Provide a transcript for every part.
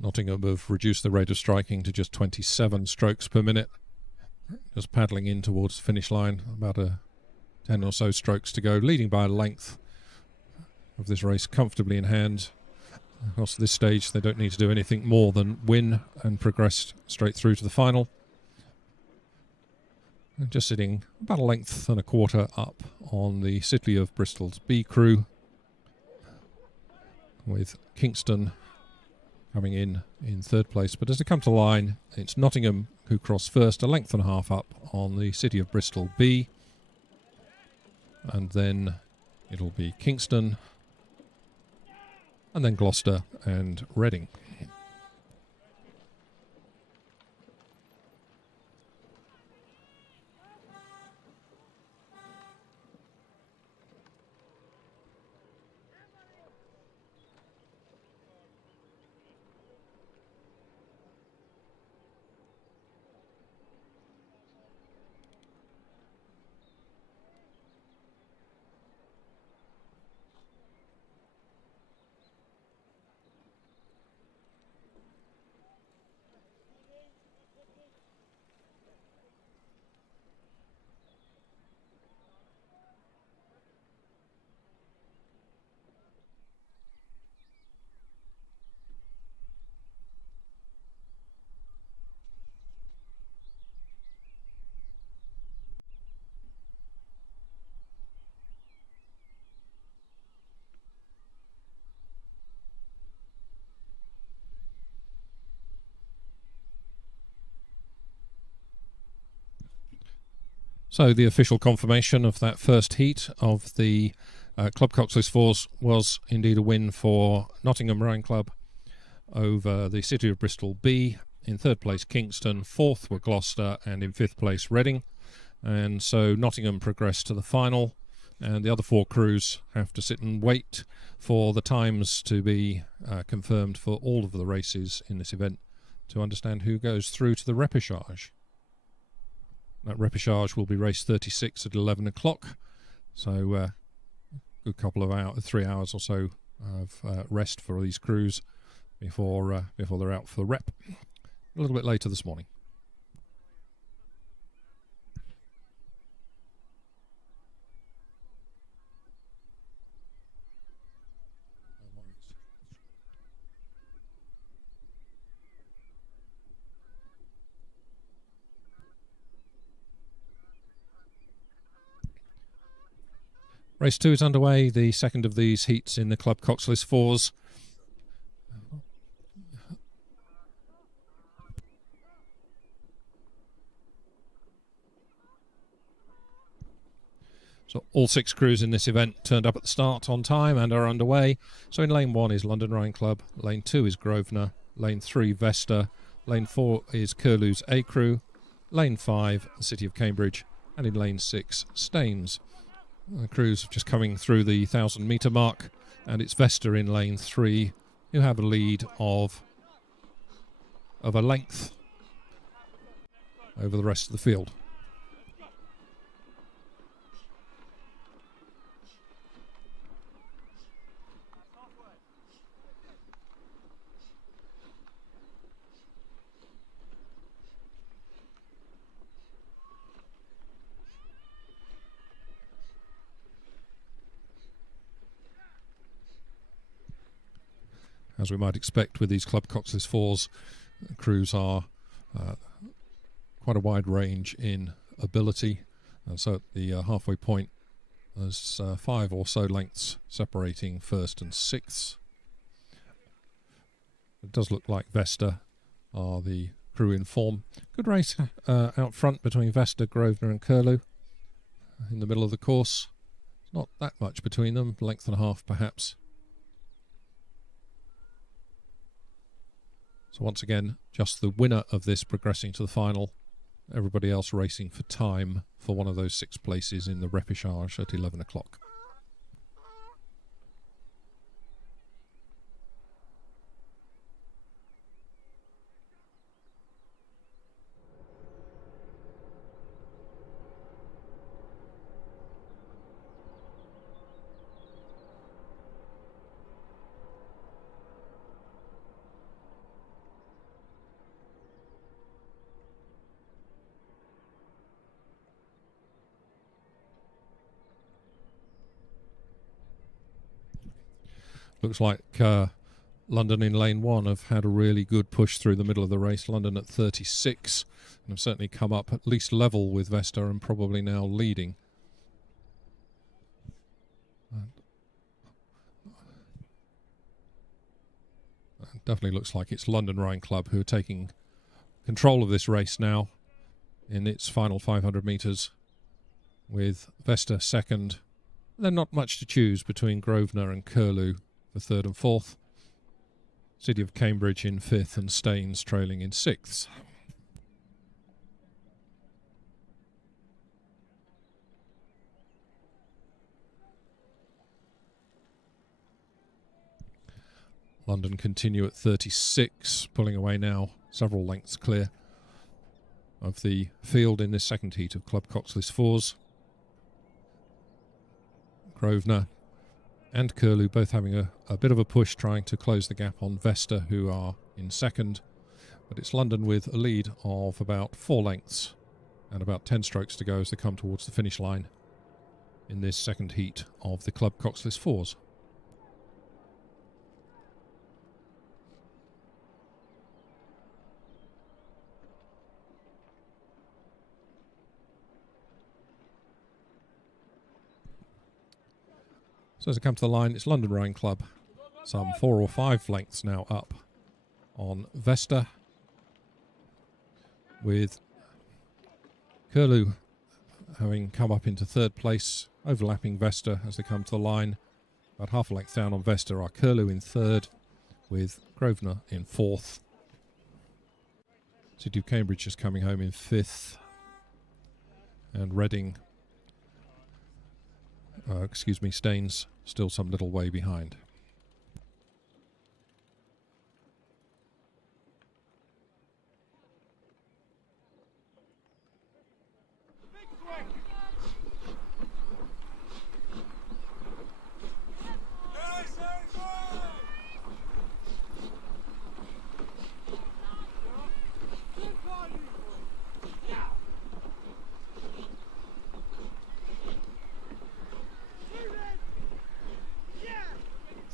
Nottingham have reduced the rate of striking to just 27 strokes per minute. Just paddling in towards the finish line, about 10 or so strokes to go, leading by a length of this race comfortably in hand. Of course, at this stage they don't need to do anything more than win and progress straight through to the final. And just sitting about a length and a quarter up on the City of Bristol's B crew, with Kingston coming in third place. But as they come to line, it's Nottingham who cross first, a length and a half up on the City of Bristol B. And then it'll be Kingston, and then Gloucester and Reading. So the official confirmation of that first heat of the Club Coxed Fours was indeed a win for Nottingham Rowing Club over the City of Bristol B. In third place Kingston, fourth were Gloucester, and in fifth place Reading. And so Nottingham progressed to the final, and the other four crews have to sit and wait for the times to be confirmed for all of the races in this event to understand who goes through to the repechage. That repechage will be race 36 at 11 o'clock, so a good couple of hours, 3 hours or so of rest for these crews before they're out for the rep a little bit later this morning. Race 2 is underway, the second of these heats in the Club Coxed Fours. So all six crews in this event turned up at the start on time and are underway. So in lane 1 is London Rowing Club, lane 2 is Grosvenor, lane 3 Vesta, lane 4 is Curlew's A crew, lane 5 the City of Cambridge, and in lane 6 Staines. The crews just coming through the 1,000 metre mark, and it's Vesta in lane 3 who have a lead of a length over the rest of the field. As we might expect with these Club Coxed Fours, crews are quite a wide range in ability. And so at the halfway point, there's 5 or so lengths separating first and sixth. It does look like Vesta are the crew in form. Good race out front between Vesta, Grosvenor and Curlew in the middle of the course. Not that much between them, length and a half perhaps. So once again, just the winner of this progressing to the final. Everybody else racing for time for one of those 6 places in the repechage at 11 o'clock. Looks like London in lane 1 have had a really good push through the middle of the race. London at 36 and have certainly come up at least level with Vesta and probably now leading. It definitely looks like it's London Rowing Club who are taking control of this race now in its final 500 metres, with Vesta second. Then not much to choose between Grosvenor and Curlew for third and fourth. City of Cambridge in fifth and Staines trailing in sixth. London continue at 36, pulling away now several lengths clear of the field in this second heat of Club Coxless Fours. Grosvenor and Curlew both having a bit of a push, trying to close the gap on Vesta, who are in second. But it's London with a lead of about 4 lengths and about 10 strokes to go as they come towards the finish line in this second heat of the Club Coxless Fours. So as I come to the line, it's London Rowing Club, some 4 or 5 lengths now up on Vesta, with Curlew having come up into third place, overlapping Vesta as they come to the line. About half a length down on Vesta are Curlew in third, with Grosvenor in fourth. City of Cambridge is coming home in fifth, and Reading, Staines still some little way behind.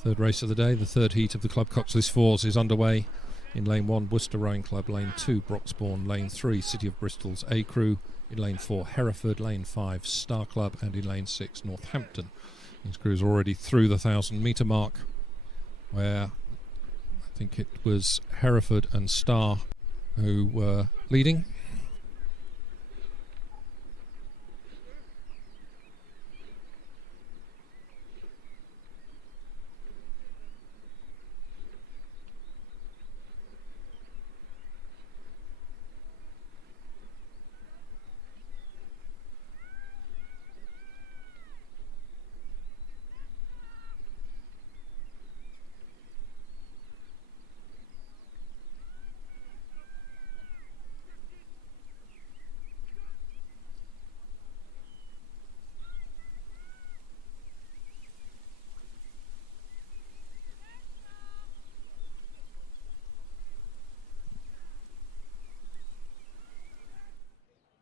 Third race of the day, the third heat of the Club Coxless Fours is underway. In lane 1, Worcester Rowing Club, lane 2, Broxbourne, lane 3, City of Bristol's A Crew, in lane 4, Hereford, lane 5, Star Club, and in lane 6, Northampton. These crews are already through the 1,000 metre mark, where I think it was Hereford and Star who were leading.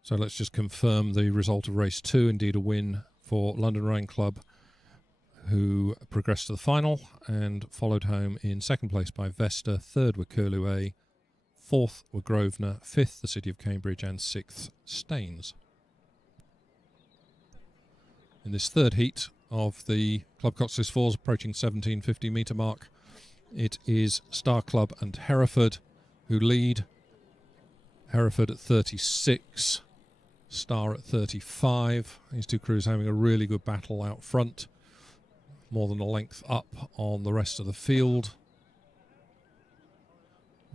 So let's just confirm the result of race 2. Indeed a win for London Rowing Club, who progressed to the final and followed home in second place by Vesta. Third were Curlew A, fourth were Grosvenor, fifth the City of Cambridge, and sixth Staines. In this third heat of the Club Coxless Fours, approaching 1750 metre mark, it is Star Club and Hereford who lead. Hereford at 36, Star at 35. These two crews having a really good battle out front, more than a length up on the rest of the field.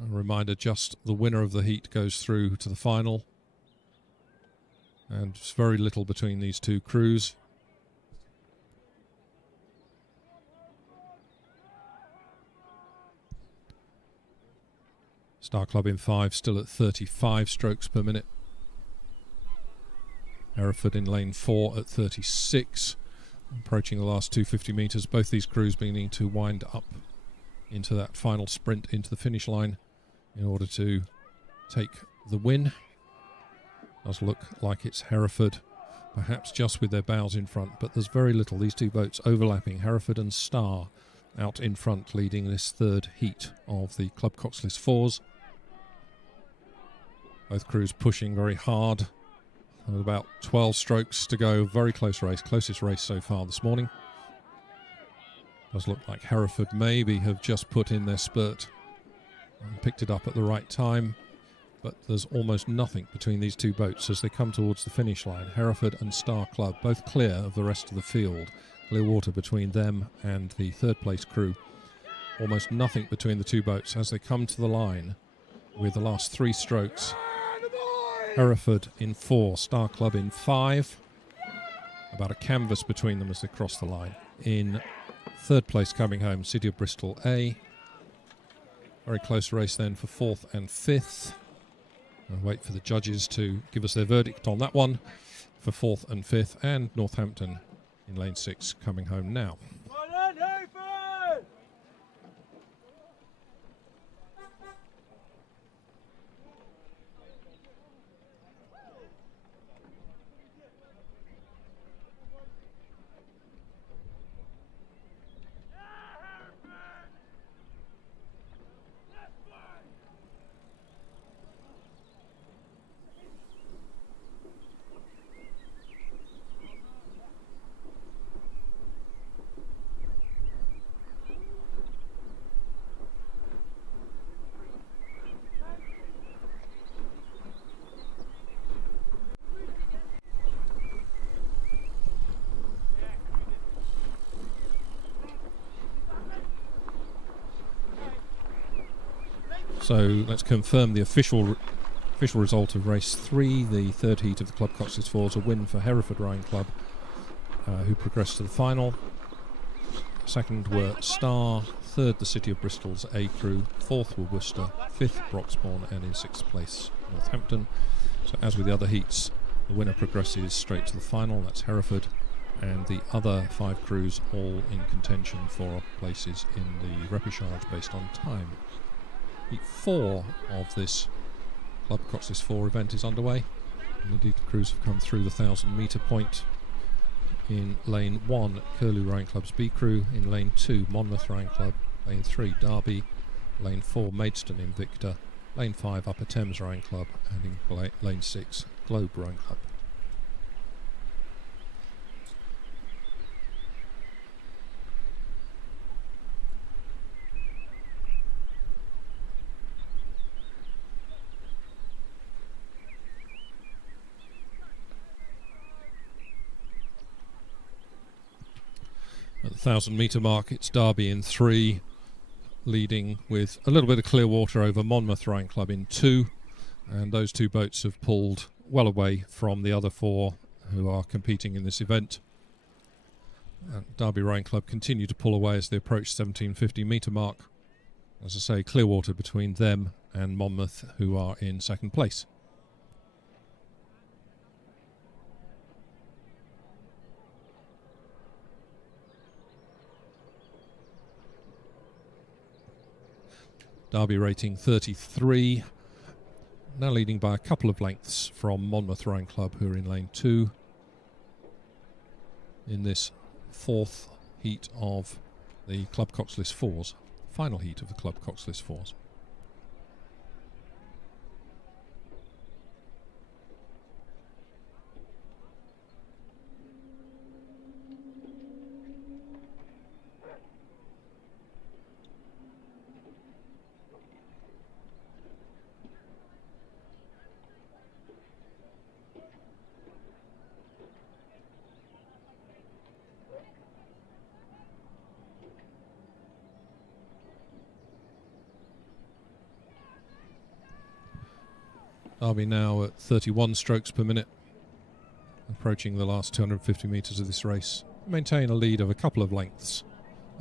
A reminder, just the winner of the heat goes through to the final, and it's very little between these two crews. Star Club in 5, still at 35 strokes per minute. Hereford in lane 4 at 36, approaching the last 250 metres. Both these crews beginning to wind up into that final sprint into the finish line in order to take the win. Does look like it's Hereford, perhaps just with their bows in front, but there's very little. These two boats overlapping, Hereford and Star out in front, leading this third heat of the Club Coxless Fours. Both crews pushing very hard. With about 12 strokes to go. Very close race. Closest race so far this morning. Does look like Hereford maybe have just put in their spurt and picked it up at the right time. But there's almost nothing between these two boats as they come towards the finish line. Hereford and Star Club both clear of the rest of the field. Clear water between them and the third place crew. Almost nothing between the two boats as they come to the line with the last 3 strokes. Hereford in 4, Star Club in 5. About a canvas between them as they cross the line. In third place coming home, City of Bristol A. Very close race then for 4th and 5th. I'll wait for the judges to give us their verdict on that one for 4th and 5th. And Northampton in lane 6 coming home now. So let's confirm the official result of race 3, the third heat of the Club Coxless Fours, a win for Hereford Rowing Club, who progressed to the final. Second were Star, third the City of Bristol's A crew, fourth were Worcester, fifth Broxbourne, and in 6th place Northampton. So as with the other heats, the winner progresses straight to the final. That's Hereford, and the other 5 crews all in contention for places in the repechage based on time. Heat 4 of this Club Coxless 4 event is underway, and indeed the crews have come through the 1,000 metre point. In lane 1, Curlew Rowing Club's B crew. In lane 2, Monmouth Rowing Club. Lane 3, Derby. Lane 4, Maidstone Invicta. Lane 5, Upper Thames Rowing Club. And in lane 6, Globe Rowing Club. At the 1,000 metre mark, it's Derby in 3, leading with a little bit of clear water over Monmouth Rowing Club in 2, and those 2 boats have pulled well away from the other 4 who are competing in this event. Derby Rowing Club continue to pull away as they approach 1750 metre mark. As I say, clear water between them and Monmouth, who are in 2nd place. Derby rating 33, now leading by a couple of lengths from Monmouth Rowing Club, who are in lane 2 in this 4th heat of the Club Coxless Fours, final heat of the Club Coxless Fours. Derby now at 31 strokes per minute, approaching the last 250 metres of this race. Maintain a lead of a couple of lengths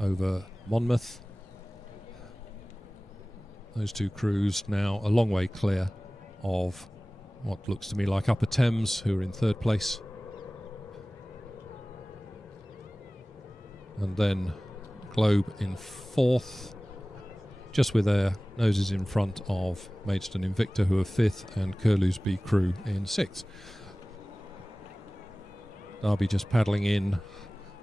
over Monmouth. Those 2 crews now a long way clear of what looks to me like Upper Thames, who are in 3rd place. And then Globe in 4th, just with their noses in front of Maidstone Invicta, who are 5th, and Curlew's B crew in 6th. Derby just paddling in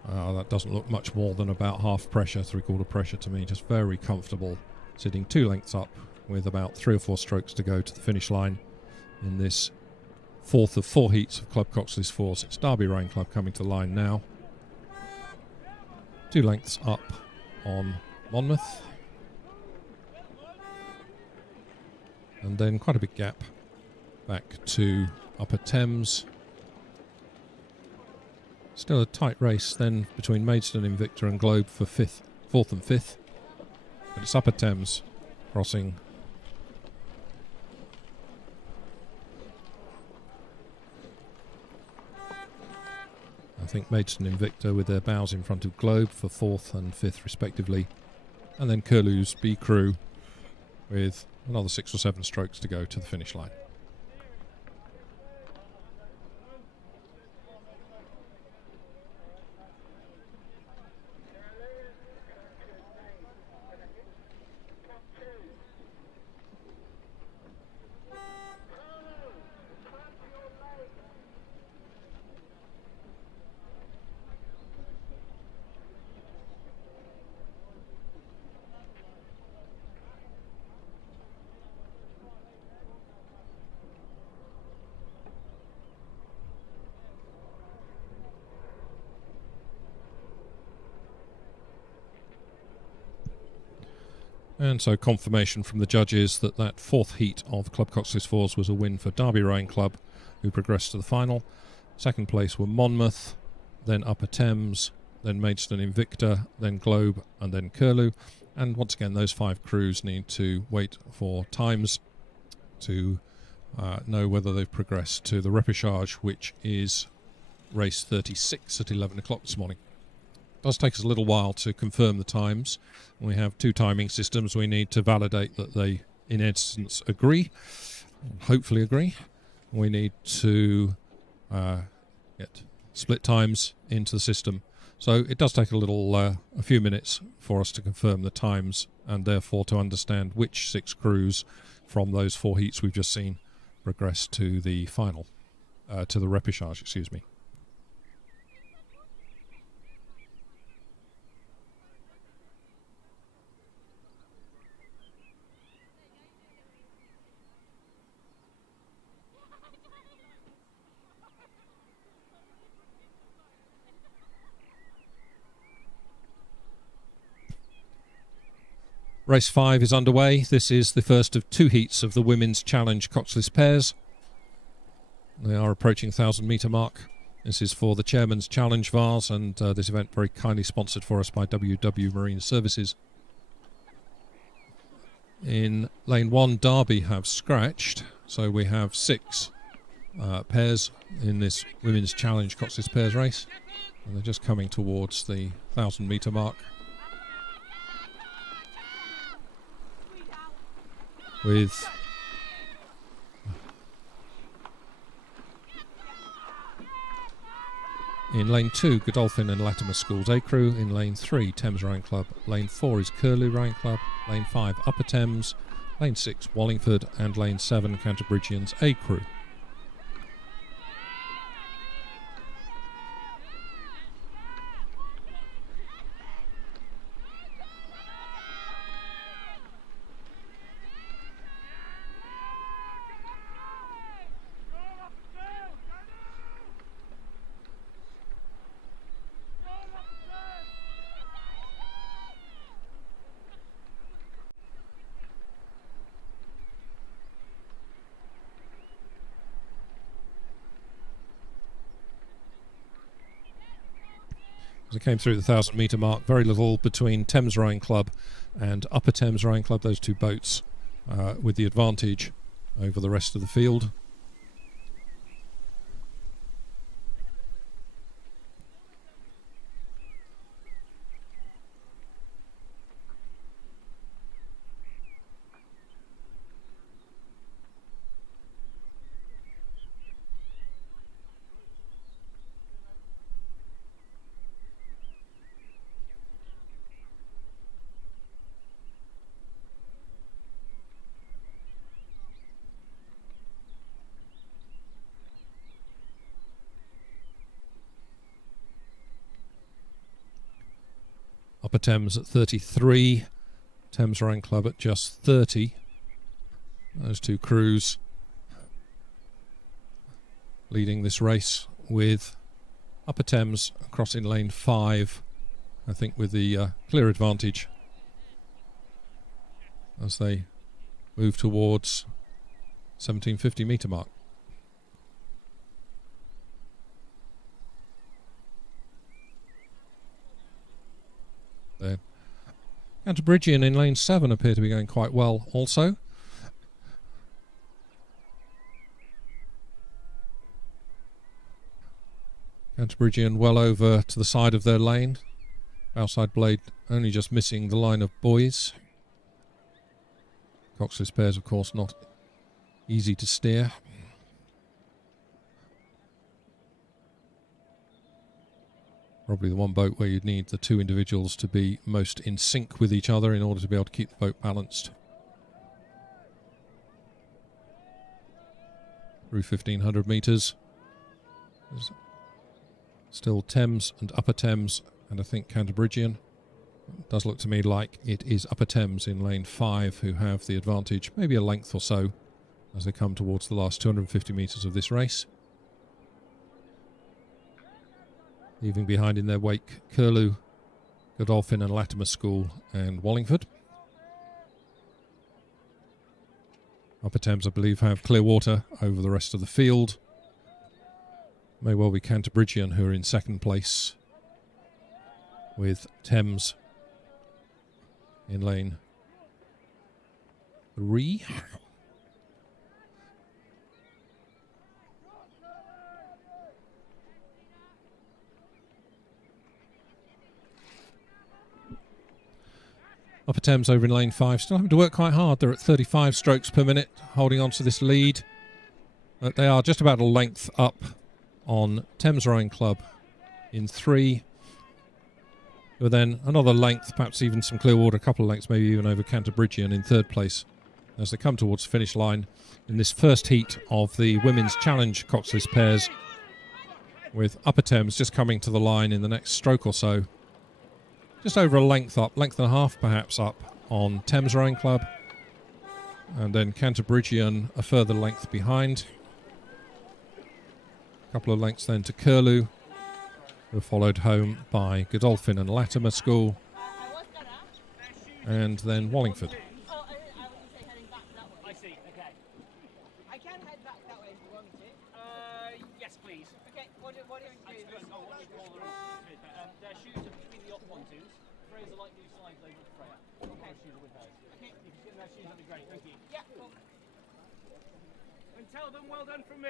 That doesn't look much more than about half pressure, three-quarter pressure to me. Just very comfortable, sitting 2 lengths up with about 3 or 4 strokes to go to the finish line in this fourth of 4 heats of Club Coxley's Fours. It's Derby Rowing Club coming to line now. 2 lengths up on Monmouth. And then quite a big gap back to Upper Thames. Still a tight race then between Maidstone, Invicta and Globe for 4th and 5th. But it's Upper Thames crossing. I think Maidstone, Invicta with their bows in front of Globe for 4th and 5th respectively. And then Curlew's B Crew with another 6 or 7 strokes to go to the finish line. And so confirmation from the judges that 4th heat of Club Coxley's Fours was a win for Derby Rowing Club, who progressed to the final. Second place were Monmouth, then Upper Thames, then Maidstone Invicta, then Globe, and then Curlew. And once again, those 5 crews need to wait for times to know whether they've progressed to the repechage, which is race 36 at 11 o'clock this morning. It does take us a little while to confirm the times. We have 2 timing systems. We need to validate that they, in essence, agree, hopefully agree. We need to get split times into the system. So it does take a few minutes for us to confirm the times and therefore to understand which 6 crews from those 4 heats we've just seen progress to the final, to the repechage, excuse me. Race 5 is underway. This is the first of 2 heats of the Women's Challenge Coxley's Pairs. They are approaching 1,000 metre mark. This is for the Chairman's Challenge Vase, and this event very kindly sponsored for us by WW Marine Services. In lane 1, Derby have scratched, so we have 6 pairs in this Women's Challenge Coxley's Pairs race. And they're just coming towards the 1,000 metre mark. With in lane 2, Godolphin and Latimer Schools A Crew. In lane 3, Thames Rowing Club. Lane 4 is Curlew Rowing Club. Lane 5, Upper Thames. Lane 6, Wallingford. And lane 7, Canterburyans A Crew. As I came through the 1,000 metre mark, very little between Thames Rowing Club and Upper Thames Rowing Club, those 2 boats with the advantage over the rest of the field. Upper Thames at 33, Thames Rowing Club at just 30. Those two crews leading this race, with Upper Thames crossing lane 5, I think with the clear advantage as they move towards 1750 metre mark. There. Cantabrigian in lane 7 appear to be going quite well also. Cantabrigian well over to the side of their lane. Outside blade only just missing the line of boys. Coxless pairs, of course, not easy to steer. Probably the one boat where you'd need the two individuals to be most in sync with each other in order to be able to keep the boat balanced. Through 1500 metres. There's still Thames and Upper Thames, and I think Cantabrigian. It does look to me like it is Upper Thames in lane 5 who have the advantage, maybe a length or so, as they come towards the last 250 metres of this race. Leaving behind in their wake Curlew, Godolphin and Latimer School and Wallingford. Upper Thames, I believe, have clear water over the rest of the field. May well be Cantabrigian who are in second place, with Thames in lane 3. Upper Thames over in lane 5, still having to work quite hard. They're at 35 strokes per minute, holding on to this lead. But they are just about a length up on Thames Rowing Club in 3. But then another length, perhaps even some clear water, a couple of lengths, maybe even over Cantabrigian in 3rd place as they come towards the finish line in this first heat of the Women's Challenge Coxless pairs, with Upper Thames just coming to the line in the next stroke or so. Just over a length up, length and a half perhaps up on Thames Rowing Club. And then Cantabrigian a further length behind. A couple of lengths then to Curlew, who are followed home by Godolphin and Latimer School. And then Wallingford. Tell them well done from me.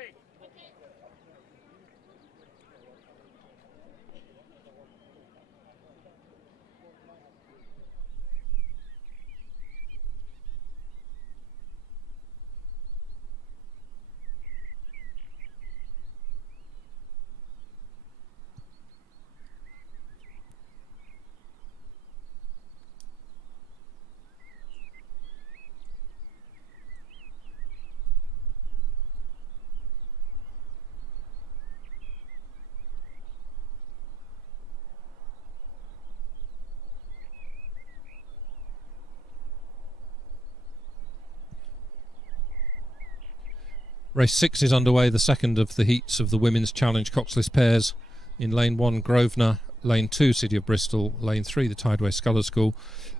Race 6 is underway, the second of the heats of the Women's Challenge Coxless pairs. In lane 1, Grosvenor, lane 2, City of Bristol, lane 3, the Tideway Scholars School.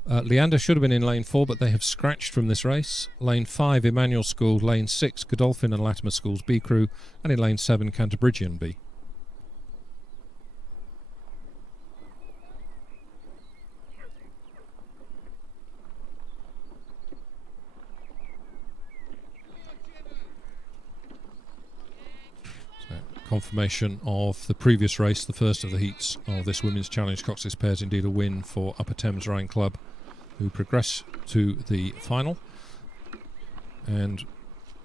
Leander should have been in lane 4, but they have scratched from this race. Lane 5, Emmanuel School, lane 6, Godolphin and Latimer School's B crew, and in lane 7, Cantabrigian B. Confirmation of the previous race, the first of the heats of this Women's Challenge Coxless pairs, indeed a win for Upper Thames Rowing Club, who progress to the final. And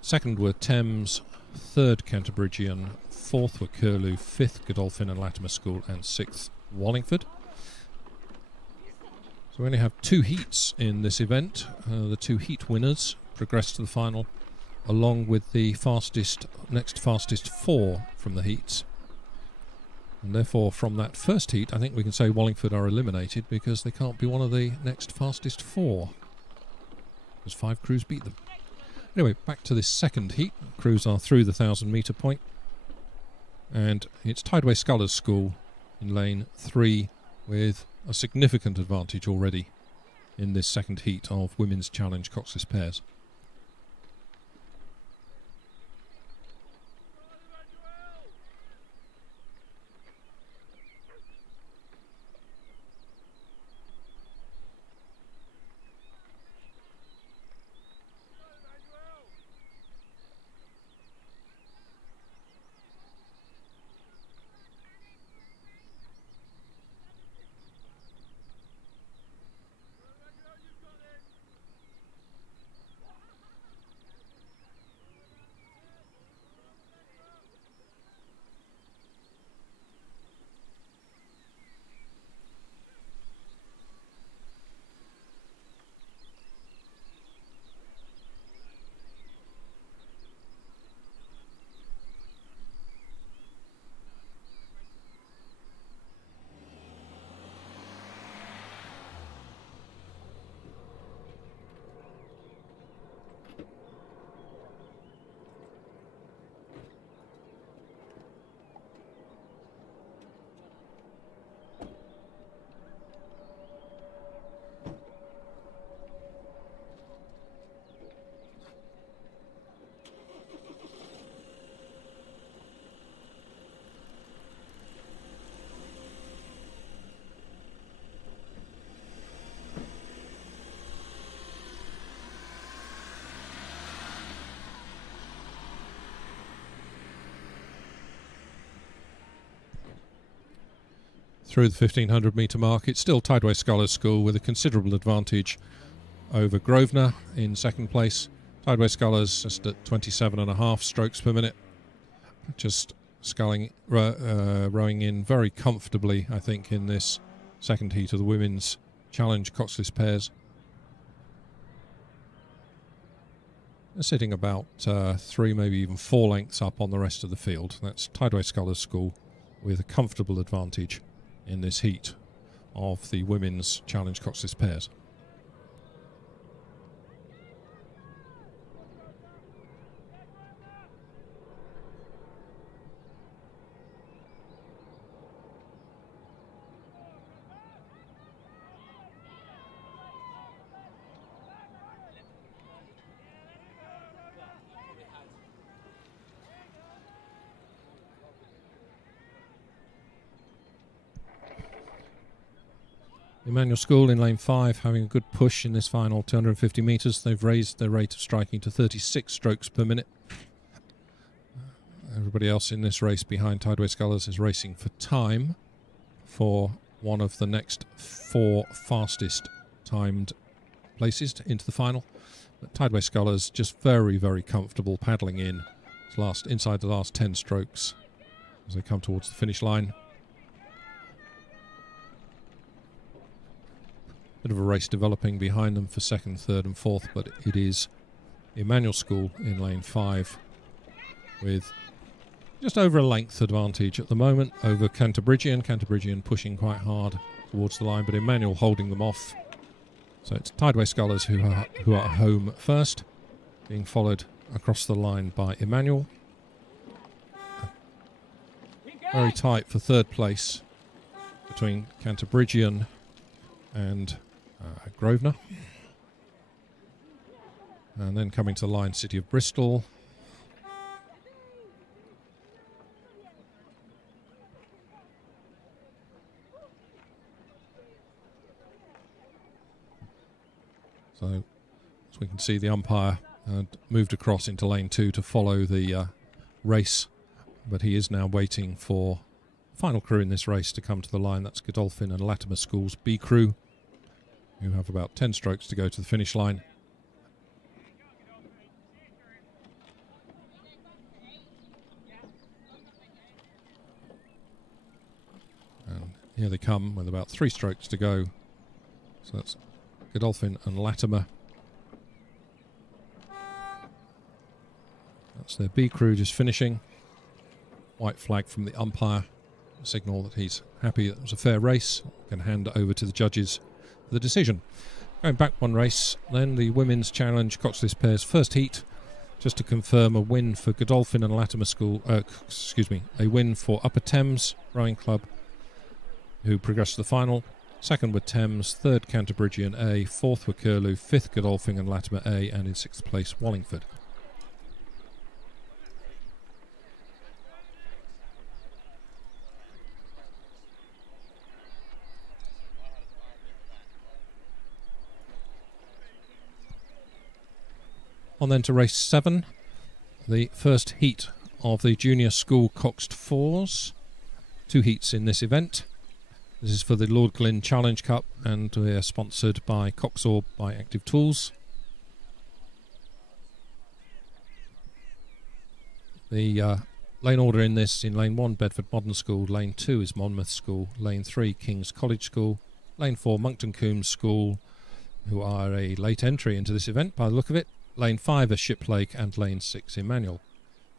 second were Thames, third Cantabrigian, fourth were Curlew, fifth Godolphin and Latimer School, and sixth Wallingford. So we only have 2 heats in this event. The 2 heat winners progress to the final, along with the next fastest 4 from the heats. And therefore, from that first heat, I think we can say Wallingford are eliminated because they can't be one of the next fastest 4. Because 5 crews beat them. Anyway, back to this second heat. Crews are through the 1,000-metre point. And it's Tideway Scholars School in lane 3 with a significant advantage already in this second heat of Women's Challenge coxed pairs. Through the 1,500 metre mark, it's still Tideway Scholars School with a considerable advantage over Grosvenor in second place. Tideway Scholars just at 27.5 strokes per minute. Just rowing in very comfortably, I think, in this second heat of the Women's Challenge coxed pairs. They're sitting about 3, maybe even 4 lengths up on the rest of the field. That's Tideway Scholars School with a comfortable advantage in this heat of the Women's Challenge coxed pairs. Emmanuel School in lane 5 having a good push in this final 250 metres. They've raised their rate of striking to 36 strokes per minute. Everybody else in this race behind Tideway Scholars is racing for time for one of the next 4 fastest timed places into the final. But Tideway Scholars just very, very comfortable paddling in inside the last 10 strokes as they come towards the finish line. Bit of a race developing behind them for second, third and fourth, but it is Emmanuel School in lane 5 with just over a length advantage at the moment over Cantabrigian. Cantabrigian pushing quite hard towards the line, but Emmanuel holding them off. So it's Tideway Scholars who are home first, being followed across the line by Emmanuel. Very tight for third place between Cantabrigian and Grosvenor. And then coming to the line, City of Bristol. So, as we can see, the umpire had moved across into lane 2 to follow the race, but he is now waiting for the final crew in this race to come to the line. That's Godolphin and Latimer School's B crew, who have about 10 strokes to go to the finish line. And here they come with about 3 strokes to go. So that's Godolphin and Latimer. That's their B crew just finishing. White flag from the umpire. a signal that he's happy that it was a fair race. Can hand it over to the judges for the decision. Going back one race, then the Women's Challenge Coxless Pairs first heat, just to confirm a win for Godolphin and Latimer School, a win for Upper Thames Rowing Club, who progressed to the final. Second were Thames, third Canterbury A, fourth were Curlew, fifth Godolphin and Latimer A, and in sixth place Wallingford. On then to race 7, the first heat of the Junior School Coxed Fours. 2 heats in this event. This is for the Lord Glynn Challenge Cup, and we are sponsored by Coxorb by Active Tools. The lane order in this: in lane 1 Bedford Modern School, lane 2 is Monmouth School, lane 3 King's College School, lane 4 Monkton Combe School, who are a late entry into this event by the look of it. Lane 5 are Shiplake, and lane 6 Emmanuel.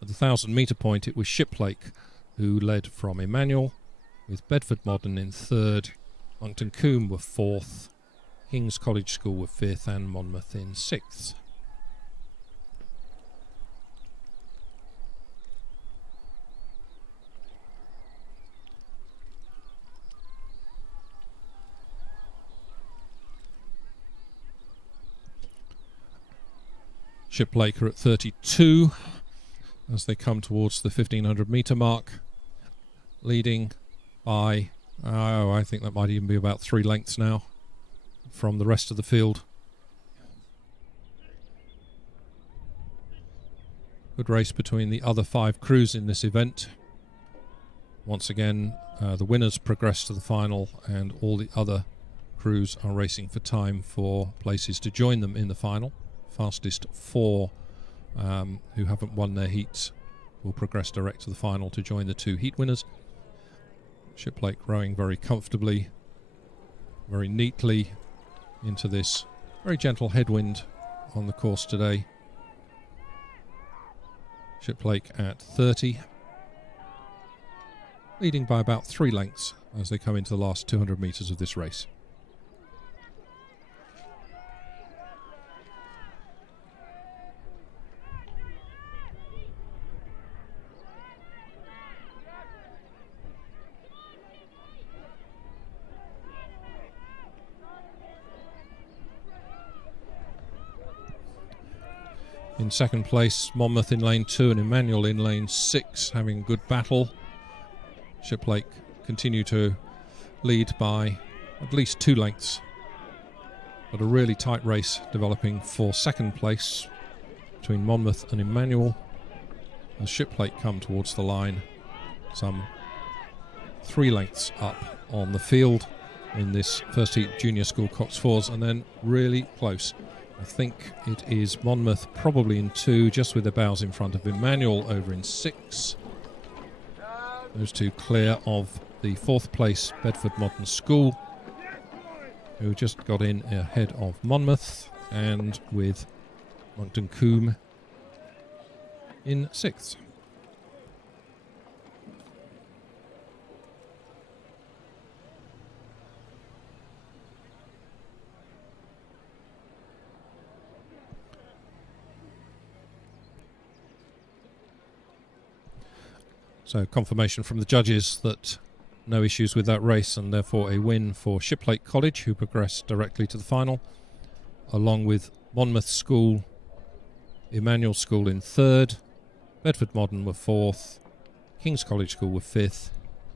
At the 1,000 metre point it was Shiplake who led from Emmanuel, with Bedford Modern in 3rd, Monkton Combe were 4th, King's College School were 5th, and Monmouth in 6th. Shiplake are at 32 as they come towards the 1,500 metre mark, leading by, I think that might even be about 3 lengths now from the rest of the field. Good race between the other 5 crews in this event. Once again, the winners progress to the final, and all the other crews are racing for time for places to join them in the final. Fastest 4 who haven't won their heats will progress direct to the final to join the 2 heat winners. Shiplake rowing very comfortably, very neatly into this very gentle headwind on the course today. Shiplake at 30, leading by about 3 lengths as they come into the last 200 metres of this race. In second place, Monmouth in lane 2 and Emmanuel in lane 6, having a good battle. Shiplake continue to lead by at least 2 lengths, but a really tight race developing for second place between Monmouth and Emmanuel as Shiplake come towards the line, some 3 lengths up on the field in this first heat Junior School Cox Fours, and then really close. I think it is Monmouth probably in 2, just with the bows in front of Emmanuel over in 6. Those 2 clear of the 4th place Bedford Modern School, who just got in ahead of Monmouth, and with Monkton Combe in 6th. So confirmation from the judges that no issues with that race, and therefore a win for Shiplake College, who progressed directly to the final, along with Monmouth School, Emmanuel School in 3rd, Bedford Modern were 4th, King's College School were 5th,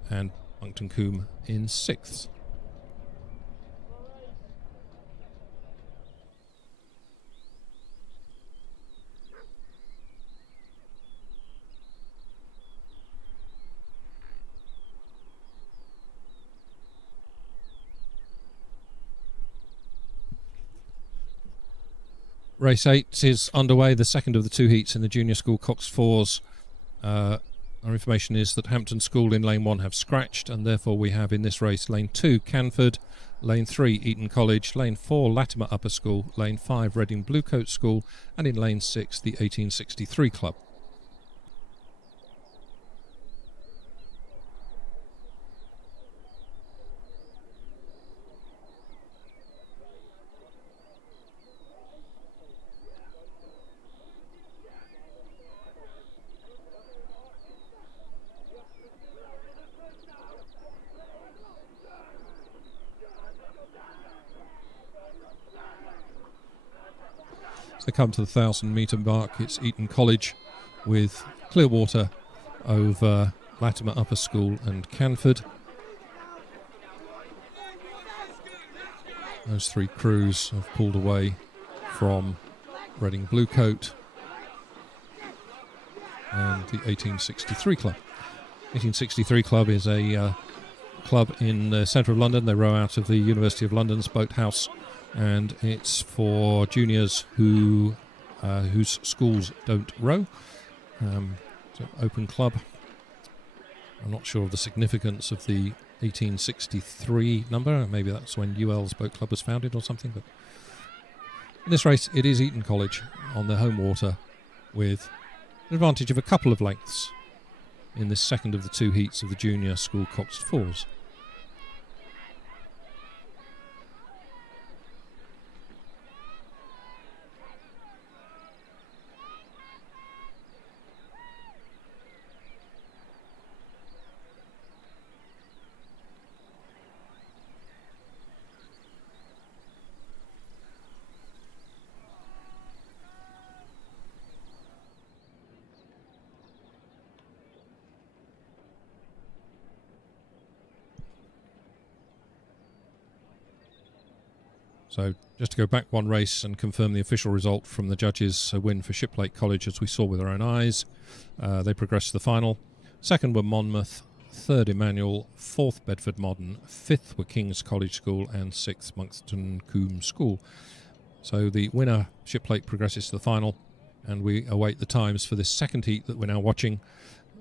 and Monkton Combe in 6th. Race 8 is underway, the second of the 2 heats in the Junior School Cox Fours. Our information is that Hampton School in lane 1 have scratched, and therefore we have in this race lane 2 Canford, lane 3 Eton College, lane 4 Latimer Upper School, lane 5 Reading Bluecoat School, and in lane 6 the 1863 Club. they come to the 1,000-metre mark. It's Eton College with Clearwater over Latimer Upper School and Canford. Those three crews have pulled away from Reading Bluecoat and the 1863 Club. 1863 Club is a club in the centre of London. They row out of the University of London's boathouse, and it's for juniors whose schools don't row. It's an open club. I'm not sure of the significance of the 1863 number. Maybe that's when UL's boat club was founded or something. But in this race, it is Eton College on their home water with an advantage of a couple of lengths in this second of the two heats of the junior school coxed fours. So just to go back one race and confirm the official result from the judges, a win for Shiplake College as we saw with our own eyes. They progressed to the final. Second were Monmouth, third Emmanuel, fourth Bedford Modern, fifth were King's College School and sixth Monkston Combe School. So the winner, Shiplake, progresses to the final, and we await the times for this second heat that we're now watching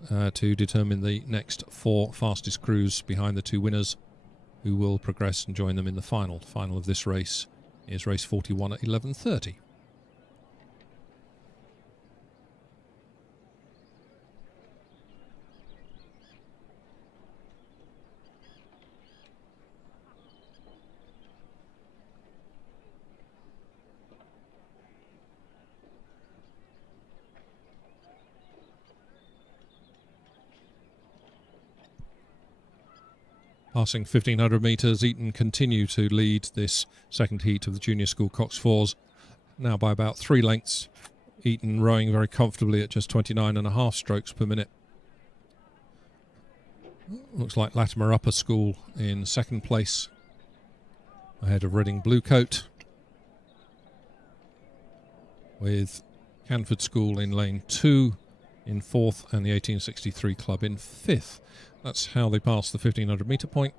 to determine the next four fastest crews behind the two winners, who will progress and join them in the final. The final of this race is race 41 at 11:30. Passing 1,500 metres, Eton continue to lead this second heat of the junior school coxed fours, now by about 3 lengths. Eton rowing very comfortably at just 29.5 strokes per minute. Looks like Latimer Upper School in second place, ahead of Reading Bluecoat, with Canford School in lane 2 in fourth and the 1863 Club in fifth. That's how they pass the 1,500 metre point.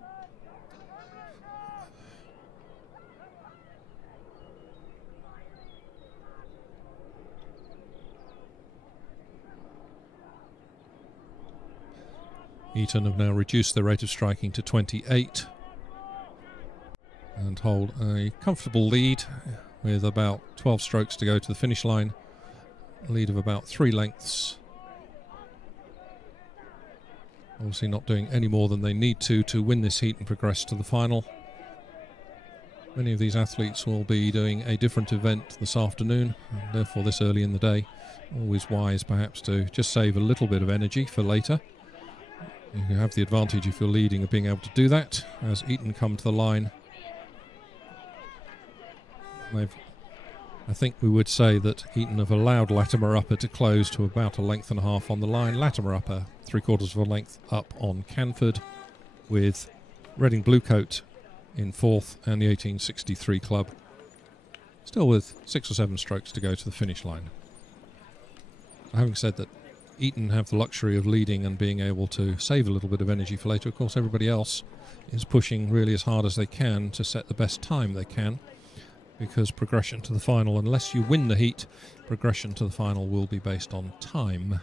Eton have now reduced their rate of striking to 28 and hold a comfortable lead with about 12 strokes to go to the finish line. A lead of about 3 lengths. Obviously not doing any more than they need to win this heat and progress to the final. Many of these athletes will be doing a different event this afternoon, and therefore this early in the day. Always wise perhaps to just save a little bit of energy for later. You have the advantage if you're leading of being able to do that as Eton come to the line. I think we would say that Eton have allowed Latimer Upper to close to about a length and a half on the line. Latimer Upper 3/4 of a length up on Canford, with Reading Bluecoat in fourth and the 1863 Club still with 6 or 7 strokes to go to the finish line. So having said that, Eton have the luxury of leading and being able to save a little bit of energy for later. Of course, everybody else is pushing really as hard as they can to set the best time they can, because progression to the final, unless you win the heat, progression to the final will be based on time.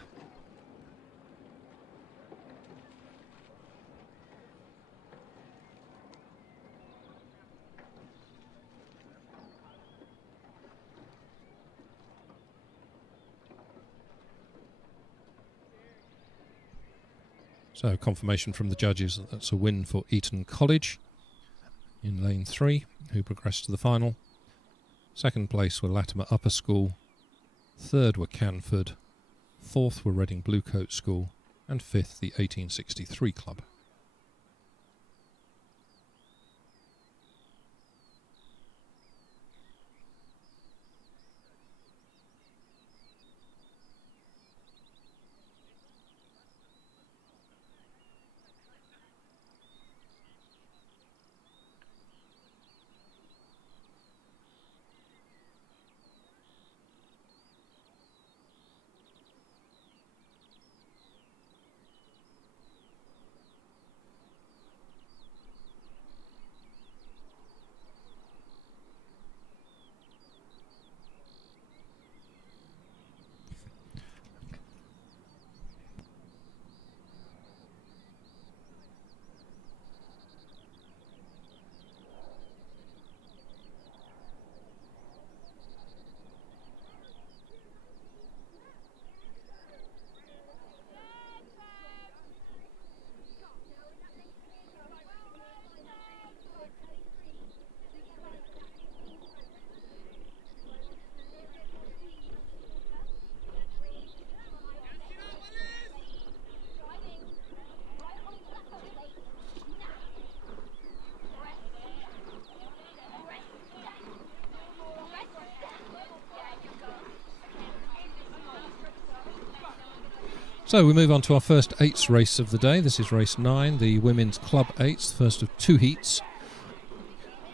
So confirmation from the judges that that's a win for Eton College in lane 3, who progressed to the final. Second place were Latimer Upper School, third were Canford, fourth were Reading Bluecoat School, and fifth the 1863 Club. So we move on to our first eights race of the day. This is race 9, the women's club eights, first of 2 heats.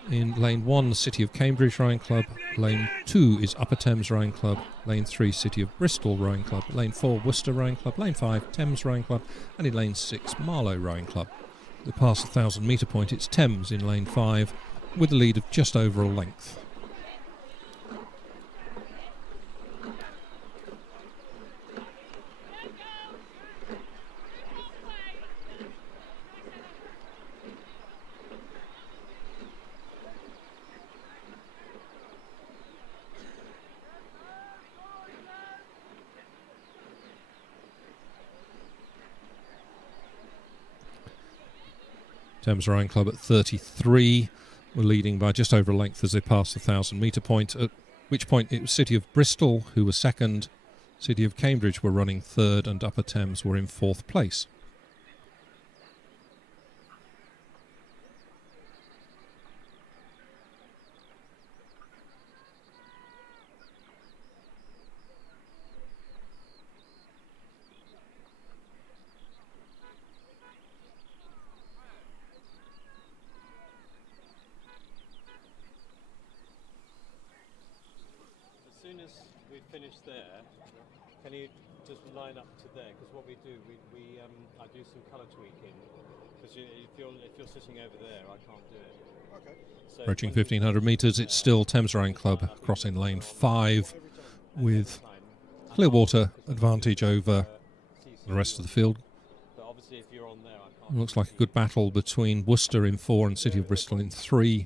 In lane 1, City of Cambridge Rowing Club. Lane 2 is Upper Thames Rowing Club. Lane 3, City of Bristol Rowing Club. Lane 4, Worcester Rowing Club. Lane 5, Thames Rowing Club. And in lane 6, Marlow Rowing Club. They pass the 1,000 metre point. It's Thames in lane 5 with a lead of just over a length. Thames Rowing Club at 33 were leading by just over a length as they passed the 1,000 metre point, at which point it was City of Bristol who were second, City of Cambridge were running third, and Upper Thames were in fourth place. As soon as we finish there, can you just line up to there? Because what we do, I do some colour tweaking. Because if you're sitting over there, I can't do it. Okay. So Approaching 1,500 metres, it's still Thames Rowing Club crossing lane 5 with clear water advantage over the rest of the field. But obviously, if you're on there, I can't. It looks like a good battle between Worcester in 4 and City of Bristol in 3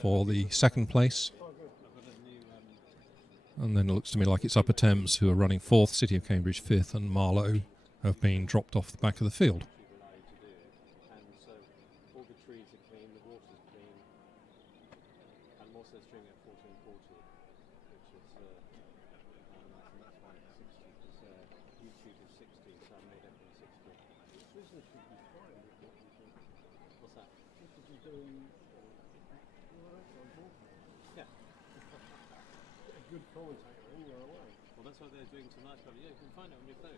for the second place. And then it looks to me like it's Upper Thames who are running 4th, City of Cambridge 5th, and Marlow have been dropped off the back of the field. And so all the trees are clean, the water's clean, and Molesey's streaming at 1440, which is and that's why it's 60, because YouTube is 60, so I made everything 60. This business should be fine with what you do. What's that? You should be doing yeah. A good commentator in your way. Well, that's what they're doing tonight. Yeah, you can find it on your phone.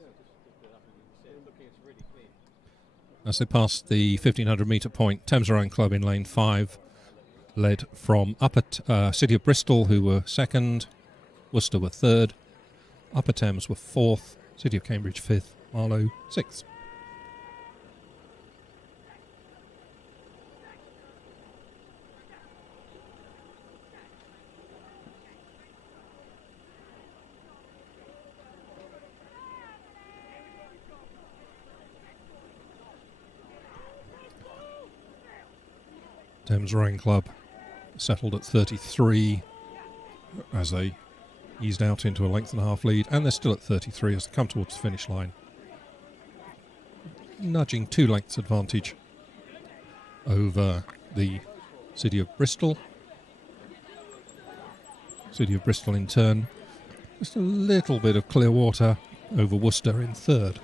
Just look it up and you can see it. Looking, it's really clean. As they passed the 1,500 metre point, Thames Rowing Club in lane 5 led from City of Bristol, who were second, Worcester were third, Upper Thames were 4th, City of Cambridge 5th, Marlow 6th. Thames Rowing Club settled at 33 as they eased out into a length and a half lead, and they're still at 33 as they come towards the finish line, nudging 2 lengths advantage over the City of Bristol. City of Bristol in turn, just a little bit of clear water over Worcester in third.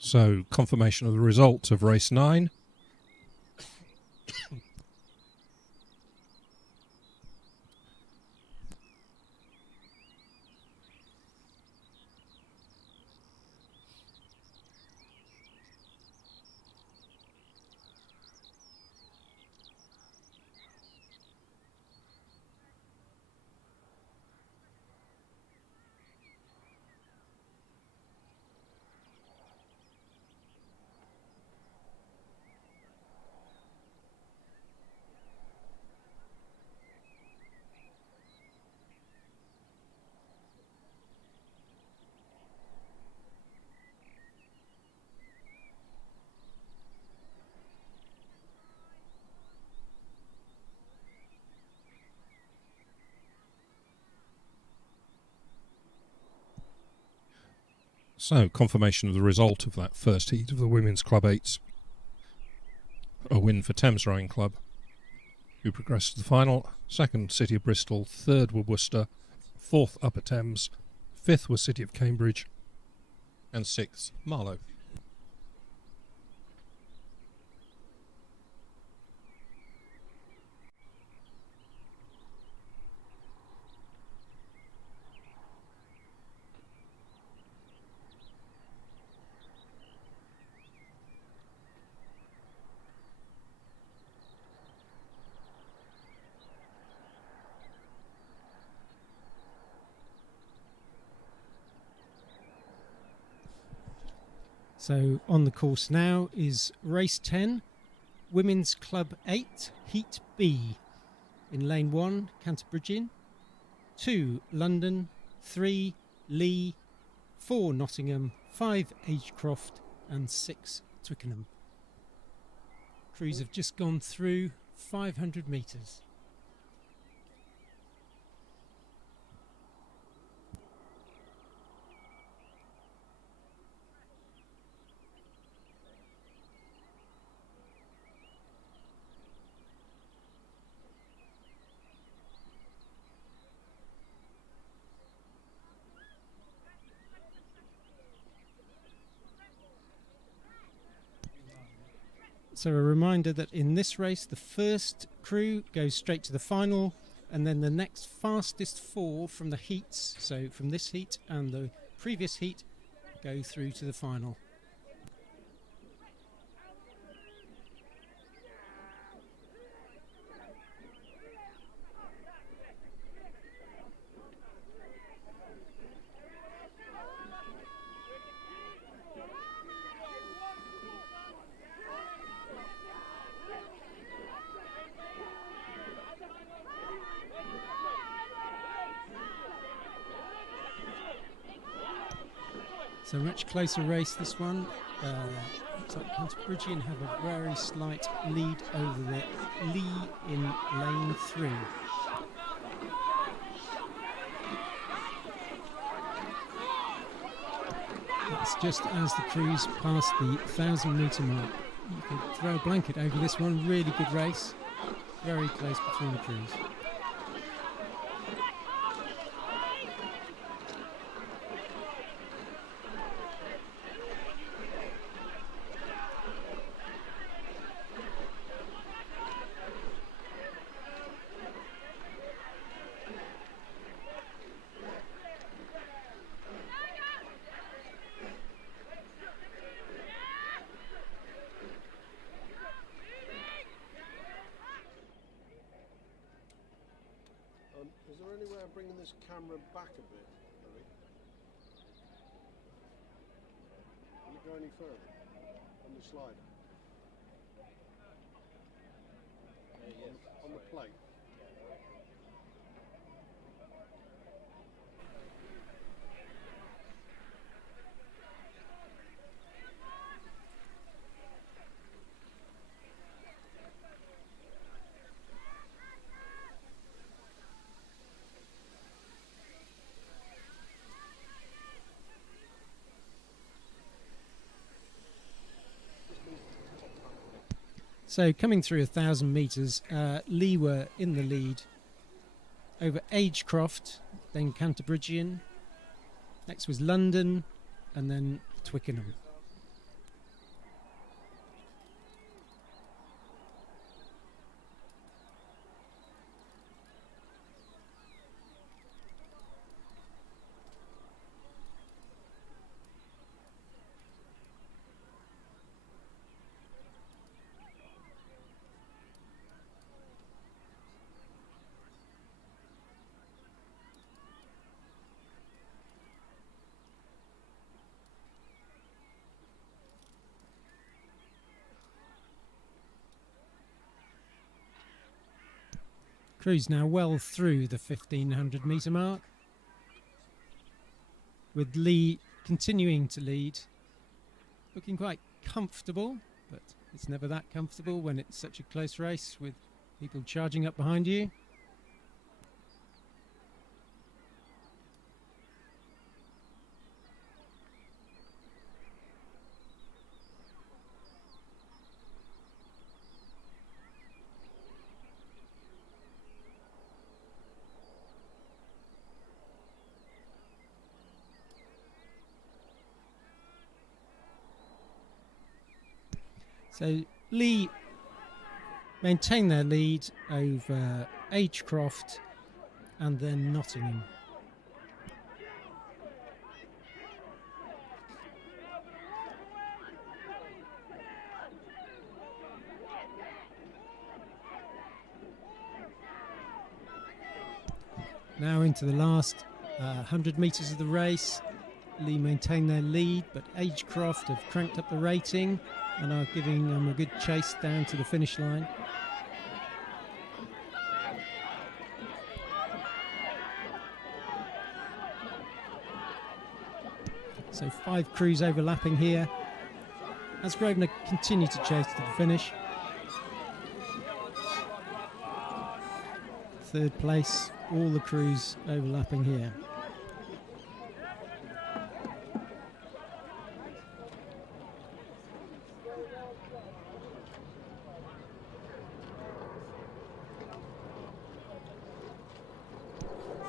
So, confirmation of the result of race 9. So, confirmation of the result of that first heat of the Women's Club 8s. A win for Thames Rowing Club, who progressed to the final. Second, City of Bristol. Third were Worcester. Fourth, Upper Thames. Fifth was City of Cambridge. And sixth, Marlow. So on the course now is race 10, Women's Club 8, Heat B. In lane 1, Canterbridgian, 2, London, 3, Lee, 4, Nottingham, 5, Agecroft and 6, Twickenham. Crews have just gone through 500 metres. So a reminder that in this race the first crew goes straight to the final, and then the next fastest 4 from the heats, so from this heat and the previous heat, go through to the final. So much closer race this one. Looks like Canterbridgian have a very slight lead over the Lee in lane 3. That's just as the crews pass the 1,000 metre mark. You could throw a blanket over this one. Really good race. Very close between the crews. Is there any way of bringing this camera back a bit, Louis? Can it go any further on the slider? Yes. On the plate? So coming through 1,000 metres, Lee were in the lead over Agecroft, then Canterbridgian. Next was London, and then Twickenham. Crews now well through the 1,500 metre mark, with Lee continuing to lead, looking quite comfortable, but it's never that comfortable when it's such a close race with people charging up behind you. So Lee maintain their lead over Agecroft and then Nottingham. Now into the last 100 metres of the race. Lee maintain their lead, but Agecroft have cranked up the rating and are giving them a good chase down to the finish line. So 5 crews overlapping here as Grosvenor continue to chase to the finish. Third place, all the crews overlapping here.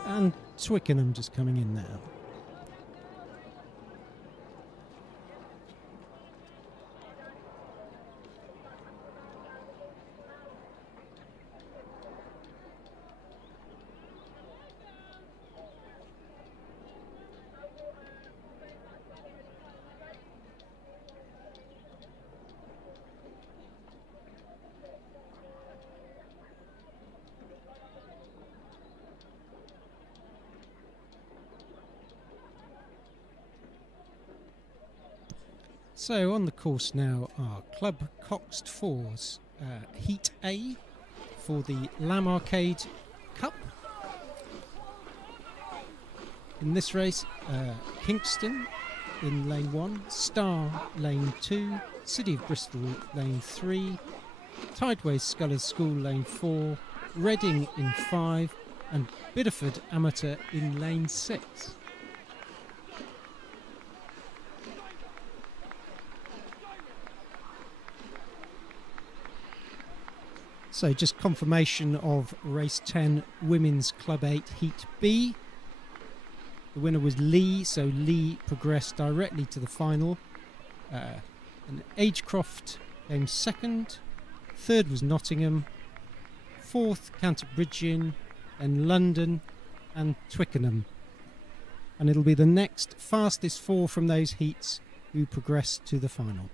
And Twickenham just coming in now. So on the course now are Club Coxed Fours, Heat A for the Lamb Arcade Cup. In this race, Kingston in lane 1, Star lane 2, City of Bristol lane 3, Tideway Scholars School lane 4, Reading in 5 and Bideford Amateur in lane 6. So just confirmation of race 10 Women's Club 8 Heat B. The winner was Lee, so Lee progressed directly to the final. And Agecroft came second. Third was Nottingham. Fourth, Canterbridge, then London and Twickenham. And it'll be the next fastest 4 from those heats who progress to the final.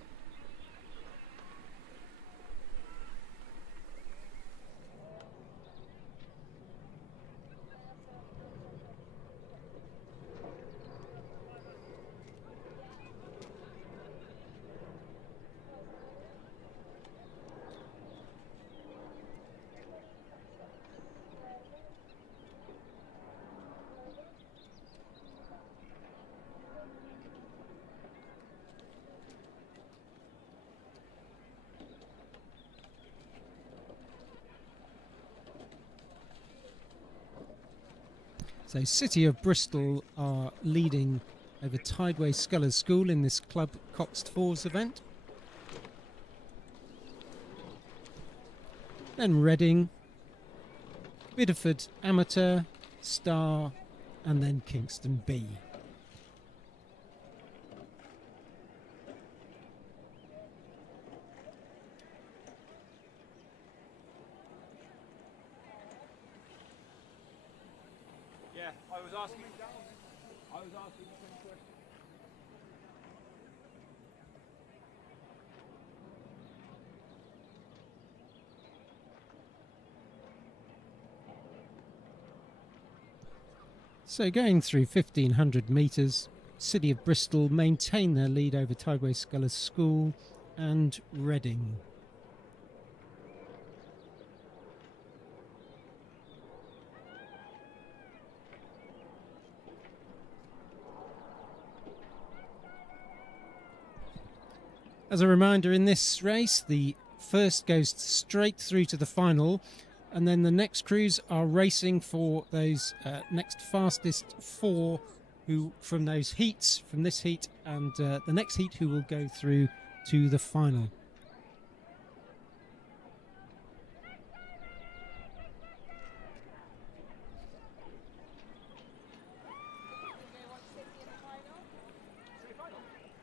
So City of Bristol are leading over Tideway Scholars School in this Club Coxed Fours event. Then Reading, Bideford Amateur, Star and then Kingston B. Yeah, I was asking the same question. So going through 1,500 metres, City of Bristol maintain their lead over Tideway Scholars School and Reading. As a reminder, in this race, the first goes straight through to the final, and then the next crews are racing for those next fastest 4 who from those heats, from this heat and the next heat, who will go through to the final.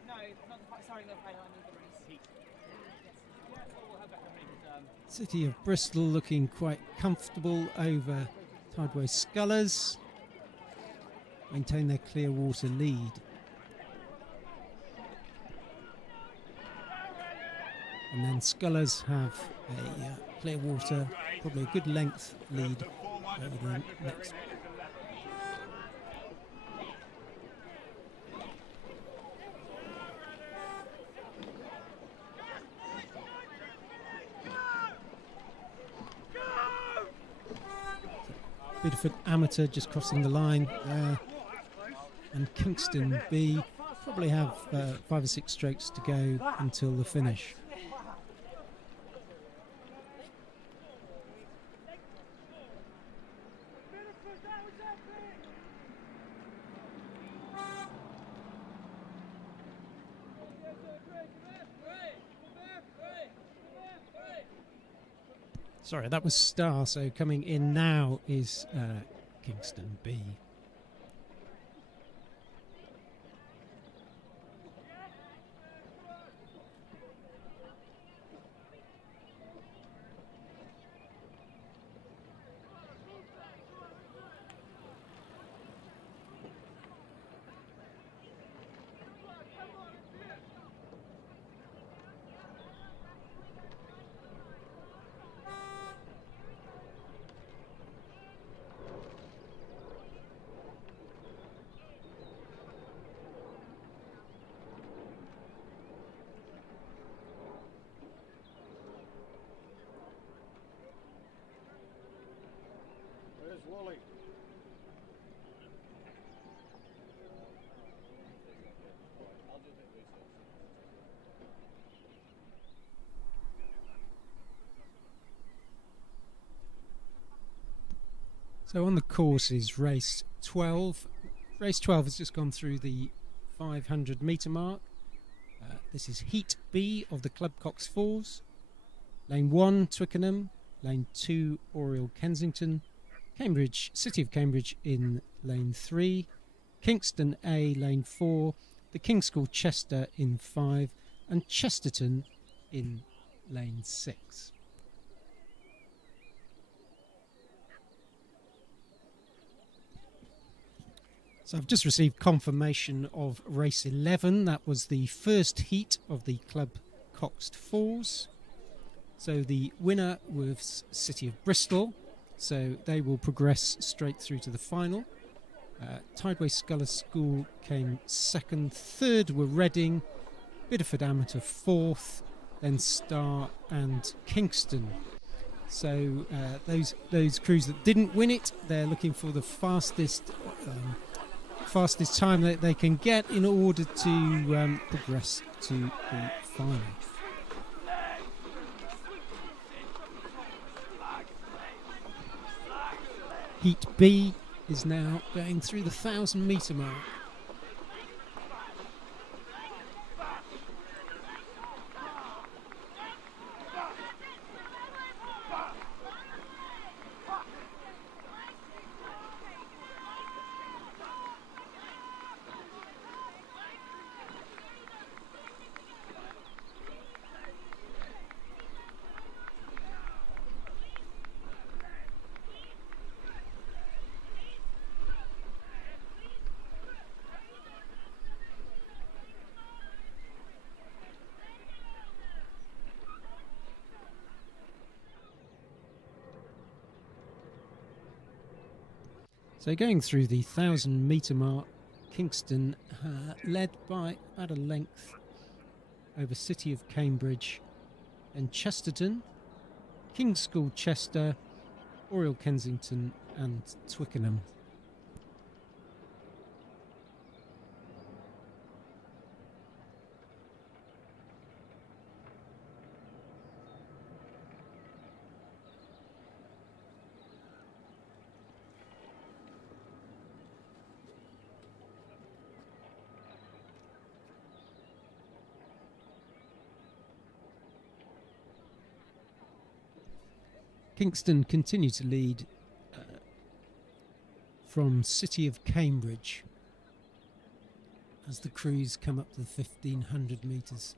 No, not the final. Sorry, not the final. I need the race. City of Bristol looking quite comfortable over Tideway Scholars. Maintain their clear water lead. And then Scholars have a clear water, probably a good length lead over the next. Bideford Amateur just crossing the line there. And Kingston B probably have 5 or 6 strokes to go until the finish. Sorry, that was Star, so coming in now is Kingston B. Where's Wally? I'll do a bit of research. So on the course is race 12. Race 12 has just gone through the 500 metre mark. This is Heat B of the Club Coxed Fours. Lane 1, Twickenham. Lane 2, Oriel Kensington. Cambridge, City of Cambridge in lane 3. Kingston A, lane 4. The King's School Chester in 5. And Chesterton in lane 6. So I've just received confirmation of race 11. That was the first heat of the Club Coxed Fours. So the winner was City of Bristol. So they will progress straight through to the final. Tideway Scholars School came second. Third were Reading. Bideford Amateur fourth. Then Star and Kingston. So those crews that didn't win it, they're looking for the fastest time that they can get in order to progress to the final. Heat B is now going through the 1,000 metre mark. So going through the 1,000 metre mark, Kingston led by about a length over City of Cambridge and Chesterton, King's School Chester, Oriel Kensington and Twickenham. Kingston continue to lead from City of Cambridge as the crews come up to the 1,500 metres.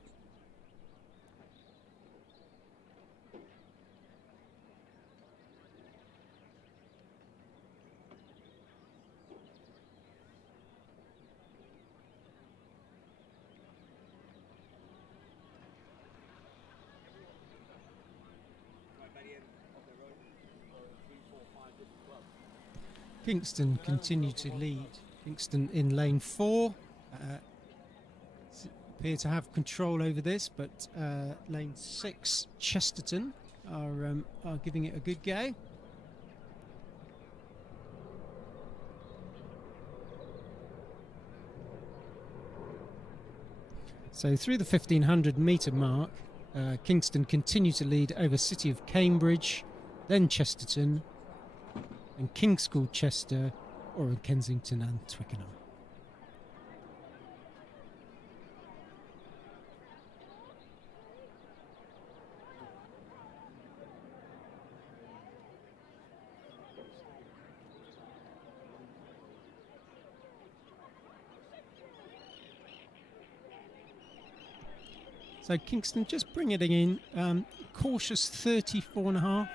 Kingston continue to lead. Kingston in lane 4. Appear to have control over this, but lane 6, Chesterton, are giving it a good go. So through the 1500 metre mark, Kingston continue to lead over City of Cambridge, then Chesterton, and King's School Chester, Oral Kensington and Twickenham. So Kingston just bring it in, cautious 34.5.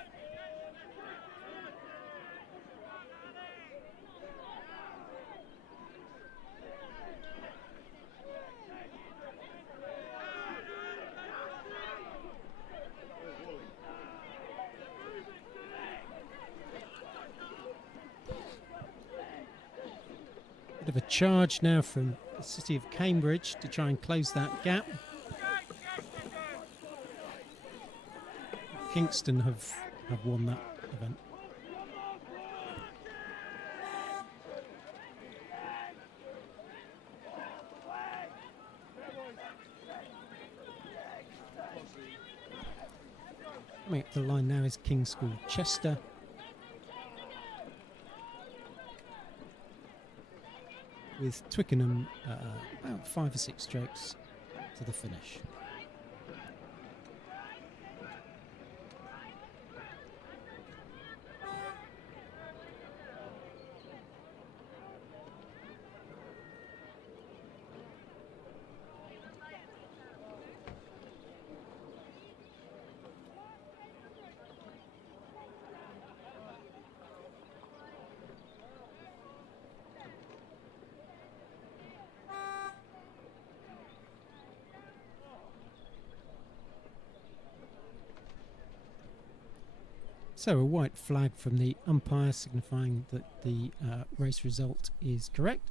Bit of a charge now from the City of Cambridge to try and close that gap. Kingston have won that event. Coming up the line now is King's School Chester. With Twickenham about 5 or 6 strokes to the finish. So a white flag from the umpire signifying that the race result is correct.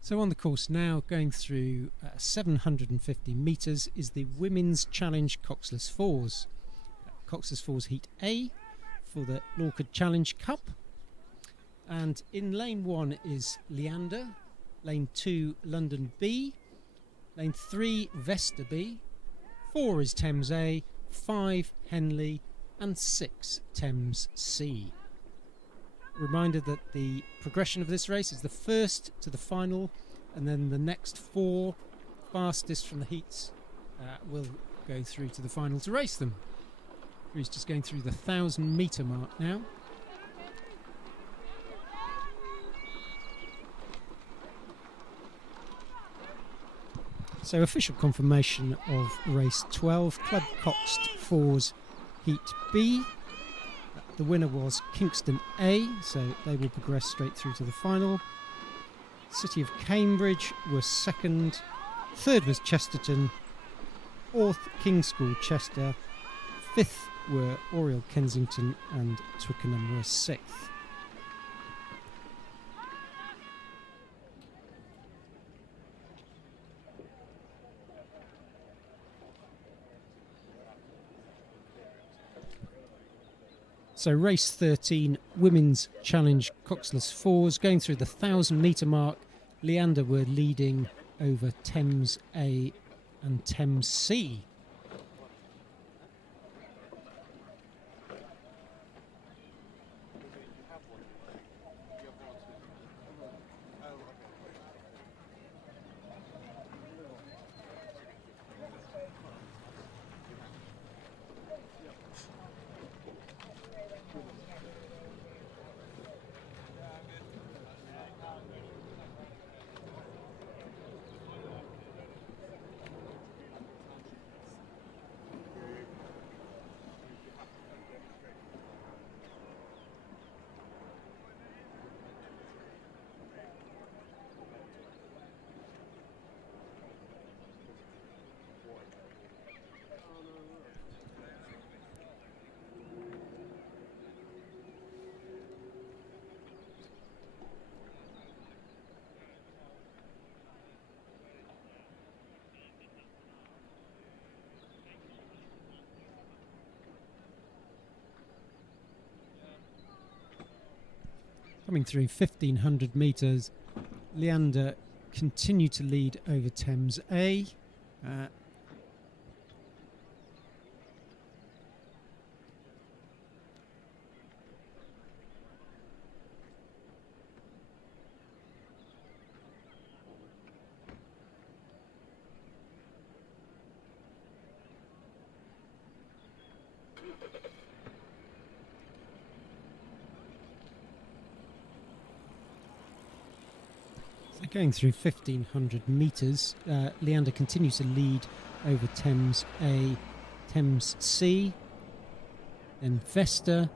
So on the course now, going through 750 metres, is the Women's Challenge Coxless Fours. Coxless Fours Heat A for the Lorchard Challenge Cup. And in lane 1 is Leander, lane 2 London B, lane 3 Vesta B, 4 is Thames A, 5 Henley and 6 Thames C. Reminder that the progression of this race is the first to the final, and then the next 4 fastest from the heats will go through to the final to race them. He's just going through the 1,000 metre mark now. So official confirmation of race 12, Club Coxed Fours Heat B. The winner was Kingston A, so they will progress straight through to the final. City of Cambridge was second, third was Chesterton, fourth King's School Chester, fifth were Oriel Kensington and Twickenham were sixth. So race 13, Women's Challenge Coxless Fours, going through the 1,000 metre mark. Leander were leading over Thames A and Thames C. Coming through 1,500 metres, Leander continue to lead over Thames A. Going through 1,500 metres, Leander continues to lead over Thames A, Thames C, then Vesta,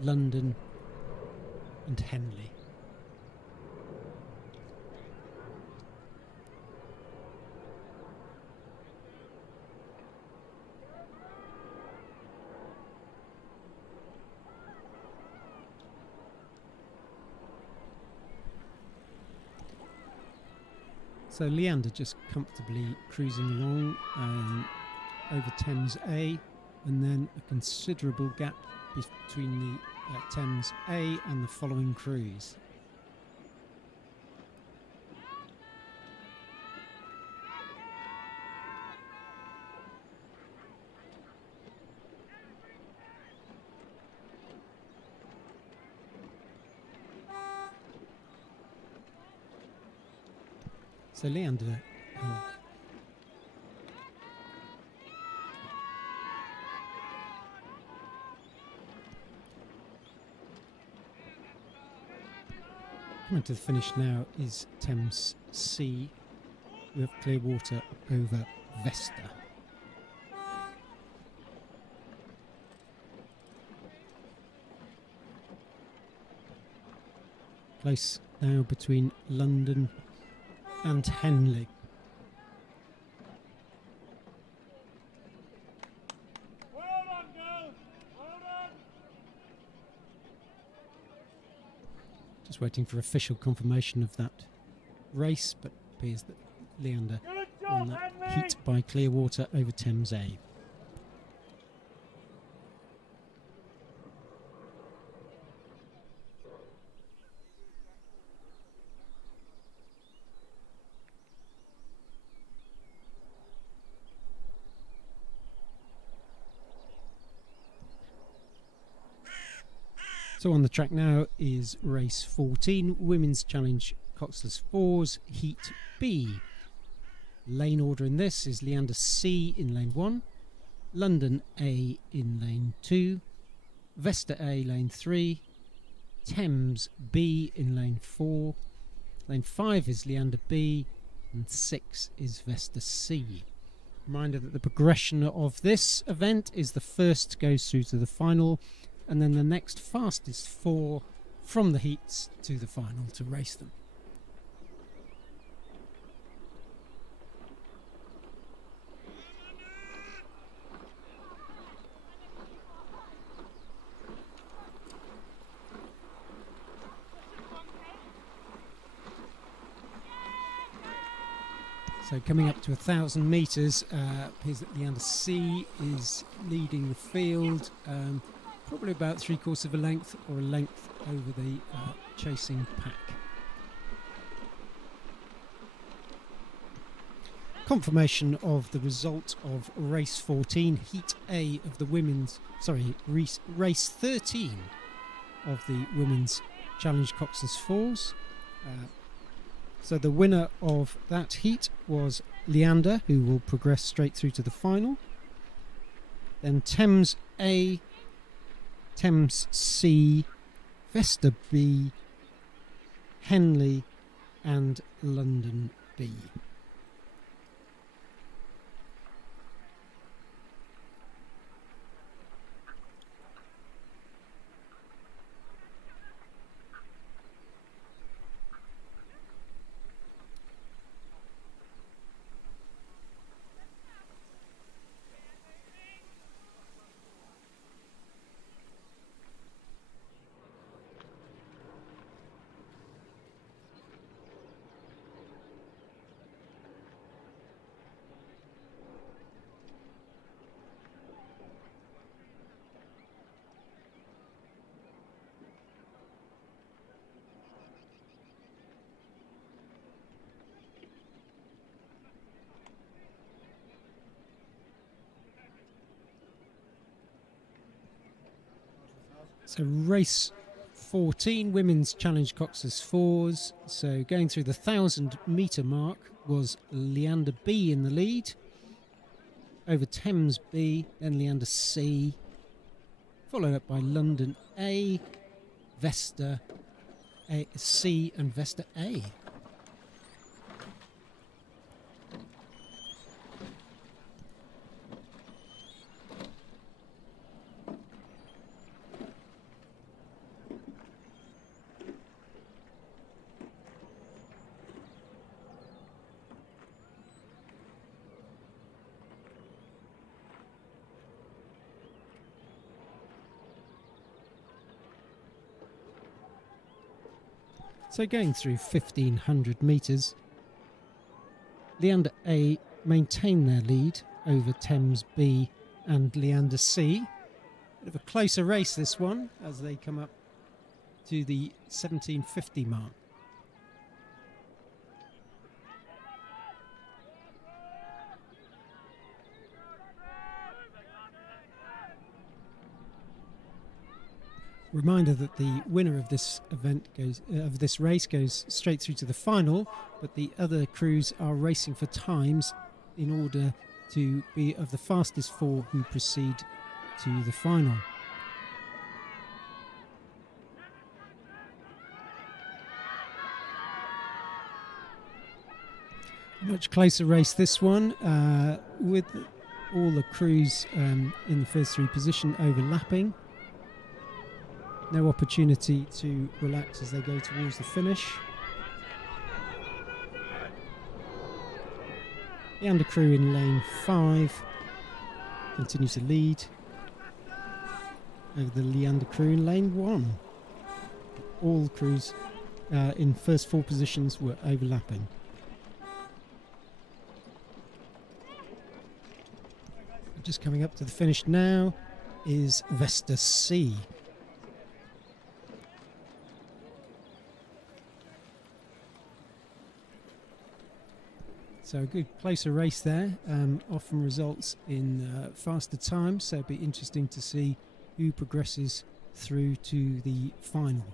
London and Henley. So Leander just comfortably cruising along over Thames A, and then a considerable gap between the Thames A and the following cruise. So Leander coming to the finish now is Thames C with clear water over Vesta. Close now between London and Henley. Well done, girls. Well done. Just waiting for official confirmation of that race, but it appears that Leander Good won job, that Henley. heat by clear water over Thames A. So on the track now is race 14, Women's Challenge Coxless Fours, Heat B. Lane order in this is Leander C in lane 1, London A in lane 2, Vesta A lane 3, Thames B in lane 4, lane 5 is Leander B, and 6 is Vesta C. Reminder that the progression of this event is the first goes through to the final, and then the next fastest 4 from the heats to the final to race them. So coming up to 1,000 metres, appears that Leander C is leading the field, probably about 3/4 of a length or a length over the chasing pack. Confirmation of the result of race 14, heat A of the women's, race 13 of the women's challenge Coxless Fours. So the winner of that heat was Leander, who will progress straight through to the final. Then Thames A, Thames C, Vesta B, Henley and London B. So race 14, Women's Challenge Coxers Fours. So going through the 1,000-metre mark was Leander B in the lead. Over Thames B, then Leander C. Followed up by London A, Vesta A, C and Vesta A. So going through 1,500 metres, Leander A maintain their lead over Thames B and Leander C. Bit of a closer race this one as they come up to the 1750 mark. Reminder that the winner of this event this race goes straight through to the final, but the other crews are racing for times in order to be of the fastest four who proceed to the final. Much closer race this one, with all the crews in the first three position overlapping. No opportunity to relax as they go towards the finish. Leander crew in lane 5 continues to lead over the Leander crew in lane 1. All crews in first four positions were overlapping. Just coming up to the finish now is Vesta C. So a good closer race there, often results in faster times, so it'll be interesting to see who progresses through to the final.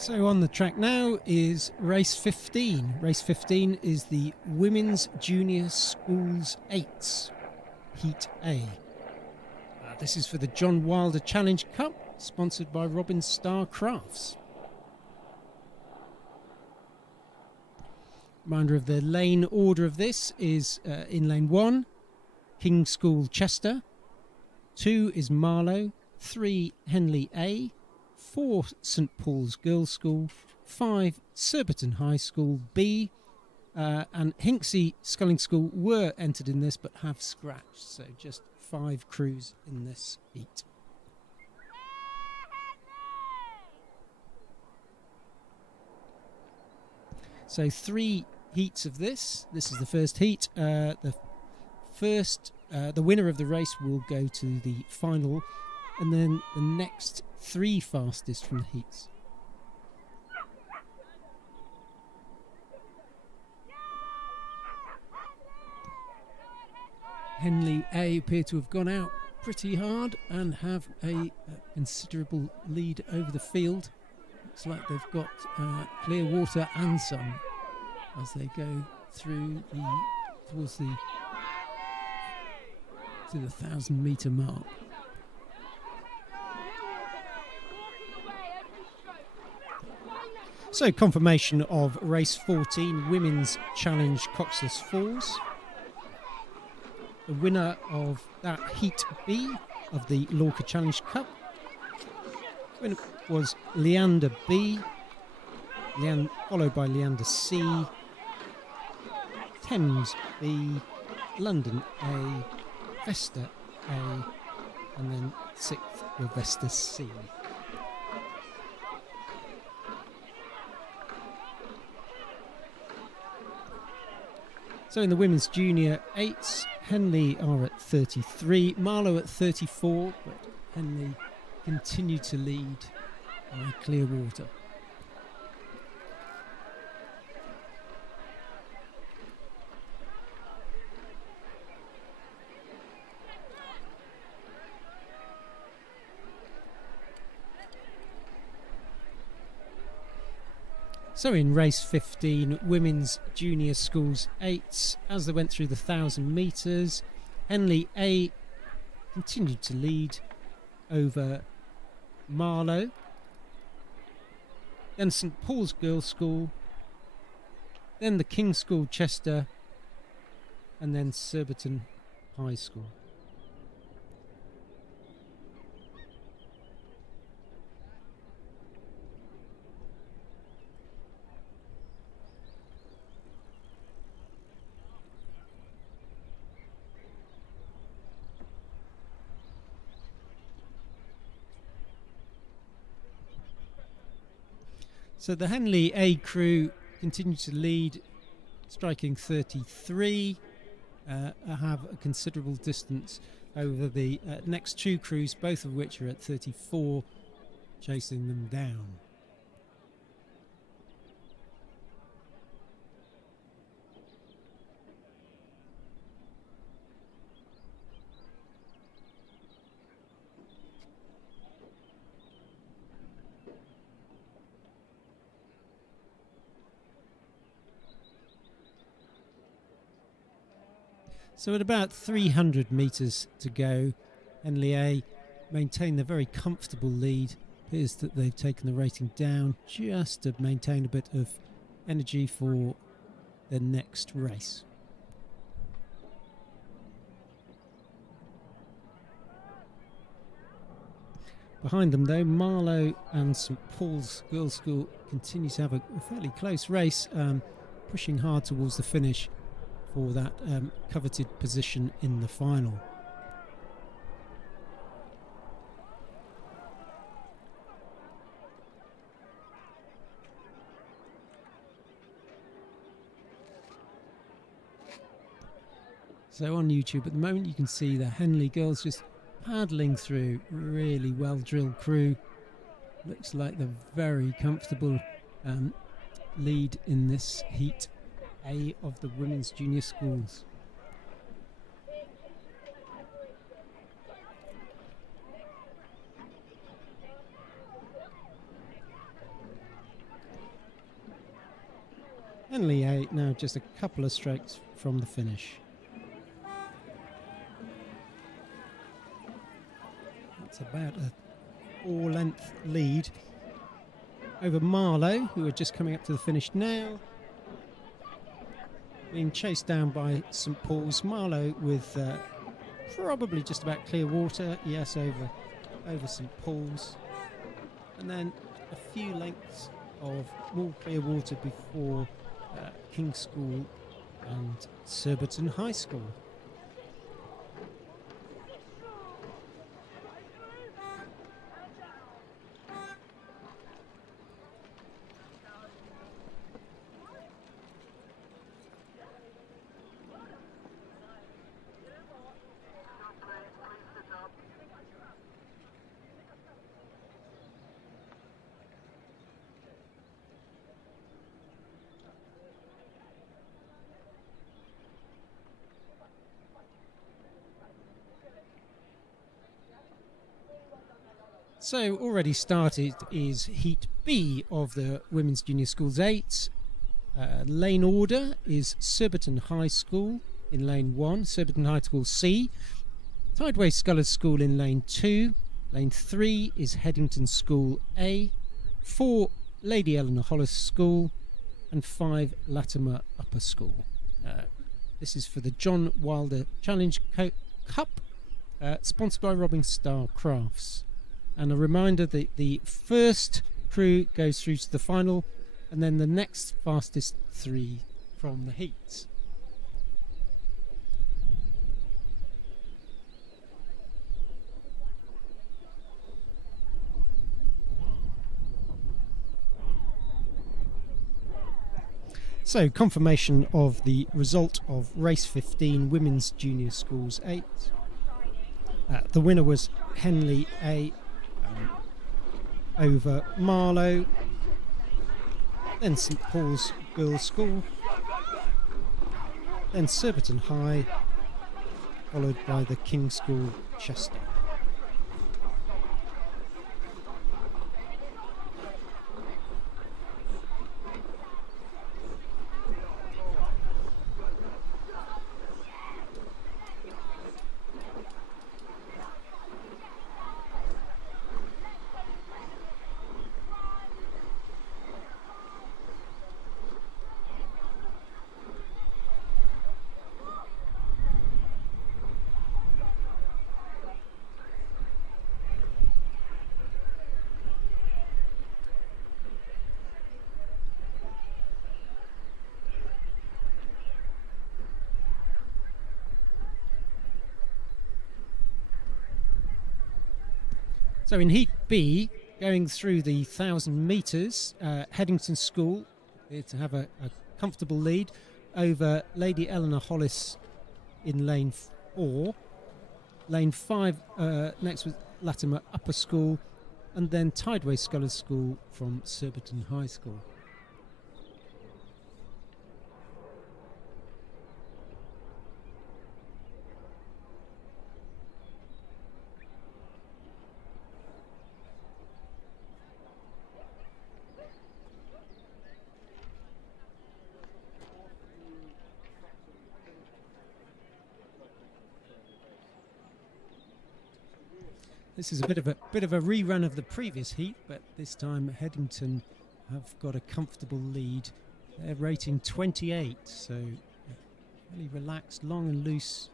So on the track now is race 15. Race 15 is the Women's Junior Schools 8s, Heat A. This is for the John Wilder Challenge Cup, sponsored by Robin Star Crafts. Reminder of the lane order of this is in lane 1, King's School Chester, 2 is Marlow, 3 Henley A, 4 St Paul's Girls' School, 5 Surbiton High School B, and Hinksey Sculling School were entered in this but have scratched, so just 5 crews in this heat. So 3 heats of this. This is the first heat. The winner of the race will go to the final, and then the next 3 fastest from the heats. Henley A appear to have gone out pretty hard and have a considerable lead over the field. Looks like they've got clear water and sun as they go through towards the 1,000-metre mark. So confirmation of race 14, Women's Challenge Coxless Falls. The winner of that Heat B of the Lorca Challenge Cup was Leander B, followed by Leander C, Thames B, London A, Vesta A, and then 6th were Vesta C. So in the women's junior 8s, Henley are at 33, Marlow at 34, but Henley continue to lead by clear water. So in race 15, women's junior schools 8s, as they went through the 1,000 metres, Henley A continued to lead over Marlow, then St Paul's Girls' School, then the King's School Chester, and then Surbiton High School. So the Henley A crew continue to lead, striking 33, have a considerable distance over the next two crews, both of which are at 34, chasing them down. So at about 300 metres to go, Henley A maintain the very comfortable lead. Appears that they've taken the rating down just to maintain a bit of energy for the next race. Behind them though, Marlow and St Paul's Girls' School continue to have a fairly close race, pushing hard towards the finish for that coveted position in the final. So on YouTube at the moment you can see the Henley girls just paddling through, really well drilled crew. Looks like they're very comfortable lead in this heat A of the women's junior schools. Henley A now just a couple of strokes from the finish. That's about a 4-length lead over Marlow, who are just coming up to the finish now. Being chased down by St Paul's. Marlow with probably just about clear water, yes, over St Paul's, and then a few lengths of more clear water before King's School and Surbiton High School. So already started is Heat B of the Women's Junior Schools 8. Lane order is Surbiton High School in Lane 1, Surbiton High School C, Tideway Scholars School in Lane 2, Lane 3 is Headington School A, 4 Lady Eleanor Hollis School, and 5 Latimer Upper School. This is for the John Wilder Challenge Cup, sponsored by Robbing Star Crafts. And a reminder that the first crew goes through to the final, and then the next fastest 3 from the heats. So, confirmation of the result of race 15, Women's Junior Schools 8. The winner was Henley A over Marlow, then St Paul's Girls' School, then Surbiton High, followed by the King's School Chester. So in Heat B, going through the 1,000 metres, Headington School here to have a comfortable lead over Lady Eleanor Hollis in lane 4. Lane 5 next was Latimer Upper School, and then Tideway Scholars School from Surbiton High School. This is a bit of a rerun of the previous heat, but this time Headington have got a comfortable lead. They're rating 28, so really relaxed, long and loose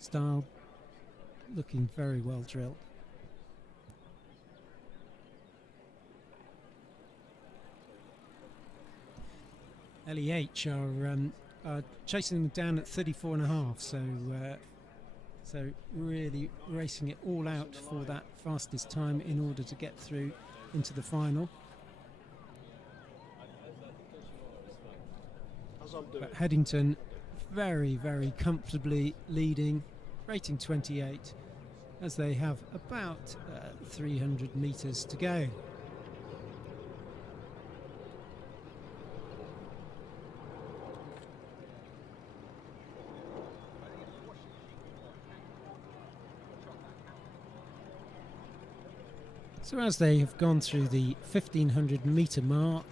style, looking very well drilled. LEH are chasing them down at 34.5, so really racing it all out for that fastest time in order to get through into the final. But Headington very, very comfortably leading, rating 28, as they have about 300 metres to go. So as they have gone through the 1,500 metre mark,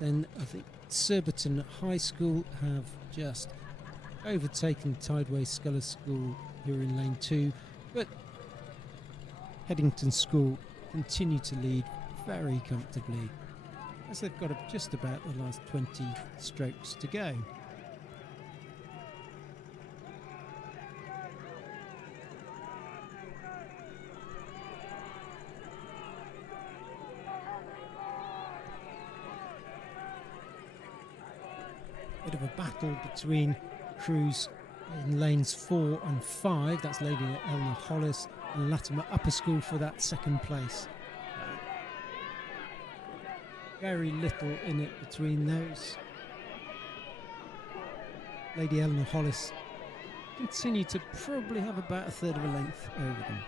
then I think Surbiton High School have just overtaken Tideway Scholars School, who are in lane 2, but Headington School continue to lead very comfortably, as they've got just about the last 20 strokes to go. Bit of a battle between crews in lanes 4 and 5. That's Lady Eleanor Hollis and Latimer Upper School for that second place. Very little in it between those. Lady Eleanor Hollis continue to probably have about a third of a length over them.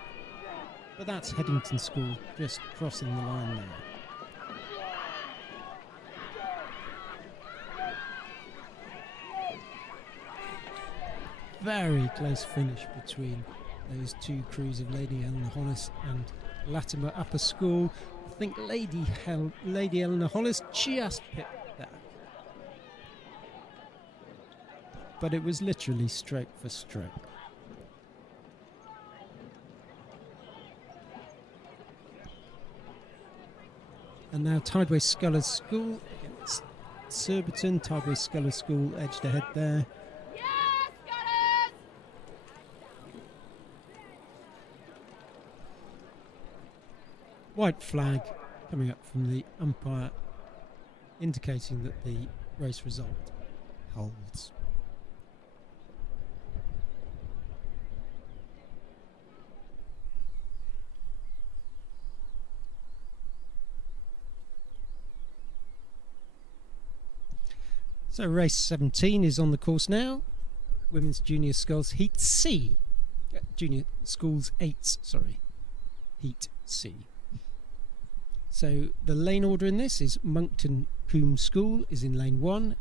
But that's Headington School just crossing the line now. Very close finish between those two crews of Lady Eleanor Hollis and Latimer Upper School. I think Lady Eleanor Hollis just picked that, but it was literally stroke for stroke. And now Tideway Scholars School against Surbiton. Tideway Scholars School edged ahead there. White flag coming up from the umpire, indicating that the race result holds. So race 17 is on the course now. Women's Junior Sculls Heat C. Junior Schools 8, sorry. Heat C. So the lane order in this is Monkton Combe School is in lane 1,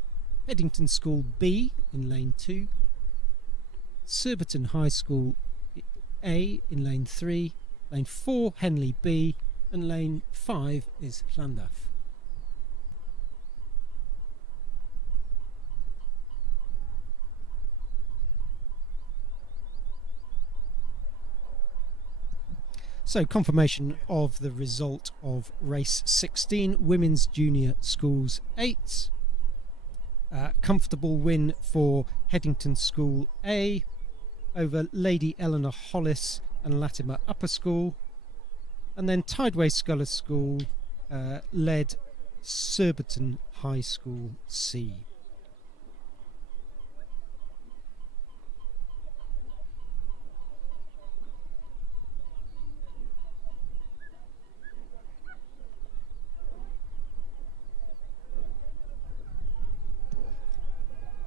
Headington School B in lane 2, Surbiton High School A in lane 3, lane 4 Henley B, and lane 5 is Llandaff. So confirmation of the result of race 16, Women's Junior Schools 8. Comfortable win for Headington School A over Lady Eleanor Hollis and Latimer Upper School. And then Tideway Scholars School led Surbiton High School C.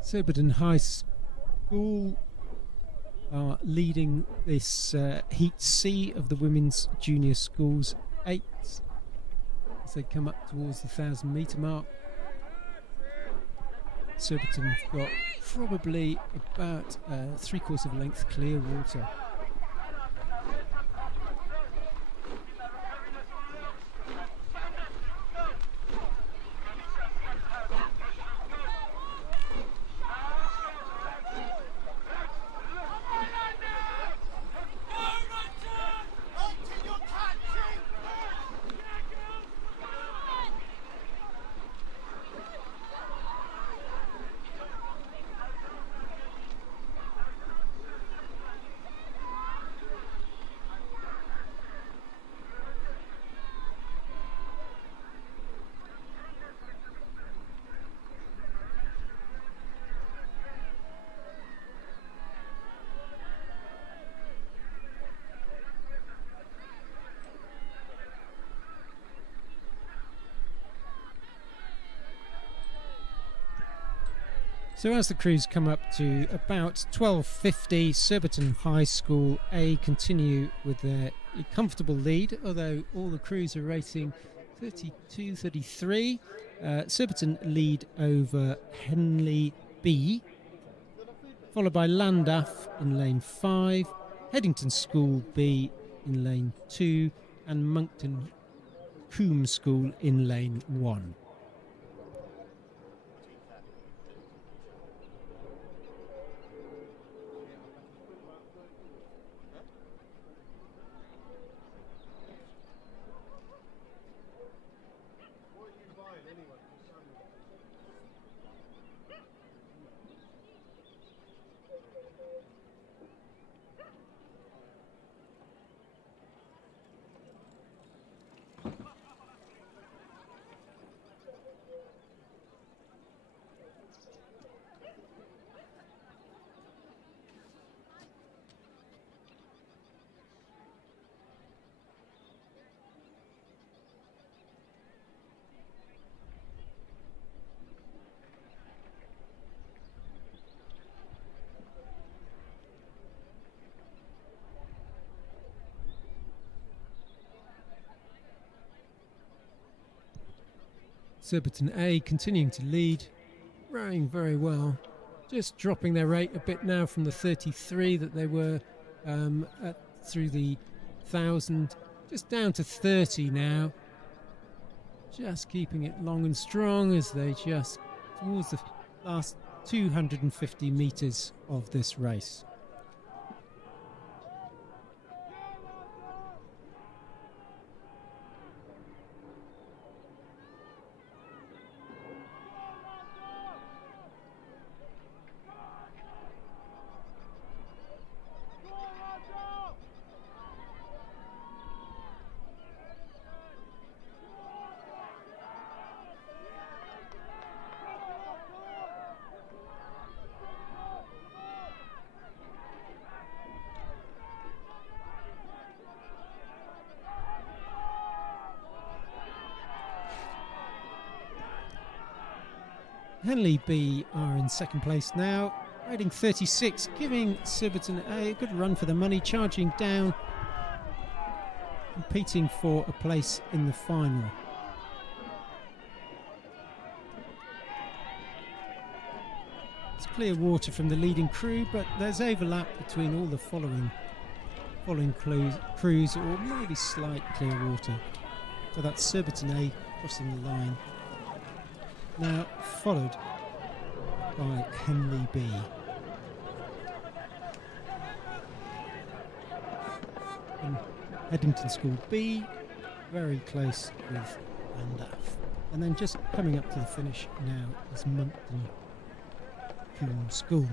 Surbiton High School are leading this Heat C of the Women's Junior Schools 8 as they come up towards the 1,000 metre mark. Surbiton have got probably about 3/4 of a length clear water. So as the crews come up to about 12:50, Surbiton High School A continue with their comfortable lead, although all the crews are racing 32-33. Surbiton lead over Henley B, followed by Llandaff in lane 5, Headington School B in lane 2, and Monkton Combe School in lane 1. Surbiton A continuing to lead, rowing very well, just dropping their rate a bit now from the 33 that they were through the 1,000, just down to 30 now, just keeping it long and strong as they just towards the last 250 metres of this race. Henley B are in second place now, riding 36, giving Surbiton a good run for the money, charging down, competing for a place in the final. It's clear water from the leading crew, but there's overlap between all the following crews, or maybe slight clear water. So that's Surbiton A crossing the line. Now followed by Henley B. And Headington School B, very close with Leander. And then just coming up to the finish now is Monkton Coombe School.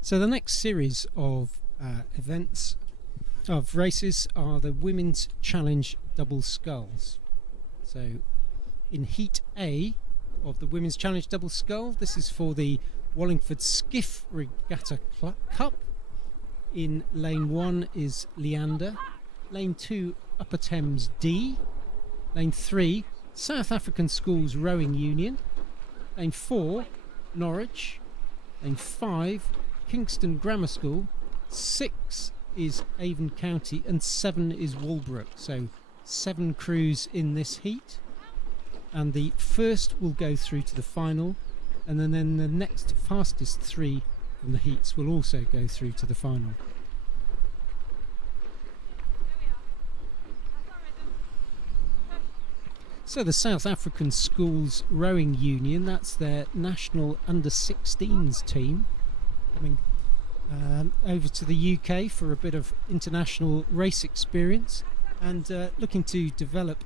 So the next series of races are the Women's Challenge Double Sculls. So in Heat A of the Women's Challenge Double Scull, this is for the Wallingford Skiff Regatta Cup. In Lane 1 is Leander, Lane 2 Upper Thames D, Lane 3 South African Schools Rowing Union, Lane 4 Norwich, Lane 5 Kingston Grammar School, 6 is Avon County, and 7 is Walbrook. So 7 crews in this heat, and the first will go through to the final, and then the next fastest 3 from the heats will also go through to the final. So the South African Schools Rowing Union, that's their national under-16s team, coming over to the UK for a bit of international race experience, and looking to develop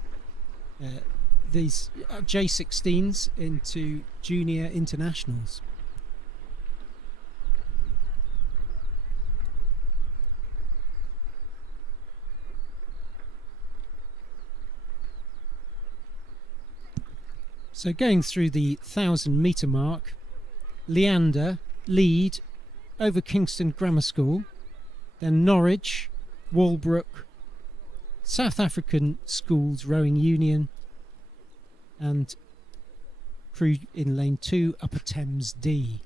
these J16s into junior internationals. So going through the 1,000 metre mark, Leander lead over Kingston Grammar School, then Norwich, Walbrook, South African Schools Rowing Union, and crew in Lane 2 Upper Thames D.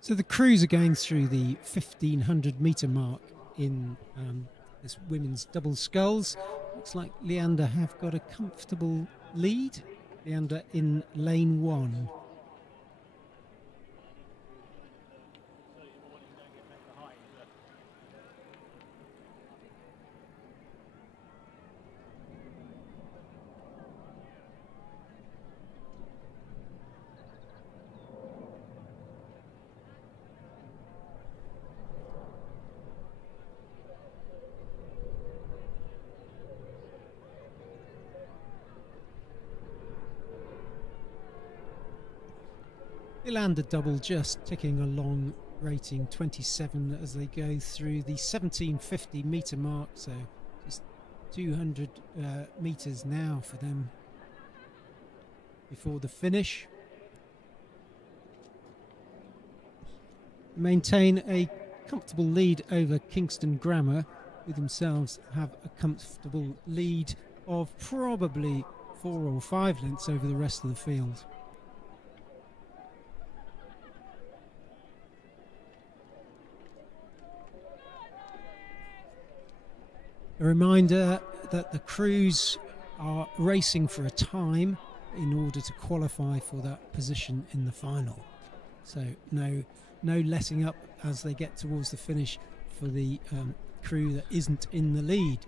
So the crews are going through the 1,500 metre mark in this women's double sculls. Looks like Leander have got a comfortable lead. Leander in lane 1. The Leander double just ticking along, rating 27 as they go through the 1750 metre mark, so just 200 metres now for them before the finish. Maintain a comfortable lead over Kingston Grammar, who themselves have a comfortable lead of probably 4 or 5 lengths over the rest of the field. A reminder that the crews are racing for a time in order to qualify for that position in the final. So no letting up as they get towards the finish for the crew that isn't in the lead.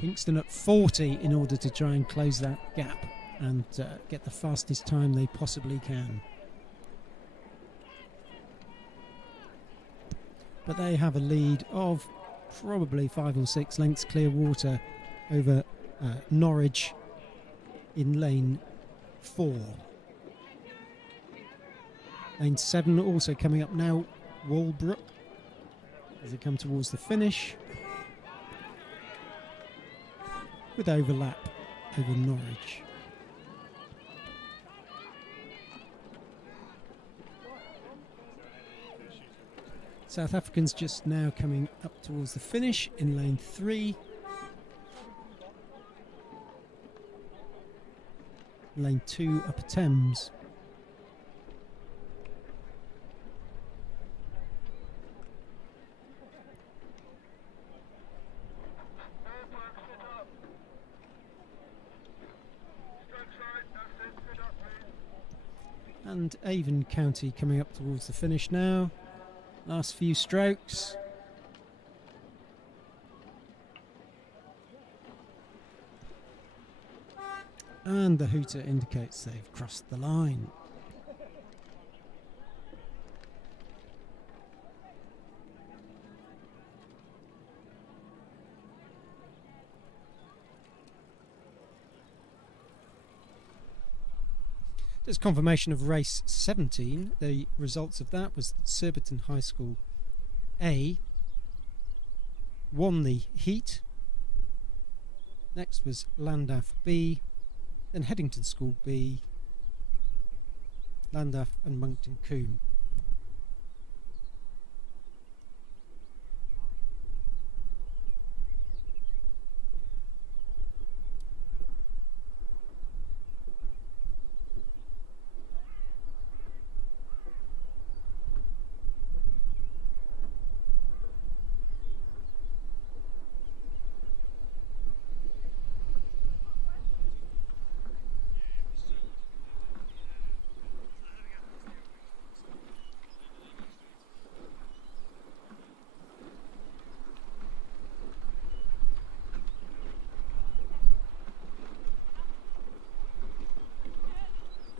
Kingston at 40 in order to try and close that gap and get the fastest time they possibly can. But they have a lead of probably 5 or 6 lengths clear water over Norwich in lane 4. Lane 7 also coming up now, Walbrook, as they come towards the finish, with overlap over Norwich. South Africans just now coming up towards the finish in lane 3. Lane 2, Upper Thames. And Avon County coming up towards the finish now. Last few strokes. And the hooter indicates they've crossed the line. There's confirmation of race 17. The results of that was that Surbiton High School A won the heat. Next was Llandaff B, then Headington School B, Llandaff and Monkton Combe.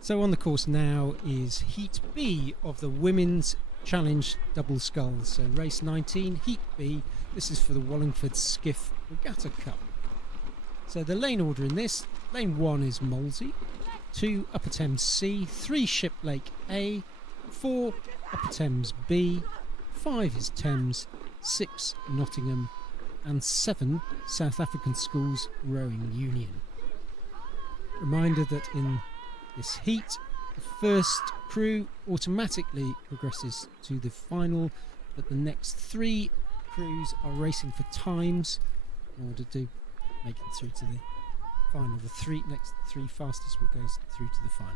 So on the course now is Heat B of the Women's Challenge Double Sculls. So race 19, Heat B. This is for the Wallingford Skiff Regatta Cup. So the lane order in this, lane 1 is Molesey, 2 Upper Thames C, 3 Shiplake A, 4 Upper Thames B, 5 is Thames, 6 Nottingham, and 7 South African Schools Rowing Union. Reminder that in this heat, the first crew automatically progresses to the final, but the next 3 crews are racing for times in order to make it through to the final. The next 3 fastest will go through to the final.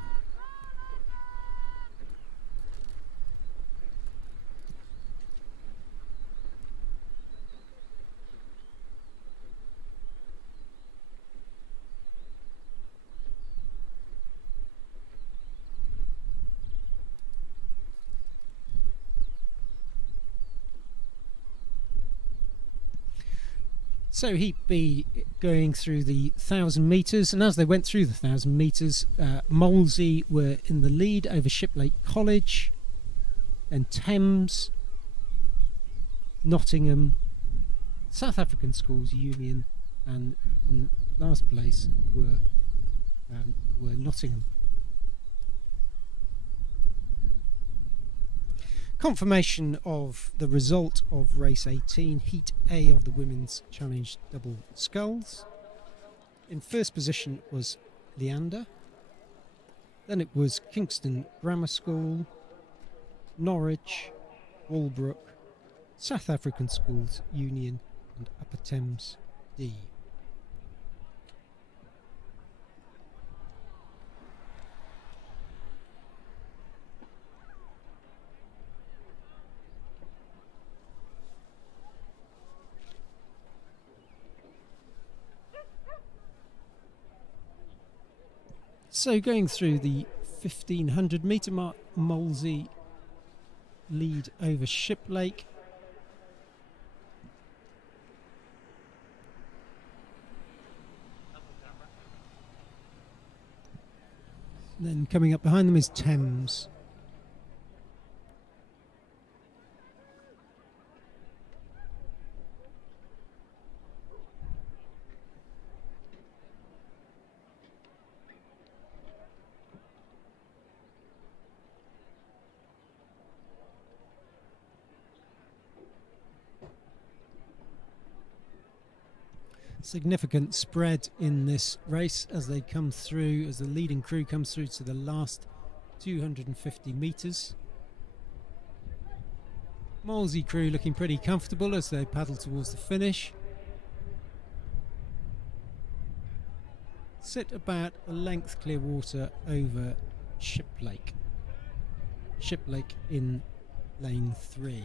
So Heat B going through the 1,000 metres, and as they went through the 1,000 metres, Molesey were in the lead over Shiplake College, then Thames, Nottingham, South African Schools Union, and in last place were were Nottingham. Confirmation of the result of race 18, Heat A of the Women's Challenge Double Sculls. In first position was Leander. Then it was Kingston Grammar School, Norwich, Walbrook, South African Schools Union and Upper Thames D. So going through the 1500 metre mark, Molesey lead over Shiplake. Then coming up behind them is Thames. Significant spread in this race as they come through, as the leading crew comes through to the last 250 metres. Molesey crew looking pretty comfortable as they paddle towards the finish. Sit about a length clear water over Shiplake. Shiplake in lane 3.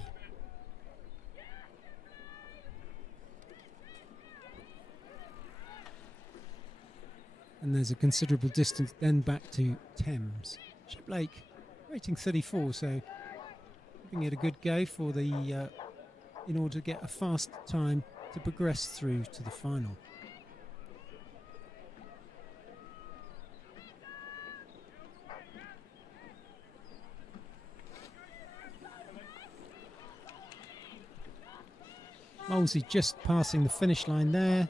And there's a considerable distance then back to Thames. Shiplake rating 34, so giving it a good go for the in order to get a fast time to progress through to the final. Molesey just passing the finish line there.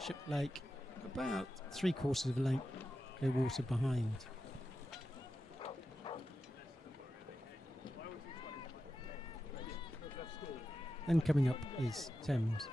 Shiplake about 3/4 of a length clear water behind. Then coming up is Thames.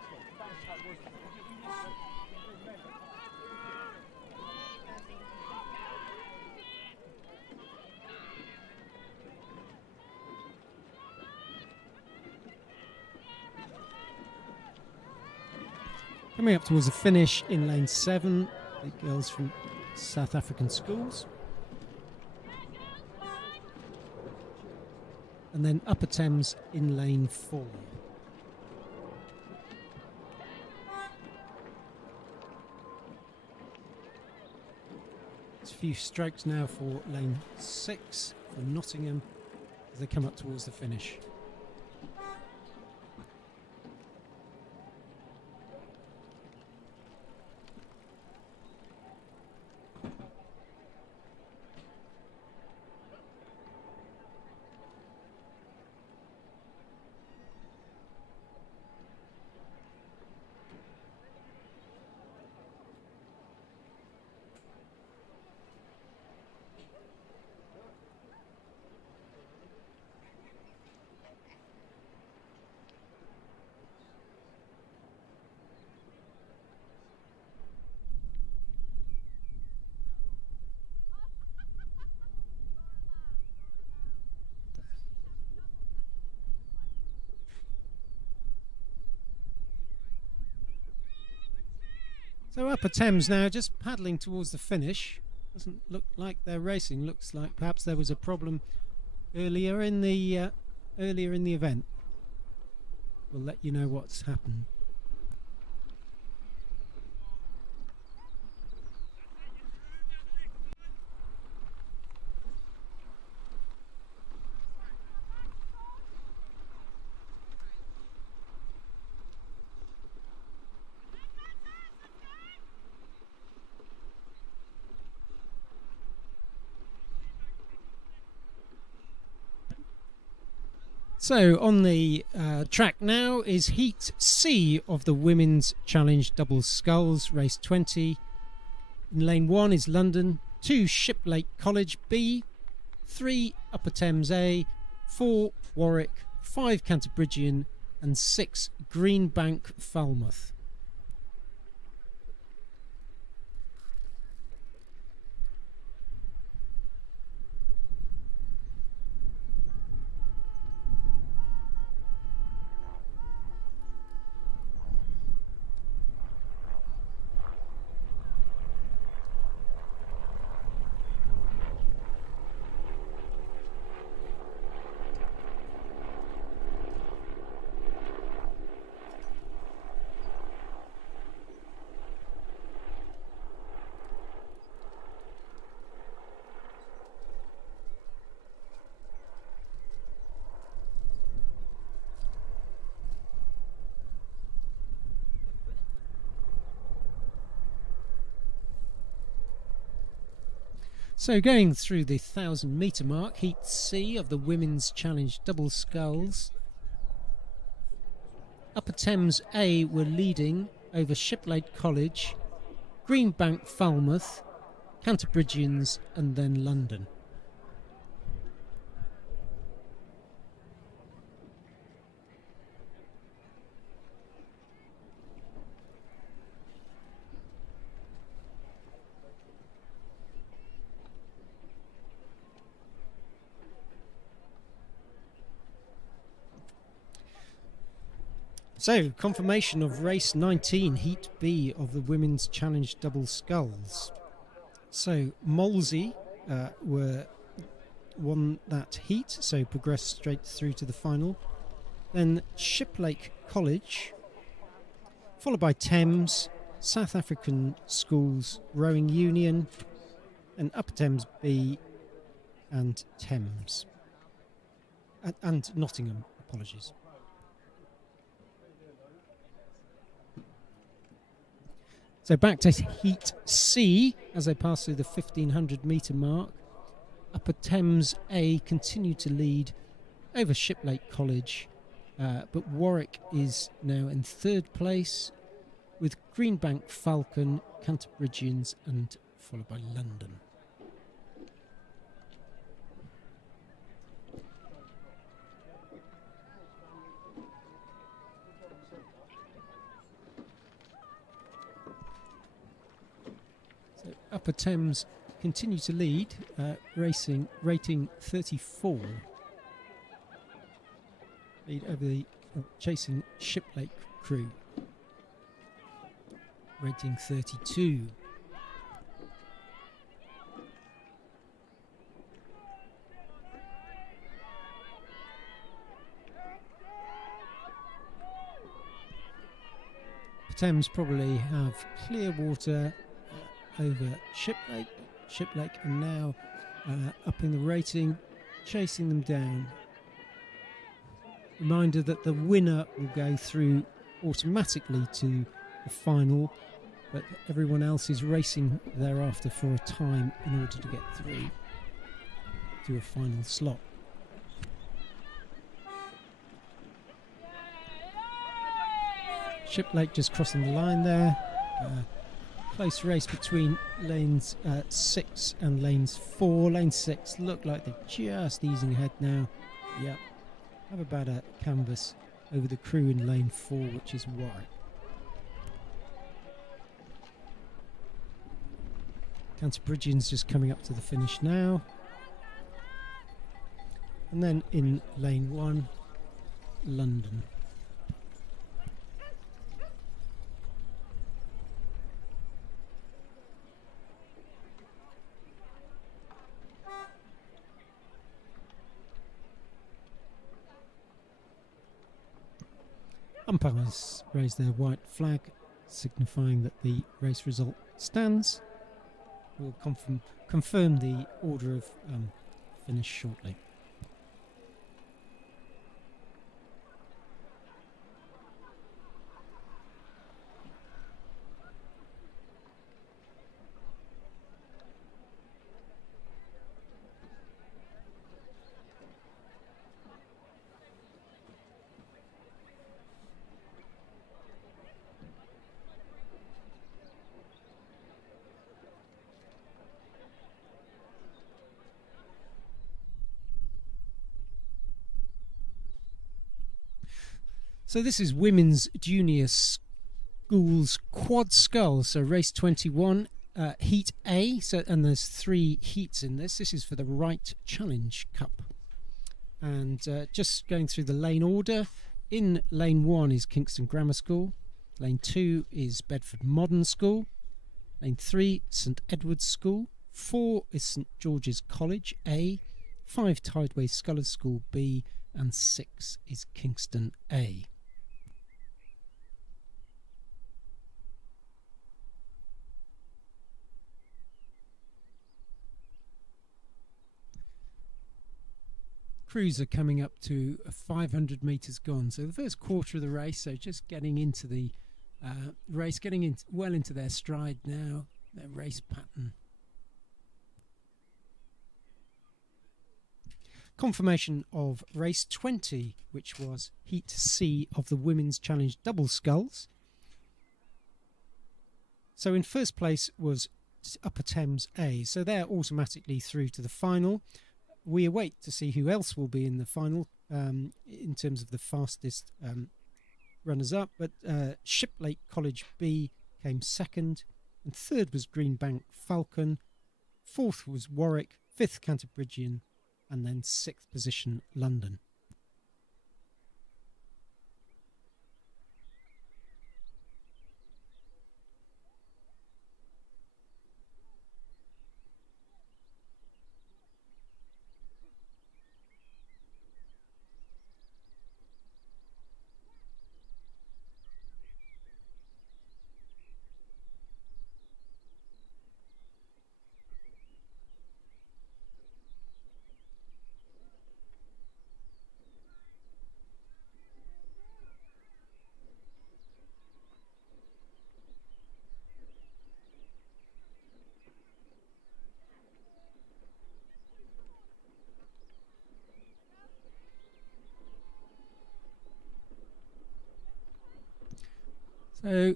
Coming up towards the finish in lane 7, the girls from South African Schools. And then Upper Thames in lane 4. It's a few strokes now for lane 6 for Nottingham as they come up towards the finish. So Upper Thames now just paddling towards the finish. Doesn't look like they're racing. Looks like perhaps there was a problem earlier in the event. We'll let you know what's happened. So on the track now is Heat C of the Women's Challenge Double Sculls, race 20. In lane 1 is London, 2 Shiplake College B, 3 Upper Thames A, 4 Warwick, 5 Canterbridgian and 6 Greenbank Falmouth. So going through the 1,000 metre mark, Heat C of the Women's Challenge Double Sculls. Upper Thames A were leading over Shiplake College, Greenbank Falmouth, Canterbridgians and then London. So, confirmation of race 19, Heat B of the Women's Challenge Double Sculls. So, Molesey won that heat, so progressed straight through to the final. Then Shiplake College, followed by Thames, South African Schools Rowing Union, and Upper Thames B and Thames. And Nottingham, apologies. So back to Heat C as they pass through the 1,500 metre mark. Upper Thames A continue to lead over Shiplake College, but Warwick is now in third place with Greenbank Falcon, Canterbridgians and followed by London. Upper Thames continue to lead, rating 34. Lead over the chasing Shiplake crew, rating 32. Thames probably have clear water over Shiplake and now upping the rating, chasing them down. Reminder that the winner will go through automatically to the final, but everyone else is racing thereafter for a time in order to get through to a final slot. Shiplake just crossing the line there. Close race between lanes 6 and lanes 4. Lane 6 look like they're just easing ahead now. Yep. Have about a canvas over the crew in lane 4, which is Warwick. Canterbridgians just coming up to the finish now. And then in lane 1, London. Umpires raise their white flag, signifying that the race result stands. We'll confirm the order of finish shortly. So this is women's junior schools quad scull. So race 21, heat A. So and there's 3 heats in this. This is for the Wright Challenge Cup. And just going through the lane order. In lane 1 is Kingston Grammar School. Lane 2 is Bedford Modern School. Lane 3, St Edward's School. 4 is St George's College A. 5, Tideway Scholars School B. And 6 is Kingston A. Crews are coming up to 500 metres gone. So the first quarter of the race, so just getting into the race, getting well into their stride now, their race pattern. Confirmation of race 20, which was Heat C of the Women's Challenge Double Sculls. So in first place was Upper Thames A, so they're automatically through to the final. We await to see who else will be in the final in terms of the fastest runners-up, but Shiplake College B came second, and third was Greenbank Falcon, fourth was Warwick, fifth Canterbridgian, and then sixth position London. So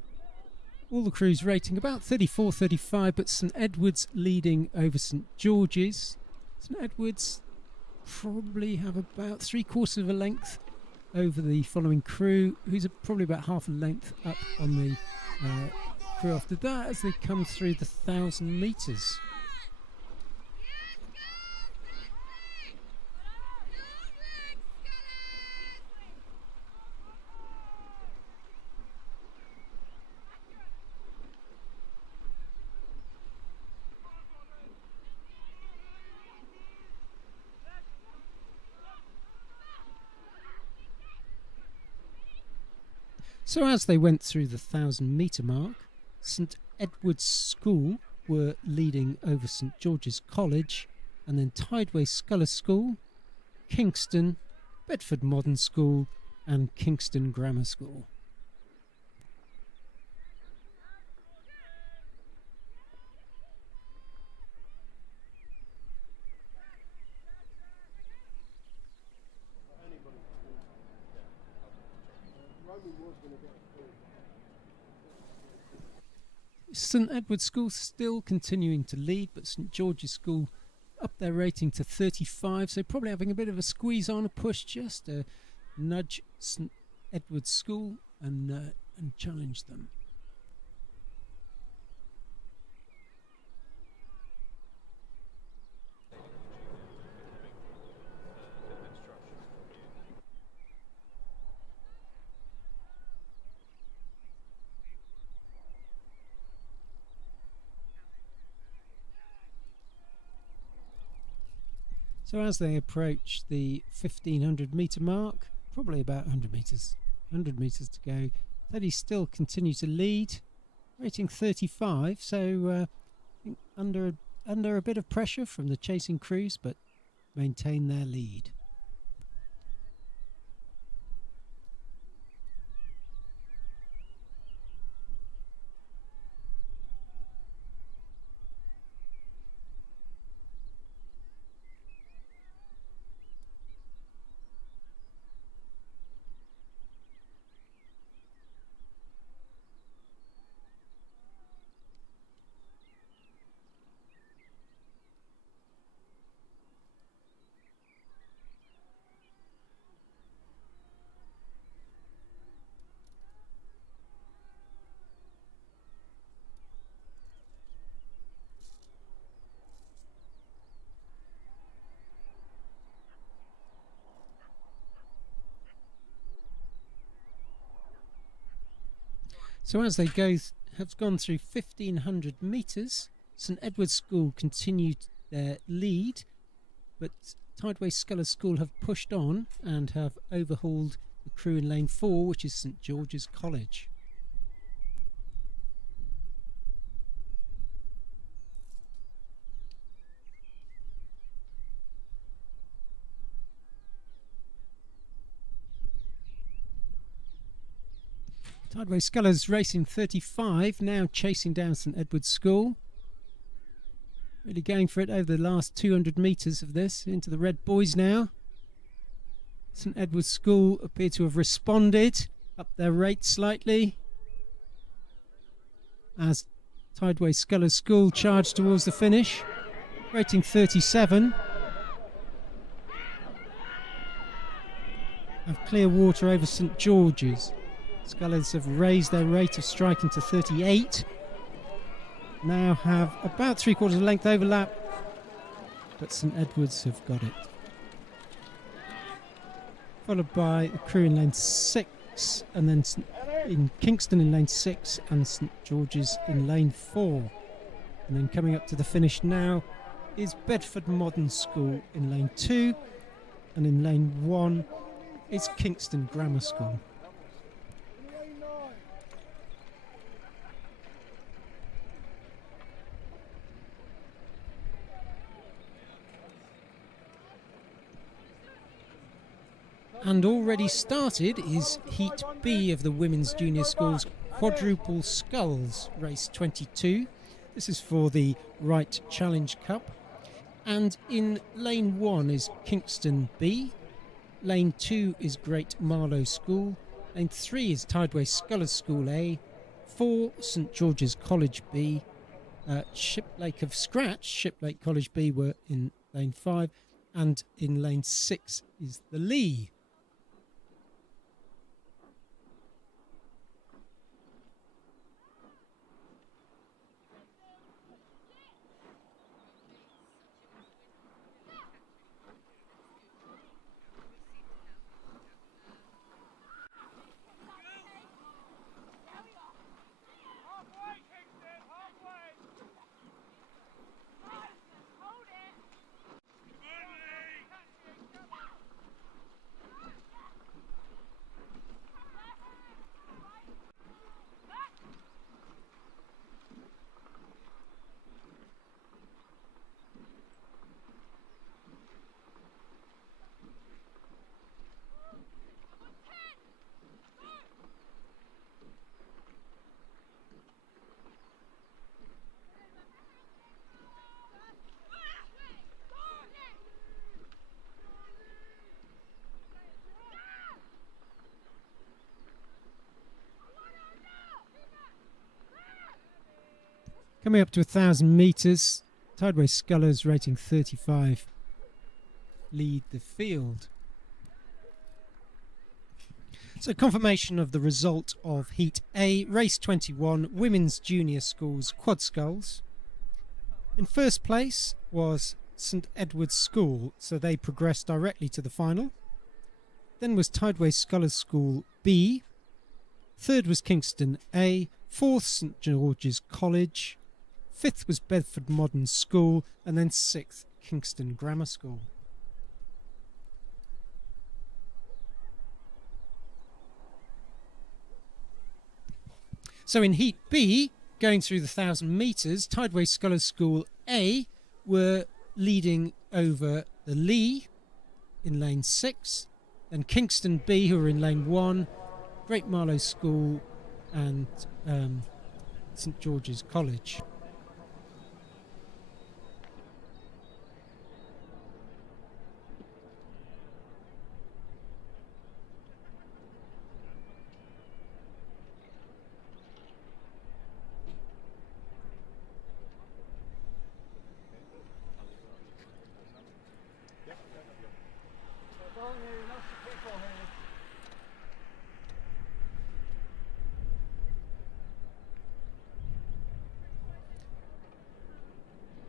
all the crews rating about 34-35, but St Edward's leading over St George's. St Edward's probably have about 3/4 of a length over the following crew, who's probably about half a length up on the crew after that as they come through the 1,000 metres. So as they went through the 1,000 metre mark, St Edward's School were leading over St George's College, and then Tideway Scholars School, Kingston, Bedford Modern School and Kingston Grammar School. St Edward's School still continuing to lead, but St George's School up their rating to 35, so probably having a bit of a squeeze on, a push, just to nudge St Edward's School and challenge them. So as they approach the 1,500 metre mark, probably about 100 metres to go, Teddy still continue to lead, rating 35, so under a bit of pressure from the chasing crews, but maintain their lead. So as they have gone through 1,500 metres, St Edward's School continued their lead, but Tideway Scholars School have pushed on and have overhauled the crew in lane 4, which is St George's College. Tideway Scholars racing 35, now chasing down St Edward's School. Really going for it over the last 200 metres of this, into the red boys now. St Edward's School appear to have responded, up their rate slightly, as Tideway Scholars School charge towards the finish, rating 37. Have clear water over St George's. Scholars have raised their rate of striking to 38. Now have about 3/4 length overlap, but St Edward's have got it. Followed by the crew in lane 6, and then in Kingston in lane 6 and St George's in lane 4. And then coming up to the finish now is Bedford Modern School in lane 2, and in lane 1 is Kingston Grammar School. And already started is Heat B of the Women's Junior Schools Quadruple Sculls, race 22. This is for the Wright Challenge Cup. And in lane 1 is Kingston B. Lane 2 is Great Marlow School. Lane 3 is Tideway Scholars School A. 4, St George's College B. Shiplake of Scratch, Shiplake College B were in lane 5. And in lane 6 is the Lee. Coming up to 1,000 metres, Tideway Scholars rating 35 lead the field. So confirmation of the result of Heat A, race 21, Women's Junior Schools Quad Sculls. In first place was St Edward's School, so they progressed directly to the final. Then was Tideway Scholars School B. Third was Kingston A. Fourth, St George's College. Fifth was Bedford Modern School, and then sixth, Kingston Grammar School. So in Heat B, going through the 1,000 metres, Tideway Scholars School A were leading over the Lee in lane 6, then Kingston B, who were in lane 1, Great Marlow School and St George's College.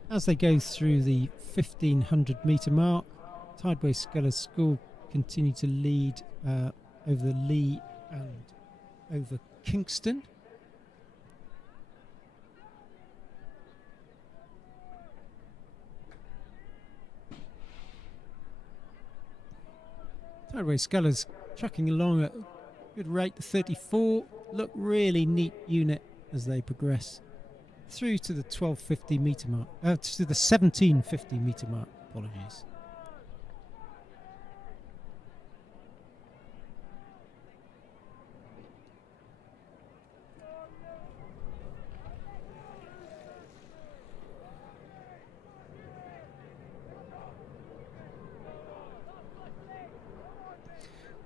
As they go through the 1,500 metre mark, Tideway Scholars School continue to lead over the Lee and over Kingston. Tideway Scholars trucking along at a good rate, 34. Look really neat unit as they progress through to the 1250 metre mark, to the 1750 metre mark, apologies.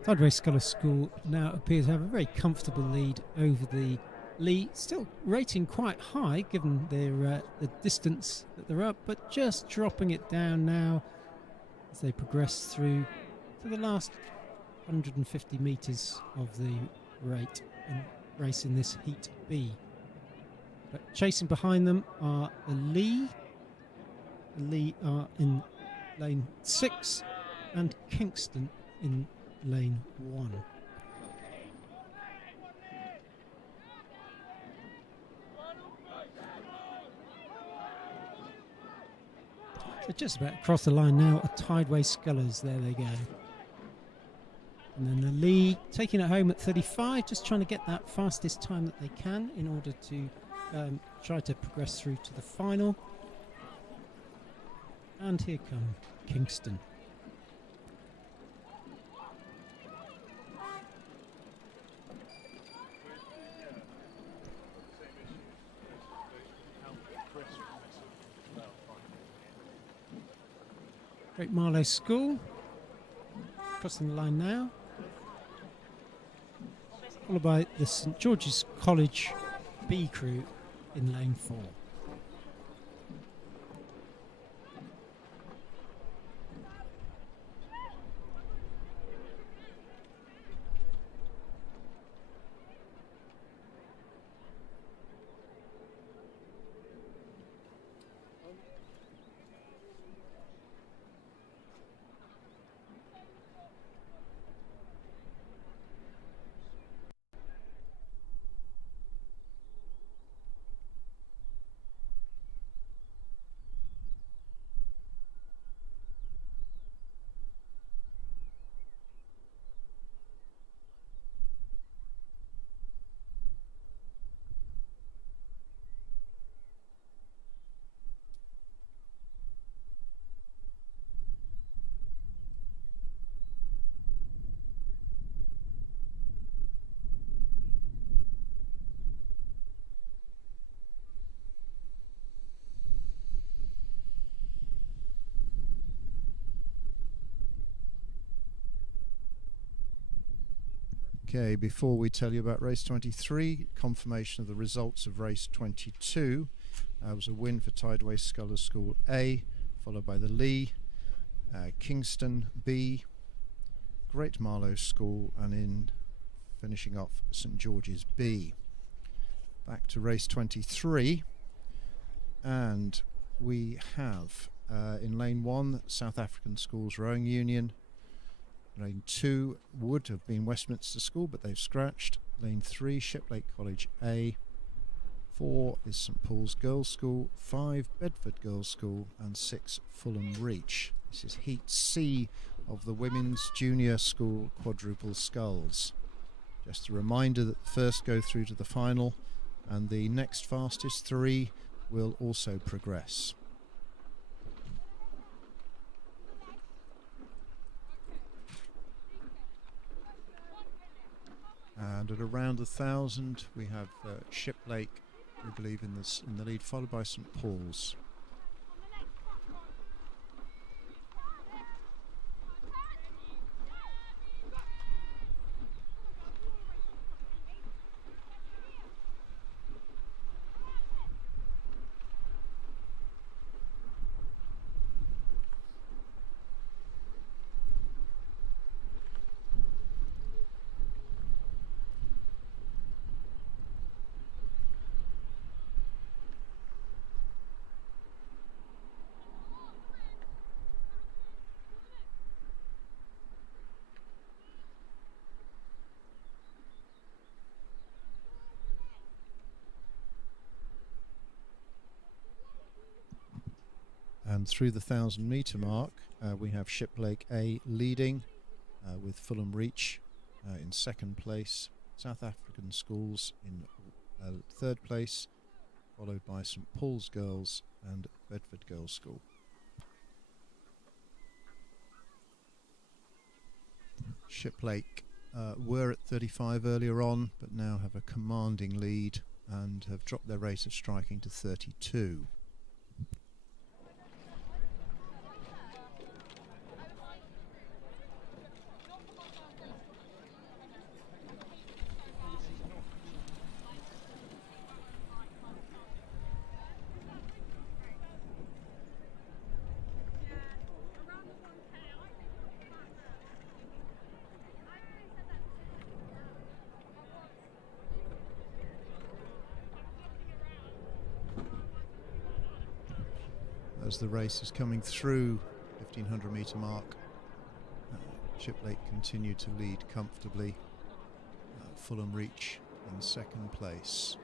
Tideway Scholars School now appears to have a very comfortable lead over the Lee, still rating quite high given their the distance that they're up, but just dropping it down now as they progress through to the last 150 metres of the race in this Heat B. But chasing behind them are the Lee. The Lee are in lane 6 and Kingston in lane 1. So just about across the line now are Tideway Scholars. There they go. And then the Lee taking it home at 35, just trying to get that fastest time that they can in order to try to progress through to the final. And here come Kingston. Great Marlow School crossing the line now, followed by the St George's College B crew in lane 4. Okay, before we tell you about race 23, confirmation of the results of race 22. Was a win for Tideway Scholars School A, followed by the Lee, Kingston B, Great Marlow School, and in finishing off St George's B. Back to race 23, and we have in lane 1 South African Schools Rowing Union. Lane 2 would have been Westminster School, but they've scratched. Lane 3 Shiplake College A. 4 is St Paul's Girls' School, 5 Bedford Girls' School, and 6 Fulham Reach. This is Heat C of the Women's Junior School Quadruple Sculls. Just a reminder that the first go through to the final, and the next fastest 3 will also progress. And at around 1,000 we have Shiplake, we believe, in the lead, followed by St Paul's. And through the 1,000 metre mark, we have Shiplake A leading, with Fulham Reach in second place, South African Schools in third place, followed by St Paul's Girls and Bedford Girls School. Shiplake were at 35 earlier on, but now have a commanding lead and have dropped their rate of striking to 32. As the race is coming through 1500 metre mark, Shiplake continue to lead comfortably. Fulham Reach in second place.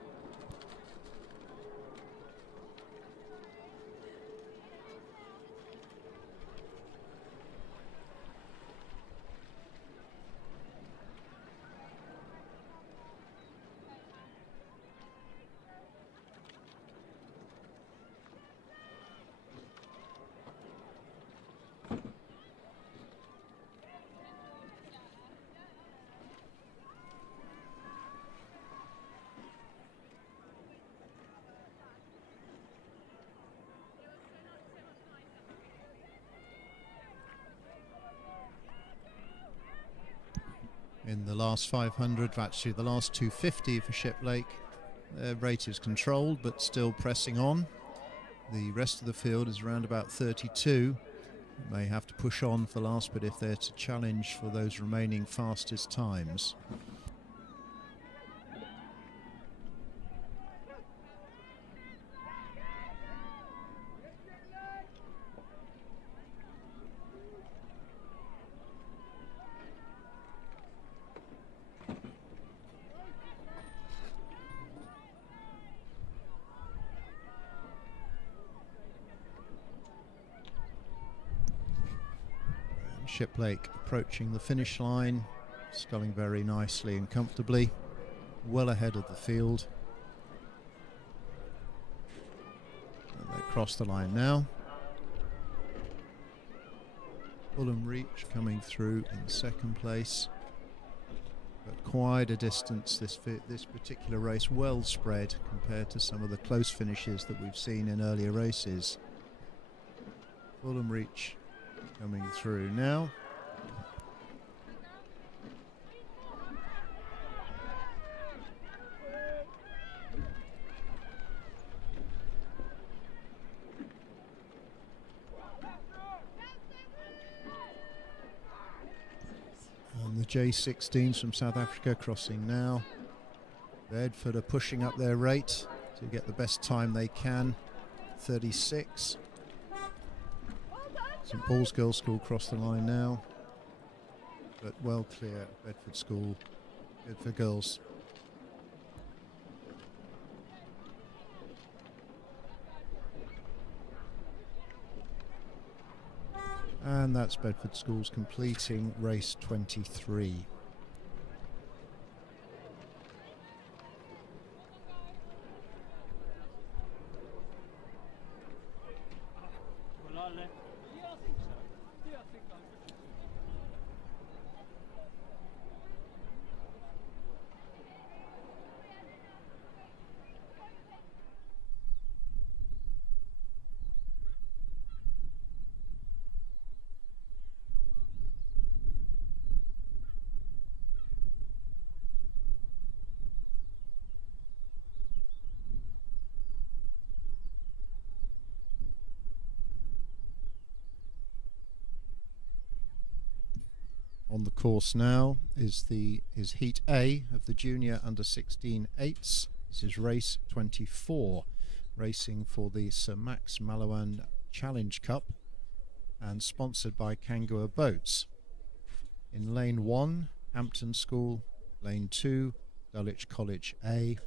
In the last 500, actually the last 250 for Shiplake, their rate is controlled but still pressing on. The rest of the field is around about 32. May have to push on for the last bit if they're to challenge for those remaining fastest times. Shiplake approaching the finish line, sculling very nicely and comfortably, well ahead of the field. And they cross the line now. Fulham Reach coming through in second place, but quite a distance this particular race, well spread compared to some of the close finishes that we've seen in earlier races. Fulham Reach coming through now. And the J16s from South Africa crossing now. Bedford are pushing up their rate to get the best time they can, 36. St Paul's Girls' School cross the line now, but well clear. Bedford School, Bedford Girls. And that's Bedford Schools completing race 23. On the course now is Heat A of the Junior Under-16 8s. This is race 24, racing for the Sir Max Malawan Challenge Cup and sponsored by Kangua Boats. In lane 1, Hampton School. Lane 2, Dulwich College A.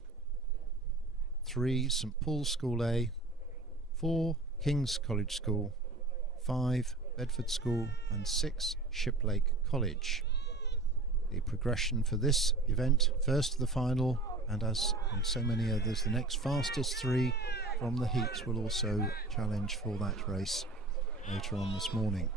3, St Paul's School A. 4, King's College School. 5, Bedford School, and 6 Shiplake College. The progression for this event, first to the final, and as in so many others, the next fastest 3 from the heats will also challenge for that race later on this morning.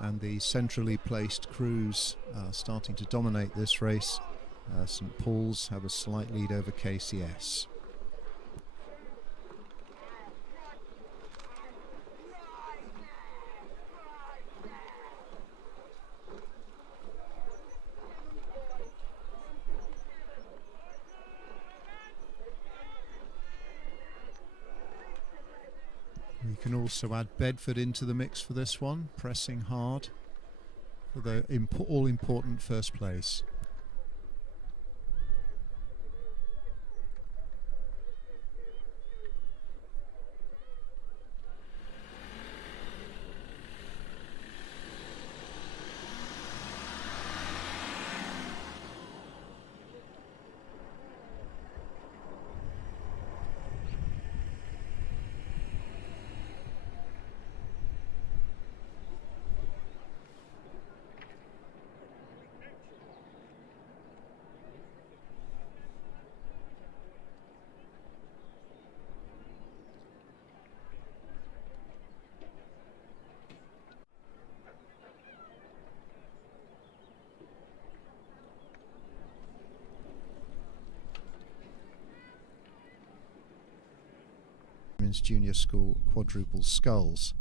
And the centrally placed crews are starting to dominate this race. St Paul's have a slight lead over KCS. We can also add Bedford into the mix for this one, pressing hard for the all-important first place. Junior School quadruple sculls.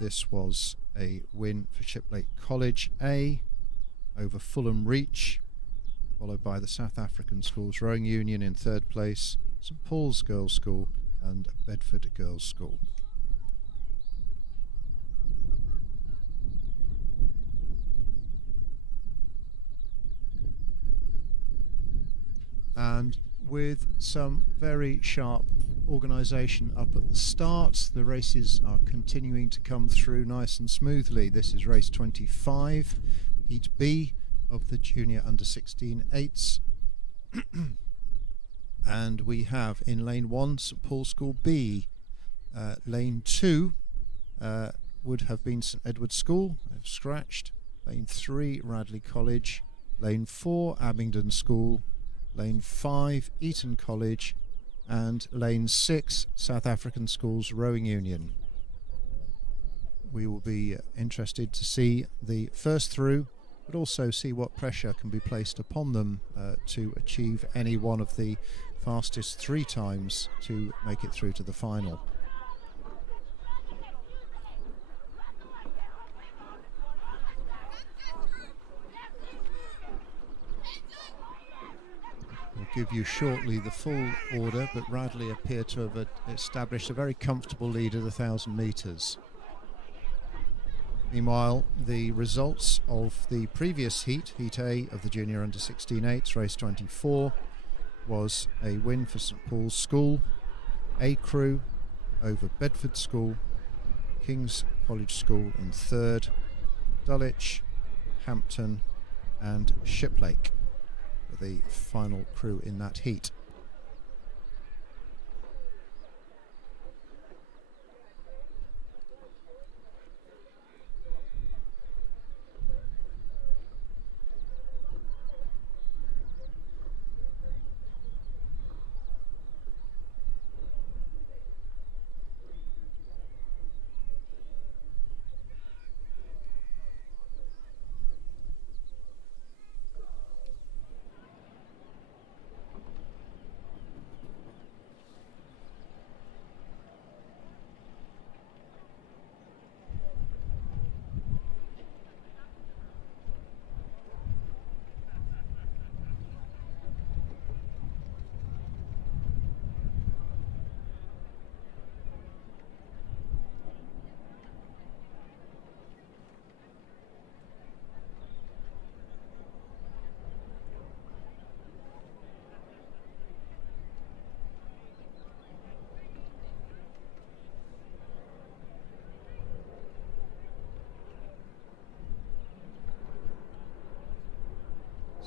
This was a win for Shiplake College A over Fulham Reach, followed by the South African Schools Rowing Union in 3rd place, St Paul's Girls' School and Bedford Girls' School. And with some very sharp organisation up at the start, the races are continuing to come through nice and smoothly. This is race 25, Heat B of the Junior Under-16 8s. And we have in lane 1 St Paul's School B. Lane 2 would have been St Edward's School, they've scratched. Lane 3 Radley College. Lane 4 Abingdon School. Lane 5 Eton College, and Lane 6 South African Schools Rowing Union. We will be interested to see the first through, but also see what pressure can be placed upon them to achieve any one of the fastest 3 times to make it through to the final. We'll give you shortly the full order, but Radley appear to have established a very comfortable lead of the 1,000 metres. Meanwhile, the results of the previous heat, Heat A of the Junior Under-16 8s, race 24, was a win for St Paul's School, A Crew over Bedford School, King's College School in 3rd, Dulwich, Hampton and Shiplake, the final crew in that heat.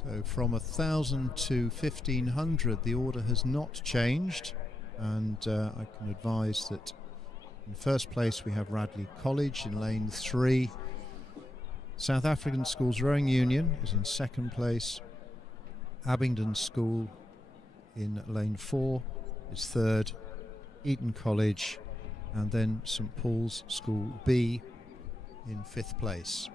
So from 1,000 to 1,500, the order has not changed, and I can advise that in first place we have Radley College in lane 3. South African Schools Rowing Union is in second place. Abingdon School in lane 4 is third. Eton College, and then St Paul's School B in fifth place.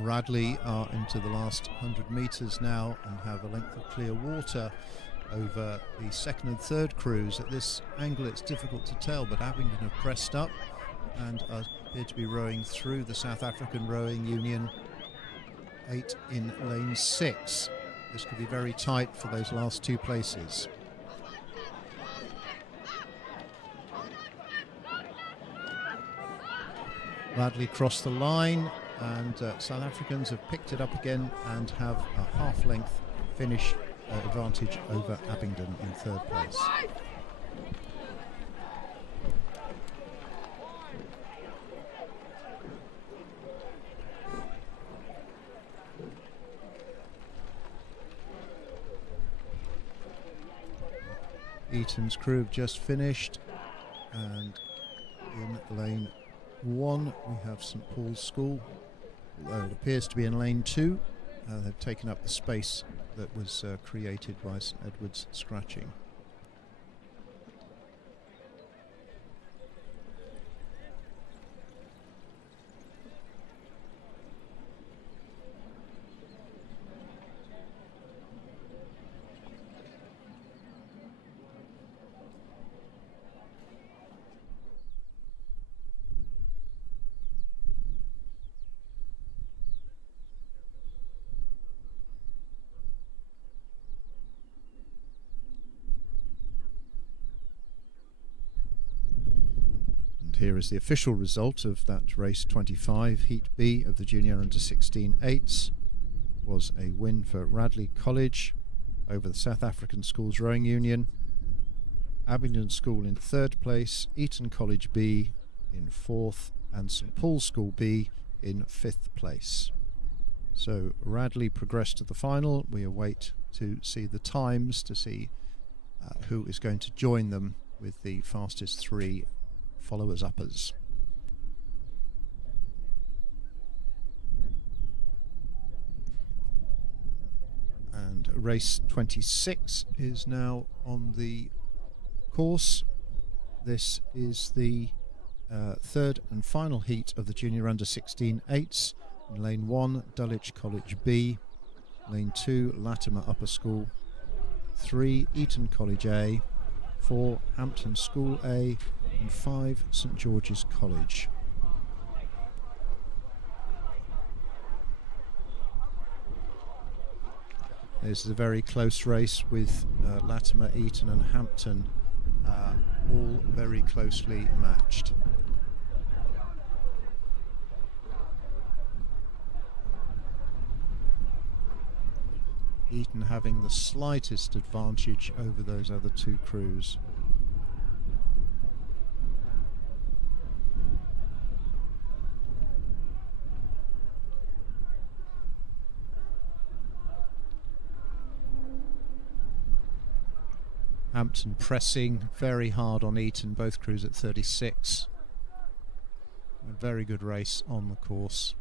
Radley are into the last 100 metres now and have a length of clear water over the second and third crews. At this angle it's difficult to tell, but Abingdon have pressed up and appear to be rowing through the South African Rowing Union 8 in lane 6. This could be very tight for those last two places. Radley crossed the line, and South Africans have picked it up again and have a half-length finish advantage over Abingdon in third place. Eton's crew have just finished, and in lane 1 we have St Paul's School. Although it appears to be in lane 2, they've taken up the space that was created by St Edward's scratching. Here is the official result of that race 25. Heat B of the Junior Under-16 8s was a win for Radley College over the South African Schools Rowing Union. Abingdon School in third place, Eton College B in fourth, and St Paul's School B in fifth place. So Radley progressed to the final. We await to see the times, to see who is going to join them with the fastest 3 followers uppers. And race 26 is now on the course. This is the third and final heat of the Junior Under-16 8s. In lane 1, Dulwich College B. Lane 2, Latimer Upper School. 3, Eton College A. 4, Hampton School A. And 5, St George's College. This is a very close race with Latimer, Eton and Hampton all very closely matched. Eton having the slightest advantage over those other 2 crews. Hampton pressing very hard on Eton, both crews at 36. A very good race on the course.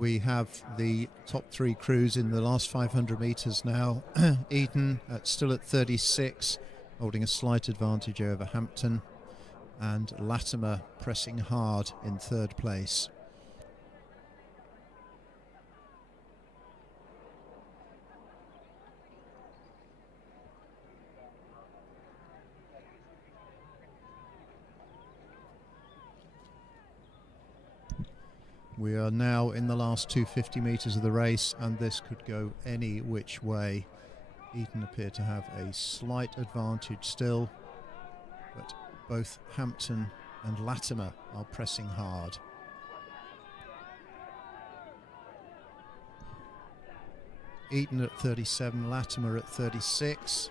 We have the top three crews in the last 500 metres now. Eton still at 36, holding a slight advantage over Hampton, and Latimer pressing hard in third place. We are now in the last 250 metres of the race, and this could go any which way. Eton appear to have a slight advantage still, but both Hampton and Latimer are pressing hard. Eton at 37, Latimer at 36,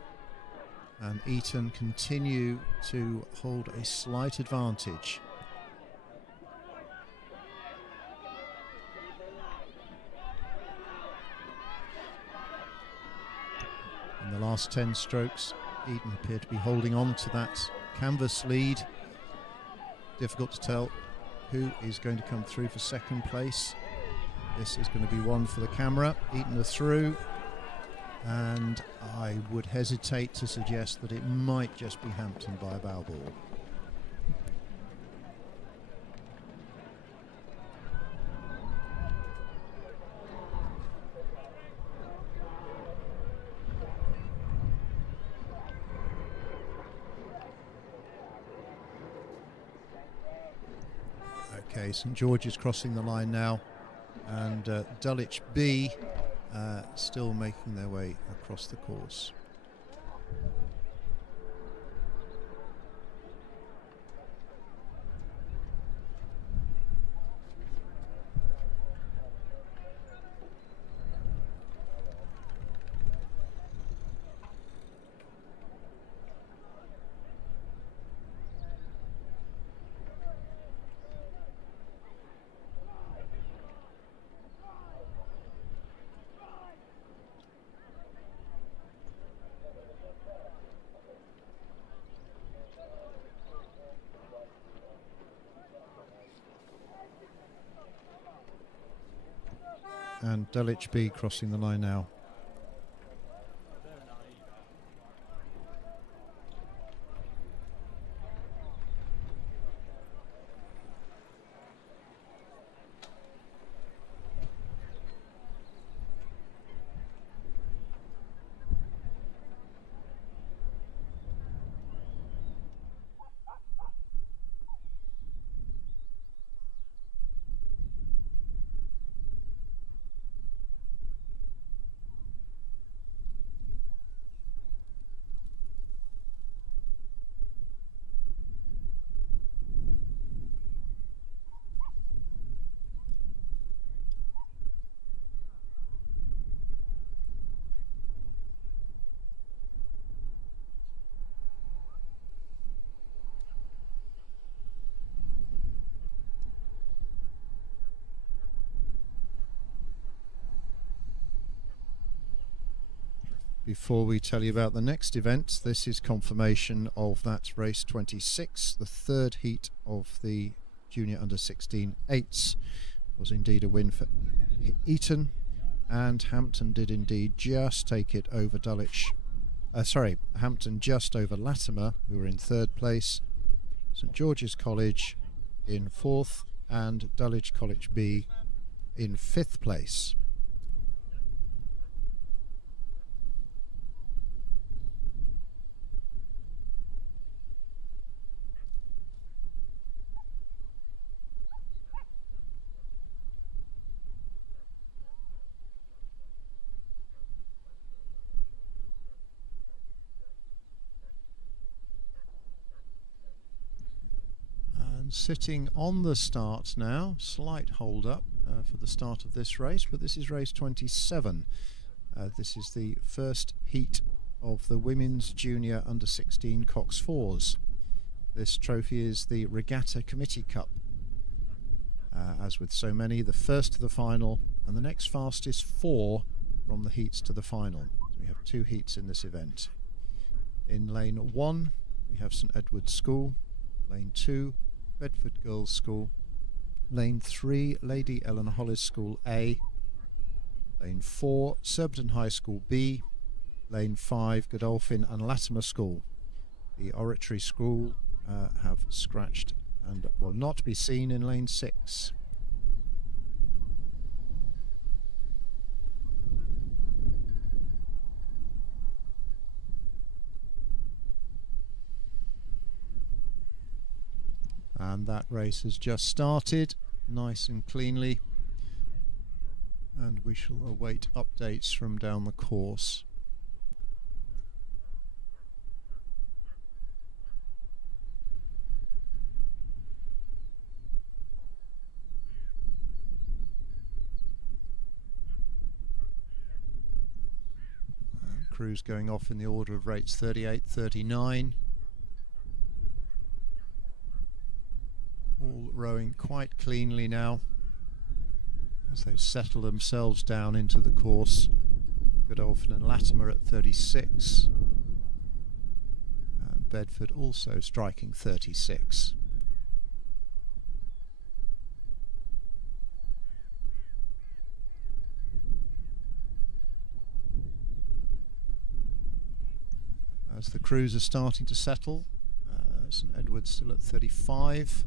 and Eton continue to hold a slight advantage. In the last 10 strokes, Eton appear to be holding on to that canvas lead. Difficult to tell who is going to come through for second place. This is going to be one for the camera. Eton are through, and I would hesitate to suggest that it might just be Hampton by a bow ball. Okay, St George is crossing the line now, and Dulwich B still making their way across the course. And Dulwich B crossing the line now. Before we tell you about the next event, this is confirmation of that race 26, the third heat of the Junior Under-16 eights. Was indeed a win for Eton, and Hampton did indeed just take it over Dulwich. Hampton just over Latimer, who were in third place, St George's College in fourth, and Dulwich College B in fifth place. Sitting on the start now, slight hold up for the start of this race, but this is race 27. This is the first heat of the Women's Junior Under-16 Cox Fours. This trophy is the Regatta Committee Cup. As with so many, the first to the final and the next fastest four from the heats to the final. We have two heats in this event. In lane 1 we have St Edward's School, lane 2 Bedford Girls' School, Lane 3, Lady Eleanor Hollis School A. Lane 4, Surbiton High School B. Lane 5, Godolphin and Latimer School. The Oratory School have scratched and will not be seen in lane 6. And that race has just started, nice and cleanly, and we shall await updates from down the course. And crews going off in the order of rates 38, 39. All rowing quite cleanly now as they settle themselves down into the course. Godolphin and Latimer at 36, and Bedford also striking 36. As the crews are starting to settle, St Edward's still at 35.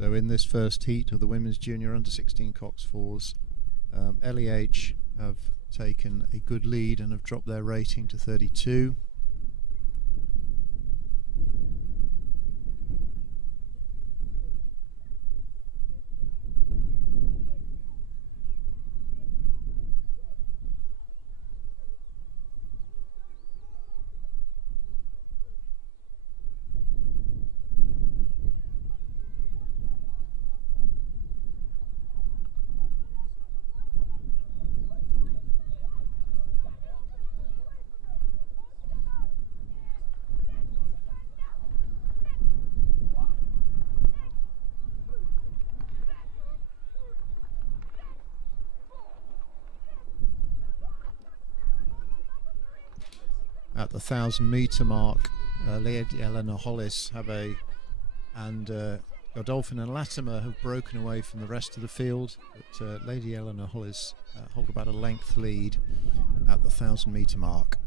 So in this first heat of the Women's Junior Under-16 Cox Fours, LEH have taken a good lead and have dropped their rating to 32. At the 1,000 metre mark, Lady Eleanor Hollis and Godolphin and Latimer have broken away from the rest of the field, but Lady Eleanor Hollis hold about a length lead at the 1,000-metre mark.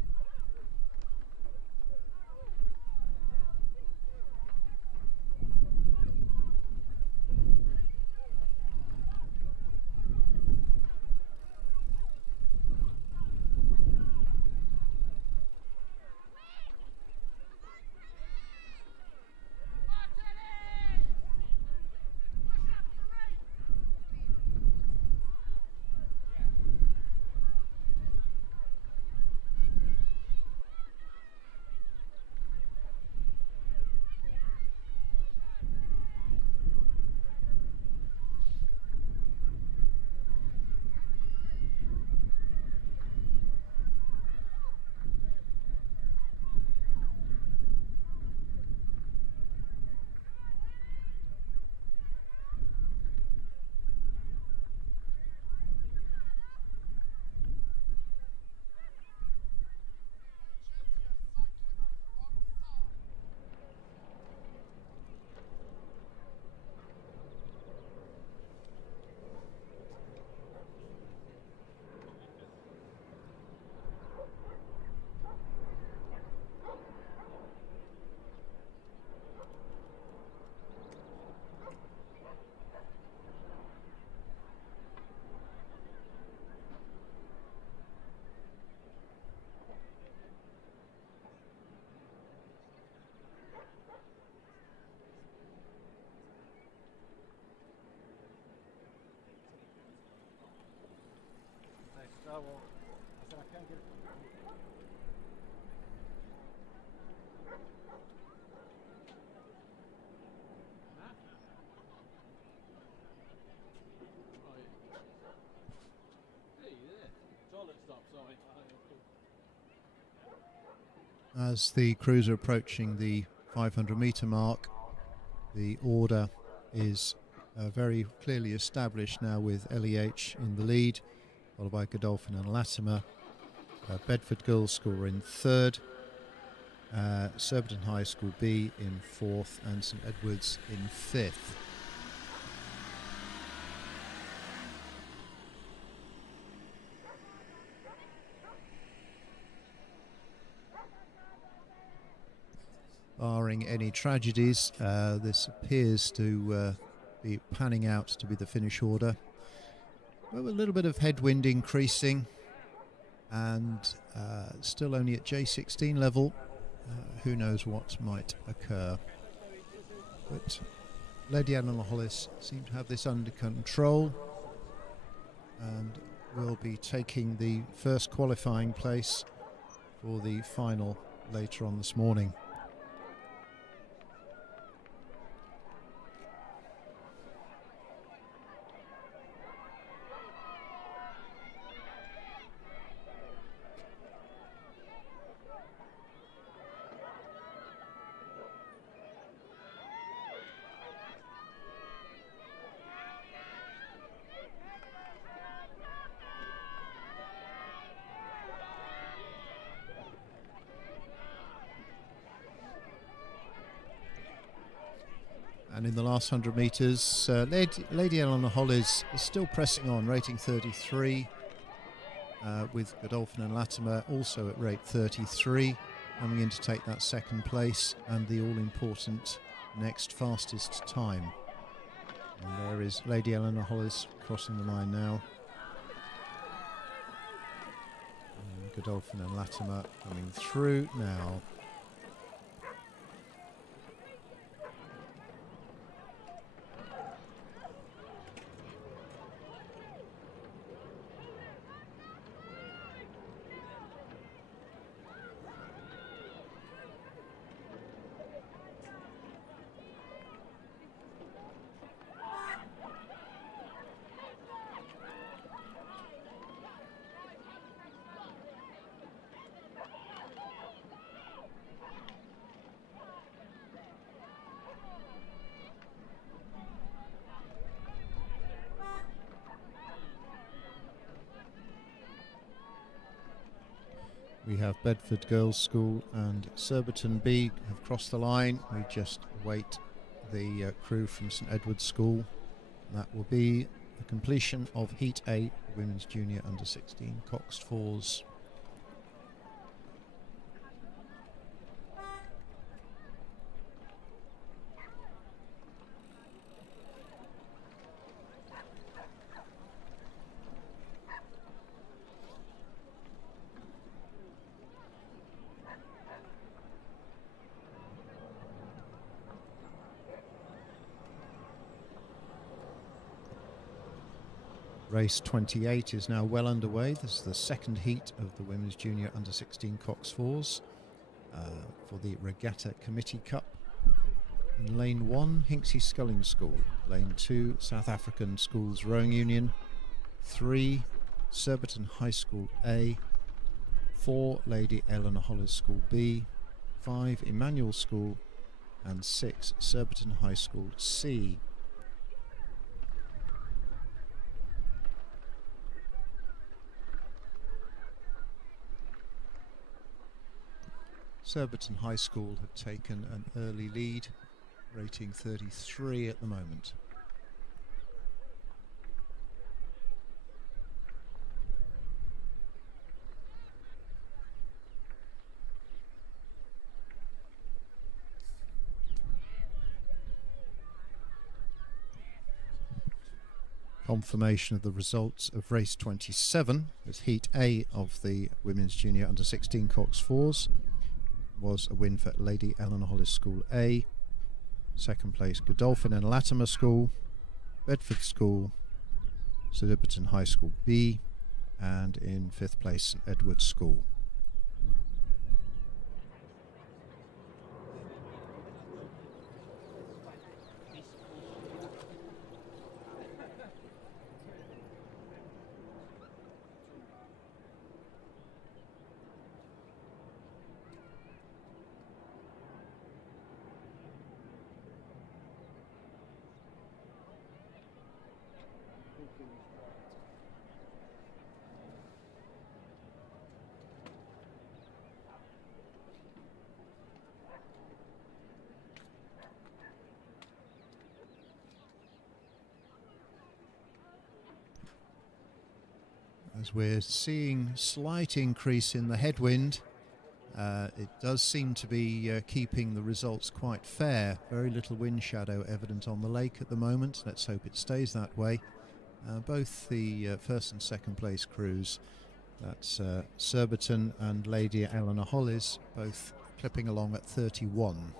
As the crews are approaching the 500-metre mark, the order is very clearly established now, with LEH in the lead, followed by Godolphin and Latimer. Bedford Girls' School in third, Surbiton High School B in fourth, and St Edward's in fifth. Barring any tragedies, this appears to be panning out to be the finish order. Well, a little bit of headwind increasing, and still only at J16 level. Who knows what might occur. But Lady Eleanor Hollis seemed to have this under control, and will be taking the first qualifying place for the final later on this morning. And in the last 100 metres, Lady Eleanor Hollis is still pressing on, rating 33, with Godolphin and Latimer also at rate 33, coming in to take that second place and the all-important next fastest time. And there is Lady Eleanor Hollis crossing the line now. And Godolphin and Latimer coming through now. We have Bedford Girls' School and Surbiton B have crossed the line. We just wait the crew from St Edward's School. That will be the completion of Heat A, Women's Junior Under 16 coxed fours. Race 28 is now well underway. This is the second heat of the Women's Junior Under 16 coxed fours for the Regatta Committee Cup. In lane 1, Hinksey Sculling School. Lane 2, South African Schools Rowing Union. 3, Surbiton High School A. 4, Lady Eleanor Hollis School B. 5, Emmanuel School. And 6, Surbiton High School C. Surbiton High School have taken an early lead, rating 33 at the moment. Confirmation of the results of race 27 as Heat A of the Women's Junior Under 16 coxed fours was a win for Lady Eleanor Hollis School A. Second place, Godolphin and Latimer School, Bedford School, Surbiton High School B, and in fifth place, St Edward's School. As we're seeing slight increase in the headwind, it does seem to be keeping the results quite fair. Very little wind shadow evident on the lake at the moment. Let's hope it stays that way. Both the first and second place crews, that's Surbiton and Lady Eleanor Hollis, both clipping along at 31.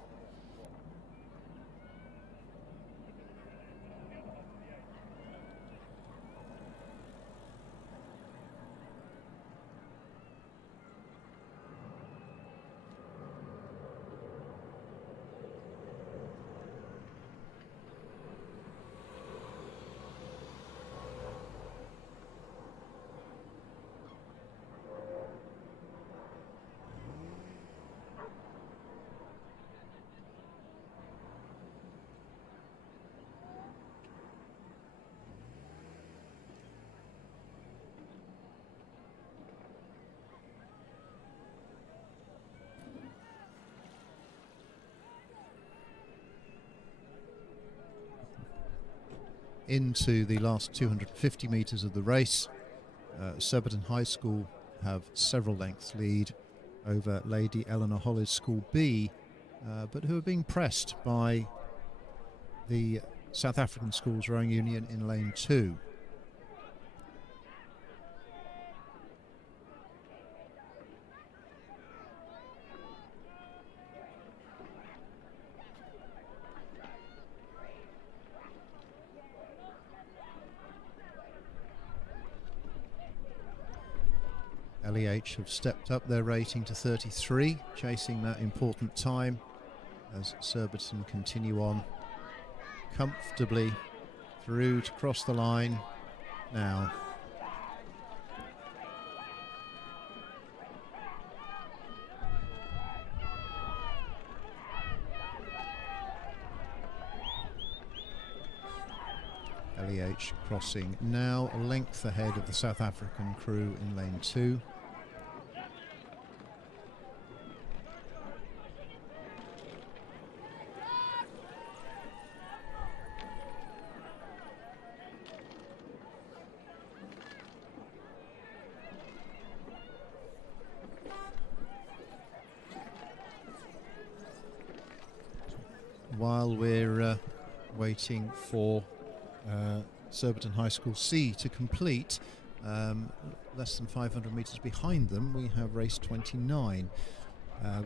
Into the last 250 metres of the race, Surbiton High School have several lengths lead over Lady Eleanor Hollis School B, but who are being pressed by the South African Schools Rowing Union in lane 2. LEH have stepped up their rating to 33, chasing that important time as Surbiton continue on comfortably through to cross the line now. LEH crossing now a length ahead of the South African crew in lane 2. while we're waiting for Surbiton High School C to complete, less than 500 metres behind them, we have race 29,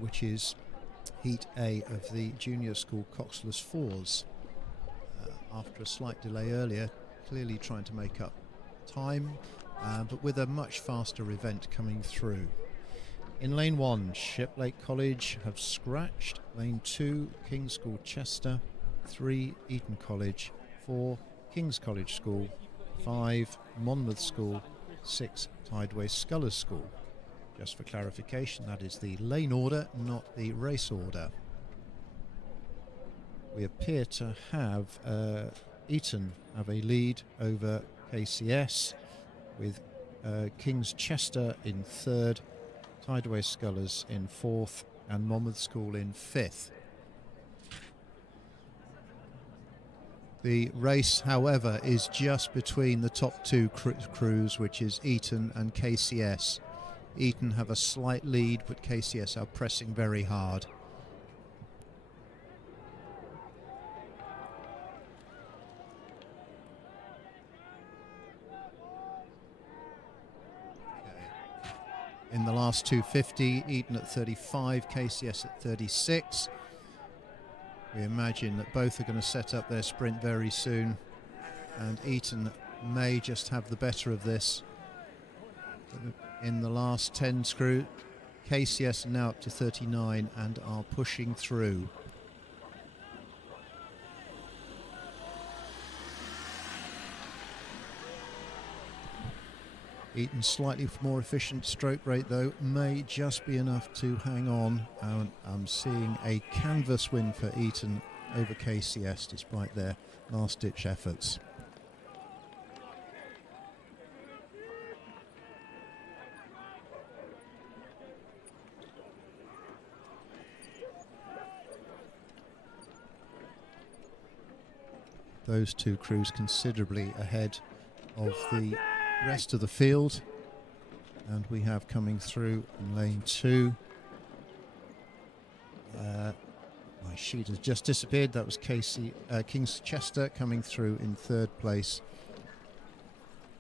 which is Heat A of the Junior School Coxless Fours. After a slight delay earlier, clearly trying to make up time, but with a much faster event coming through. In lane 1, Shiplake College have scratched. Lane 2, King's School Chester. 3, Eton College. 4, King's College School. 5, Monmouth School. 6, Tideway Scholars School. Just for clarification, that is the lane order, not the race order. We appear to have Eton have a lead over KCS, with King's Chester in 3rd, Tideway Scholars in 4th, and Monmouth School in 5th. The race, however, is just between the top two crews, which is Eton and KCS. Eton have a slight lead, but KCS are pressing very hard. In the last 250, Eton at 35, KCS at 36. We imagine that both are going to set up their sprint very soon, and Eton may just have the better of this. In the last 10 screw, KCS are now up to 39 and are pushing through. Eton's slightly more efficient stroke rate, though, may just be enough to hang on. I'm seeing a canvas win for Eton over KCS despite their last-ditch efforts. Those two crews considerably ahead of the rest of the field, and we have coming through in lane 2. My sheet has just disappeared. That was King's Chester coming through in 3rd place,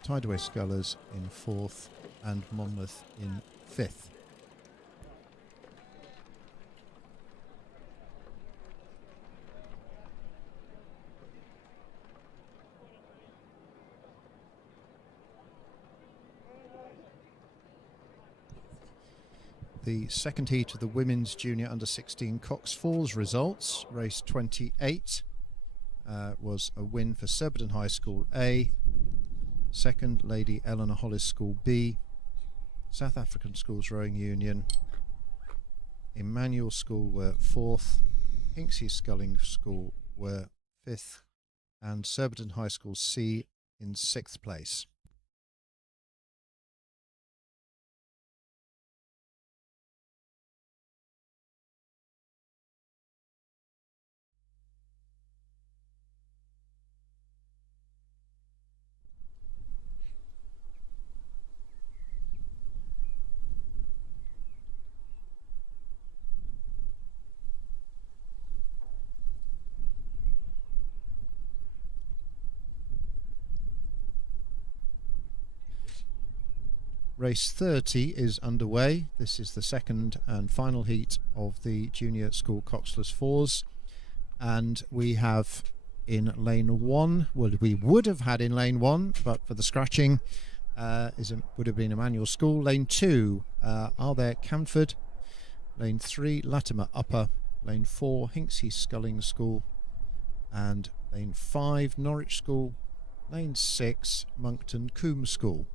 Tideway Scholars in 4th, and Monmouth in 5th. The second heat of the Women's Junior Under-16 Cox Falls results. Race 28 was a win for Surbiton High School A, second Lady Eleanor Hollis School B, South African Schools Rowing Union, Emmanuel School were 4th, Hinksey Sculling School were 5th, and Surbiton High School C in 6th place. Race 30 is underway. This is the second and final heat of the Junior School Coxless Fours, and we have in lane 1, well, we would have had in lane 1, but for the scratching, would have been Emmanuel School. Lane 2 are there Camford. Lane 3 Latimer Upper. Lane 4 Hinksey Sculling School, and lane 5 Norwich School. Lane 6 Monkton Coombs School.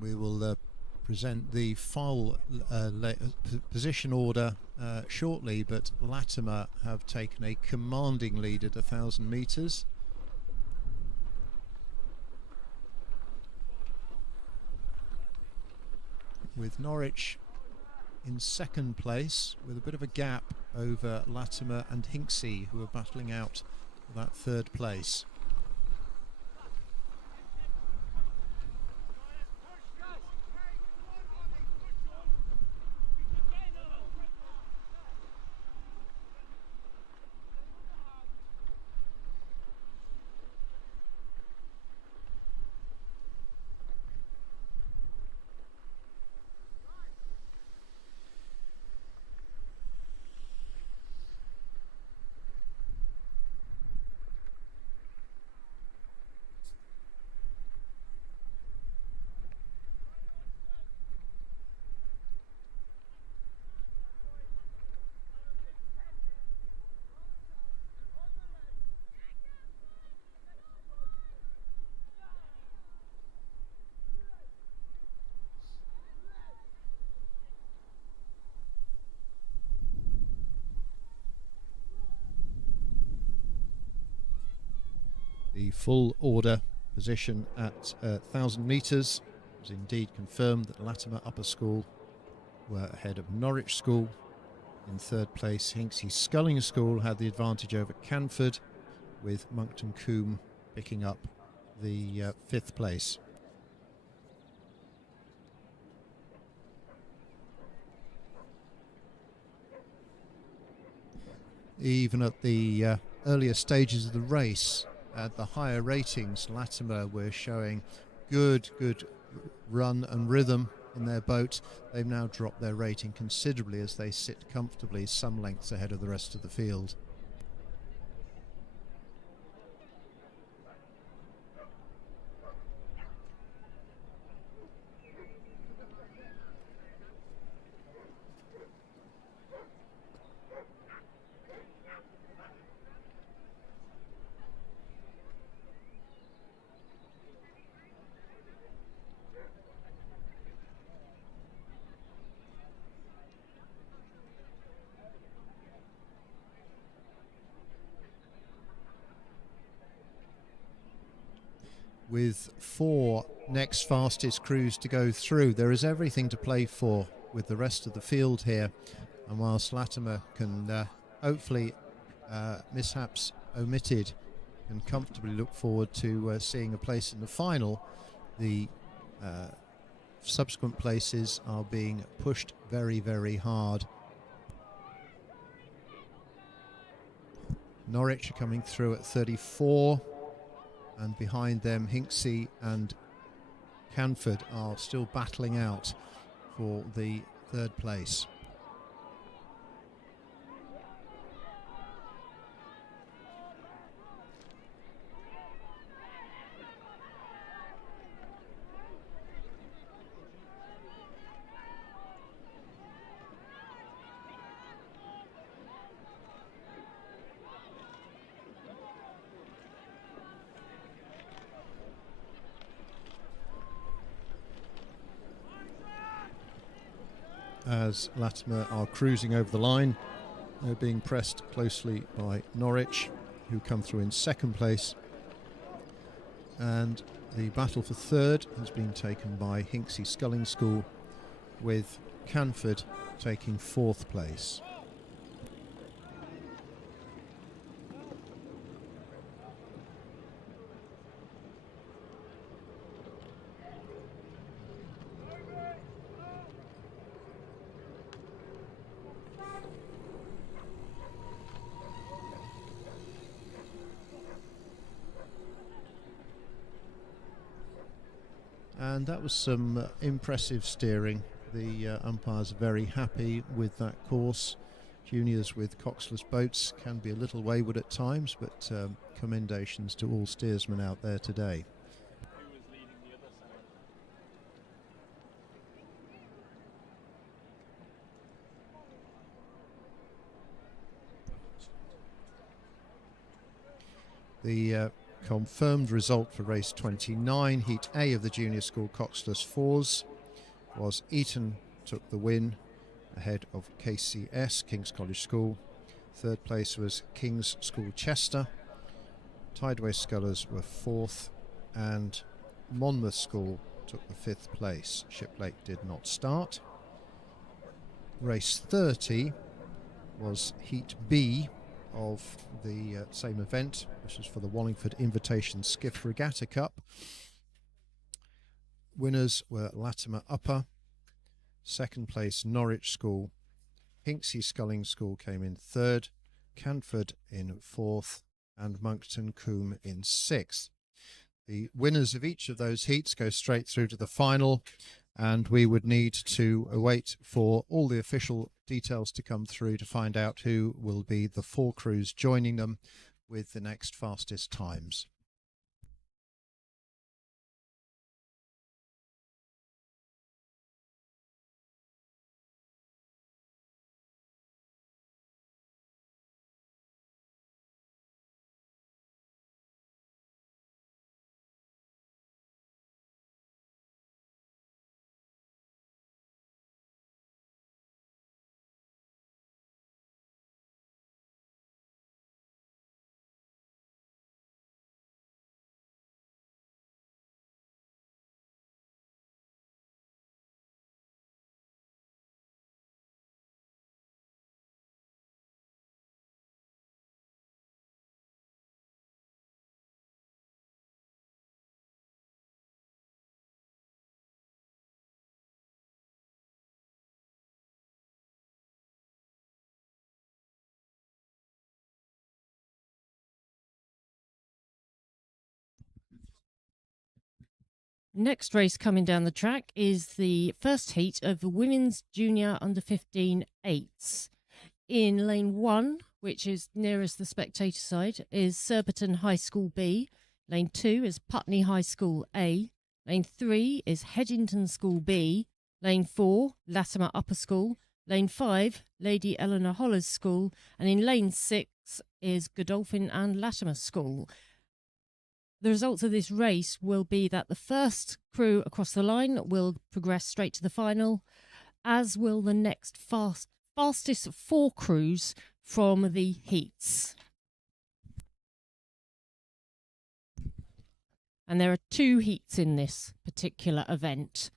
We will present the final position order shortly, but Latimer have taken a commanding lead at 1,000 metres. With Norwich in second place, with a bit of a gap over Latimer and Hinksey, who are battling out for that third place. The full order position at 1,000 metres was indeed confirmed that Latimer Upper School were ahead of Norwich School. In third place, Hinksey Sculling School had the advantage over Canford, with Monkton Combe picking up the fifth place. Even at the earlier stages of the race, at the higher ratings, Latimer were showing good run and rhythm in their boat. They've now dropped their rating considerably as they sit comfortably some lengths ahead of the rest of the field. With 4 next fastest crews to go through, there is everything to play for with the rest of the field here. And whilst Latimer can hopefully, mishaps omitted, can comfortably look forward to seeing a place in the final, the subsequent places are being pushed very hard. Norwich are coming through at 34. And behind them, Hinksey and Canford are still battling out for the third place. As Latimer are cruising over the line, they're being pressed closely by Norwich, who come through in second place, and the battle for third has been taken by Hinksey Sculling School, with Canford taking fourth place. And that was some impressive steering. The umpires are very happy with that course. Juniors with coxless boats can be a little wayward at times, but commendations to all steersmen out there today. Who was leading the other side? The confirmed result for race 29, Heat A of the Junior School Coxless Fours, was Eton took the win ahead of KCS, King's College School. Third place was King's School Chester. Tideway Scholars were fourth, and Monmouth School took the fifth place. Shiplake did not start. Race 30 was Heat B of the same event. This was for the Wallingford Invitation Skiff Regatta Cup. Winners were Latimer Upper. Second place, Norwich School. Hinksey Sculling School came in third. Canford in fourth. And Monkton Combe in sixth. The winners of each of those heats go straight through to the final, and we would need to wait for all the official details to come through to find out who will be the 4 crews joining them with the next fastest times. Next race coming down the track is the first heat of the Women's Junior Under-15 eights. In lane 1, which is nearest the spectator side, is Surbiton High School B. Lane 2 is Putney High School A. Lane 3 is Headington School B. Lane 4, Latimer Upper School. Lane 5, Lady Eleanor Holler's School. And in lane 6 is Godolphin and Latimer School. The results of this race will be that the first crew across the line will progress straight to the final, as will the next fastest 4 crews from the heats. And there are 2 heats in this particular event.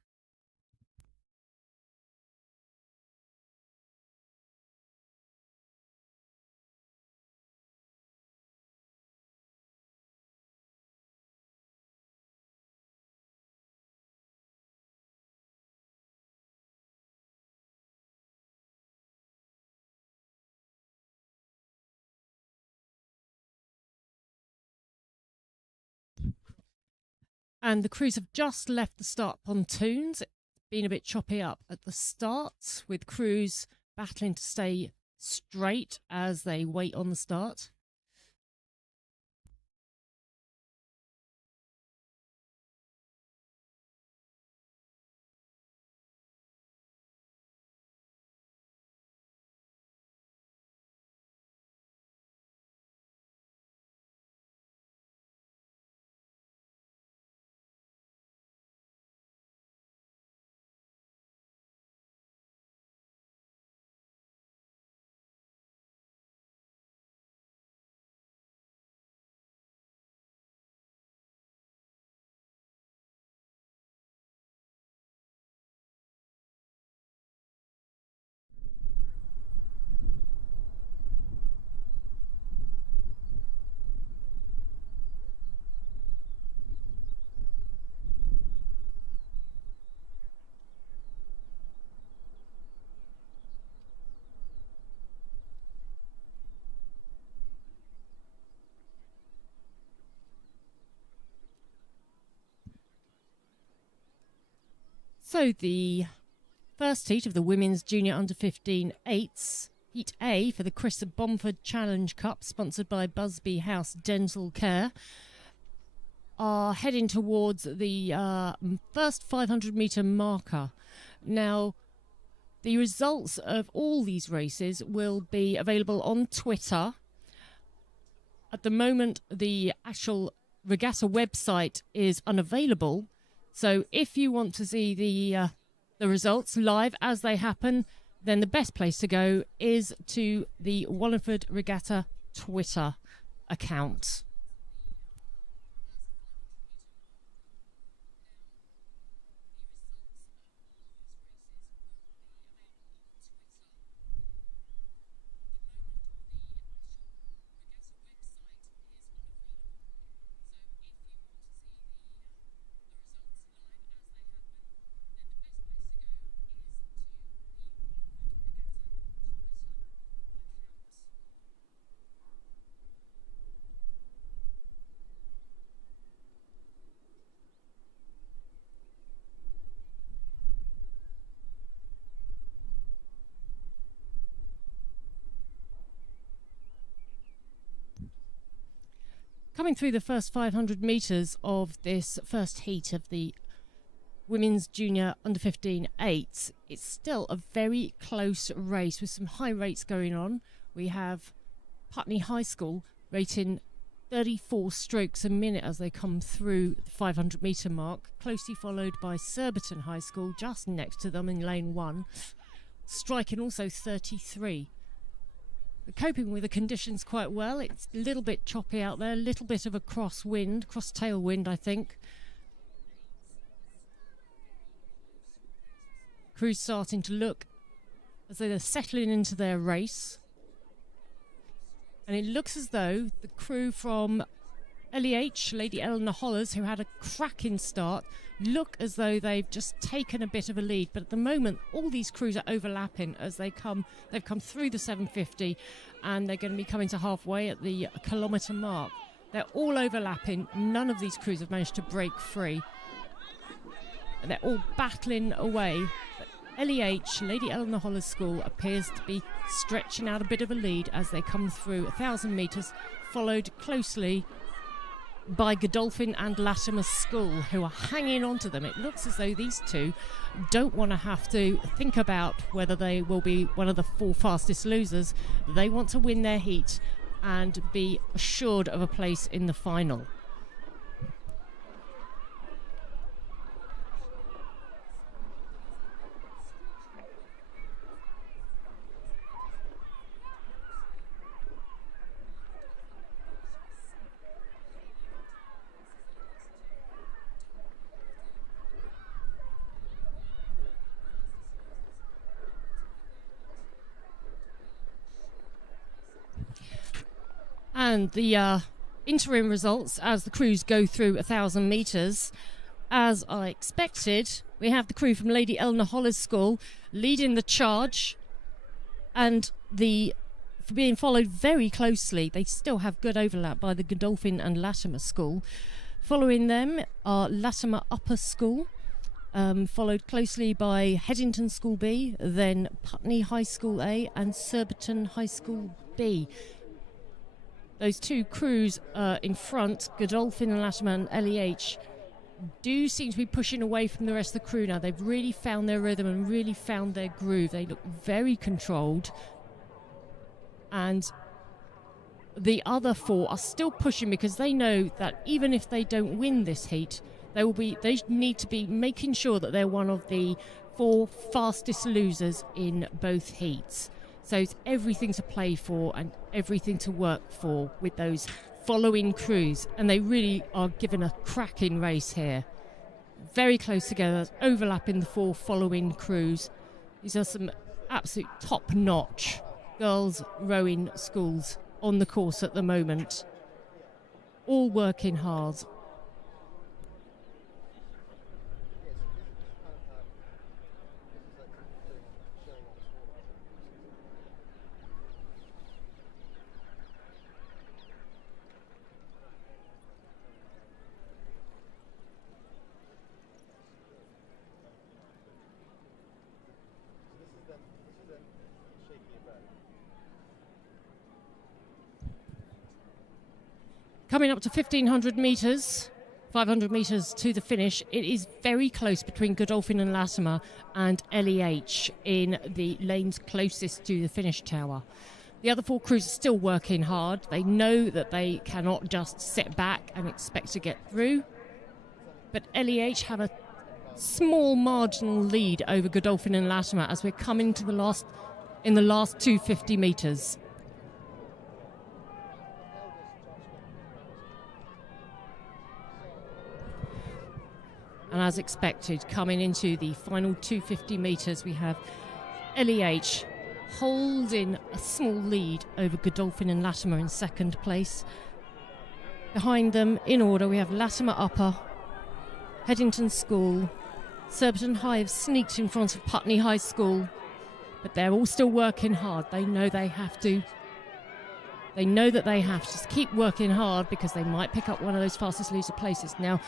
And the crews have just left the start pontoons. It's been a bit choppy up at the start, with crews battling to stay straight as they wait on the start. So the first heat of the Women's Junior Under-15 eights, Heat A for the Chris Bomford Challenge Cup, sponsored by Busby House Dental Care, are heading towards the first 500-metre marker. Now, the results of all these races will be available on Twitter. At the moment, the actual Regatta website is unavailable. So if you want to see the results live as they happen, then the best place to go is to the Wallingford Regatta Twitter account. Coming through the first 500 metres of this first heat of the Women's Junior Under-15 8s, it's still a very close race with some high rates going on. We have Putney High School rating 34 strokes a minute as they come through the 500 metre mark, closely followed by Surbiton High School just next to them in lane 1, striking also 33. They're coping with the conditions quite well. It's a little bit choppy out there, a little bit of a cross tailwind, I think. Crews starting to look as though they're settling into their race. And it looks as though the crew from LEH, Lady Eleanor Hollers, who had a cracking start, look as though they've just taken a bit of a lead. But at the moment, all these crews are overlapping as they've come through the 750 and they're going to be coming to halfway at the kilometre mark. They're all overlapping. None of these crews have managed to break free. And they're all battling away. But LEH, Lady Eleanor Hollers School, appears to be stretching out a bit of a lead as they come through 1,000 metres, followed closely by Godolphin and Latimer School, who are hanging on to them. It looks as though these two don't want to have to think about whether they will be one of the 4 fastest losers. They want to win their heat and be assured of a place in the final. And the interim results as the crews go through 1,000 metres. As I expected, we have the crew from Lady Eleanor Hollers School leading the charge and being followed very closely. They still have good overlap by the Godolphin and Latimer School. Following them are Latimer Upper School, followed closely by Headington School B, then Putney High School A and Surbiton High School B. Those two crews in front, Godolphin and Latimer and LEH, do seem to be pushing away from the rest of the crew now. They've really found their rhythm and really found their groove. They look very controlled. And the other 4 are still pushing because they know that even if they don't win this heat, they need to be making sure that they're one of the 4 fastest losers in both heats. So it's everything to play for and everything to work for with those following crews. And they really are given a cracking race here. Very close together, overlapping the 4 following crews. These are some absolute top-notch girls' rowing schools on the course at the moment. All working hard. Coming up to 1,500 metres, 500 metres to the finish, it is very close between Godolphin and Latimer and LEH in the lanes closest to the finish tower. The other four crews are still working hard. They know that they cannot just sit back and expect to get through. But LEH have a small marginal lead over Godolphin and Latimer as we're coming to the last 250 metres. And as expected, coming into the final 250 metres, we have LEH holding a small lead over Godolphin and Latimer in second place. Behind them, in order, we have Latimer Upper, Headington School, Surbiton High have sneaked in front of Putney High School, but they're all still working hard. They know they have to. They know that they have to just keep working hard because they might pick up one of those fastest loser places. Now,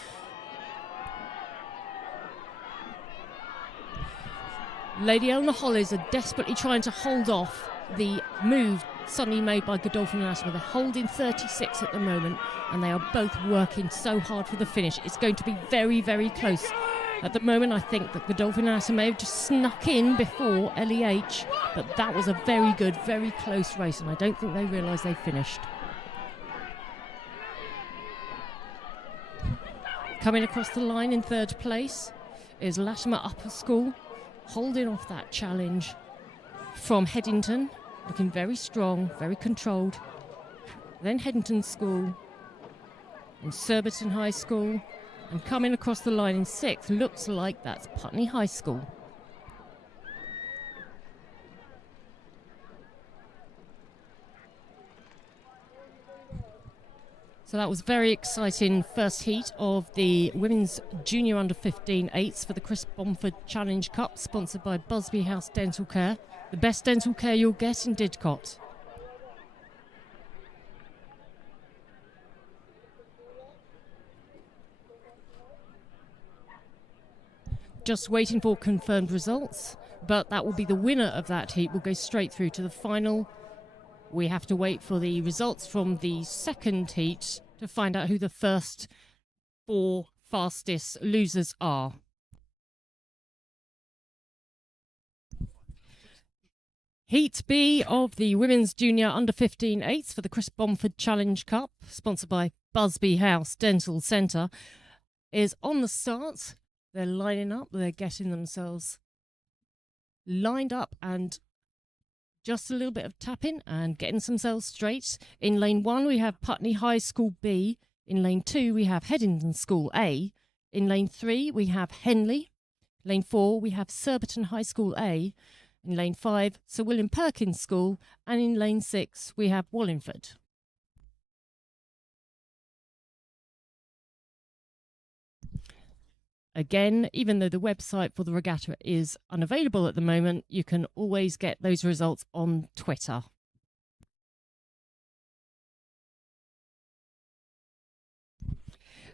Lady Eleanor Hollies are desperately trying to hold off the move suddenly made by Godolphin and Latimer. They're holding 36 at the moment, and they are both working so hard for the finish. It's going to be very, very close. At the moment, I think that Godolphin and Latimer may have just snuck in before LEH, but that was a very good, very close race, and I don't think they realise they finished. Coming across the line in third place is Latimer Upper School, holding off that challenge from Headington, looking very strong, very controlled. Then Headington School and Surbiton High School, and coming across the line in sixth looks like that's Putney High School. So that was very exciting first heat of the Women's Junior Under 15 eights for the Chris Bomford Challenge Cup, sponsored by Busby House Dental Care. The best dental care you'll get in Didcot. Just waiting for confirmed results, but that will be the winner of that heat will go straight through to the final. We have to wait for the results from the second heat to find out who the first four fastest losers are. Heat B of the Women's Junior Under 15 eights for the Chris Bomford Challenge Cup, sponsored by Busby House Dental Centre, is on the start. They're lining up, they're getting themselves lined up and just a little bit of tapping and getting themselves straight. In lane 1, we have Putney High School B. In lane 2, we have Headington School A. In lane 3, we have Henley. Lane 4, we have Surbiton High School A. In lane 5, Sir William Perkins School. And in lane 6, we have Wallingford. Again, even though the website for the regatta is unavailable at the moment, you can always get those results on Twitter.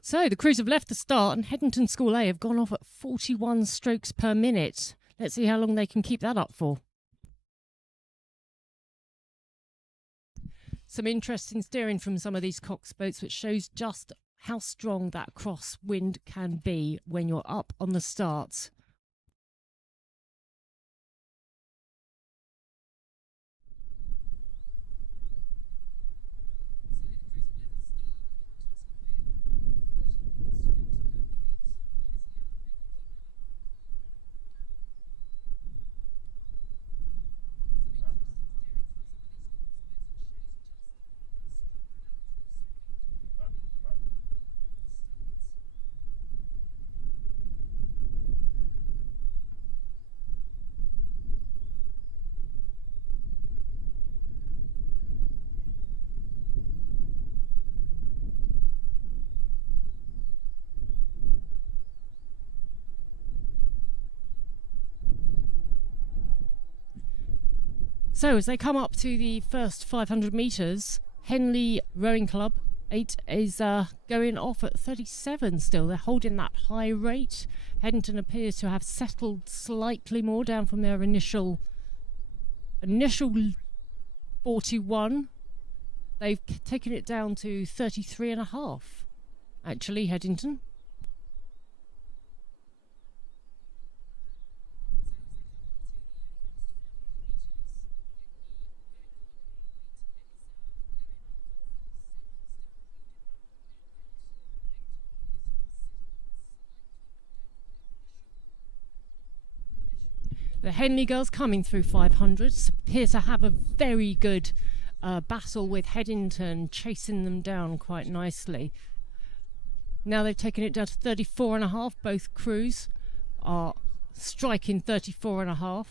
So the crews have left the start and Headington School A have gone off at 41 strokes per minute. Let's see how long they can keep that up for. Some interesting steering from some of these coxed boats, which shows just how strong that crosswind can be when you're up on the start. So as they come up to the first 500 metres, Henley Rowing Club 8 is going off at 37 still. They're holding that high rate. Headington appears to have settled slightly more down from their initial 41. They've taken it down to 33.5, actually, Headington. The Henley girls coming through 500s appear to have a very good battle with Headington, chasing them down quite nicely. Now they've taken it down to 34.5. Both crews are striking 34.5.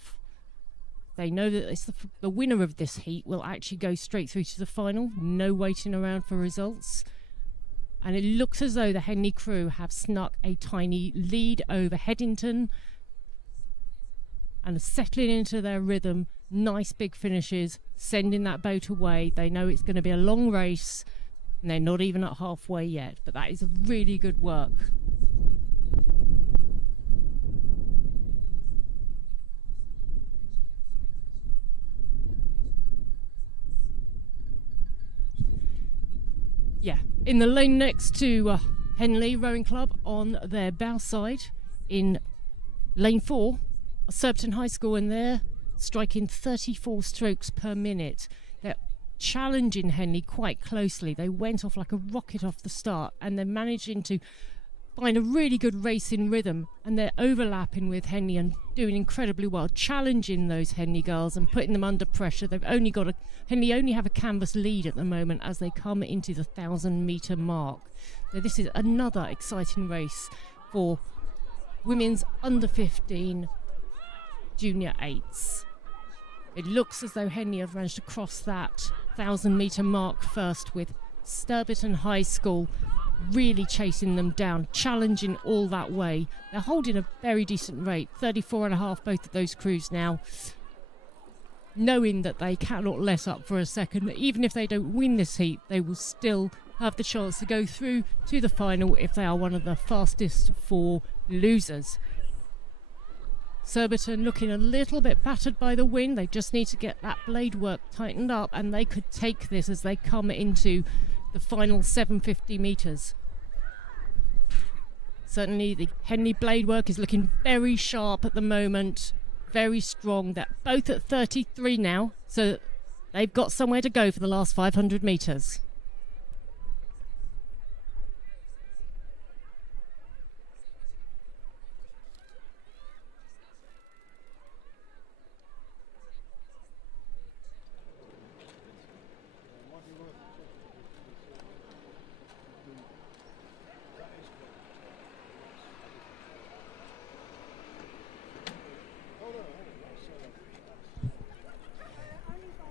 They know that it's the winner of this heat will actually go straight through to the final. No waiting around for results. And it looks as though the Henley crew have snuck a tiny lead over Headington and are settling into their rhythm. Nice big finishes, sending that boat away. They know it's going to be a long race, and they're not even at halfway yet. But that is a really good work. Yeah, in the lane next to Henley Rowing Club on their bow side in lane 4, Surbiton High School, and they're striking 34 strokes per minute. They're challenging Henley quite closely. They went off like a rocket off the start, and they're managing to find a really good racing rhythm, and they're overlapping with Henley and doing incredibly well, challenging those Henley girls and putting them under pressure. Henley only have a canvas lead at the moment as they come into the 1,000-metre mark. So this is another exciting race for women's under 15 junior 8s. It looks as though Henley have managed to cross that 1,000-metre mark first, with Surbiton High School really chasing them down, challenging all that way. They're holding a very decent rate, 34.5 both of those crews now, knowing that they cannot let up for a second. Even if they don't win this heat, they will still have the chance to go through to the final if they are one of the fastest 4 losers. Surbiton looking a little bit battered by the wind. They just need to get that blade work tightened up, and they could take this as they come into the final 750 metres. Certainly the Henley blade work is looking very sharp at the moment, very strong. They're both at 33 now, so they've got somewhere to go for the last 500 metres.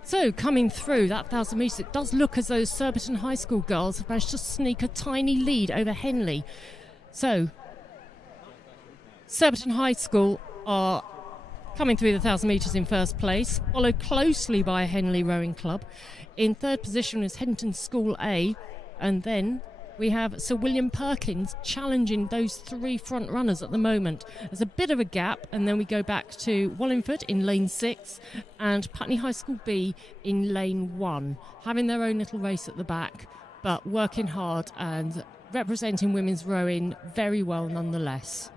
So coming through that 1,000 metres, it does look as though Surbiton High School girls have managed to sneak a tiny lead over Henley. So Surbiton High School are coming through the 1,000 metres in first place, followed closely by Henley Rowing Club. In third position is Headington School A, and then we have Sir William Perkins challenging those 3 front runners at the moment. There's a bit of a gap, and then we go back to Wallingford in lane 6 and Putney High School B in lane 1, having their own little race at the back, but working hard and representing women's rowing very well nonetheless.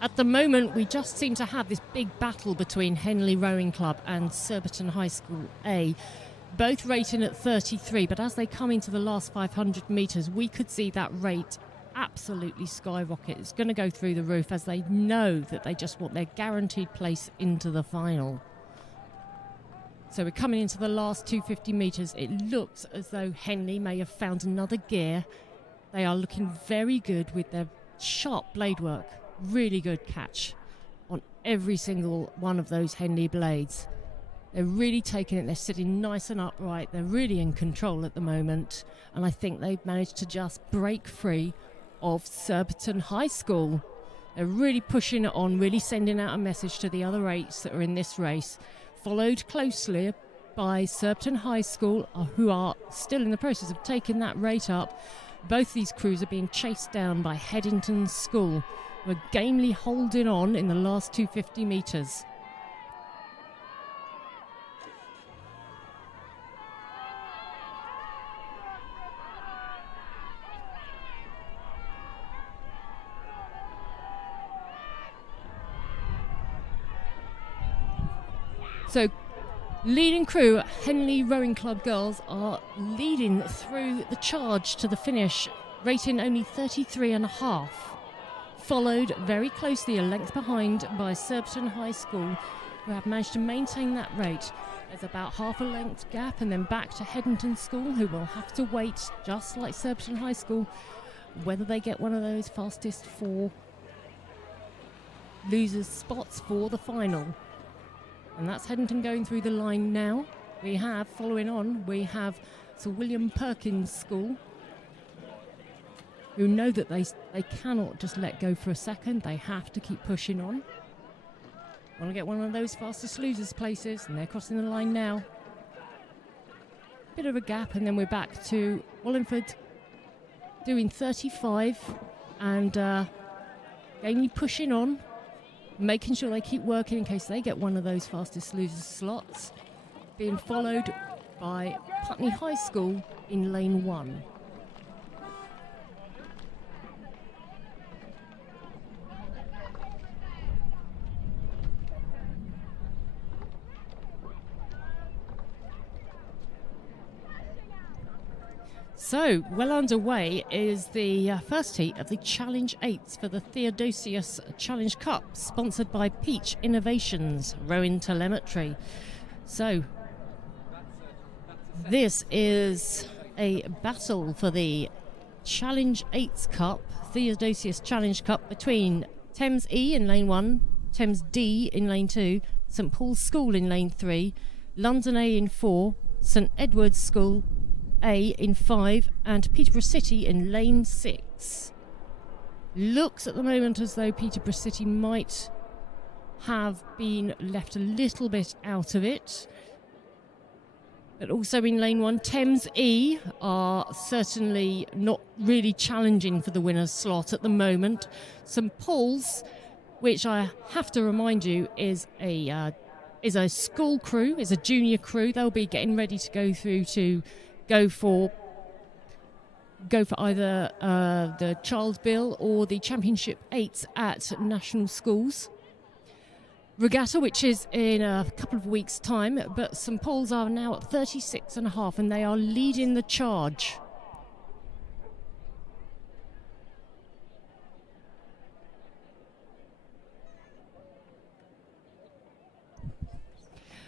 At the moment, we just seem to have this big battle between Henley Rowing Club and Surbiton High School A, both rating at 33, but as they come into the last 500 metres, we could see that rate absolutely skyrocket. It's going to go through the roof as they know that they just want their guaranteed place into the final. So we're coming into the last 250 metres. It looks as though Henley may have found another gear. They are looking very good with their sharp blade work. Really good catch on every single one of those Henley blades. They're really taking it. They're sitting nice and upright. They're really in control at the moment. And I think they've managed to just break free of Surbiton High School. They're really pushing it on, really sending out a message to the other 8s that are in this race. Followed closely by Surbiton High School, who are still in the process of taking that rate up. Both these crews are being chased down by Headington School. We're gamely holding on in the last 250 metres. So, leading crew, Henley Rowing Club girls, are leading through the charge to the finish, rating only 33.5. Followed very closely, a length behind, by Surbiton High School, who have managed to maintain that rate. There's about half a length gap, and then back to Headington School, who will have to wait, just like Surbiton High School, whether they get one of those fastest 4 losers spots for the final. And that's Headington going through the line now. We have, following on, we have Sir William Perkins School, who know that they cannot just let go for a second. They have to keep pushing on. Want to get one of those fastest losers places, and they're crossing the line now. Bit of a gap, and then we're back to Wallingford doing 35 and gamely pushing on, making sure they keep working in case they get one of those fastest losers slots, being followed by Putney High School in lane 1. So, well underway is the first heat of the Challenge 8s for the Theodosius Challenge Cup, sponsored by Peach Innovations, Rowing Telemetry. So, this is a battle for the Challenge 8s Cup, Theodosius Challenge Cup, between Thames E in lane 1, Thames D in lane 2, St Paul's School in lane 3, London A in 4, St Edward's School A in 5, and Peterborough City in lane 6. Looks at the moment as though Peterborough City might have been left a little bit out of it. But also in lane 1, Thames E are certainly not really challenging for the winner's slot at the moment. St Paul's, which I have to remind you is a school crew, is a junior crew. They'll be getting ready to go through to go for either the Child Bill or the Championship 8s at national schools. Regatta, which is in a couple of weeks' time, but St Paul's are now at 36.5, and they are leading the charge.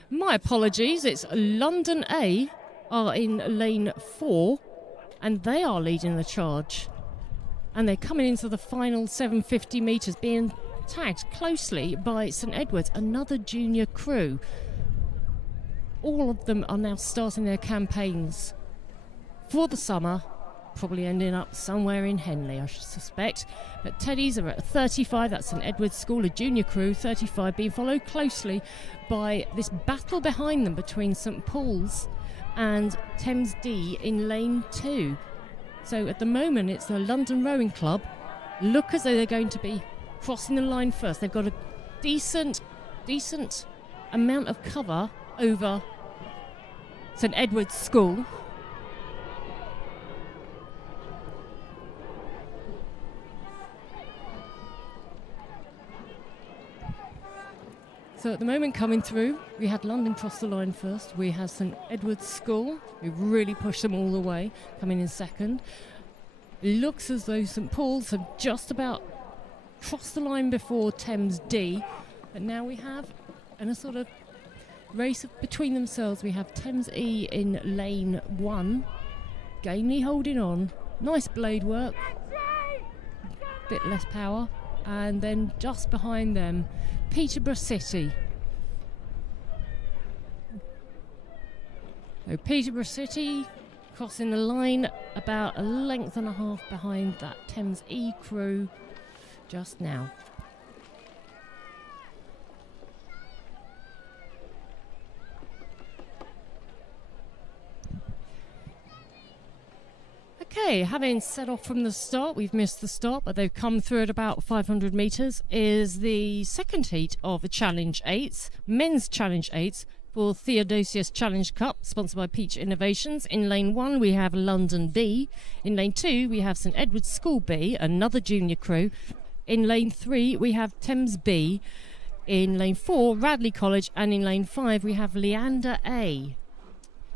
My apologies, it's London A are in lane 4, and they are leading the charge, and they're coming into the final 750 metres, being tagged closely by St Edward's, another junior crew. All of them are now starting their campaigns for the summer, probably ending up somewhere in Henley, I should suspect. But Teddies are at 35, that's St Edward's School, a junior crew, 35, being followed closely by this battle behind them between St Paul's and Thames D in lane 2. So at the moment it's the London Rowing Club. Look as though they're going to be crossing the line first. They've got a decent amount of cover over St Edward's School. So at the moment coming through, we had London cross the line first. We had St Edward's School, who really pushed them all the way, coming in second. It looks as though St Paul's have just about crossed the line before Thames D. But now we have, in a sort of race between themselves, we have Thames E in lane 1, gamely holding on. Nice blade work, bit less power. And then just behind them, Peterborough City. So Peterborough City crossing the line about a length and a half behind that Thames E crew just now. Okay, having set off from the start, we've missed the start, but they've come through at about 500 metres, is the second heat of the Challenge 8s, men's Challenge 8s, for Theodosius Challenge Cup, sponsored by Peach Innovations. In lane 1, we have London B. In lane 2, we have St Edward's School B, another junior crew. In lane 3, we have Thames B. In lane 4, Radley College, and in lane 5 we have Leander A.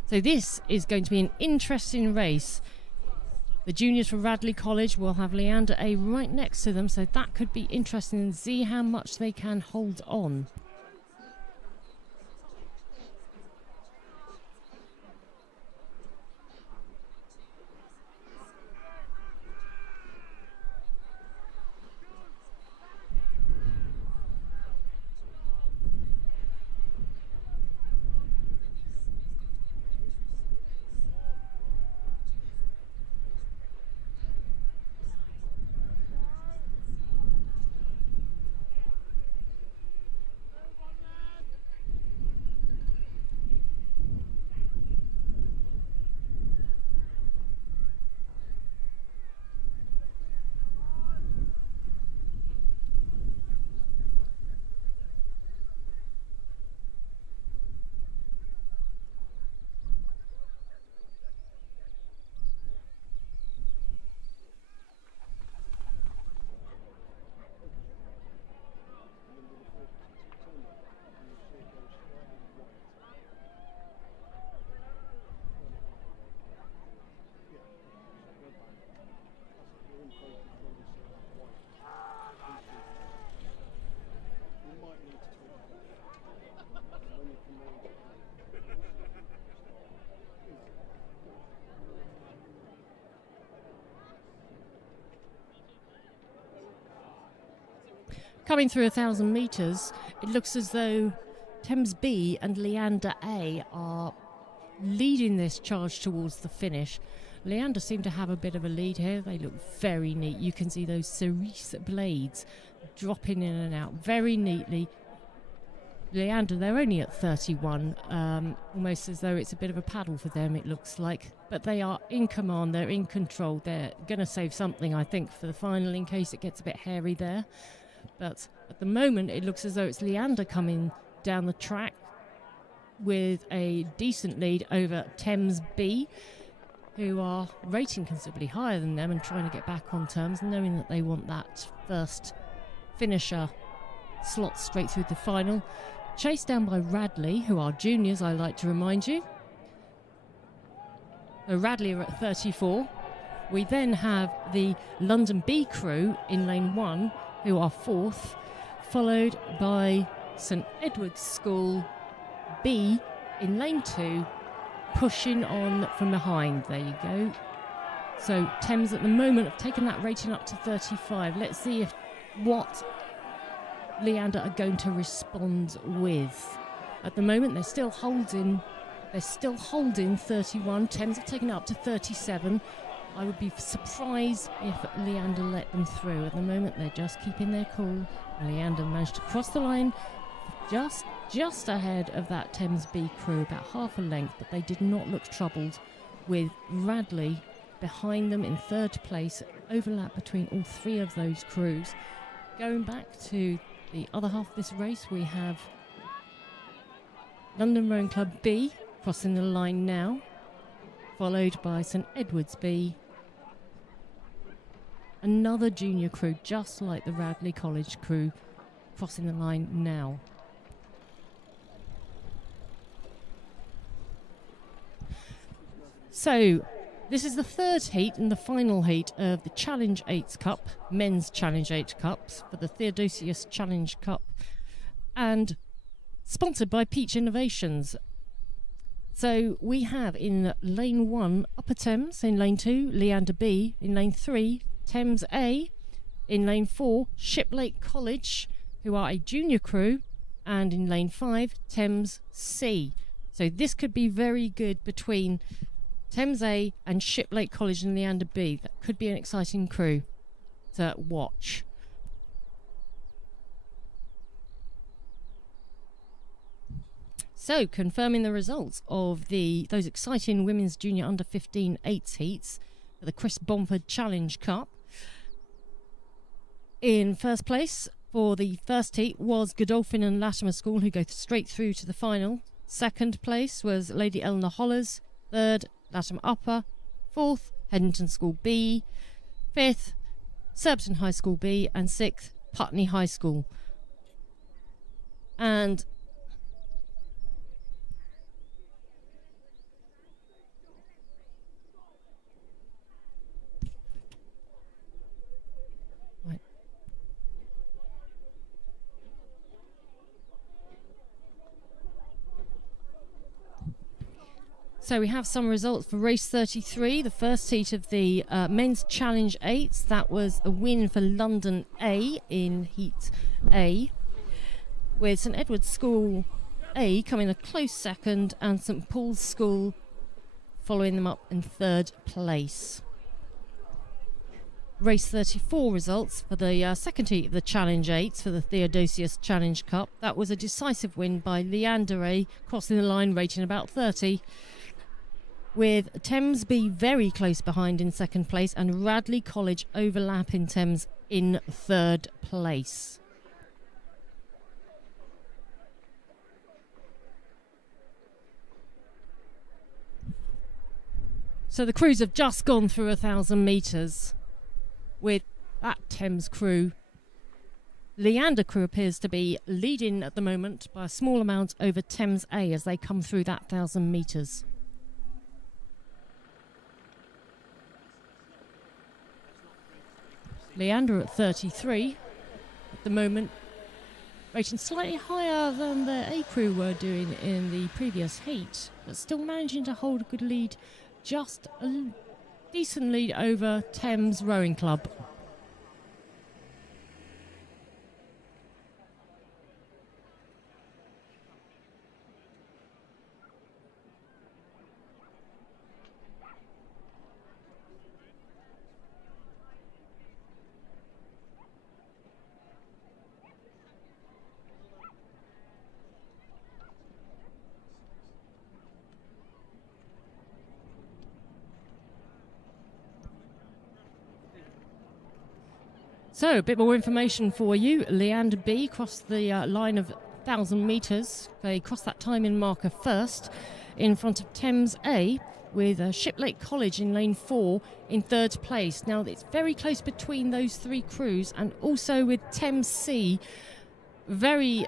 So this is going to be an interesting race. The juniors for Radley College will have Leander A right next to them, so that could be interesting to see how much they can hold on. Coming through 1,000 metres, it looks as though Thames B and Leander A are leading this charge towards the finish. Leander seem to have a bit of a lead here. They look very neat. You can see those cerise blades dropping in and out very neatly. Leander, they're only at 31, almost as though it's a bit of a paddle for them, it looks like. But they are in command, they're in control. They're going to save something, I think, for the final in case it gets a bit hairy there. But at the moment, it looks as though it's Leander coming down the track with a decent lead over Thames B, who are rating considerably higher than them and trying to get back on terms, knowing that they want that first finisher slot straight through the final. Chased down by Radley, who are juniors, I like to remind you. So Radley are at 34. We then have the London B crew in lane 1, who are 4th, followed by St Edward's School B in lane 2, pushing on from behind. There you go. So Thames at the moment have taken that rating up to 35. Let's see what Leander are going to respond with. At the moment, they're still holding 31. Thames have taken it up to 37. I would be surprised if Leander let them through. At the moment, they're just keeping their cool. Leander managed to cross the line just ahead of that Thames B crew, about half a length, but they did not look troubled, with Radley behind them in 3rd place. Overlap between all 3 of those crews. Going back to the other half of this race, we have London Rowing Club B crossing the line now, followed by St Edward's B. Another junior crew, just like the Radley College crew, crossing the line now. So, this is the 3rd heat and the final heat of the Challenge 8 Cup, Men's Challenge 8 Cups, for the Theodosius Challenge Cup, and sponsored by Peach Innovations. So we have in lane 1 Upper Thames, in lane 2 Leander B, in lane 3 Thames A, in lane 4 Shiplake College, who are a junior crew, and in lane 5 Thames C. So this could be very good between Thames A and Shiplake College and Leander B. That could be an exciting crew to watch. So, confirming the results of those exciting Women's Junior Under 15 8s heats for the Chris Bomford Challenge Cup. In first place for the first heat was Godolphin and Latimer School, who go straight through to the final. Second place was Lady Eleanor Hollers. Third, Latimer Upper. Fourth, Headington School B. Fifth, Surbiton High School B. And sixth, Putney High School. And so we have some results for race 33, the first heat of the men's challenge 8s. That was a win for London A in heat A, with St Edward's School A coming a close second and St Paul's School following them up in third place. Race 34 results for the second heat of the Challenge 8s for the Theodosius Challenge Cup. That was a decisive win by Leander A, crossing the line rating about 30, with Thames B very close behind in second place and Radley College overlapping Thames in third place. So the crews have just gone through 1,000 metres with that Thames crew. Leander crew appears to be leading at the moment by a small amount over Thames A as they come through that 1,000 metres. Leander at 33 at the moment, rating slightly higher than the A crew were doing in the previous heat, but still managing to hold a good lead, just a decent lead over Thames Rowing Club. So, a bit more information for you. Leander B crossed the line of 1,000 metres. They crossed that timing marker first in front of Thames A, with Shiplake College in lane 4 in third place. Now, it's very close between those three crews, and also with Thames C very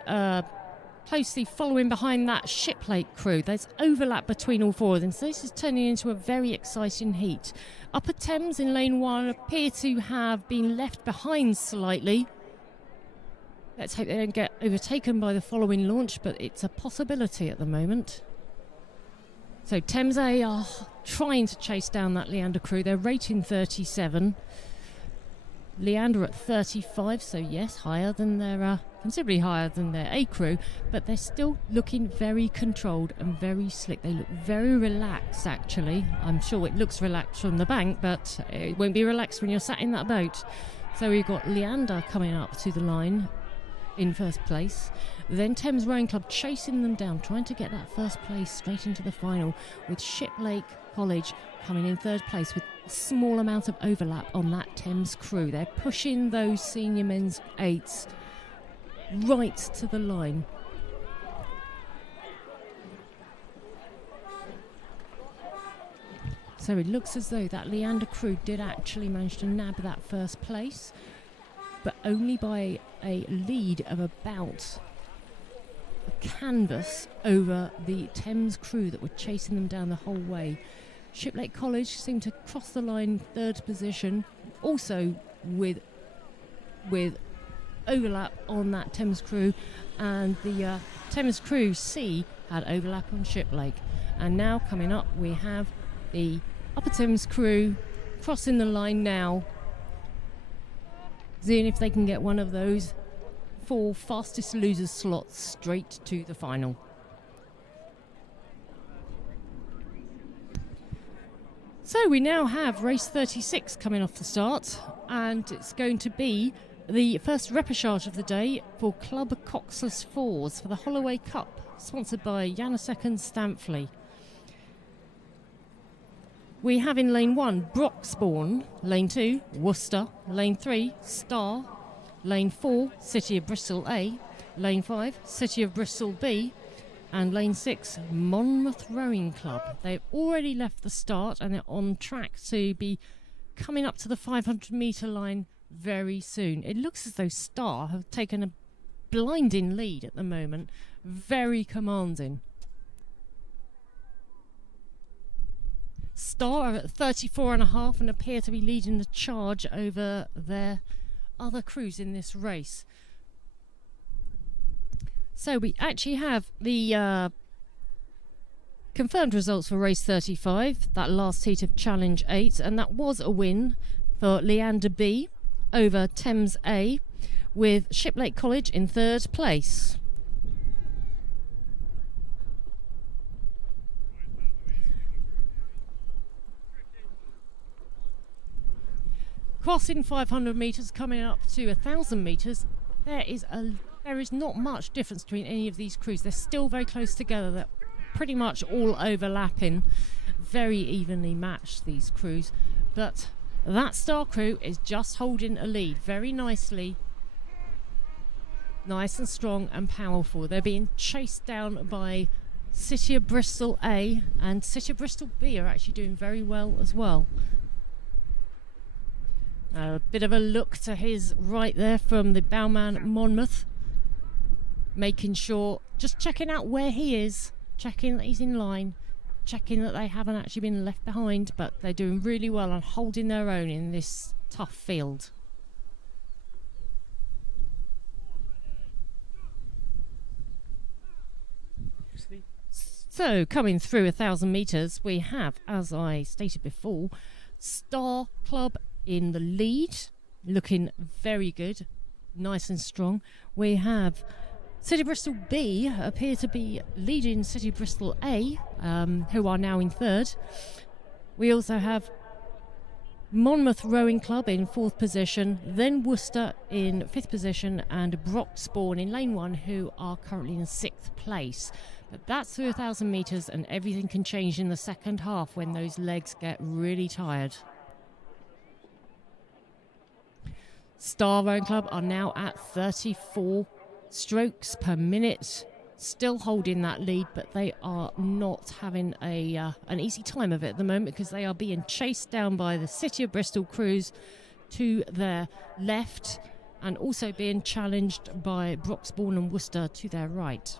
closely following behind that Shiplake crew. There's overlap between all four of them, so this is turning into a very exciting heat. Upper Thames in lane 1 appear to have been left behind slightly. Let's hope they don't get overtaken by the following launch, but it's a possibility at the moment. So Thames A are trying to chase down that Leander crew. They're rating 37. Leander at 35, so yes, higher than their considerably higher than their A crew, but they're still looking very controlled and very slick. They look very relaxed, actually. I'm sure it looks relaxed from the bank, but it won't be relaxed when you're sat in that boat. So we've got Leander coming up to the line in first place. Then Thames Rowing Club chasing them down, trying to get that first place straight into the final, with Shiplake College coming in third place with a small amount of overlap on that Thames crew. They're pushing those senior men's 8s right to the line. So it looks as though that Leander crew did actually manage to nab that first place, but only by a lead of about a canvas over the Thames crew that were chasing them down the whole way. Shiplake College seemed to cross the line third position, also with overlap on that Thames crew, and the Thames crew C had overlap on Shiplake. And now coming up we have the Upper Thames crew crossing the line now, seeing if they can get one of those 4 fastest losers slots straight to the final. So we now have race 36 coming off the start, and it's going to be the first repechage of the day for Club Coxless Fours for the Holloway Cup, sponsored by Janusek and Stamfley. We have in lane 1 Broxbourne, lane 2 Worcester, lane 3 Star, lane 4 City of Bristol A, lane 5 City of Bristol B, and lane 6 Monmouth Rowing Club. They've already left the start and they're on track to be coming up to the 500 metre line very soon. It looks as though Star have taken a blinding lead at the moment. Very commanding. Star are at 34.5 and appear to be leading the charge over their other crews in this race. So we actually have the confirmed results for race 35, that last heat of Challenge 8, and that was a win for Leander B over Thames A, with Shiplake College in third place. Crossing 500 metres, coming up to 1,000 metres, there is not much difference between any of these crews. They're still very close together. They're pretty much all overlapping, very evenly matched, these crews. But that Star crew is just holding a lead very nicely, nice and strong and powerful. They're being chased down by City of Bristol A, and City of Bristol B are actually doing very well as well. A bit of a look to his right there from the bowman Monmouth, making sure, just checking out where he is, checking that he's in line, checking that they haven't actually been left behind, but they're doing really well and holding their own in this tough field. So coming through 1,000 metres, we have, as I stated before, Star Club in the lead, looking very good, nice and strong. We have City Bristol B appear to be leading City Bristol A, who are now in third. We also have Monmouth Rowing Club in fourth position, then Worcester in fifth position, and Broxbourne in lane 1, who are currently in sixth place. But that's through 1,000 metres, and everything can change in the second half when those legs get really tired. Star Rowing Club are now at 34 strokes per minute, still holding that lead, but they are not having an easy time of it at the moment, because they are being chased down by the City of Bristol crews to their left, and also being challenged by Broxbourne and Worcester to their right.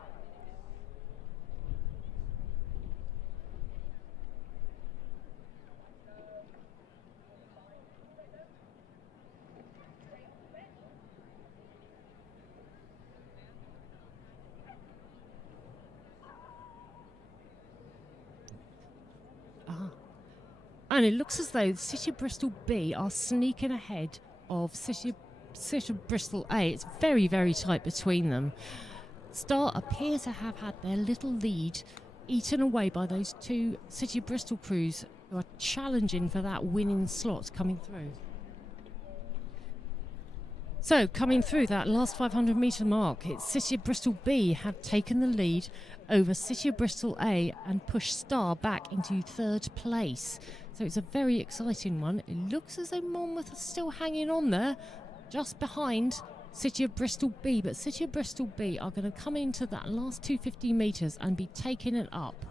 And it looks as though City of Bristol B are sneaking ahead of City of Bristol A. It's very, very tight between them. Star appear to have had their little lead eaten away by those two City of Bristol crews who are challenging for that winning slot coming through. So, coming through that last 500 metre mark, it's City of Bristol B have taken the lead over City of Bristol A and pushed Star back into third place. So it's a very exciting one. It looks as though Monmouth are still hanging on there, just behind City of Bristol B. But City of Bristol B are going to come into that last 250 metres and be taking it up.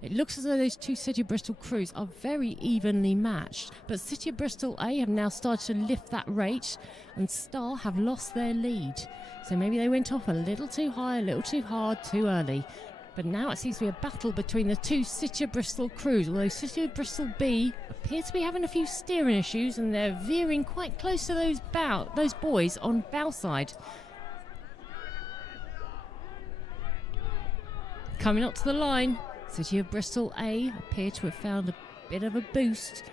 It looks as though those two City of Bristol crews are very evenly matched. But City of Bristol A have now started to lift that rate, and Star have lost their lead. So maybe they went off a little too high, a little too hard, too early. But now it seems to be a battle between the two City of Bristol crews, although City of Bristol B appear to be having a few steering issues, and they're veering quite close to those boys on bow side. Coming up to the line, City of Bristol A appear to have found a bit of a boost.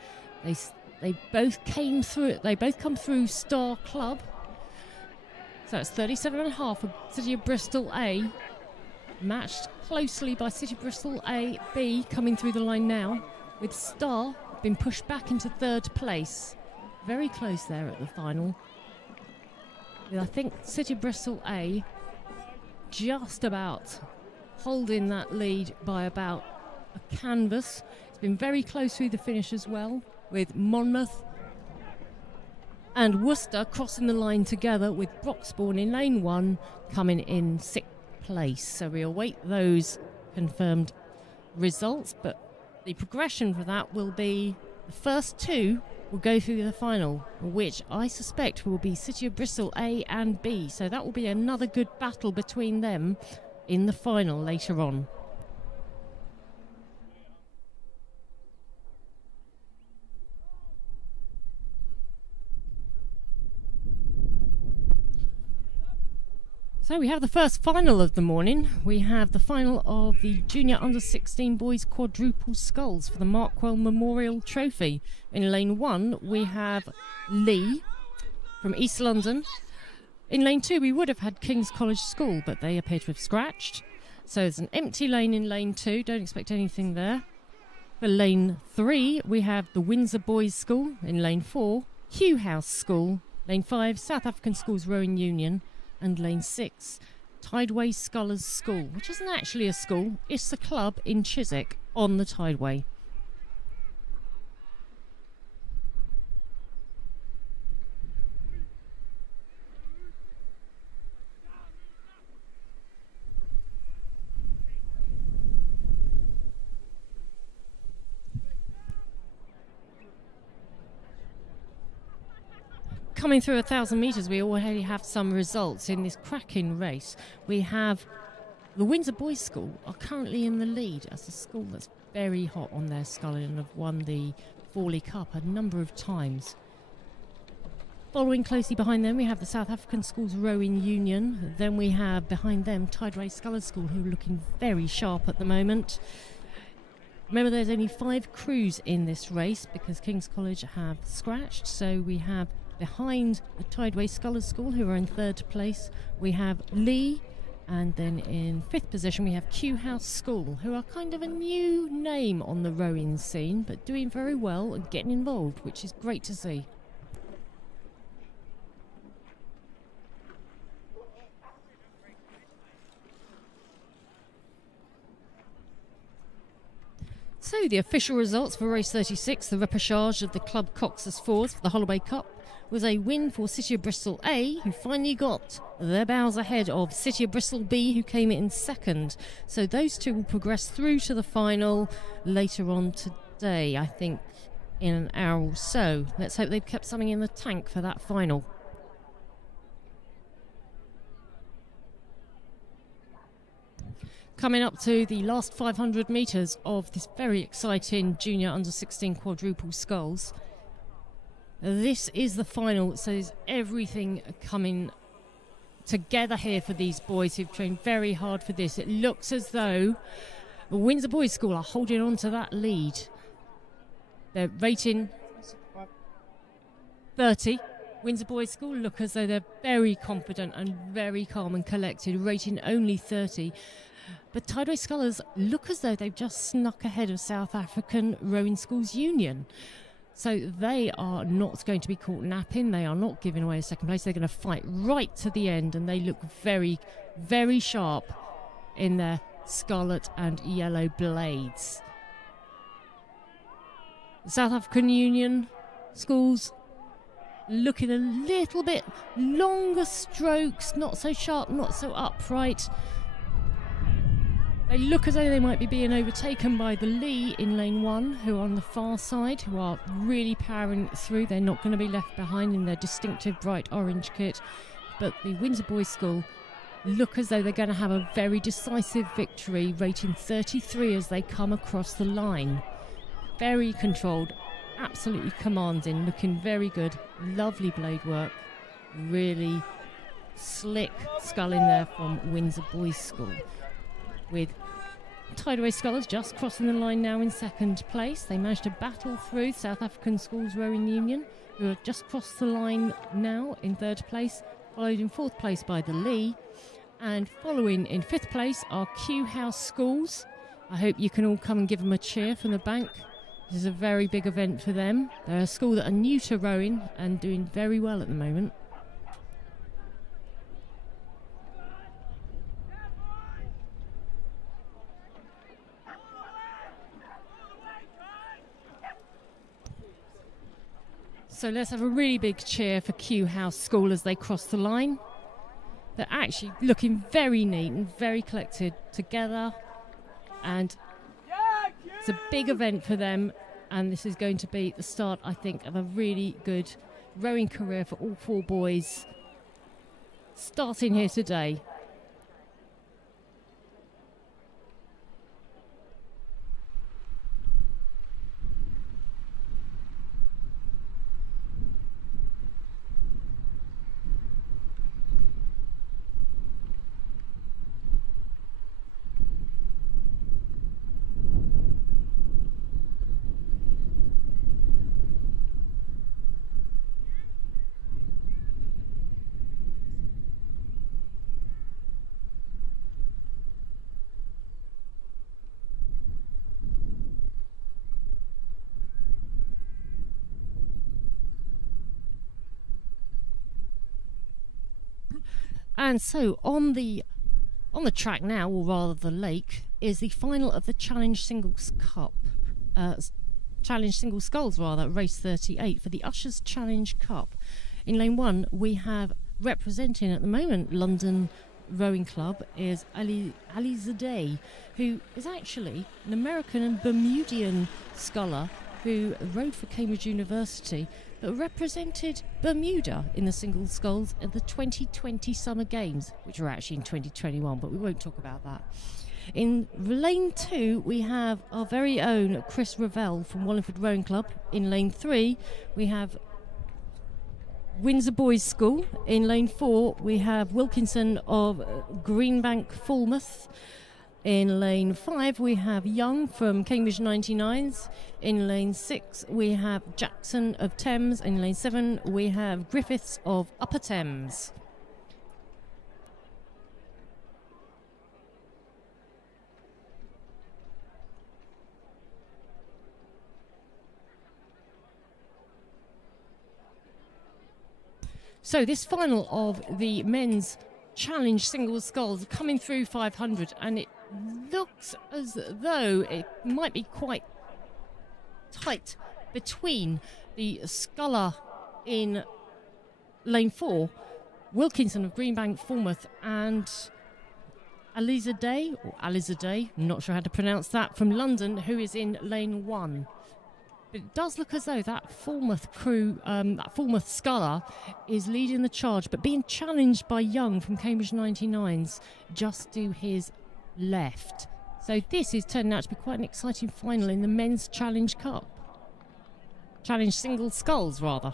They both came through. They both come through Star Club. So it's 37.5 for City of Bristol A, matched closely by City of Bristol A B coming through the line now, with Star being pushed back into third place. Very close there at the final. I think City of Bristol A just about holding that lead by about a canvas. It's been very close through the finish as well, with Monmouth and Worcester crossing the line together, with Broxbourne in lane 1 coming in sixth place. So we await those confirmed results, but the progression for that will be the first two will go through the final, which I suspect will be City of Bristol A and B. So that will be another good battle between them in the final later on. So we have the first final of the morning. We have the final of the Junior Under-16 Boys Quadruple Sculls for the Markwell Memorial Trophy. In lane 1, we have Lee from East London. In lane 2, we would have had King's College School, but they appear to have scratched. So it's an empty lane in lane 2. Don't expect anything there. For lane 3, we have the Windsor Boys School. In lane 4, Hugh House School. Lane 5, South African Schools Rowing Union. And lane 6, Tideway Scholars School, which isn't actually a school, it's a club in Chiswick on the Tideway. Coming through 1,000 metres, we already have some results in this cracking race. We have the Windsor Boys School are currently in the lead as a school that's very hot on their sculling and have won the Forley Cup a number of times. Following closely behind them, we have the South African Schools Rowing Union. Then we have behind them Tideway Scholars School, who are looking very sharp at the moment. Remember, there's only 5 crews in this race because King's College have scratched, so we have behind the Tideway Scholars School, who are in 3rd place, we have Lee, and then in 5th position we have Hugh House School, who are kind of a new name on the rowing scene, but doing very well and getting involved, which is great to see. So the official results for race 36, the repechage of the Club Coxed Fours for the Holloway Cup, was a win for City of Bristol A, who finally got their bows ahead of City of Bristol B, who came in 2nd. So those two will progress through to the final later on today, I think, in an hour or so. Let's hope they've kept something in the tank for that final. Coming up to the last 500 metres of this very exciting Junior Under-16 Quadruple Sculls. This is the final, so there's everything coming together here for these boys who've trained very hard for this. It looks as though the Windsor Boys School are holding on to that lead. They're rating 30. Windsor Boys School look as though they're very confident and very calm and collected, rating only 30. But Tideway Scholars look as though they've just snuck ahead of South African Rowing Schools Union. So they are not going to be caught napping. They are not giving away a 2nd place. They're going to fight right to the end, and they look very, very sharp in their scarlet and yellow blades. The South African Union Schools looking a little bit longer strokes, not so sharp, not so upright. They look as though they might be being overtaken by the Lee in lane 1, who are on the far side, who are really powering through. They're not going to be left behind in their distinctive bright orange kit. But the Windsor Boys School look as though they're going to have a very decisive victory, rating 33 as they come across the line. Very controlled, absolutely commanding, looking very good. Lovely blade work. Really slick sculling there from Windsor Boys School. With Tideway Scholars just crossing the line now in 2nd place. They managed to battle through South African Schools Rowing Union, who have just crossed the line now in 3rd place, followed in 4th place by the Lee. And following in 5th place are Hugh House Schools. I hope you can all come and give them a cheer from the bank. This is a very big event for them. They're a school that are new to rowing and doing very well at the moment. So let's have a really big cheer for Hugh House School as they cross the line. They're actually looking very neat and very collected together, and it's a big event for them. and this is going to be the start, I think, of a really good rowing career for all four boys starting here today. And so on the track now, or rather the lake, is the final of the Challenge Singles Cup. Challenge Single Sculls, rather, race 38 for the Ushers Challenge Cup. In lane 1, we have representing at the moment London Rowing Club is Ali Zadeh, who is actually an American and Bermudian sculler who rowed for Cambridge University, but represented Bermuda in the single sculls at the 2020 Summer Games, which were actually in 2021, but we won't talk about that. In lane 2, we have our very own Chris Ravel from Wallingford Rowing Club. In lane 3, we have Windsor Boys School. In lane 4, we have Wilkinson of Greenbank, Falmouth. In lane 5, we have Young from Cambridge 99s. In lane 6, we have Jackson of Thames. In lane 7, we have Griffiths of Upper Thames. So this final of the men's challenge single sculls coming through 500, and it looks as though it might be quite tight between the sculler in lane 4, Wilkinson of Greenbank, Falmouth, and Alizadeh, I'm not sure how to pronounce that, from London, who is in lane 1. But it does look as though that Falmouth crew, that Falmouth sculler, is leading the charge, but being challenged by Young from Cambridge 99s just to his left. So this is turning out to be quite an exciting final in the Men's Challenge Cup. Challenge Single Sculls, rather.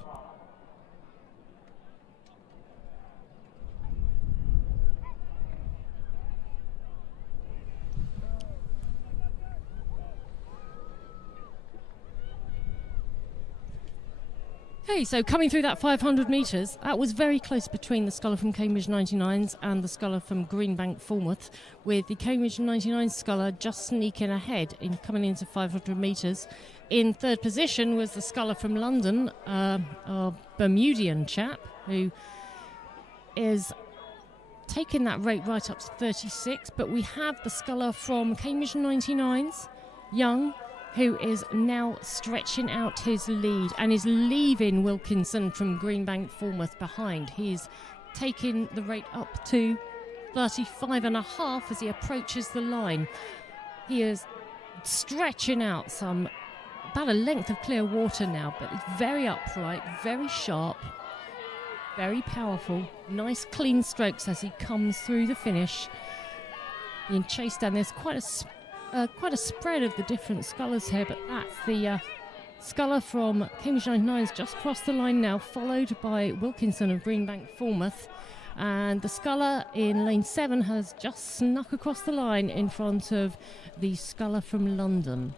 Okay, so coming through that 500 metres, that was very close between the sculler from Cambridge 99s and the sculler from Greenbank, Falmouth, with the Cambridge 99 sculler just sneaking ahead in coming into 500 metres. In third position was the sculler from London, our Bermudian chap, who is taking that rate right up to 36, but we have the sculler from Cambridge 99s, Young, who is now stretching out his lead and is leaving Wilkinson from Greenbank, Falmouth behind. He's taking the rate up to 35.5 as he approaches the line. He is stretching out about a length of clear water now, but it's very upright, very sharp, very powerful. Nice clean strokes as he comes through the finish. Being chased down, there's quite a spread of the different scullers here, but that's the sculler from Cambridge 99's just crossed the line now, followed by Wilkinson of Greenbank, Falmouth, and the sculler in lane 7 has just snuck across the line in front of the sculler from London.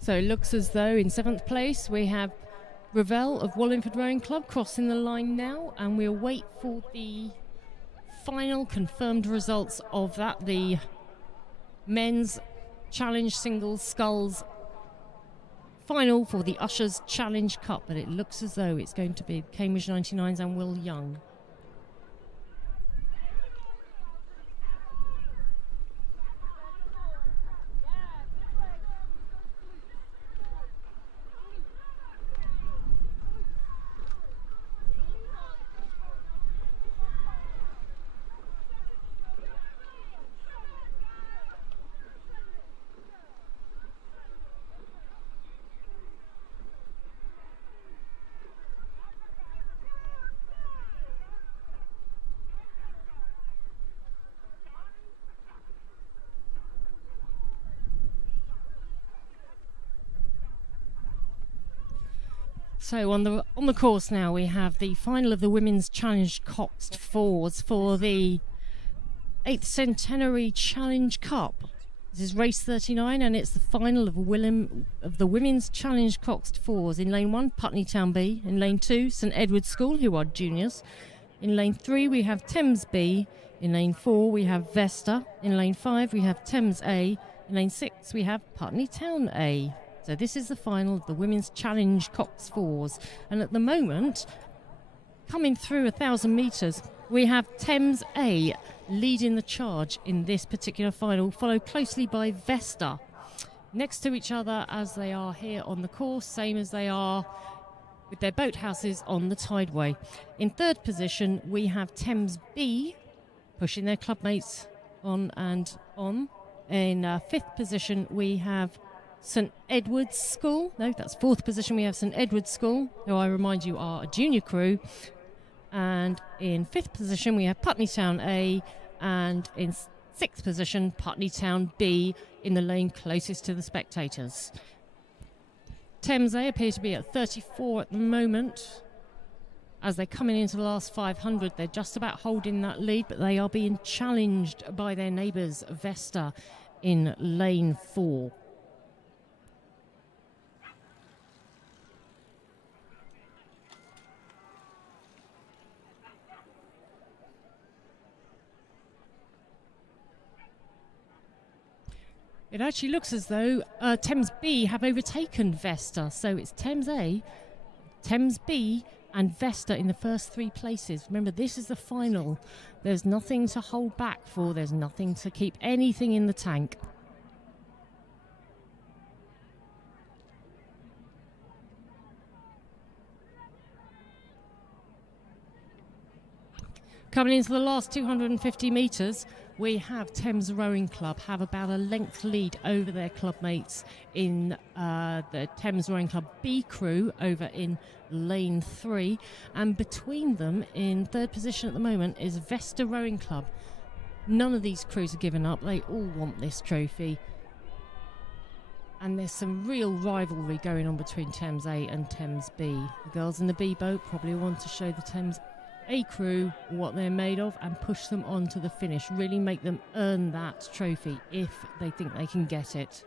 So it looks as though in 7th place we have Ravel of Wallingford Rowing Club crossing the line now, and we'll wait for the final confirmed results of that, the men's challenge single sculls final for the Ushers Challenge Cup, but it looks as though it's going to be Cambridge 99s and Will Young. So on the course now, we have the final of the Women's Challenge Coxed Fours for the 8th Centenary Challenge Cup. This is race 39, and it's the final of the Women's Challenge Coxed Fours. In lane 1, Putney Town B. In lane 2, St Edward's School, who are juniors. In lane 3, we have Thames B. In lane 4, we have Vesta. In lane 5, we have Thames A. In lane 6, we have Putney Town A. So this is the final of the Women's Challenge Cox Fours. And at the moment, coming through 1,000 metres, we have Thames A leading the charge in this particular final, followed closely by Vesta. Next to each other as they are here on the course, same as they are with their boathouses on the Tideway. In third position, we have Thames B pushing their clubmates on and on. In fifth position, we have St Edward's School. No, that's fourth position. We have St Edward's School, who I remind you are a junior crew. And in fifth position, we have Putney Town A. And in sixth position, Putney Town B in the lane closest to the spectators. Thames A appear to be at 34 at the moment. As they're coming into the last 500, they're just about holding that lead, but they are being challenged by their neighbours, Vesta, in lane 4. It actually looks as though Thames B have overtaken Vesta. So it's Thames A, Thames B and Vesta in the first 3 places. Remember, this is the final. There's nothing to hold back for. There's nothing to keep anything in the tank. Coming into the last 250 metres, we have Thames Rowing Club have about a length lead over their clubmates in the Thames Rowing Club B crew over in lane 3. And between them, in third position at the moment, is Vesta Rowing Club. None of these crews are giving up. They all want this trophy. And there's some real rivalry going on between Thames A and Thames B. The girls in the B boat probably want to show the Thames A crew what they're made of and push them on to the finish. Really make them earn that trophy if they think they can get it.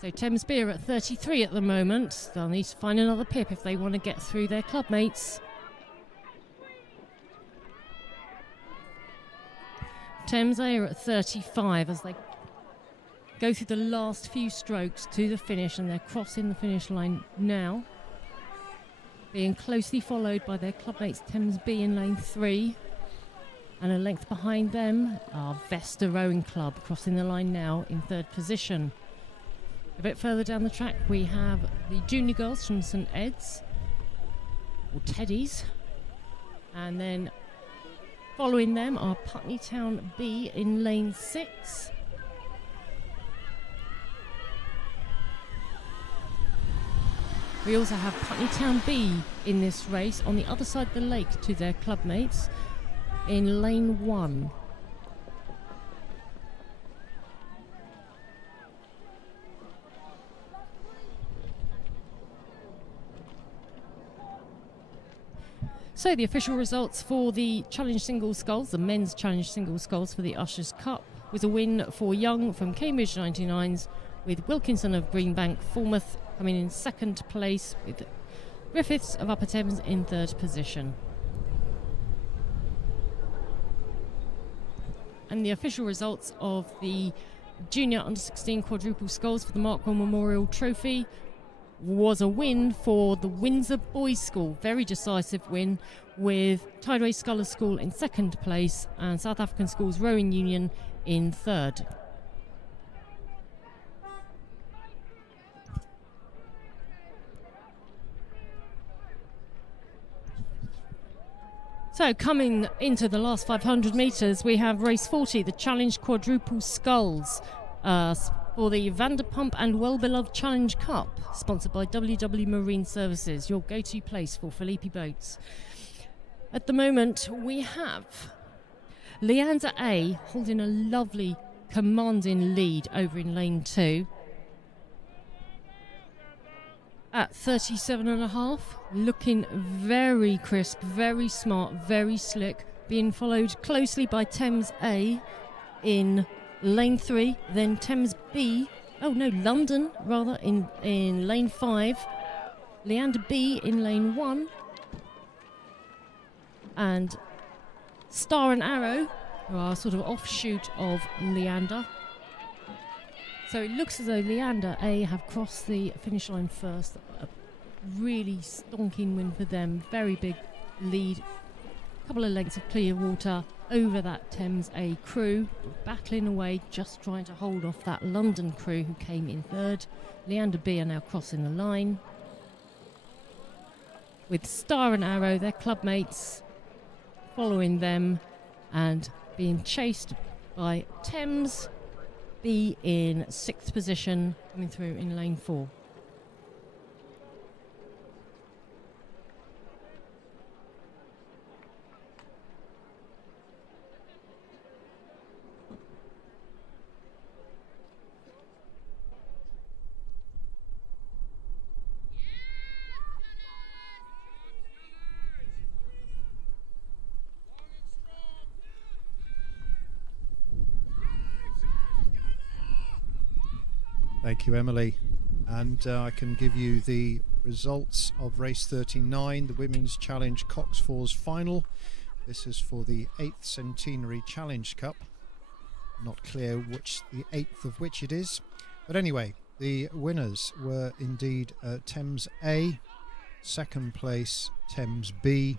So Thames B are at 33 at the moment. They'll need to find another pip if they want to get through their clubmates. Thames A are at 35 as they go through the last few strokes to the finish, and they're crossing the finish line now, being closely followed by their clubmates Thames B in lane 3. And a length behind them are Vesta Rowing Club, crossing the line now in third position. A bit further down the track, we have the junior girls from St Ed's, or Teddies. And then following them are Putney Town B in lane 6. We also have Putney Town B in this race on the other side of the lake to their clubmates in lane 1. So the official results for the Challenge Single Sculls, the men's Challenge Single Sculls for the Ushers Cup, was a win for Young from Cambridge 99s, with Wilkinson of Greenbank, Falmouth coming in second place, with Griffiths of Upper Thames in third position. And the official results of the Junior Under-16 Quadruple Sculls for the Markwell Memorial Trophy was a win for the Windsor Boys School. Very decisive win, with Tideway Scholars School in second place and South African Schools Rowing Union in third. So coming into the last 500 metres, we have race 40, the Challenge Quadruple Sculls, for the Vanderpump and Well-Beloved Challenge Cup, sponsored by WW Marine Services, your go-to place for Philippi boats. At the moment, we have Leander A holding a lovely, commanding lead over in lane 2. at 37.5, looking very crisp, very smart, very slick, being followed closely by Thames A in lane 3, then Thames B, London rather, in lane 5, Leander B in lane 1, and Star and Arrow, who are sort of offshoot of Leander. So it looks as though Leander A have crossed the finish line first. A really stonking win for them. Very big lead. A couple of lengths of clear water over that Thames A crew. Battling away, just trying to hold off that London crew who came in third. Leander B are now crossing the line, with Star and Arrow, their club mates, following them and being chased by Thames B in 6th position, coming through in lane 4. Thank you, Emily. And I can give you the results of race 39, the Women's Challenge Cox Fours final. This is for the 8th Centenary Challenge Cup. Not clear which the 8th of which it is. But anyway, the winners were indeed Thames A, 2nd place Thames B,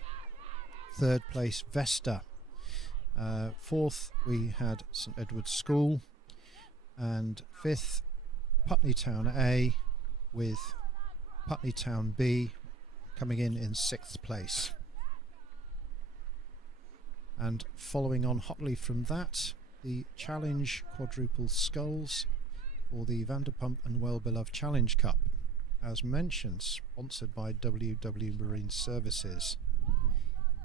3rd place Vesta. 4th we had St Edward's School, and 5th Putney Town A, with Putney Town B coming in 6th place. And following on hotly from that, the Challenge Quadruple Sculls for the Vanderpump and Well-Beloved Challenge Cup, as mentioned, sponsored by WW Marine Services.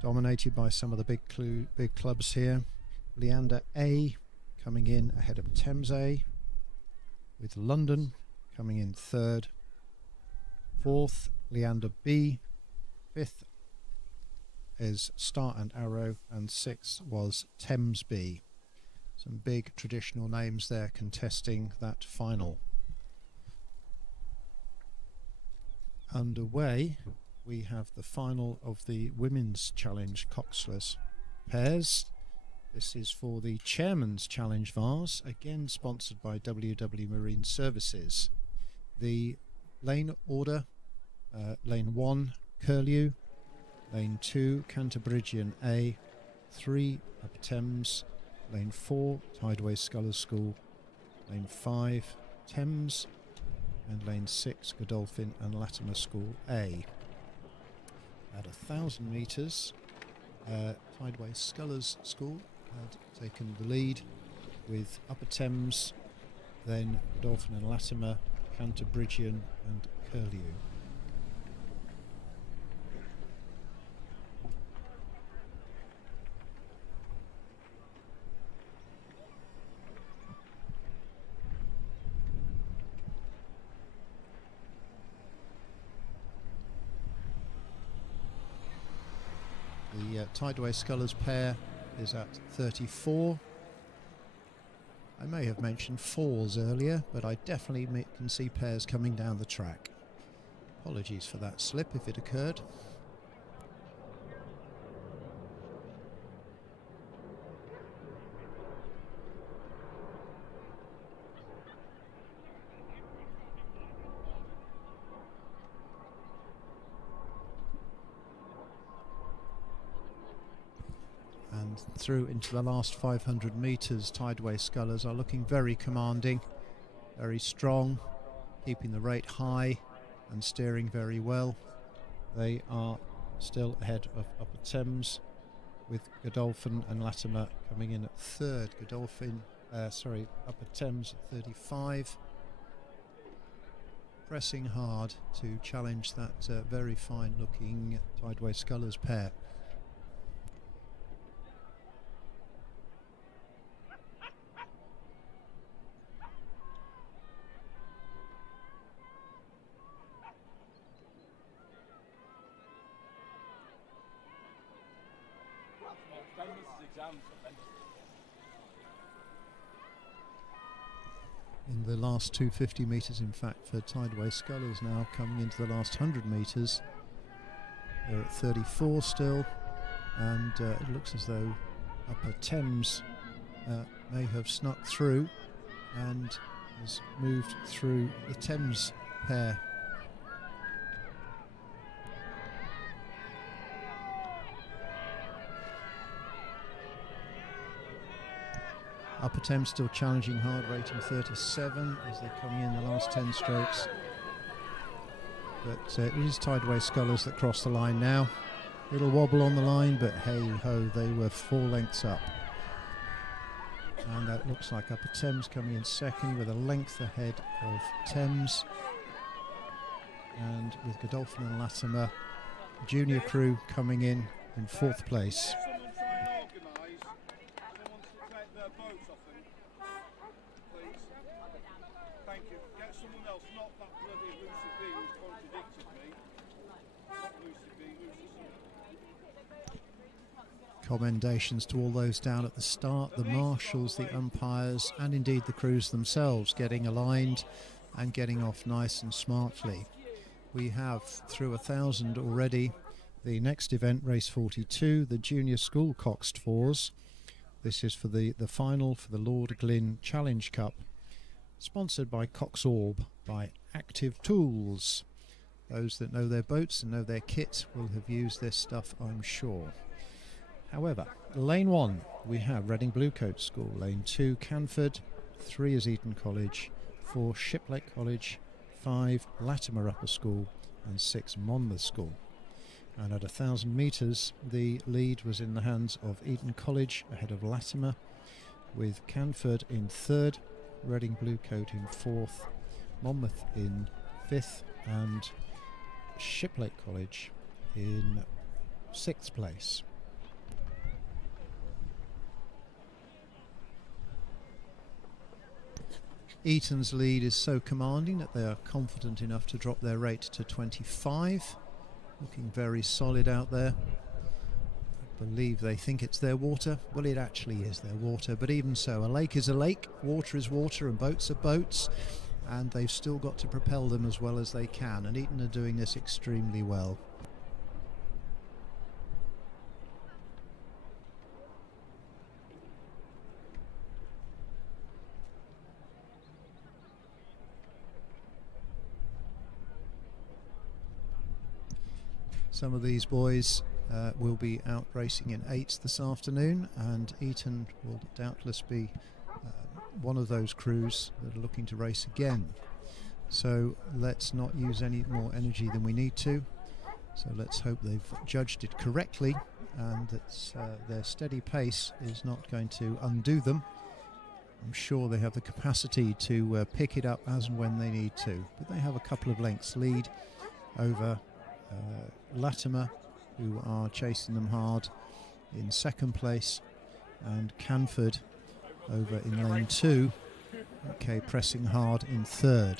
Dominated by some of the big clubs here. Leander A coming in ahead of Thames A, with London coming in 3rd. 4th, Leander B. 5th is Star and Arrow, and 6th was Thames B. Some big traditional names there contesting that final. Underway, we have the final of the Women's Challenge Coxless pairs. This is for the Chairman's Challenge Vase, again sponsored by WW Marine Services. The lane order, lane 1, Curlew, lane 2, Canterbridgian A, 3, Upper Thames, lane 4, Tideway Scholars School, lane 5, Thames, and lane 6, Godolphin and Latimer School A. At 1,000 metres, Tideway Scholars School had taken the lead, with Upper Thames, then Godolphin and Latimer, Canterbridgian and Curlew. The Tideway Scholars pair is at 34. I may have mentioned fours earlier, but I definitely can see pairs coming down the track. Apologies for that slip if it occurred. And through into the last 500 metres, Tideway Scholars are looking very commanding, very strong, keeping the rate high and steering very well. They are still ahead of Upper Thames, with Godolphin and Latimer coming in at 3rd. Upper Thames at 35. Pressing hard to challenge that very fine looking Tideway Scholars pair. In the last 250 metres, in fact, for Tideway Scholars now coming into the last 100 metres. They're at 34 still, and it looks as though Upper Thames may have snuck through and has moved through the Thames pair. Upper Thames still challenging hard, rating 37 as they're coming in the last 10 strokes. But it is Tideway Scholars that cross the line now. Little wobble on the line, but hey ho, they were 4 lengths up. And that looks like Upper Thames coming in second with a length ahead of Thames. And with Godolphin and Latimer, junior crew coming in 4th place. Commendations to all those down at the start, the marshals, the umpires, and indeed the crews themselves getting aligned and getting off nice and smartly. We have through 1,000 already the next event, race 42, the junior school coxed fours. This is for the final for the Lord Glynn Challenge Cup, sponsored by Coxorb, by Active Tools. Those that know their boats and know their kit will have used this stuff, I'm sure. However, lane 1 we have Reading Bluecoat School, lane 2 Canford, 3 is Eton College, 4 Shiplake College, 5 Latimer Upper School and 6 Monmouth School. And at 1,000 metres the lead was in the hands of Eton College ahead of Latimer, with Canford in 3rd, Reading Bluecoat in 4th, Monmouth in 5th and Shiplake College in 6th place. Eton's lead is so commanding that they are confident enough to drop their rate to 25. Looking very solid out there. I believe they think it's their water. Well, it actually is their water, but even so, a lake is a lake, water is water, and boats are boats, and they've still got to propel them as well as they can, and Eton are doing this extremely well. Some of these boys will be out racing in 8s this afternoon, and Eton will doubtless be one of those crews that are looking to race again. So let's not use any more energy than we need to. So let's hope they've judged it correctly and that their steady pace is not going to undo them. I'm sure they have the capacity to pick it up as and when they need to, but they have a couple of lengths lead over Latimer, who are chasing them hard in 2nd place, and Canford over in lane 2, okay, pressing hard in 3rd.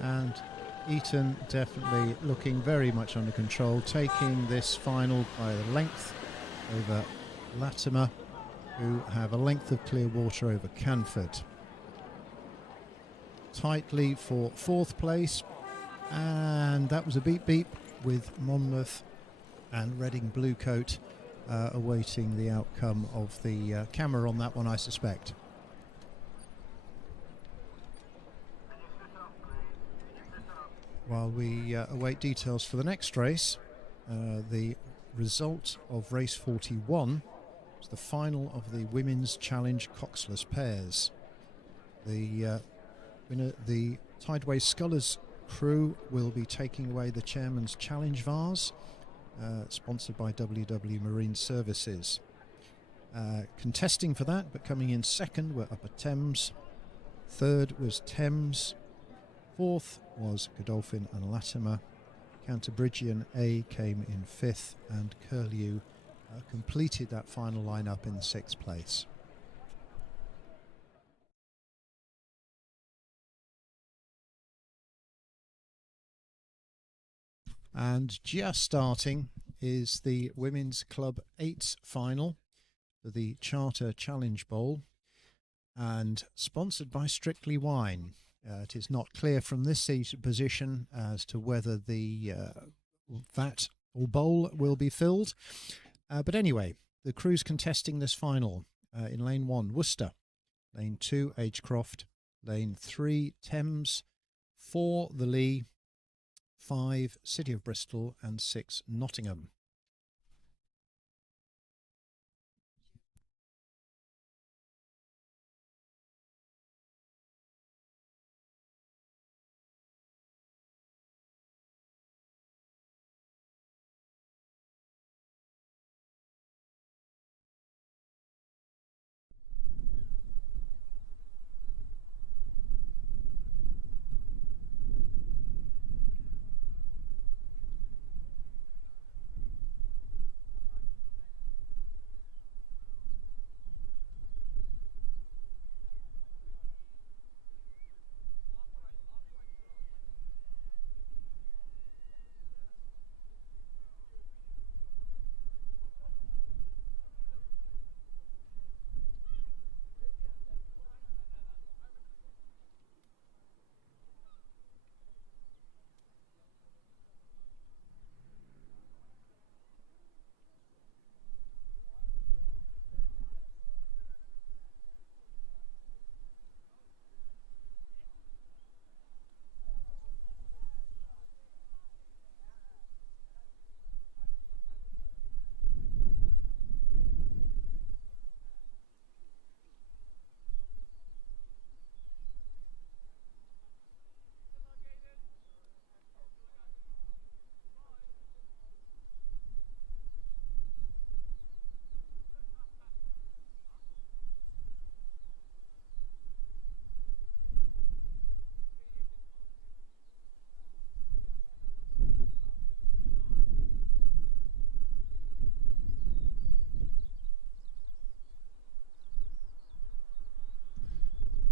And Eton definitely looking very much under control, taking this final by a length over Latimer, who have a length of clear water over Canford. Tightly for 4th place, and that was a beep with Monmouth and Reading Bluecoat awaiting the outcome of the camera on that one, I suspect. While we await details for the next race, the result of race 41 was the final of the Women's Challenge Coxless Pairs. The Tideway Scholars crew will be taking away the Chairman's Challenge Vase, sponsored by WW Marine Services. Contesting for that, but coming in 2nd, were Upper Thames. 3rd was Thames. 4th was Godolphin and Latimer. Cantabrigian A came in 5th, and Curlew completed that final lineup in 6th place. And just starting is the Women's Club 8 final for the Charter Challenge Bowl, and sponsored by Strictly Wine. It is not clear from this seated position as to whether the vat or bowl will be filled. But anyway, the crews contesting this final in Lane 1, Worcester. Lane 2, Agecroft. Lane 3, Thames. 4, the Lee. 5, City of Bristol. And 6, Nottingham.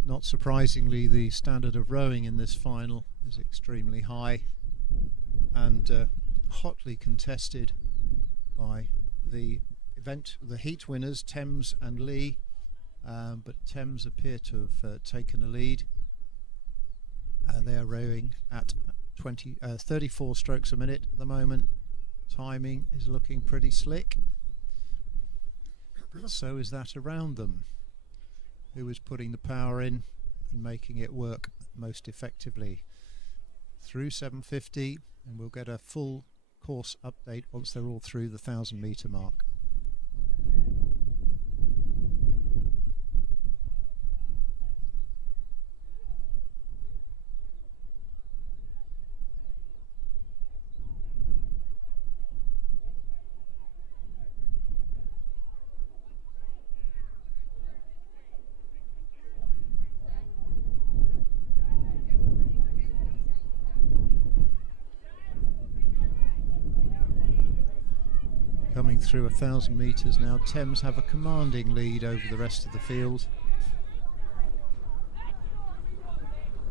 Not surprisingly, the standard of rowing in this final is extremely high and hotly contested by the heat winners, Thames and Lee, but Thames appear to have taken a lead. They are rowing at 34 strokes a minute at the moment. Timing is looking pretty slick. So is that around them, who is putting the power in and making it work most effectively. Through 750, and we'll get a full course update once they're all through the 1,000-metre mark. Coming through 1,000 metres now, Thames have a commanding lead over the rest of the field,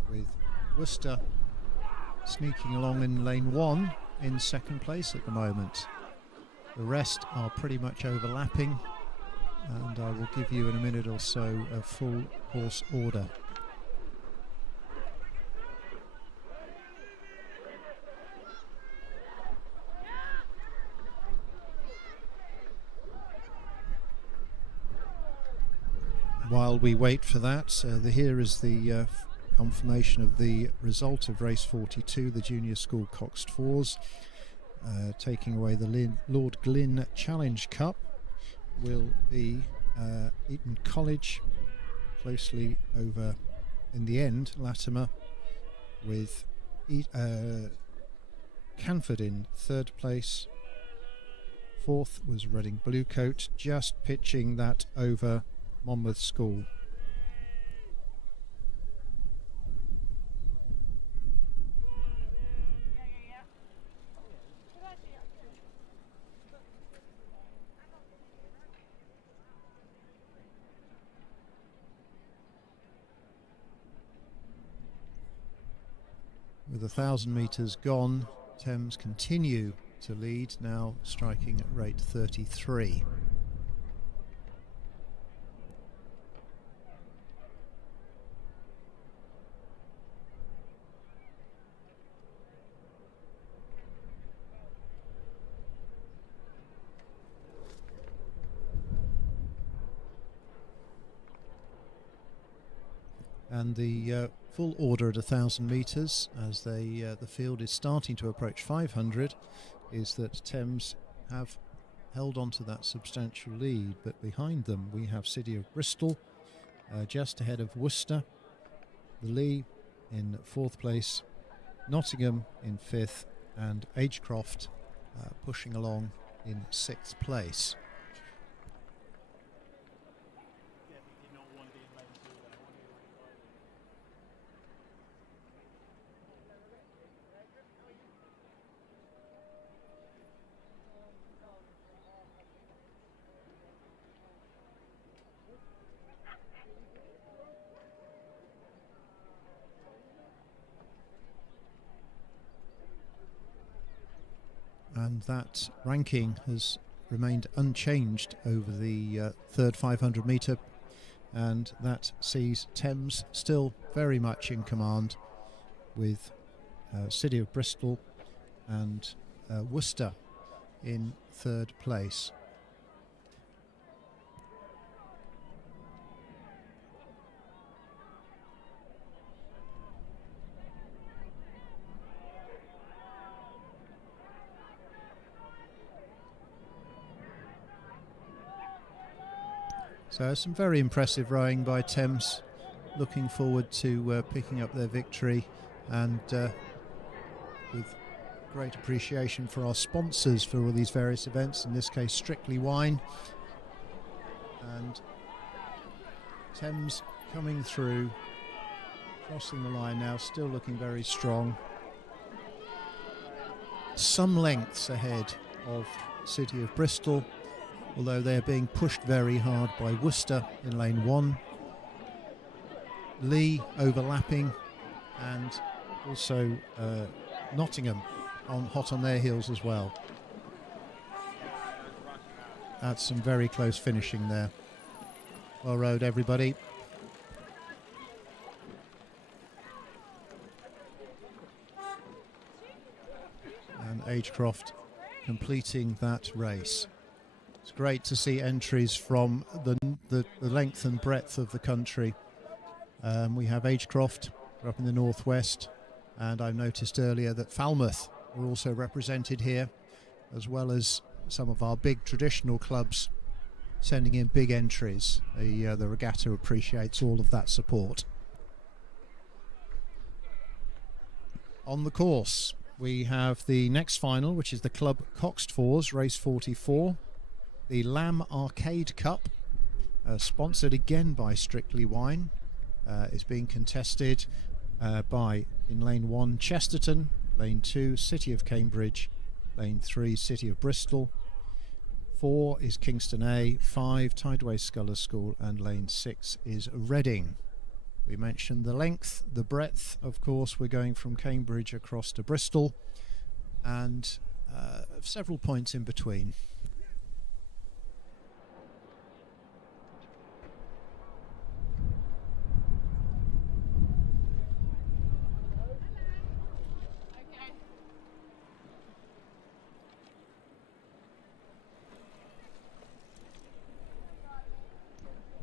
with Worcester sneaking along in lane 1 in 2nd place at the moment. The rest are pretty much overlapping, and I will give you in a minute or so a full course order. While we wait for that, here is the confirmation of the result of race 42, the Junior School Coxed Fours. Taking away the Lord Glynn Challenge Cup will be Eton College, closely over, in the end, Latimer, with Canford in 3rd place. 4th was Reading Bluecoat, just pitching that over Monmouth School. With 1,000 metres gone, Thames continue to lead, now striking at rate 33. And the full order at 1,000 metres, as the field is starting to approach 500, is that Thames have held on to that substantial lead, but behind them we have City of Bristol just ahead of Worcester, the Lee in 4th place, Nottingham in 5th, and Agecroft pushing along in 6th place. And that ranking has remained unchanged over the third 500 metre, and that sees Thames still very much in command, with City of Bristol and Worcester in 3rd place. So some very impressive rowing by Thames. Looking forward to picking up their victory, and with great appreciation for our sponsors for all these various events, in this case Strictly Wine. And Thames coming through, crossing the line now, still looking very strong. Some lengths ahead of City of Bristol, although they're being pushed very hard by Worcester in lane 1. Lee overlapping, and also Nottingham hot on their heels as well. That's some very close finishing there. Well rowed, everybody. And Agecroft completing that race. It's great to see entries from the length and breadth of the country. We have Agecroft up in the northwest, and I noticed earlier that Falmouth were also represented here, as well as some of our big traditional clubs sending in big entries. The Regatta appreciates all of that support. On the course, we have the next final, which is the Club Coxed Fours, race 44. The Lamb Arcade Cup, sponsored again by Strictly Wine, is being contested by, in lane 1, Chesterton, lane 2, City of Cambridge, lane 3, City of Bristol, 4 is Kingston A, 5, Tideway Scholars School, and lane 6 is Reading. We mentioned the length, the breadth, of course, we're going from Cambridge across to Bristol, and several points in between.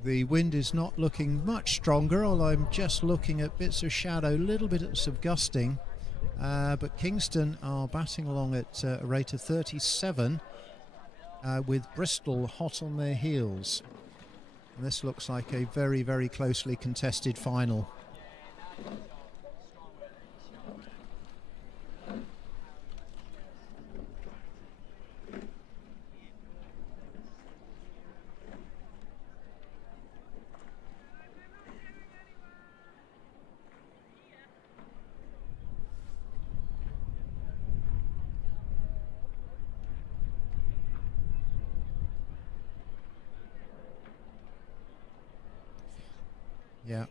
The wind is not looking much stronger, although I'm just looking at bits of shadow, a little bit of some gusting. But Kingston are batting along at a rate of 37, with Bristol hot on their heels. And this looks like a very, very closely contested final. Yeah,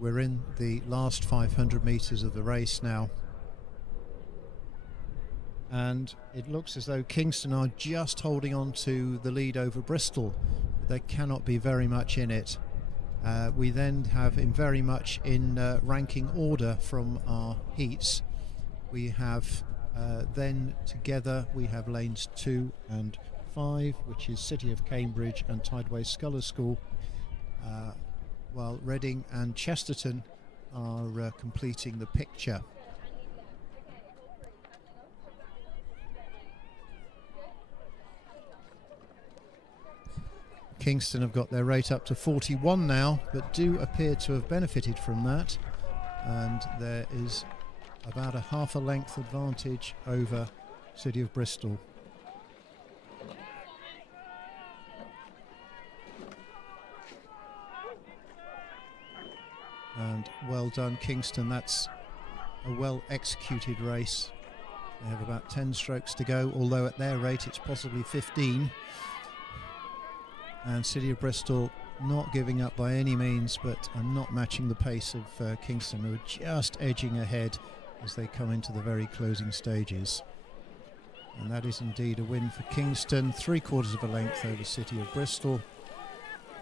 We're in the last 500 metres of the race now. And it looks as though Kingston are just holding on to the lead over Bristol. But there cannot be very much in it. We then have in very much in ranking order from our heats. We have then together we have lanes 2 and 5, which is City of Cambridge and Tideway Scholars School, while Reading and Chesterton are completing the picture. Kingston have got their rate up to 41 now, but do appear to have benefited from that, and there is about a half a length advantage over City of Bristol. And well done, Kingston. That's a well executed race. They have about 10 strokes to go, although at their rate it's possibly 15. And City of Bristol not giving up by any means, but are not matching the pace of Kingston, who are just edging ahead as they come into the very closing stages. And that is indeed a win for Kingston, 3/4 of a length over City of Bristol.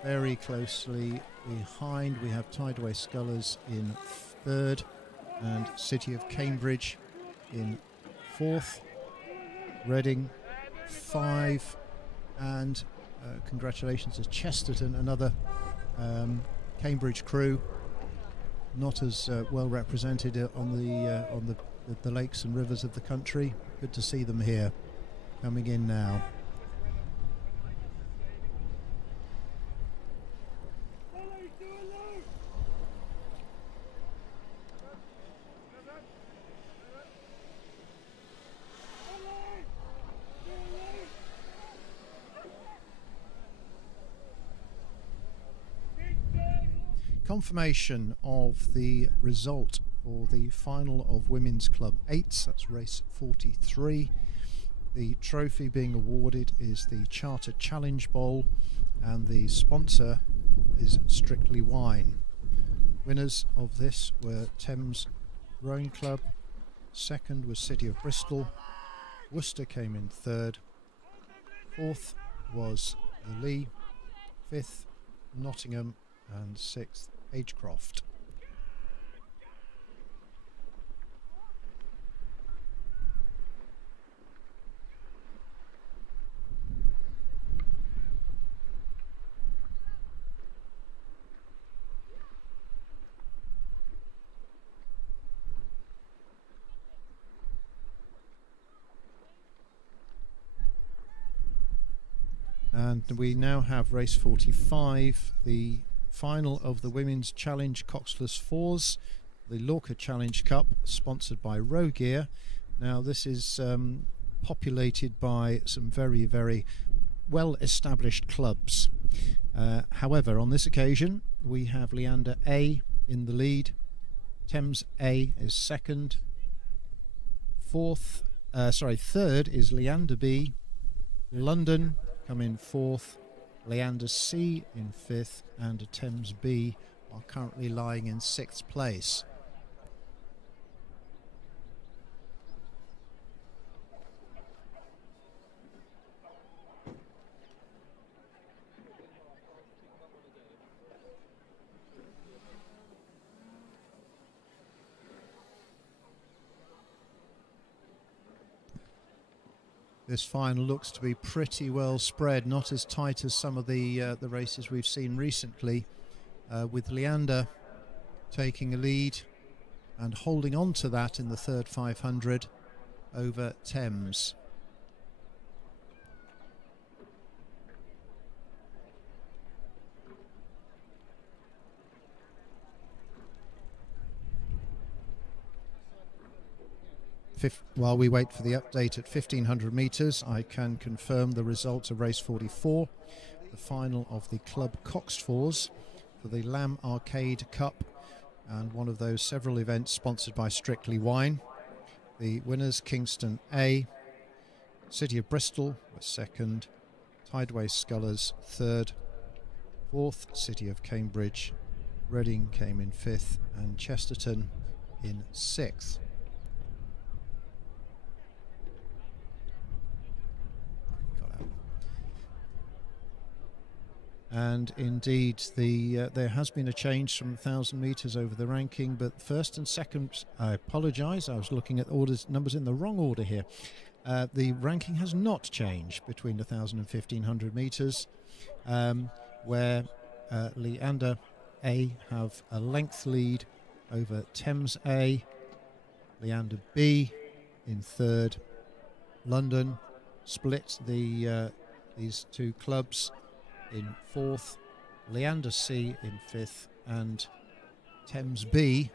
Very closely behind we have Tideway Scholars in 3rd and City of Cambridge in 4th. Reading 5, and congratulations to Chesterton, another Cambridge crew, not as well represented on the lakes and rivers of the country. Good to see them here, coming in now. Confirmation of the result for the final of Women's Club 8s, that's race 43. The trophy being awarded is the Charter Challenge Bowl, and the sponsor is Strictly Wine. Winners of this were Thames Rowing Club, 2nd was City of Bristol, Worcester came in 3rd, 4th was the Lee, 5th Nottingham, and 6th Agecroft. And we now have race 45, the final of the Women's Challenge Coxless Fours, the Lorca Challenge Cup, sponsored by Row Gear. Now this is populated by some very, very well established clubs. However, on this occasion we have Leander A in the lead, Thames A is 2nd, 3rd is Leander B, London come in 4th, Leander C in 5th, and Thames B are currently lying in 6th place. This final looks to be pretty well spread, not as tight as some of the races we've seen recently, with Leander taking a lead and holding on to that in the third 500 over Thames. While we wait for the update at 1500 metres, I can confirm the results of race 44, the final of the Club Coxed Fours for the Lamb Arcade Cup, and one of those several events sponsored by Strictly Wine. The winners, Kingston A, City of Bristol was 2nd, Tideway Scholars 3rd, 4th City of Cambridge, Reading came in 5th, and Chesterton in 6th. And indeed, there has been a change from 1,000 metres over the ranking, but first and second, I apologise, I was looking at numbers in the wrong order here. The ranking has not changed between 1,000 and 1,500 metres, where Leander A have a length lead over Thames A, Leander B in 3rd. London split these two clubs in 4th, Leander C in 5th, and Thames B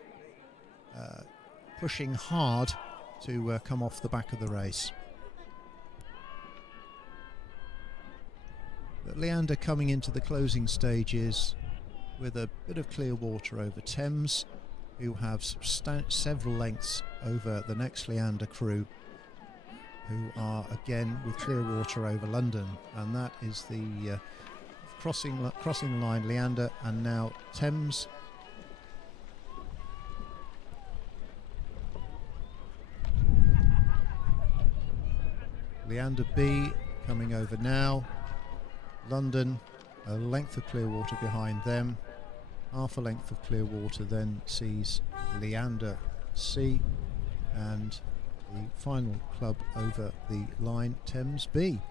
pushing hard to come off the back of the race. But Leander coming into the closing stages with a bit of clear water over Thames, who have several lengths over the next Leander crew, who are again with clear water over London, and that is the crossing the line, Leander, and now Thames. Leander B coming over now. London, a length of clear water behind them. Half a length of clear water then sees Leander C, and the final club over the line, Thames B.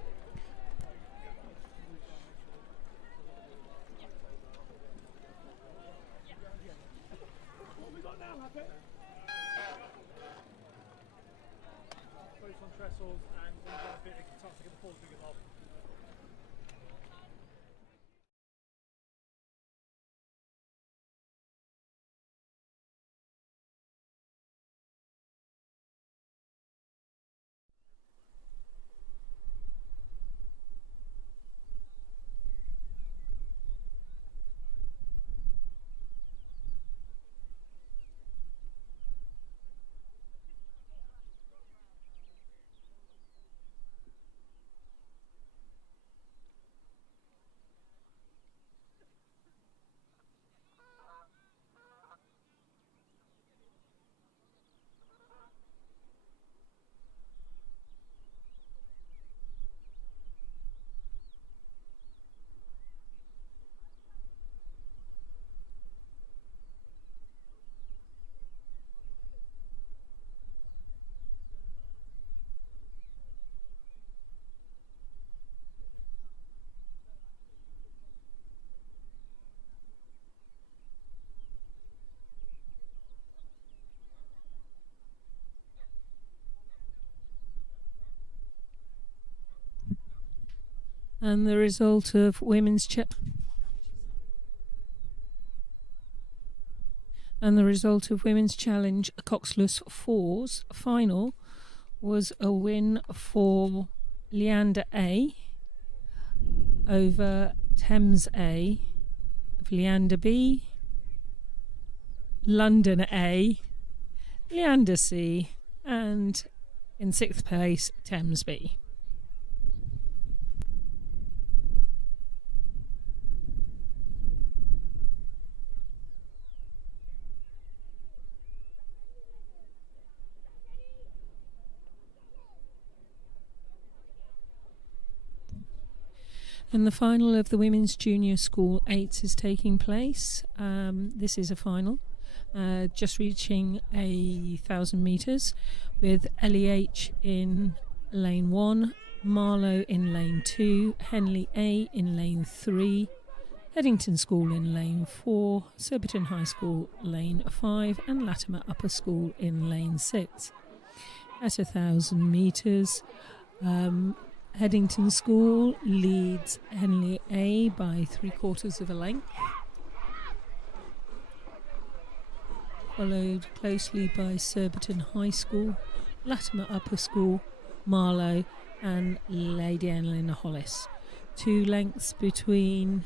And the result of women's challenge coxless fours final was a win for Leander A over Thames A, Leander B, London A, Leander C, and in 6th place Thames B. And the final of the Women's Junior School 8s is taking place. This is a final, just reaching 1,000 metres, with LEH in lane 1, Marlow in lane 2, Henley A in lane 3, Headington School in lane 4, Surbiton High School lane 5, and Latimer Upper School in lane 6. At 1,000 metres, Headington School leads Henley A by 3/4 of a length, followed closely by Surbiton High School, Latimer Upper School, Marlow, and Lady Eleanor Hollis. 2 lengths between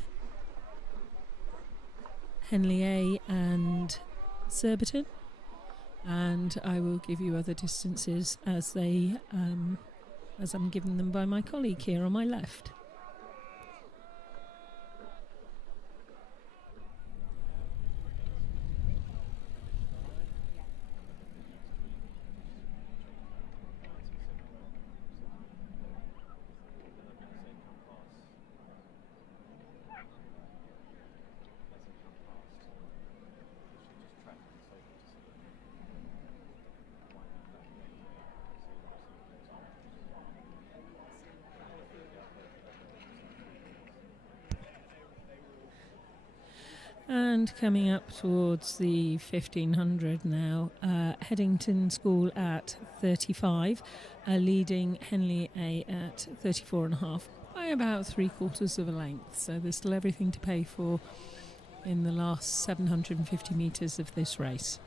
Henley A and Surbiton, and I will give you other distances as they as I'm given them by my colleague here on my left. And coming up towards the 1500 now, Headington School at 35, leading Henley A at 34.5 by about 3/4 of a length. So there's still everything to pay for in the last 750 metres of this race.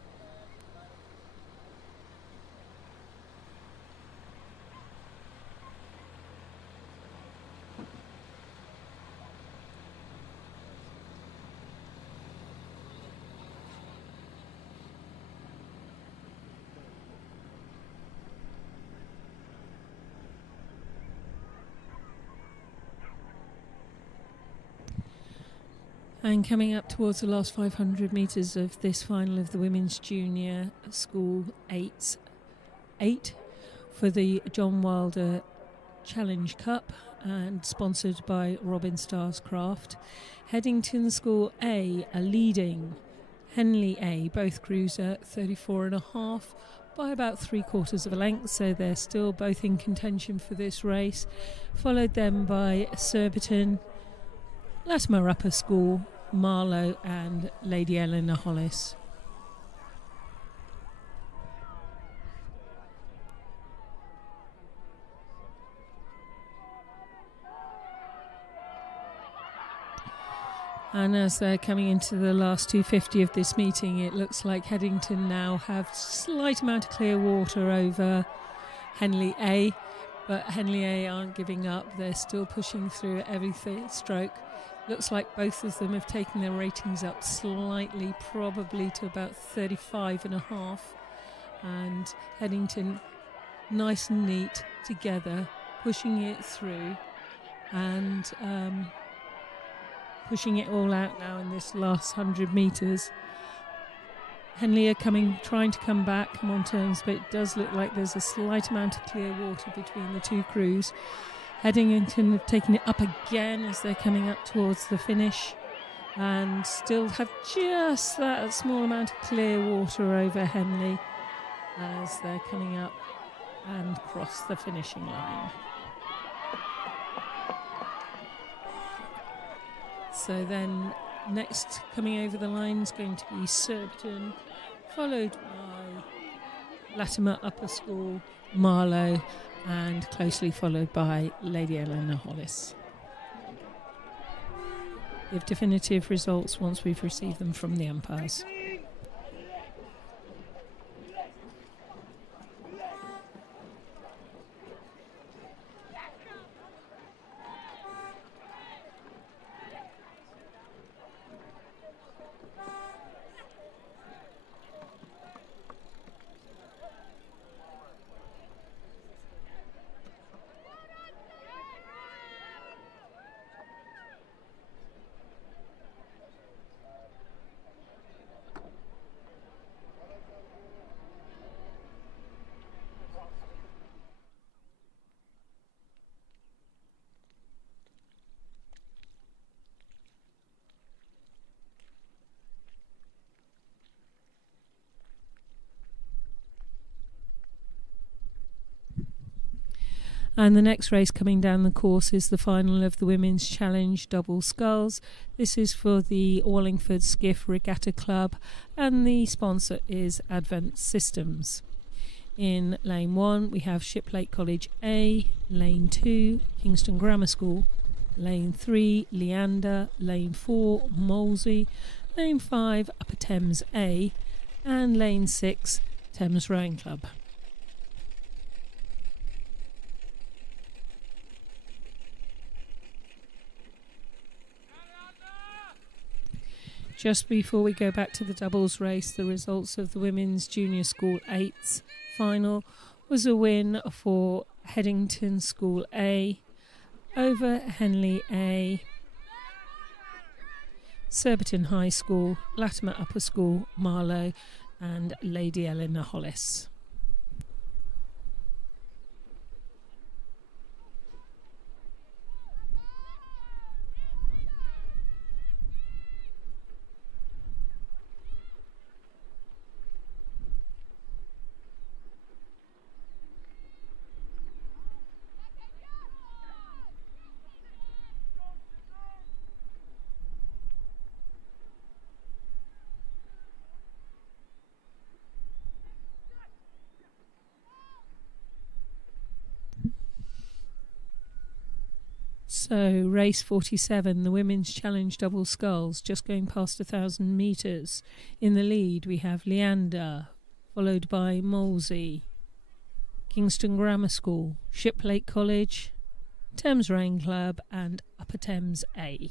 And coming up towards the last 500 metres of this final of the Women's Junior School 8 for the John Wilder Challenge Cup and sponsored by Robin Stars Craft. Headington School A are leading Henley A, both crews at 34.5 by about 3/4 of a length, so they're still both in contention for this race. Followed then by Surbiton, Latimer Upper School, Marlow and Lady Eleanor Hollis. And as they're coming into the last 250 of this meeting, it looks like Headington now have slight amount of clear water over Henley A, but Henley A aren't giving up. They're still pushing through every stroke. Looks like both of them have taken their ratings up slightly, probably to about 35.5. And Headington, nice and neat together, pushing it through and pushing it all out now in this last 100 metres. Henley are trying to come back, come on terms, but it does look like there's a slight amount of clear water between the two crews. Headington have taken it up again as they're coming up towards the finish and still have just that small amount of clear water over Henley as they're coming up and cross the finishing line. So then next coming over the line is going to be Surbiton, followed by Latimer Upper School, Marlow, and closely followed by Lady Eleanor Hollis. Give definitive results once we've received them from the umpires. And the next race coming down the course is the final of the Women's Challenge Double Sculls. This is for the Wallingford Skiff Regatta Club, and the sponsor is Advent Systems. In Lane 1 we have Shiplake College A, Lane 2 Kingston Grammar School, Lane 3 Leander, Lane 4 Molesey, Lane 5 Upper Thames A, and Lane 6 Thames Rowing Club. Just before we go back to the doubles race, the results of the Women's Junior School 8's final was a win for Headington School A over Henley A, Surbiton High School, Latimer Upper School, Marlow, and Lady Eleanor Hollis. So, race 47, the Women's Challenge Double Sculls, just going past 1,000 metres. In the lead, we have Leander, followed by Molesey, Kingston Grammar School, Shiplake College, Thames Rowing Club, and Upper Thames A.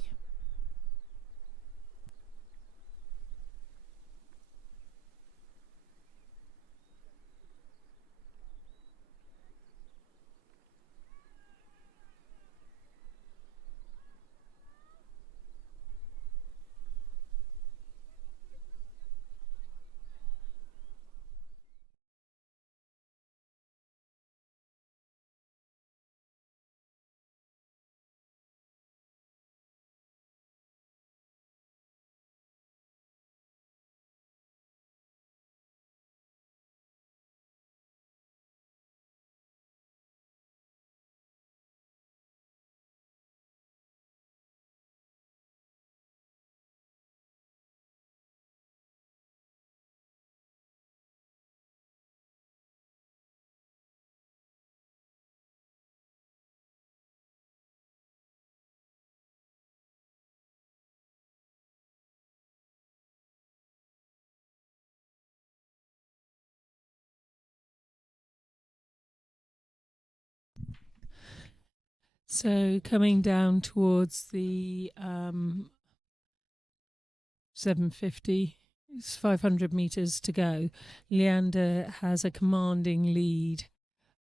So coming down towards the 750, it's 500 metres to go. Leander has a commanding lead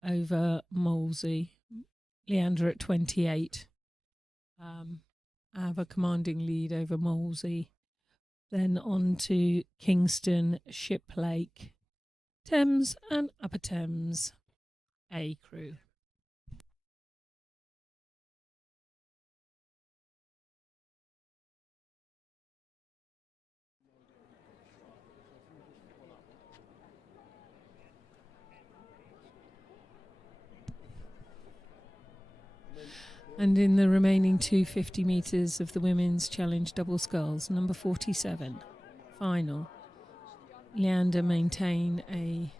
over Molesey. Leander at 28. Have a commanding lead over Molesey. Then on to Kingston, Shiplake, Thames and Upper Thames A crew. And in the remaining 250 metres of the Women's Challenge Double Sculls, number 47, final, Leander maintain a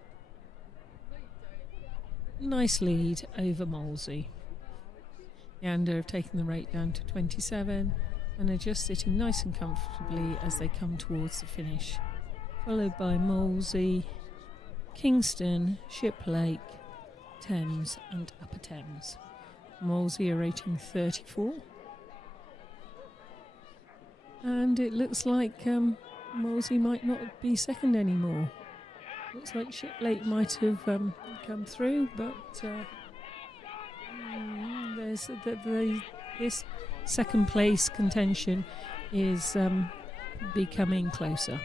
nice lead over Molesey. Leander have taken the rate down to 27 and are just sitting nice and comfortably as they come towards the finish, followed by Molesey, Kingston, Shiplake, Thames and Upper Thames. Molesey are rating 34. And it looks like Molesey might not be second anymore. Looks like Shiplake might have come through, but this second place contention is becoming closer.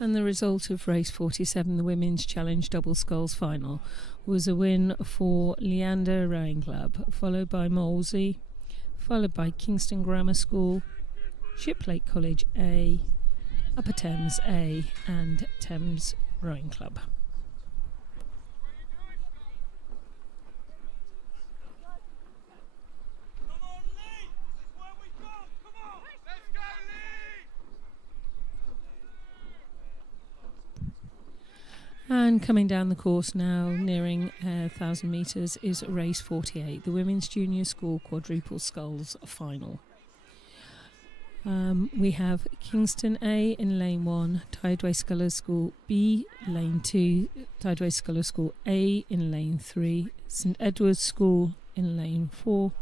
And the result of race 47, the Women's Challenge Double Sculls final, was a win for Leander Rowing Club, followed by Molesey, followed by Kingston Grammar School, Shiplake College A, Upper Thames A and Thames Rowing Club. And coming down the course now, nearing 1,000 metres, is race 48, the Women's Junior School Quadruple Sculls final. We have Kingston A in lane 1, Tideway Scholars School B, lane 2, Tideway Scholars School A in lane 3, St Edward's School in lane 4,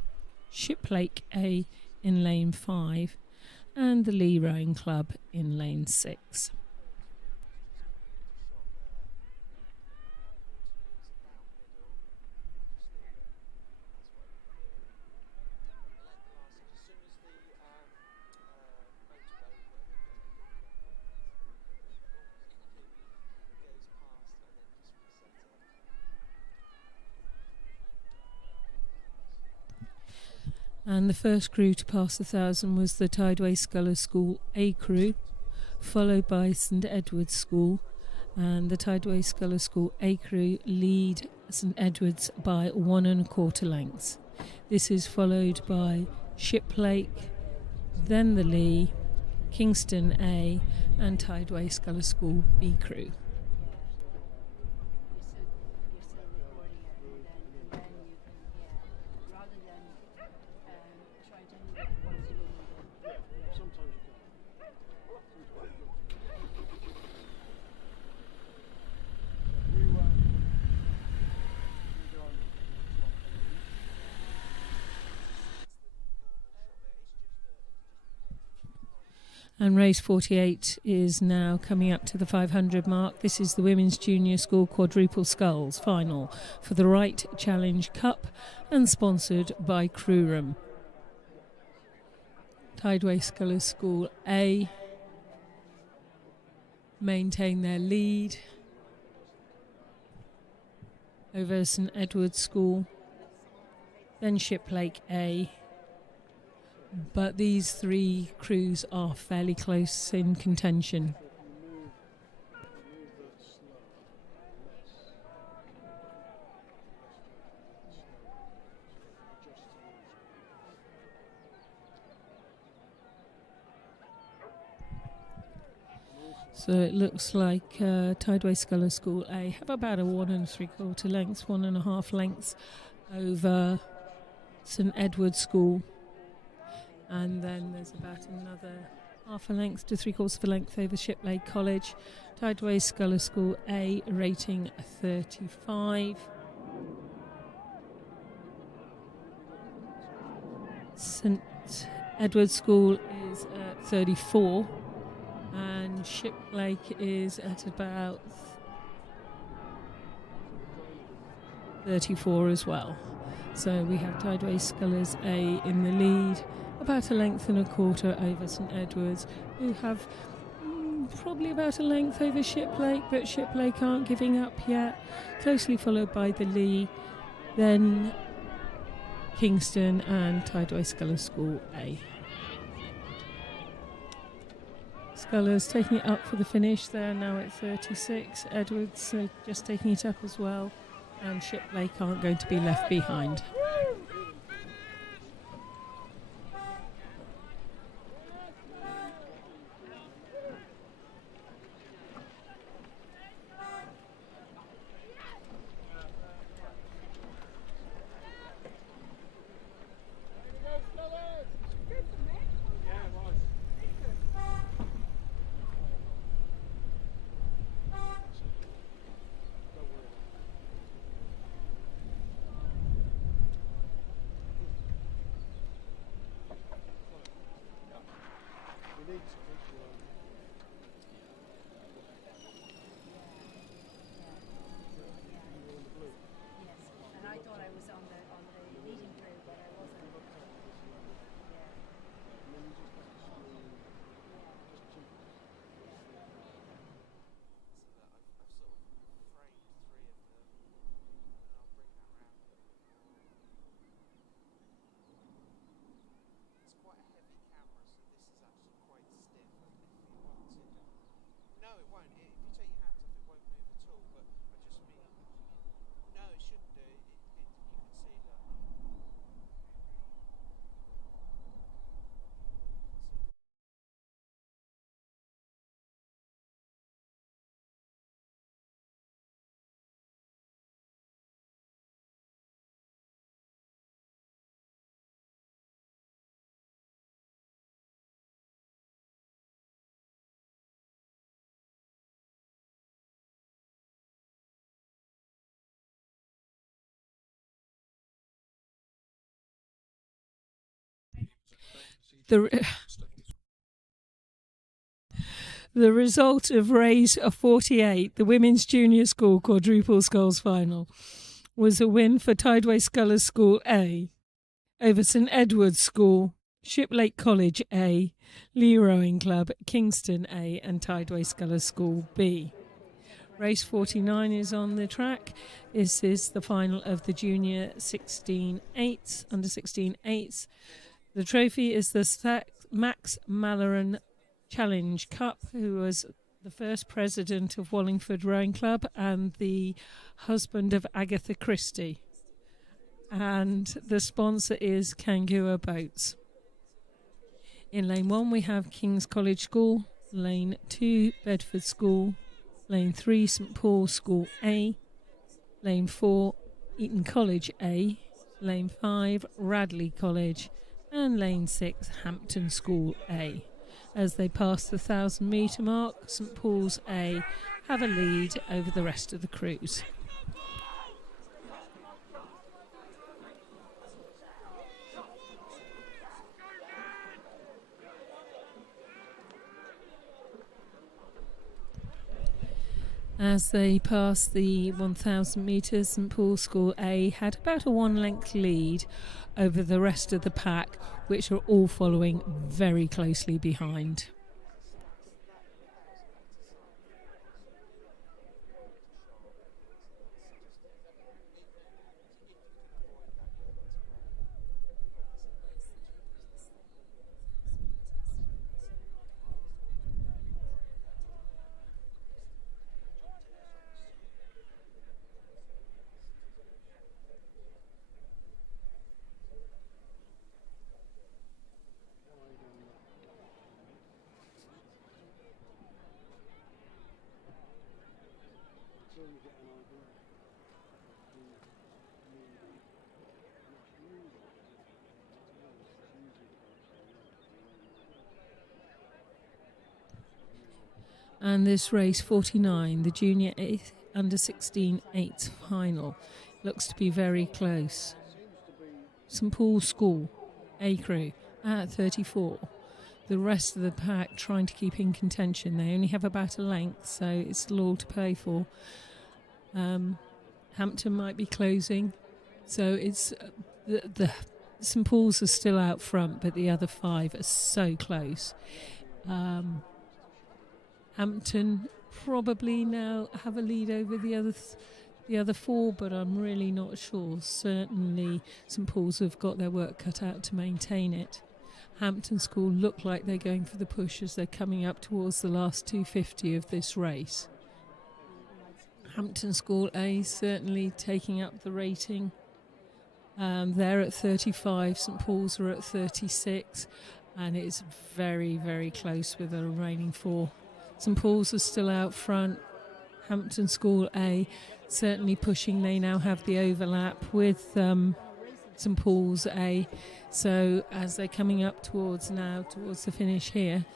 Shiplake A in lane 5, and the Lee Rowing Club in lane 6. And the first crew to pass 1,000 was the Tideway Scholars School A crew, followed by St Edward's School, and the Tideway Scholars School A crew lead St Edward's by 1 1/4 lengths. This is followed by Shiplake, then the Lee, Kingston A, and Tideway Scholars School B crew. And race 48 is now coming up to the 500 mark. This is the Women's Junior School Quadruple Sculls final for the Right Challenge Cup and sponsored by Crewroom. Tideway Scholars School A maintain their lead over St Edward's School, then Shiplake A. But these three crews are fairly close in contention. So it looks like Tideway Scholars School A have about a 1 3/4 lengths, 1 1/2 lengths over St Edward's School. And then there's about another half a length to 3/4 of a length over Shiplake College. Tideway Scholars School A rating 35. St Edward's School is at 34. And Shiplake is at about 34 as well. So we have Tideway Scholars A in the lead, about a length and a quarter over St Edward's, who have probably about a length over Shiplake, but Shiplake aren't giving up yet. Closely followed by the Lee, then Kingston and Tideway Scholars School A. Scholars taking it up for the finish. They're now at 36. Edwards just taking it up as well, and Shiplake aren't going to be left behind. The result of race 48, the Women's Junior School Quadruple Sculls Final, was a win for Tideway Scholars School A over St Edward's School, Shiplake College A, Lee Rowing Club, Kingston A and Tideway Scholars School B. Race 49 is on the track. This is the final of the Junior 16-8s, under 16-8s. The trophy is the Max Malloran Challenge Cup, who was the first president of Wallingford Rowing Club and the husband of Agatha Christie. And the sponsor is Kangua Boats. In lane 1 we have King's College School, lane 2 Bedford School, lane 3 St Paul's School A, lane 4 Eton College A, lane 5 Radley College and lane 6 Hampton School A. As they pass the 1,000 metre mark, St Paul's A have a lead over the rest of the crews. As they pass the 1,000 metres, St Paul's School A had about a 1-length lead over the rest of the pack, which are all following very closely behind. And this race 49, the Junior under 16-8 final, looks to be very close. St Paul's School, A crew, at 34. The rest of the pack trying to keep in contention. They only have about a length, so it's still all to play for. Hampton might be closing, so it's the St Paul's are still out front, but the other 5 are so close. Hampton probably now have a lead over the other 4, but I'm really not sure. Certainly St Paul's have got their work cut out to maintain it. Hampton School look like they're going for the push as they're coming up towards the last 250 of this race. Hampton School A certainly taking up the rating. They're at 35, St Paul's are at 36, and it's very, very close with the remaining 4. St Paul's are still out front. Hampton School A certainly pushing. They now have the overlap with St Paul's A. So as they're coming up towards the finish here,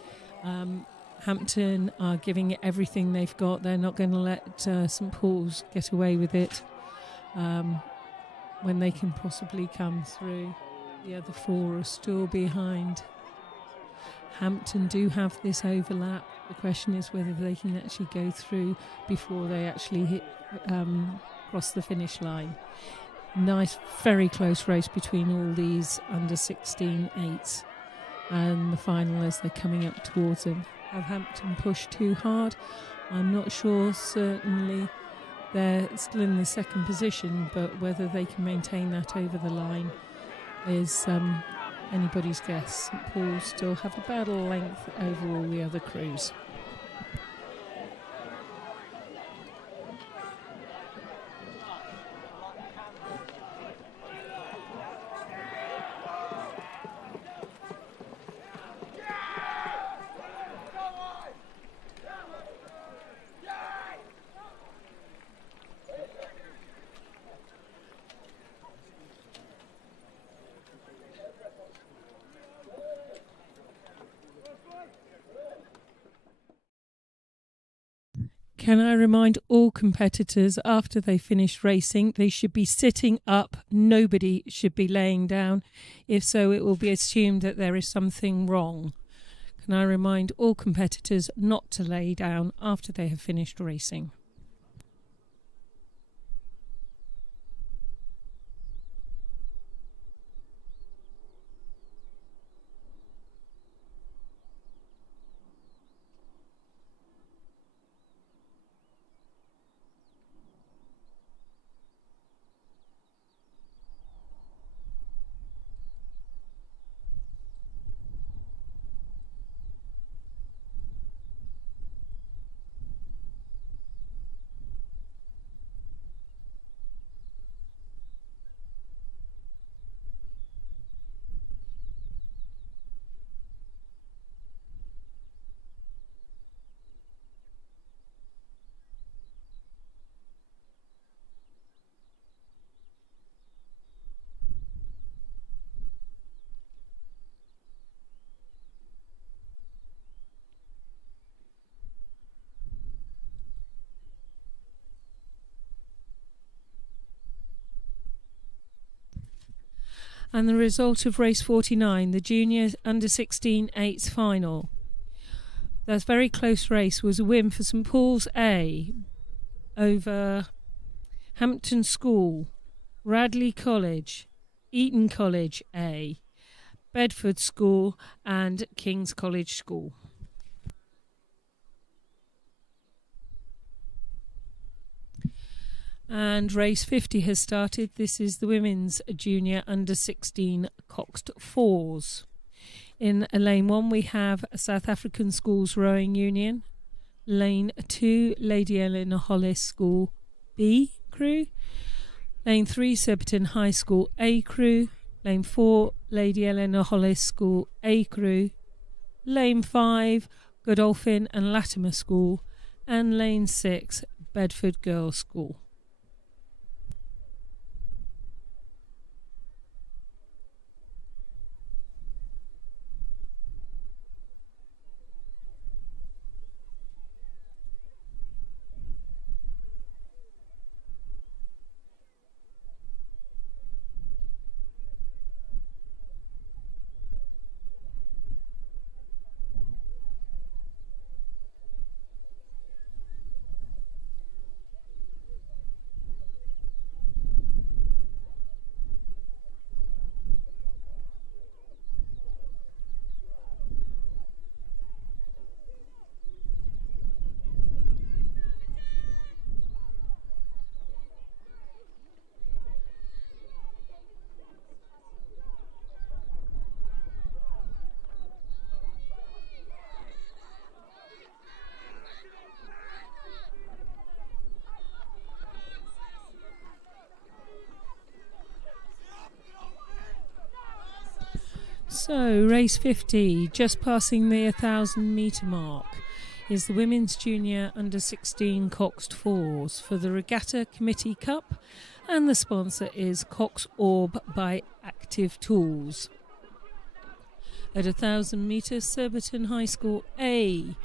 Hampton are giving it everything they've got. They're not going to let St Paul's get away with it when they can possibly come through. The other 4 are still behind. Hampton do have this overlap. The question is whether they can actually go through before they actually cross the finish line. Nice, very close race between all these under 16-8s. And the final as they're coming up towards them. Have Hampton pushed too hard? I'm not sure. Certainly they're still in the second position, but whether they can maintain that over the line is anybody's guess. St Paul's still have about a length over all the other crews. Can I remind all competitors after they finish racing, they should be sitting up. Nobody should be laying down. If so, it will be assumed that there is something wrong. Can I remind all competitors not to lay down after they have finished racing? And the result of race 49, the junior under-16 eights final. That very close race was a win for St Paul's A over Hampton School, Radley College, Eton College A, Bedford School and King's College School. And race 50 has started. This is the women's junior under-16 coxed fours. In lane 1 we have South African Schools Rowing Union. Lane 2, Lady Eleanor Hollis School B crew. Lane 3, Surbiton High School A crew. Lane 4, Lady Eleanor Hollis School A crew. Lane 5, Godolphin and Latimer School. And lane 6, Bedford Girls School. So, race 50, just passing the 1,000 metre mark, is the Women's Junior Under-16 Coxed Fours for the Regatta Committee Cup, and the sponsor is Cox Orb by Active Tools. At 1,000 metres, Surbiton High School A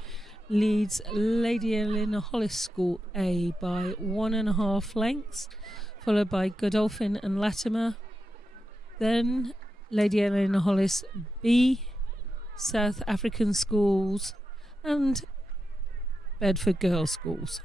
leads Lady Eleanor Hollis School A by 1.5 lengths, followed by Godolphin and Latimer. Then Lady Eleanor Hollis B, South African Schools and Bedford Girls Schools.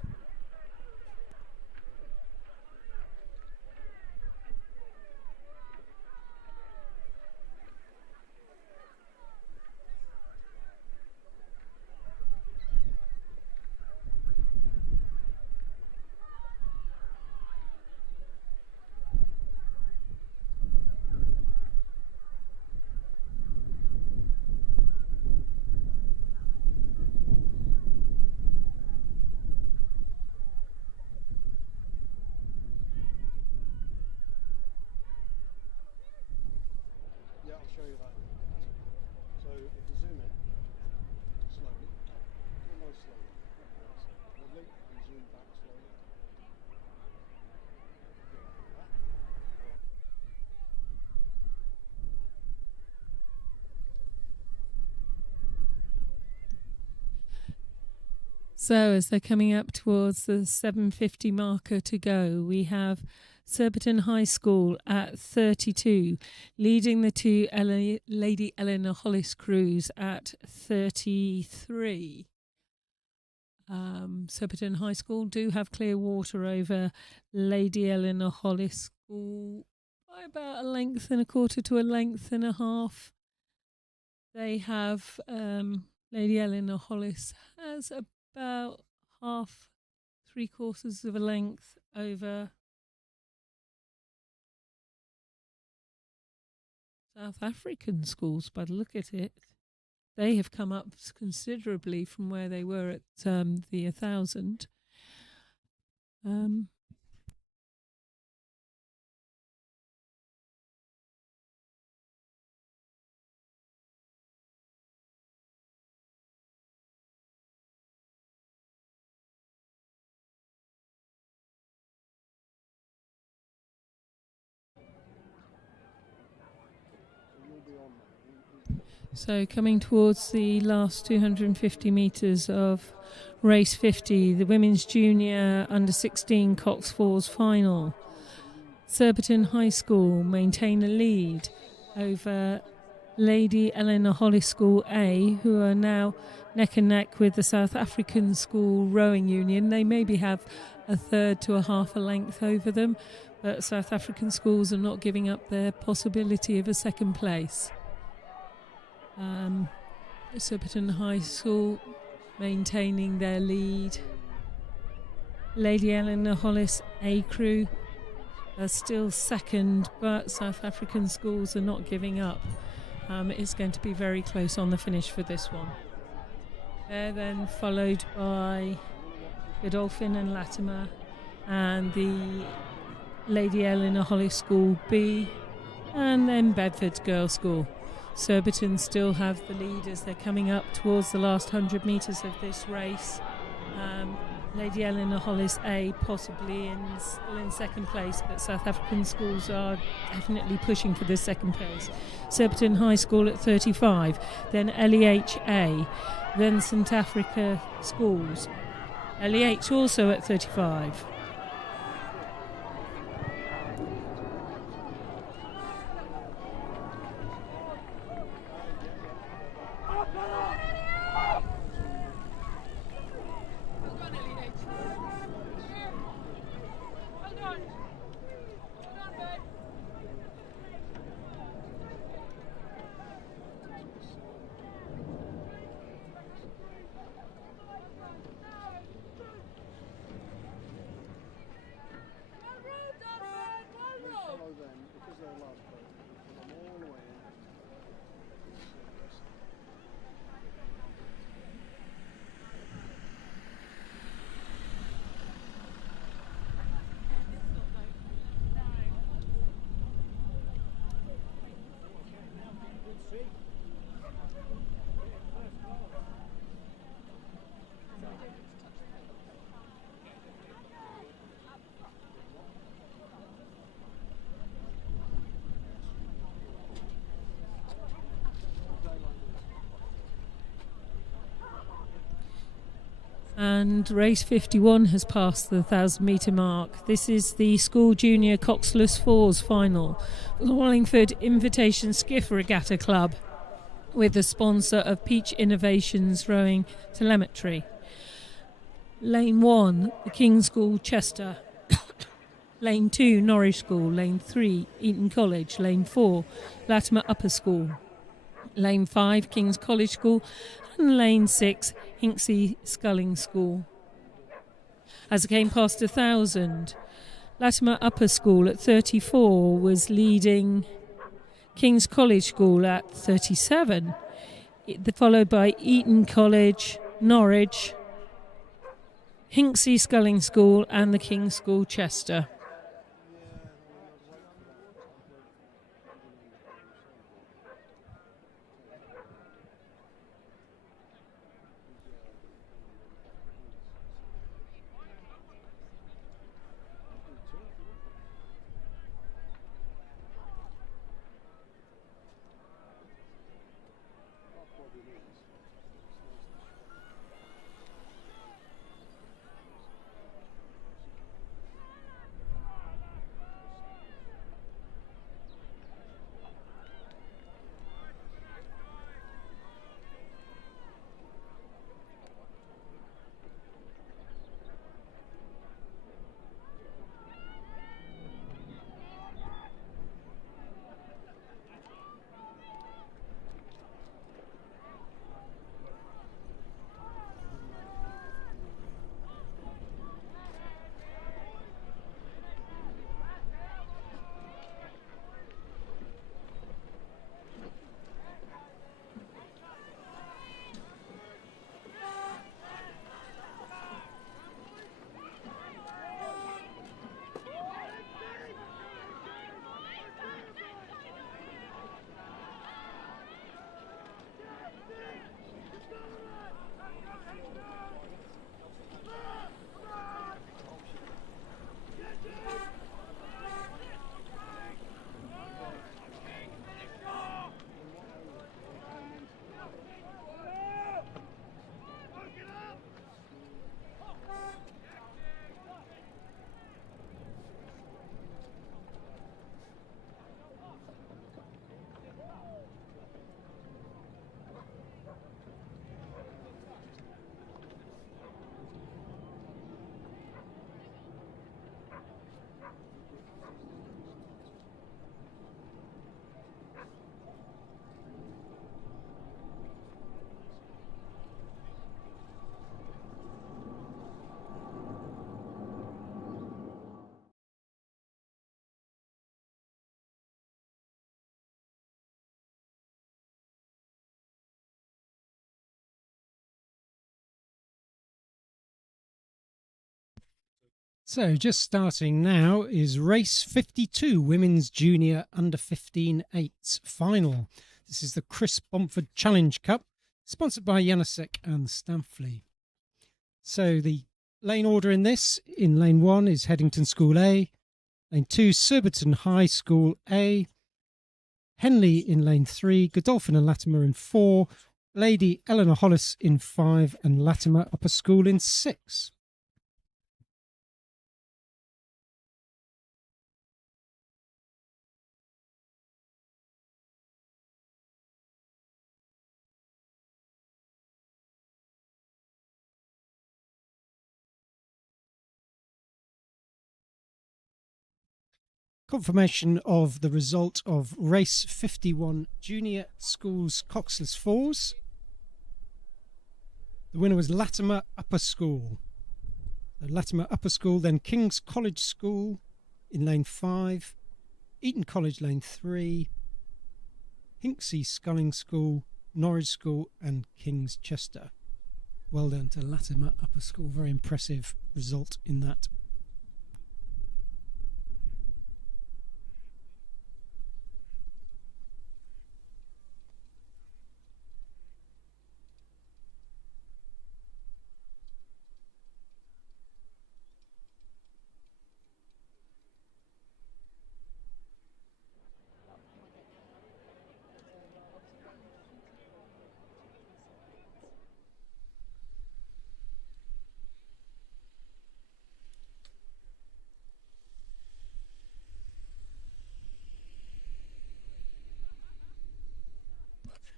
So as they're coming up towards the 7:50 marker to go, we have Surbiton High School at 32, leading the two Lady Eleanor Hollis crews at 33. Surbiton High School do have clear water over Lady Eleanor Hollis School by about a length and a quarter to a length and a half. They have Lady Eleanor Hollis has about half, 3/4 of a length over South African schools by the look at it. They have come up considerably from where they were at the 1,000. So coming towards the last 250 metres of race 50, the women's junior under 16 coxed fours final. Surbiton High School maintain a lead over Lady Eleanor Hollis School A, who are now neck and neck with the South African School Rowing Union. They maybe have a third to a half a length over them, but South African schools are not giving up their possibility of a second place. Surbiton High School maintaining their lead. Lady Eleanor Hollis A crew are still second, but South African schools are not giving up. It's going to be very close on the finish for this one. They're then followed by Godolphin and Latimer and the Lady Eleanor Hollis School B, and then Bedford Girls School. Surbiton still have the lead as they're coming up towards the last 100 metres of this race. Lady Eleanor Hollis A possibly still in second place, but South African schools are definitely pushing for this second place. Surbiton High School at 35, then LEH A, then St Africa Schools. LEH also at 35. And race 51 has passed the 1,000 metre mark. This is the school junior coxless fours final. The Wallingford Invitation Skiff Regatta Club, with the sponsor of Peach Innovations Rowing Telemetry. Lane 1, the King's School Chester. Lane 2, Norwich School. Lane 3, Eton College. Lane 4, Latimer Upper School. Lane 5, King's College School. And Lane 6, Hinksey Sculling School. As it came past 1,000, Latimer Upper School at 34 was leading King's College School at 37, followed by Eton College, Norwich, Hinksey Sculling School and the King's School Chester. So just starting now is race 52, Women's Junior Under 15 eights final. This is the Chris Bomford Challenge Cup, sponsored by Janusek and Stamfley. So the lane order in this, in lane 1 is Headington School A, lane 2 Surbiton High School A, Henley in lane 3, Godolphin and Latimer in 4, Lady Eleanor Hollis in 5 and Latimer Upper School in 6. Confirmation of the result of race 51 Junior Schools Coxless Fours. The winner was Latimer Upper School. Latimer Upper School, then King's College School in lane 5, Eton College lane 3, Hinksey Sculling School, Norwich School and King's Chester. Well done to Latimer Upper School, very impressive result in that.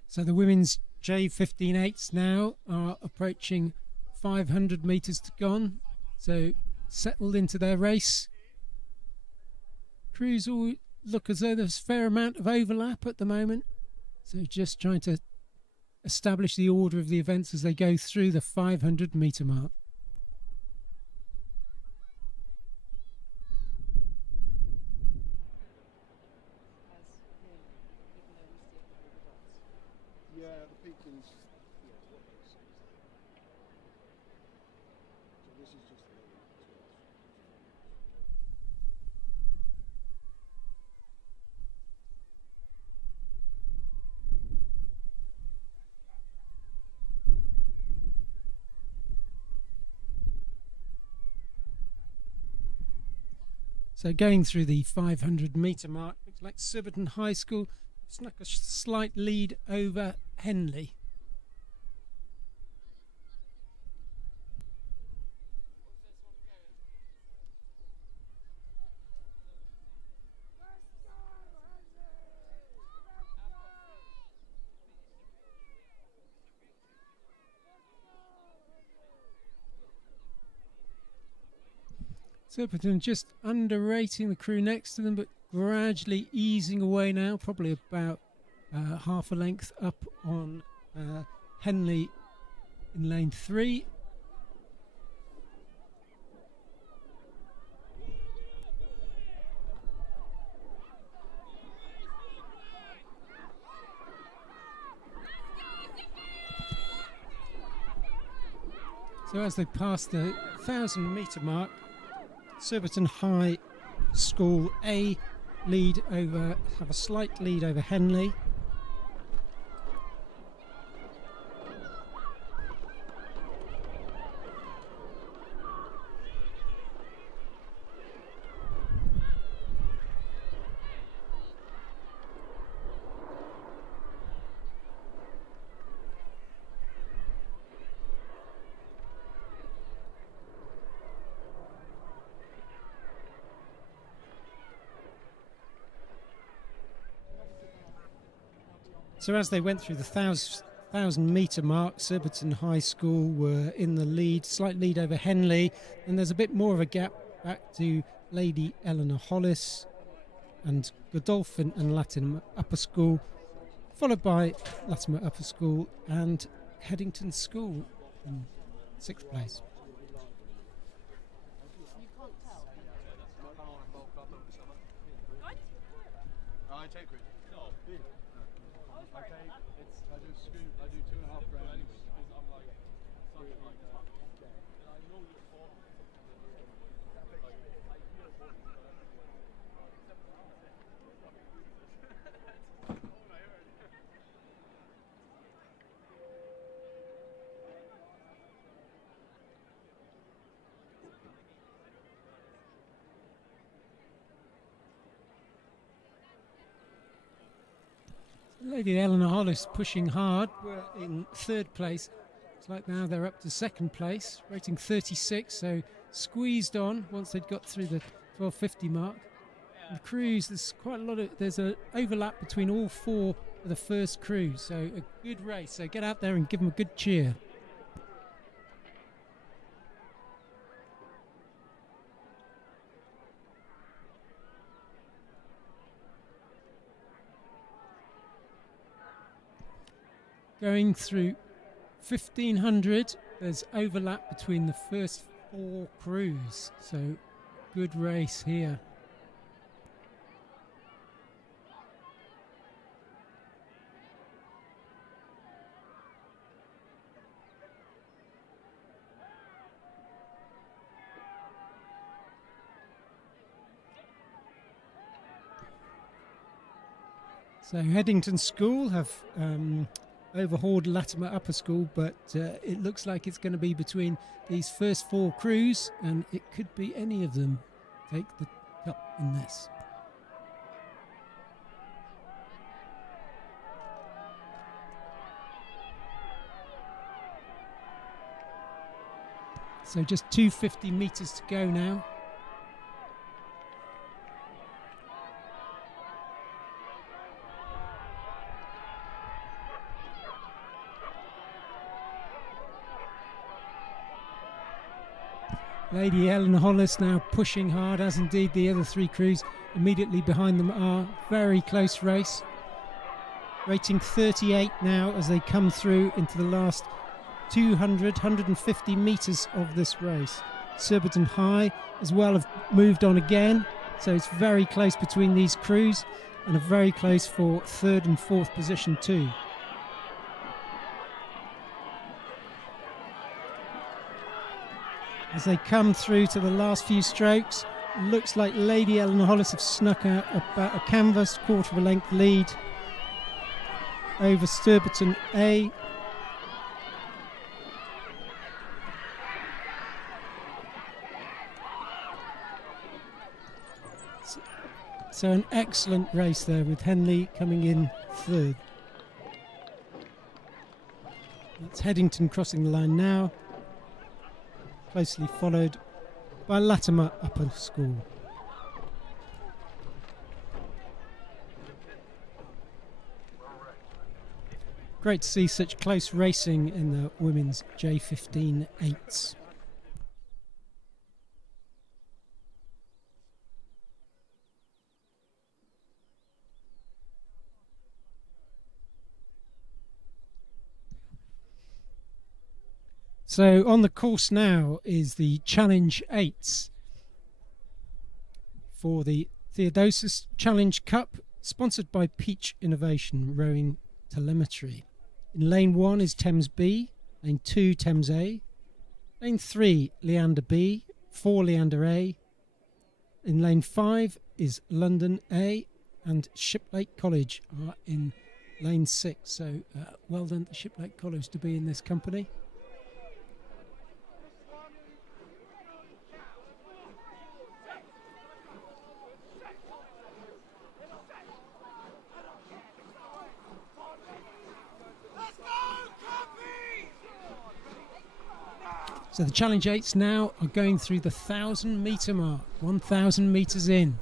So the women's J15.8s now are approaching 500 metres to gone. So settled into their race. Crews all look as though there's a fair amount of overlap at the moment. So just trying to establish the order of the events as they go through the 500 metre mark. So going through the 500 metre mark, looks like Surbiton High School snuck a slight lead over Henley. Surbiton just underrating the crew next to them, but gradually easing away now, probably about half a length up on Henley in lane 3. So as they pass the 1,000 metre mark, Surbiton High School A have a slight lead over Henley. So as they went through the 1,000 metre mark, Surbiton High School were in the lead, slight lead over Henley, and there's a bit more of a gap back to Lady Eleanor Hollis and Godolphin and Latimer Upper School, followed by Latimer Upper School and Headington School in 6th place. Lady Eleanor Hollis pushing hard. Were in third place. It's like now they're up to second place, rating 36. So squeezed on once they'd got through the 12:50 mark. The crews, there's quite a lot of, there's an overlap between all four of the first crews. So a good race. So get out there and give them a good cheer. Going through 1500, there's overlap between the first four crews, so good race here. So Headington School have overhauled Latimer Upper School, but it looks like it's going to be between these first four crews, and it could be any of them take the cup in this. So just 250 metres to go now. Lady Eleanor Hollis now pushing hard, as indeed the other three crews immediately behind them are. Very close race. Rating 38 now as they come through into the last 150 metres of this race. Surbiton High as well have moved on again, so it's very close between these crews and a very close for third and fourth position too. As they come through to the last few strokes, looks like Lady Eleanor Hollis have snuck out about a canvas, quarter of a length lead over Surbiton A. So an excellent race there with Henley coming in third. It's Headington crossing the line now, closely followed by Latimer Upper School. Great to see such close racing in the women's J15 8s. So on the course now is the Challenge 8s for the Theodosius Challenge Cup, sponsored by Peach Innovation Rowing Telemetry. In lane 1 is Thames B, lane 2 Thames A, lane 3 Leander B, 4 Leander A. In lane 5 is London A, and Shiplake College are in lane 6. So well done to Shiplake College to be in this company. So the Challenge 8s now are going through the 1,000 metre mark, 1,000 metres in.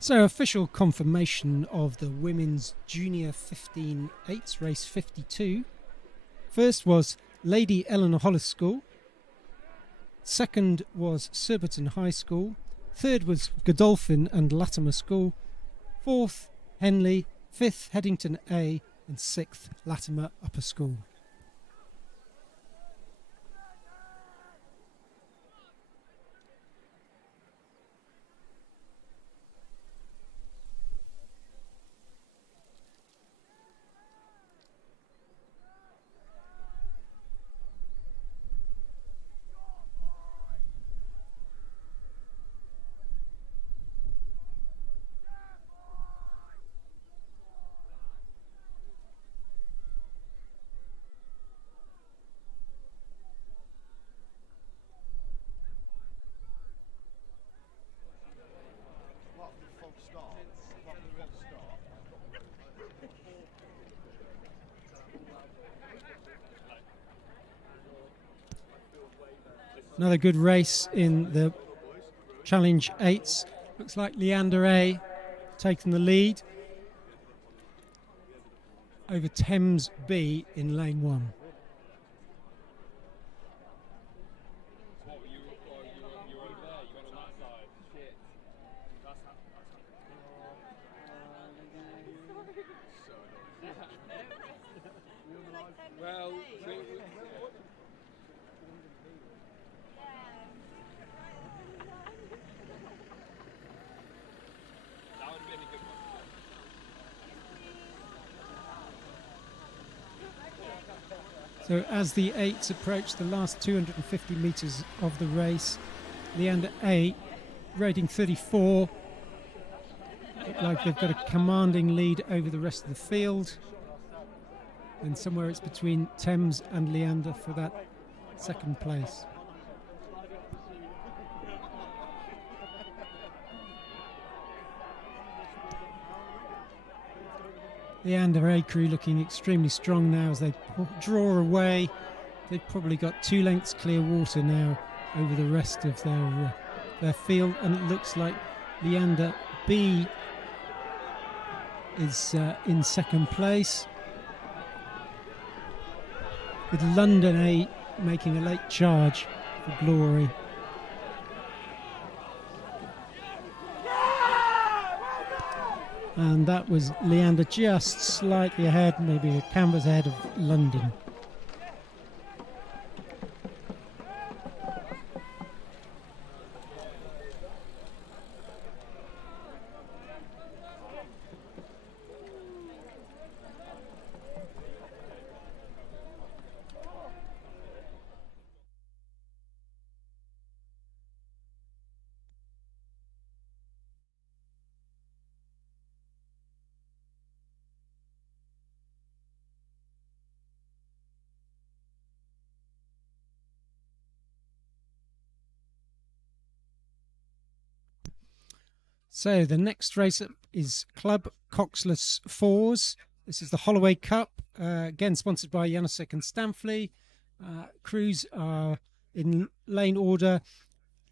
So official confirmation of the women's junior 15 8s, race 52. First was Lady Eleanor Hollis School. Second was Surbiton High School. Third was Godolphin and Latimer School. Fourth, Henley. Fifth, Headington A. And sixth, Latimer Upper School. Another good race in the Challenge 8s. Looks like Leander A taking the lead over Thames B in lane 1. Well, that would have been a good one. So as the 8s approach the last 250 metres of the race, Leander A, rating 34, look like they've got a commanding lead over the rest of the field. And somewhere it's between Thames and Leander for that second place. Leander A crew looking extremely strong now as they draw away. They've probably got 2 lengths clear water now over the rest of their field, and it looks like Leander B is in second place, with London A making a late charge for glory. And that was Leander just slightly ahead, maybe a canvas ahead of London. So the next race up is Club Coxless Fours. This is the Holloway Cup, again sponsored by Janusek and Stamfley. Crews are in lane order.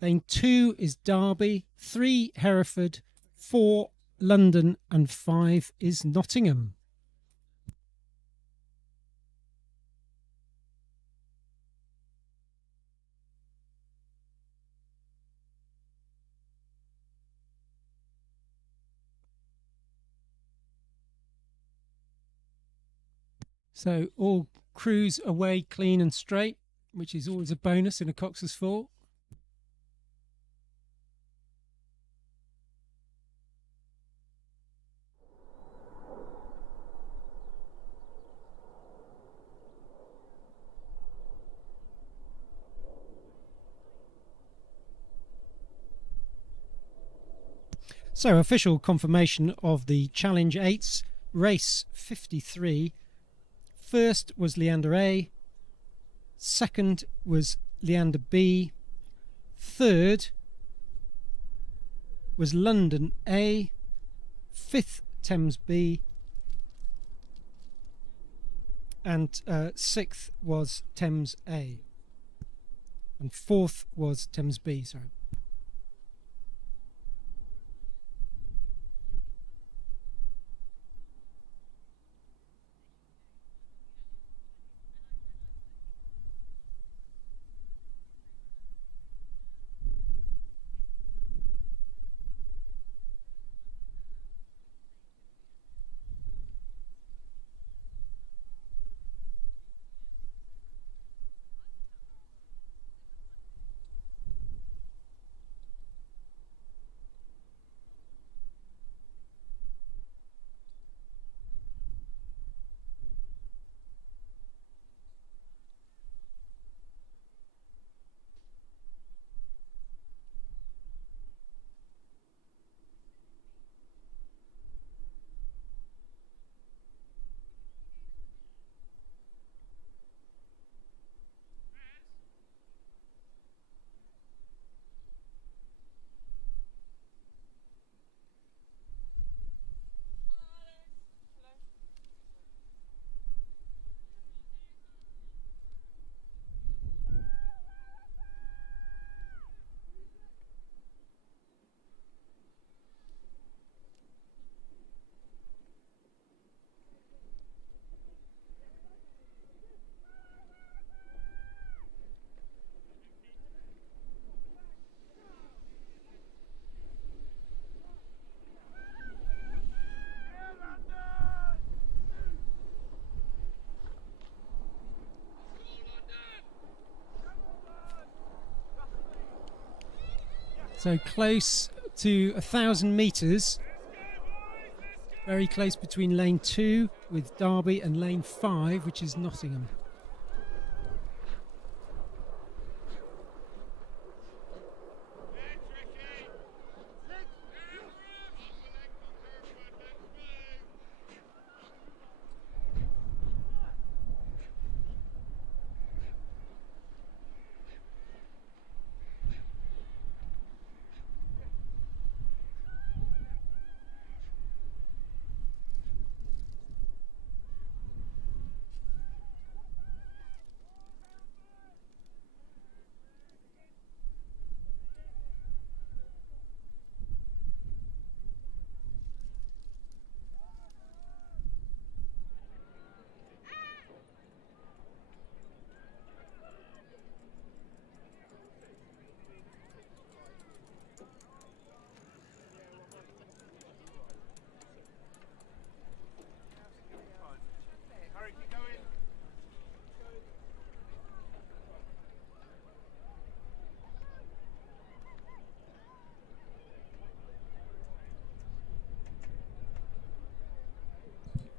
Lane 2 is Derby, 3 Hereford, 4 London and 5 is Nottingham. So all crews away clean and straight, which is always a bonus in a Cox's 4. So official confirmation of the Challenge 8s, race 53. First was Leander A, second was Leander B, third was London A, fifth Thames B, and sixth was Thames A, and fourth was Thames B, sorry. So close to 1,000 metres. Very close between lane 2 with Derby and lane 5, which is Nottingham.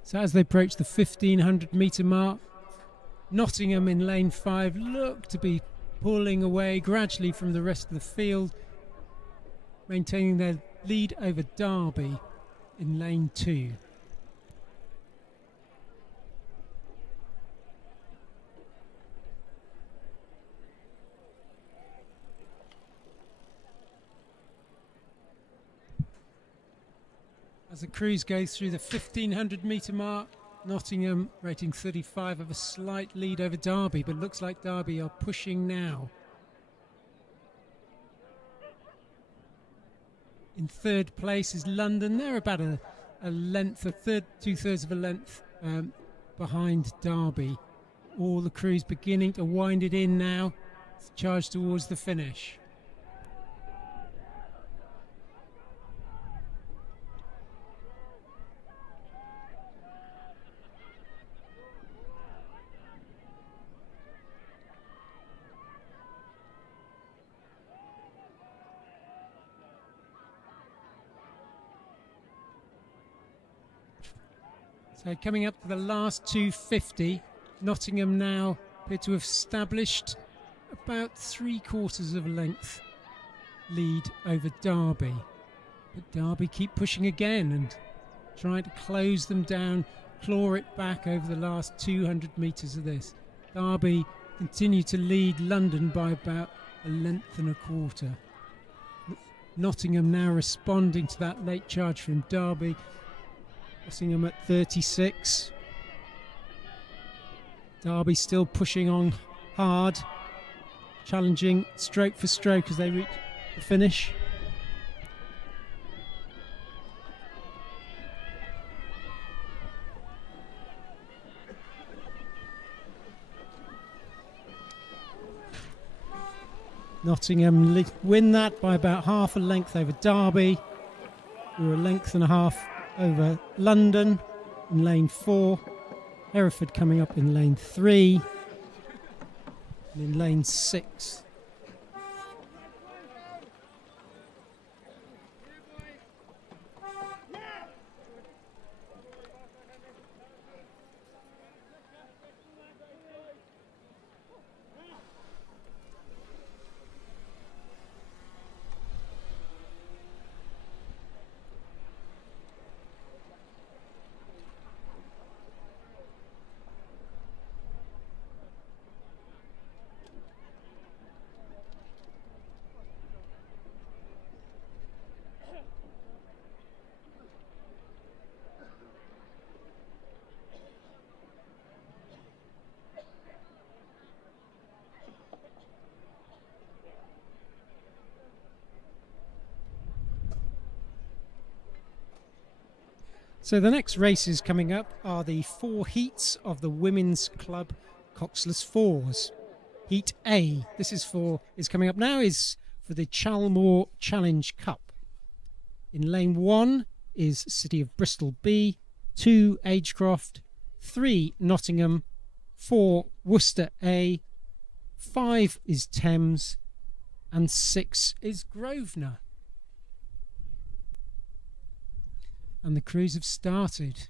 So as they approach the 1,500 metre mark, Nottingham in lane 5 look to be pulling away gradually from the rest of the field, maintaining their lead over Derby in lane 2. As the crews go through the 1,500 metre mark, Nottingham rating 35 of a slight lead over Derby, but looks like Derby are pushing now. In third place is London. They're about a length, two-thirds of a length behind Derby. All the crews beginning to wind it in now, charge towards the finish. So coming up to the last 250, Nottingham now appear to have established about 3/4 of a length lead over Derby. But Derby keep pushing again and trying to close them down, claw it back over the last 200 metres of this. Derby continue to lead London by about a length and a quarter. Nottingham now responding to that late charge from Derby. Nottingham at 36. Derby still pushing on hard, challenging stroke for stroke as they reach the finish. Nottingham win that by about half a length over Derby. We're a length and a half over London in lane 4. Hereford coming up in lane 3. And in lane 6. So the next races coming up are the 4 heats of the Women's Club Coxless Fours. Heat A, is coming up now, is for the Chalmore Challenge Cup. In lane 1 is City of Bristol B, 2 Agecroft, 3 Nottingham, 4 Worcester A, 5 is Thames, and 6 is Grosvenor. And the crews have started.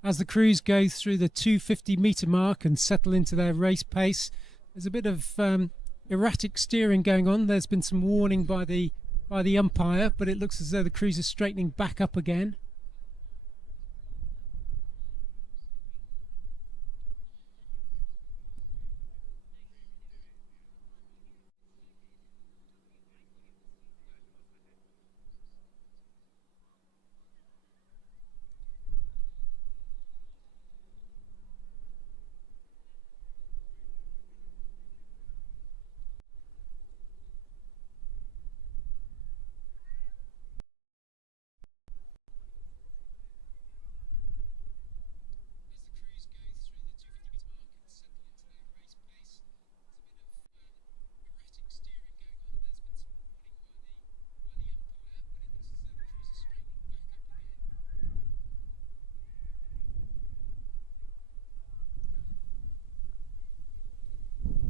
As the crews go through the 250-metre mark and settle into their race pace, there's a bit of erratic steering going on. There's been some warning by the umpire, but it looks as though the crews are straightening back up again.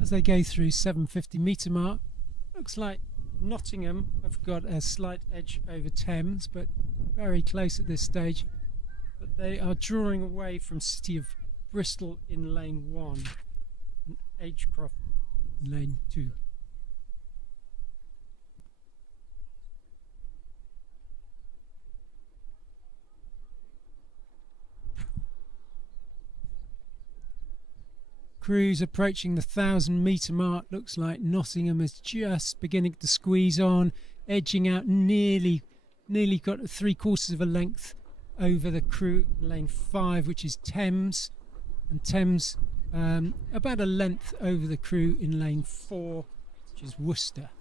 As they go through 750-metre mark, looks like Nottingham have got a slight edge over Thames, but very close at this stage. But they are drawing away from City of Bristol in lane 1 and Agecroft in lane 2. Crews approaching the 1,000-metre mark. Looks like Nottingham is just beginning to squeeze on, edging out nearly got 3/4 of a length over the crew in lane 5, which is Thames, and Thames about a length over the crew in lane 4, which is Worcester.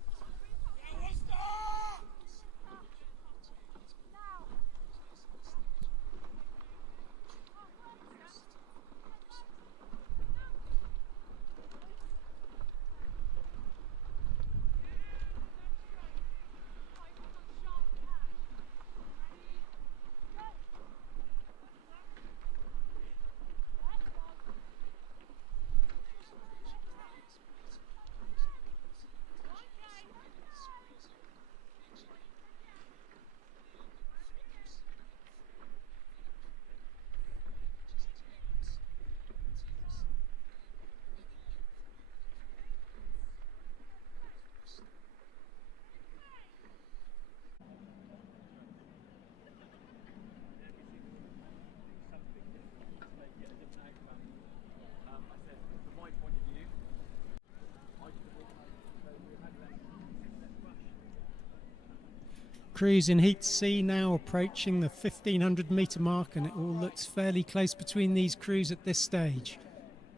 Crews in Heat C now approaching the 1,500-metre mark, and it all looks fairly close between these crews at this stage.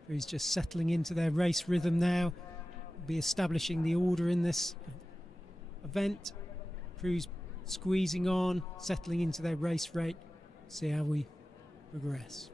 Crews just settling into their race rhythm now, be establishing the order in this event. Crews squeezing on, settling into their race rate. See how we progress.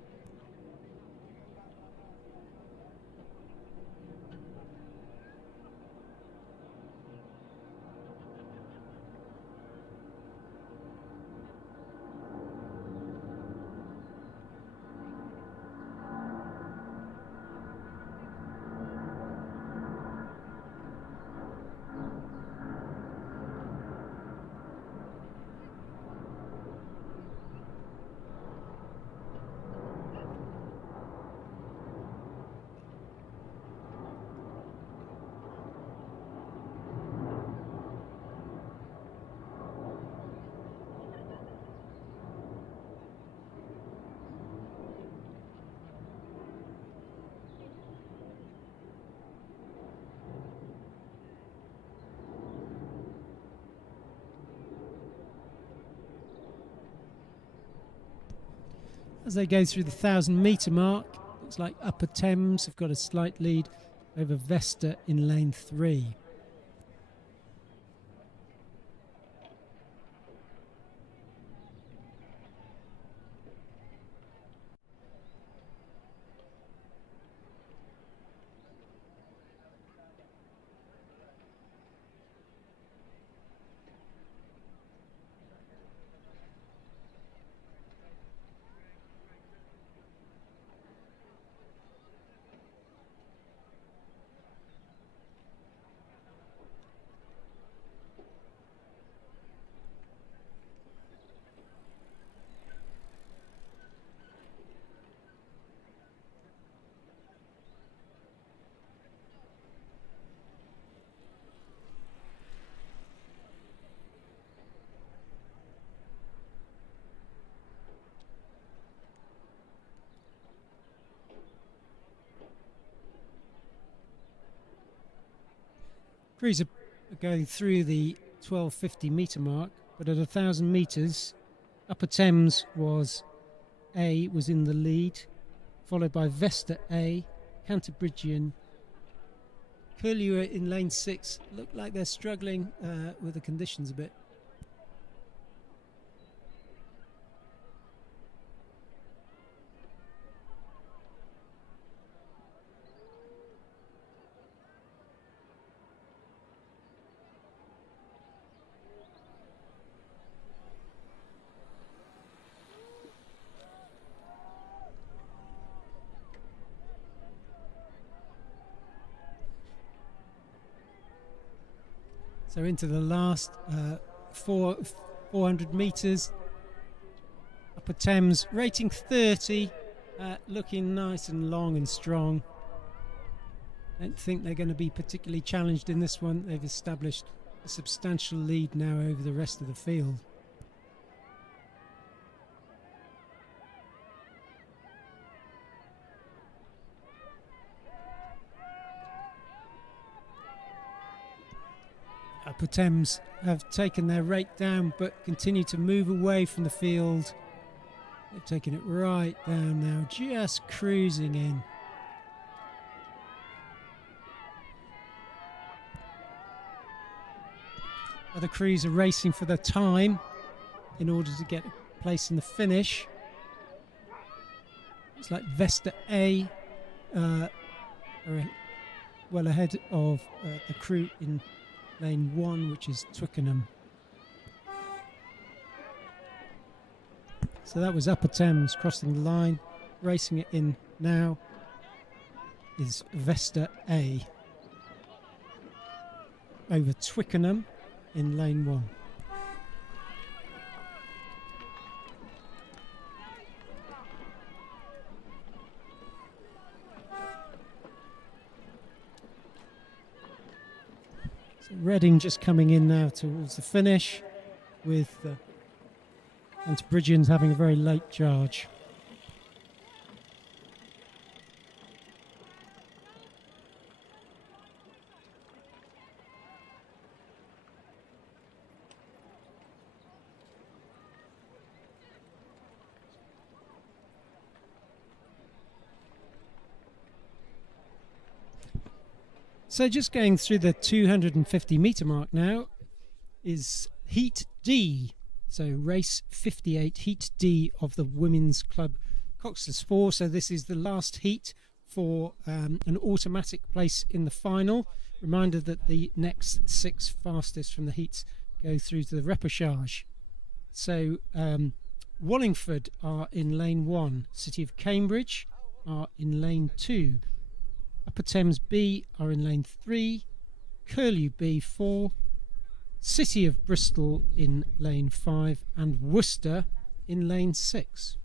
As they go through the 1,000-metre mark, looks like Upper Thames have got a slight lead over Vesta in lane 3. Crews are going through the 1250 metre mark, but at 1,000 metres, Upper Thames was in the lead, followed by Vesta A, Canterbridgian. Curlew in lane 6 look like they're struggling with the conditions a bit. So into the last 400 metres. Upper Thames rating 30, looking nice and long and strong. Don't think they're going to be particularly challenged in this one. They've established a substantial lead now over the rest of the field. Upper Thames have taken their rate down but continue to move away from the field. They've taken it right down now, just cruising in. Other crews are racing for their time in order to get a place in the finish. It's like Vesta A are well ahead of the crew in lane 1, which is Twickenham. So that was Upper Thames crossing the line. Racing it in now is Vesta A over Twickenham in lane 1. So Reading just coming in now towards the finish, with Canterbridgians having a very late charge. So just going through the 250 metre mark now is Heat D. So race 58, Heat D of the Women's Club Coxed 4. So this is the last heat for an automatic place in the final. Reminder that the next 6 fastest from the heats go through to the repechage. So Wallingford are in lane 1. City of Cambridge are in lane 2. Upper Thames B are in lane 3, Curlew B 4, City of Bristol in lane 5, and Worcester in lane 6.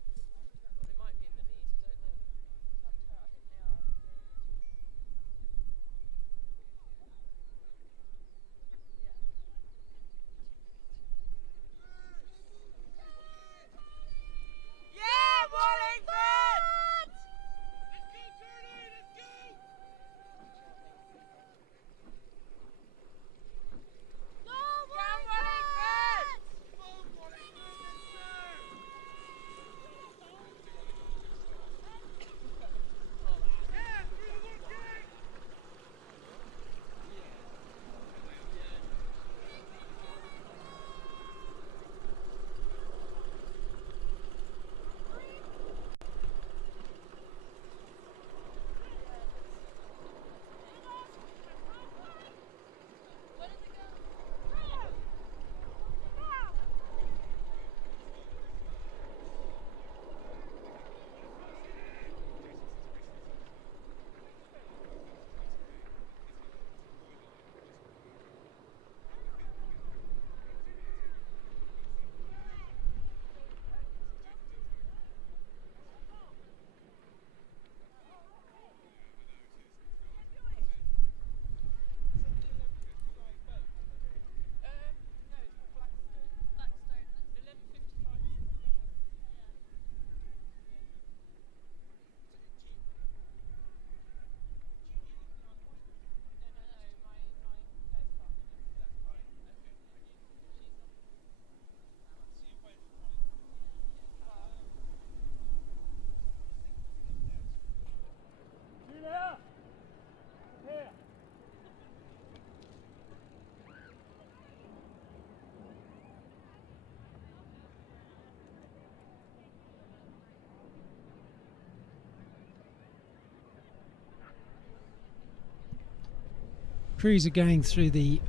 crews are going through the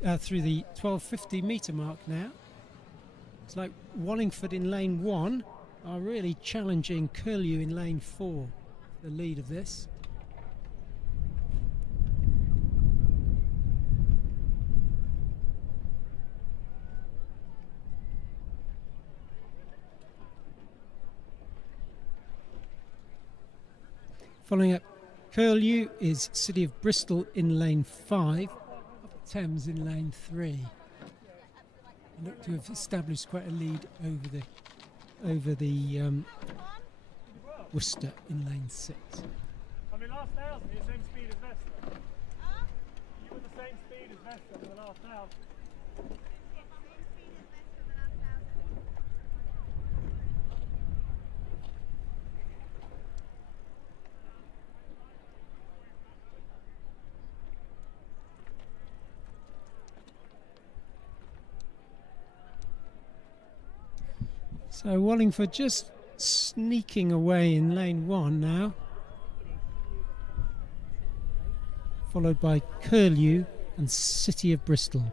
1250 metre mark now. It's like Wallingford in lane 1 are really challenging Curlew in lane 4, the lead of this. Following up Curlew is City of Bristol in lane 5, Thames in lane 3. Look to have established quite a lead over the Worcester in lane 6. I mean, last 1,000, you're the same speed as Vesta. You were the same speed as Vesta for the last 1,000. So Wallingford just sneaking away in lane 1 now, followed by Curlew and City of Bristol.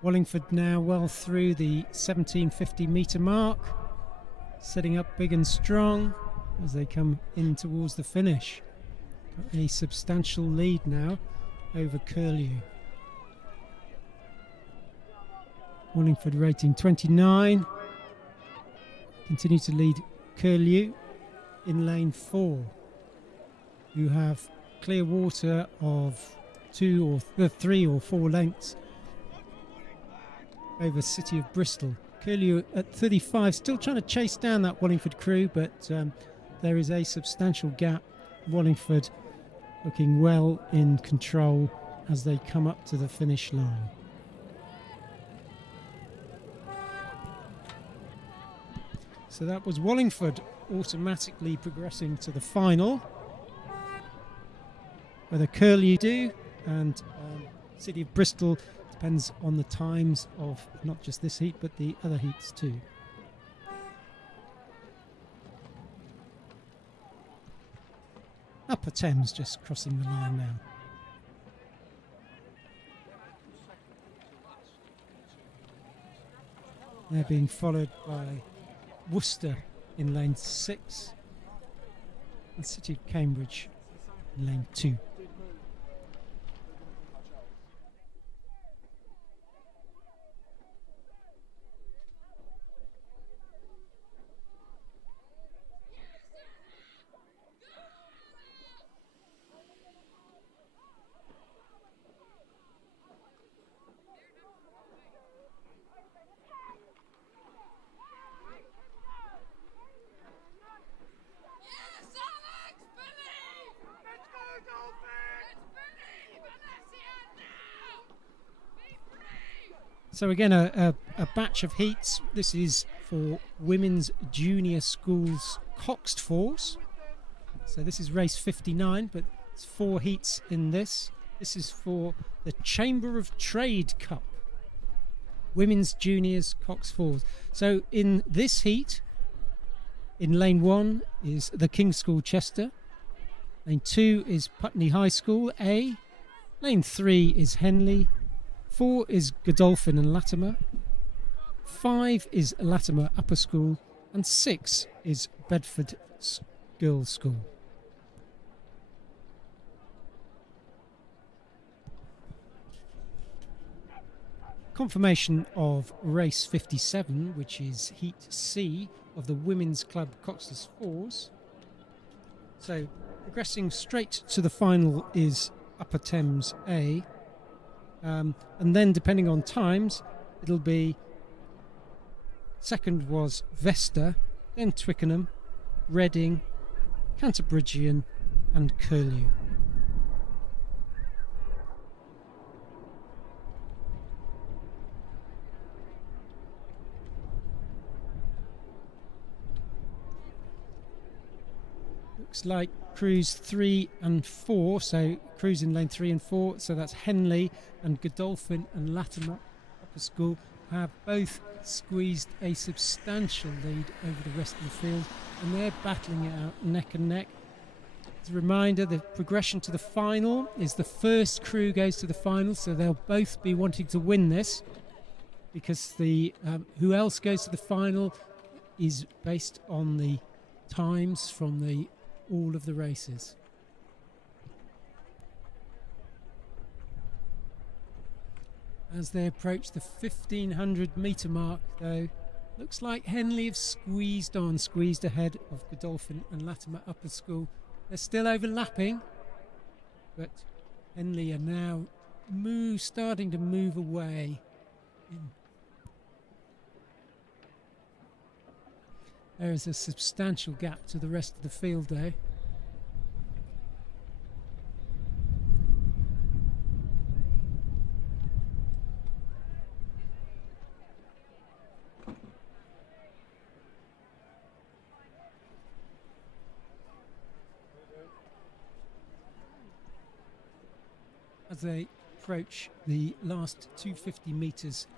Wallingford now well through the 1750 metre mark, setting up big and strong as they come in towards the finish. Got a substantial lead now over Curlew. Wallingford rating 29, continue to lead Curlew in lane 4, who have clear water of 2 or 3 or 4 lengths over City of Bristol. Curlew at 35, still trying to chase down that Wallingford crew, but there is a substantial gap. Wallingford looking well in control as they come up to the finish line. So that was Wallingford automatically progressing to the final. Whether Curlew do and City of Bristol depends on the times of not just this heat but the other heats too. Upper Thames just crossing the line now. They're being followed by Worcester in lane 6 and City of Cambridge in lane 2. So again, a batch of heats. This is for women's junior schools coxed fours. So this is race 59, but it's 4 heats in this. This is for the Chamber of Trade Cup. Women's juniors coxed fours. So in this heat, in lane 1 is the King's School Chester. Lane 2 is Putney High School A. Lane 3 is Henley. 4 is Godolphin and Latimer. 5 is Latimer Upper School. And 6 is Bedford Girls' School. Confirmation of race 57, which is Heat C of the Women's Club Coxless Fours. So progressing straight to the final is Upper Thames A. And then depending on times, it'll be second was Vesta, then Twickenham, Reading, Canterbridgian and Curlew. Looks like crews 3 and 4, so crews in lane 3 and 4, so that's Henley and Godolphin and Latimer Upper School have both squeezed a substantial lead over the rest of the field, and they're battling it out neck and neck. As a reminder, the progression to the final is the first crew goes to the final, so they'll both be wanting to win this, because the who else goes to the final is based on the times from all of the races. As they approach the 1500 metre mark, though, looks like Henley have squeezed ahead of Godolphin and Latimer Upper School. They're still overlapping, but Henley are now starting to move away. There is a substantial gap to the rest of the field, though. As they approach the last 250 metres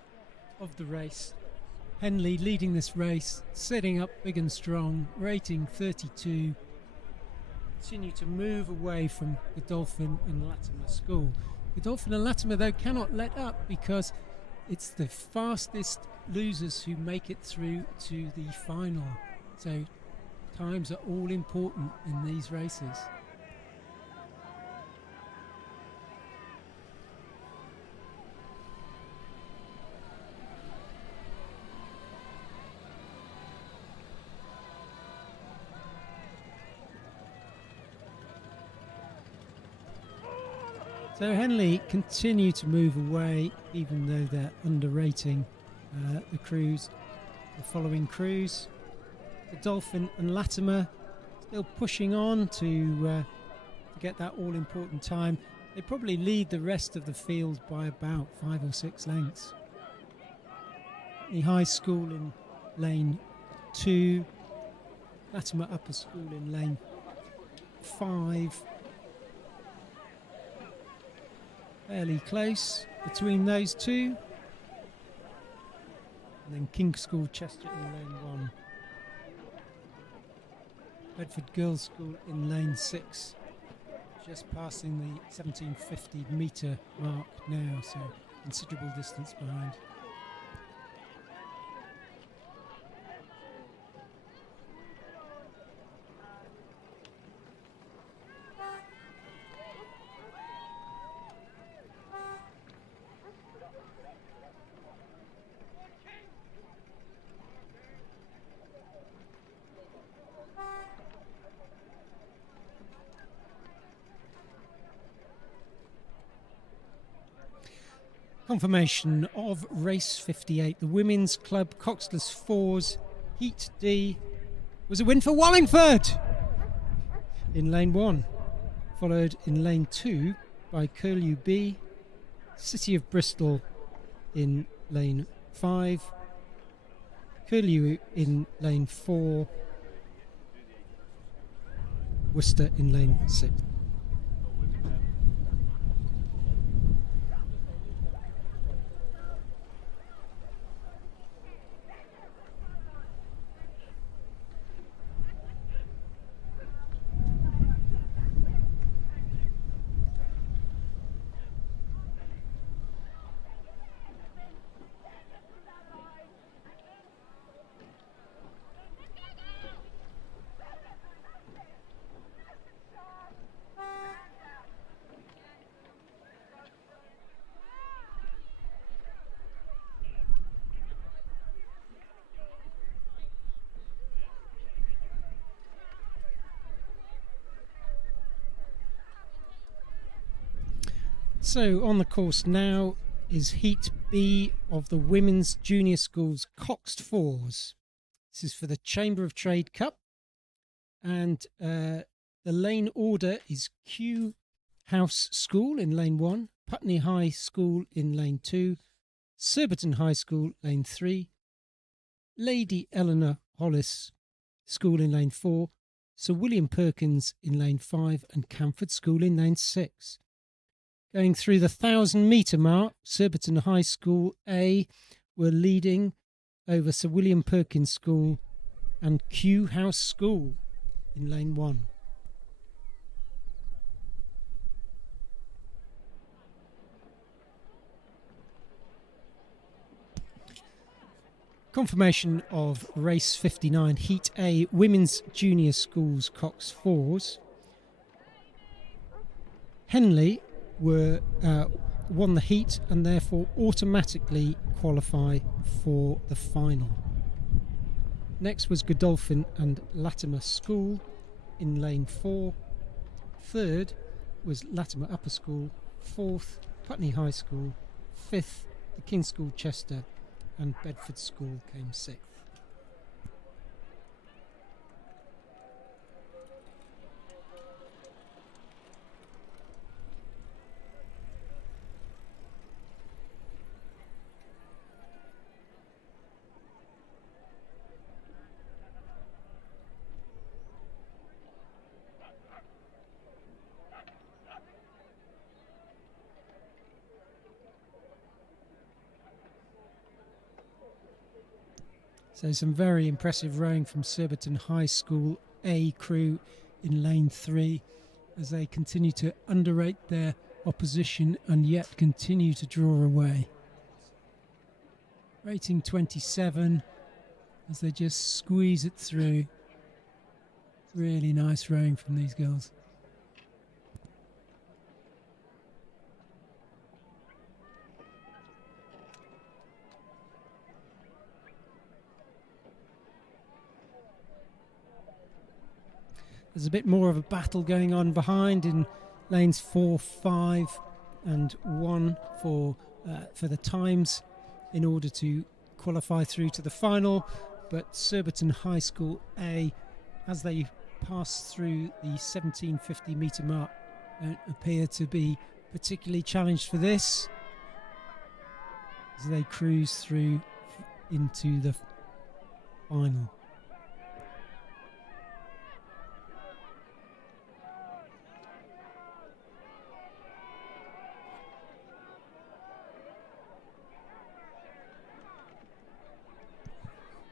of the race, Henley leading this race, setting up big and strong, rating 32. Continue to move away from Godolphin and Latimer School. Godolphin and Latimer, though, cannot let up because it's the fastest losers who make it through to the final. So times are all important in these races. So Henley continue to move away, even though they're underrating the following crews. Godolphin and Latimer still pushing on to get that all-important time. They probably lead the rest of the field by about 5 or 6 lengths. The High School in lane 2, Latimer Upper School in lane 5. Fairly close between those two. And then King's School, Chester in lane 1. Bedford Girls' School in lane 6. Just passing the 1750 metre mark now, so considerable distance behind. Confirmation of race 58, the Women's Club Coxless Fours, Heat D, was a win for Wallingford in lane 1, followed in lane 2 by Curlew B, City of Bristol in lane 5, Curlew in lane 4, Worcester in lane 6. So on the course now is Heat B of the Women's Junior Schools Coxed Fours. This is for the Chamber of Trade Cup, and the lane order is Kew House School in lane 1, Putney High School in lane 2, Surbiton High School lane 3, Lady Eleanor Hollis School in lane 4, Sir William Perkins in lane 5 and Camford School in lane 6. Going through the 1,000-metre mark, Surbiton High School A were leading over Sir William Perkins School and Kew House School in lane 1. Confirmation of race 59, Heat A, Women's Junior Schools Cox 4s. Henley won the heat and therefore automatically qualify for the final. Next was Godolphin and Latimer School in lane 4. Third was Latimer Upper School. Fourth, Putney High School. Fifth, the King's School Chester, and Bedford School came 6th. So some very impressive rowing from Surbiton High School A crew in lane 3 as they continue to underrate their opposition and yet continue to draw away. Rating 27 as they just squeeze it through. Really nice rowing from these girls. There's a bit more of a battle going on behind in lanes 4, 5 and 1 for the times in order to qualify through to the final. But Surbiton High School A, as they pass through the 1750 metre mark, don't appear to be particularly challenged for this as they cruise through into the final.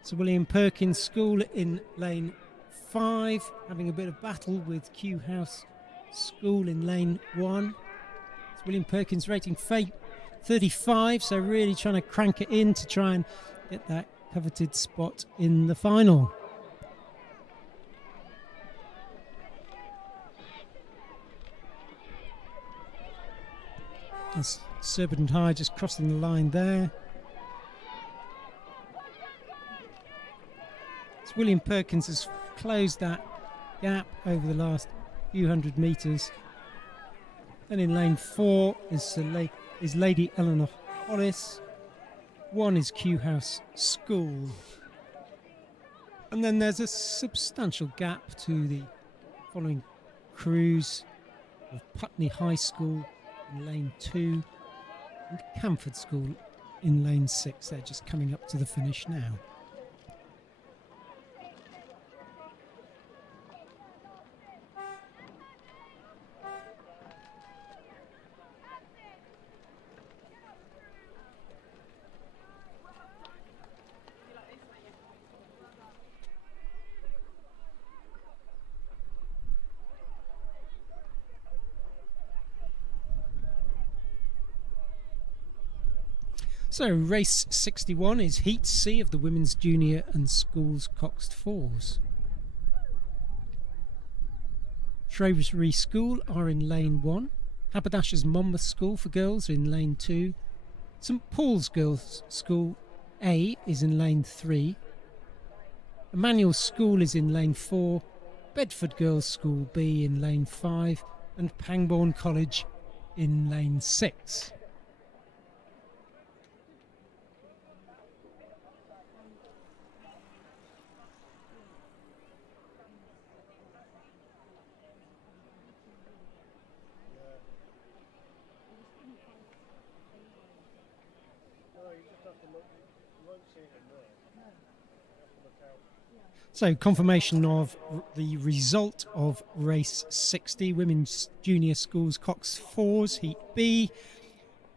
Sir William Perkins School in lane 5, having a bit of battle with Kew House School in lane 1. Sir William Perkins rating 35, so really trying to crank it in to try and get that coveted spot in the final. That's Surbiton High just crossing the line there. William Perkins has closed that gap over the last few hundred metres. Then in lane 4 is Lady Eleanor Hollis. 1 is Kew House School. And then there's a substantial gap to the following crews of Putney High School in lane 2 and Camford School in lane 6. They're just coming up to the finish now. So race 61 is Heat C of the Women's Junior and Schools Coxed 4s. Shrewsbury School are in lane 1. Haberdashers Monmouth School for girls in lane 2. St Paul's Girls School A is in lane 3. Emmanuel School is in lane 4. Bedford Girls School B in lane 5. And Pangbourne College in lane 6. So, confirmation of the result of race 60, Women's Junior Schools Cox 4s, Heat B,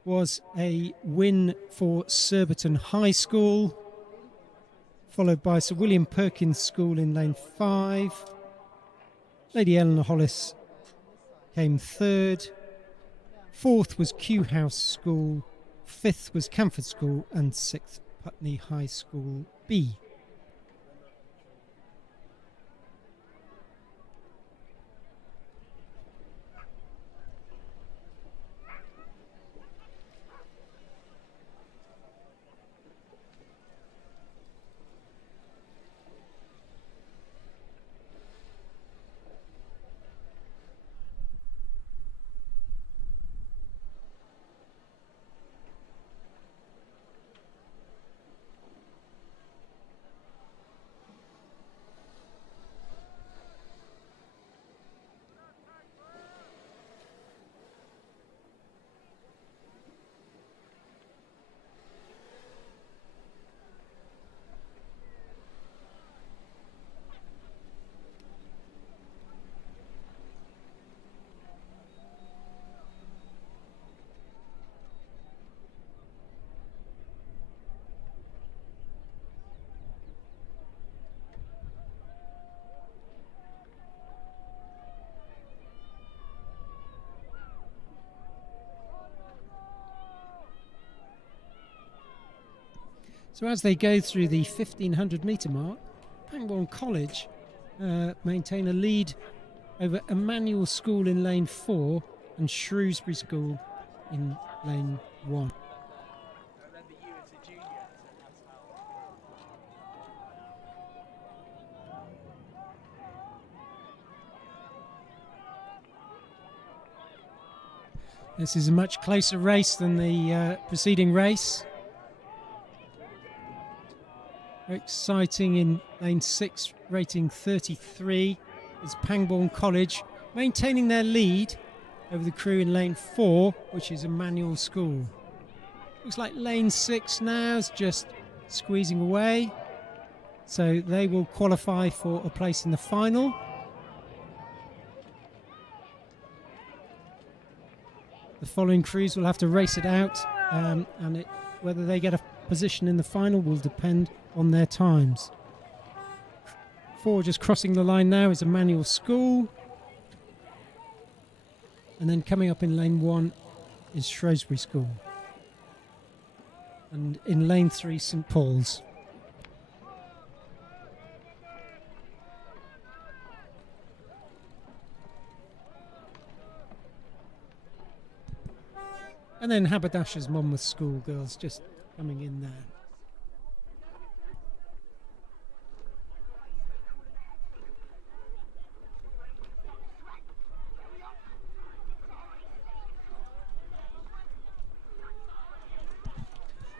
was a win for Surbiton High School, followed by Sir William Perkins School in lane 5. Lady Eleanor Hollis came third. Fourth was Kew House School. Fifth was Camford School. And sixth, Putney High School B. So as they go through the 1500 metre mark, Pangbourne College maintain a lead over Emmanuel School in lane 4 and Shrewsbury School in lane 1. This is a much closer race than the preceding race. Exciting in lane 6, rating 33, is Pangbourne College, maintaining their lead over the crew in lane 4, which is Emmanuel School. Looks like lane 6 now is just squeezing away, so they will qualify for a place in the final. The following crews will have to race it out, and whether they get a position in the final will depend on their times. 4 just crossing the line now is Emmanuel School, and then coming up in lane 1 is Shrewsbury School, and in lane 3 St Paul's. And then Haberdasher's Monmouth School girls just coming in there.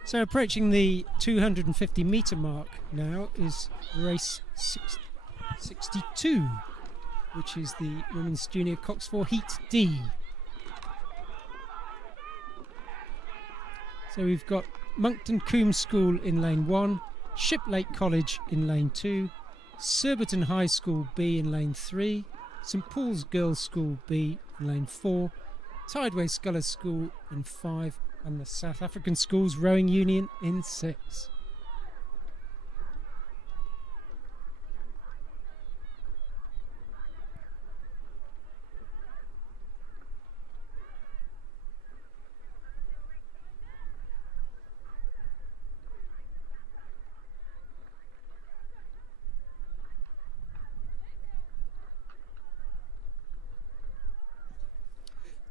So approaching the 250 metre mark now is race 62, which is the Women's Junior Cox 4 Heat D. So we've got Monkton Coombs School in lane 1, Shiplake College in lane 2, Surbiton High School B in lane 3, St Paul's Girls' School B in lane 4, Tideway Scholars School in 5, and the South African Schools Rowing Union in 6.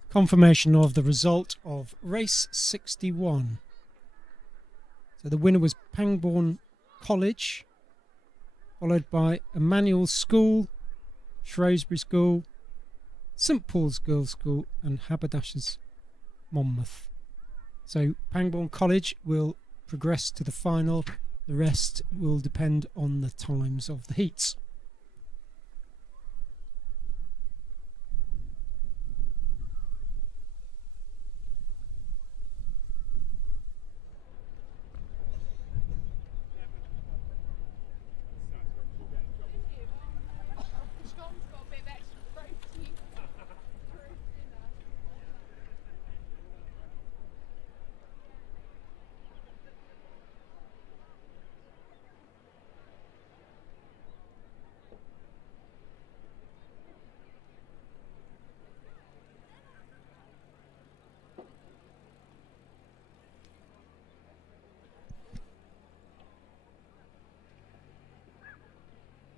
Confirmation of the result of race 61. So the winner was Pangbourne College, followed by Emmanuel School, Shrewsbury School, St Paul's Girls' School and Haberdashers Monmouth. So Pangbourne College will progress to the final. The rest will depend on the times of the heats.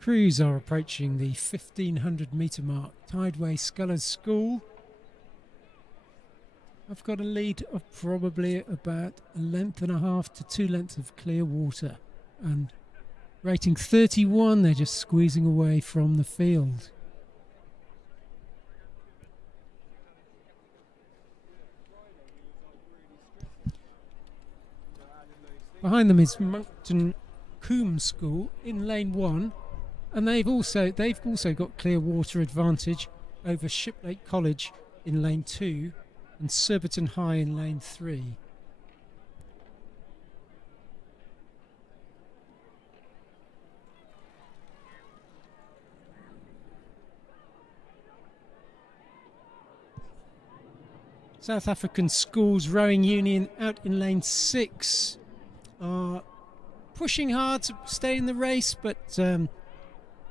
Crews are approaching the 1500 metre mark. Tideway Scholars School. I've got a lead of probably about a length and a half to 2 lengths of clear water. And rating 31, they're just squeezing away from the field. Behind them is Monkton Combe School in lane 1, and they've also got clear water advantage over Shiplake College in lane 2 and Surbiton High in lane 3. South African Schools Rowing Union out in lane 6 are pushing hard to stay in the race, but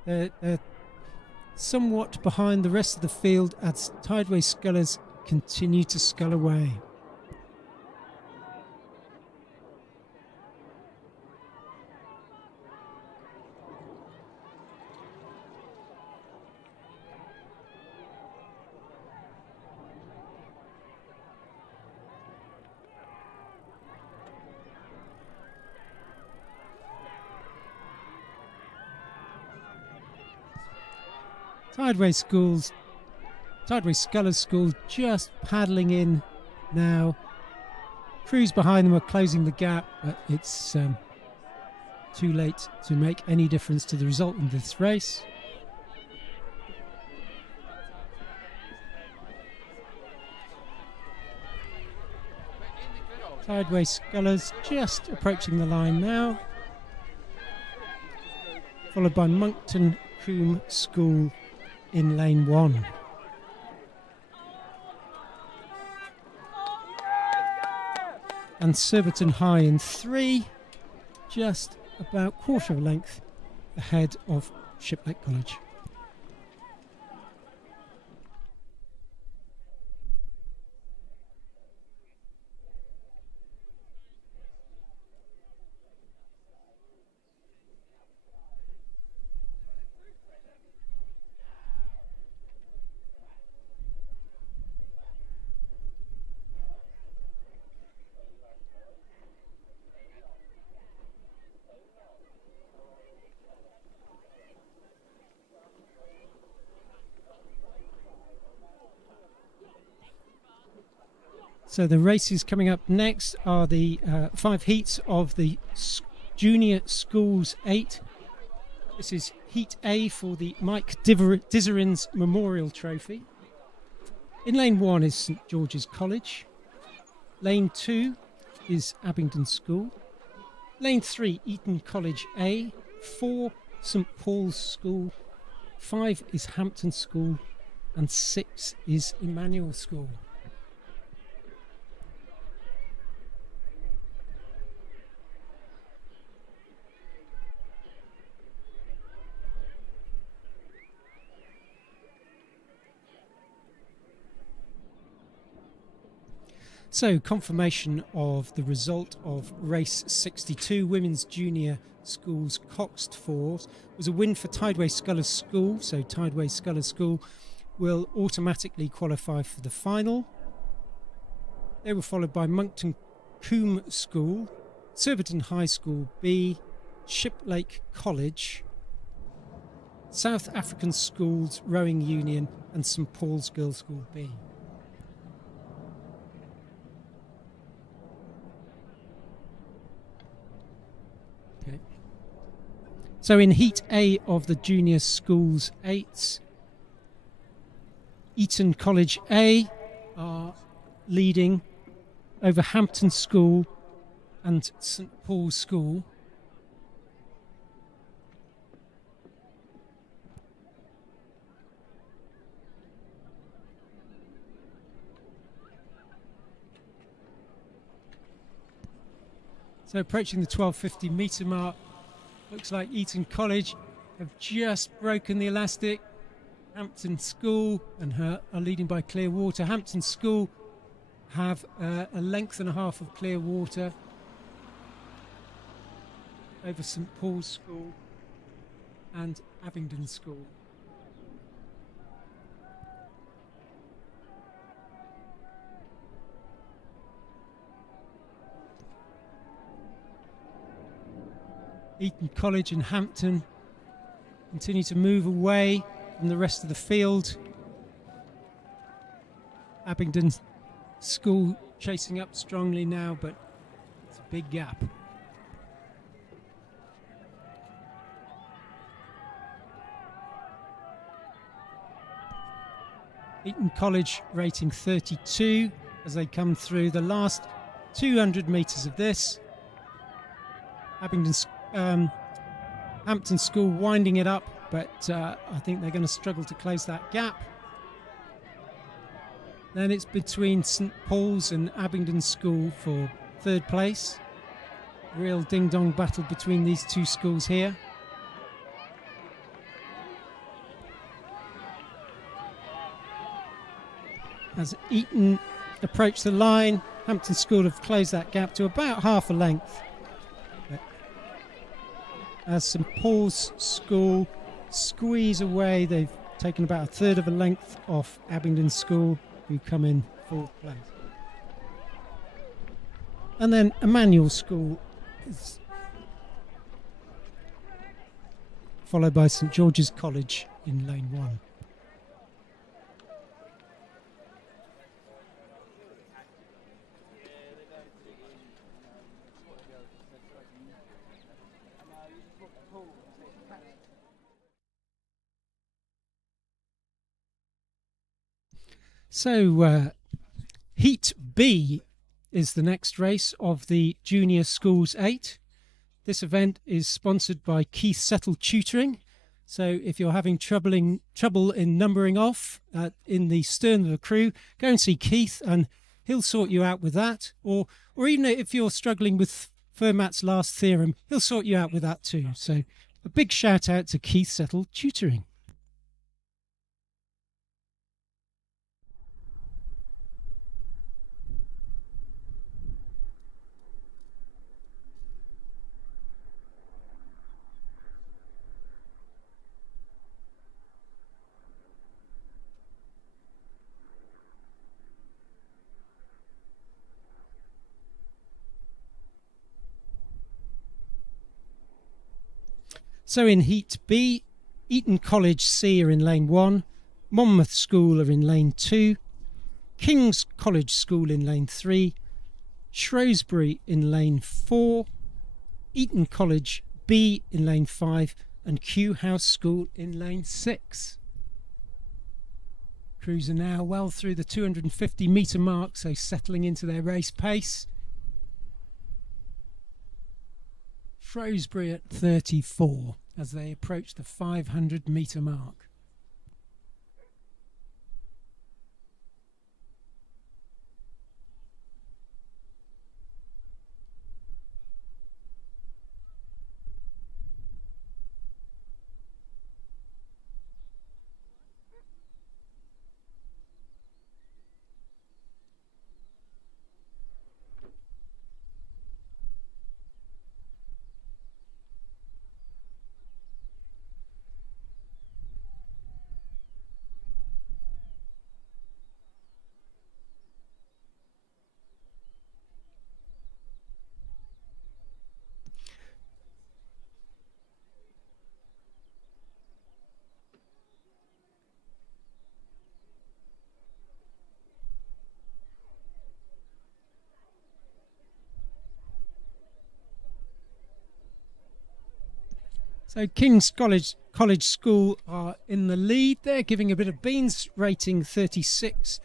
they're somewhat behind the rest of the field as Tideway Scholars continue to scull away. Tideway Scholars School just paddling in now. Crews behind them are closing the gap, but it's too late to make any difference to the result in this race. Tideway Scholars just approaching the line now, followed by Monkton Combe School in lane 1. And Surbiton High in 3, just about quarter of a length ahead of Shiplake College. So the races coming up next are the 5 heats of the Junior Schools 8. This is Heat A for the Mike Dizerins Memorial Trophy. In lane 1 is St George's College. Lane 2 is Abingdon School. Lane 3, Eton College A. 4, St Paul's School. 5 is Hampton School. And 6 is Emmanuel School. So, confirmation of the result of race 62, Women's Junior Schools Coxed Fours, was a win for Tideway Scholars School. So, Tideway Scholars School will automatically qualify for the final. They were followed by Monkton Combe School, Surbiton High School B, Shiplake College, South African Schools Rowing Union, and St Paul's Girls' School B. So in Heat A of the Junior Schools 8s, Eton College A are leading over Hampton School and St Paul's School. So approaching the 1250 metre mark, looks like Eton College have just broken the elastic. Hampton School and her are leading by clear water. Hampton School have a length and a half of clear water over St Paul's School. and Abingdon School. Eton College and Hampton continue to move away from the rest of the field. Abingdon School chasing up strongly now, but it's a big gap. Eton College rating 32 as they come through the last 200 metres of this. Hampton School winding it up, but I think they're going to struggle to close that gap. Then it's between St Paul's and Abingdon School for third place. Real ding-dong battle between these two schools here. As Eton approach the line, Hampton School have closed that gap to about half a length. As St Paul's School squeeze away, they've taken about a third of a length off Abingdon School, who come in fourth place. And then Emmanuel School is followed by St George's College in lane 1. So, Heat B is the next race of the Junior Schools 8. This event is sponsored by Keith Settle Tutoring. So if you're having trouble in numbering off in the stern of the crew, go and see Keith and he'll sort you out with that. Or even if you're struggling with Fermat's last theorem, he'll sort you out with that too. So a big shout out to Keith Settle Tutoring. So in Heat B, Eton College C are in lane 1, Monmouth School are in lane 2, King's College School in lane 3, Shrewsbury in lane 4, Eton College B in lane 5 and Kew House School in lane 6. Crews are now well through the 250 metre mark, so settling into their race pace. Shrewsbury at 34 as they approach the 500 metre mark. So King's College School are in the lead. They're giving a bit of beans, rating 36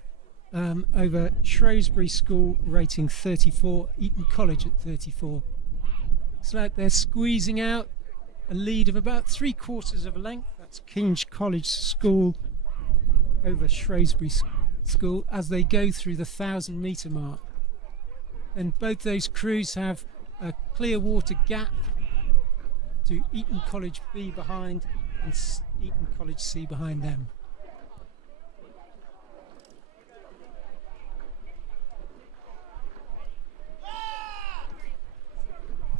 over Shrewsbury School, rating 34. Eton College at 34. It's like they're squeezing out a lead of about 3/4 of a length. That's King's College School over Shrewsbury School as they go through the 1,000 metre mark. And both those crews have a clear water gap to Eton College B behind and Eton College C behind them.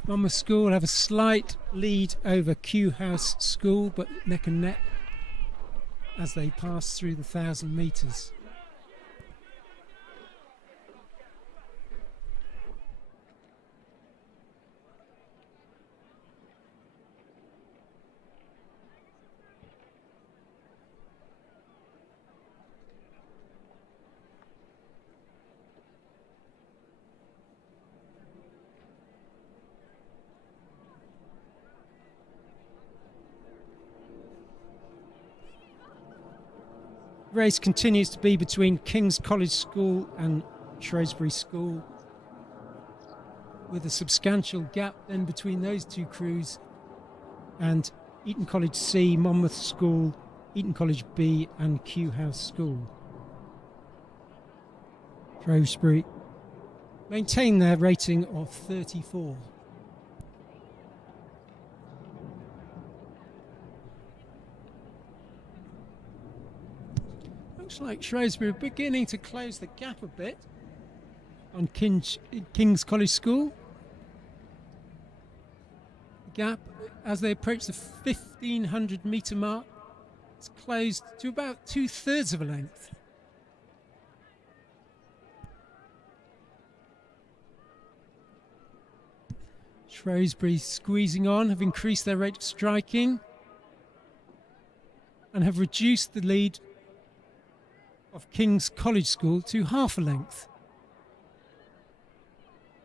Monmouth School have a slight lead over Kew House School, but neck and neck as they pass through the 1,000 metres. Race continues to be between King's College School and Shrewsbury School, with a substantial gap then between those two crews and Eton College C, Monmouth School, Eton College B and Kew House School. Shrewsbury maintain their rating of 34. Looks like Shrewsbury are beginning to close the gap a bit on King's College School. The gap, as they approach the 1,500 metre mark, is closed to about 2/3 of a length. Shrewsbury squeezing on, have increased their rate of striking and have reduced the lead of King's College School to half a length.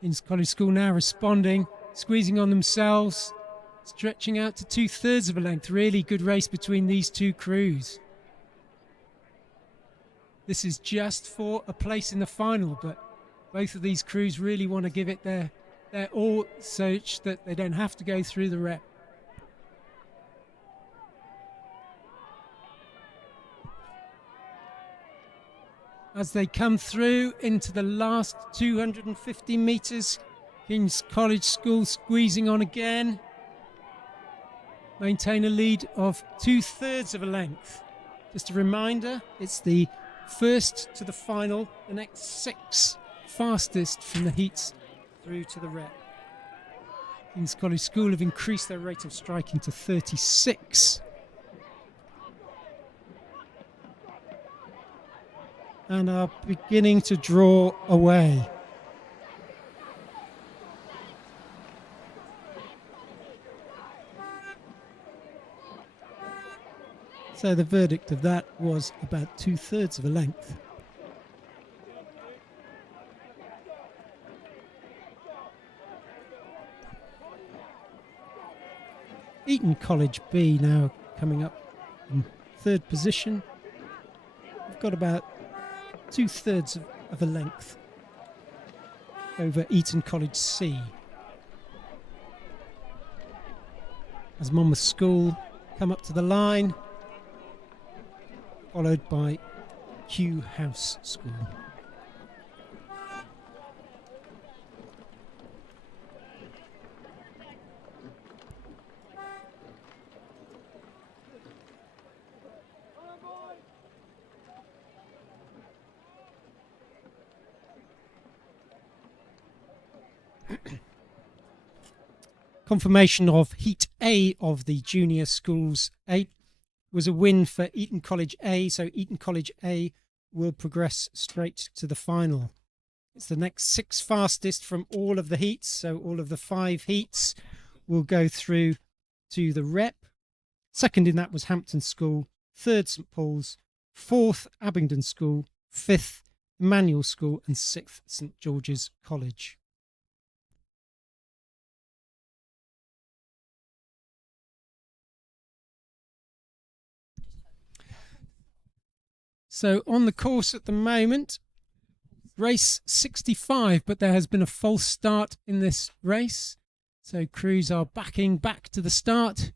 King's College School now responding, squeezing on themselves, stretching out to 2/3 of a length. Really good race between these two crews. This is just for a place in the final, but both of these crews really want to give it their all, such that they don't have to go through the rep. As they come through into the last 250 metres, King's College School squeezing on again. Maintain a lead of 2/3 of a length. Just a reminder, it's the first to the final, the next 6 fastest from the heats through to the rep. King's College School have increased their rate of striking to 36. And are beginning to draw away. So the verdict of that was about 2/3 of a length. Eton College B now coming up in 3rd position. We've got about 2/3 of a length over Eton College C. As Monmouth School come up to the line, followed by Kew House School. Confirmation of Heat A of the Junior Schools 8 was a win for Eton College A, so Eton College A will progress straight to the final. It's the next 6 fastest from all of the heats, so all of the 5 heats will go through to the rep. Second in that was Hampton School, 3rd St Paul's, 4th Abingdon School, 5th Emmanuel School and 6th St George's College. So on the course at the moment, race 65, but there has been a false start in this race. So crews are backing back to the start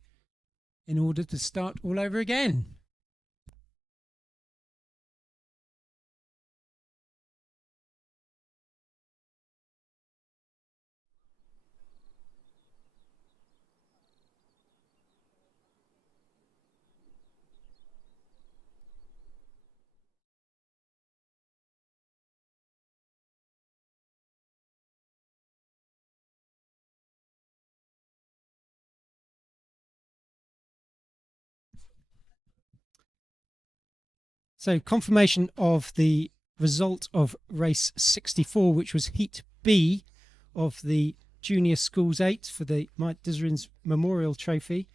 in order to start all over again. So confirmation of the result of race 64, which was Heat B of the Junior Schools 8 for the Mike Dizerin's Memorial Trophy.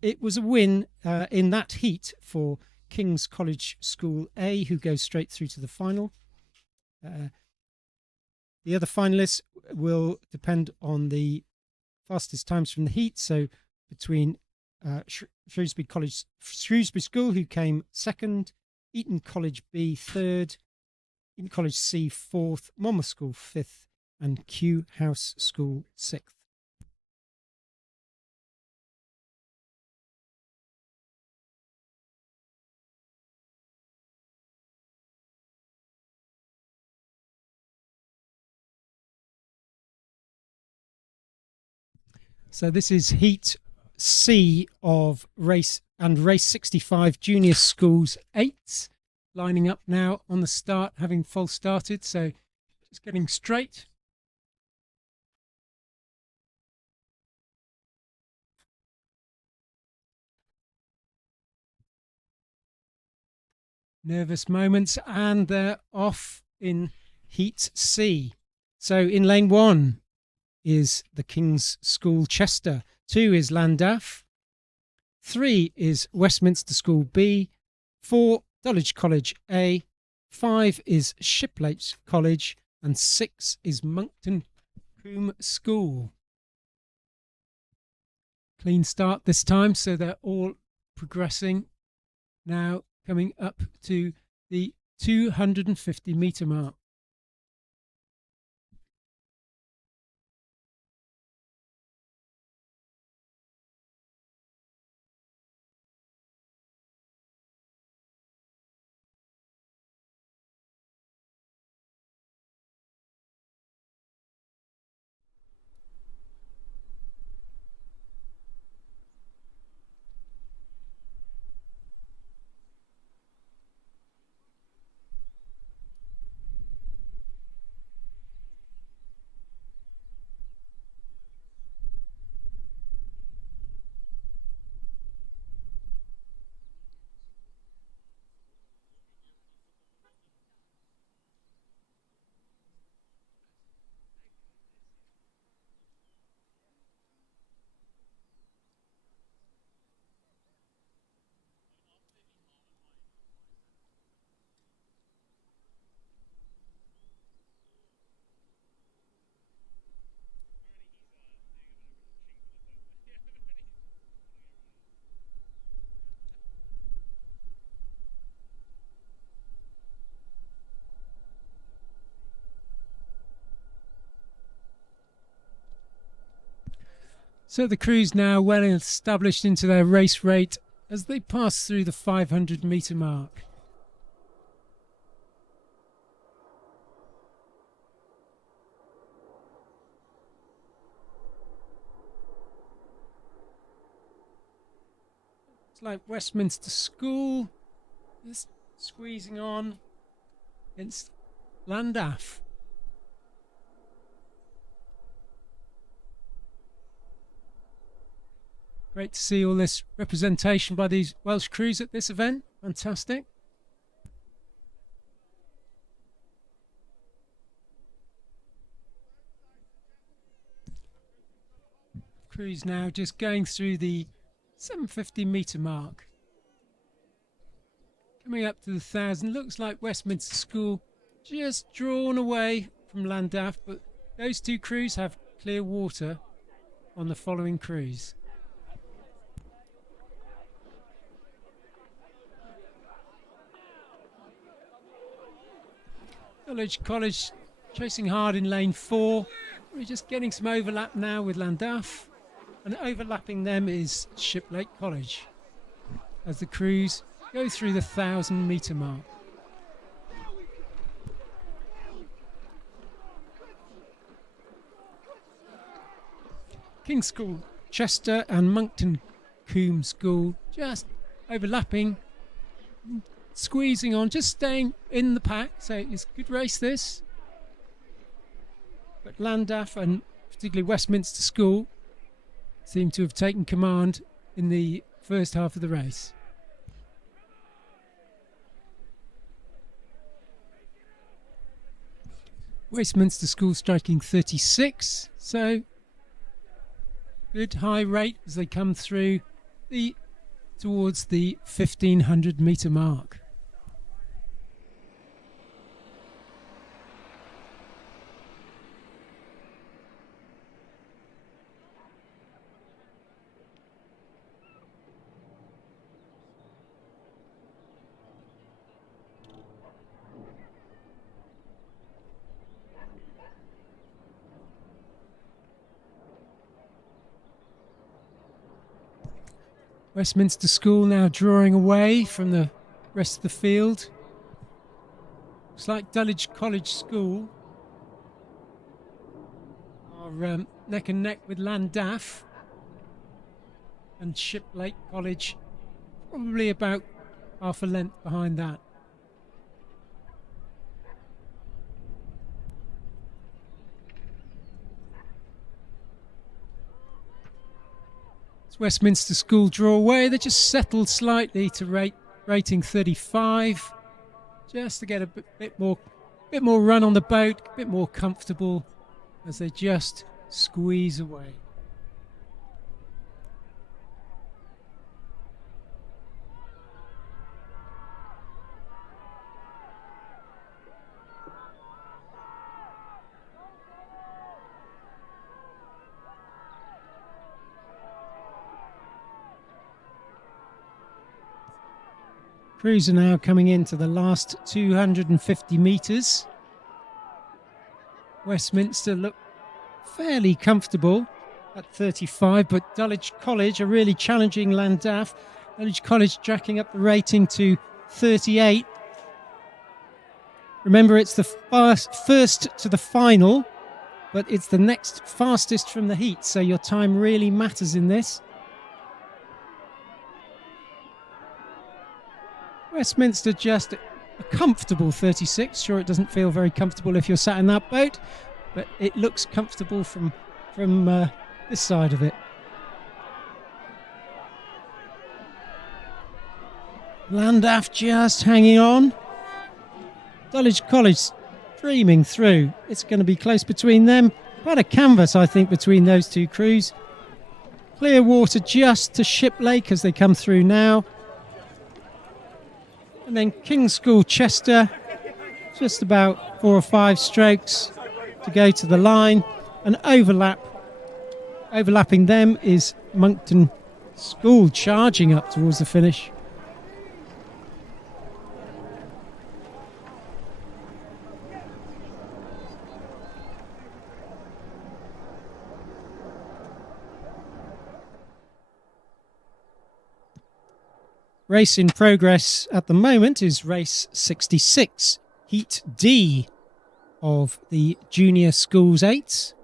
It was a win in that heat for King's College School A, who goes straight through to the final. The other finalists will depend on the fastest times from the heat. So between Shrewsbury School, who came second, Eton College B third, Eton College C fourth, Monmouth School fifth, and Kew House School sixth. So this is Heat C of race 65 Junior Schools 8, lining up now on the start, having false started, so just getting straight. Nervous moments, and they're off in Heat C. So in lane 1 is the King's School Chester, 2 is Llandaff, 3 is Westminster School B, 4 Dulwich College A, 5 is Shiplake College, and 6 is Monkton Combe School. Clean start this time, so they're all progressing. Now coming up to the 250 metre mark. So the crew's now well established into their race rate as they pass through the 500 metre mark. It's like Westminster School, just squeezing on against Llandaff. Great to see all this representation by these Welsh crews at this event. Fantastic. Crews now just going through the 750 metre mark. Coming up to the 1,000. Looks like Westminster School just drawn away from Llandaff, but those two crews have clear water on the following crews. Dulwich College chasing hard in lane 4. We're just getting some overlap now with Llandaff, and overlapping them is Shiplake College as the crews go through the 1,000 metre mark. King's School Chester and Monkton Combe School just overlapping, squeezing on, just staying in the pack, so it's a good race this. But Llandaff and particularly Westminster School seem to have taken command in the first half of the race. Westminster School striking 36, so good high rate as they come through towards the 1500 metre mark. Westminster School now drawing away from the rest of the field. Looks like Dulwich College School are neck and neck with Llandaff, and Shiplake College probably about half a length behind that. Westminster School draw away. They just settled slightly to rating 35, just to get a bit more run on the boat, a bit more comfortable as they just squeeze away. Crews are now coming into the last 250 metres. Westminster look fairly comfortable at 35, but Dulwich College are really challenging Llandaff. Dulwich College jacking up the rating to 38. Remember, it's the first to the final, but it's the next fastest from the heat, so your time really matters in this. Westminster just a comfortable 36. Sure, it doesn't feel very comfortable if you're sat in that boat, but it looks comfortable from this side of it. Llandaff just hanging on. Dulwich College streaming through. It's going to be close between them. Quite a canvas, I think, between those two crews. Clear water just to Shiplake as they come through now. And then King's School Chester, just about 4 or 5 strokes to go to the line. And overlapping them is Monkton School, charging up towards the finish. Race in progress at the moment is race 66, Heat D of the Junior Schools 8.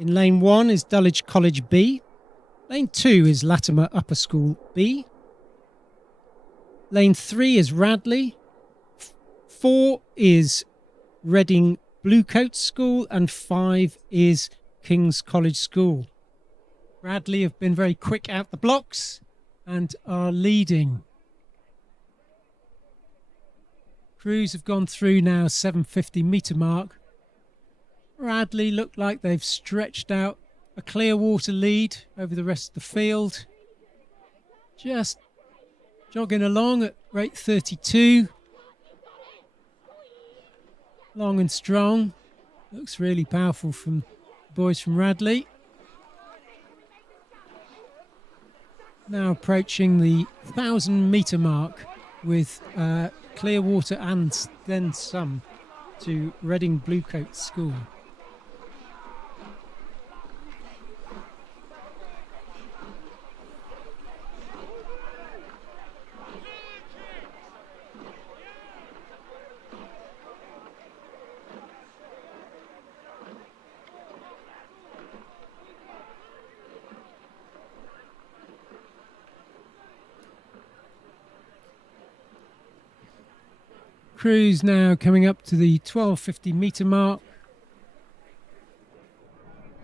In lane 1 is Dulwich College B. Lane 2 is Latimer Upper School B. Lane 3 is Radley. 4 is Reading Bluecoat School, and 5 is King's College School. Radley have been very quick out the blocks and are leading. Crews have gone through now 750 metre mark. Radley look like they've stretched out a clear water lead over the rest of the field. Just jogging along at rate 32. Long and strong. Looks really powerful from the boys from Radley. Now approaching the 1,000 metre mark with clear water and then some to Reading Bluecoat School. Crews now coming up to the 1250 metre mark.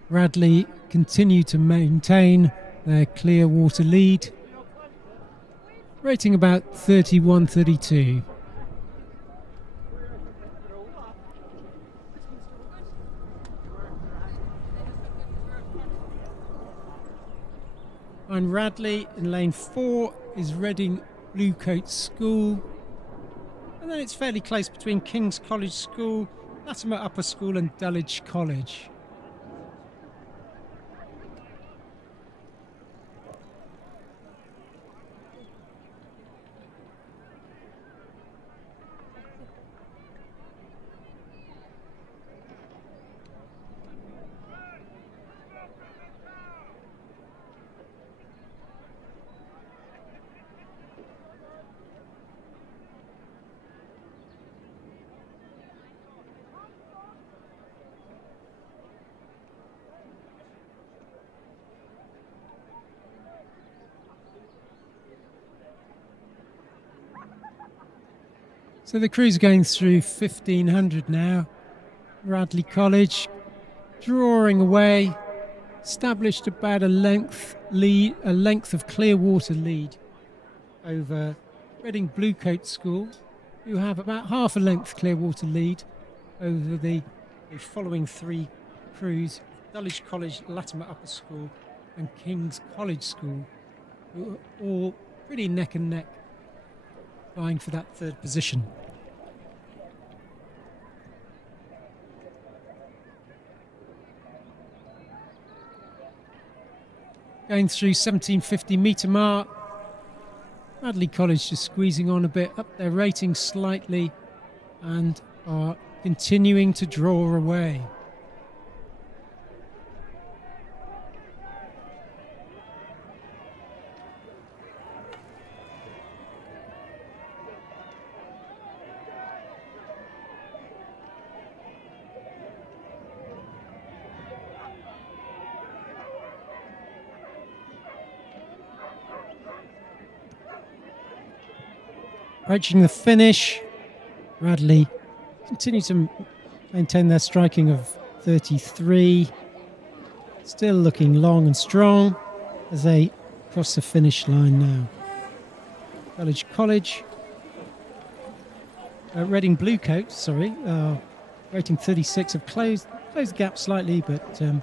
Radley continue to maintain their clear water lead, rating about 31-32. Behind Radley in lane 4 is Reading Bluecoat School. And then it's fairly close between King's College School, Latimer Upper School and Dulwich College. So the crew's going through 1500 now. Radley College drawing away, established about a length of clear water lead over Reading Bluecoat School, who have about half a length clear water lead over the following three crews, Dulwich College, Latimer Upper School and King's College School, who are all pretty neck and neck vying for that third position. Going through 1750 metre mark, Radley College just squeezing on a bit, up their rating slightly and are continuing to draw away. Approaching the finish, Radley continue to maintain their striking of 33. Still looking long and strong as they cross the finish line now. Dulwich College, Reading Bluecoat, rating 36, have closed the gap slightly, but it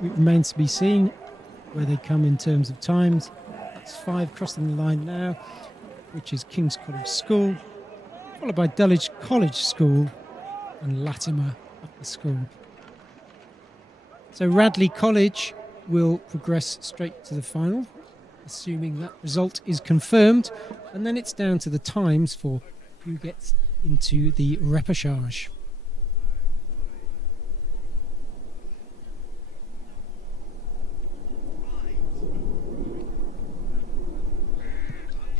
remains to be seen where they come in terms of times. That's 5 crossing the line now, which is King's College School, followed by Dulwich College School and Latimer Upper School. So Radley College will progress straight to the final, assuming that result is confirmed, and then it's down to the times for who gets into the repechage.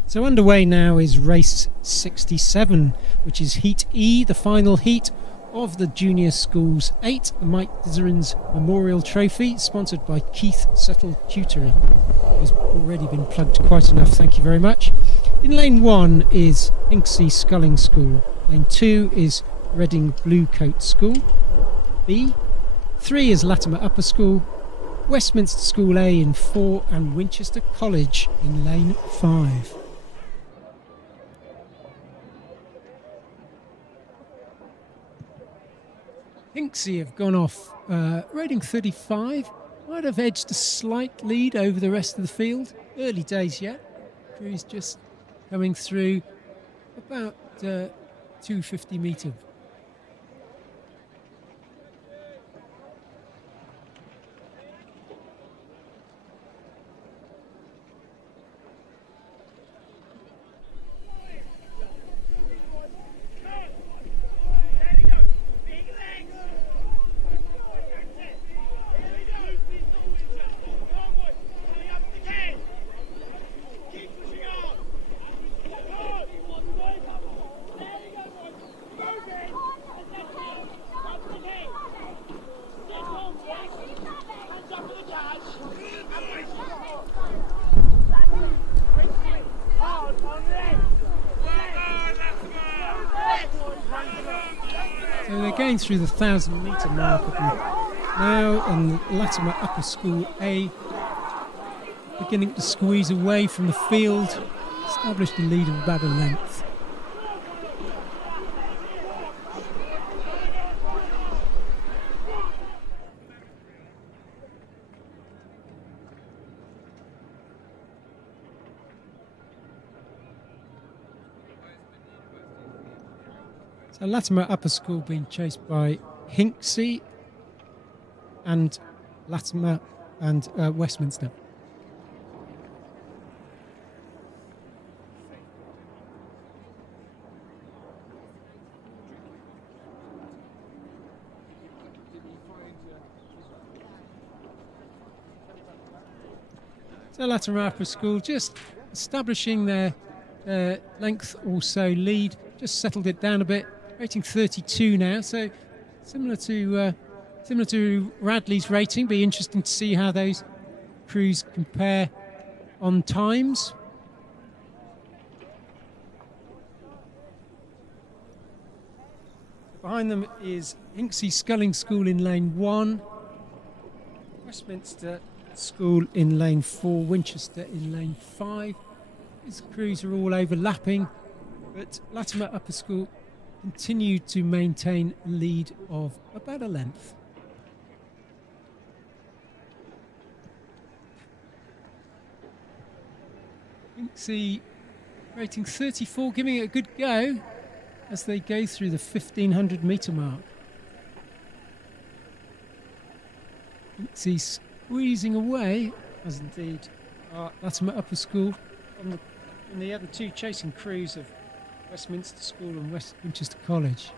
So underway now is race 67, which is Heat E, the final heat of the Junior Schools 8, the Mike Dizerin's Memorial Trophy, sponsored by Keith Settle Tutoring, who's already been plugged quite enough, thank you very much. In lane 1 is Hinksey Sculling School, lane 2 is Reading Bluecoat School, B, 3 is Latimer Upper School, Westminster School A in 4 and Winchester College in lane 5. Hinksey have gone off, rating 35, might have edged a slight lead over the rest of the field. Early days yet. Crew's just coming through about 250 metre. So they're going through the 1,000 metre mark now, and Latimer Upper School A beginning to squeeze away from the field, established a lead of about a length. So Latimer Upper School being chased by Hinksey and Latimer and Westminster. So Latimer Upper School just establishing their length or so lead, just settled it down a bit, rating 32 now. So similar to Radley's rating. Be interesting to see how those crews compare on times. Behind them is Hinksey Sculling School in lane 1, Westminster School in lane 4, Winchester in lane 5. These crews are all overlapping, but Latimer Upper School continue to maintain a lead of about a length. Hinksey rating 34, giving it a good go as they go through the 1500 metre mark. Hinksey squeezing away, as indeed Latimer Upper School, and the other two chasing crews of Westminster School and Winchester College.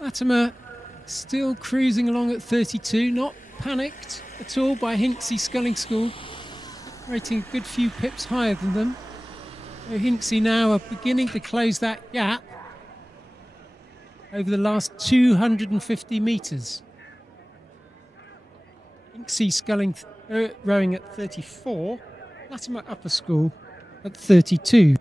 Latimer still cruising along at 32, not panicked at all by Hinksey Sculling School, rating a good few pips higher than them. So Hinksey now are beginning to close that gap over the last 250 metres. Hinksey Sculling rowing at 34, Latimer Upper School at 32.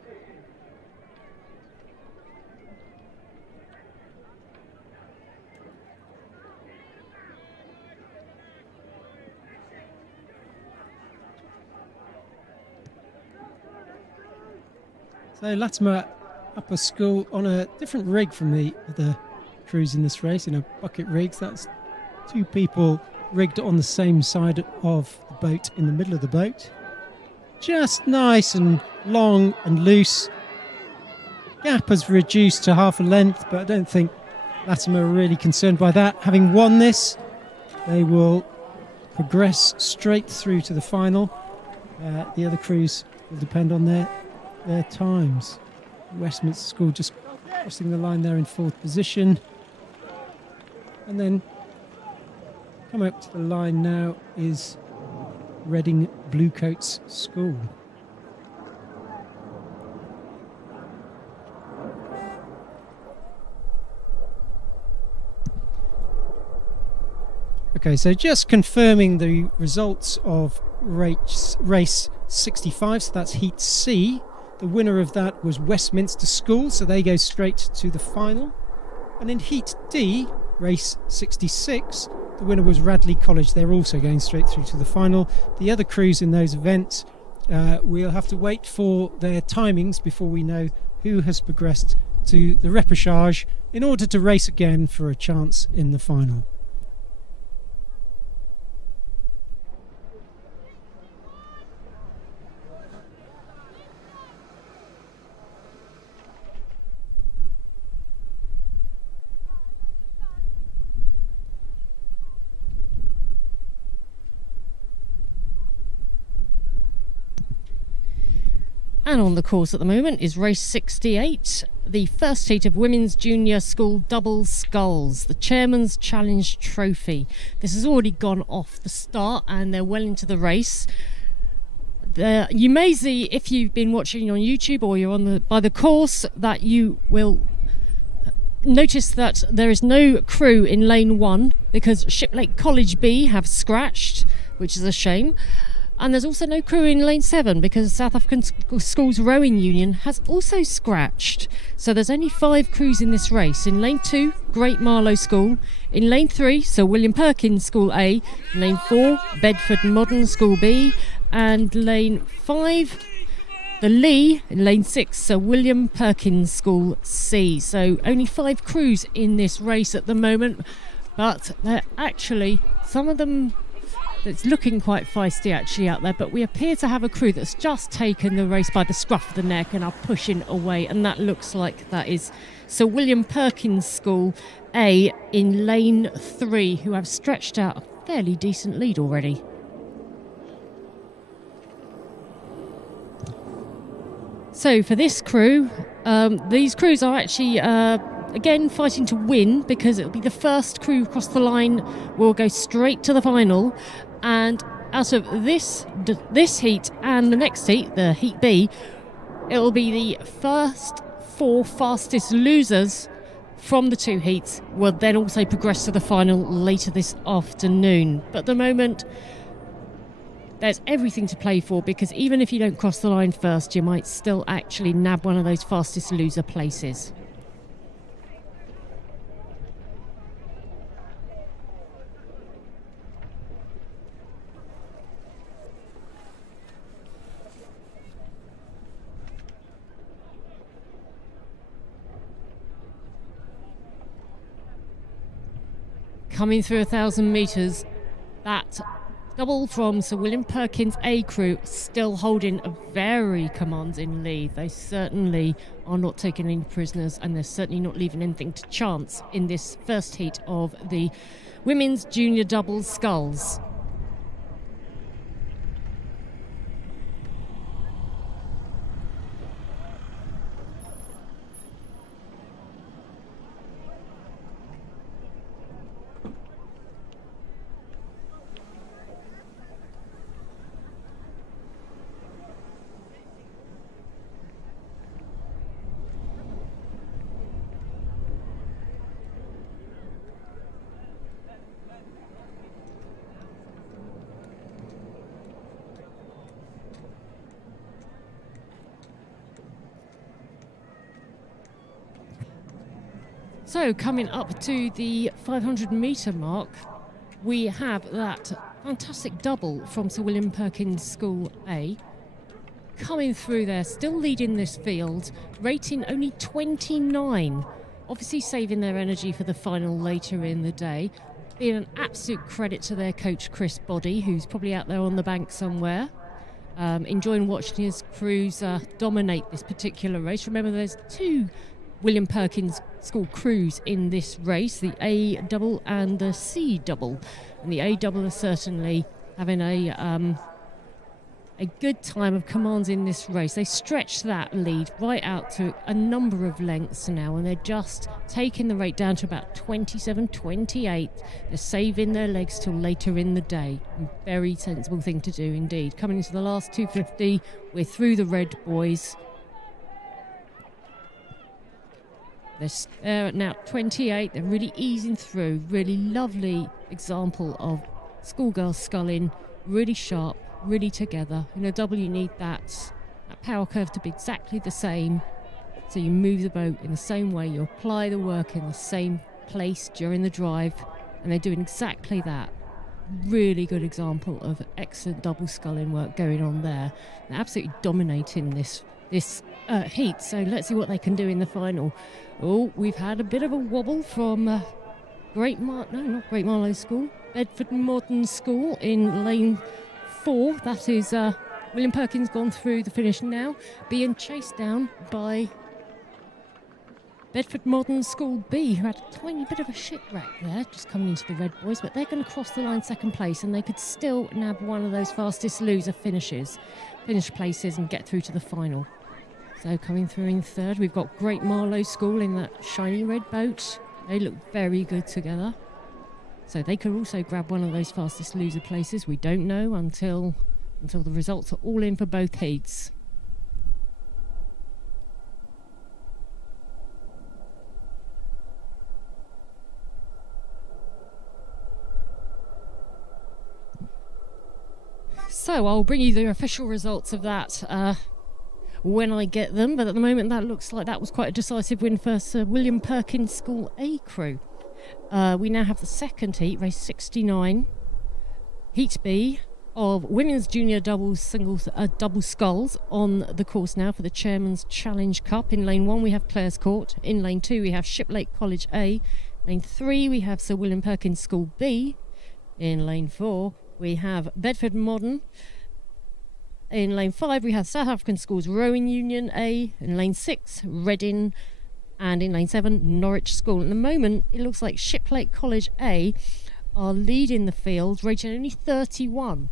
So Latimer Upper School on a different rig from the other crews in this race, in a bucket rig. So that's two people rigged on the same side of the boat, in the middle of the boat. Just nice and long and loose. Gap has reduced to half a length, but I don't think Latimer are really concerned by that. Having won this, they will progress straight through to the final. The other crews will depend on their times. Westminster School just crossing the line there in fourth position, and then coming up to the line now is Reading Bluecoats School. Okay, so just confirming the results of race 65, so that's Heat C. The winner of that was Westminster School, so they go straight to the final. And in Heat D, race 66, the winner was Radley College. They're also going straight through to the final. The other crews in those events, we'll have to wait for their timings before we know who has progressed to the repechage in order to race again for a chance in the final. And on the course at the moment is race 68, the first heat of Women's Junior School Double Sculls, the Chairman's Challenge Trophy. This has already gone off the start and they're well into the race. You may see, if you've been watching on YouTube or you're by the course, that you will notice that there is no crew in lane 1 because Shiplake College B have scratched, which is a shame. And there's also no crew in lane 7 because South African Schools Rowing Union has also scratched. So there's only 5 crews in this race. In lane 2, Great Marlow School. In lane 3, Sir William Perkins School A. In lane 4, Bedford Modern School B. And lane 5, the Lee. In lane 6, Sir William Perkins School C. So only 5 crews in this race at the moment. but they're actually, some of them, it's looking quite feisty actually out there, but we appear to have a crew that's just taken the race by the scruff of the neck and are pushing away, and that looks like that is Sir William Perkins School A in lane 3, who have stretched out a fairly decent lead already. So for this crew, these crews are actually again fighting to win, because it'll be the first crew across the line will go straight to the final, and out of this heat and the next heat, the heat B, it'll be the first 4 fastest losers from the 2 heats will then also progress to the final later this afternoon. But at the moment, there's everything to play for, because even if you don't cross the line first, you might still actually nab one of those fastest loser places. Coming through 1,000 metres, that double from Sir William Perkins A crew still holding a very commanding lead. They certainly are not taking any prisoners, and they're certainly not leaving anything to chance in this first heat of the women's junior double sculls. So coming up to the 500 metre mark, we have that fantastic double from Sir William Perkins School A. Coming through there, still leading this field, rating only 29. Obviously saving their energy for the final later in the day. Being an absolute credit to their coach Chris Boddy, who's probably out there on the bank somewhere. Enjoying watching his crews dominate this particular race. Remember, there's 2 William Perkins School crews in this race, the A double and the C double, and the A double are certainly having a good time of commands in this race. They stretch that lead right out to a number of lengths now, and they're just taking the rate down to about 27, 28. They're saving their legs till later in the day. A very sensible thing to do indeed. Coming into the last 250, we're through the red boys. They're now 28. They're really easing through. Really lovely example of schoolgirl sculling. Really sharp, really together. In a double, you need that power curve to be exactly the same. So you move the boat in the same way. You apply the work in the same place during the drive. And they're doing exactly that. Really good example of excellent double sculling work going on there. They're absolutely dominating this heat, so let's see what they can do in the final. Oh, we've had a bit of a wobble from not Great Marlow School, Bedford Modern School in lane 4. That is William Perkins gone through the finish now, being chased down by Bedford Modern School B, who had a tiny bit of a shipwreck there, just coming into the red boys, but they're going to cross the line second place, and they could still nab one of those fastest loser finish places and get through to the final. So coming through in third, we've got Great Marlow School in that shiny red boat. They look very good together. So they could also grab one of those fastest loser places. We don't know until the results are all in for both heats. So I'll bring you the official results of that when I get them, but at the moment that looks like that was quite a decisive win for Sir William Perkins School A crew. We now have the second heat, race 69, Heat B of Women's Junior double sculls on the course now for the Chairman's Challenge Cup. In lane 1 we have Clare's Court, in lane 2 we have Shiplake College A, Lane 3, we have Sir William Perkins School B. In lane 4, we have Bedford Modern. In lane 5, we have South African Schools Rowing Union A. In lane 6, Reading. And in lane 7, Norwich School. At the moment, it looks like Shiplake College A are leading the field, rated only 31.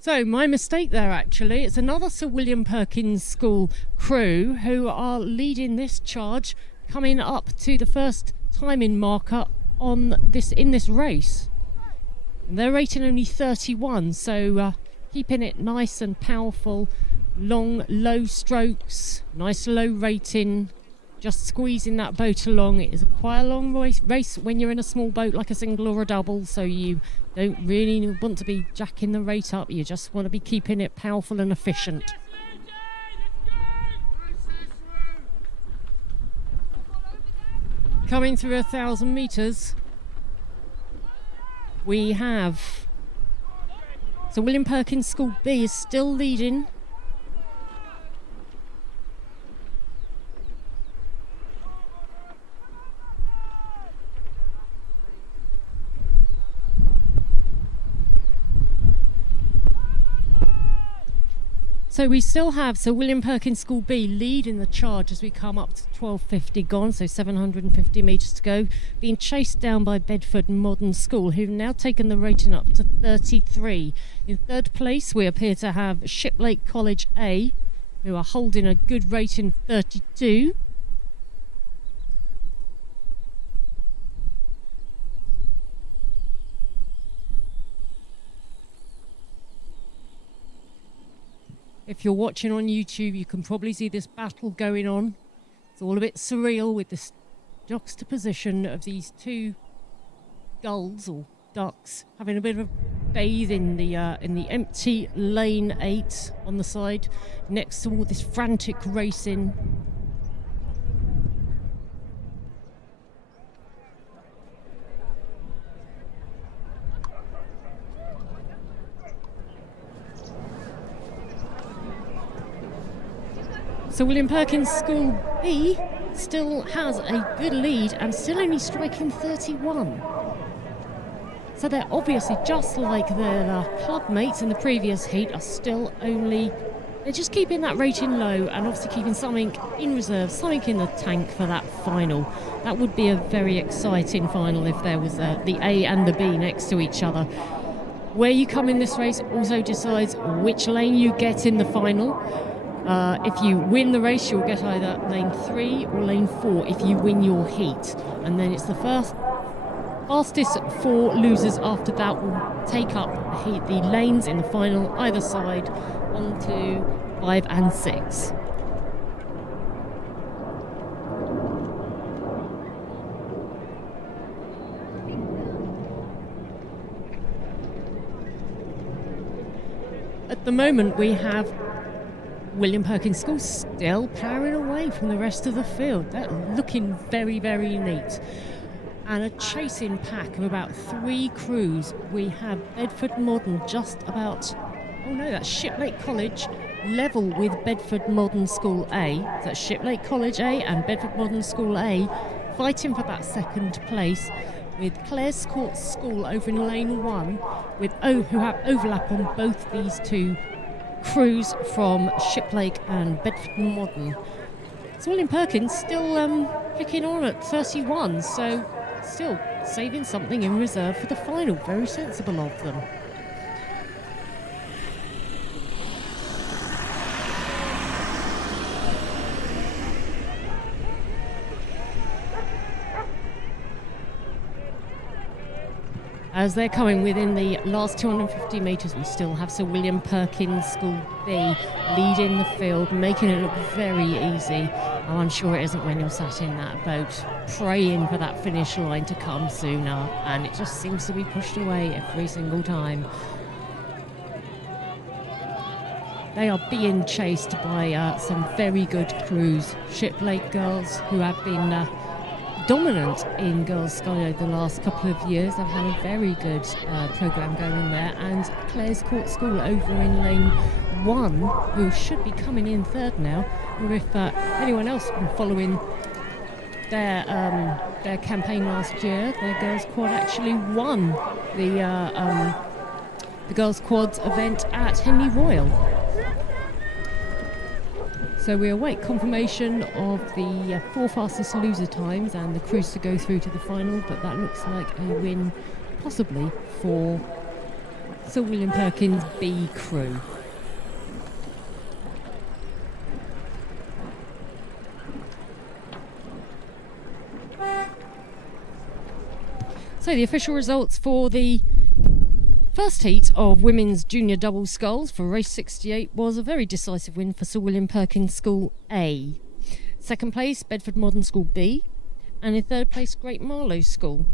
So, my mistake there actually. It's another Sir William Perkins School crew who are leading this charge, coming up to the first timing marker in this race. And they're rating only 31, so keeping it nice and powerful, long, low strokes, nice low rating, just squeezing that boat along. It is quite a long race when you're in a small boat like a single or a double, so you don't really want to be jacking the rate up. You just want to be keeping it powerful and efficient. Coming through 1,000 metres, we have Sir William Perkins School B is still leading. So we still have Sir William Perkins School B leading the charge as we come up to 1250 gone, so 750 metres to go, being chased down by Bedford Modern School, who've now taken the rating up to 33. In third place, we appear to have Shiplake College A, who are holding a good rating, 32. If you're watching on YouTube, you can probably see this battle going on. It's all a bit surreal with this juxtaposition of these two gulls or ducks having a bit of a bathe in the empty lane 8 on the side, next to all this frantic racing. So William Perkins School B still has a good lead and still only striking 31. So they're obviously, just like their club mates in the previous heat, are still only... They're just keeping that rating low and obviously keeping something in reserve, something in the tank for that final. That would be a very exciting final if there was the A and the B next to each other. Where you come in this race also decides which lane you get in the final. If you win the race, you'll get either lane 3 or lane 4 if you win your heat. And then it's the fastest 4 losers after that will take up the lanes in the final, either side, 1, 2, 5 and 6. At the moment we have William Perkins School still powering away from the rest of the field. They're looking very, very neat. And a chasing pack of about 3 crews. We have Bedford Modern just about... Oh no, that's Shiplake College level with Bedford Modern School A. So that's Shiplake College A and Bedford Modern School A fighting for that second place, with Clare's Court School over in lane 1 who have overlap on both these two crews from Shiplake and Bedford Modern. So William Perkins still kicking on at 31, so still saving something in reserve for the final. Very sensible of them. As they're coming within the last 250 metres, we still have Sir William Perkins School B leading the field, making it look very easy. And I'm sure it isn't when you're sat in that boat, praying for that finish line to come sooner. And it just seems to be pushed away every single time. They are being chased by some very good crews. Shiplake girls who have been dominant in girls' sculling over the last couple of years. They've had a very good programme going there. And Clare's Court School over in Lane 1, who should be coming in third now, or if anyone else has been following their campaign last year, their girls' quad actually won the girls' quads event at Henley Royal. So we await confirmation of the 4 fastest loser times and the crews to go through to the final, but that looks like a win possibly for Sir William Perkins' B crew. So the official results for the first heat of women's junior double sculls for race 68 was a very decisive win for Sir William Perkins School A. Second place, Bedford Modern School B. And in third place, Great Marlow School.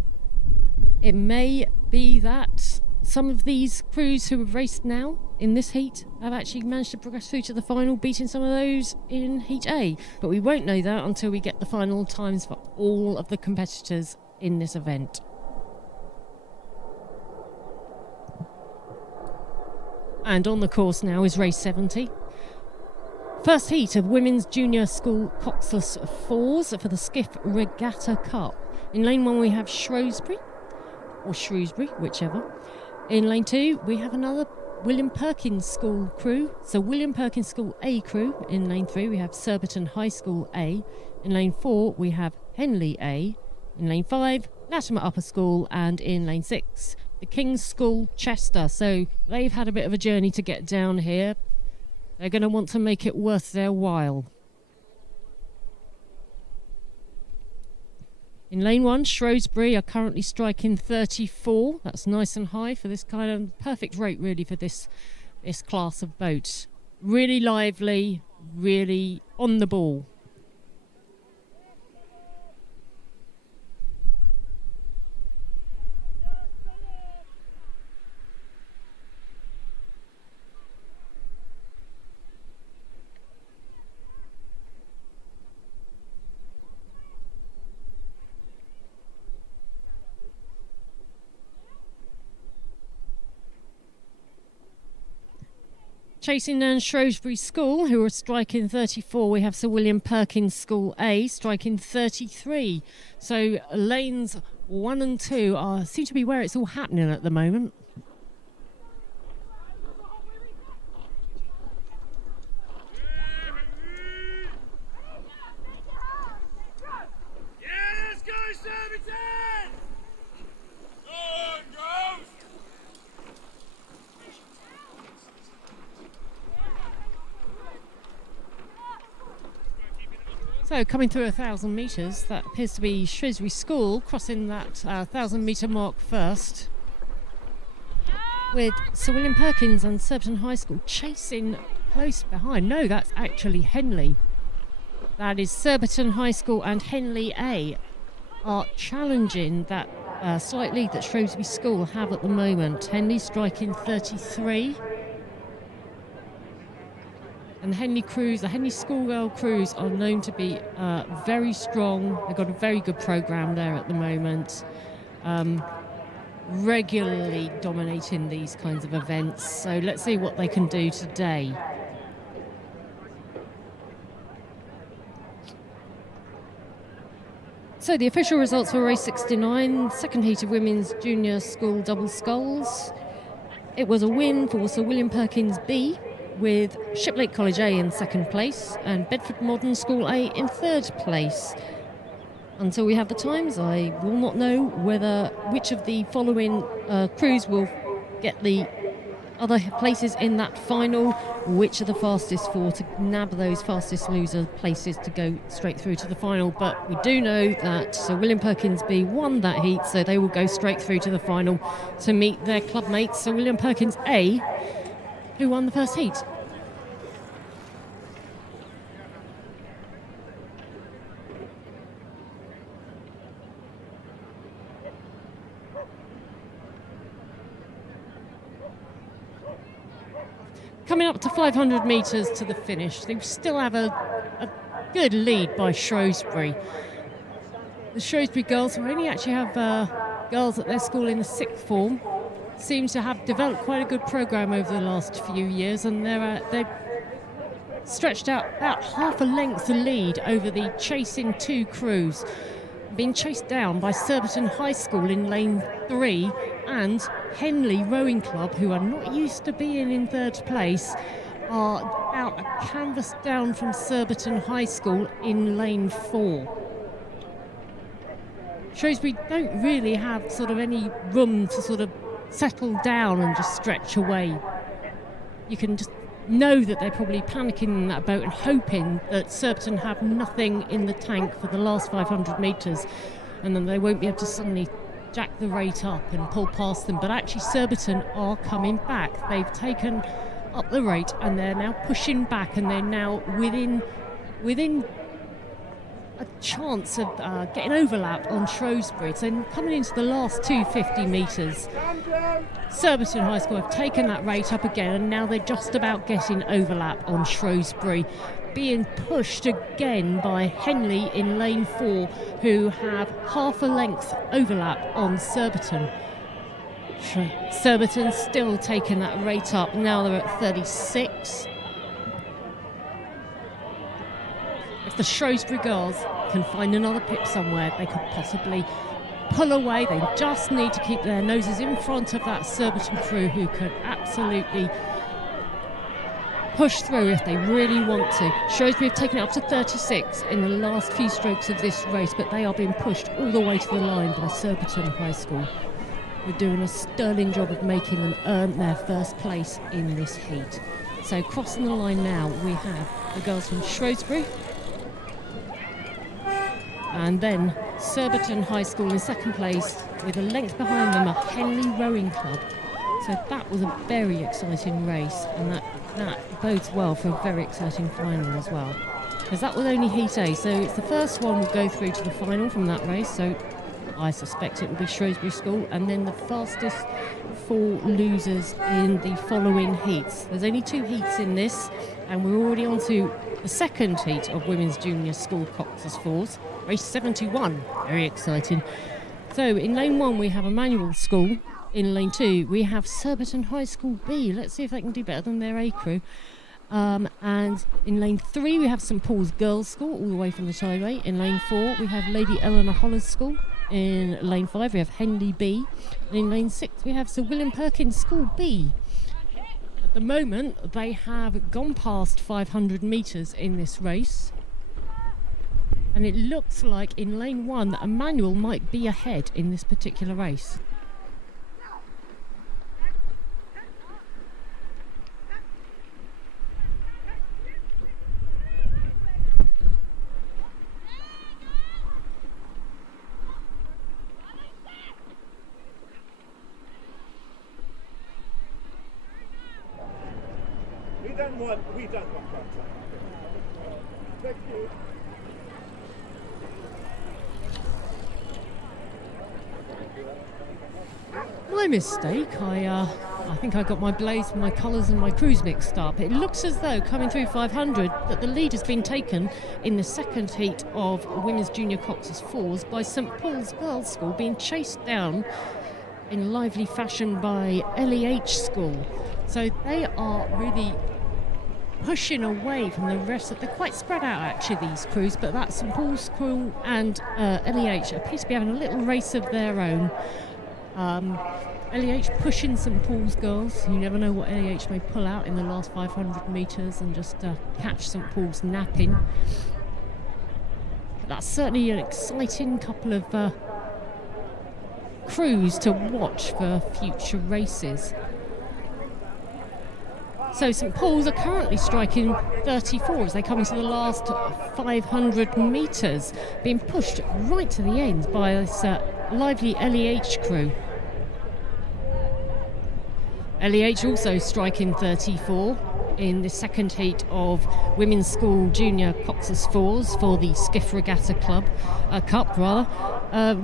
It may be that some of these crews who have raced now in this heat have actually managed to progress through to the final, beating some of those in Heat A. But we won't know that until we get the final times for all of the competitors in this event. And on the course now is race 70. First heat of women's junior school coxless fours for the Skiff Regatta Cup. In lane 1 we have Shrewsbury, or Shrewsbury, whichever. In lane 2 we have another William Perkins School crew. So William Perkins School A crew. In lane 3 we have Surbiton High School A. In lane 4 we have Henley A. In lane 5 Latimer Upper School, and in lane 6 the King's School Chester. So they've had a bit of a journey to get down here. They're going to want to make it worth their while. In lane 1, Shrewsbury are currently striking 34. That's nice and high for this kind of perfect rate really for this class of boat. Really lively, really on the ball. Chasing down Shrewsbury School, who are striking 34. We have Sir William Perkins School A striking 33. So lanes 1 and 2 seem to be where it's all happening at the moment. Yeah, let's go, Surbiton! On goes! So coming through 1,000 metres, that appears to be Shrewsbury School crossing that 1,000 metre mark first, with Sir William Perkins and Surbiton High School chasing close behind. No, that's actually Henley. That is Surbiton High School and Henley A are challenging that slight lead that Shrewsbury School have at the moment. Henley striking 33. And the Henley Schoolgirl crews are known to be very strong. They've got a very good programme there at the moment. Regularly dominating these kinds of events. So let's see what they can do today. So the official results for race 69, second heat of women's junior school double sculls. It was a win for Sir William Perkins B, with Shiplake College A in second place and Bedford Modern School A in third place. Until we have the times, I will not know which of the following crews will get the other places in that final, which are the fastest four to nab those fastest loser places to go straight through to the final. But we do know that Sir William Perkins B won that heat, so they will go straight through to the final to meet their club mates Sir William Perkins A, who won the first heat. Coming up to 500 metres to the finish, they still have a good lead by Shrewsbury. the Shrewsbury girls, who only actually have girls at their school in the 6th form, seem to have developed quite a good programme over the last few years, and they've stretched out about half a length of lead over the chasing 2 crews, being chased down by Surbiton High School in lane 3 and Henley Rowing Club, who are not used to being in 3rd place, are about a canvas down from Surbiton High School in lane 4. Shrewsbury don't really have sort of any room to sort of settle down and just stretch away. You can just know that they're probably panicking in that boat and hoping that Surbiton have nothing in the tank for the last 500 metres, and then they won't be able to suddenly jack the rate up and pull past them. But actually Surbiton are coming back. They've taken up the rate and they're now pushing back, and they're now within a chance of getting overlap on Shrewsbury. So coming into the last 250 metres, Surbiton High School have taken that rate up again, and now they're just about getting overlap on Shrewsbury, being pushed again by Henley in lane 4, who have half a length overlap on Surbiton. Surbiton still taking that rate up. Now they're at 36. If the Shrewsbury girls can find another pip somewhere, they could possibly pull away. They just need to keep their noses in front of that Surbiton crew, who could absolutely push through if they really want to. Shrewsbury have taken it up to 36 in the last few strokes of this race, but they are being pushed all the way to the line by Surbiton High School. We're doing a sterling job of making them earn their first place in this heat. So crossing the line now, we have the girls from Shrewsbury, and then Surbiton High School in 2nd place, with a length behind them, a Henley Rowing Club. So that was a very exciting race, and that bodes well for a very exciting final as well, because that was only Heat A. So it's the first one will go through to the final from that race. So I suspect it will be Shrewsbury School, and then the fastest 4 losers in the following heats. There's only 2 heats in this, and we're already on to the 2nd heat of Women's Junior School coxed 4s, race 71. Very exciting. So in lane 1 we have Emmanuel School. In lane 2 we have Surbiton High School B. Let's see if they can do better than their A crew. And in lane 3 we have St Paul's Girls' School, all the way from the Tideway. In lane 4 we have Lady Eleanor Holler's School. In lane 5 we have Henley B. And in lane 6 we have Sir William Perkins School B. At the moment they have gone past 500 metres in this race, and it looks like in lane 1 that Emmanuel might be ahead in this particular race. We done one. Thank you. My mistake. I think I got my blades, my colours and my crews mixed up. It looks as though coming through 500 that the lead has been taken in the 2nd heat of Women's Junior coxed 4s by St Paul's Girls' School, being chased down in lively fashion by LEH School. So they are really pushing away from the rest of... They're quite spread out actually, these crews, but that St Paul's crew and LEH appear to be having a little race of their own. LEH pushing St Paul's girls. You never know what LEH may pull out in the last 500 metres and just catch St Paul's napping. But that's certainly an exciting couple of crews to watch for future races. So St Paul's are currently striking 34 as they come into the last 500 metres, being pushed right to the end by this lively LEH crew. LEH also striking 34 in the 2nd heat of Women's School Junior coxed 4s for the Skiff Regatta Cup.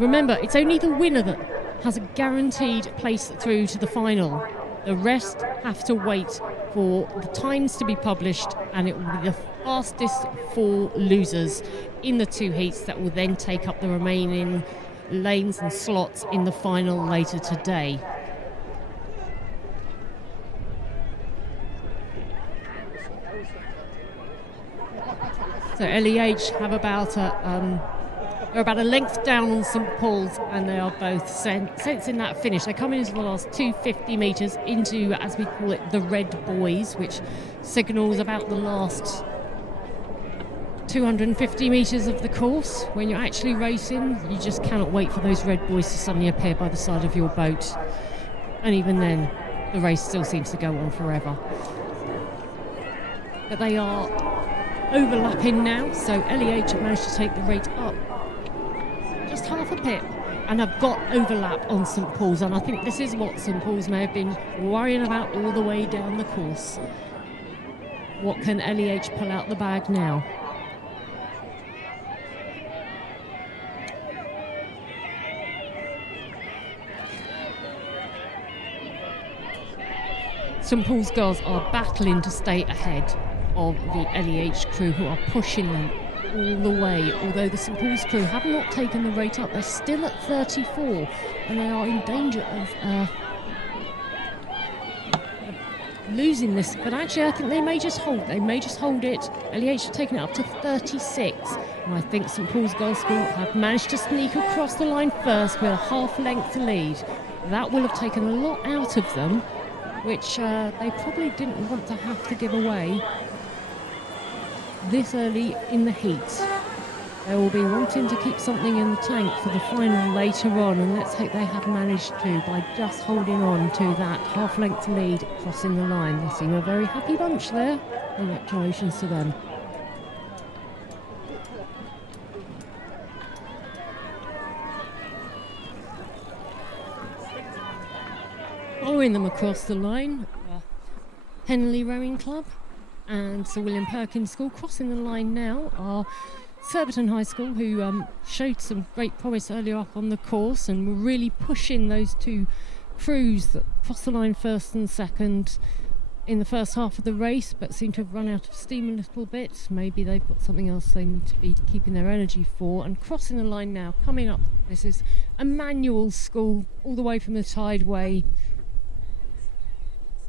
Remember, it's only the winner that has a guaranteed place through to the final. The rest have to wait for the times to be published, and it will be fastest 4 losers in the 2 heats that will then take up the remaining lanes and slots in the final later today. So LEH have they're about a length down on St Paul's, and they are both sensing that finish. They come into the last 250 metres into, as we call it, the red buoys, which signals about the last 250 metres of the course. When you're actually racing, you just cannot wait for those red buoys to suddenly appear by the side of your boat. And even then, the race still seems to go on forever. But they are overlapping now, so LEH have managed to take the rate up just half a pip and have got overlap on St Paul's, and I think this is what St Paul's may have been worrying about all the way down the course. What can LEH pull out the bag now? St Paul's girls are battling to stay ahead of the LEH crew, who are pushing them all the way, although the St Paul's crew have not taken the rate up. They're still at 34 and they are in danger of losing this, but actually I think they may just hold it. LEH have taken it up to 36, and I think St Paul's Girls' School have managed to sneak across the line first with a half-length lead. That will have taken a lot out of them, which they probably didn't want to have to give away this early in the heat. They will be wanting to keep something in the tank for the final later on, and let's hope they have managed to by just holding on to that half-length lead crossing the line. They seem a very happy bunch there. Congratulations to them. Following them across the line, Henley Rowing Club and Sir William Perkins School. Crossing the line now are Surbiton High School, who showed some great promise earlier up on the course and were really pushing those 2 crews that crossed the line first and second in the first half of the race, but seem to have run out of steam a little bit. Maybe they've got something else they need to be keeping their energy for. And crossing the line now, coming up, this is Emmanuel School, all the way from the Tideway,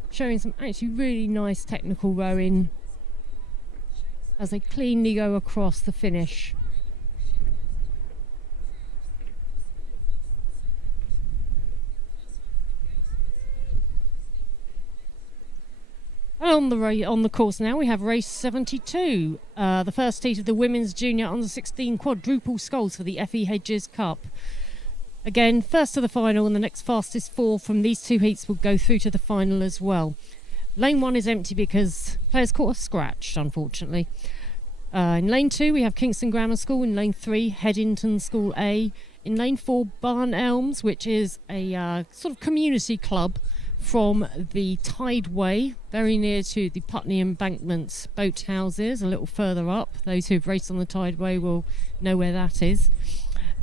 showing some actually really nice technical rowing as they cleanly go across the finish. And on the course now we have race 72, the first heat of the Women's Junior Under-16 Quadruple Sculls for the FE Hedges Cup. Again, first to the final, and the next fastest 4 from these 2 heats will go through to the final as well. Lane 1 is empty because players caught a scratch, unfortunately. In lane 2 we have Kingston Grammar School. In lane 3, Headington School A. In lane 4, Barn Elms, which is a sort of community club from the Tideway, very near to the Putney Embankment boat houses, a little further up. Those who've raced on the Tideway will know where that is.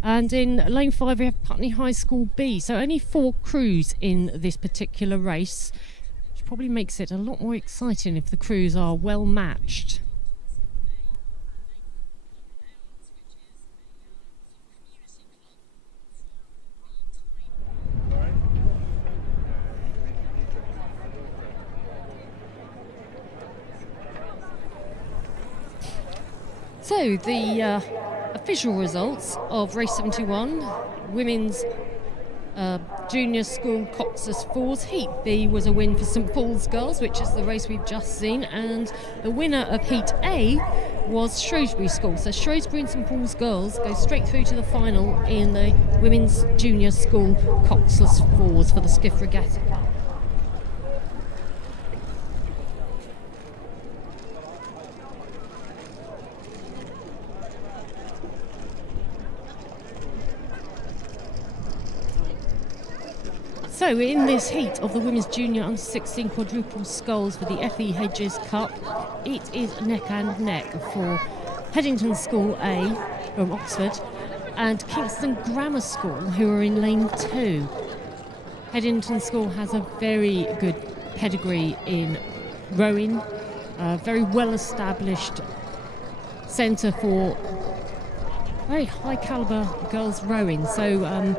And in lane 5 we have Putney High School B. So only 4 crews in this particular race, which probably makes it a lot more exciting if the crews are well matched. So the official results of race 71, Women's Junior School Coxed Fours. Heat B was a win for St Paul's Girls, which is the race we've just seen, and the winner of Heat A was Shrewsbury School. So Shrewsbury and St Paul's Girls go straight through to the final in the Women's Junior School Coxed Fours for the Skiff Regatta. So in this heat of the Women's Junior Under-16 Quadruple Sculls for the FE Hedges Cup, it is neck and neck for Headington School A from Oxford and Kingston Grammar School, who are in lane 2. Headington School has a very good pedigree in rowing, very well established centre for very high calibre girls rowing. So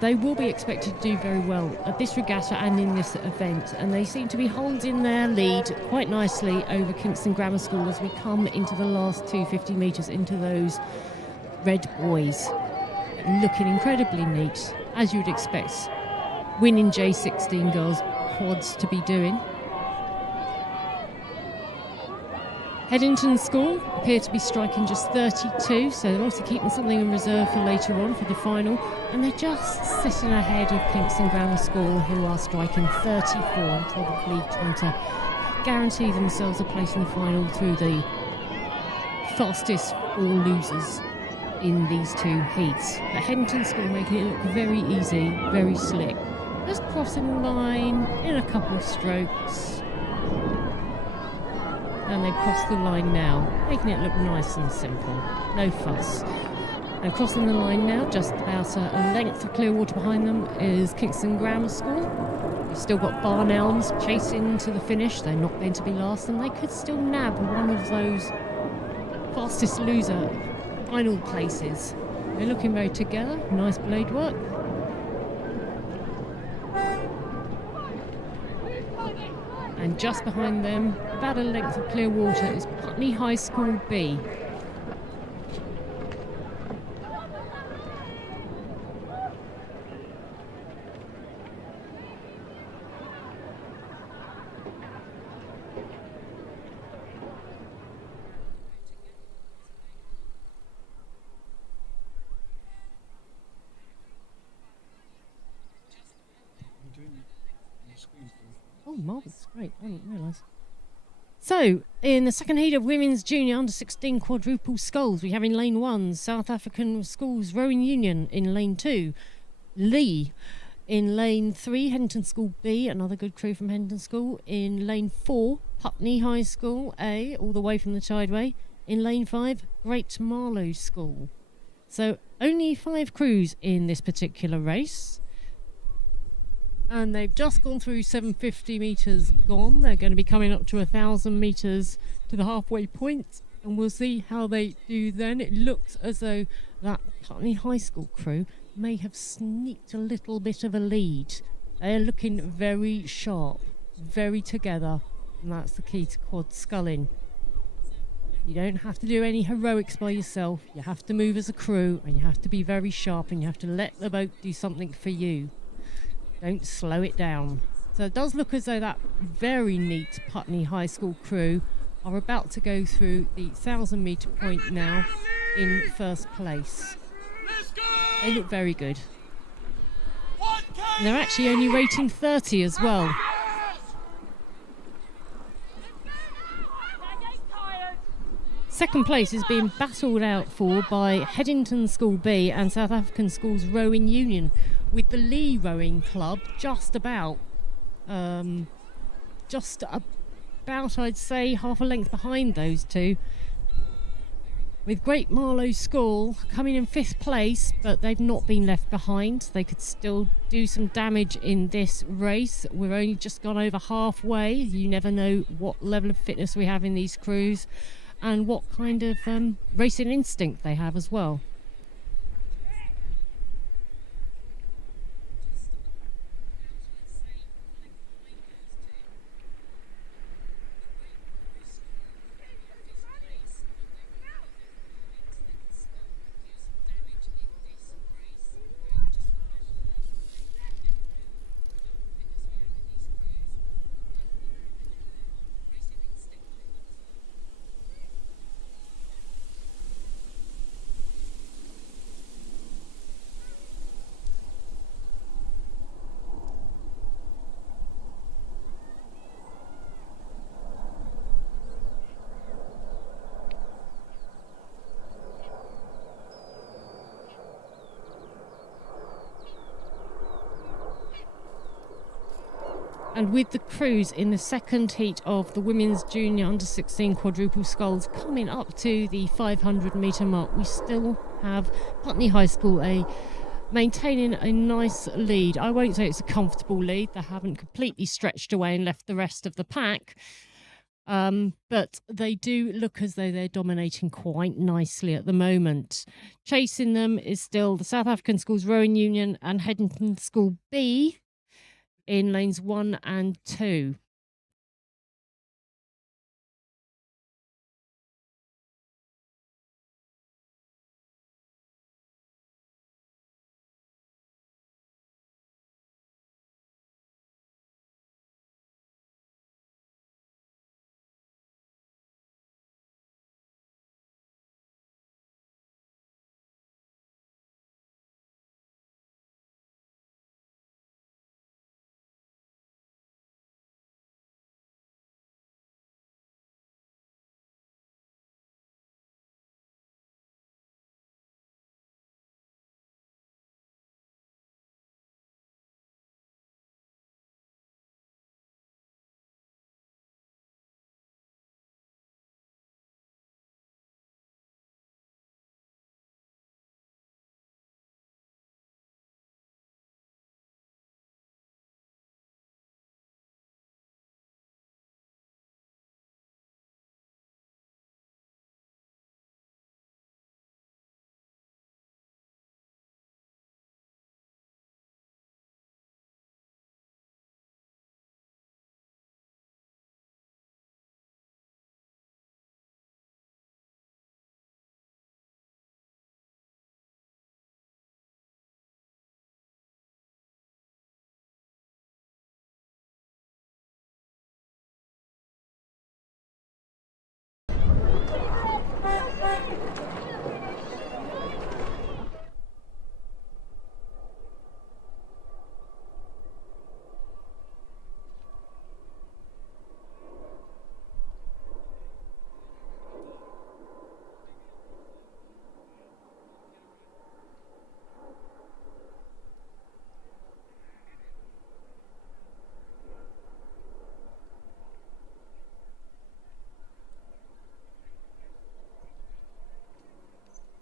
they will be expected to do very well at this regatta and in this event, and they seem to be holding their lead quite nicely over Kingston Grammar School as we come into the last 250 metres into those red buoys, looking incredibly neat, as you would expect winning J16 girls quads to be doing. Headington School appear to be striking just 32, so they're also keeping something in reserve for later on for the final, and they're just sitting ahead of Kingston Grammar School, who are striking 34 and probably trying to guarantee themselves a place in the final through the fastest 4 losers in these 2 heats. But Headington School making it look very easy, very slick, just crossing the line in a couple of strokes. And they've crossed the line now, making it look nice and simple. No fuss. And crossing the line now, just about a length of clear water behind them, is Kingston Grammar School. You've still got Barn Elms chasing to the finish. They're not going to be last, and they could still nab one of those fastest loser final places. They're looking very together. Nice blade work. And just behind them, about a length of clear water, is Putney High School B. Oh, marvellous, great, I didn't realise. So, in the second heat of Women's Junior Under-16 Quadruple Sculls, we have in Lane 1, South African Schools Rowing Union. In Lane 2, Lee. In Lane 3, Headington School B, another good crew from Headington School. In Lane 4, Putney High School A, all the way from the Tideway. In Lane 5, Great Marlow School. So, only 5 crews in this particular race. And they've just gone through 750 metres gone. They're going to be coming up to 1,000 metres to the halfway point, and we'll see how they do then. It looks as though that Putney High School crew may have sneaked a little bit of a lead. They're looking very sharp, very together, and that's the key to quad sculling. You don't have to do any heroics by yourself. You have to move as a crew, and you have to be very sharp, and you have to let the boat do something for you. Don't slow it down. So it does look as though that very neat Putney High School crew are about to go through the 1,000 metre point now in first place. They look very good. And they're actually only rating 30 as well. Second place is being battled out for by Headington School B and South African Schools Rowing Union, with the Lee Rowing Club just about, I'd say, half a length behind those two. With Great Marlow School coming in 5th place, but they've not been left behind. They could still do some damage in this race. We're only just gone over halfway. You never know what level of fitness we have in these crews and what kind of racing instinct they have as well. And with the crews in the second heat of the Women's Junior Under-16 Quadruple Sculls coming up to the 500 metre mark, we still have Putney High School A maintaining a nice lead. I won't say it's a comfortable lead. They haven't completely stretched away and left the rest of the pack. But they do look as though they're dominating quite nicely at the moment. Chasing them is still the South African Schools Rowing Union and Headington School B in lanes 1 and 2.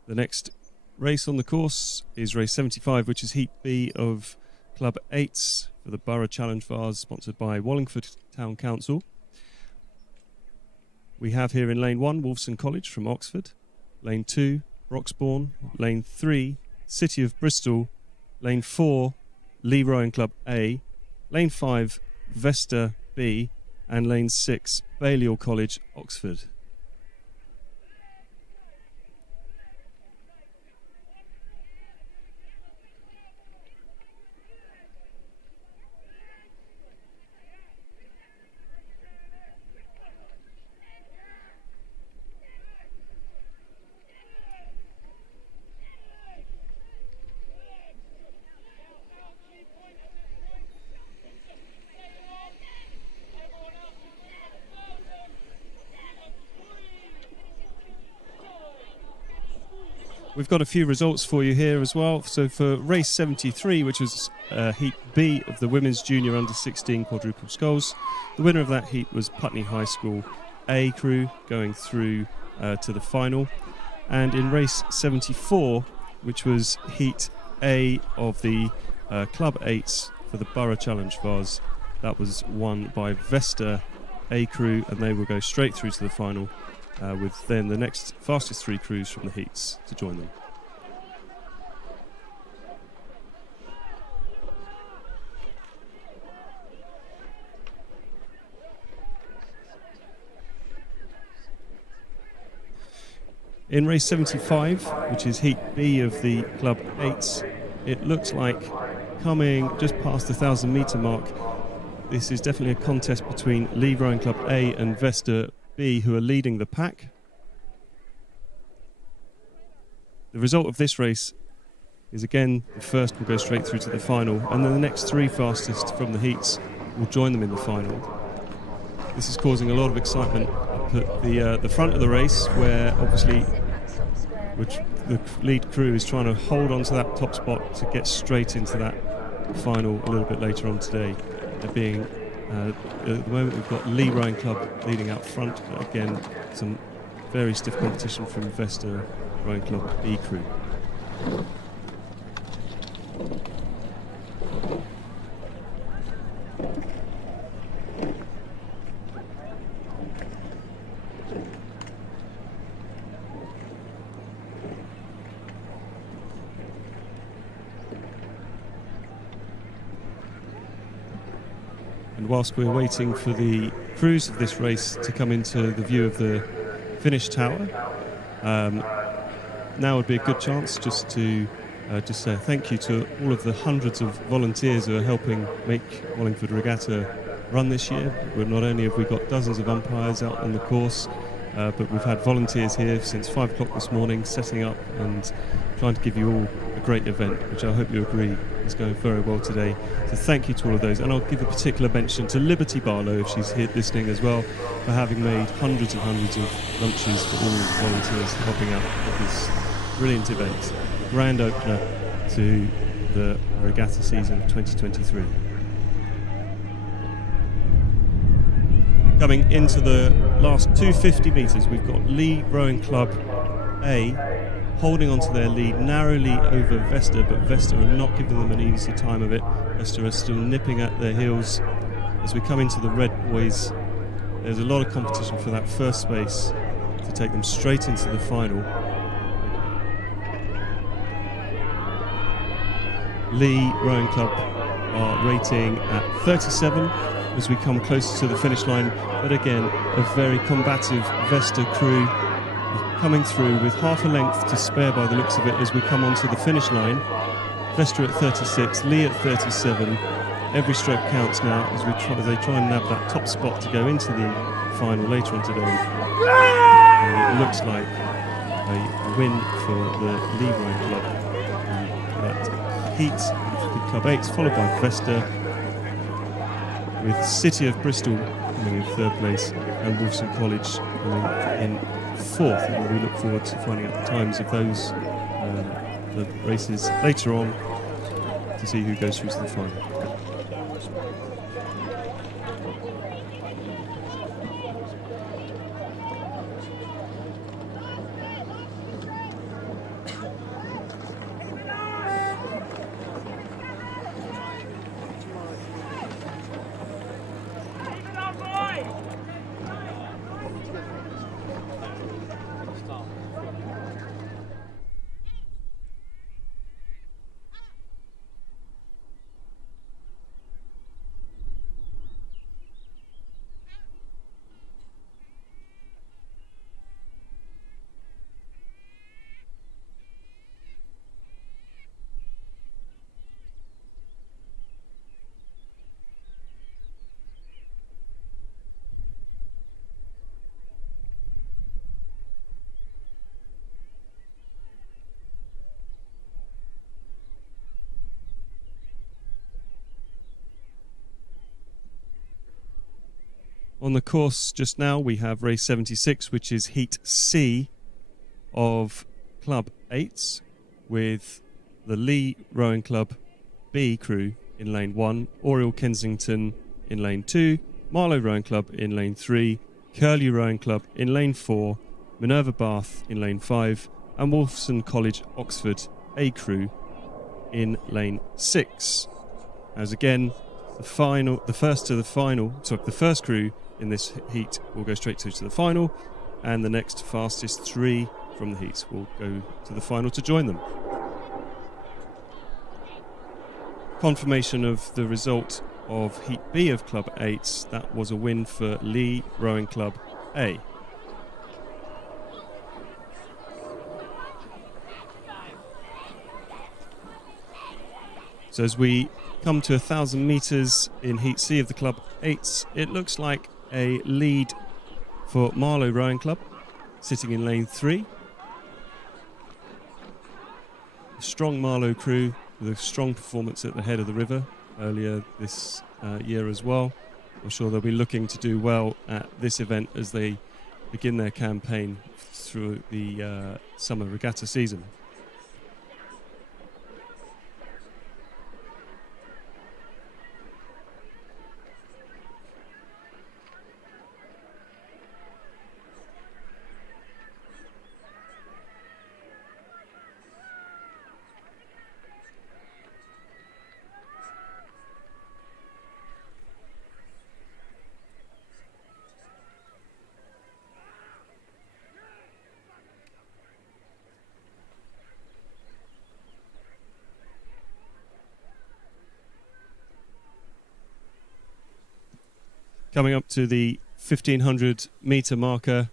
The next race on the course is race 75, which is Heat B of Club 8s for the Borough Challenge Vase, sponsored by Wallingford Town Council. We have here in lane 1 Eton College from Oxford, lane 2 Broxbourne, lane 3 City of Bristol, lane 4 Lee Rowing Club A, lane 5 Vesta B, and lane 6 Balliol College, Oxford. We've got a few results for you here as well. So for race 73, which was Heat B of the Women's Junior Under-16 Quadruple Sculls, the winner of that heat was Putney High School A crew, going through to the final. And in race 74, which was Heat A of the Club 8s for the Borough Challenge Vase, that was won by Vesta A crew, and they will go straight through to the final, with then the next fastest 3 crews from the heats to join them. In race 75, which is Heat B of the Club 8s, it looks like coming just past the 1,000 metre mark, this is definitely a contest between Lee Rowing Club A and Vesta B, who are leading the pack. The result of this race is again the first will go straight through to the final, and then the next 3 fastest from the heats will join them in the final. This is causing a lot of excitement up at the front of the race, where obviously the lead crew is trying to hold on to that top spot to get straight into that final a little bit later on today. At the moment we've got Lee Rowing Club leading out front, but again some very stiff competition from Vesta Rowing Club B crew. And whilst we're waiting for the crews of this race to come into the view of the finish tower, now would be a good chance just to just say thank you to all of the hundreds of volunteers who are helping make Wallingford Regatta run this year. Not only have we got dozens of umpires out on the course, but we've had volunteers here since 5 o'clock this morning setting up and trying to give you all a great event, which I hope you agree is going very well today. So thank you to all of those, and I'll give a particular mention to Liberty Barlow, if she's here listening as well, for having made hundreds and hundreds of lunches for all volunteers helping out with this brilliant event, grand opener to the regatta season of 2023. Coming into the last 250 metres, we've got Lee Rowing Club A holding on to their lead narrowly over Vesta, but Vesta are not giving them an easy time of it. Vesta are still nipping at their heels. As we come into the red boys, there's a lot of competition for that first space to take them straight into the final. Lee Rowing Club are rating at 37 as we come closer to the finish line, but again a very combative Vesta crew coming through with half a length to spare by the looks of it as we come onto the finish line. Vesta at 36, Lee at 37. Every stroke counts now as they try and nab that top spot to go into the final later on today. And it looks like a win for the Lee Rowing Club. That heat in Club 8, followed by Vesta, with City of Bristol coming in 3rd place and Eton College coming in 4th. And we look forward to finding out the times of those the races later on to see who goes through to the final. On the course just now we have race 76, which is Heat C of Club 8, with the Lee Rowing Club B crew in lane 1, Oriel Kensington in lane 2, Marlow Rowing Club in lane 3, Curlew Rowing Club in lane 4, Minerva Bath in lane 5, and Wolfson College Oxford A crew in lane 6. As again, the first crew in this heat will go straight to the final, and the next fastest 3 from the heats will go to the final to join them. Confirmation of the result of Heat B of Club 8, that was a win for Lee Rowing Club A. So as we come to 1,000 metres in Heat C of the Club 8, it looks like a lead for Marlow Rowing Club, sitting in lane 3. A strong Marlow crew with a strong performance at the head of the river earlier this year as well. I'm sure they'll be looking to do well at this event as they begin their campaign through the summer regatta season. Coming up to the 1500 metre marker,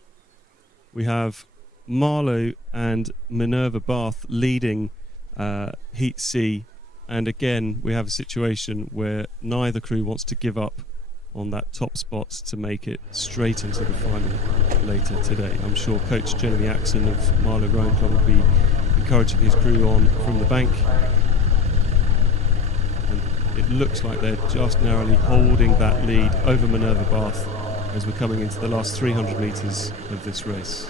we have Marlow and Minerva Bath leading Heat C, and again we have a situation where neither crew wants to give up on that top spot to make it straight into the final later today. I'm sure Coach Jeremy Axon of Marlow Rowing Club will be encouraging his crew on from the bank, and it looks like they're just narrowly holding that lead over Minerva Bath as we're coming into the last 300 metres of this race.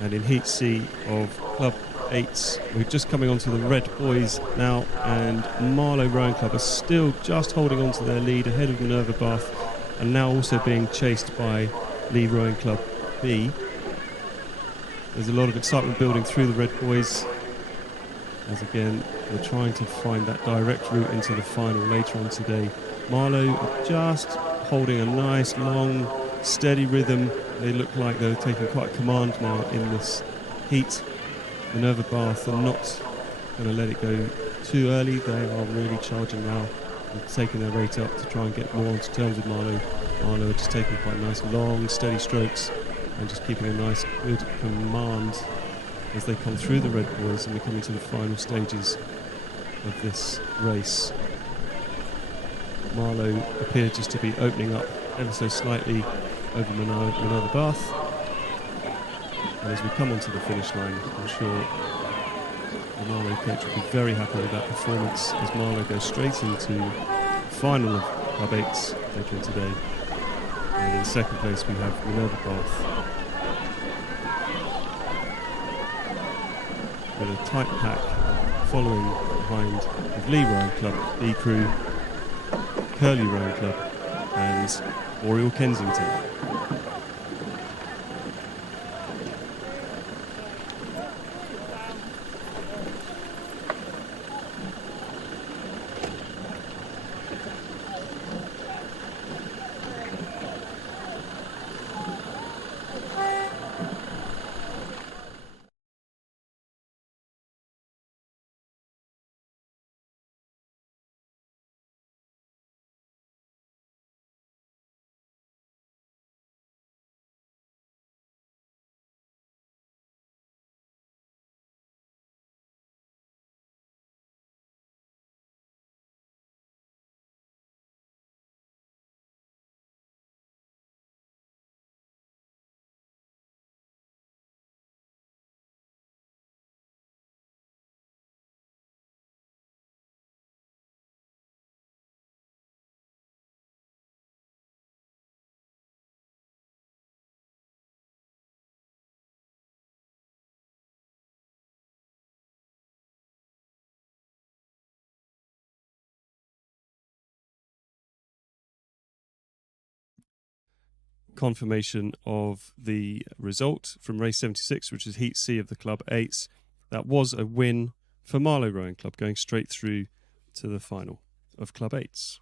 And in Heat C of Club 8s, we're just coming onto the Red Boys now, and Marlow Rowing Club are still just holding on to their lead ahead of Minerva Bath, and now also being chased by Lee Rowing Club B. There's a lot of excitement building through the Red Boys, as again they're trying to find that direct route into the final later on today. Marlow are just holding a nice long steady rhythm. They look like they're taking quite command now in this heat. Minerva Bath are not going to let it go too early. They are really charging now and taking their rate up to try and get more onto terms with Marlow. Marlow are just taking quite nice long steady strokes and just keeping a nice good command as they come through the Red Boys and we're coming to the final stages of this race. Marlow appear just to be opening up ever so slightly over Minerva Bath, and as we come onto the finish line, I'm sure the Marlow coach will be very happy with that performance as Marlow goes straight into the final of Club 8s later on today. And in second place we have Minerva Bath with a tight pack following behind with Lee Rowing Club, B Crew, Curlew Rowing Club and Oriel Kensington. Confirmation of the result from race 76, which is Heat C of the Club 8s. That was a win for Marlow Rowing Club, going straight through to the final of Club 8s.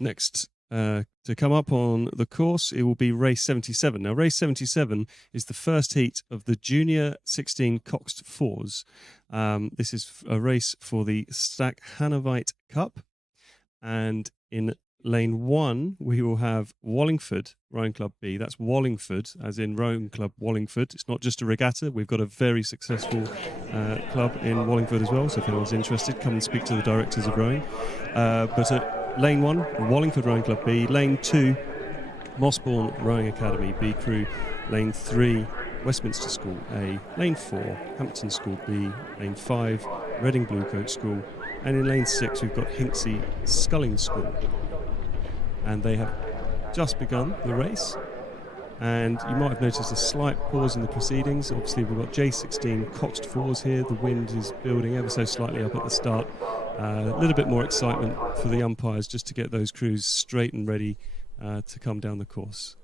Next to come up on the course, it will be race 77. Now, race 77 is the first heat of the Junior 16 Coxed Fours. This is a race for the Stack Hanovite Cup. And in lane 1, we will have Wallingford Rowing Club B. That's Wallingford, as in Rowing Club Wallingford. It's not just a regatta. We've got a very successful club in Wallingford as well. So if anyone's interested, come and speak to the directors of rowing. But at Lane 1, Wallingford Rowing Club B. Lane 2, Mossbourne Rowing Academy B Crew. Lane 3, Westminster School A. Lane 4, Hampton School B. Lane 5, Reading Bluecoat School. And in lane 6, we've got Hinksey Sculling School. and they have just begun the race. And you might have noticed a slight pause in the proceedings. Obviously, we've got J16 coxed fours here. The wind is building ever so slightly up at the start. A little bit more excitement for the umpires just to get those crews straight and ready to come down the course.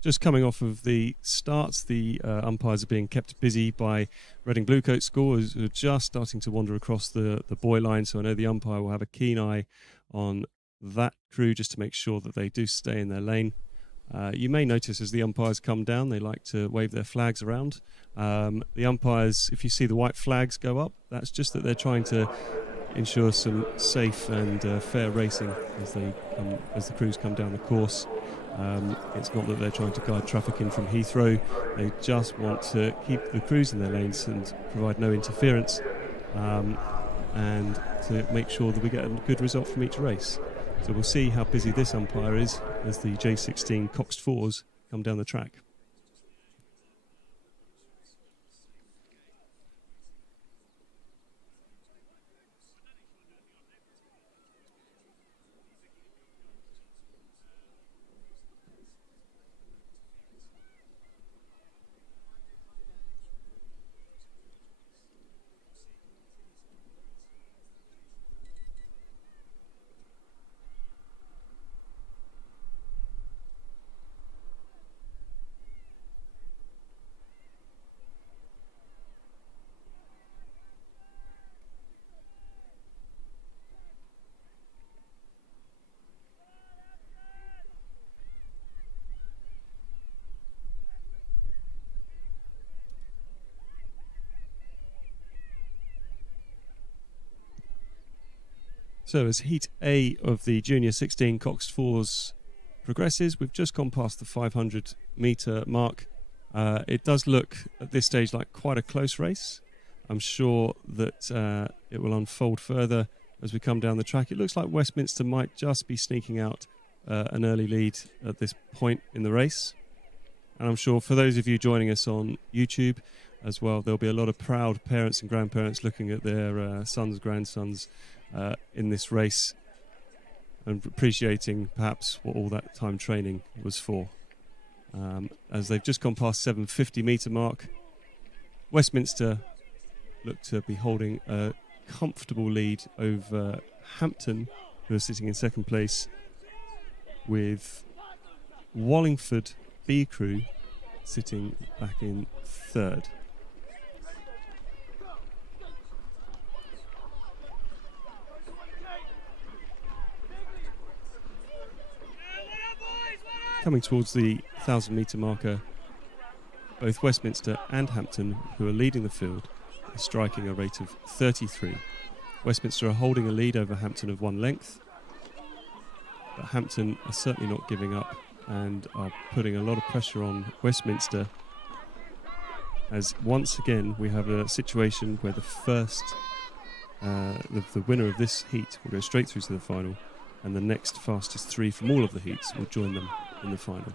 Just coming off of the starts, the umpires are being kept busy by Reading Bluecoat School, who are just starting to wander across the buoy line. So I know the umpire will have a keen eye on that crew just to make sure that they do stay in their lane. You may notice as the umpires come down, they like to wave their flags around. The umpires, if you see the white flags go up, that's just that they're trying to ensure some safe and fair racing as the crews come down the course. It's not that they're trying to guide traffic in from Heathrow. They just want to keep the crews in their lanes and provide no interference, and to make sure that we get a good result from each race. So we'll see how busy this umpire is as the J16 coxed fours come down the track. So as Heat A of the Junior 16 coxed fours progresses, we've just gone past the 500 metre mark. It does look at this stage like quite a close race. I'm sure that it will unfold further as we come down the track. It looks like Westminster might just be sneaking out an early lead at this point in the race. And I'm sure for those of you joining us on YouTube as well, there'll be a lot of proud parents and grandparents looking at their sons, grandsons in this race and appreciating perhaps what all that time training was for. As they've just gone past 750 metre mark, Westminster look to be holding a comfortable lead over Hampton, who are sitting in second place, with Wallingford B crew sitting back in third. Coming towards the 1,000 metre marker, both Westminster and Hampton, who are leading the field, are striking a rate of 33. Westminster are holding a lead over Hampton of 1 length, but Hampton are certainly not giving up and are putting a lot of pressure on Westminster, as once again we have a situation where the first, the winner of this heat will go straight through to the final, and the next fastest 3 from all of the heats will join them in the final.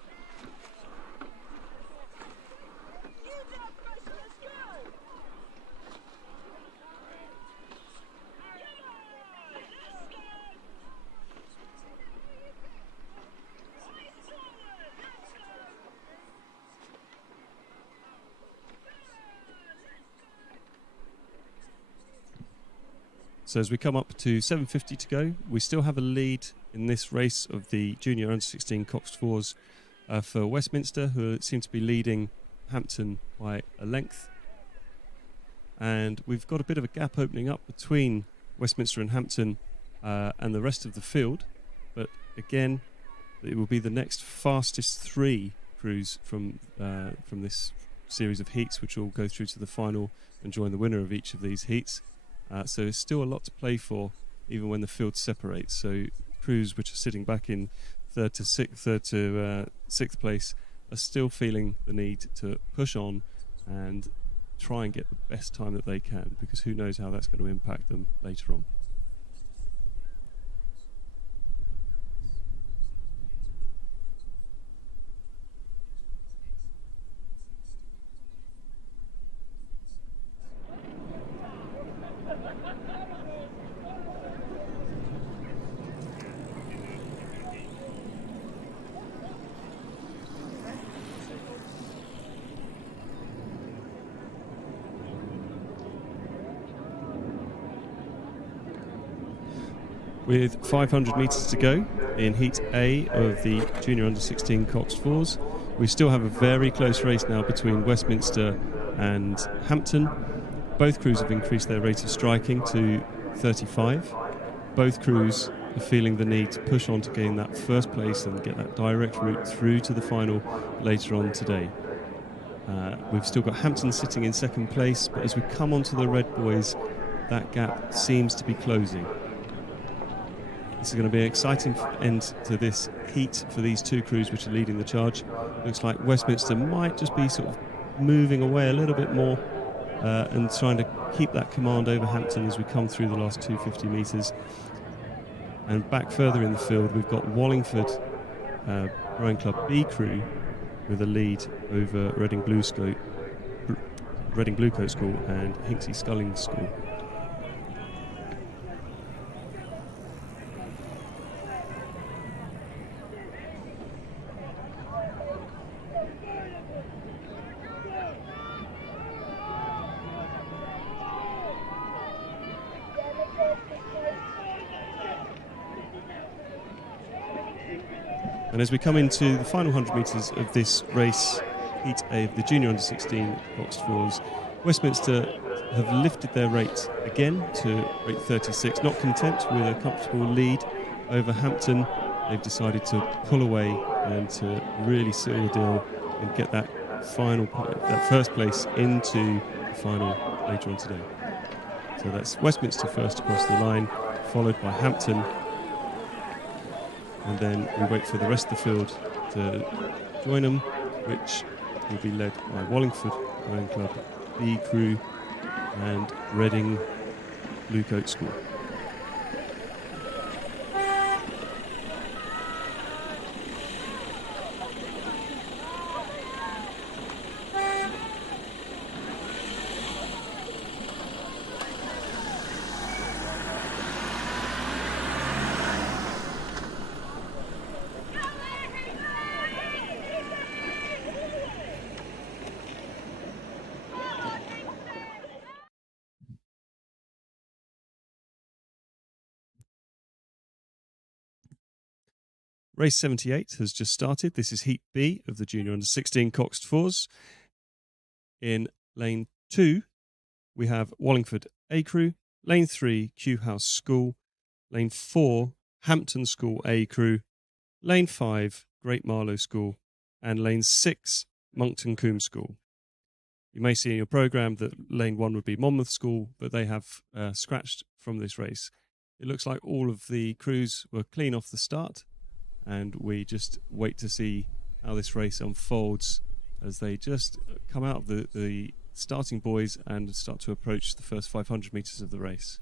So as we come up to 750 to go, we still have a lead in this race of the Junior Under 16 coxed fours for Westminster, who seem to be leading Hampton by a length. And we've got a bit of a gap opening up between Westminster and Hampton and the rest of the field. But again, it will be the next fastest 3 crews from this series of heats, which will go through to the final and join the winner of each of these heats. So there's still a lot to play for, even when the field separates. So crews which are sitting back in third to sixth place are still feeling the need to push on and try and get the best time that they can, because who knows how that's going to impact them later on. With 500 metres to go in Heat A of the Junior Under-16 coxed fours, we still have a very close race now between Westminster and Hampton. Both crews have increased their rate of striking to 35. Both crews are feeling the need to push on to gain that first place and get that direct route through to the final later on today. We've still got Hampton sitting in second place, but as we come onto the Red Boys, that gap seems to be closing. This is going to be an exciting end to this heat for these two crews which are leading the charge. Looks like Westminster might just be sort of moving away a little bit more and trying to keep that command over Hampton as we come through the last 250 metres. And back further in the field, we've got Wallingford Rowing Club B crew with a lead over Reading Bluecoat School and Hinksey Sculling School. And as we come into the final 100 metres of this race, Heat A of the Junior Under-16 boxed fours, Westminster have lifted their rate again to rate 36. Not content with a comfortable lead over Hampton, they've decided to pull away and to really seal the deal and get that first place into the final later on today. So that's Westminster first across the line, followed by Hampton. And then we wait for the rest of the field to join them, which will be led by Wallingford Rowing Club B crew and Reading Bluecoat School. Race 78 has just started. This is Heat B of the Junior Under-16 coxed fours. In lane 2, we have Wallingford A crew, lane 3, Kew House School, lane 4, Hampton School A crew, lane 5, Great Marlow School, and lane 6, Monkton Combe School. You may see in your programme that lane 1 would be Monmouth School, but they have scratched from this race. It looks like all of the crews were clean off the start, and we just wait to see how this race unfolds as they just come out of the starting boys and start to approach the first 500 metres of the race.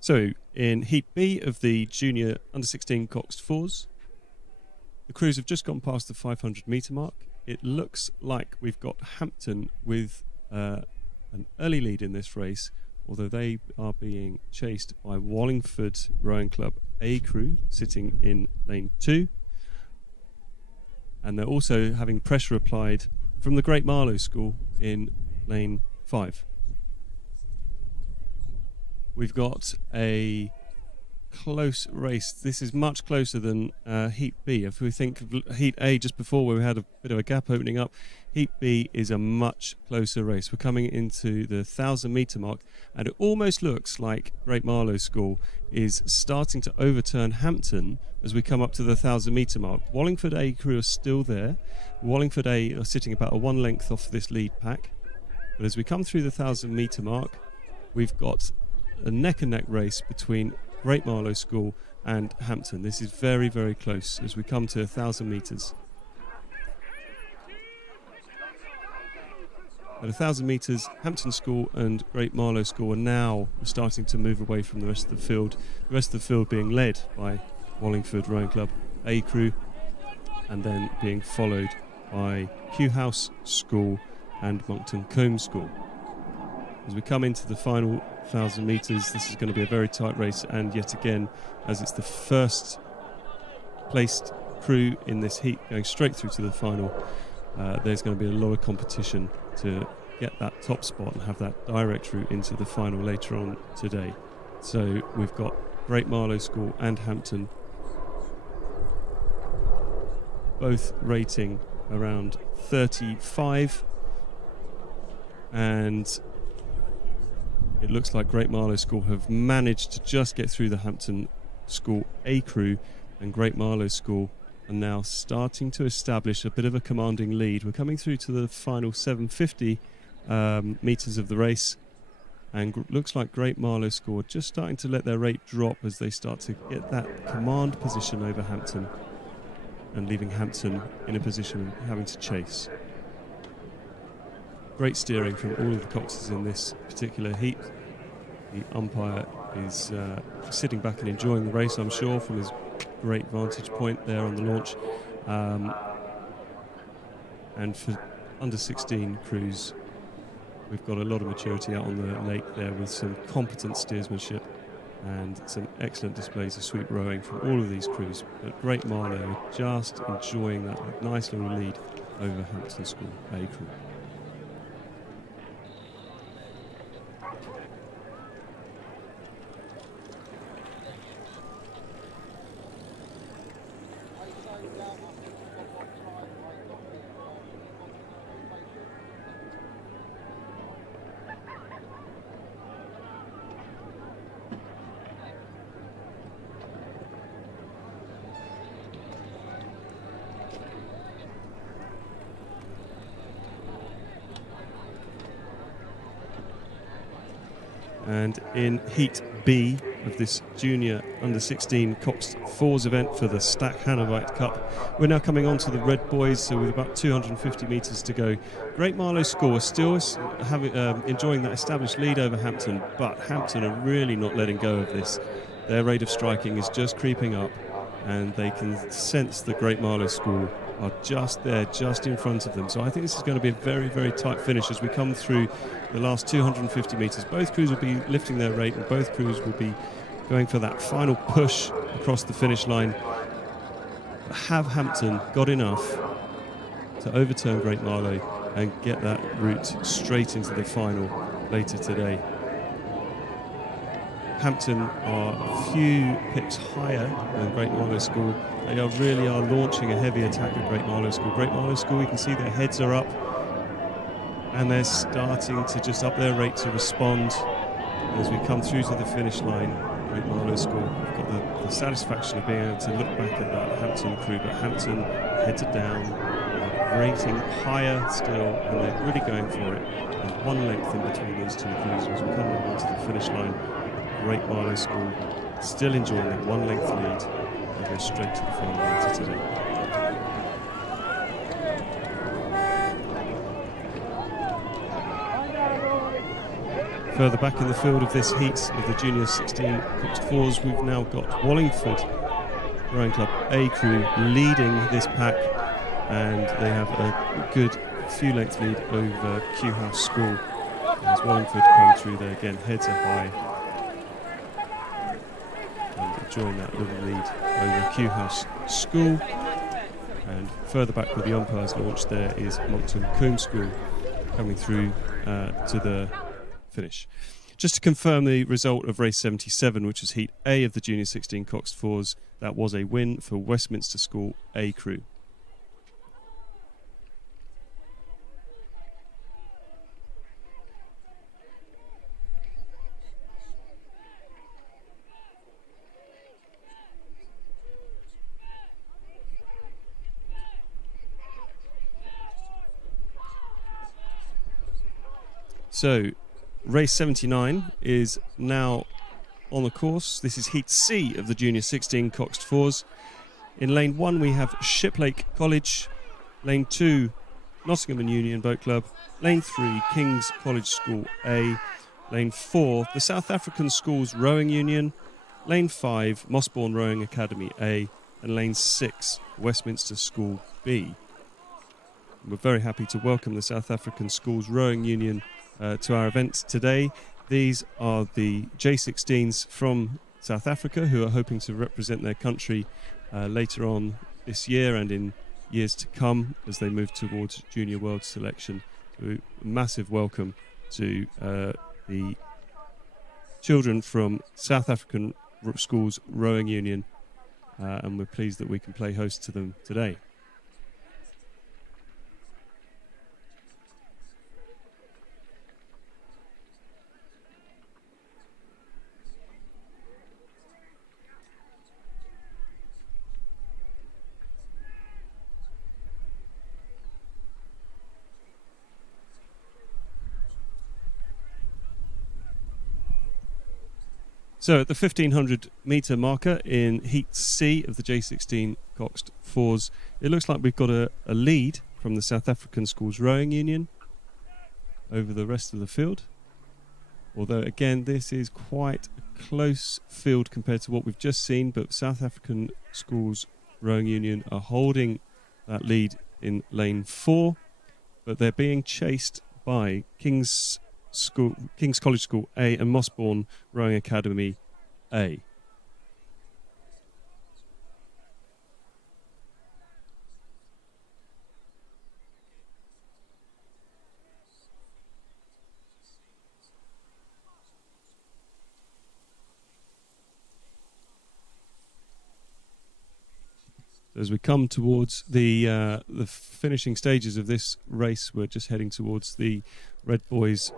So, in Heat B of the Junior Under-16 coxed fours, the crews have just gone past the 500 metre mark. It looks like we've got Hampton with an early lead in this race, although they are being chased by Wallingford Rowing Club A crew sitting in lane 2. And they're also having pressure applied from the Great Marlow School in lane 5. We've got a close race. This is much closer than Heat B. If we think of Heat A just before, where we had a bit of a gap opening up, Heat B is a much closer race. We're coming into the 1,000-metre mark, and it almost looks like Great Marlow School is starting to overturn Hampton as we come up to the 1,000-metre mark. Wallingford A crew are still there. Wallingford A are sitting about a 1 length off this lead pack. But as we come through the 1,000-metre mark, we've got a neck-and-neck race between Great Marlow School and Hampton. This is very, very close as we come to 1,000 metres. At 1,000 metres, Hampton School and Great Marlow School are now starting to move away from the rest of the field. The rest of the field being led by Wallingford Rowing Club A crew, and then being followed by Kew House School and Monkton Combe School. As we come into the final 1,000 metres, this is going to be a very tight race, and yet again, as it's the first placed crew in this heat going straight through to the final, there's going to be a lot of competition to get that top spot and have that direct route into the final later on today. So we've got Great Marlow School and Hampton both rating around 35, and it looks like Great Marlow School have managed to just get through the Hampton School A crew, and Great Marlow School are now starting to establish a bit of a commanding lead. We're coming through to the final 750 metres of the race, and looks like Great Marlow School are just starting to let their rate drop as they start to get that command position over Hampton, and leaving Hampton in a position of having to chase. Great steering from all of the coxes in this particular heat. The umpire is sitting back and enjoying the race, I'm sure, from his great vantage point there on the launch. And for under 16 crews, we've got a lot of maturity out on the lake there, with some competent steersmanship and some excellent displays of sweep rowing from all of these crews. But Great Marlow are just enjoying that nice little lead over Hampton School A crew. And in Heat B of this junior under-16 coxed fours event for the Stack Hanovite Cup, we're now coming on to the Red Boys, so with about 250 metres to go. Great Marlow School are still enjoying that established lead over Hampton, but Hampton are really not letting go of this. Their rate of striking is just creeping up, and they can sense the Great Marlow School are just there, just in front of them. So I think this is going to be a very, very tight finish as we come through the last 250 metres. Both crews will be lifting their rate, and both crews will be going for that final push across the finish line. Have Hampton got enough to overturn Great Marlow and get that route straight into the final later today? Hampton are a few pips higher than Great Marlow School. They really are launching a heavy attack at Great Marlow School. Great Marlow School, you can see their heads are up, and they're starting to just up their rate to respond. And as we come through to the finish line, Great Marlow School have got the satisfaction of being able to look back at that Hampton crew, but Hampton heads are down, rating higher still, and they're really going for it. And 1 length in between these two crews as we come onto the finish line. Great Marlow School still enjoying that 1 length lead and go straight to the final later today. Further back in the field of this heat of the Junior 16 coxed fours, we've now got Wallingford Rowing Club A crew leading this pack, and they have a good few length lead over Kew House School as Wallingford come through there again, heads are high, and enjoying that little lead over Kew House School. And further back with the umpire's launch there is Monkton Combe School coming through to the finish. Just to confirm the result of race 77, which was Heat A of the Junior 16 coxed fours, that was a win for Westminster School A crew. So, race 79 is now on the course. This is Heat C of the Junior 16 coxed fours. In lane 1 we have Shiplake College, lane 2 Nottingham and Union Boat Club, lane 3 King's College School A, lane 4 the South African Schools Rowing Union, lane 5 Mossbourne Rowing Academy A, and lane 6 Westminster School B. We're very happy to welcome the South African Schools Rowing Union to our event today. These are the J16s from South Africa who are hoping to represent their country later on this year and in years to come as they move towards Junior World Selection. So a massive welcome to the children from South African Schools Rowing Union, and we're pleased that we can play host to them today. So at the 1500 metre marker in Heat C of the J16 coxed fours, it looks like we've got a lead from the South African Schools Rowing Union over the rest of the field. Although again, this is quite a close field compared to what we've just seen, but South African Schools Rowing Union are holding that lead in lane 4, but they're being chased by King's College School A and Mossbourne Rowing Academy A. As we come towards the finishing stages of this race, we're just heading towards the Red Boys.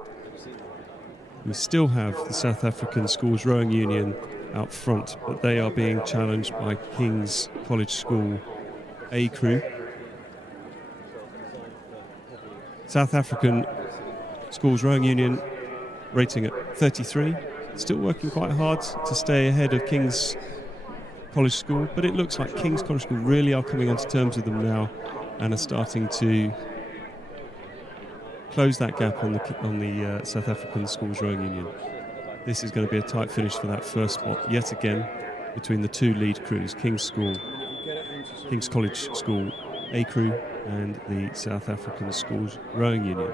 We still have the South African Schools Rowing Union out front, but they are being challenged by King's College School A crew. South African Schools Rowing Union rating at 33, still working quite hard to stay ahead of King's College School, but it looks like King's College School really are coming onto terms with them now and are starting to close that gap on the South African Schools Rowing Union. This is going to be a tight finish for that first spot yet again between the two lead crews, King's College School A crew and the South African Schools Rowing Union.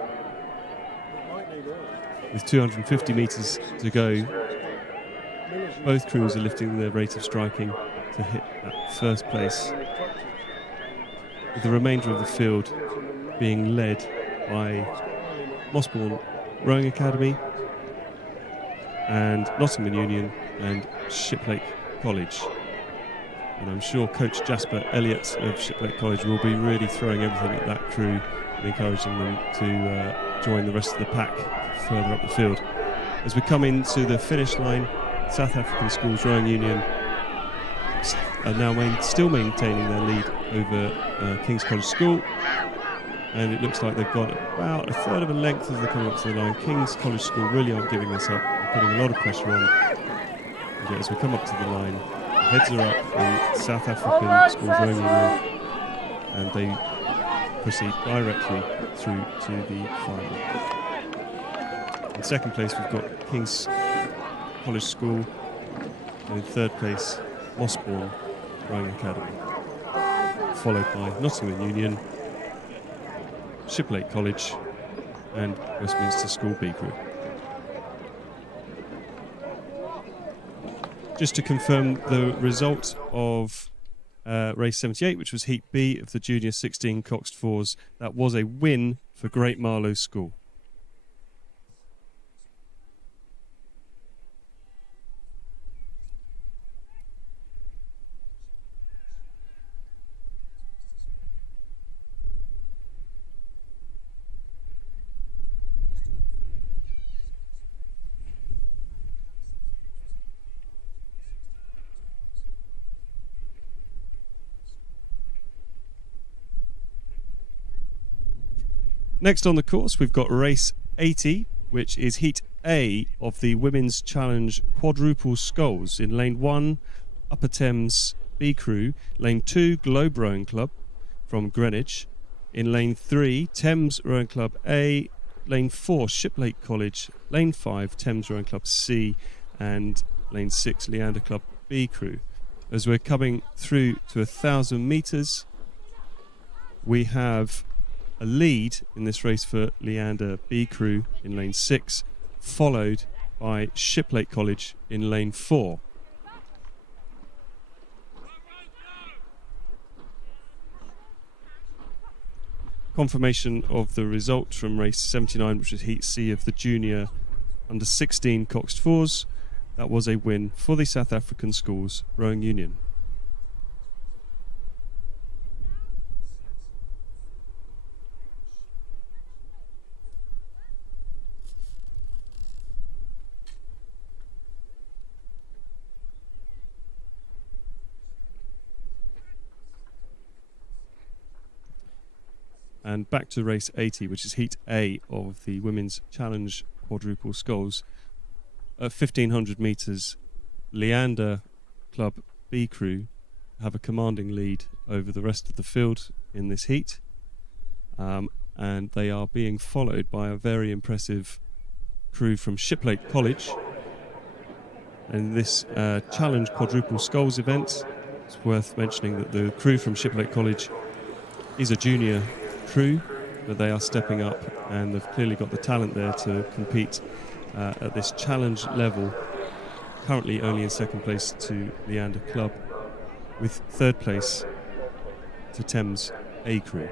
With 250 metres to go, both crews are lifting their rate of striking to hit that first place, with the remainder of the field being led by Mossbourne Rowing Academy and Nottingham Union and Shiplake College. And I'm sure Coach Jasper Elliott of Shiplake College will be really throwing everything at that crew and encouraging them to join the rest of the pack further up the field. As we come into the finish line, South African Schools Rowing Union are now still maintaining their lead over King's College School, and it looks like they've got about a third of a length as they come up to the line. King's College School really aren't giving this up, they're putting a lot of pressure on. And yet as we come up to the line, the heads are up in South African Schools Rowing Union, and they proceed directly through to the final. In second place we've got King's College School, and in third place Mossbourne Rowing Academy, followed by Nottingham Union, Shiplake College and Westminster School B Group. Just to confirm the result of race 78, which was Heat B of the Junior 16 coxed fours, that was a win for Great Marlow School. Next on the course, we've got race 80, which is Heat A of the Women's Challenge Quadruple Sculls. In Lane 1, Upper Thames B Crew. Lane 2, Globe Rowing Club from Greenwich. In Lane 3, Thames Rowing Club A. Lane 4, Shiplake College. Lane 5, Thames Rowing Club C. And Lane 6, Leander Club B Crew. As we're coming through to 1,000 metres, we have a lead in this race for Leander B Crew in Lane 6, followed by Shiplake College in Lane 4. Confirmation of the result from race 79, which is Heat C of the Junior Under 16 coxed fours. That was a win for the South African Schools Rowing Union. And back to race 80, which is Heat A of the Women's Challenge Quadruple Sculls. At 1,500 metres, Leander Club B Crew have a commanding lead over the rest of the field in this heat. And they are being followed by a very impressive crew from Shiplake College. And this Challenge Quadruple Sculls event, it's worth mentioning that the crew from Shiplake College is a junior crew, but they are stepping up and they've clearly got the talent there to compete at this challenge level. Currently only in second place to Leander Club, with third place to Thames A Crew.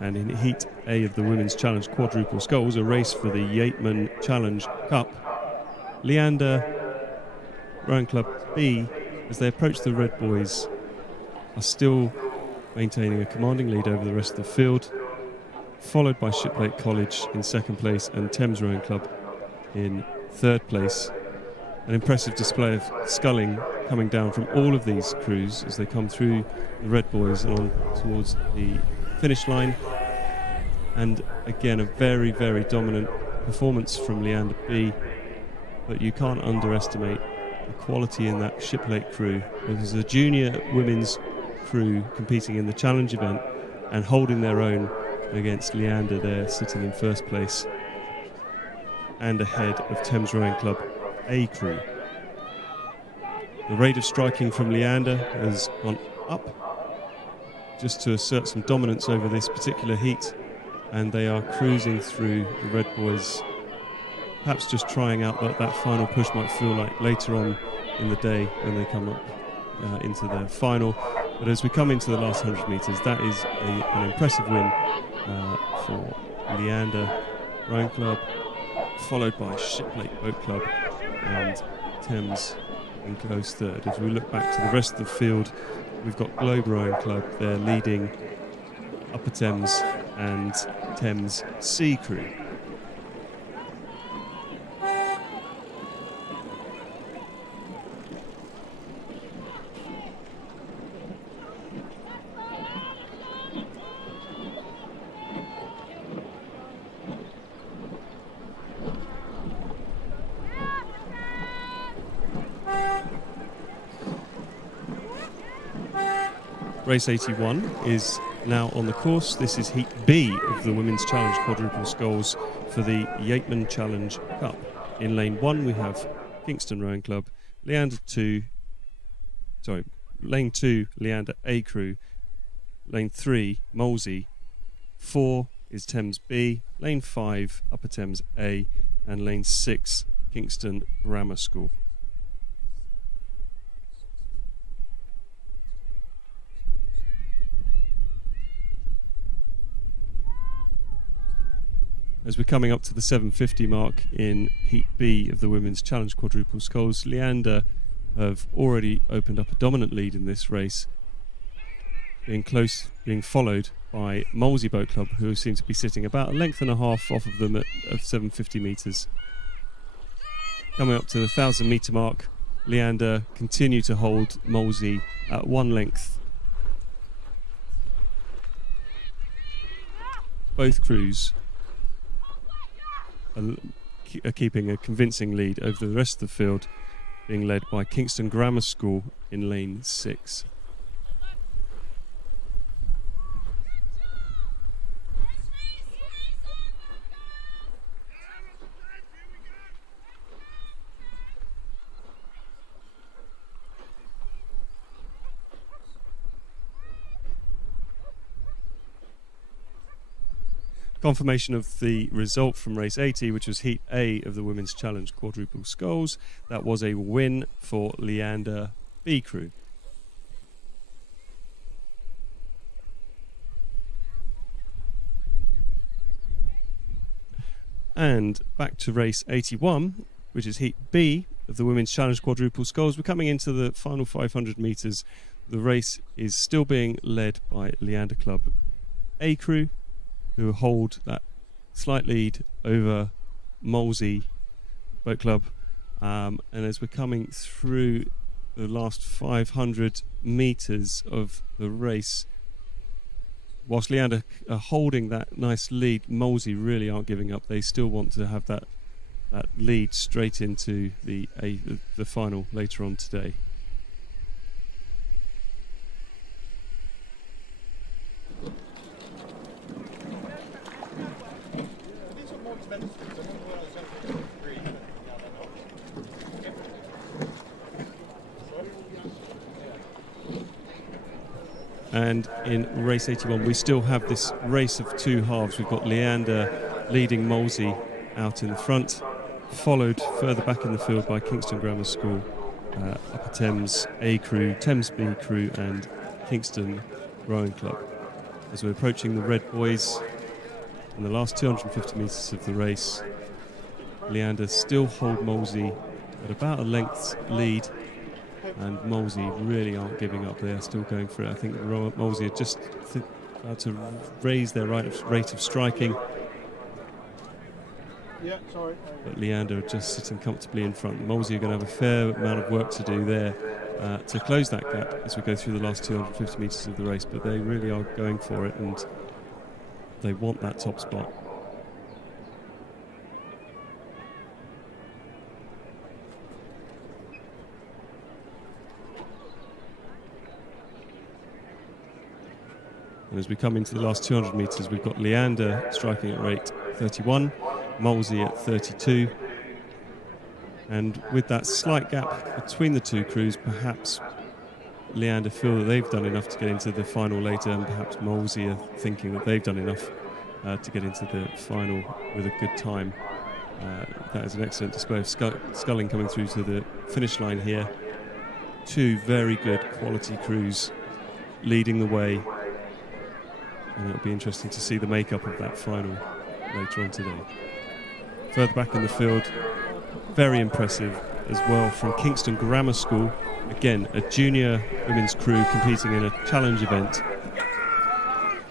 And in Heat A of the Women's Challenge Quadruple Sculls, a race for the Yeatman Challenge Cup, Leander Rowing Club B, as they approach the Red Boys, are still maintaining a commanding lead over the rest of the field, followed by Shiplake College in second place and Thames Rowing Club in third place. An impressive display of sculling coming down from all of these crews as they come through the Red Boys and on towards the finish line. And again, a very, very dominant performance from Leander B, but you can't underestimate the quality in that Shiplake crew. There's a junior women's crew competing in the challenge event and holding their own against Leander there, sitting in first place and ahead of Thames Rowing Club A crew. The rate of striking from Leander has gone up just to assert some dominance over this particular heat, and they are cruising through the Red Boys, perhaps just trying out what that final push might feel like later on in the day when they come up into their final. But as we come into the last 100 metres, that is an impressive win for Leander Rowing Club, followed by Shiplake Boat Club and Thames in close third. As we look back to the rest of the field, we've got Globe Rowing Club, they're leading Upper Thames and Thames C Crew. Race 81 is now on the course. This is Heat B of the Women's Challenge Quadruple Sculls for the Yeatman Challenge Cup. In Lane 1 we have Kingston Rowing Club, Lane 2 Leander A Crew, Lane 3 Molesey, 4 is Thames B, Lane 5 Upper Thames A, and Lane 6 Kingston Grammar School. As we're coming up to the 7:50 mark in Heat B of the Women's Challenge Quadruple Sculls, Leander have already opened up a dominant lead in this race, being followed by Molesey Boat Club, who seem to be sitting about a length and a half off of them at 750 metres. Coming up to the 1,000 metre mark, Leander continue to hold Molesey at one length. Both crews are keeping a convincing lead over the rest of the field, being led by Kingston Grammar School in lane 6. Confirmation of the result from race 80, which was Heat A of the Women's Challenge Quadruple Sculls. That was a win for Leander B crew. And back to race 81, which is Heat B of the Women's Challenge Quadruple Sculls. We're coming into the final 500 metres. The race is still being led by Leander Club A crew, who hold that slight lead over Molesey Boat Club. And as we're coming through the last 500 metres of the race, whilst Leander are holding that nice lead, Molesey really aren't giving up. They still want to have that lead straight into the final later on today. And in race 81, we still have this race of two halves. We've got Leander leading Molesey out in the front, followed further back in the field by Kingston Grammar School, Upper Thames A crew, Thames B crew, and Kingston Rowing Club. As we're approaching the Red Boys in the last 250 metres of the race, Leander still hold Molesey at about a length's lead, and Molesey really aren't giving up. They are still going for it. I think Molesey are just about to raise their rate of striking. Yeah, sorry. But Leander are just sitting comfortably in front. Molesey are going to have a fair amount of work to do there to close that gap as we go through the last 250 metres of the race, but they really are going for it, and they want that top spot. And as we come into the last 200 metres, we've got Leander striking at rate 31, Molesey at 32. And with that slight gap between the two crews, perhaps Leander feel that they've done enough to get into the final later, and perhaps Molesey are thinking that they've done enough to get into the final with a good time. That is an excellent display of sculling coming through to the finish line here. Two very good quality crews leading the way. And it'll be interesting to see the makeup of that final later on today. Further back in the field, very impressive as well from Kingston Grammar School. Again, a junior women's crew competing in a challenge event.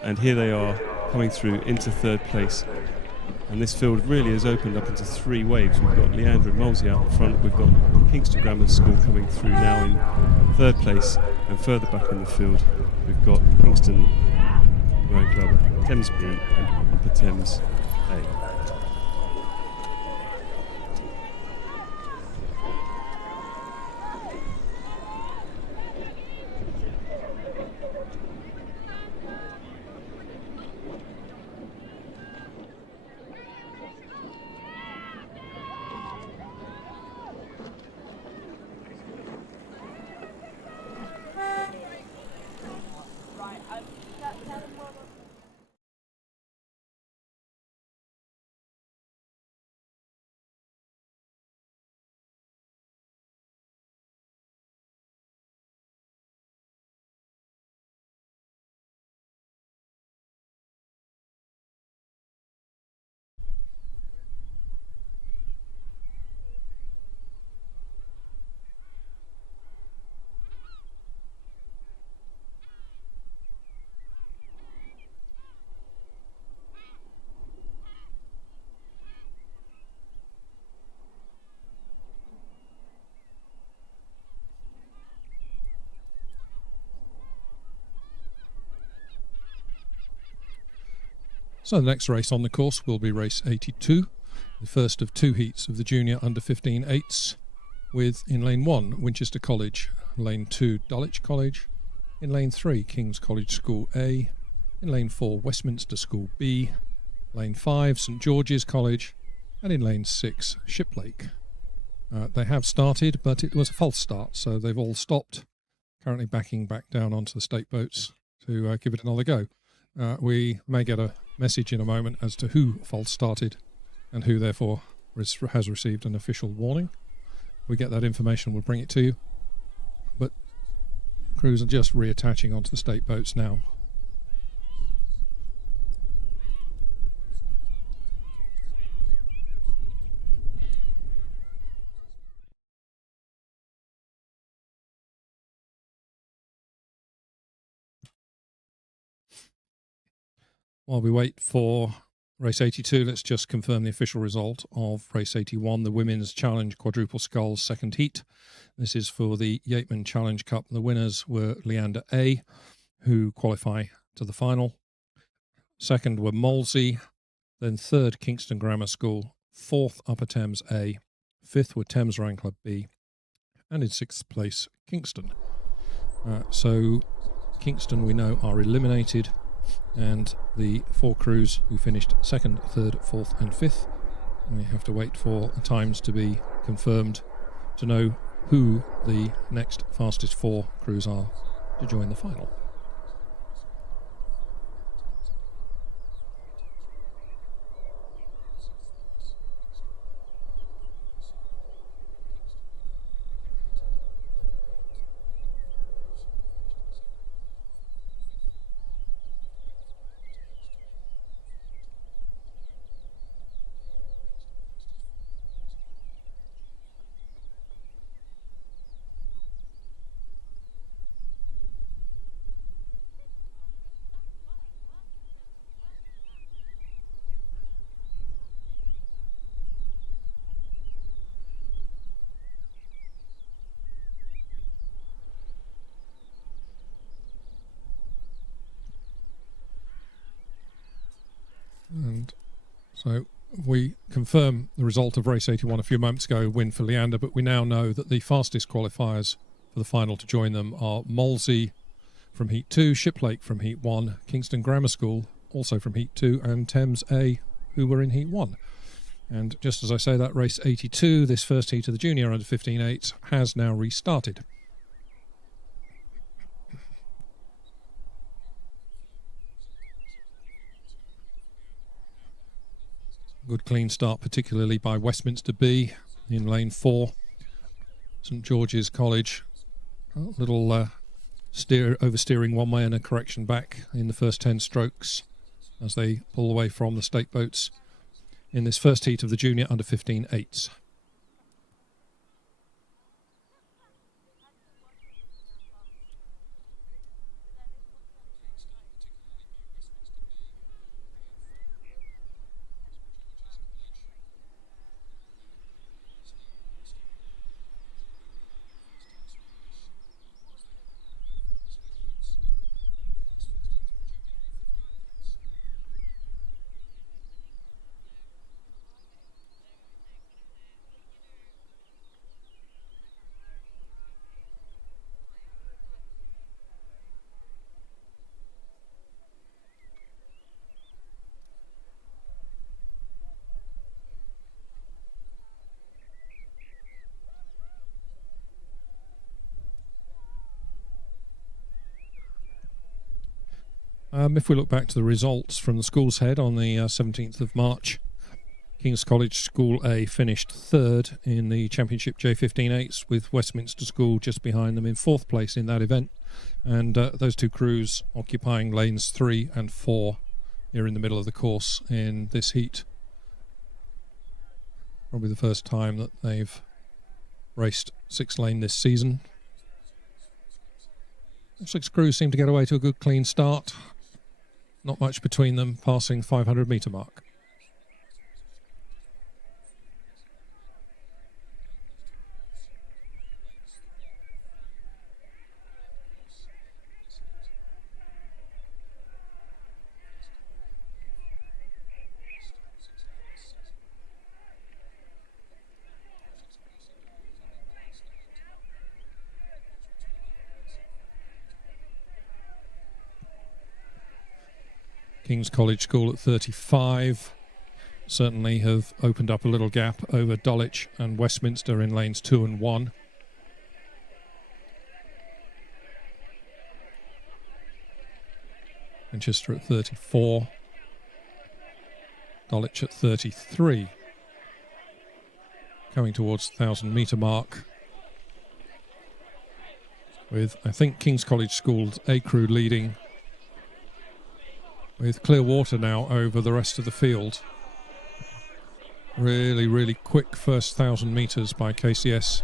And here they are coming through into third place. And this field really has opened up into three waves. We've got Leander and Molesey out in front. We've got Kingston Grammar School coming through now in third place. And further back in the field, we've got Kingston Rowing Club, Thames B and Upper Thames A. So the next race on the course will be race 82, the first of two heats of the junior under 15 eights, with in lane 1 Winchester College, lane 2 Dulwich College, in lane 3 King's College School A, in lane 4 Westminster School B, lane 5 St George's College, and in lane 6 Shiplake. They have started, but it was a false start, so they've all stopped, currently backing back down onto the state boats to give it another go. We may get a message in a moment as to who false started and who therefore has received an official warning. If we get that information, we'll bring it to you. But crews are just reattaching onto the state boats now. While we wait for race 82, let's just confirm the official result of race 81, the Women's Challenge Quadruple Sculls second heat. This is for the Yeatman Challenge Cup. The winners were Leander A, who qualify to the final. Second were Molesey, then third Kingston Grammar School, fourth Upper Thames A, fifth were Thames Rowing Club B, and in sixth place Kingston. So Kingston, we know, are eliminated, and the four crews who finished second, third, fourth and fifth, we have to wait for the times to be confirmed to know who the next fastest four crews are to join the final. And so we confirm the result of race 81 a few moments ago, win for Leander, but we now know that the fastest qualifiers for the final to join them are Molesey from Heat 2, Shiplake from Heat 1, Kingston Grammar School also from Heat 2, and Thames A, who were in Heat 1. And just as I say that, race 82, this first heat of the junior under 15/8, has now restarted. Good clean start, particularly by Westminster B in lane 4. St George's College, a little oversteering one way and a correction back in the first 10 strokes as they pull away from the state boats in this first heat of the junior under 15/8s. If we look back to the results from the School's Head on the 17th of March, King's College School A finished third in the Championship J15/8s, with Westminster School just behind them in fourth place in that event, and those two crews occupying lanes 3 and 4 here in the middle of the course in this heat. Probably the first time that they've raced 6-lane this season. 6 crews seem to get away to a good clean start. Not much between them passing 500 metre mark. King's College School at 35 certainly have opened up a little gap over Dulwich and Westminster in lanes 2 and 1. Winchester at 34. Dulwich at 33. Coming towards the 1,000 metre mark, with, I think, King's College School's A crew leading, with clear water now over the rest of the field. Really, really quick first 1,000 metres by KCS,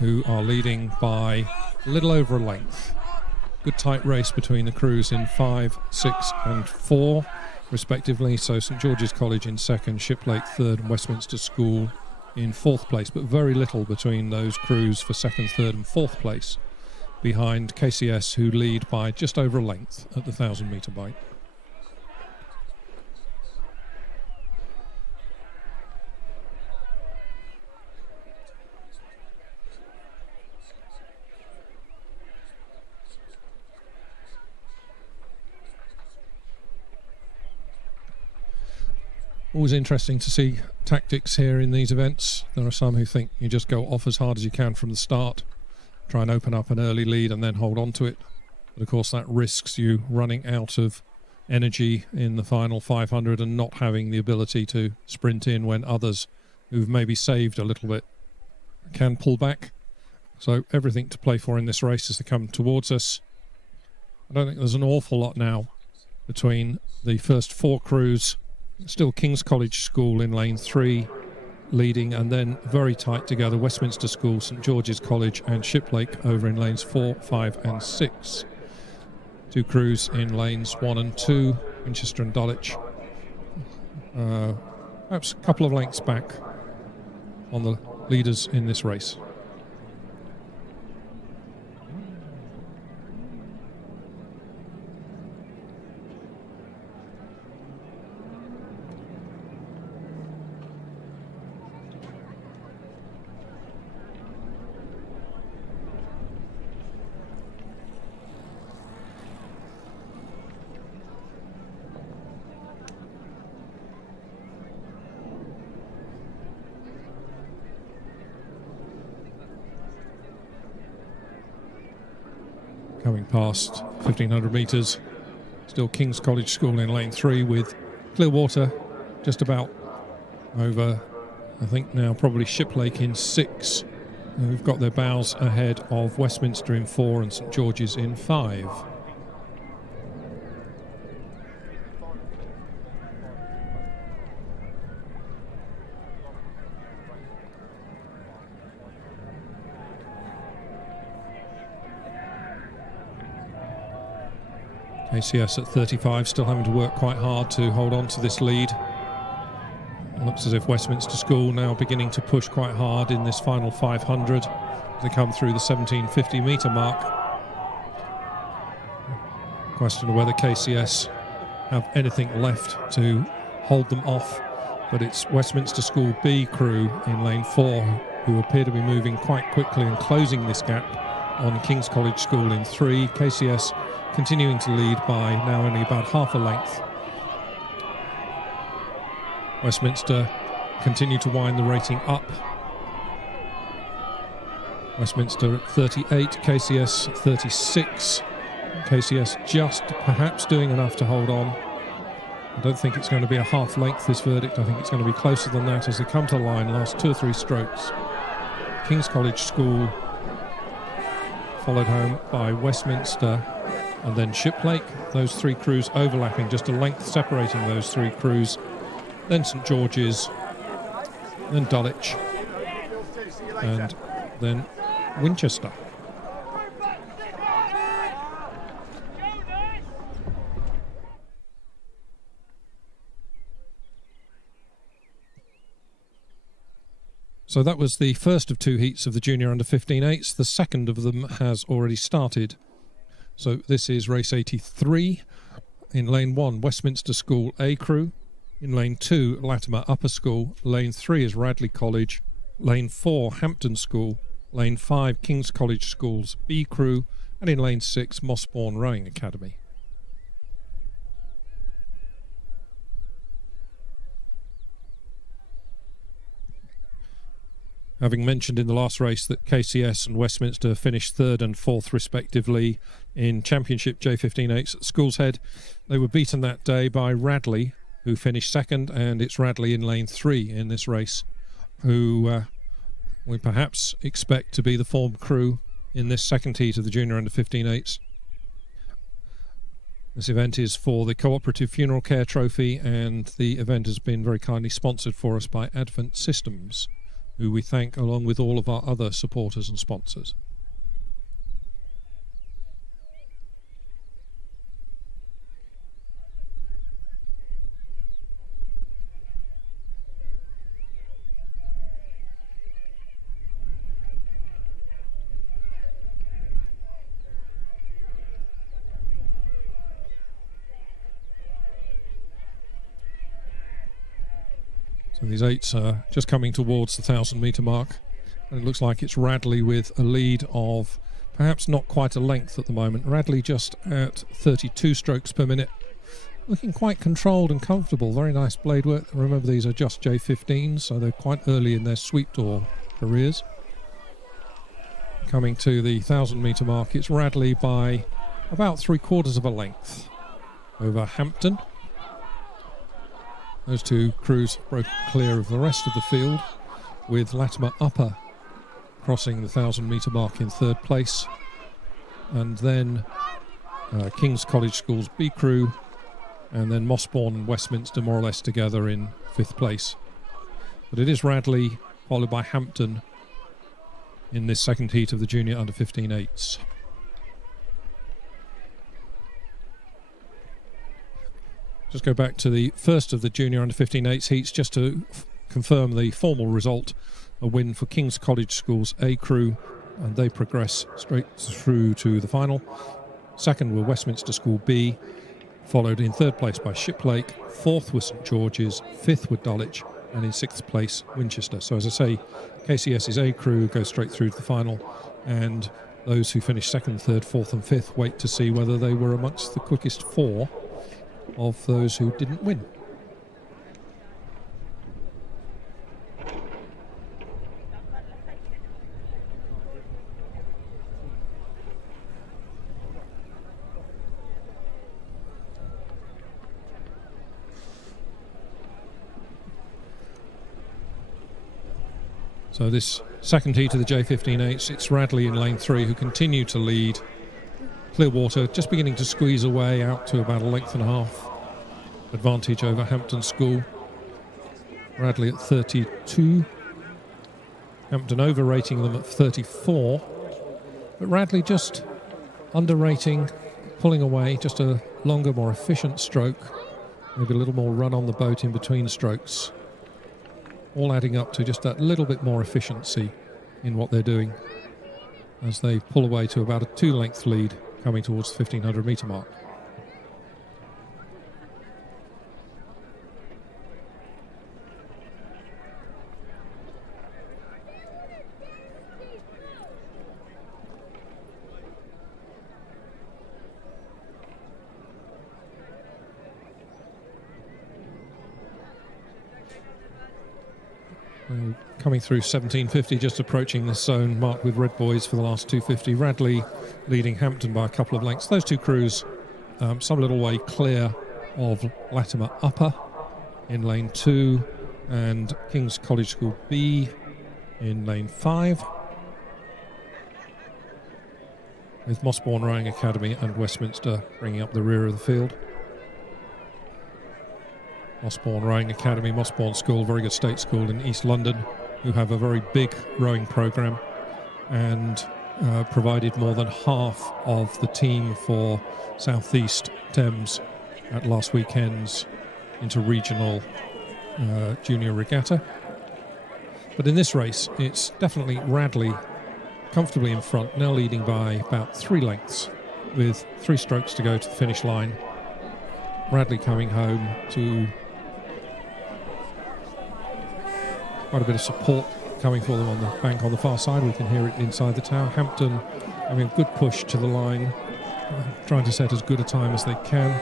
who are leading by a little over a length. Good tight race between the crews in 5, 6 and 4 respectively. So St George's College in second, Shiplake third and Westminster School in fourth place, but very little between those crews for second, third and fourth place behind KCS, who lead by just over a length at the 1,000 metre bite. Always interesting to see tactics here in these events. There are some who think you just go off as hard as you can from the start, try and open up an early lead and then hold on to it. But of course that risks you running out of energy in the final 500 and not having the ability to sprint in when others who've maybe saved a little bit can pull back. So everything to play for in this race as they come towards us. I don't think there's an awful lot now between the first 4 crews. Still King's College School in lane 3 leading, and then very tight together Westminster School, St George's College and Shiplake over in lanes 4, 5 and 6. 2 crews in lanes 1 and 2, Winchester and Dulwich. Perhaps a couple of lengths back on the leaders in this race. Coming past 1,500 metres, still King's College School in lane 3 with clear water just about over, I think now probably Shiplake in 6. And we've got their bows ahead of Westminster in 4 and St George's in 5. KCS at 35, still having to work quite hard to hold on to this lead. It looks as if Westminster School now beginning to push quite hard in this final 500 as they come through the 1750 metre mark. Question of whether KCS have anything left to hold them off, but it's Westminster School B crew in lane 4 who appear to be moving quite quickly and closing this gap on King's College School in 3. KCS continuing to lead by now only about half a length. Westminster continue to wind the rating up. Westminster at 38, KCS at 36. KCS just perhaps doing enough to hold on. I don't think it's going to be a half length, this verdict. I think it's going to be closer than that as they come to the line, last 2 or 3 strokes. King's College School followed home by Westminster and then Shiplake. Those 3 crews overlapping, just a length separating those 3 crews. Then St George's, then Dulwich, and then Winchester. So that was the first of 2 heats of the Junior Under 15/8s. The second of them has already started. So this is race 83. In lane 1, Westminster School A crew. In lane 2, Latimer Upper School. Lane 3 is Radley College. Lane 4, Hampton School. Lane 5, King's College School's B crew. And in lane 6, Mossbourne Rowing Academy. having mentioned in the last race that KCS and Westminster finished 3rd and 4th respectively in Championship J15-8s at School's Head. They were beaten that day by Radley, who finished 2nd, and it's Radley in lane 3 in this race, who we perhaps expect to be the form crew in this second heat of the Junior Under 15-8s. This event is for the Cooperative Funeral Care Trophy, and the event has been very kindly sponsored for us by Advent Systems, who we thank along with all of our other supporters and sponsors. So these 8s are just coming towards the 1,000-metre mark, and it looks like it's Radley with a lead of perhaps not quite a length at the moment. Radley just at 32 strokes per minute, looking quite controlled and comfortable. Very nice blade work. Remember, these are just J15s, so they're quite early in their sweep door careers. Coming to the 1,000-metre mark, it's Radley by about 3/4 of a length over Hampton. Those two crews broke clear of the rest of the field, with Latimer Upper crossing the 1,000-metre mark in 3rd place, and then King's College School's B crew, and then Mossbourne and Westminster more or less together in 5th place. But it is Radley followed by Hampton in this second heat of the Junior Under 15-8s. Just go back to the first of the Junior Under 15-8s heats just to confirm the formal result. A win for King's College School's A crew, and they progress straight through to the final. Second were Westminster School B, followed in 3rd place by Shiplake. 4th was St George's, 5th were Dulwich, and in 6th place Winchester. So as I say, KCS's A crew goes straight through to the final, and those who finish 2nd, 3rd, 4th and 5th wait to see whether they were amongst the quickest 4 of those who didn't win. So this second heat of the J15-8s, it's Radley in lane 3 who continue to lead. Clearwater just beginning to squeeze away out to about a length and a half advantage over Hampton School. Radley at 32. Hampton overrating them at 34. But Radley just underrating, pulling away, just a longer, more efficient stroke. Maybe a little more run on the boat in between strokes. All adding up to just that little bit more efficiency in what they're doing as they pull away to about a 2-length lead coming towards the 1,500-metre mark. Coming through 1750, just approaching this zone marked with red buoys for the last 250. Radley leading Hampton by a couple of lengths. Those two crews some little way clear of Latimer Upper in lane 2 and King's College School B in lane 5, with Mossbourne Rowing Academy and Westminster bringing up the rear of the field. Mossbourne Rowing Academy, Mossbourne School, very good state school in East London, who have a very big rowing programme and provided more than half of the team for South East Thames at last weekend's interregional junior regatta. But in this race, it's definitely Radley comfortably in front, now leading by about 3 lengths with 3 strokes to go to the finish line. Radley coming home to quite a bit of support coming for them on the bank on the far side. We can hear it inside the tower. Hampton having a good push to the line, trying to set as good a time as they can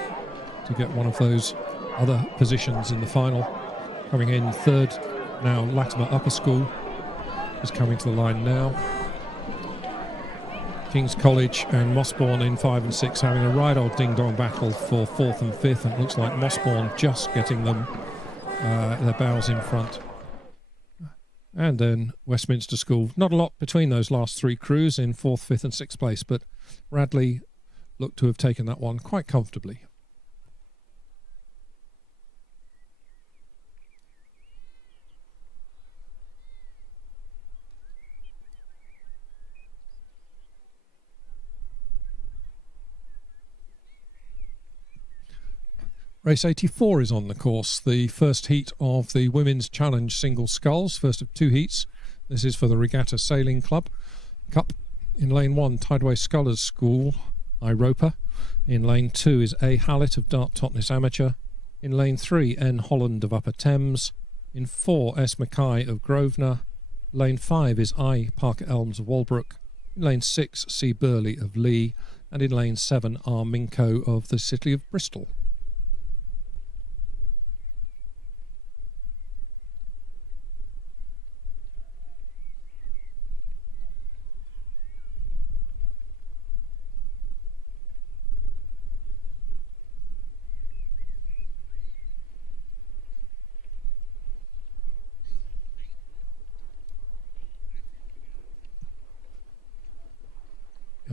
to get one of those other positions in the final. Coming in 3rd now Latimer Upper School, is coming to the line now. King's College and Mossbourne in 5 and 6 having a right old ding-dong battle for 4th and 5th, and it looks like Mossbourne just getting them their bows in front. And then Westminster School, not a lot between those last three crews in 4th, 5th and 6th place, but Radley looked to have taken that one quite comfortably. Race 84 is on the course, the first heat of the Women's Challenge Single Sculls, first of two heats. This is for the Regatta Sailing Club Cup. In lane 1, Tideway Scholars School, Iropa. In lane 2 is A. Hallett of Dart Totnes Amateur. In lane 3, N. Holland of Upper Thames. In 4, S. Mackay of Grosvenor. Lane 5 is I. Parker Elms of Walbrook. In lane 6, C. Burley of Lee. And in lane 7, R. Minko of the City of Bristol.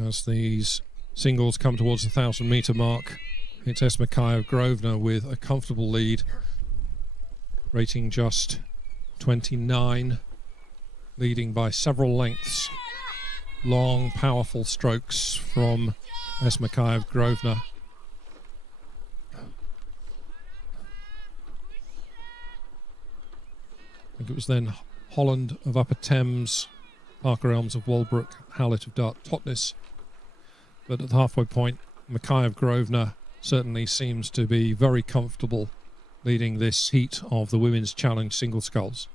As these singles come towards the 1,000-metre mark, it's S. Mackay of Grosvenor with a comfortable lead, rating just 29, leading by several lengths. Long, powerful strokes from S. Mackay of Grosvenor. I think it was then Holland of Upper Thames, Parker Elms of Walbrook, Hallett of Dart Totnes. But at the halfway point, Mackay of Grosvenor certainly seems to be very comfortable leading this heat of the Women's Challenge Single Sculls.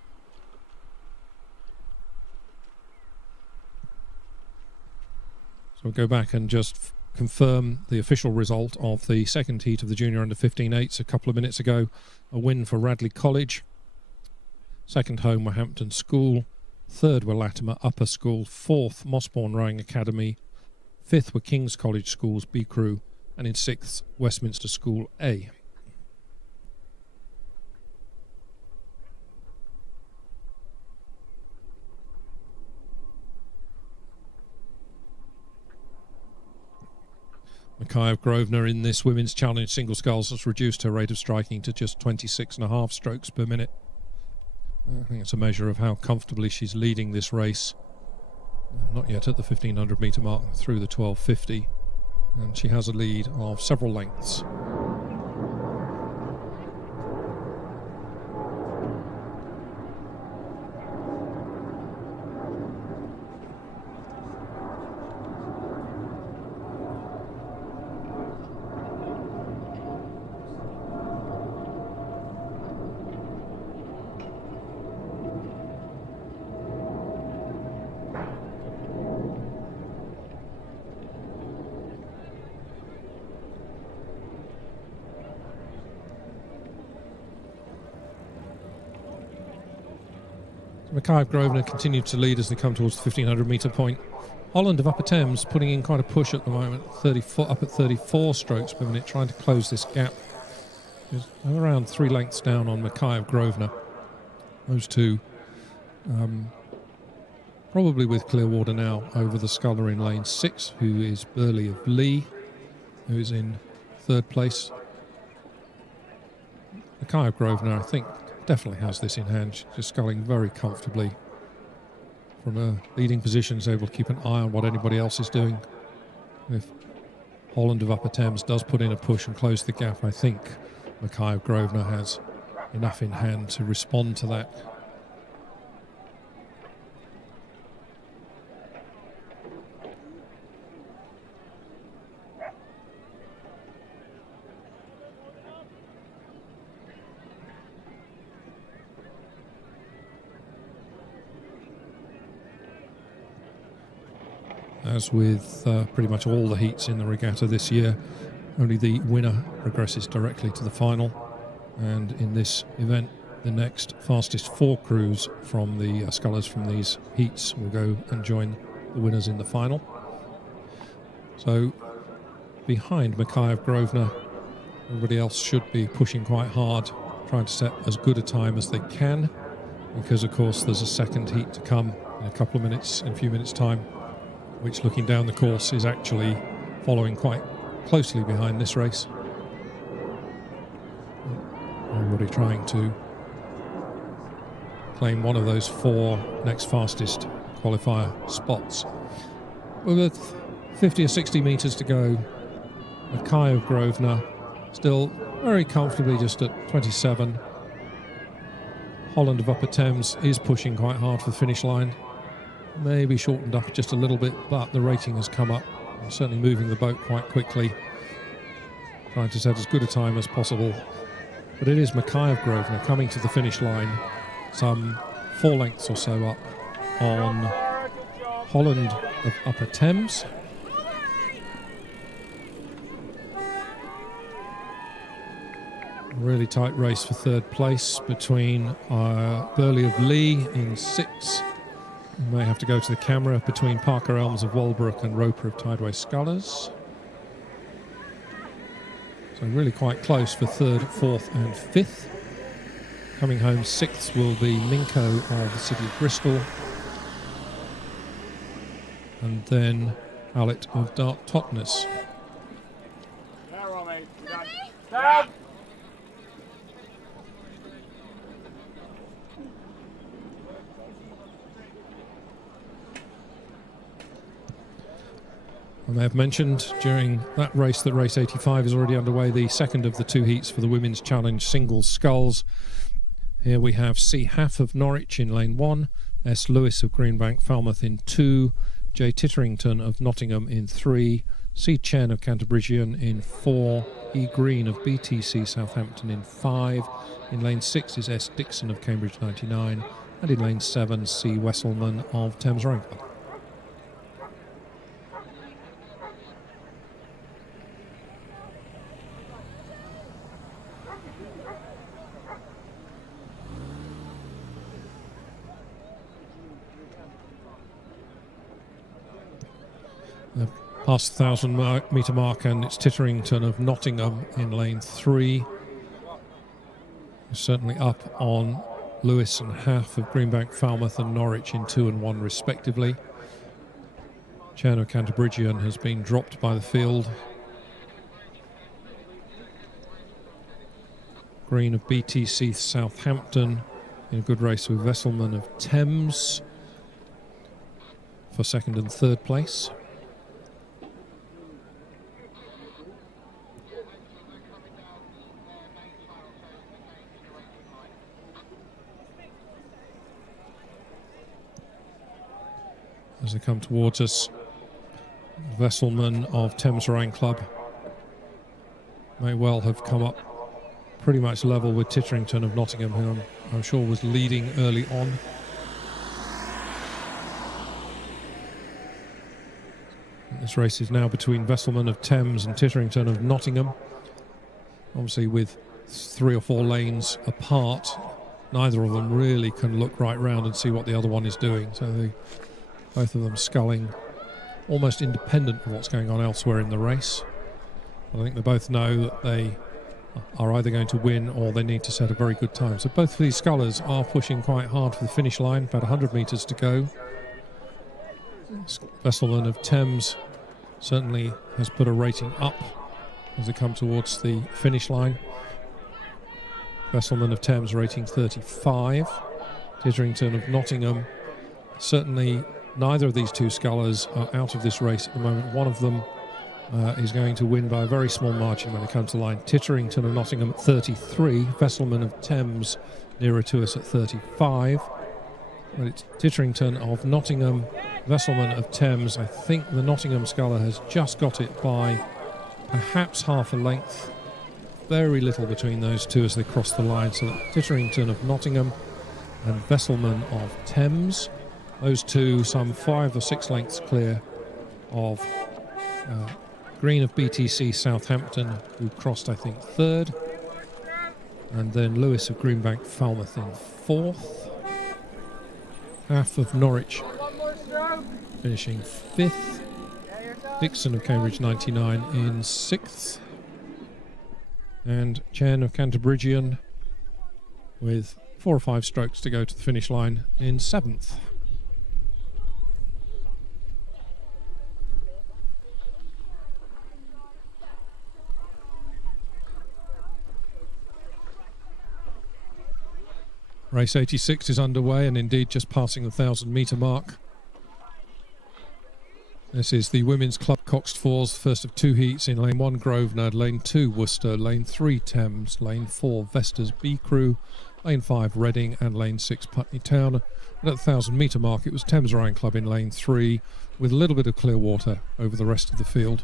So we'll go back and just confirm the official result of the second heat of the Junior Under 15-8s a couple of minutes ago. A win for Radley College. Second home were Hampton School. Third were Latimer Upper School. Fourth, Mossbourne Rowing Academy. Fifth were King's College Schools B Crew. And in sixth, Westminster School A. Mackay of Grosvenor in this Women's Challenge Single Sculls has reduced her rate of striking to just 26.5 strokes per minute. I think it's a measure of how comfortably she's leading this race. Not yet at the 1,500 metre mark, through the 1250. And she has a lead of several lengths. Mackay of Grosvenor continued to lead as they come towards the 1,500 metre point. Holland of Upper Thames putting in quite a push at the moment, up at 34 strokes per minute, trying to close this gap. There's around 3 lengths down on Mackay of Grosvenor. Those two probably with clear water now over the sculler in lane 6, who is Burley of Lee, who is in third place. Mackay of Grosvenor, I think, definitely has this in hand. She's just sculling very comfortably from her leading position, is able to keep an eye on what anybody else is doing. If Holland of Upper Thames does put in a push and close the gap, I think Mackay of Grosvenor has enough in hand to respond to that. As with pretty much all the heats in the regatta this year, only the winner progresses directly to the final. And in this event, the next fastest 4 crews from the scullers from these heats will go and join the winners in the final. So behind Mackay of Grosvenor, everybody else should be pushing quite hard, trying to set as good a time as they can, because of course there's a second heat to come in a few minutes time, which, looking down the course, is actually following quite closely behind this race. Everybody trying to claim one of those 4 next fastest qualifier spots. With 50 or 60 metres to go, Mackay of Grosvenor still very comfortably just at 27. Holland of Upper Thames is pushing quite hard for the finish line. Maybe shortened up just a little bit, but the rating has come up. Certainly moving the boat quite quickly, trying to set as good a time as possible. But it is Mackay of Grosvenor coming to the finish line, some 4 lengths or so up on Holland of Upper Thames. Really tight race for 3rd place between Burley of Lee in 6. You may have to go to the camera, between Parker Elms of Walbrook and Roper of Tideway Scholars. So really quite close for 3rd, 4th and 5th. Coming home 6th will be Minko of the City of Bristol. And then Hallett of Dark Totnes. I may have mentioned during that race that race 85 is already underway, the second of the 2 heats for the Women's Challenge Singles Sculls. Here we have C. Haff of Norwich in lane 1, S. Lewis of Greenbank Falmouth in 2, J. Titterington of Nottingham in 3, C. Chen of Canterburysian in 4, E. Green of BTC Southampton in 5. In lane 6 is S. Dixon of Cambridge 99, and in lane 7 C. Wesselman of Thames Rowing Club. Past the 1,000 metre mark, and it's Titterington of Nottingham in lane 3. Certainly up on Lewis and Haff of Greenbank, Falmouth and Norwich in 2 and 1 respectively. Chan of Canterburysian has been dropped by the field. Green of BTC Southampton in a good race with Wesselman of Thames for 2nd and 3rd place. As they come towards us, Wesselman of Thames Rowing Club may well have come up pretty much level with Titterington of Nottingham, who I'm sure was leading early on. This race is now between Wesselman of Thames and Titterington of Nottingham. Obviously with 3 or 4 lanes apart, neither of them really can look right round and see what the other one is doing. So both of them sculling almost independent of what's going on elsewhere in the race. I think they both know that they are either going to win or they need to set a very good time. So both of these scullers are pushing quite hard for the finish line, about 100 metres to go. Wesselman of Thames certainly has put a rating up as they come towards the finish line. Wesselman of Thames rating 35. Titterington of Nottingham, certainly neither of these 2 scullers are out of this race at the moment. One of them is going to win by a very small margin when they come to the line. Titterington of Nottingham at 33, Wesselman of Thames nearer to us at 35. But it's Titterington of Nottingham, Wesselman of Thames. I think the Nottingham sculler has just got it by perhaps half a length. Very little between those 2 as they cross the line. So Titterington of Nottingham and Wesselman of Thames. Those 2 some 5 or 6 lengths clear of Green of BTC Southampton, who crossed, I think, 3rd. And then Lewis of Greenbank Falmouth in 4th. Half of Norwich finishing 5th. Dixon of Cambridge 99 in 6th. And Chen of Cantabrigian with 4 or 5 strokes to go to the finish line in 7th. Race 86 is underway and indeed just passing the 1,000-metre mark. This is the Women's Club Coxed Fours, first of 2 heats in Lane 1 Grosvenor, Lane 2 Worcester, Lane 3 Thames, Lane 4 Vesta's B Crew, Lane 5 Reading and Lane 6 Putney Town. And at the 1,000-metre mark it was Thames Rowing Club in Lane 3 with a little bit of clear water over the rest of the field.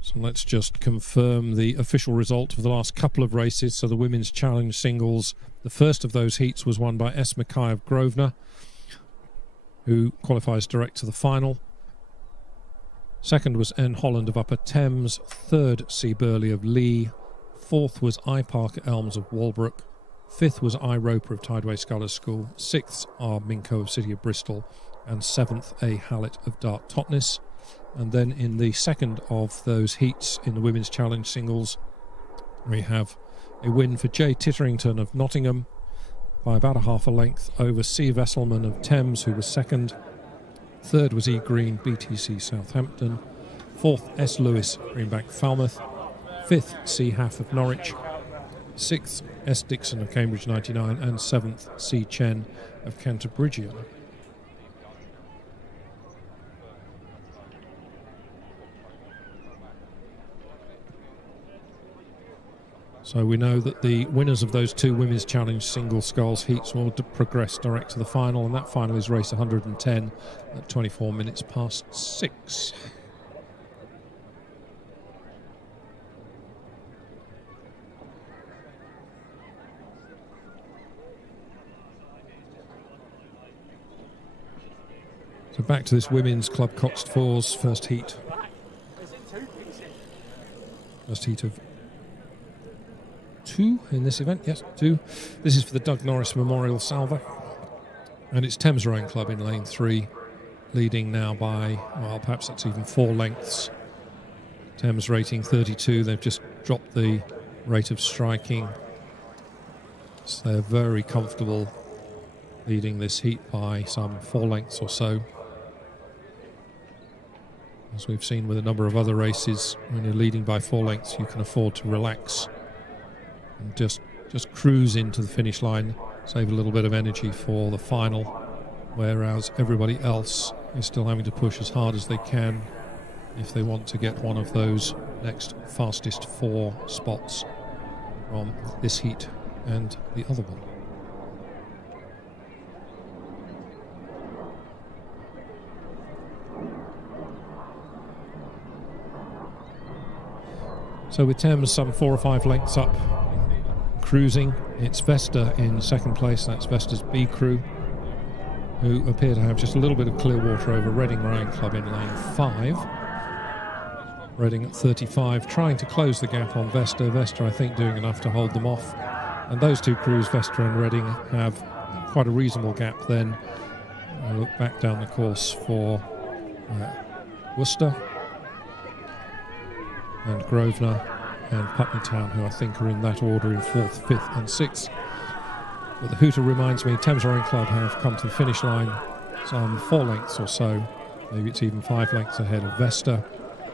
So let's just confirm the official result of the last couple of races. So the Women's Challenge Singles, the first of those heats was won by S. Mackay of Grosvenor, who qualifies direct to the final. Second was N. Holland of Upper Thames. Third, C. Burley of Lee. Fourth was I. Parker Elms of Walbrook. Fifth was I. Roper of Tideway Scholars School. Sixth, R. Minko of City of Bristol. And seventh, A. Hallett of Dart Totnes. And then in the second of those heats in the Women's Challenge Singles, we have a win for J. Titterington of Nottingham by about a half a length over C. Vesselman of Thames, who was second. Third was E. Green, BTC Southampton. Fourth, S. Lewis, Greenbank Falmouth. Fifth, C. Haff of Norwich. Sixth, S. Dixon of Cambridge 99. And seventh, C. Chen of Cantabrigian. So we know that the winners of those 2 Women's Challenge Single Sculls heats will progress direct to the final, and that final is race 110 at 24 minutes past 6. So back to this Women's Club Coxed Fours first heat. First heat of 2 in this event, yes, 2. This is for the Doug Norris Memorial Salver, and it's Thames Rowing Club in Lane 3, leading now by, well, perhaps that's even 4 lengths. Thames rating 32, they've just dropped the rate of striking, so they're very comfortable leading this heat by some 4 lengths or so. As we've seen with a number of other races, when you're leading by 4 lengths, you can afford to relax and just cruise into the finish line, save a little bit of energy for the final, whereas everybody else is still having to push as hard as they can if they want to get one of those next fastest 4 spots from this heat and the other one. So with Thames some 4 or 5 lengths up, cruising, it's Vesta in second place. That's Vesta's B Crew, who appear to have just a little bit of clear water over Reading Rowing Club in lane 5. Reading at 35, trying to close the gap on Vesta. Vesta, I think, doing enough to hold them off. And those 2 crews, Vesta and Reading, have quite a reasonable gap then. I look back down the course for Worcester and Grosvenor and Putney Town, who I think are in that order in 4th, 5th and 6th. But the hooter reminds me Thames Rowing Club have come to the finish line some 4 lengths or so, maybe it's even 5 lengths ahead of Vesta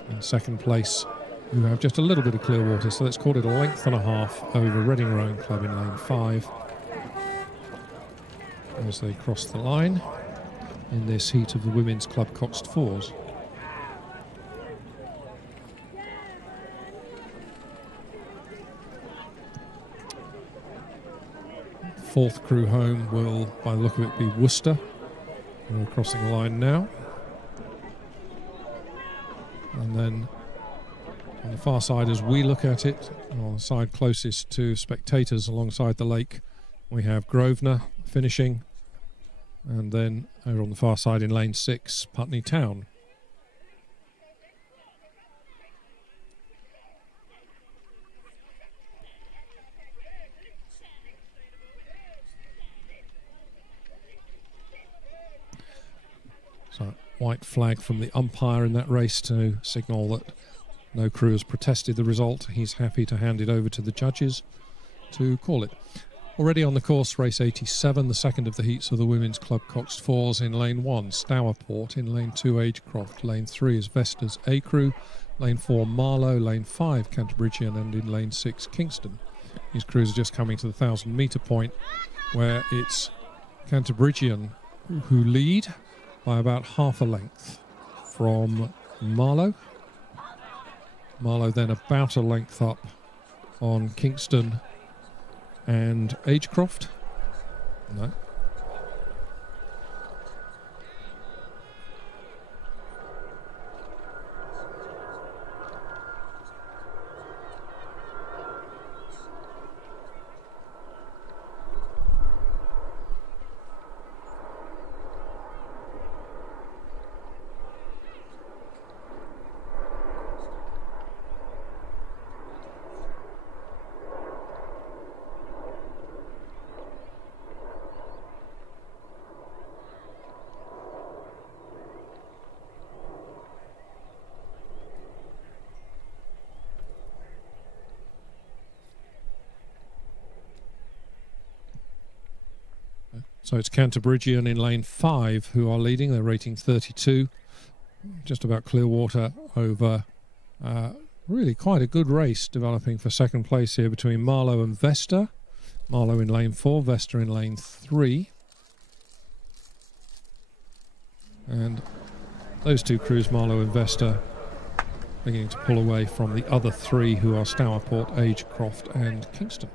in second place, who have just a little bit of clear water, so let's call it a length and a half over Reading Rowing Club in lane 5 as they cross the line in this heat of the Women's Club Coxed Fours. Fourth crew home will, by the look of it, be Worcester. We're crossing the line now. On the far side, as we look at it, on the side closest to spectators alongside the lake, we have Grosvenor finishing, and then over on the far side in lane 6, Putney Town. So, white flag from the umpire in that race to signal that no crew has protested the result. He's happy to hand it over to the judges to call it. Already on the course, race 87, the second of the heats of the Women's Club Coxed Fours. In lane 1, Stourport. In lane 2, Agecroft. Lane 3 is Vesta's A Crew. Lane 4, Marlow. Lane 5, Cantabrigian. And in lane 6, Kingston. These crews are just coming to the 1,000-metre point, where it's Cantabrigian who lead by about half a length from Marlow. Marlow then about a length up on Kingston and Agecroft. No. So it's Cantabrigian in lane 5 who are leading. They're rating 32. Just about clear water over really quite a good race developing for second place here between Marlow and Vesta. Marlow in lane 4, Vesta in lane 3. And those two crews, Marlow and Vesta, beginning to pull away from the other three who are Stourport, Agecroft and Kingston.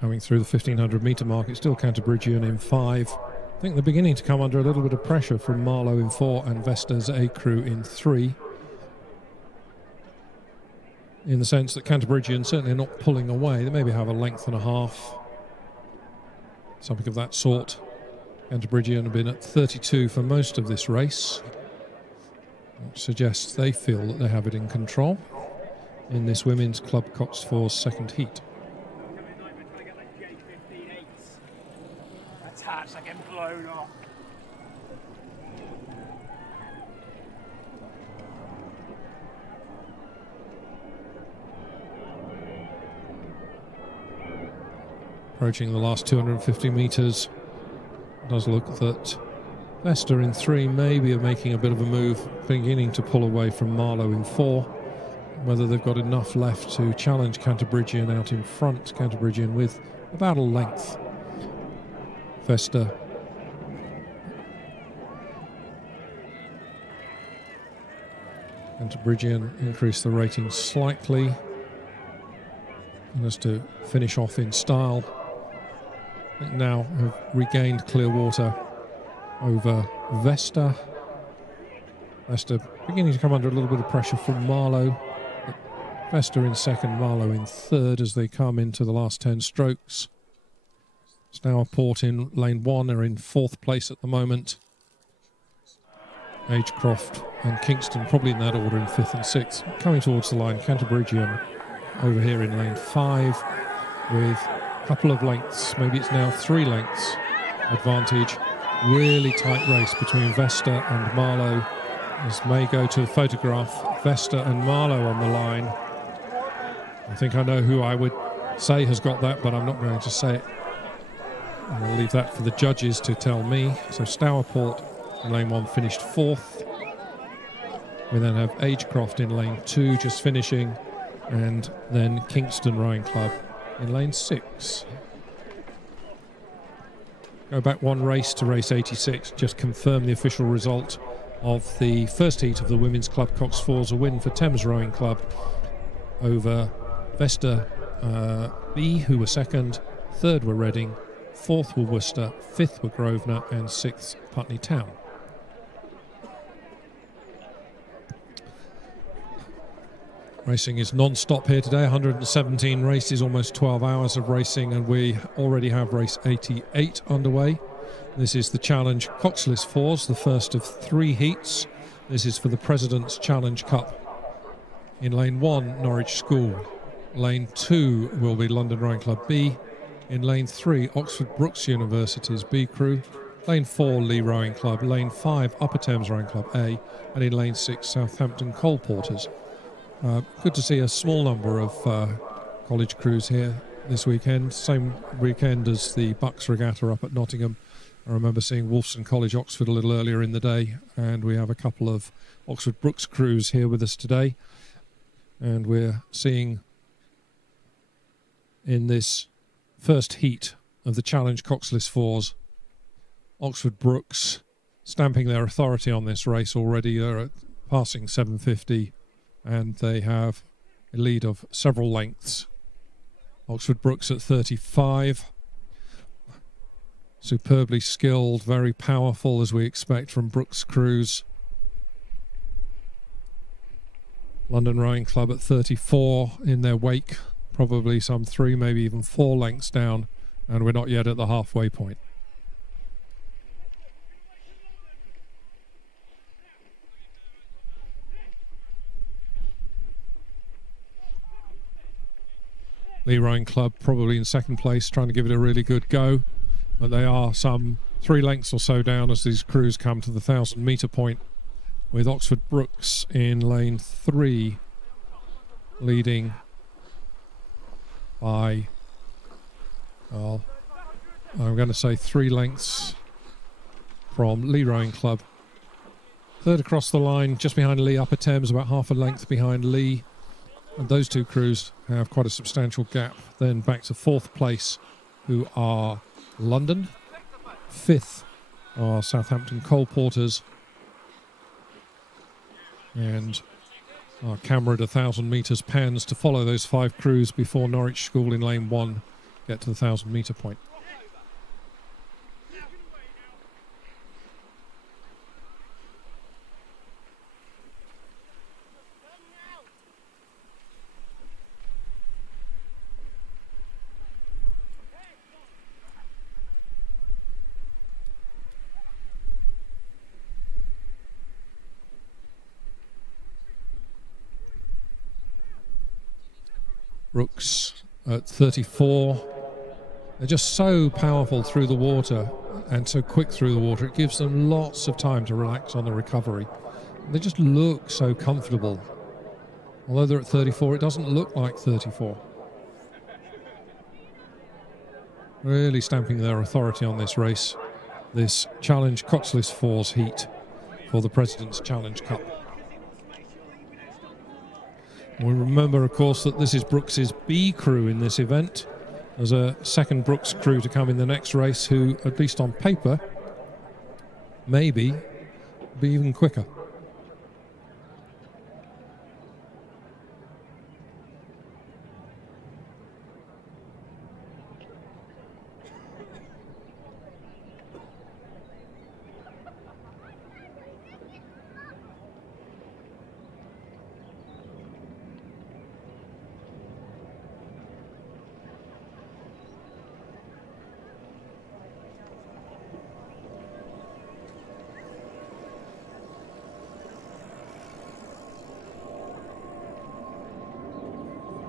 Coming through the 1,500 metre mark, it's still Cantabrigian in 5. I think they're beginning to come under a little bit of pressure from Marlow in 4 and Vesta's A Crew in 3. In the sense that Cantabrigian certainly are not pulling away. They maybe have a length and a half, something of that sort. Cantabrigian have been at 32 for most of this race, which suggests they feel that they have it in control in this Women's Club Coxed Fours second heat. Approaching the last 250 metres, it does look that Vesta in 3 maybe are making a bit of a move, beginning to pull away from Marlow in 4. Whether they've got enough left to challenge Cantabrigian out in front, Cantabrigian with about a length. Vesta Cantabrigian increased the rating slightly, and as to finish off in style, now have regained clear water over Vesta. Vesta beginning to come under a little bit of pressure from Marlow. Vesta in second, Marlow in third as they come into the last 10 strokes. Stourport in lane 1 are in 4th place at the moment. Agecroft and Kingston probably in that order in 5th and 6th. Coming towards the line, Cantabrigian over here in lane 5 with a couple of lengths, maybe it's now 3 lengths advantage. Really tight race between Vesta and Marlow. As may go to the photograph Vesta and Marlowe on the line. I think I know who I would say has got that, but I'm not going to say it. I'll leave that for the judges to tell me. So Stourport in lane 1 finished 4th. We then have Agecroft in lane 2 just finishing, and then Kingston Rowing Club in lane 6. Go back one race to race 86, just confirm the official result of the first heat of the Women's Club Coxed Fours, a win for Thames Rowing Club over Vesta B, who were second, third were Reading, fourth were Worcester, fifth were Grosvenor, and sixth Putney Town. Racing is non-stop here today, 117 races, almost 12 hours of racing, and we already have race 88 underway. This is the Challenge Coxless Fours, the first of 3 heats. This is for the President's Challenge Cup. In lane 1, Norwich School. Lane 2 will be London Rowing Club B. In lane 3, Oxford Brookes University's B crew. Lane 4, Lee Rowing Club. Lane 5, Upper Thames Rowing Club A. And in lane 6, Southampton Coal Porters. Good to see a small number of college crews here this weekend. Same weekend as the Bucks Regatta up at Nottingham. I remember seeing Wolfson College, Oxford a little earlier in the day, and we have a couple of Oxford Brookes crews here with us today. And we're seeing in this first heat of the Challenge Coxless Fours, Oxford Brookes stamping their authority on this race already. They're passing 750. And they have a lead of several lengths. Oxford Brookes at 35. Superbly skilled, very powerful, as we expect from Brookes crews. London Rowing Club at 34 in their wake. Probably some 3, maybe even 4 lengths down. And we're not yet at the halfway point. Lee Rowing Club probably in second place, trying to give it a really good go, but they are some 3 lengths or so down as these crews come to the 1,000 metre point, with Oxford Brookes in lane 3 leading by, well, I'm going to say 3 lengths from Lee Rowing Club. Third across the line, just behind Lee, Upper Thames, about half a length behind Lee. And those 2 crews have quite a substantial gap. Then back to 4th place, who are London. 5th are Southampton Coal Porters. And our camera at 1,000 metres pans to follow those 5 crews before Norwich School in lane 1 get to the 1,000 metre point. Brookes at 34. They're just so powerful through the water and so quick through the water. It gives them lots of time to relax on the recovery. They just look so comfortable. Although they're at 34, it doesn't look like 34. Really stamping their authority on this race. This Challenge Coxless Fours heat for the President's Challenge Cup. We remember, of course, that this is Brookes' B crew in this event. There's a second Brookes crew to come in the next race who, at least on paper, maybe be even quicker.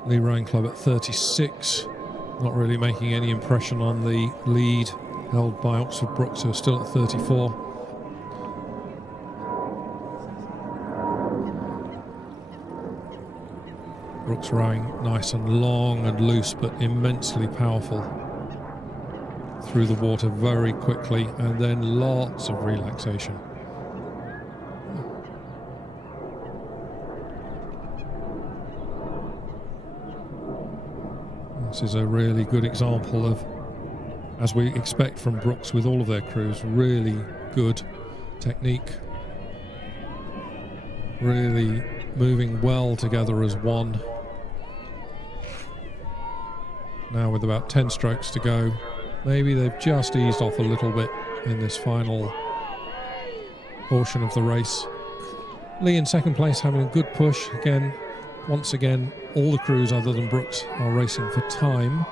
Lee Rowing Club at 36, not really making any impression on the lead held by Oxford Brookes, who are still at 34. Brooks rowing nice and long and loose, but immensely powerful through the water very quickly, and then lots of relaxation. This is a really good example of, as we expect from Brooks with all of their crews, really good technique, really moving well together as one. Now with about 10 strokes to go, maybe they've just eased off a little bit in this final portion of the race. Lee in second place, having a good push. Once again, all the crews other than Brooks are racing for time.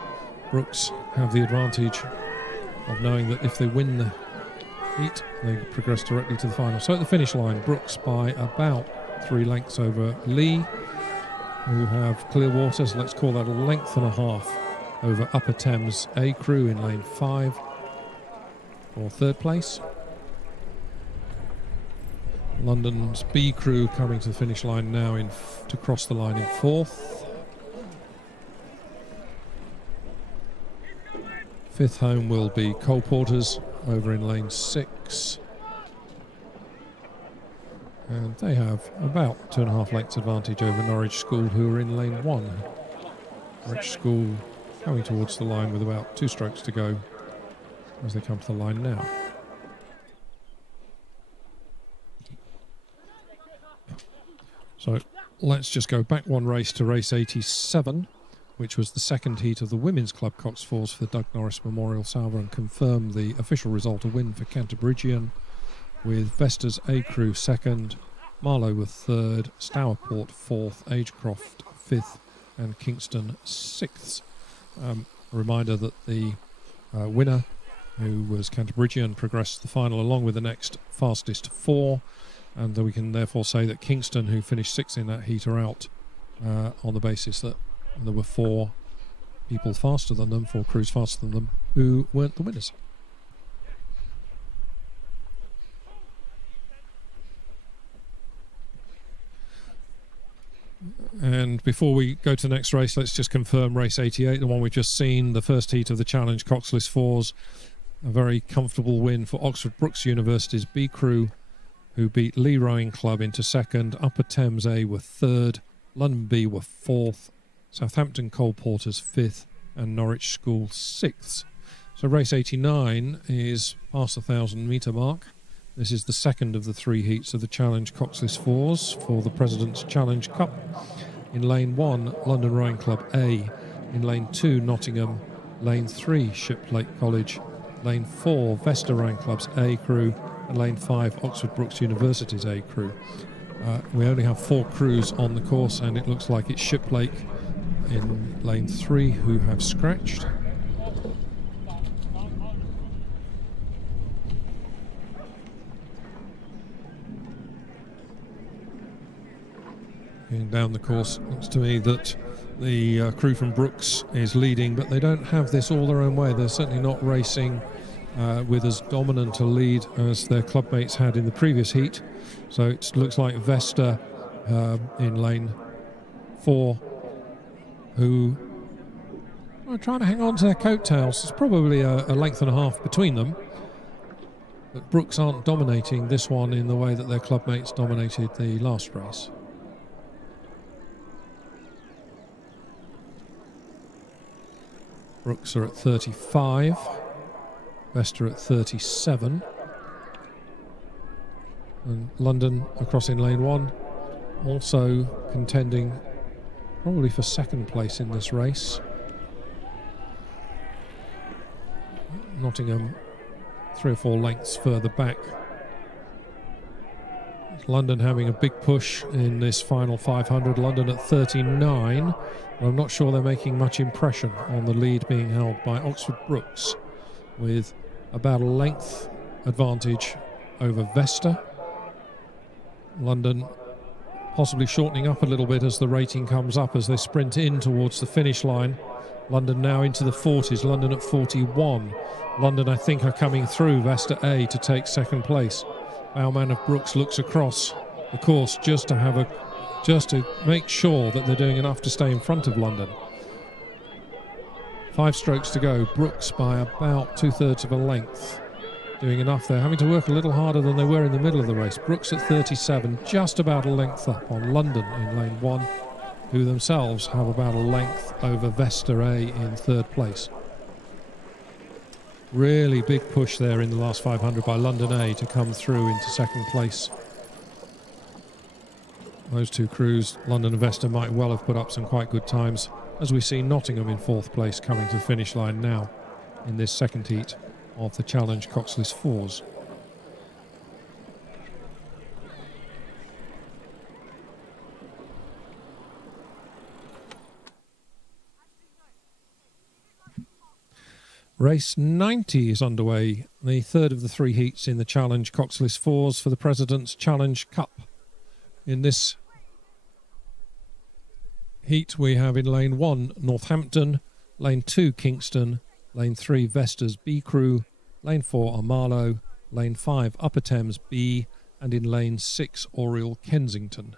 Brooks have the advantage of knowing that if they win the heat, they progress directly to the final. So at the finish line, Brooks by about 3 lengths over Lee, who have clear waters. Let's call that a length and a half over Upper Thames A crew in lane 5 for third place. London's B crew coming to the finish line now to cross the line in fourth. Fifth home will be Cole Porter's over in lane 6. And they have about 2.5 lengths advantage over Norwich School, who are in lane 1. Norwich School coming towards the line with about 2 strokes to go as they come to the line now. So let's just go back one race to race 87, which was the second heat of the Women's Club Coxed Fours for the Doug Norris Memorial Salver, and confirm the official result, a win for Canterbridgian, with Vesta's A crew second, Marlow was third, Stourport fourth, Agecroft fifth, and Kingston sixth. A reminder that the winner, who was Canterbridgian, progressed to the final along with the next fastest 4, and we can therefore say that Kingston, who finished 6th in that heat, are out on the basis that there were 4 people faster than them, 4 crews faster than them, who weren't the winners. And before we go to the next race, let's just confirm race 88, the one we've just seen, the first heat of the Challenge Coxless Fours. A very comfortable win for Oxford Brookes University's B crew, who beat Lee Rowing Club into second. Upper Thames A were third, London B were fourth, Southampton Cole Porters fifth, and Norwich School sixth. So race 89 is past the 1,000-metre mark. This is the second of the 3 heats of the Challenge Coxless Fours for the President's Challenge Cup. In lane 1, London Rowing Club A. In lane 2, Nottingham. Lane 3, Shiplake College. Lane 4, Vesta Rowing Club's A crew. And lane 5, Oxford Brookes University's A crew. We only have 4 crews on the course, and it looks like it's Shiplake in lane 3 who have scratched. Going down the course, looks to me that the crew from Brooks is leading, but they don't have this all their own way. They're certainly not racing with as dominant a lead as their clubmates had in the previous heat. So it looks like Vesta in lane 4, who are trying to hang on to their coattails. It's probably a length and a half between them. But Brooks aren't dominating this one in the way that their clubmates dominated the last race. Brooks are at 35, Vesta at 37, and London across in lane 1, also contending probably for second place in this race. Nottingham 3 or 4 lengths further back. London having a big push in this final 500. London at 39. I'm not sure they're making much impression on the lead being held by Oxford Brookes, with about a length advantage over Vesta. London possibly shortening up a little bit as the rating comes up as they sprint in towards the finish line. London now into the 40s, London at 41. London, I think, are coming through Vesta A to take second place. Bowman of Brooks looks across the course just to have a just to make sure that they're doing enough to stay in front of London. 5 strokes to go. Brooks by about 2/3 of a length. Doing enough there, having to work a little harder than they were in the middle of the race. Brooks at 37, just about a length up on London in lane 1, who themselves have about a length over Vesta A in 3rd place. Really big push there in the last 500 by London A to come through into 2nd place. Those two crews, London and Vesta, might well have put up some quite good times, as we see Nottingham in 4th place coming to the finish line now in this 2nd heat of the Challenge Coxless Fours. Race 90 is underway, the 3rd of the 3 heats in the Challenge Coxless Fours for the President's Challenge Cup. In this heat we have in lane 1 Northampton, lane 2 Kingston, lane 3 Vesta's B Crew, lane 4 Marlow, lane 5 Upper Thames B, and in lane 6 Oriel Kensington.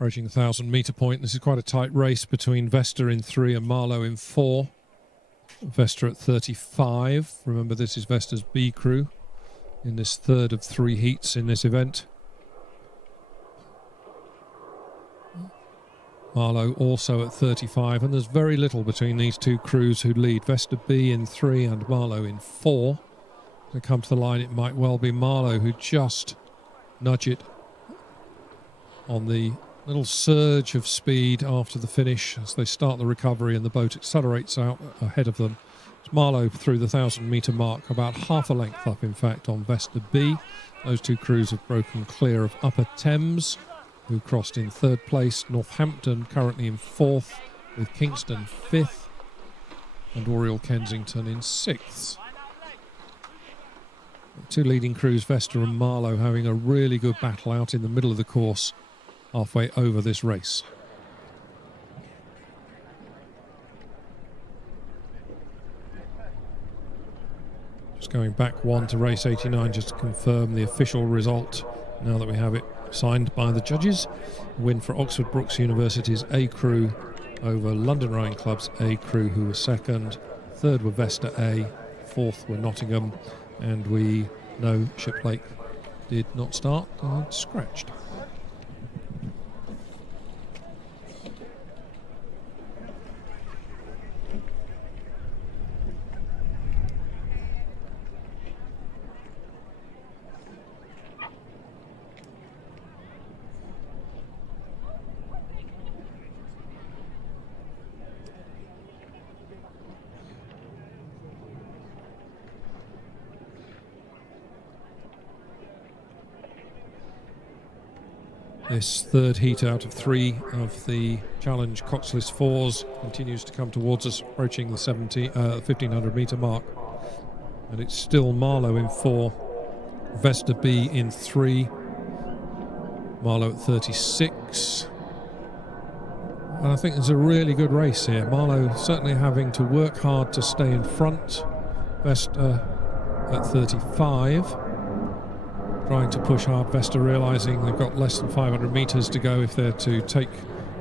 Approaching the 1,000-metre point. This is quite a tight race between Vesta in 3 and Marlow in 4. Vesta at 35. Remember, this is Vesta's B Crew in this 3rd of 3 heats in this event. Marlow also at 35, and there's very little between these two crews who lead. Vesta B in 3 and Marlow in 4. To come to the line, it might well be Marlow who just nudge it on the little surge of speed after the finish as they start the recovery and the boat accelerates out ahead of them. It's Marlow through the 1,000-metre mark, about half a length up, in fact, on Vesta B. Those two crews have broken clear of Upper Thames, who crossed in 3rd place. Northampton currently in 4th, with Kingston 5th, and Oriel Kensington in 6th. The two leading crews, Vesta and Marlow, having a really good battle out in the middle of the course, halfway over this race. Just going back one to race 89 just to confirm the official result now that we have it signed by the judges. Win for Oxford Brookes University's A Crew over London Rowing Club's A Crew, who were 2nd. 3rd were Vesta A, 4th were Nottingham, and we know Shiplake did not start and scratched. This 3rd heat out of 3 of the Challenge Coxless Fours continues to come towards us, approaching the 1,500-metre mark. And it's still Marlow in 4, Vesta B in 3, Marlow at 36. And I think there's a really good race here. Marlow certainly having to work hard to stay in front. Vesta at 35. Trying to push hard. Vesta realising they've got less than 500 metres to go if they're to take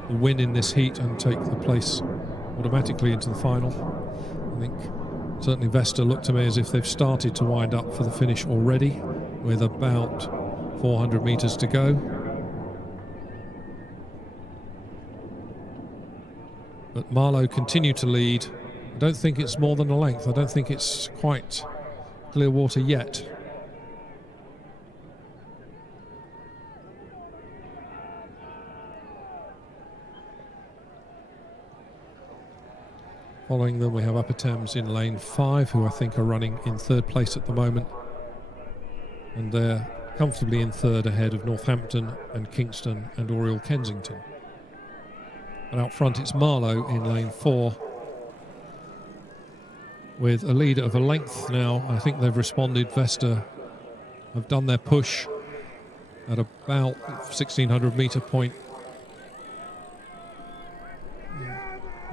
the win in this heat and take the place automatically into the final. I think certainly Vesta look to me as if they've started to wind up for the finish already, with about 400 metres to go. But Marlow continue to lead. I don't think it's more than a length. I don't think it's quite clear water yet. Following them, we have Upper Thames in lane 5, who I think are running in 3rd place at the moment. And they're comfortably in 3rd ahead of Northampton and Kingston and Oriel Kensington. And out front it's Marlow in lane 4 with a lead of a length now. I think they've responded. Vesta have done their push at about 1600 metre point.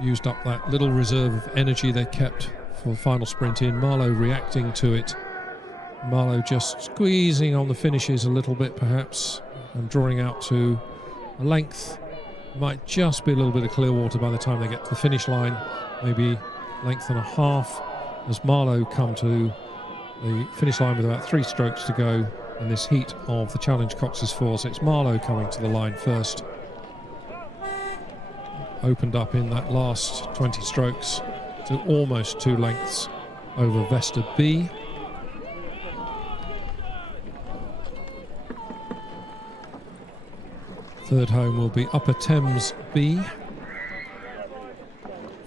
Used up that little reserve of energy they kept for the final sprint in. Marlow reacting to it. Marlow just squeezing on the finishes a little bit perhaps and drawing out to a length. Might just be a little bit of clear water by the time they get to the finish line, maybe length and a half, as Marlow come to the finish line with about 3 strokes to go in this heat of the Challenge Cox's 4. So it's Marlow coming to the line first. Opened up in that last 20 strokes to almost 2 lengths over Vesta B. Third home will be Upper Thames B,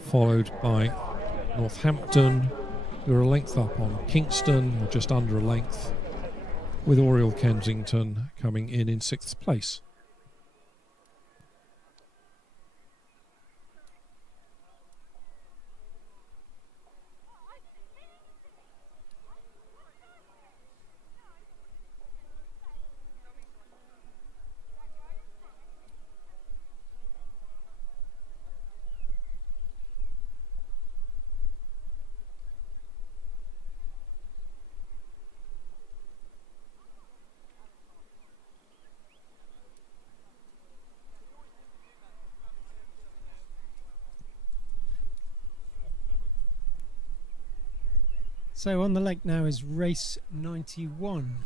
followed by Northampton, who are a length up on Kingston, or just under a length, with Oriel Kensington coming in 6th place. So on the lake now is race 91.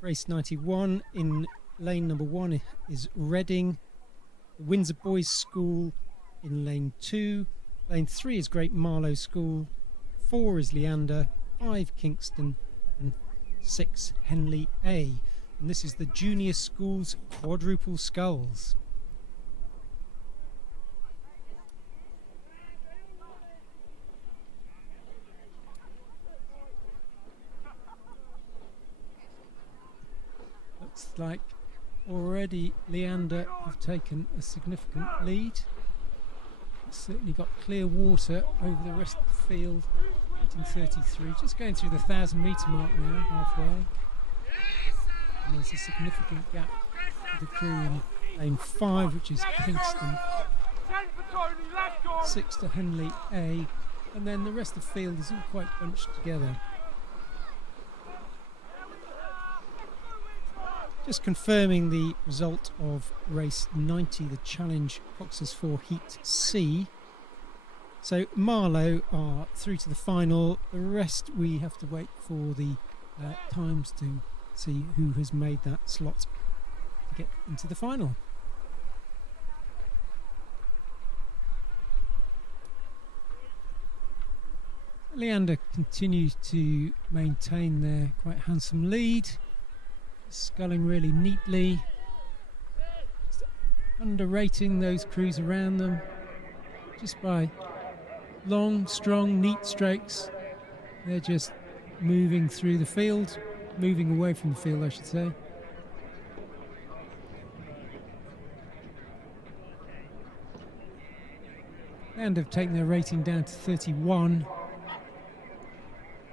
Race 91 in lane number 1 is Reading. The Windsor Boys School in lane 2. Lane 3 is Great Marlow School. 4 is Leander. 5 Kingston. And 6 Henley A. And this is the Junior Schools Quadruple Sculls. Looks like already Leander have taken a significant lead. Certainly got clear water over the rest of the field. 18:33, just going through the 1,000 metre mark now, halfway. And there's a significant gap for the crew in lane 5, which is Kingston. 6 to Henley A, and then the rest of the field is all quite bunched together. Just confirming the result of race 90, the Challenge Cox's 4 Heat C. So Marlow are through to the final. The rest we have to wait for the times to see who has made that slot to get into the final. Leander continues to maintain their quite handsome lead. Sculling really neatly, just underrating those crews around them just by long, strong, neat strokes. They're just moving through the field, moving away from the field, I should say. And have taken their rating down to 31.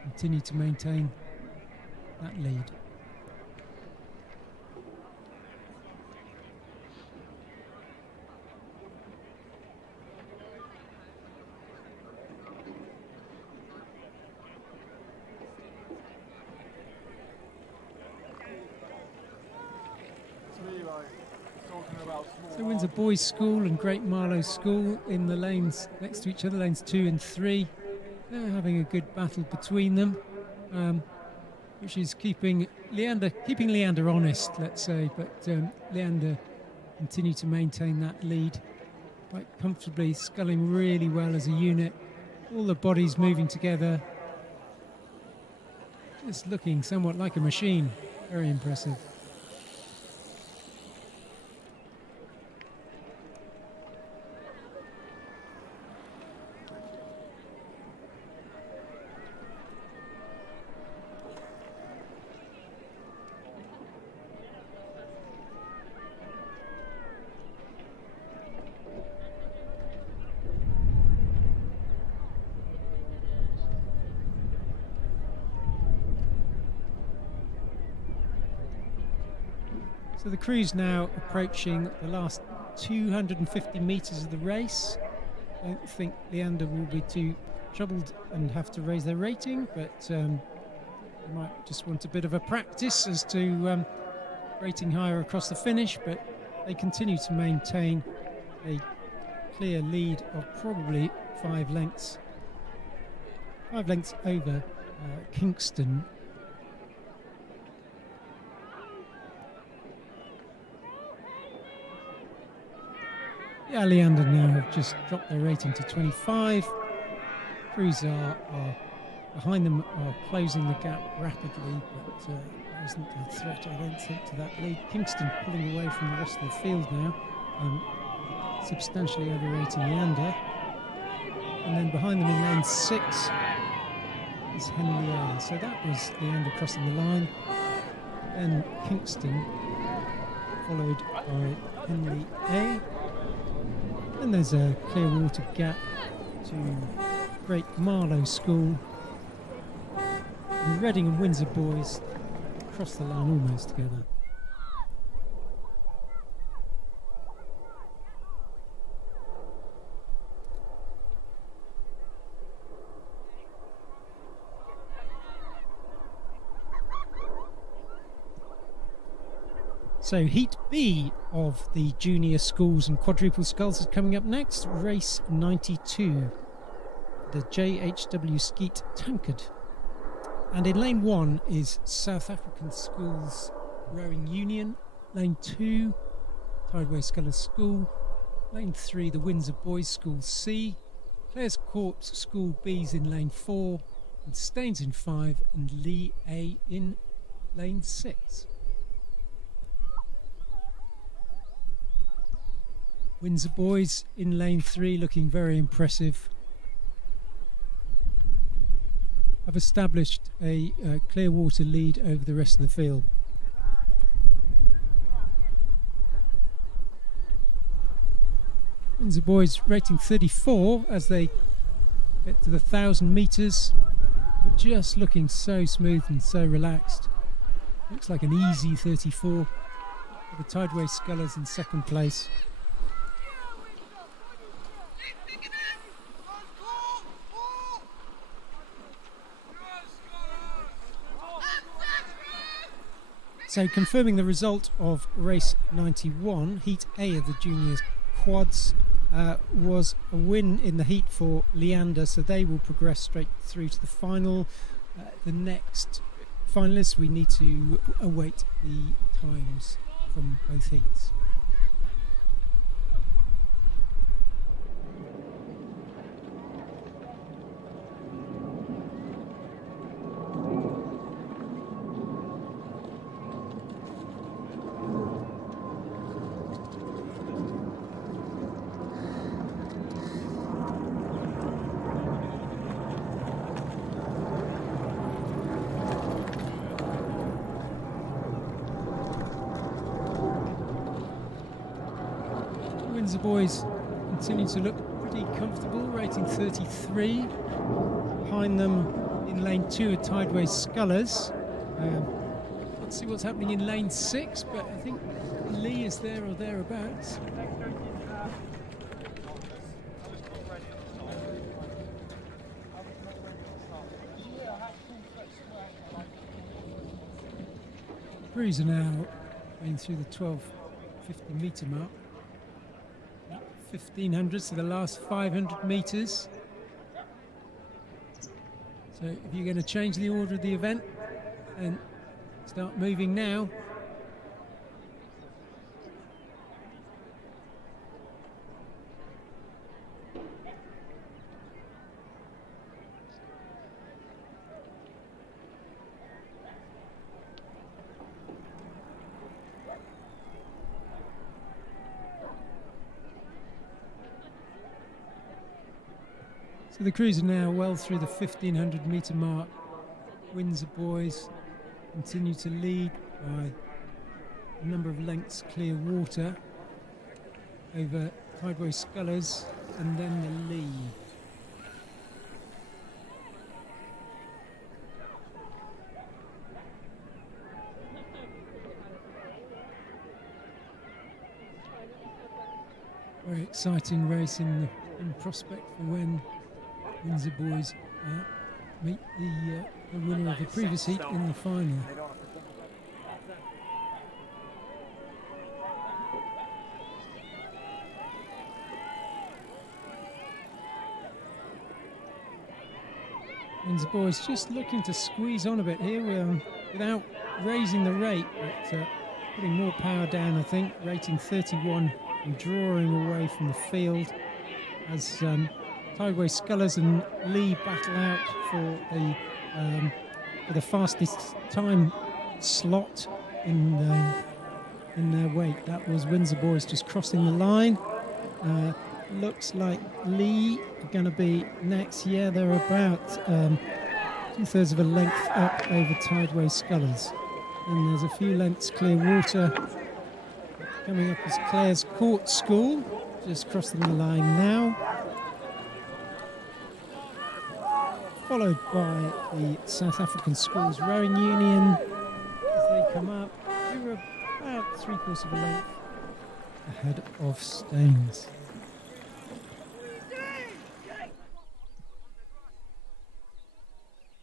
Continue to maintain that lead. So Windsor Boys School and Great Marlow School in the lanes next to each other, lanes 2 and 3. They're having a good battle between them, which is keeping Leander honest, let's say. But Leander continue to maintain that lead quite comfortably, sculling really well as a unit. All the bodies moving together, just looking somewhat like a machine. Very impressive. So the crew's now approaching the last 250 metres of the race. I don't think Leander will be too troubled and have to raise their rating, but they might just want a bit of a practice as to rating higher across the finish, but they continue to maintain a clear lead of probably 5 lengths. 5 lengths over Kingston. Yeah, Leander now have just dropped their rating to 25. Crews are behind them, are closing the gap rapidly, but there isn't a threat, I don't think, to that lead. Kingston pulling away from the rest of the field now, substantially overrating Leander. And then behind them in lane 6 is Henley A. So that was Leander crossing the line. Then Kingston, followed by Henley A. And there's a clear water gap to Great Marlow School. And Reading and Windsor boys cross the line almost together. So Heat B of the Junior Schools and Quadruple Sculls is coming up next. Race 92, the JHW Skeet Tankard. And in lane 1 is South African Schools Rowing Union. Lane 2, Tideway Scholars School. Lane 3, the Windsor Boys School C. Clare's Corps School B's in lane 4. And Staines in 5. And Lee A in lane 6. Windsor boys in lane 3 looking very impressive. Have established a clear water lead over the rest of the field. Windsor boys rating 34 as they get to the 1,000 metres, but just looking so smooth and so relaxed. Looks like an easy 34 for the Tideway Scholars in second place. So confirming the result of race 91, Heat A of the Juniors Quads was a win in the heat for Leander, so they will progress straight through to the final. The next finalists, we need to await the times from both heats. The boys continue to look pretty comfortable, rating 33. Behind them in lane 2 are Tideway Scholars. Let's see what's happening in lane 6, but I think Lee is there or thereabouts. Crews are now going through the 1250 metre mark. 1500 to the last 500 metres. So if you're going to change the order of the event and start moving now. So the crews are now well through the 1500 metre mark. Windsor boys continue to lead by a number of lengths clear water over Tideway Scholars and then the lead. Very exciting race in prospect for when Windsor boys meet the winner of the previous heat in the final. Windsor boys just looking to squeeze on a bit here without raising the rate, but putting more power down, I think. Rating 31 and drawing away from the field as Tideway Scholars and Lee battle out for the fastest time slot in their weight. That was Windsor boys just crossing the line. Looks like Lee are going to be next. Yeah, they're about 2/3 of a length up over Tideway Scholars. And there's a few lengths clear water. Coming up is Clare's Court School, just crossing the line now. Followed by the South African Schools Rowing Union as they come up. We were about 3/4 of a length ahead of Staines.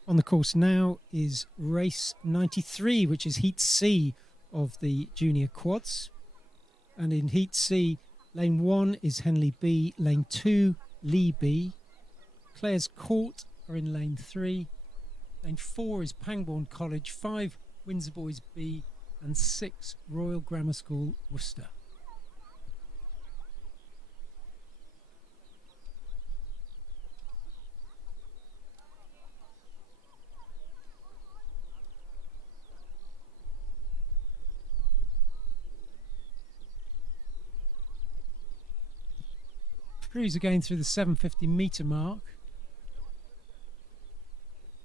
On the course now is race 93, which is Heat C of the junior quads. And in Heat C, lane 1 is Henley B, lane 2, Lee B. Clare's Court are in lane 3. Lane 4 is Pangbourne College, 5 Windsor Boys B, and 6 Royal Grammar School Worcester. Crews are going through the 750 metre mark.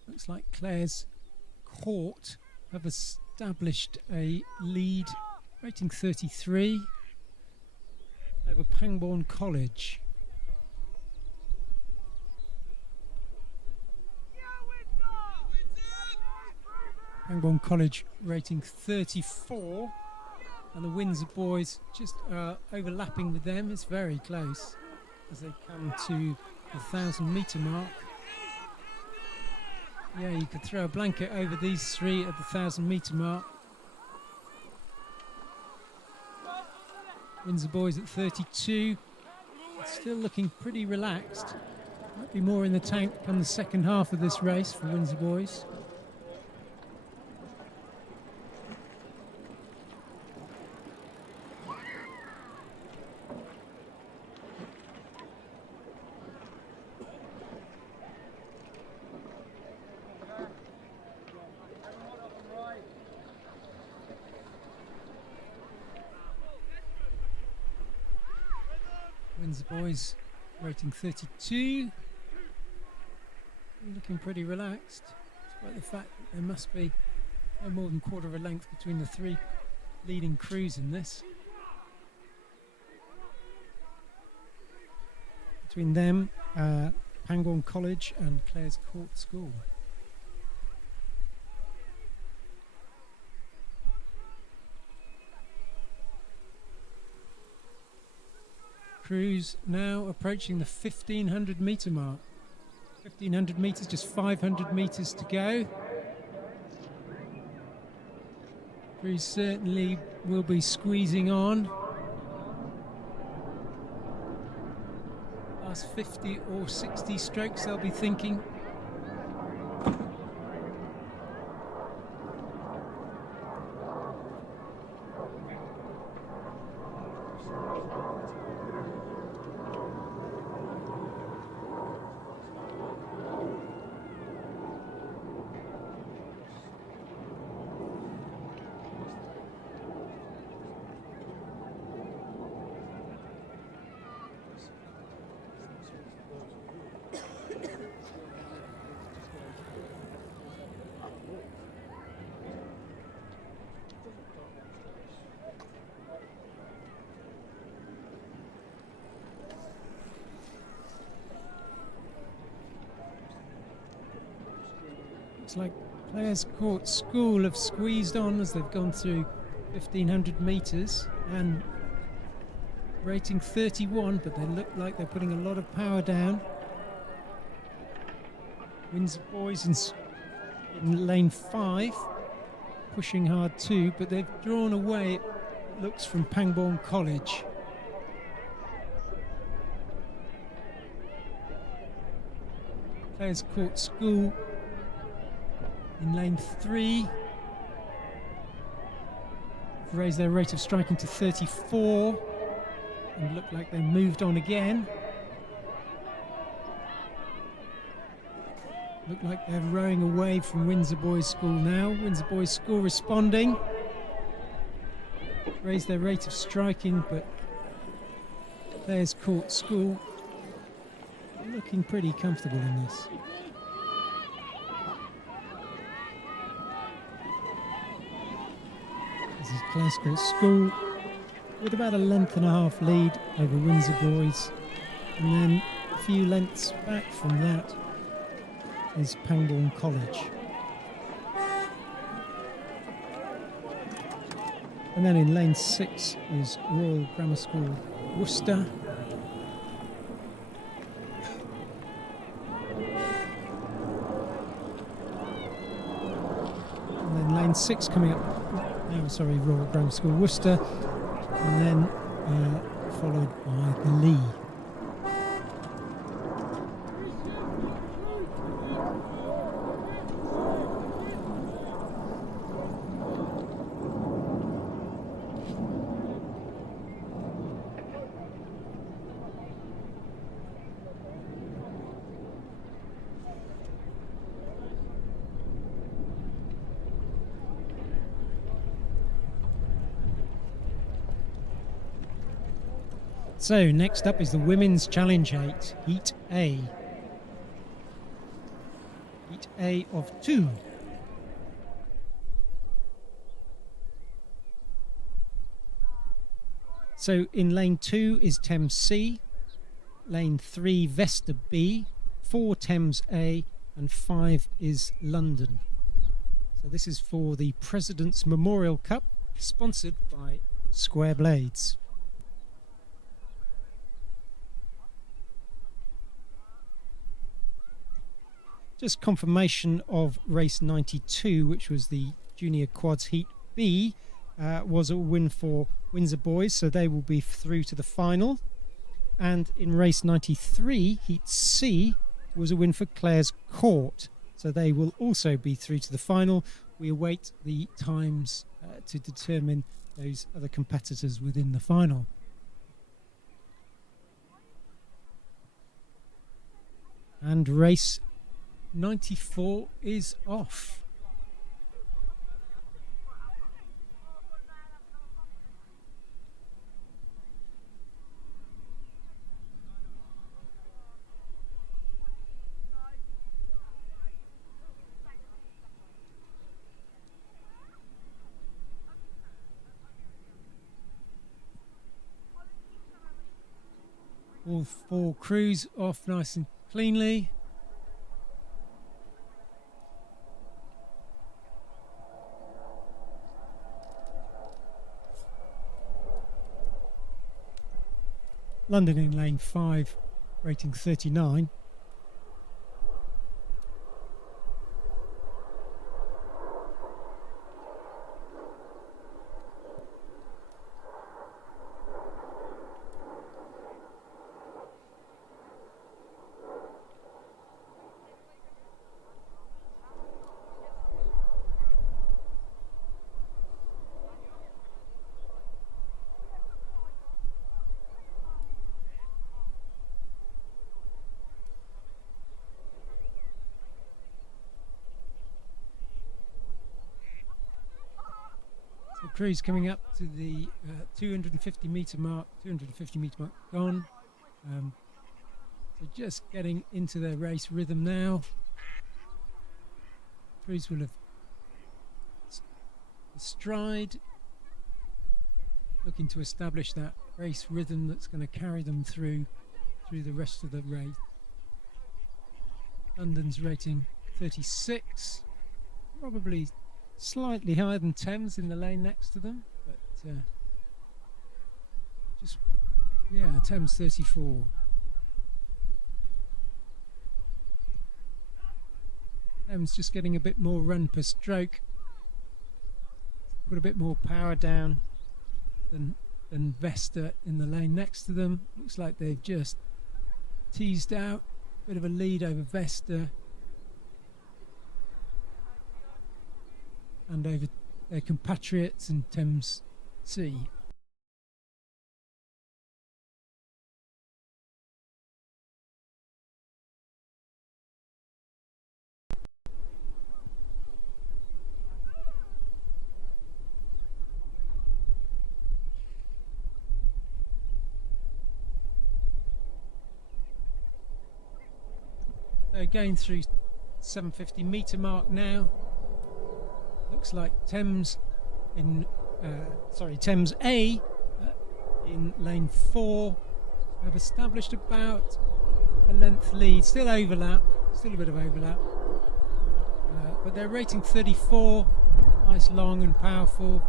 Looks like Clare's Court have established a lead, rating 33, over Pangbourne College. Pangbourne College rating 34, and the Windsor boys just overlapping with them. It's very close as they come to the 1,000 metre mark. Yeah, you could throw a blanket over these three at the 1,000 metre mark. Windsor boys at 32, still looking pretty relaxed. Might be more in the tank come the second half of this race for Windsor boys. Windsor boys rating 32, looking pretty relaxed, despite the fact that there must be no more than quarter of a length between the three leading crews in this. Between them, Pangbourne College and Clare's Court School. Crews now approaching the 1,500 metre mark. 1,500 metres, just 500 metres to go. Crews certainly will be squeezing on. Last 50 or 60 strokes they'll be thinking. Looks like Clare's Court School have squeezed on as they've gone through 1,500 metres, and rating 31, but they look like they're putting a lot of power down. Windsor boys in lane 5, pushing hard too, but they've drawn away, it looks, from Pangbourne College. Players Court School in lane 3. Raised their rate of striking to 34 and look like they moved on again. Look like they're rowing away from Windsor Boys School now. Windsor Boys School responding. Raised their rate of striking, but Players Court School looking pretty comfortable in this. This is Players Court School with about a length and a half lead over Windsor Boys, and then a few lengths back from that is Pangbourne College. And then in lane 6 is Royal Grammar School Worcester. And then lane 6 coming up, Royal Grammar School Worcester, and then followed by the Lee. So next up is the Women's Challenge 8, Heat A. Heat A of 2. So in lane 2 is Thames C, lane 3 Vesta B, 4 Thames A, and 5 is London. So this is for the President's Memorial Cup, sponsored by Square Blades. Just confirmation of race 92, which was the Junior Quads Heat B, was a win for Windsor Boys, so they will be through to the final. And in race 93, Heat C was a win for Clare's Court, so they will also be through to the final. We await the times to determine those other competitors within the final. And race 94 is off. All 4 crews off nice and cleanly. London in lane 5, rating 39. Crews coming up to the 250 metre mark gone. So just getting into their race rhythm now. Crews will have stride, looking to establish that race rhythm that's going to carry them through the rest of the race. London's rating 36, probably slightly higher than Thames in the lane next to them, but just Yeah, Thames 34. Thames just getting a bit more run per stroke. Put a bit more power down than Vesta in the lane next to them. Looks like they've just teased out a bit of a lead over Vesta and over their compatriots in Thames C. They're going through 750 metre mark now. Looks like Thames A in lane 4 have established about a length lead. Still a bit of overlap. But they're rating 34, nice, long and powerful.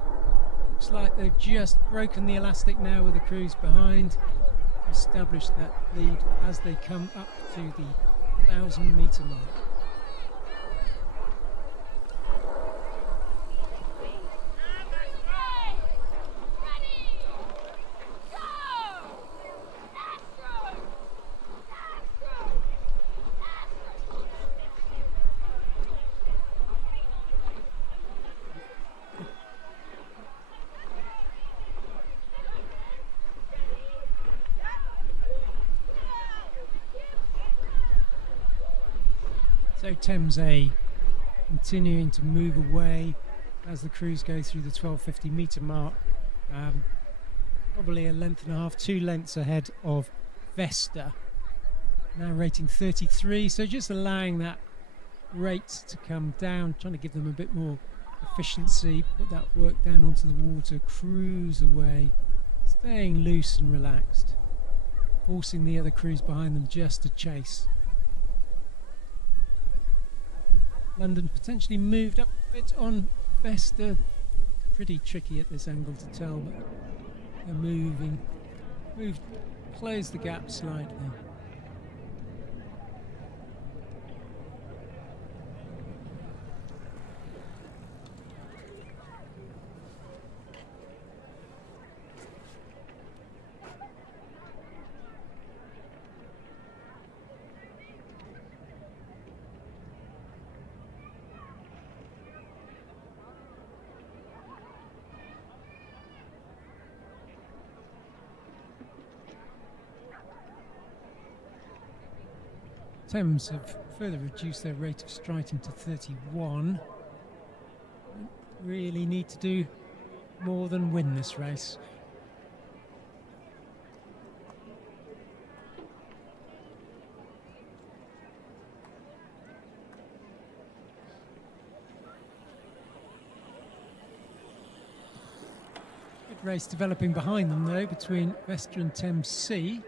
Looks like they've just broken the elastic now with the crews behind to establish that lead as they come up to the 1,000 metre mark. So Thames A continuing to move away as the crews go through the 1250 metre mark. Probably a length and a half, 2 lengths ahead of Vesta. Now rating 33, so just allowing that rate to come down, trying to give them a bit more efficiency, put that work down onto the water, cruise away, staying loose and relaxed, forcing the other crews behind them just to chase. London potentially moved up a bit on Vesta. Pretty tricky at this angle to tell, but they're closed the gap slightly. Thames have further reduced their rate of striking to 31. Don't really need to do more than win this race. Good race developing behind them though between Vesta and Thames C.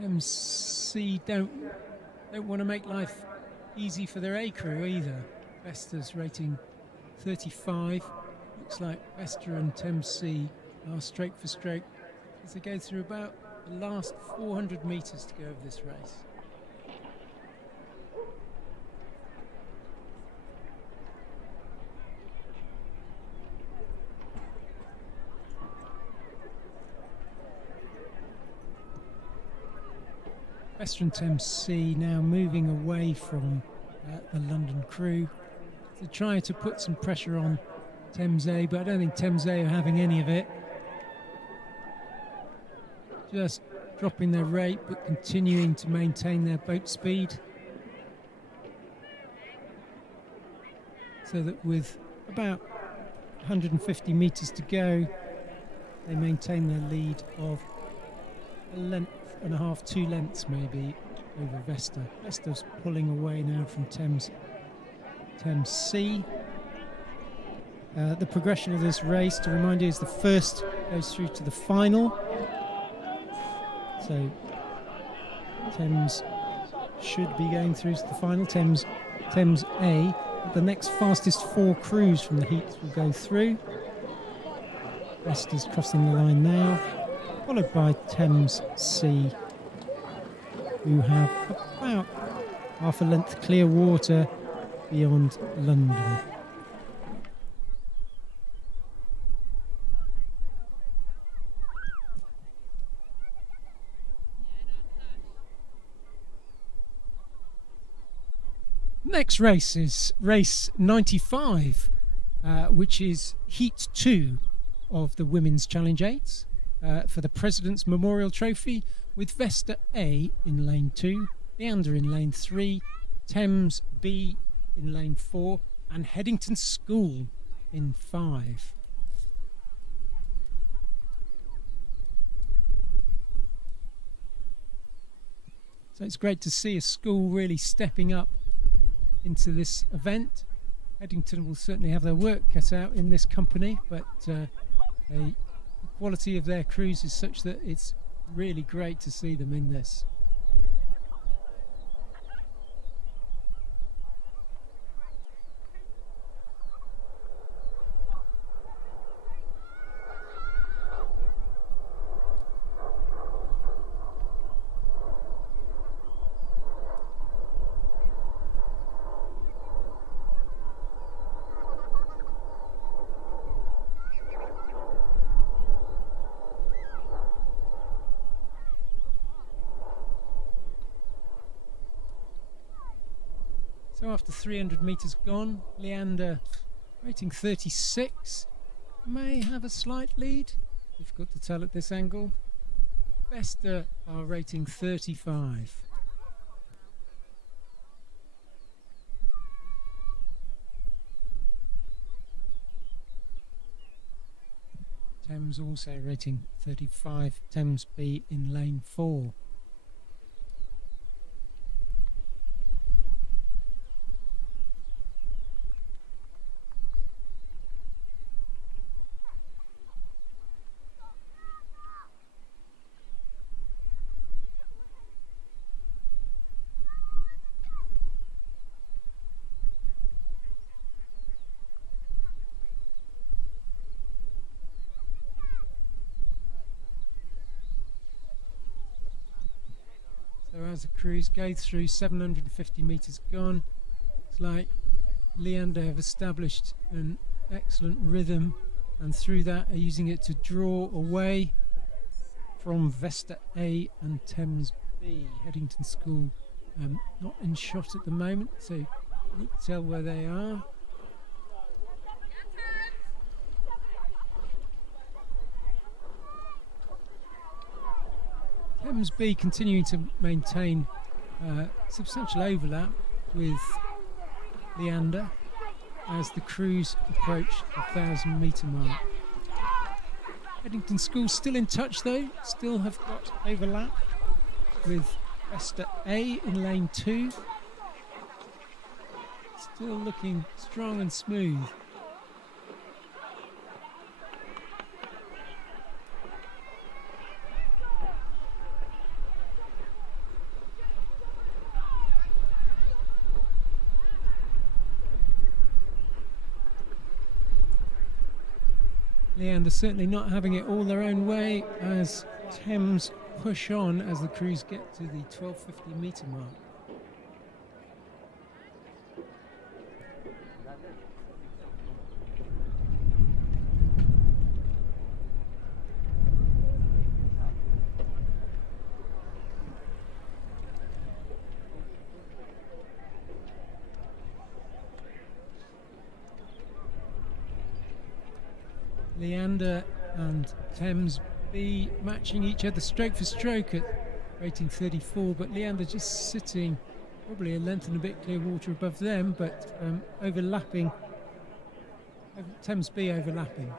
Thames C don't want to make life easy for their A crew either. Vesta's rating 35. Looks like Vesta and Thames C are stroke for stroke as they go through about the last 400 metres to go over this race. Vesta and Thames C now moving away from the London crew to try to put some pressure on Thames A, but I don't think Thames A are having any of it. Just dropping their rate but continuing to maintain their boat speed, so that with about 150 metres to go they maintain their lead of a length and a half, 2 lengths maybe over Vesta. Vesta's pulling away now from Thames C. The progression of this race, to remind you, is the first goes through to the final. So Thames should be going through to the final. Thames A. The next fastest 4 crews from the heats will go through. Vesta's crossing the line now. followed by Thames C, who have about half a length clear water beyond London. Next race is race 95, which is Heat 2 of the Women's Challenge 8 for the President's Memorial Trophy, with Vesta A in lane 2, Leander in lane 3, Thames B in lane 4, and Headington School in 5. So it's great to see a school really stepping up into this event. Headington will certainly have their work cut out in this company, but the quality of their crews is such that it's really great to see them in this. So after 300 metres gone, Leander rating 36, may have a slight lead, difficult to tell at this angle. Vesta are rating 35. Thames also rating 35, Thames B in lane 4. So as the crews go through 750 metres gone, it's like Leander have established an excellent rhythm, and through that are using it to draw away from Vesta A and Thames B. Headington School not in shot at the moment, so you can tell where they are. Thames B continuing to maintain substantial overlap with Leander as the crews approach the 1,000 metre mark. Headington School still in touch though, still have got overlap with Vesta A in lane 2. Still looking strong and smooth. Leander certainly not having it all their own way as Thames push on as the crews get to the 1250 metre mark. Leander and Thames B matching each other stroke for stroke at rating 34, but Leander just sitting probably a length and a bit clear water above them, but overlapping, Thames B overlapping.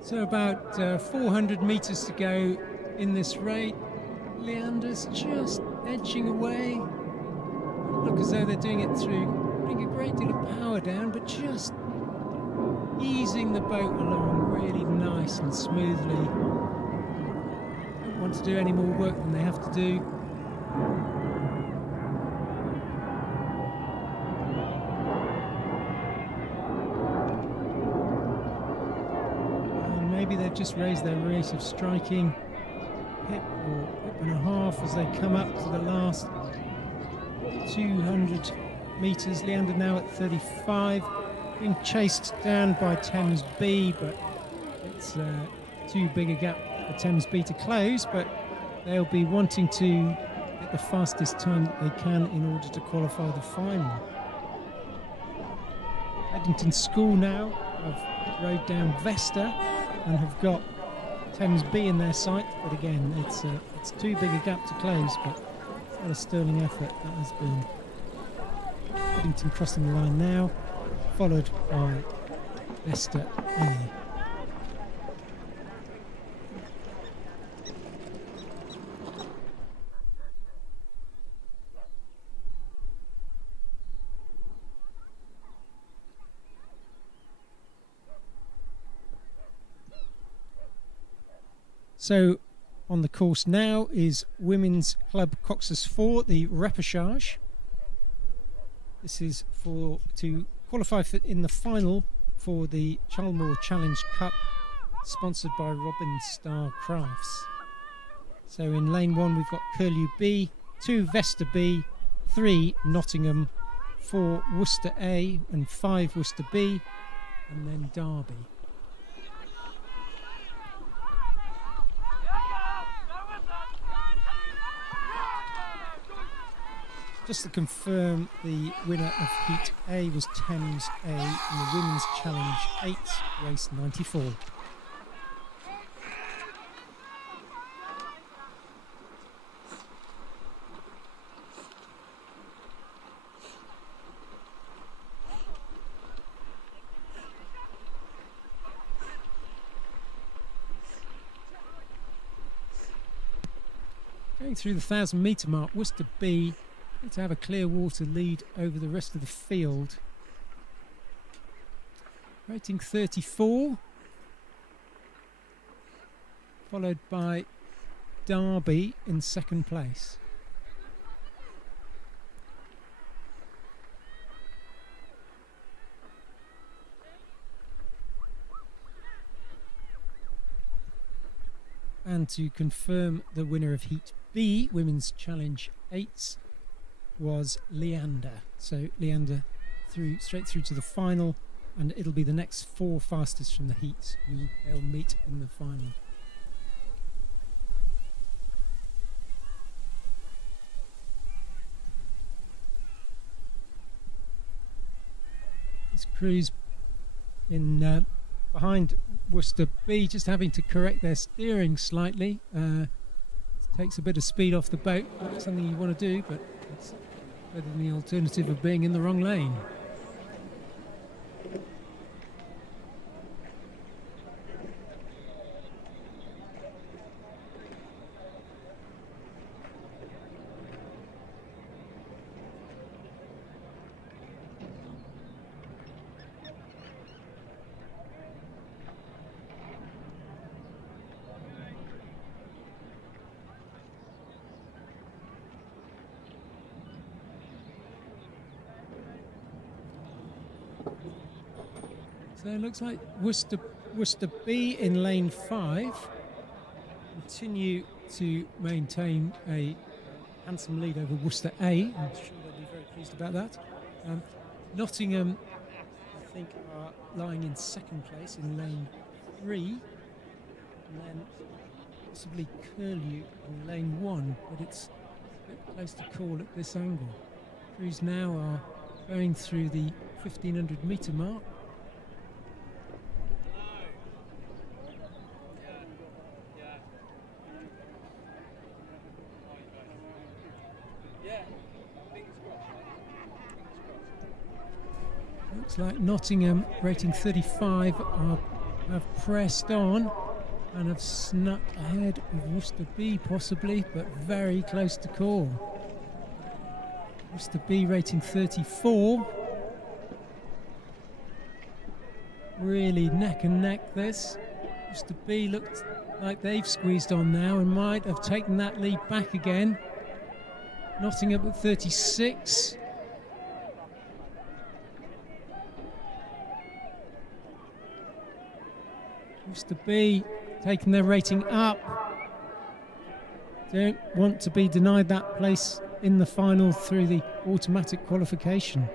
So about 400 metres to go in this race. Leander's just edging away. Look as though they're doing it through putting a great deal of power down, but just easing the boat along really nice and smoothly. Don't want to do any more work than they have to do. Maybe they've just raised their rate of striking hip or hip and a half as they come up to the last 200 metres. Leander now at 35, being chased down by Thames B, but it's too big a gap for Thames B to close, but they'll be wanting to get the fastest time that they can in order to qualify the final. Headington School now have rowed down Vesta and have got Thames B in their sight, but again it's too big a gap to close, but what a sterling effort that has been. Headington crossing the line now, followed by Vesta A. So on the course now is Women's Club Coxed 4, the repechage. This is to qualify in the final for the Chalmore Challenge Cup, sponsored by Robin Star Crafts. So in lane 1 we've got Curlew B, 2 Vesta B, 3 Nottingham, 4 Worcester A and 5 Worcester B, and then Derby. Just to confirm, the winner of Heat A was Thames A in the Women's Challenge 8, race 94. Going through the 1,000 metre mark, Worcester B to have a clear water lead over the rest of the field. Rating 34, followed by Derby in second place. And to confirm, the winner of Heat B, Women's Challenge 8, was Leander. So Leander straight through to the final, and it'll be the next 4 fastest from the heats who they'll meet in the final. This crew's in behind Worcester B, just having to correct their steering slightly. Takes a bit of speed off the boat. That's something you want to do, but it's better than the alternative of being in the wrong lane. So it looks like Worcester B in lane 5 continue to maintain a handsome lead over Worcester A. I'm sure they'll be very pleased about that. Nottingham, I think, are lying in second place in lane 3, and then possibly Curlew in lane 1, but it's a bit close to call at this angle. Crews now are going through the 1500 metre mark. Looks like Nottingham, rating 35, have pressed on and have snuck ahead of Worcester B possibly, but very close to call. Worcester B rating 34. Really neck and neck this. Worcester B looked like they've squeezed on now and might have taken that lead back again. Nottingham at 36. Worcester B taking their rating up. Don't want to be denied that place in the final through the automatic qualification.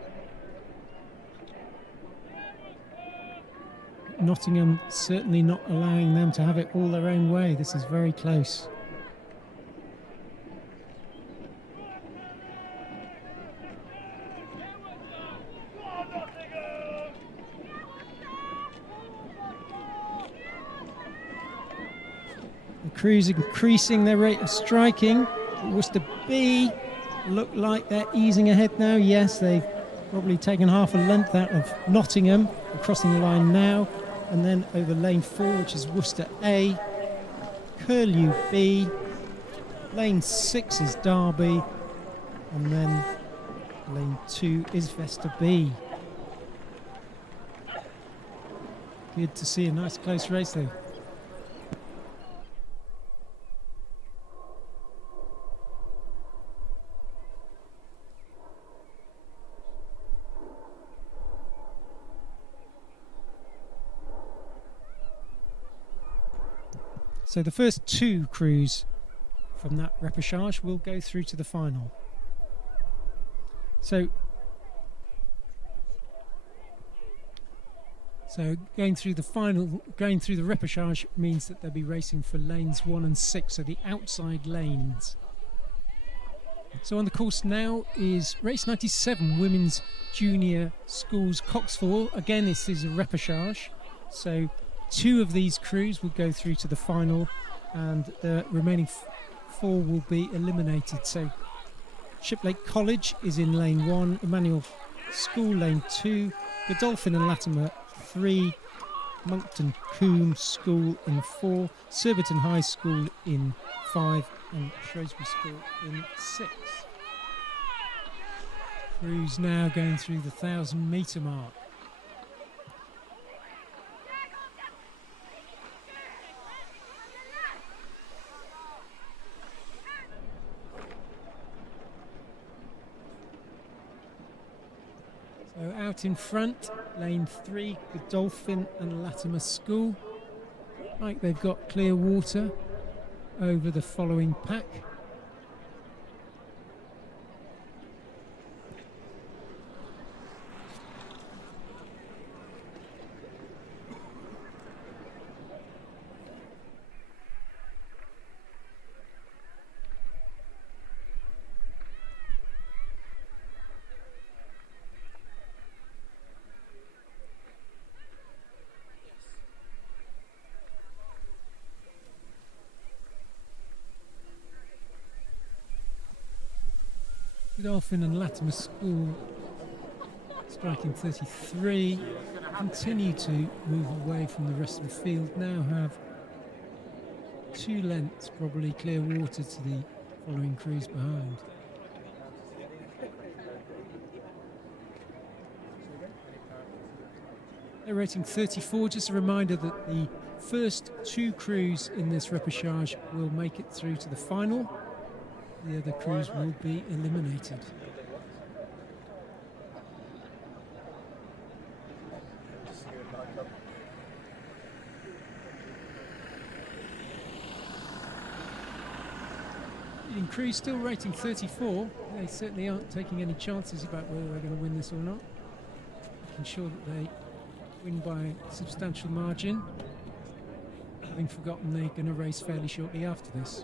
Nottingham certainly not allowing them to have it all their own way. This is very close. Crews increasing their rate of striking. Worcester B look like they're easing ahead now. Yes, they've probably taken half a length out of Nottingham. They're crossing the line now. And then over lane 4, which is Worcester A, Curlew B, lane 6 is Derby, and then lane 2 is Vesta B. Good to see a nice close race though. So the first 2 crews from that repechage will go through to the final. So going through the repechage means that they'll be racing for lanes 1 and 6, so the outside lanes. So on the course now is race 97, Women's Junior Schools Coxed. Again, this is a repechage. So 2 of these crews will go through to the final, and the remaining 4 will be eliminated. So Shiplake College is in lane 1, Emmanuel School lane 2, Godolphin and Latimer 3, Moncton Combe School in 4, Surbiton High School in 5, and Shrewsbury School in 6. Crews now going through the 1,000 metre mark. So out in front, lane 3, Godolphin and Latimer School. Like they've got clear water over the following pack. Godolphin and Latimer School striking 33, continue to move away from the rest of the field, now have 2 lengths probably clear water to the following crews behind. They're rating 34, just a reminder that the first 2 crews in this repechage will make it through to the final. The other crews will be eliminated. crew still rating 34. They certainly aren't taking any chances about whether they're going to win this or not. Making sure that they win by a substantial margin, having forgotten they're going to race fairly shortly after this.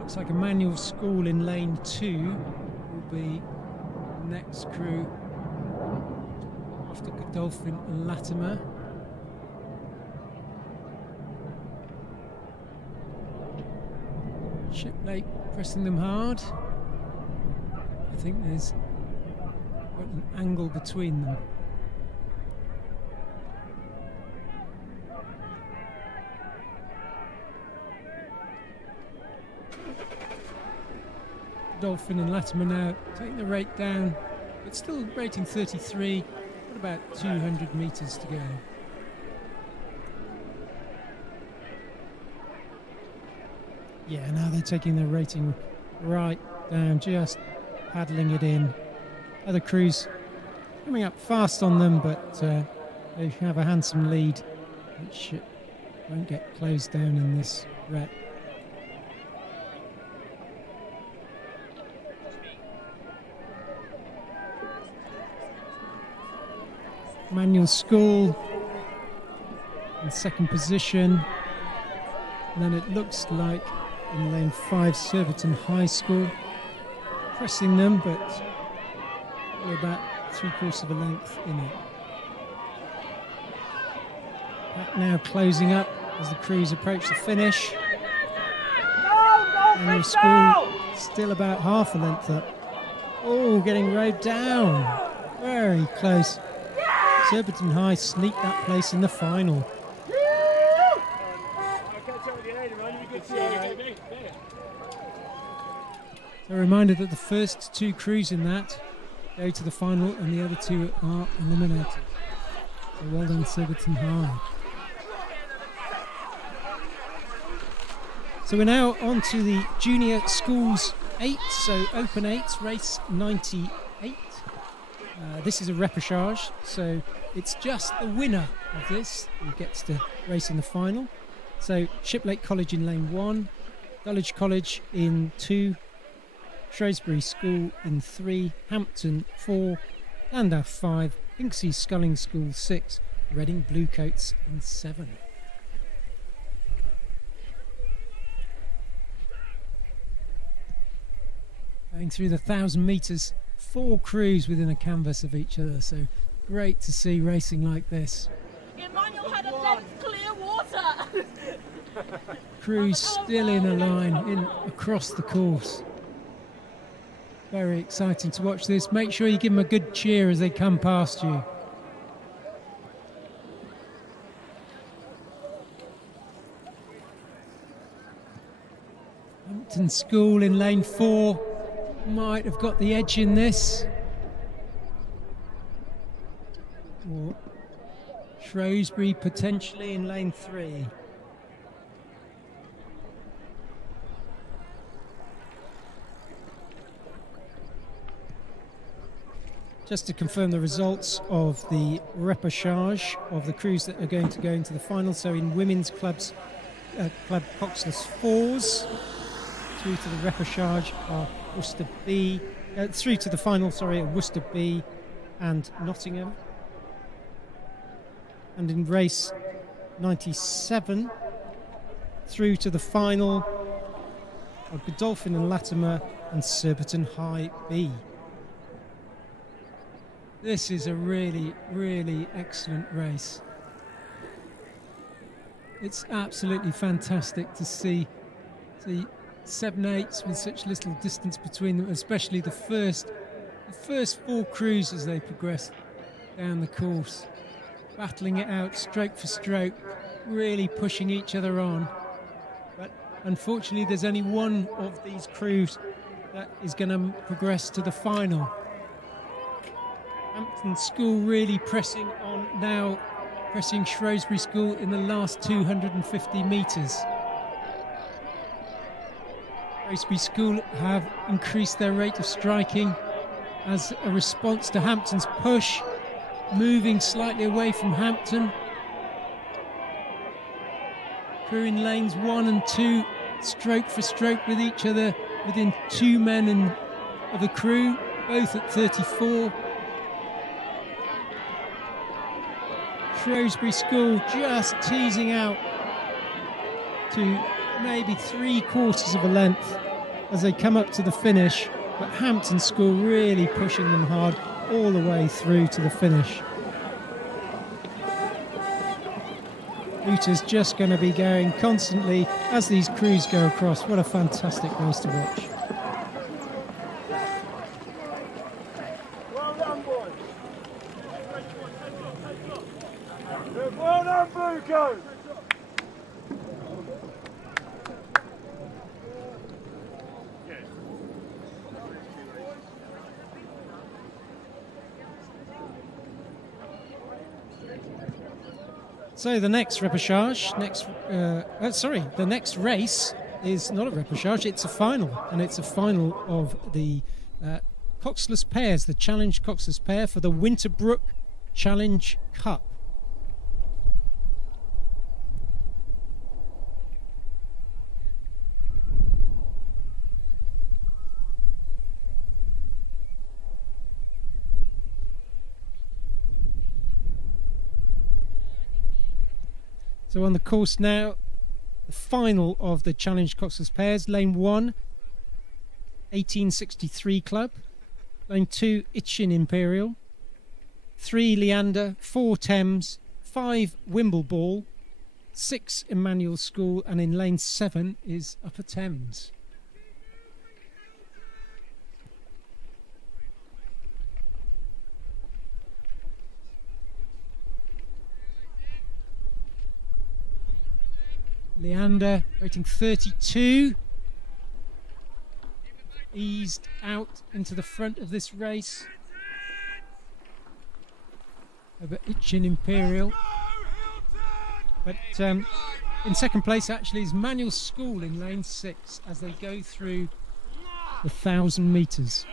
Looks like a manual school in lane 2 will be the next crew after Godolphin and Latimer. Shiplake pressing them hard. I think there's quite an angle between them. Dolphin and Latimer now taking the rate down, but still rating 33. What about 200 metres to go? Yeah, now they're taking their rating right down, just paddling it in. Other crews coming up fast on them, but they have a handsome lead, which won't get closed down in this rep. Manual School in second position, and then it looks like in lane 5 Surbiton High School pressing them, but we're about 3/4 of a length in it. That now closing up as the crews approach the finish. Manual School still about half a length up. Oh, getting rowed down, very close. Surbiton High sneak that place in the final. A reminder that the first 2 crews in that go to the final and the other 2 are eliminated. So well done, Surbiton High. So we're now on to the Junior Schools 8, so Open 8, race 98. This is a repechage, so it's just the winner of this who gets to race in the final. So Shiplake College in lane 1, Dulwich College in 2, Shrewsbury School in 3, Hampton 4, Leander 5, Hinksey Sculling School 6, Reading Bluecoats in 7. Going through the 1,000 metres, 4 crews within a canvas of each other, so great to see racing like this. Emmanuel had a length clear water. Crews still in a line across the course. Very exciting to watch this. Make sure you give them a good cheer as they come past you. Hampton School in lane 4 might have got the edge in this. Or Shrewsbury potentially in lane 3. Just to confirm the results of the repechage of the crews that are going to go into the final. So in women's clubs, Club Coxless 4s, through to the repechage are Worcester B, through to the final, sorry, Worcester B and Nottingham. And in race 97, through to the final are Godolphin and Latimer and Surbiton High B. This is a really, really excellent race. It's absolutely fantastic to see the 7/8s with such little distance between them, especially the first 4 crews as they progress down the course, battling it out stroke for stroke, really pushing each other on. But unfortunately, there's only one of these crews that is going to progress to the final. Hampton School really pressing on now, pressing Shrewsbury School in the last 250 metres. Shrewsbury School have increased their rate of striking as a response to Hampton's push, moving slightly away from Hampton. Crew in lanes 1 and 2, stroke for stroke with each other, within 2 men of the crew, both at 34. Shrewsbury School just teasing out to maybe 3/4 of a length as they come up to the finish, but Hampton School really pushing them hard all the way through to the finish. Hooters just going to be going constantly as these crews go across. What a fantastic race to watch. Well done, boys. Well done, Blue Coat. So the next repechage, the next race is not a repechage, it's a final. And it's a final of the coxless pairs, the Challenge Coxless pair for the Winterbrook Challenge Cup. So on the course now, the final of the Challenge Coxless pairs. Lane 1, 1863 Club. Lane 2, Eton Imperial. 3, Leander. 4, Thames. 5, Wimbledon. 6, Emmanuel School. And in lane 7 is Upper Thames. Leander rating 32, eased out into the front of this race over Eton Imperial, but in second place actually is Manuel School in lane 6 as they go through the 1,000 metres.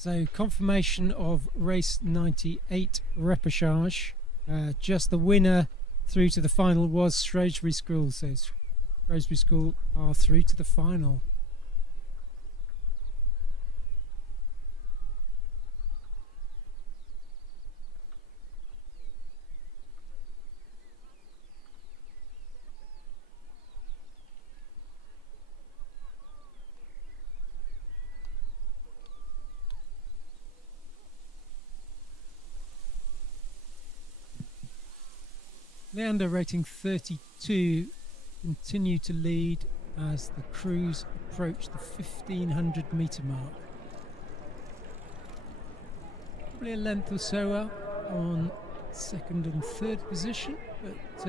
So confirmation of race 98 repechage. Just the winner through to the final was Shrewsbury School. So Shrewsbury School are through to the final. Leander rating 32 continue to lead as the crews approach the 1,500 metre mark. Probably a length or so up on second and third position, but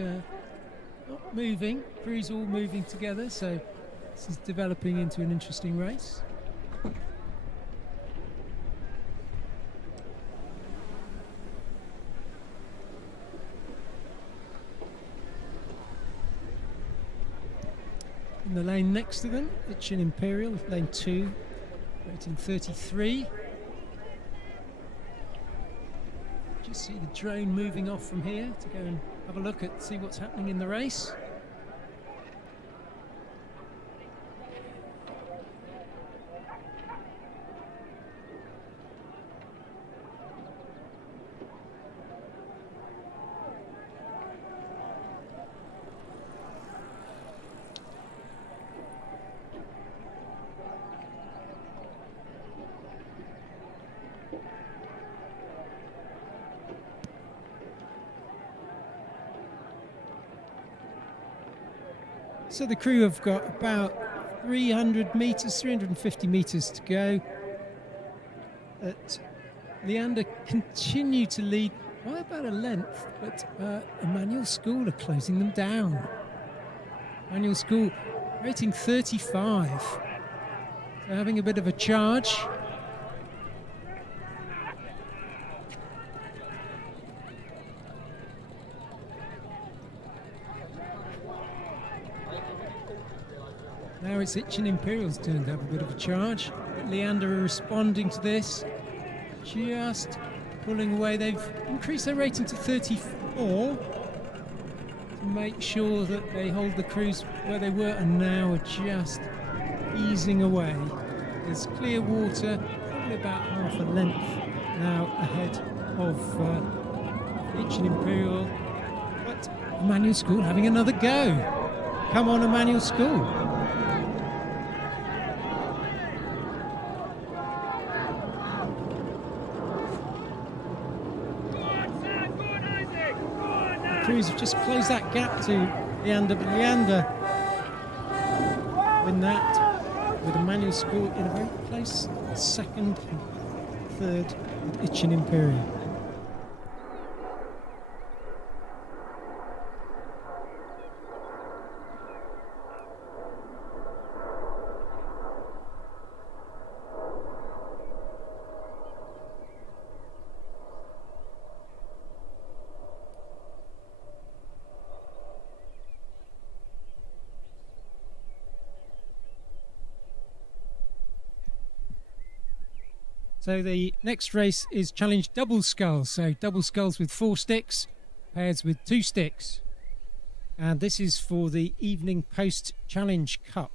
not moving. Crews all moving together, so this is developing into an interesting race. In the lane next to them, Eton Imperial, lane 2, rating 33. Just see the drone moving off from here to go and have a look at, see what's happening in the race. So the crew have got about 300 metres, 350 metres to go. Leander continue to lead by about a length, but Emmanuel School are closing them down. Emmanuel School rating 35. So having a bit of a charge. Now it's Eton Imperial's turn to have a bit of a charge. But Leander are responding to this. Just pulling away. They've increased their rating to 34 to make sure that they hold the crews where they were, and now are just easing away. There's clear water, probably about half a length now ahead of Eton Imperial. But Emmanuel School having another go. Come on, Emmanuel School. Crews have just closed that gap to Leander, but Leander win that with Emmanuel School in a very close second and third with Eton Imperial. So the next race is Challenge Double Sculls. So double sculls with 4 sticks, pairs with 2 sticks. And this is for the Evening Post Challenge Cup.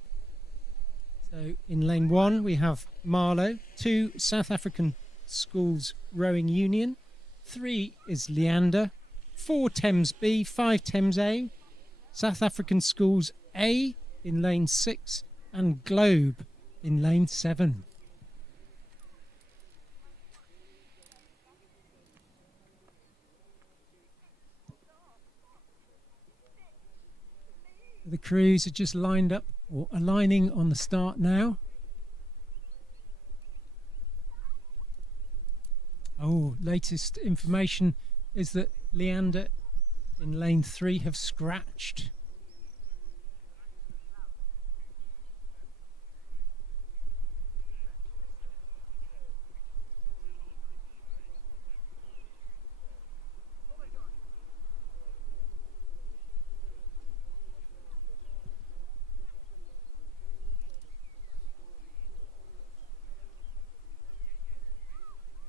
So in lane 1 we have Marlow, 2 South African Schools Rowing Union, 3 is Leander, 4 Thames B, 5 Thames A, South African Schools A in lane 6, and Globe in lane 7. The crews are just lined up or aligning on the start now. Oh, latest information is that Leander in lane 3 have scratched.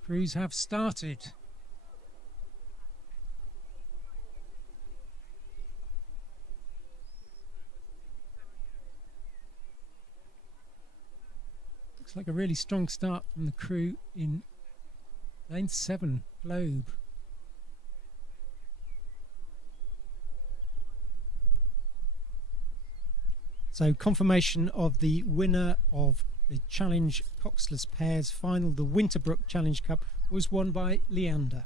Crews have started. Looks like a really strong start from the crew in lane 7, Globe. So confirmation of the winner of the Challenge Coxless Pairs final, the Winterbrook Challenge Cup, was won by Leander.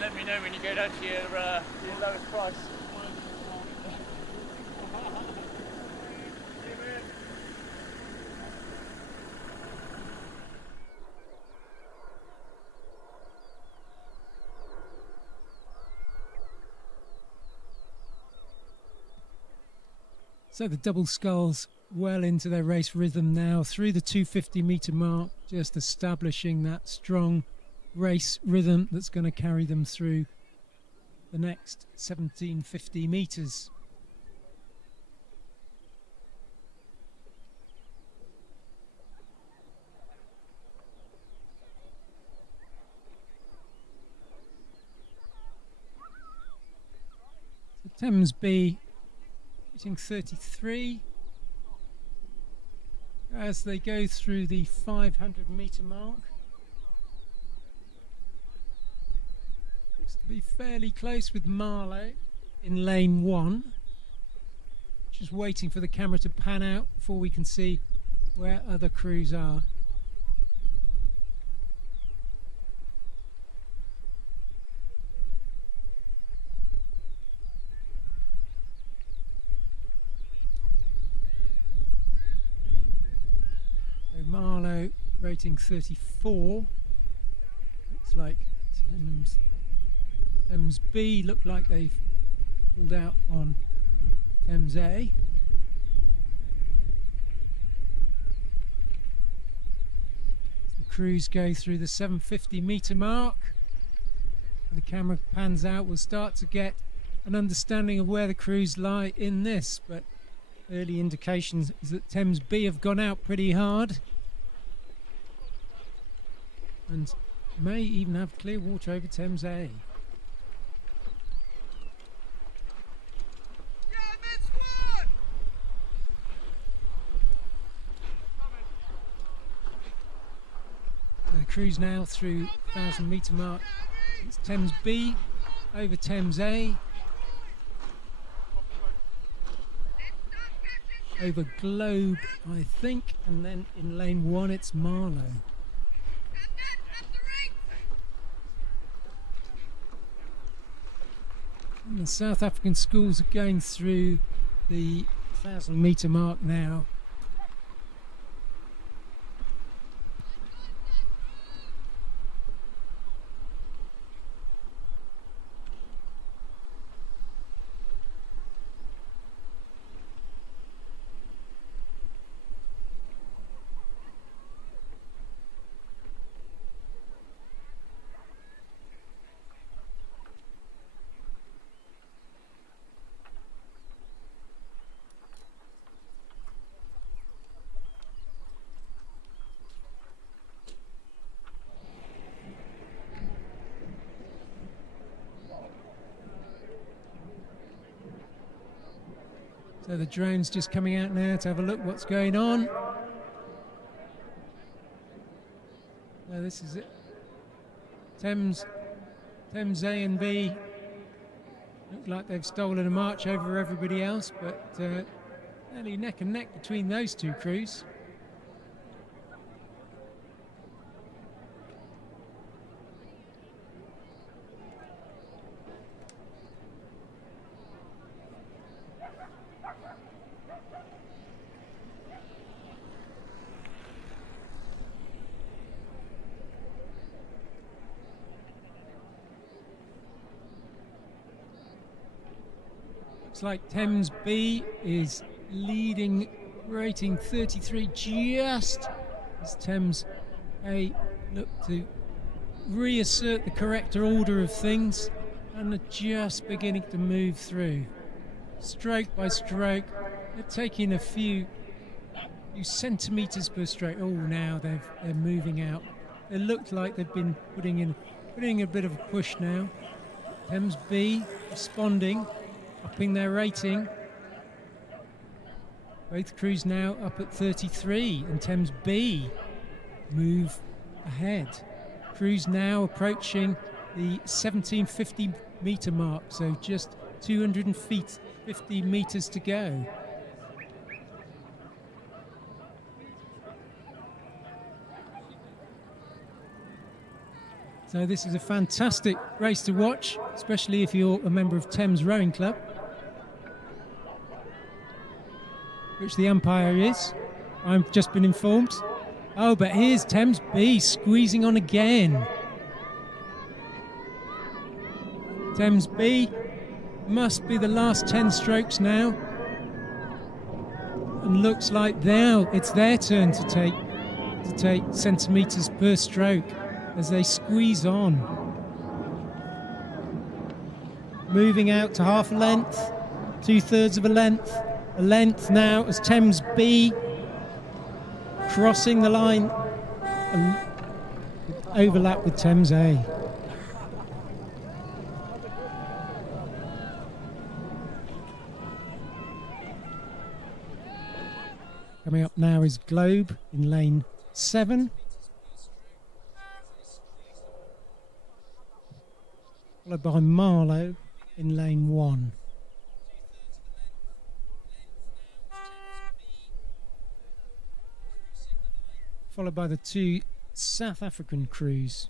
Let me know when you go down to your lowest price. So the double sculls well into their race rhythm now, through the 250 metre mark, just establishing that strong race rhythm that's going to carry them through the next 1750 metres. So Thames B rating 33. As they go through the 500-metre mark. Looks to be fairly close with Marlow in lane 1. Just waiting for the camera to pan out before we can see where other crews are. Marlow rating 34. Looks like Thames B look like they've pulled out on Thames A. The crews go through the 750-metre mark. When the camera pans out, we'll start to get an understanding of where the crews lie in this, but early indications is that Thames B have gone out pretty hard and may even have clear water over Thames A. So the cruise now through 1,000-metre mark. It's Thames B over Thames A. Over Globe, I think, and then in lane 1 it's Marlow. And the South African schools are going through the 1,000-metre mark now. So the drone's just coming out now to have a look what's going on. So this is it. Thames A and B look like they've stolen a march over everybody else, but nearly neck and neck between those two crews. Looks like Thames B is leading, rating 33, just as Thames A look to reassert the correct order of things and are just beginning to move through. Stroke by stroke, they're taking a few centimetres per stroke. Oh, now they're moving out. They look like they've been putting a bit of a push now. Thames B responding, upping their rating. Both crews now up at 33 and Thames B move ahead. Crews now approaching the 1750 metre mark, so just 250 metres to go. So this is a fantastic race to watch, especially if you're a member of Thames Rowing Club, which the umpire is. I've just been informed. Oh, but here's Thames B squeezing on again. Thames B must be the last 10 strokes now. And looks like now it's their turn to take centimetres per stroke as they squeeze on. Moving out to half a length, 2/3 of a length. A length now as Thames B crossing the line and overlap with Thames A. Coming up now is Globe in lane 7. Followed by Marlow in lane 1. Followed by the 2 South African crews.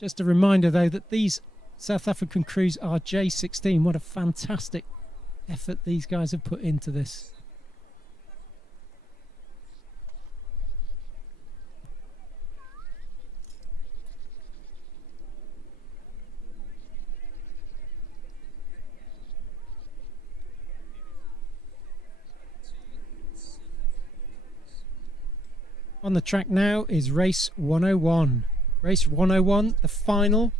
Just a reminder, though, that these South African crews are J16. What a fantastic effort these guys have put into this. On the track now is race 101. Race 101, the final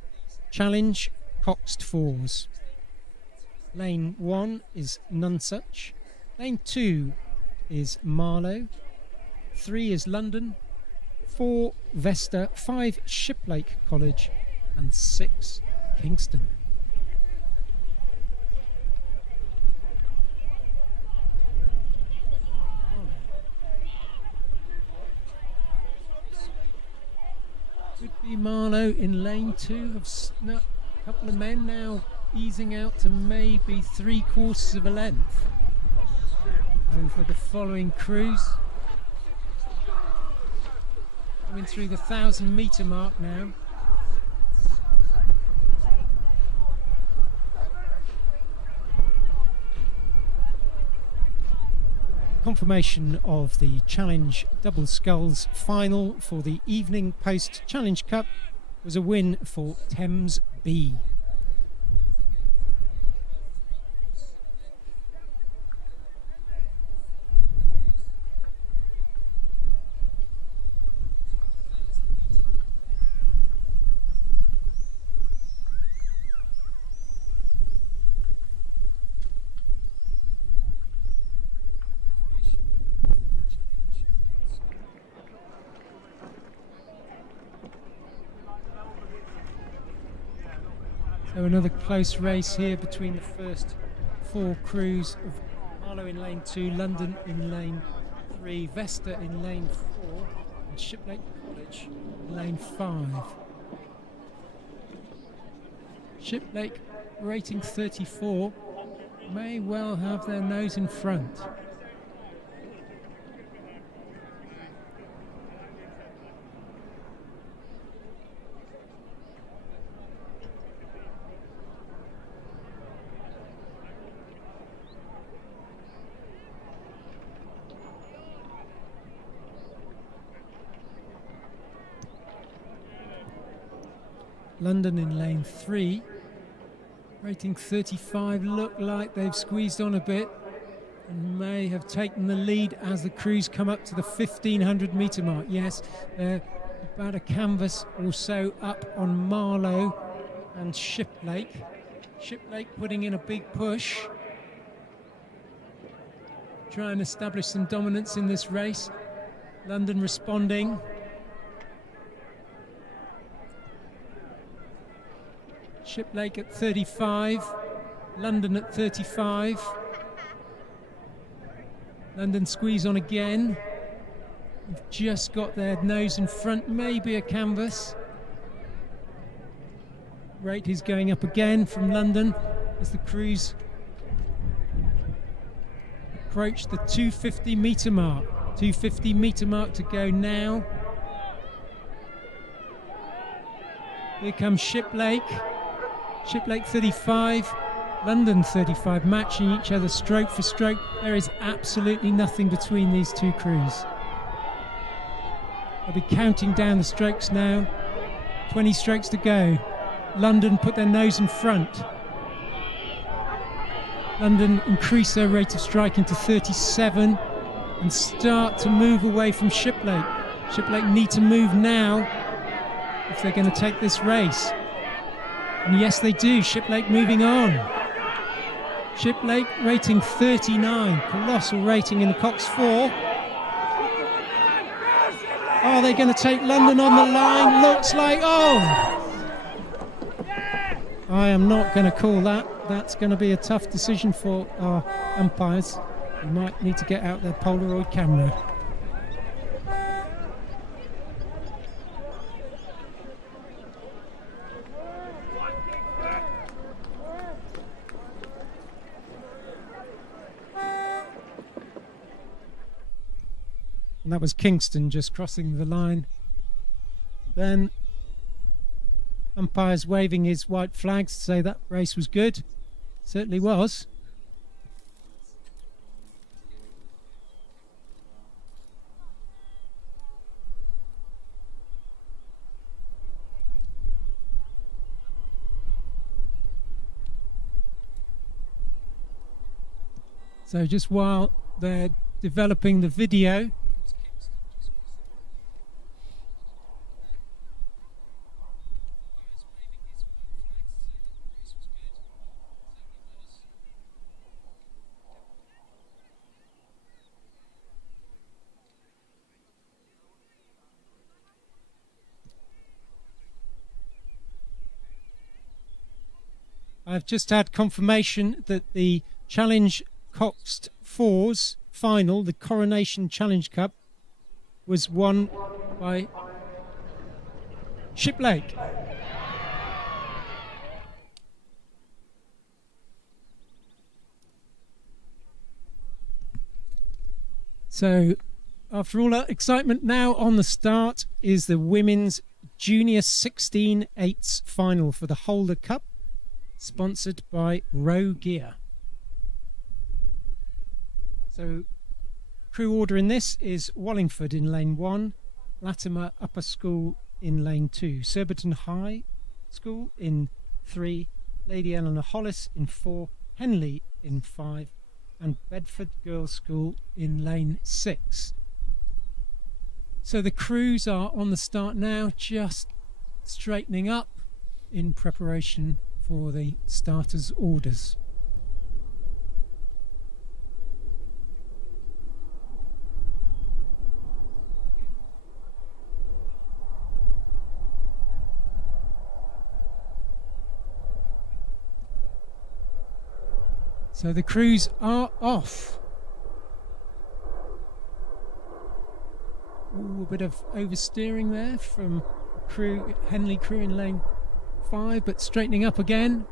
challenge coxed fours. Lane 1 is Nonsuch. Lane 2 is Marlow. 3 is London. 4 Vesta. 5 Shiplake College. And 6 Kingston. Could be Marlow in lane 2. Have snuck a couple of men now easing out to maybe 3/4 of a length over the following crews. Coming through the 1,000-metre mark now. Confirmation of the Challenge Double Sculls final for the Evening Post Challenge Cup was a win for Thames B. So another close race here between the first 4 crews of Marlow in lane 2, London in lane 3, Vesta in lane 4 and Shiplake College in lane 5. Shiplake rating 34 may well have their nose in front. London in lane 3, rating 35, look like they've squeezed on a bit and may have taken the lead as the crews come up to the 1,500 metre mark. Yes, they're about a canvas or so up on Marlow and Shiplake. Shiplake putting in a big push, try and establish some dominance in this race. London responding. Shiplake at 35, London at 35. London squeeze on again. They've just got their nose in front, maybe a canvas. Rate is going up again from London as the crews approach the 250 metre mark. 250 metre mark to go now. Here comes Shiplake. Shiplake 35, London 35, matching each other stroke for stroke. There is absolutely nothing between these two crews. I'll be counting down the strokes now. 20 strokes to go. London put their nose in front. London increase their rate of striking to 37 and start to move away from Shiplake. Shiplake need to move now if they're going to take this race. And yes, they do. Shiplake moving on. Shiplake rating 39. Colossal rating in the Cox 4. Are they going to take London on the line? Looks like, oh! I am not going to call that. That's going to be a tough decision for our umpires. We might need to get out their Polaroid camera. And that was Kingston just crossing the line. Then umpires waving his white flags to say that race was good. Certainly was. So just while they're developing the video, I've just had confirmation that the Challenge Coxed Fours final, the Coronation Challenge Cup, was won by Shiplake. So, after all that excitement, now on the start is the Women's Junior 16/8 final for the Holder Cup, sponsored by Row Gear. So, crew order in this is Wallingford in lane 1, Latimer Upper School in lane 2, Surbiton High School in 3, Lady Eleanor Hollis in 4, Henley in 5, and Bedford Girls' School in lane 6. So the crews are on the start now, just straightening up in preparation for the starters' orders. So the crews are off. Ooh, a bit of oversteering there from crew, Henley crew in lane 5, but straightening up again.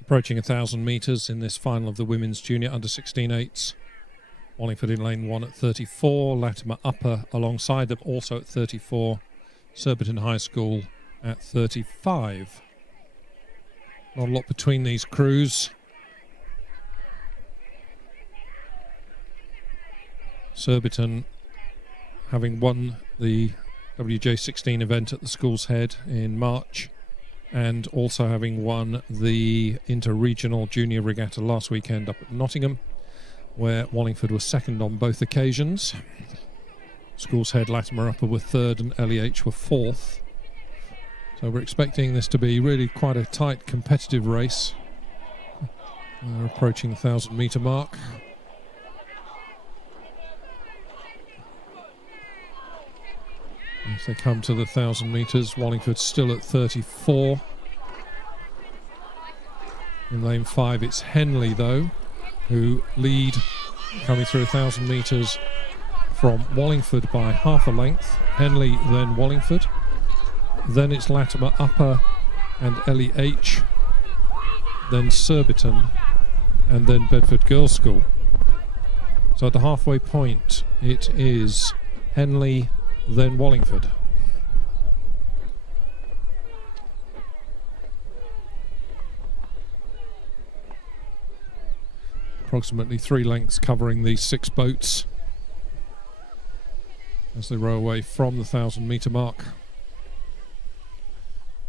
Approaching 1,000 metres in this final of the Women's Junior Under 16/8s. Wallingford in lane 1 at 34, Latimer Upper alongside them also at 34, Surbiton High School at 35. Not a lot between these crews. Surbiton having won the WJ16 event at the School's Head in March, and also having won the Inter-Regional Junior Regatta last weekend up at Nottingham, where Wallingford was second on both occasions. School's Head, Latimer Upper were third and LEH were fourth. So we're expecting this to be really quite a tight competitive race. We're approaching the 1,000 metre mark. As they come to the 1,000 metres, Wallingford still at 34. In lane 5 it's Henley though, who lead coming through 1,000 metres from Wallingford by half a length. Henley, then Wallingford. Then it's Latimer Upper and LEH, then Surbiton, and then Bedford Girls' School. So at the halfway point it is Henley, then Wallingford. Approximately 3 lengths covering these 6 boats as they row away from the 1,000 metre mark.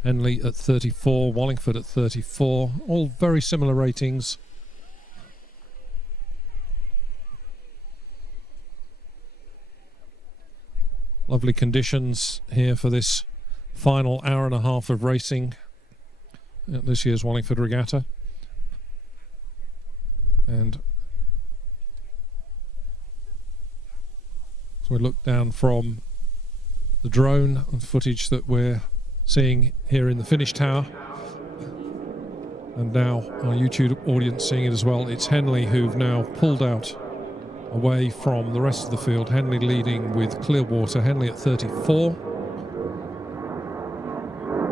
Henley at 34, Wallingford at 34, all very similar ratings. Lovely conditions here for this final hour and a half of racing at this year's Wallingford Regatta. And so we look down from the drone and footage that we're seeing here in the finish tower, and now our YouTube audience seeing it as well. It's Henley who've now pulled out away from the rest of the field. Henley leading with Clearwater. Henley at 34.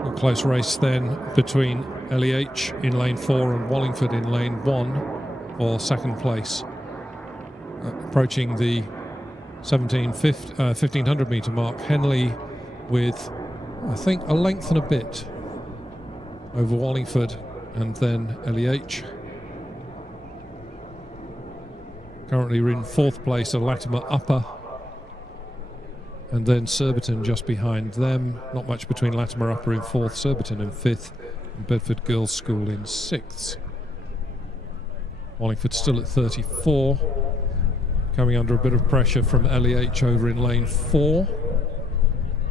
A close race then between LEH in lane 4 and Wallingford in lane 1 for second place. Approaching the 1,500 metre mark. Henley with, I think, a length and a bit over Wallingford and then LEH. Currently we're in 4th place are Latimer Upper and then Surbiton just behind them. Not much between Latimer Upper in 4th, Surbiton in 5th, and Bedford Girls' School in 6th. Wallingford still at 34, coming under a bit of pressure from LEH over in lane 4.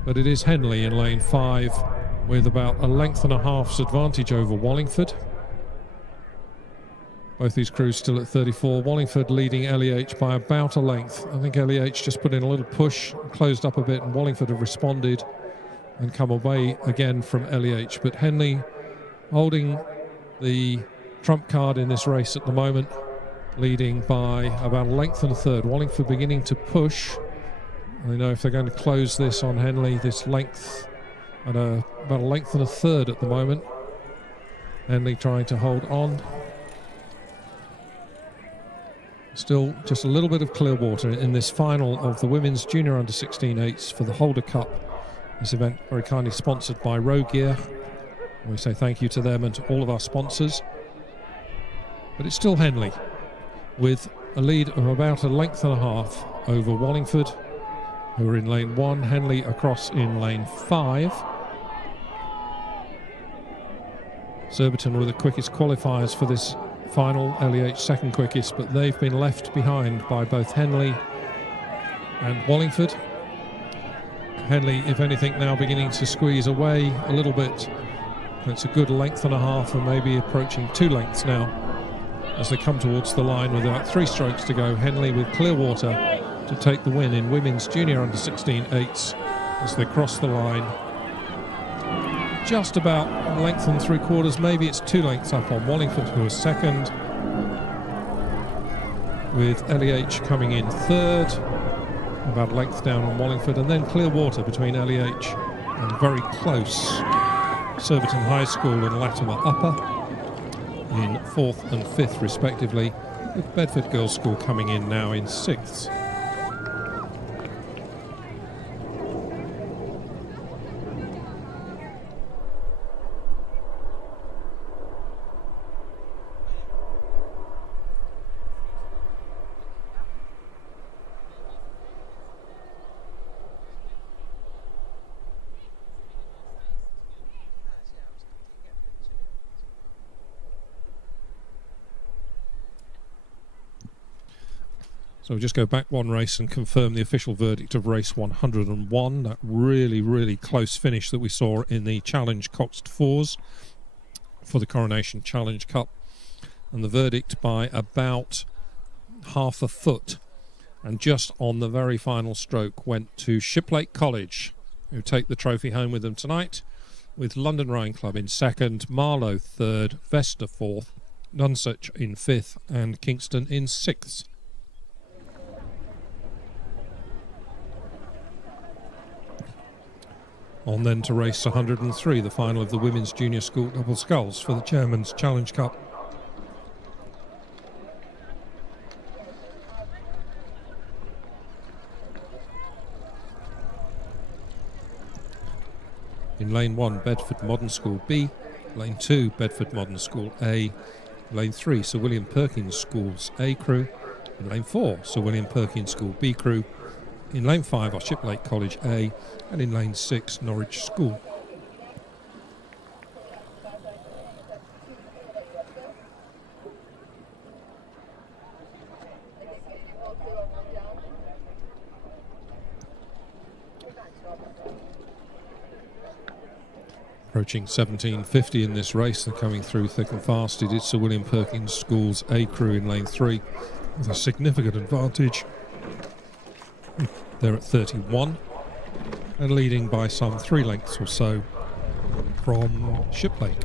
But it is Henley in lane 5 with about a length and a half's advantage over Wallingford. Both these crews still at 34. Wallingford leading LEH by about a length. I think LEH just put in a little push, closed up a bit, and Wallingford have responded and come away again from LEH. But Henley holding the trump card in this race at the moment, leading by about a length and a third. Wallingford beginning to push. They know if they're going to close this on Henley, this length, at about a length and a third at the moment. Henley trying to hold on. Still just a little bit of Clearwater in this final of the Women's Junior Under-16 8s for the Holder Cup. This event very kindly sponsored by Row Gear. We say thank you to them and to all of our sponsors. But it's still Henley with a lead of about a length and a half over Wallingford, who are in lane 1. Henley across in lane 5. Surbiton were the quickest qualifiers for this final, LEH second quickest, but they've been left behind by both Henley and Wallingford. Henley, if anything, now beginning to squeeze away a little bit. It's a good length and a half, and maybe approaching 2 lengths now as they come towards the line with about 3 strokes to go. Henley with Clearwater to take the win in Women's Junior Under-16 8s as they cross the line. Just about a length and 3/4, maybe it's 2 lengths up on Wallingford, who is second, with LEH coming in third, about a length down on Wallingford, and then Clearwater between LEH and very close Surbiton High School and Latimer Upper in 4th and 5th respectively. with Bedford Girls' School coming in now in 6th. So we'll just go back one race and confirm the official verdict of race 101, that really, really close finish that we saw in the Challenge Coxed Fours for the Coronation Challenge Cup. And the verdict by about half a foot. And just on the very final stroke went to Shiplake College, who take the trophy home with them tonight, with London Rowing Club in 2nd, Marlow 3rd, Vesta 4th, Nonsuch in 5th, and Kingston in 6th. On then to race 103, the final of the Women's Junior School Double Sculls for the Chairman's Challenge Cup. In lane 1, Bedford Modern School B, lane 2, Bedford Modern School A, lane 3, Sir William Perkins School's A crew, in lane 4, Sir William Perkins School B crew, in lane 5 are Shiplake College A, and in lane 6, Norwich School. Approaching 17:50 in this race, and coming through thick and fast, it is Sir William Perkins School's A crew in lane 3, with a significant advantage. They're at 31 and leading by some 3 lengths or so from Shiplake.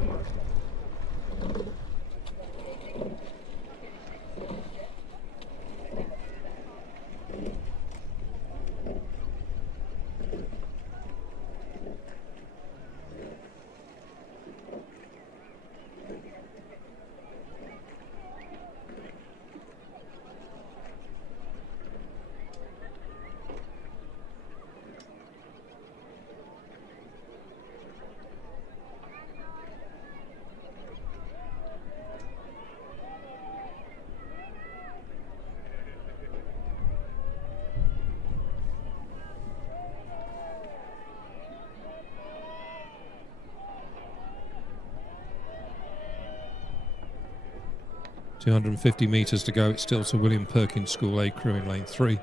.250 metres to go. It's still Sir William Perkins School A crew in lane 3,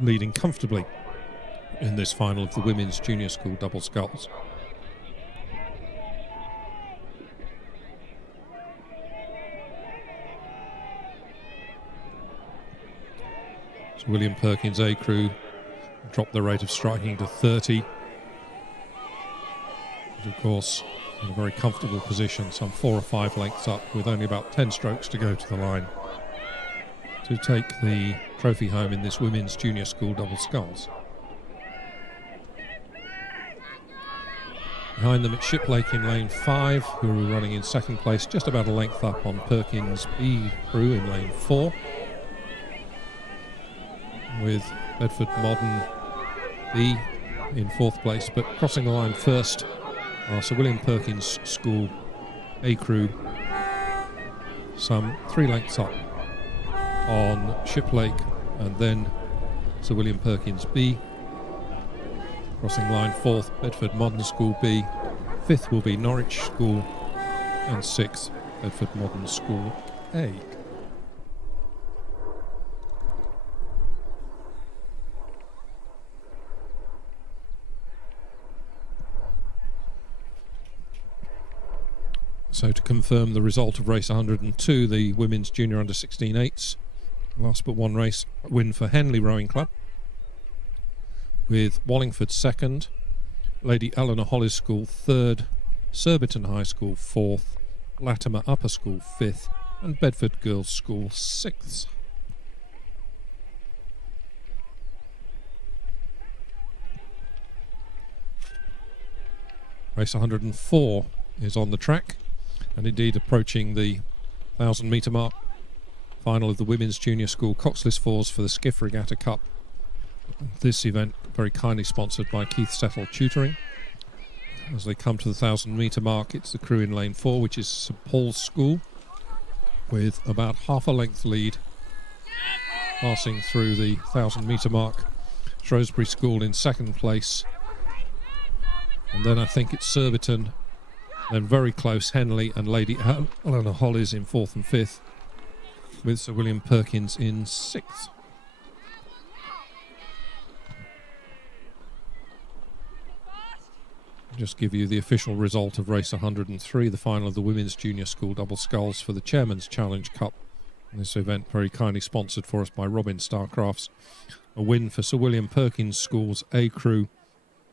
leading comfortably in this final of the Women's Junior School Double Sculls. Sir William Perkins A crew dropped the rate of striking to 30. But of course, in a very comfortable position, some 4 or 5 lengths up, with only about 10 strokes to go to the line to take the trophy home in this Women's Junior School Double Sculls. Behind them at Shiplake in lane 5, who are running in 2nd place, just about a length up on Perkins B crew in lane 4, with Bedford Modern B in 4th place, but crossing the line first are Sir William Perkins School A crew, some 3 lengths up on Shiplake, and then Sir William Perkins B. Crossing line 4th, Bedford Modern School B. 5th will be Norwich School, and 6th, Bedford Modern School A. So to confirm the result of race 102, the Women's Junior Under 16 8s, last but one race, win for Henley Rowing Club, with Wallingford 2nd, Lady Eleanor Hollis School 3rd, Surbiton High School 4th, Latimer Upper School 5th, and Bedford Girls School 6th. Race 104 is on the track, and indeed approaching the 1,000 metre mark Final of the Women's Junior School Coxless Fours for the Skiff Regatta Cup. This event very kindly sponsored by Keith Settle Tutoring. As they come to the 1,000-metre mark, it's the crew in lane 4, which is St Paul's School, with about half a length lead, passing through the 1,000-metre mark. Shrewsbury School in second place, and then I think it's Surbiton, then very close Henley and Lady Eleanor Hollies in 4th and 5th, with Sir William Perkins in 6th. Just give you the official result of race 103, the final of the Women's Junior School Double Sculls for the Chairman's Challenge Cup. This event very kindly sponsored for us by Robin Starcrafts. A win for Sir William Perkins School's A crew,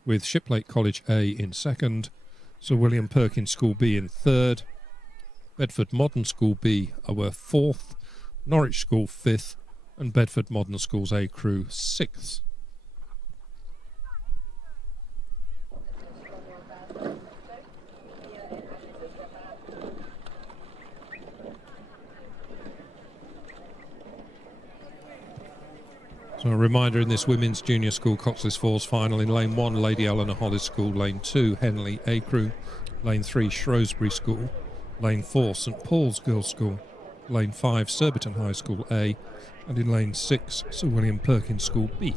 with Shiplake College A in 2nd, Sir William Perkins School B in 3rd, Bedford Modern School B were 4th, Norwich School 5th, and Bedford Modern School's A crew 6th. So a reminder, in this Women's Junior School Coxless Fours final, in lane 1, Lady Eleanor Hollies School, lane 2, Henley A crew, lane 3, Shrewsbury School, lane 4, St Paul's Girls School, lane 5, Surbiton High School A, and in lane 6, Sir William Perkins School B.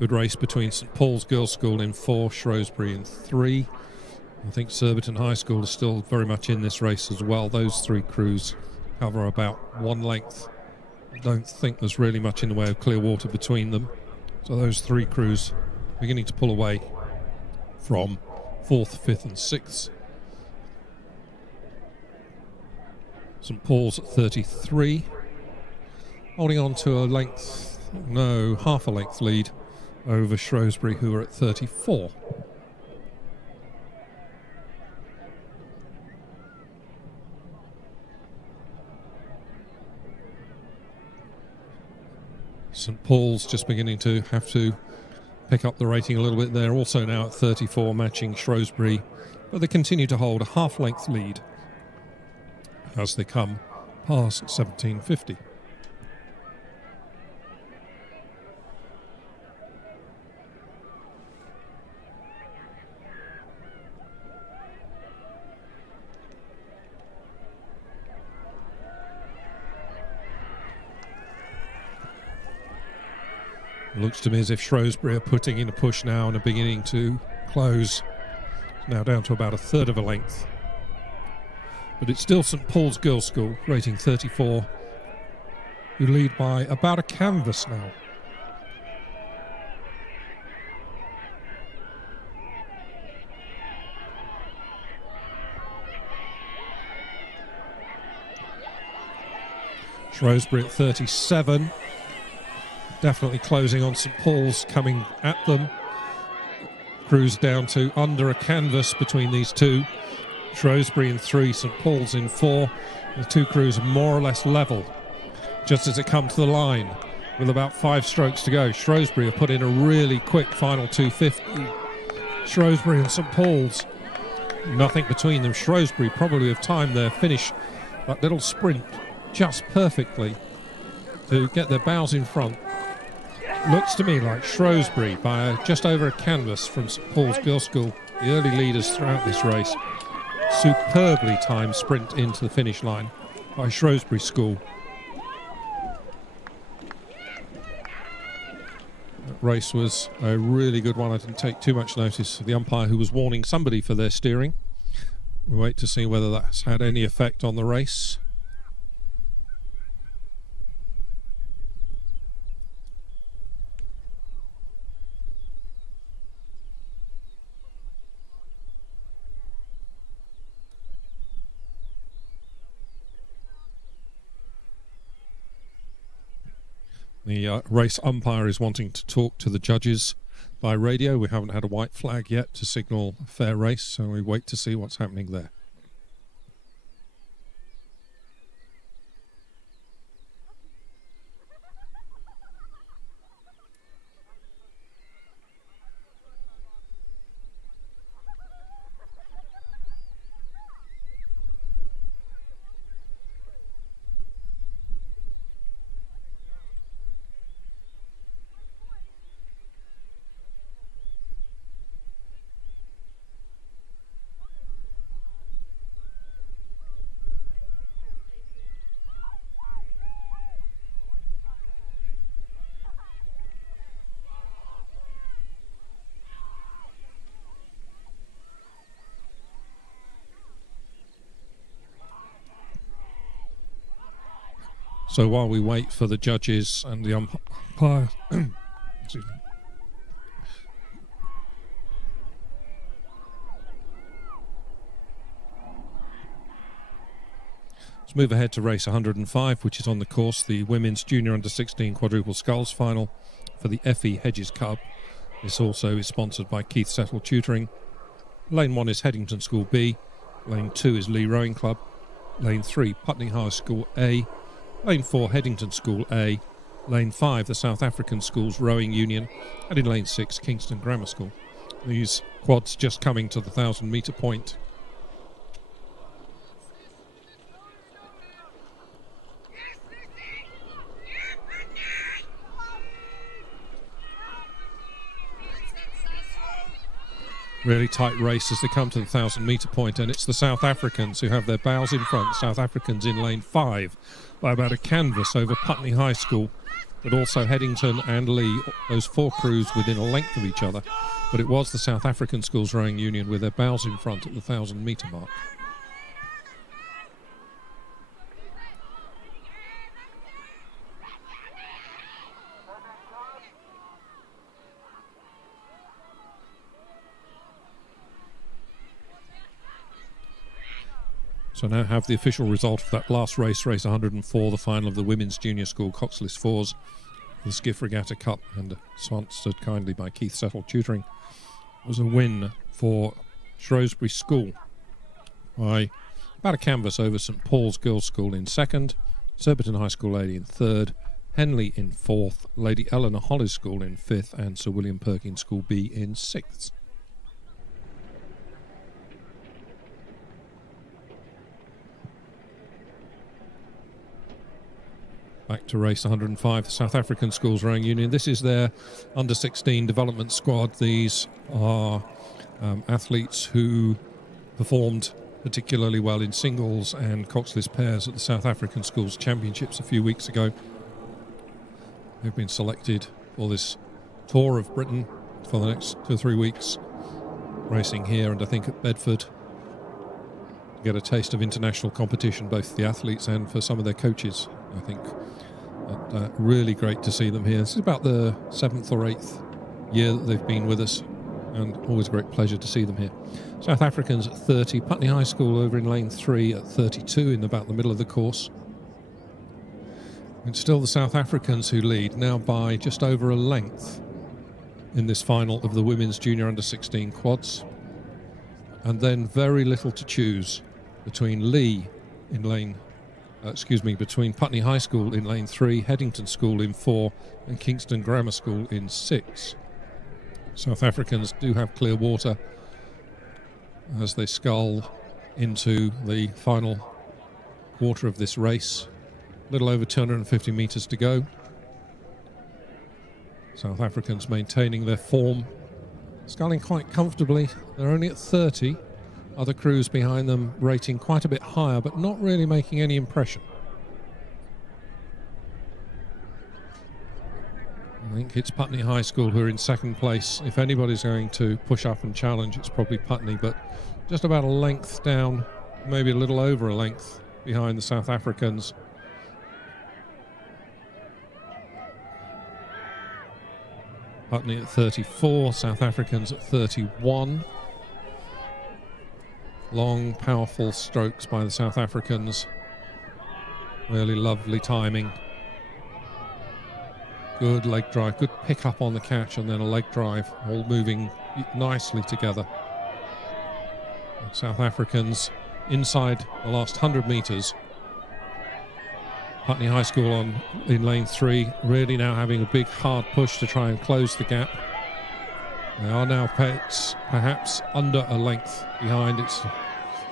Good race between St Paul's Girls' School in 4, Shrewsbury in 3. I think Surbiton High School is still very much in this race as well. Those three crews cover about one length. I don't think there's really much in the way of clear water between them. So those three crews beginning to pull away from 4th, 5th and 6th. St Paul's at 33. Holding on to a length, no, half a length lead over Shrewsbury, who are at 34. St Paul's just beginning to have to pick up the rating a little bit. They're also now at 34, matching Shrewsbury, but they continue to hold a half-length lead as they come past 1750. Looks to me as if Shrewsbury are putting in a push now and are beginning to close. It's now down to about a third of a length. But it's still St Paul's Girls' School, rating 34, who lead by about a canvas now. Shrewsbury at 37. Definitely closing on St Paul's, coming at them. Crews down to under a canvas between these two. Shrewsbury in 3, St Paul's in 4. The two crews are more or less level just as it comes to the line with about 5 strokes to go. Shrewsbury have put in a really quick final 250. Shrewsbury and St Paul's, nothing between them. Shrewsbury probably have timed their finish, that little sprint, just perfectly to get their bows in front. Looks to me like Shrewsbury, by just over a canvas from St Paul's Girls' School, the early leaders throughout this race. Superbly timed sprint into the finish line by Shrewsbury School. That race was a really good one. I didn't take too much notice of the umpire, who was warning somebody for their steering. We wait to see whether that's had any effect on the race. The race umpire is wanting to talk to the judges by radio. We haven't had a white flag yet to signal a fair race, so we wait to see what's happening there. So while we wait for the judges and the umpire, excuse me. Let's move ahead to race 105, which is on the course, the Women's Junior Under-16 Quadruple Sculls final for the FE Hedges Cup. This also is sponsored by Keith Settle Tutoring. Lane 1 is Headington School B. Lane 2 is Lee Rowing Club. Lane 3, Putney High School A. Lane 4, Headington School A. Lane 5, the South African Schools Rowing Union. And in Lane 6, Kingston Grammar School. These quads just coming to the 1,000-metre point. Really tight race as they come to the 1,000-metre point, and it's the South Africans who have their bows in front. South Africans in lane 5 by about a canvas over Putney High School, but also Headington and Lee, those four crews within a length of each other. But it was the South African Schools Rowing Union with their bows in front at the 1,000-metre mark. So now have the official result of that last race, race 104, the final of the Women's Junior School Coxless Fours, the Skiff Regatta Cup, and sponsored kindly by Keith Settle Tutoring. It was a win for Shrewsbury School by about a canvas over St Paul's Girls' School in second, Surbiton High School Lady in third, Henley in fourth, Lady Eleanor Hollis School in fifth, and Sir William Perkins School B in sixth. Back to race 105, the South African Schools Rowing Union. This is their under-16 development squad. These are athletes who performed particularly well in singles and coxless pairs at the South African Schools Championships a few weeks ago. They've been selected for this tour of Britain for the next 2 or 3 weeks, racing here and I think at Bedford to get a taste of international competition, both the athletes and for some of their coaches, I think. But, really great to see them here. This is about the 7th or 8th year that they've been with us, and always a great pleasure to see them here. South Africans at 30, Putney High School over in lane 3 at 32 in about the middle of the course. It's still the South Africans who lead, now by just over a length in this final of the Women's Junior Under-16 quads. And then very little to choose between Lee in between Putney High School in lane 3, Headington School in 4, and Kingston Grammar School in 6. South Africans do have clear water as they scull into the final quarter of this race. A little over 250 metres to go. South Africans maintaining their form, sculling quite comfortably. They're only at 30. Other crews behind them rating quite a bit higher, but not really making any impression. I think it's Putney High School who are in second place. If anybody's going to push up and challenge, it's probably Putney, but just about a length down, maybe a little over a length behind the South Africans. Putney at 34, South Africans at 31. Long, powerful strokes by the South Africans. Really lovely timing. Good leg drive, good pick up on the catch and then a leg drive, all moving nicely together. South Africans inside the last 100 metres. Putney High School in lane 3, really now having a big hard push to try and close the gap. They are now perhaps under a length behind. It's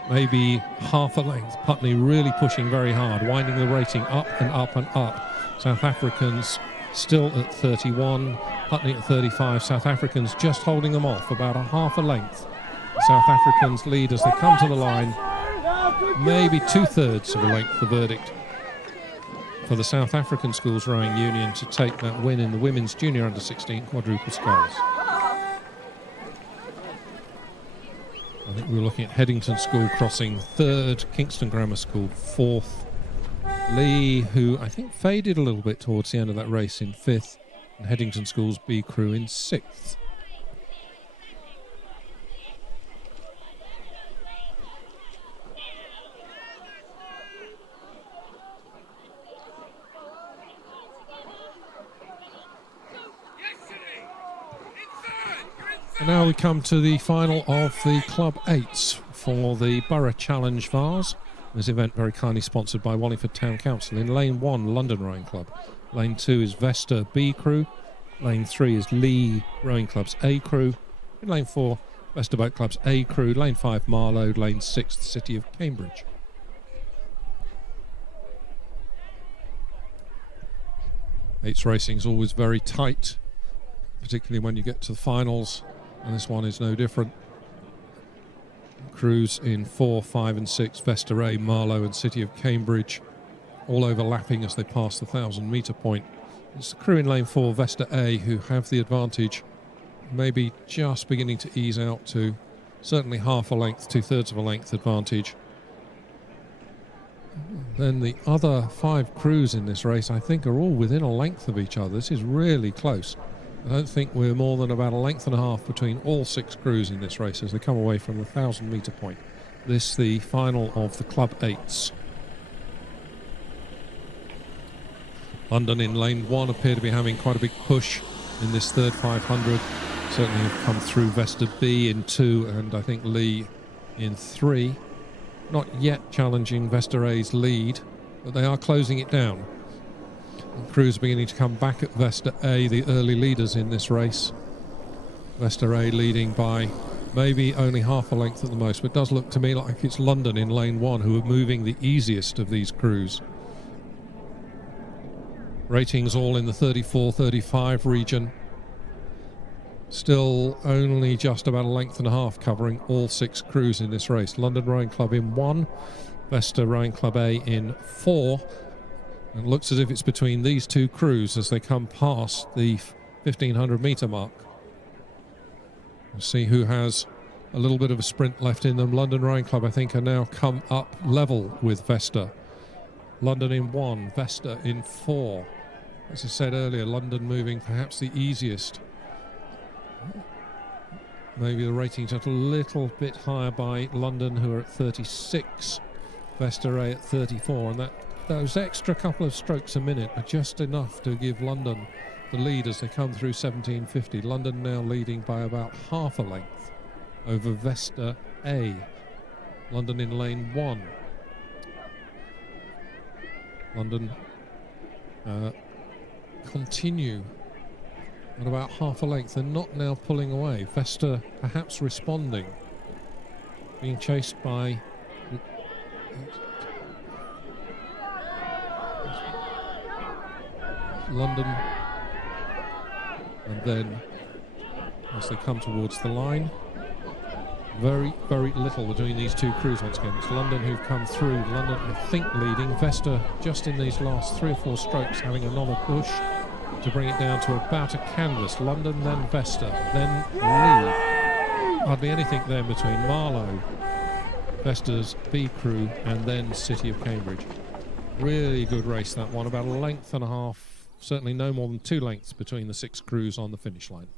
maybe half a length. Putney really pushing very hard, winding the rating up and up and up. South Africans still at 31, Putney at 35. South Africans just holding them off about a half a length. The South Africans lead as they come to the line. Maybe 2/3 of a length, the verdict for the South African Schools Rowing Union to take that win in the Women's Junior Under-16 Quadruple Sculls. I think we were looking at Headington School crossing 3rd, Kingston Grammar School 4th, Lee, who I think faded a little bit towards the end of that race, in 5th, and Headington School's B Crew in 6th. And now we come to the final of the Club 8s for the Borough Challenge Vase. This event very kindly sponsored by Wallingford Town Council. In Lane 1, London Rowing Club. Lane 2 is Vesta B Crew. Lane 3 is Lee Rowing Club's A Crew. In Lane 4, Vesta Boat Club's A Crew. Lane 5, Marlow. Lane 6, the City of Cambridge. Eights racing is always very tight, particularly when you get to the finals. And this one is no different. Crews in 4, 5 and 6, Vesta A, Marlow and City of Cambridge, all overlapping as they pass the 1,000-metre point. It's the crew in lane 4, Vesta A, who have the advantage, maybe just beginning to ease out to certainly half a length, 2/3 of a length advantage. Then the other 5 crews in this race, I think, are all within a length of each other. This is really close. I don't think we're more than about a length and a half between all 6 crews in this race as they come away from the 1,000-metre point. This the final of the Club 8s. London in lane 1 appear to be having quite a big push in this third 500. Certainly have come through Vesta B in 2 and I think Lee in 3. Not yet challenging Vesta A's lead, but they are closing it down. Crews are beginning to come back at Vesta A, the early leaders in this race. Vesta A leading by maybe only half a length at the most, but it does look to me like it's London in lane 1 who are moving the easiest of these crews. Ratings all in the 34-35 region. Still only just about a length and a half covering all 6 crews in this race. London Rowing Club in 1, Vesta Rowing Club A in 4. And it looks as if it's between these 2 crews as they come past the 1,500-metre mark. We'll see who has a little bit of a sprint left in them. London Rowing Club, I think, are now come up level with Vesta. London in 1, Vesta in 4. As I said earlier, London moving perhaps the easiest. Maybe the ratings are a little bit higher by London, who are at 36. Vesta A at 34, and those extra couple of strokes a minute are just enough to give London the lead as they come through 1750. London now leading by about half a length over Vesta A. London in lane 1. London continue at about half a length. They're not now pulling away. Vesta perhaps responding. Being chased by London, and then as they come towards the line, very, very little between these 2 crews once again. It's London who've come through. London, I think, leading. Vesta just in these last 3 or 4 strokes having another push to bring it down to about a canvas. London, then Vesta, then Lee. Hardly anything there between Marlow, Vesta's B Crew, and then City of Cambridge. Really good race, that one. About a length and a half, certainly no more than 2 lengths between the 6 crews on the finish line.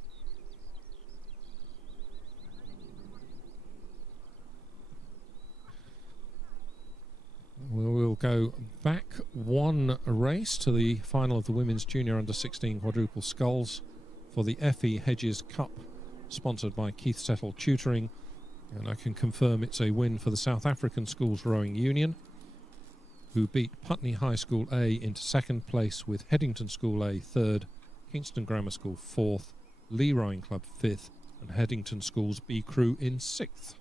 We'll go back 1 race to the final of the Women's Junior Under-16 Quadruple Sculls for the FE Hedges Cup, sponsored by Keith Settle Tutoring, and I can confirm it's a win for the South African Schools Rowing Union, who beat Putney High School A into 2nd place, with Headington School A 3rd, Kingston Grammar School 4th, Lee Rowing Club 5th, and Headington School's B Crew in 6th.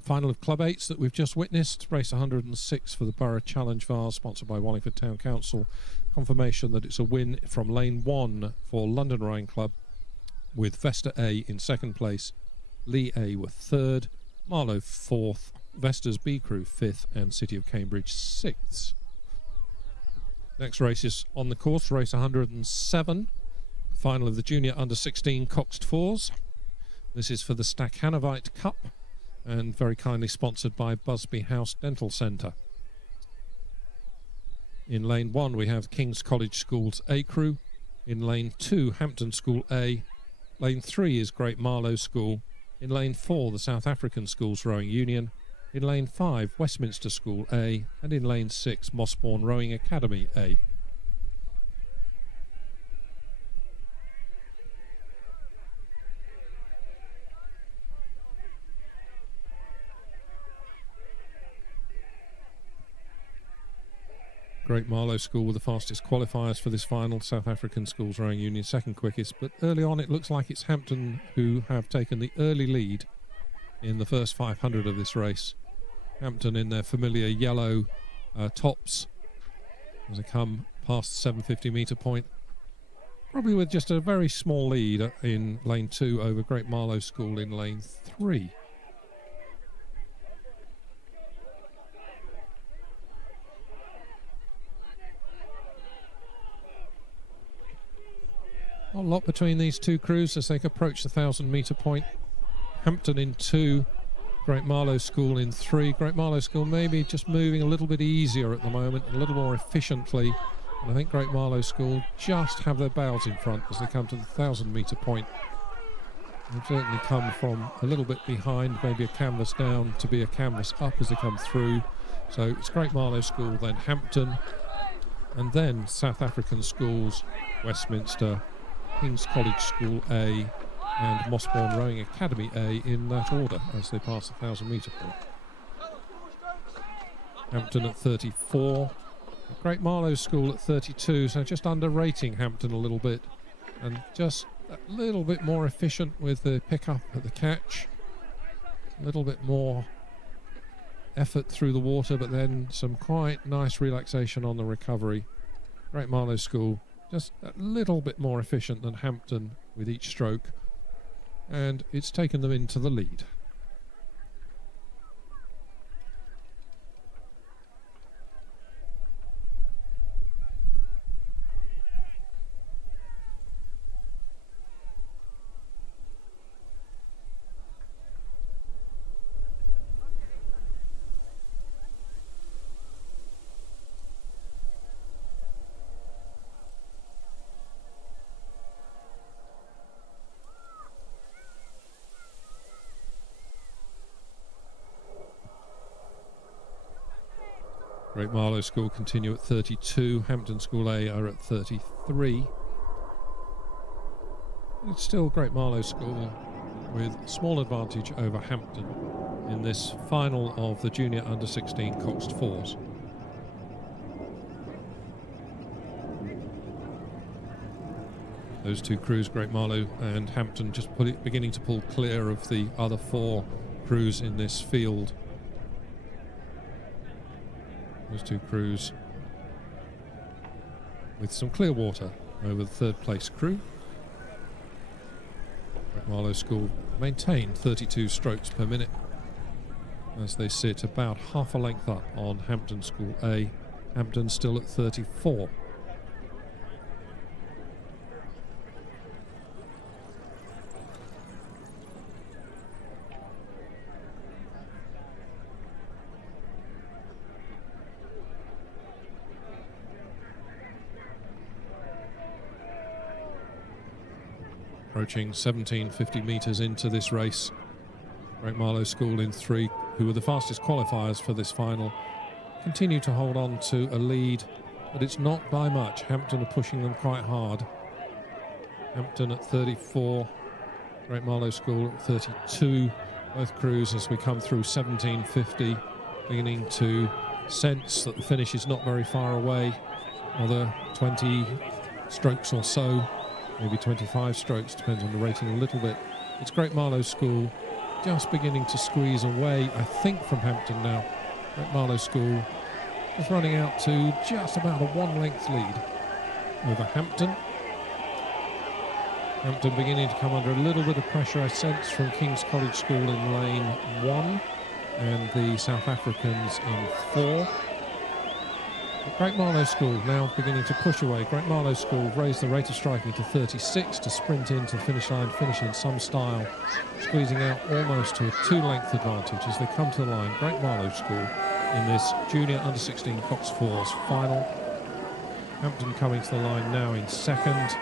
Final of Club 8s that we've just witnessed. Race 106 for the Borough Challenge Vase, sponsored by Wallingford Town Council. Confirmation that it's a win from lane 1 for London Rowing Club, with Vesta A in 2nd place, Lee A were 3rd, Marlow 4th, Vesta's B Crew 5th, and City of Cambridge 6th. Next race is on the course, race 107 final of the Junior Under-16 Coxed Fours. This is for the Stakhanovite Cup and very kindly sponsored by Busby House Dental Centre. In lane 1 we have King's College School's A crew. In lane 2, Hampton School A. Lane 3 is Great Marlow School. In lane 4, the South African Schools Rowing Union. In lane 5, Westminster School A. And in lane 6, Mossbourne Rowing Academy A. Great Marlow School were the fastest qualifiers for this final. South African Schools Rowing Union second quickest, but early on it looks like it's Hampton who have taken the early lead in the first 500 of this race. Hampton in their familiar yellow tops as they come past the 750 metre point, probably with just a very small lead in lane 2 over Great Marlow School in lane 3. Not a lot between these two crews as they approach the 1,000 metre point. Hampton in 2, Great Marlow School in 3. Great Marlow School maybe just moving a little bit easier at the moment, a little more efficiently. And I think Great Marlow School just have their bows in front as they come to the 1,000 metre point. They've certainly come from a little bit behind, maybe a canvas down to be a canvas up as they come through. So it's Great Marlow School, then Hampton, and then South African Schools, Westminster, King's College School A and Mossbourne Rowing Academy A in that order as they pass the 1,000 metre point. Hampton at 34, Great Marlow School at 32, so just underrating Hampton a little bit and just a little bit more efficient with the pick-up at the catch, a little bit more effort through the water, but then some quite nice relaxation on the recovery. Great Marlow School just a little bit more efficient than Hampton with each stroke, and it's taken them into the lead. Great Marlow School continue at 32, Hampton School A are at 33. It's still Great Marlow School with small advantage over Hampton in this final of the Junior Under-16 Coxed Fours. Those two crews, Great Marlow and Hampton, just beginning to pull clear of the other four crews in this field. Those two crews with some clear water over the third place crew. Great Marlow School maintain 32 strokes per minute as they sit about half a length up on Hampton School A. Hampton still at 34. Approaching 1750 metres into this race. Great Marlow School in 3, who were the fastest qualifiers for this final, continue to hold on to a lead, but it's not by much. Hampton are pushing them quite hard. Hampton at 34, Great Marlow School at 32. Both crews as we come through 1750, beginning to sense that the finish is not very far away. Another 20 strokes or so. Maybe 25 strokes, depends on the rating a little bit. It's Great Marlow School just beginning to squeeze away, I think, from Hampton now. Great Marlow School just running out to just about a one-length lead over Hampton. Hampton beginning to come under a little bit of pressure, I sense, from King's College School in lane 1 and the South Africans in 4. But Great Marlow School now beginning to push away. Great Marlow School raised the rate of striking to 36 to sprint into the finish line, finish in some style, squeezing out almost to a 2-length advantage as they come to the line. Great Marlow School in this junior under-16 coxed fours final. Hampton coming to the line now in second.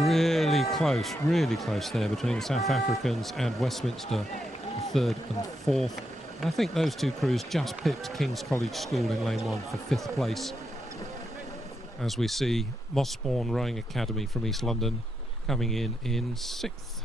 Really close there between the South Africans and Westminster, the third and fourth. I think those two crews just pipped King's College School in lane 1 for 5th place, as we see Mossbourne Rowing Academy from East London coming in 6th.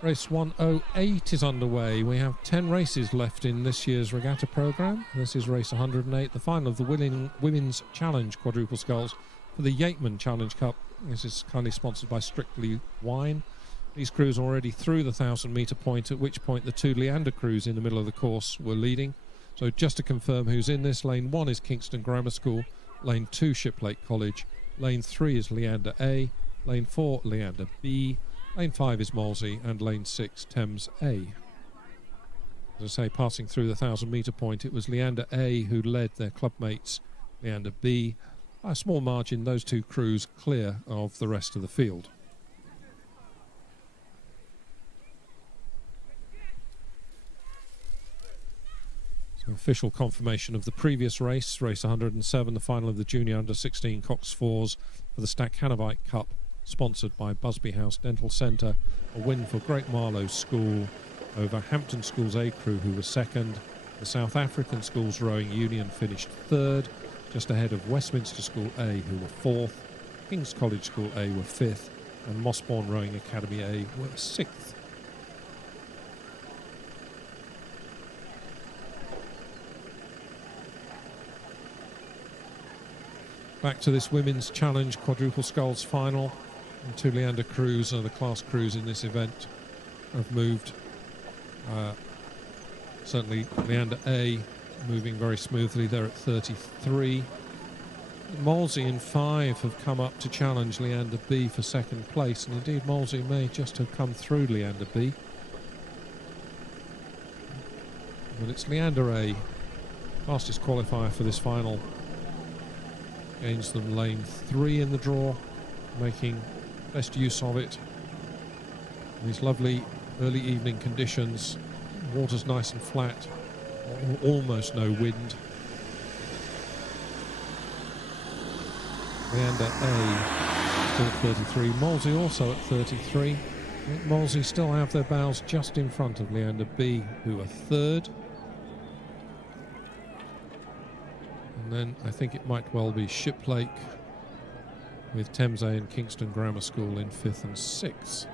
Race 108 is underway. We have 10 races left in this year's regatta programme. This is race 108, the final of the Women's Challenge Quadruple Sculls for the Yeatman Challenge Cup. This is kindly sponsored by Strictly Wine. These crews are already through the 1,000-metre point, at which point the two Leander crews in the middle of the course were leading. So just to confirm who's in this, lane 1 is Kingston Grammar School, lane 2 Shiplake College, lane 3 is Leander A, lane 4 Leander B, lane 5 is Molesey, and lane 6 Thames A. As I say, passing through the 1,000-metre point, it was Leander A who led their club mates, Leander B. By a small margin, those two crews clear of the rest of the field. So official confirmation of the previous race, race 107, the final of the junior under-16 coxed fours for the Stackhannovite Cup, sponsored by Busby House Dental Centre. A win for Great Marlow School over Hampton School's A crew, who was second. The South African Schools Rowing Union finished third, just ahead of Westminster School A, who were fourth. King's College School A were fifth, and Mossbourne Rowing Academy A were sixth. Back to this Women's Challenge Quadruple Sculls final. And two Leander crews are the class crews in this event have moved. Certainly Leander A moving very smoothly. They're at 33. Molesey in 5 have come up to challenge Leander B for second place, and indeed Molesey may just have come through Leander B. But it's Leander A, fastest qualifier for this final. Gains them lane 3 in the draw, making best use of it. These lovely early evening conditions, water's nice and flat, almost no wind. Leander A still at 33, Molesey also at 33. I think Molesey still have their bows just in front of Leander B, who are third. And then I think it might well be Shiplake with Thames A and Kingston Grammar School in 5th and 6th.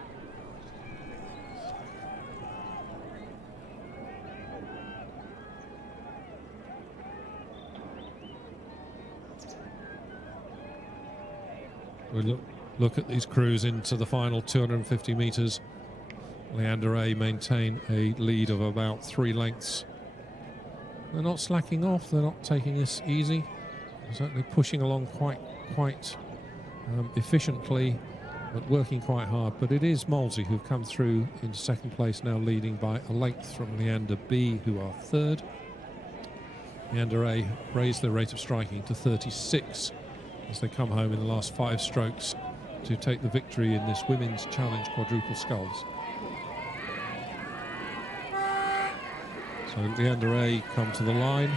We look at these crews into the final 250 metres. Leander A maintain a lead of about 3 lengths. They're not slacking off, they're not taking this easy. They're certainly pushing along quite efficiently, but working quite hard. But it is Molesey who've come through into second place, now leading by a length from Leander B, who are third. Leander A raised their rate of striking to 36 as they come home in the last 5 strokes to take the victory in this Women's Challenge Quadruple Sculls. So Leander A come to the line,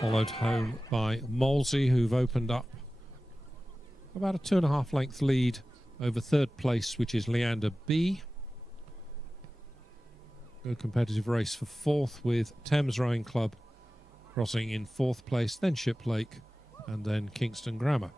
followed home by Molesey, who've opened up about a 2.5 length lead over third place, which is Leander B. Good competitive race for fourth, with Thames Rowing Club crossing in 4th place, then Shiplake, and then Kingston Grammar.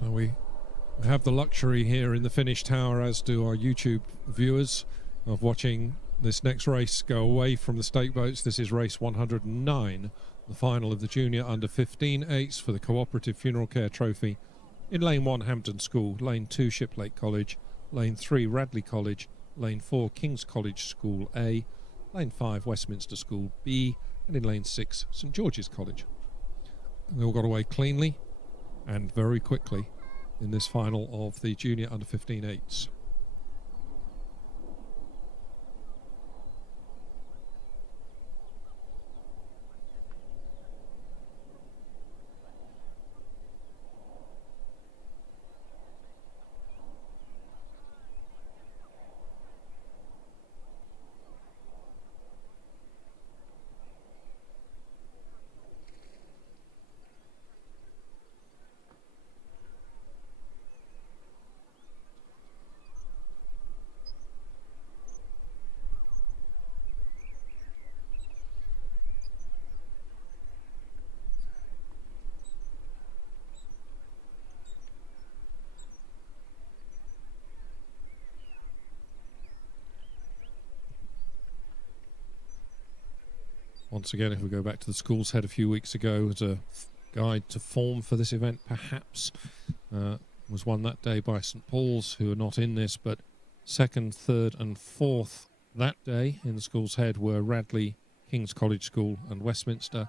So we have the luxury here in the finish tower, as do our YouTube viewers, of watching this next race go away from the stake boats. This is race 109, the final of the Junior Under-15 8s for the Cooperative Funeral Care Trophy in Lane 1 Hampton School, Lane 2 Shiplake College, Lane 3 Radley College, Lane 4 King's College School A, Lane 5 Westminster School B, and in Lane 6 St George's College. And they all got away cleanly and very quickly in this final of the Junior Under-15 8s. Once again, if we go back to the School's Head a few weeks ago as a guide to form for this event, perhaps, was won that day by St Paul's, who are not in this, but second, third and fourth that day in the School's Head were Radley, King's College School and Westminster.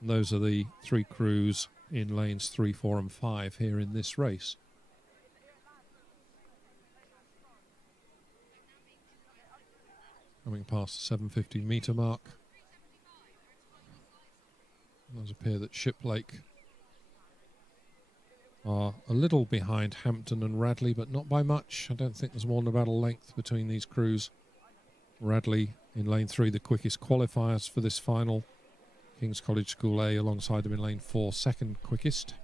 And those are the three crews in lanes 3, 4 and 5 here in this race. Coming past the 750 metre mark. It does appear that Shiplake are a little behind Hampton and Radley, but not by much. I don't think there's more than about a length between these crews. Radley in lane 3, the quickest qualifiers for this final. King's College School A alongside them in lane 4, second quickest.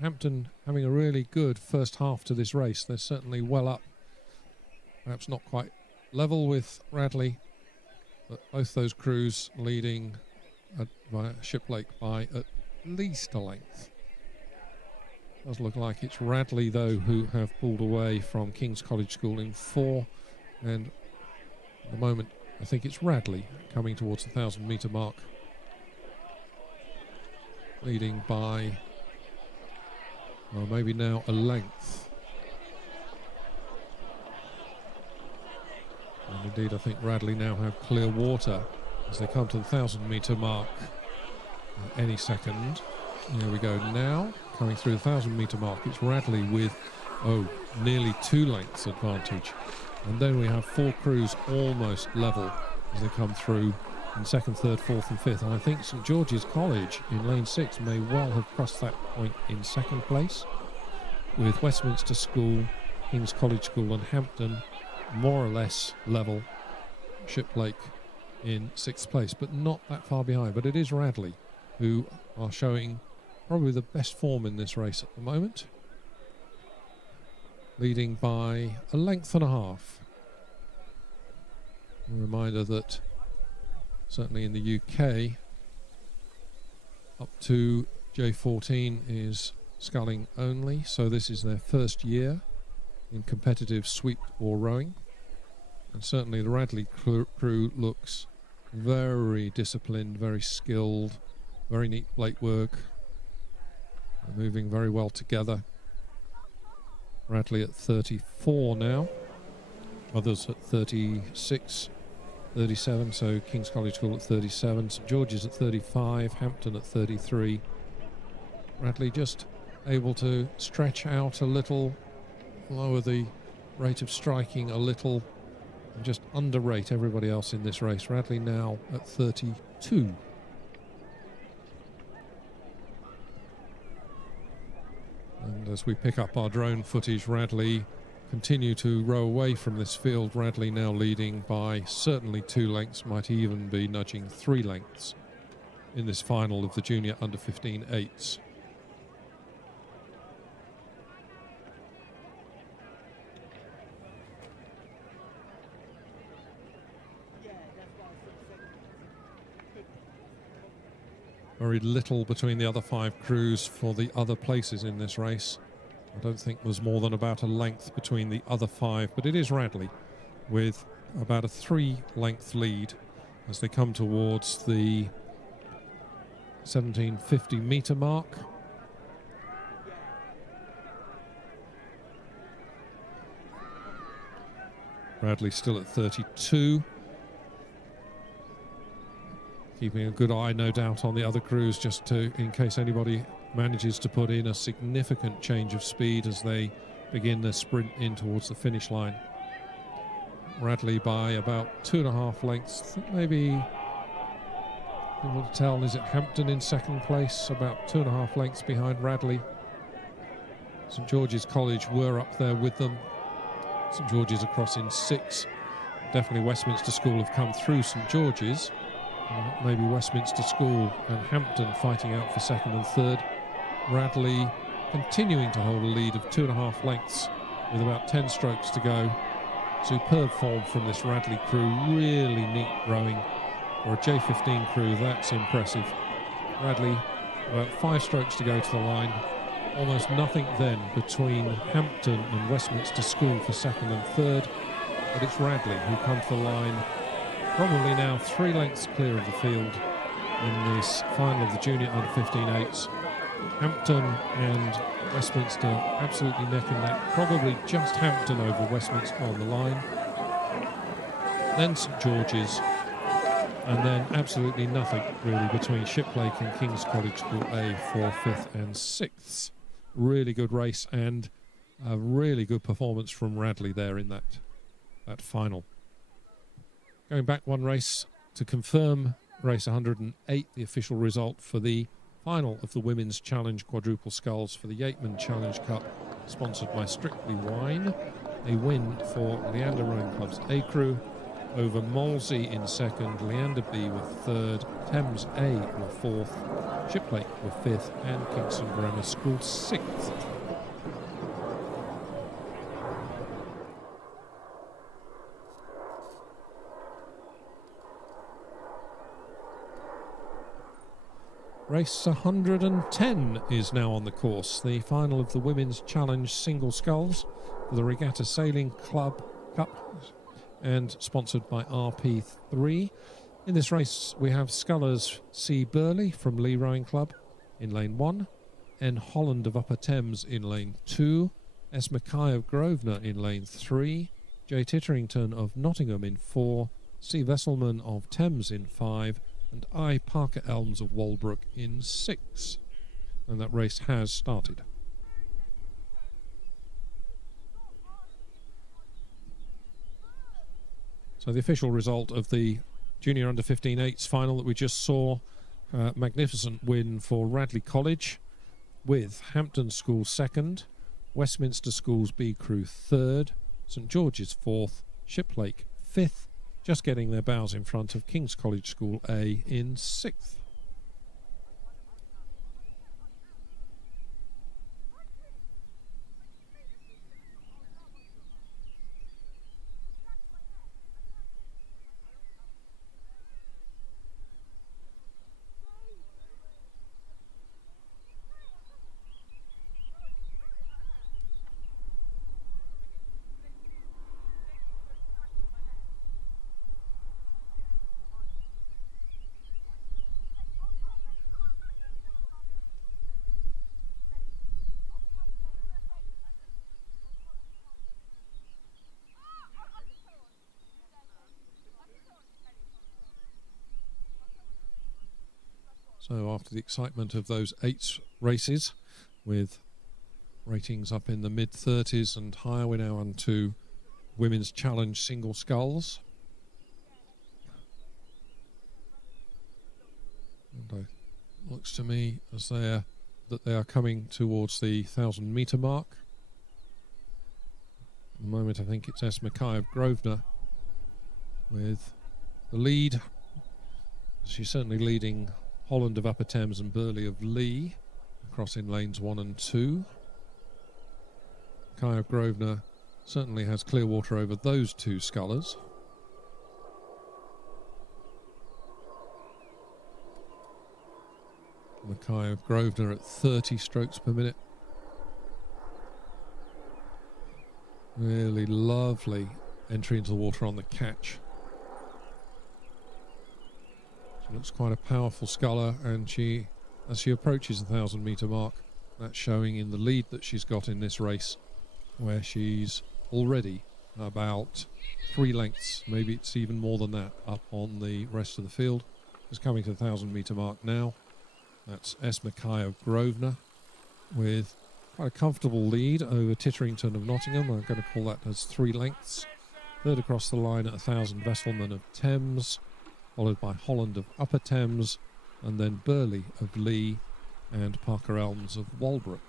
Hampton having a really good first half to this race. They're certainly well up. Perhaps not quite level with Radley, but both those crews leading by Shiplake by at least a length. Does look like it's Radley, though, who have pulled away from King's College School in 4, and at the moment I think it's Radley coming towards the 1,000 metre mark, leading by maybe now a length. And indeed I think Radley now have clear water as they come to the 1,000 metre mark any second. Here we go now, coming through the 1,000 metre mark. It's Radley with, nearly 2 lengths advantage. And then we have 4 crews almost level as they come through in second, third, fourth and fifth. And I think St George's College in lane 6 may well have crossed that point in second place, with Westminster School, King's College School and Hampton more or less level. Shiplake in 6th place, but not that far behind. But it is Radley who are showing probably the best form in this race at the moment, leading by a length and a half. A reminder that certainly in the UK up to J14 is sculling only, so this is their first year in competitive sweep or rowing. And certainly the Radley crew looks very disciplined, very skilled, very neat blake work. They're moving very well together. Radley at 34 now, others at 36, 37, so King's College School at 37, St George's at 35, Hampton at 33. Radley just able to stretch out a little, lower the rate of striking a little, and just underrate everybody else in this race. Radley now at 32. And as we pick up our drone footage, Radley continue to row away from this field. Radley now leading by certainly 2 lengths, might even be nudging 3 lengths in this final of the Junior Under-15 8s. Very little between the other 5 crews for the other places in this race. I don't think there's more than about a length between the other 5, but it is Radley with about a 3-length lead as they come towards the 1750 metre mark. Radley still at 32. Keeping a good eye, no doubt, on the other crews, just to, in case anybody manages to put in a significant change of speed as they begin their sprint in towards the finish line. Radley by about 2.5 lengths, maybe, able to tell, is it Hampton in second place, about 2.5 lengths behind Radley. St George's College were up there with them. St George's across in 6. Definitely Westminster School have come through St George's. Maybe Westminster School and Hampton fighting out for second and third. Radley continuing to hold a lead of 2.5 lengths with about 10 strokes to go. Superb form from this Radley crew. Really neat rowing. For a J15 crew, that's impressive. Radley, about 5 strokes to go to the line. Almost nothing then between Hampton and Westminster School for second and third. But it's Radley who come to the line, probably now 3 lengths clear of the field in this final of the Junior Under-15 8s. Hampton and Westminster absolutely neck and neck. Probably just Hampton over Westminster on the line. Then St George's. And then absolutely nothing really between Shiplake and King's College School A for 5th and 6th. Really good race and a really good performance from Radley there in that final. Going back one race to confirm race 108, the official result for the final of the Women's Challenge Quadruple Sculls for the Yeatman Challenge Cup, sponsored by Strictly Wine. A win for Leander Rowing Club's A crew over Molesey in second, Leander B with third, Thames A were fourth, Shiplake were fifth, and Kingston Grammar School sixth. Race 110 is now on the course, the final of the Women's Challenge Single Sculls for the Regatta Sailing Club Cup, and sponsored by RP3. In this race we have scullers C. Burley from Lee Rowing Club in lane 1, N. Holland of Upper Thames in lane 2, S. Mackay of Grosvenor in lane 3, J. Titterington of Nottingham in 4, C. Vesselman of Thames in 5, and I. Parker Elms of Walbrook in 6. And that race has started. So the official result of the Junior Under-15 8s final that we just saw, magnificent win for Radley College, with Hampton School second, Westminster School's B crew third, St George's fourth, Shiplake fifth, just getting their bows in front of King's College School A in sixth. So after the excitement of those 8 races, with ratings up in the mid-30s and higher, we're now on to Women's Challenge Single Sculls. And it looks to me as that they are coming towards the 1,000 metre mark. At the moment I think it's S. Mackay of Grosvenor with the lead. She's certainly leading Holland of Upper Thames and Burley of Lee across in lanes 1 and 2. Mackay of Grosvenor certainly has clear water over those 2 scullers. Mackay of Grosvenor at 30 strokes per minute. Really lovely entry into the water on the catch. She looks quite a powerful sculler, and as she approaches the 1,000-metre mark, that's showing in the lead that she's got in this race, where she's already about 3 lengths, maybe it's even more than that, up on the rest of the field. Is coming to the 1,000-metre mark now. That's S. Mackay of Grosvenor with quite a comfortable lead over Titterington of Nottingham. I'm going to call that as 3 lengths. Third across the line at 1,000, Vesselman of Thames, followed by Holland of Upper Thames, and then Burley of Lee and Parker Elms of Walbrook.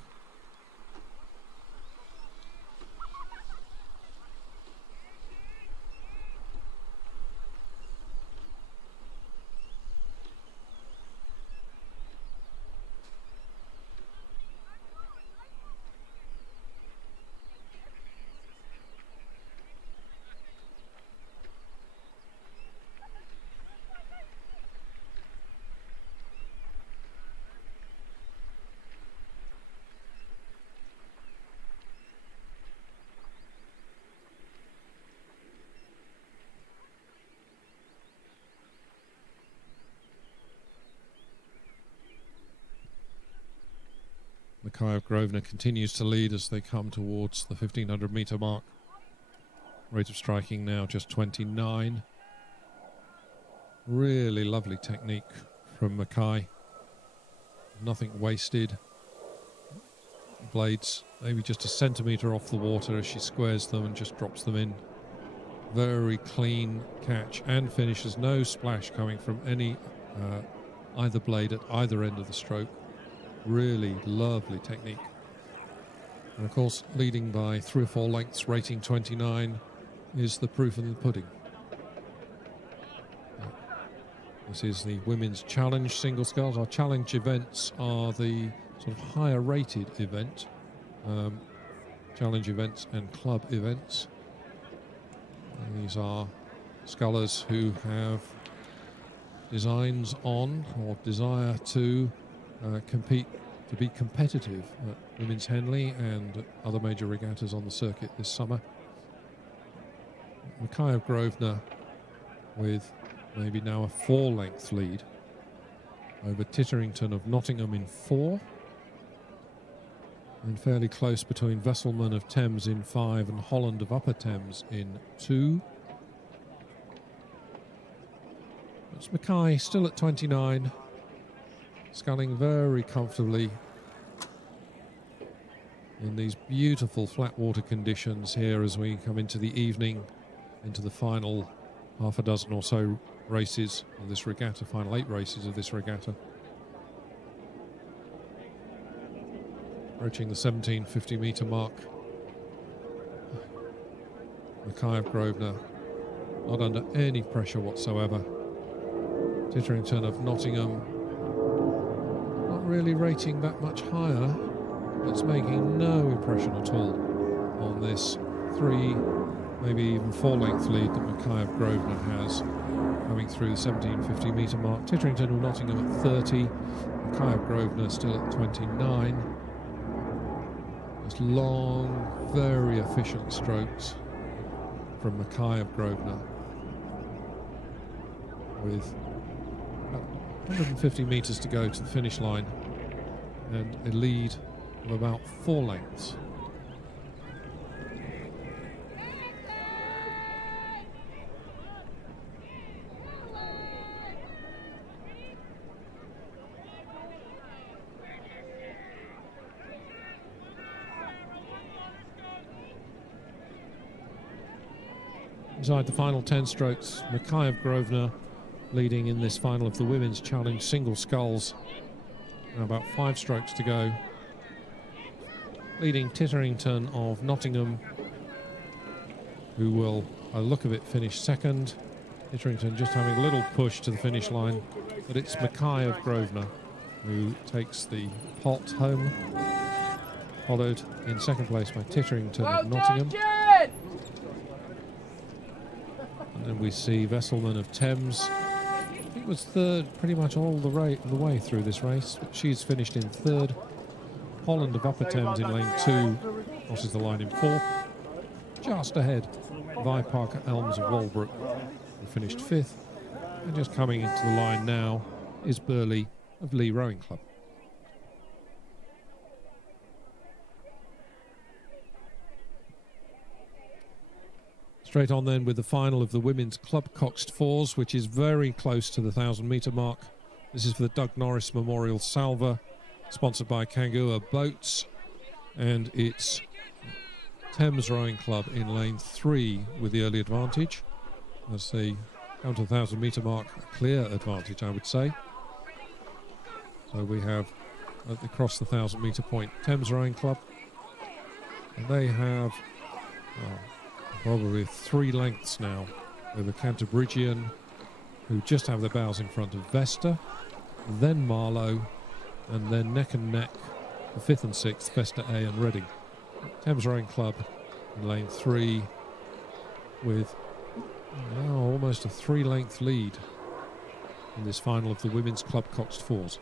Mackay of Grosvenor continues to lead as they come towards the 1,500 metre mark. Rate of striking now just 29. Really lovely technique from Mackay. Nothing wasted. Blades maybe just a centimetre off the water as she squares them and just drops them in. Very clean catch and finishes. No splash coming from either blade at either end of the stroke. Really lovely technique. And of course, leading by 3 or 4 lengths, rating 29, is the proof in the pudding. This is the Women's Challenge single sculls. Our challenge events are the sort of higher rated event. Challenge events and club events. And these are scullers who have designs on or desire to compete, to be competitive at Women's Henley and other major regattas on the circuit this summer. Mackay of Grosvenor with maybe now a 4-length lead over Titterington of Nottingham in 4, and fairly close between Vesselman of Thames in 5 and Holland of Upper Thames in 2. It's Mackay still at 29, sculling very comfortably in these beautiful flat water conditions here as we come into the evening, into the final half a dozen or so races of this regatta, final 8 races of this regatta. Approaching the 1750 metre mark. Mackay of Grosvenor not under any pressure whatsoever. Titterington of Nottingham not really rating that much higher. It's making no impression at all on this 3, maybe even 4-length lead that Mackay of Grosvenor has coming through the 1750 metre mark. Titterington of Nottingham at 30, Mackay of Grosvenor still at 29. Just long, very efficient strokes from Mackay of Grosvenor with about 150 metres to go to the finish line and a lead of about 4 lengths. Inside the final 10 strokes, Mackay of Grosvenor leading in this final of the Women's Challenge single sculls. Now about 5 strokes to go. Leading Titterington of Nottingham, who will, by the look of it, finish second. Titterington just having a little push to the finish line, but it's Mackay of Grosvenor who takes the pot home, followed in second place by Titterington of Nottingham. And then we see Vesselman of Thames. He was third pretty much all the way through this race. She's finished in third. Holland of Upper Thames in lane 2 crosses the line in 4th. just ahead of Parker Elms of Walbrook, who finished 5th. And just coming into the line now is Burley of Lee Rowing Club. Straight on then with the final of the women's club coxed fours, which is very close to the 1,000-metre mark. This is for the Doug Norris Memorial Salver, sponsored by Kangua Boats, and it's Thames Rowing Club in lane 3 with the early advantage. As they come to the 1,000-metre mark, a clear advantage, I would say. So we have, across the 1,000-metre point, Thames Rowing Club. And they have probably 3 lengths now over Cantabrigian, who just have their bows in front of Vesta, then Marlow, and then neck and neck for 5th and 6th, Vesta A and Reading. Thames Rowing Club in lane 3 with now almost a 3-length lead in this final of the women's club coxed fours.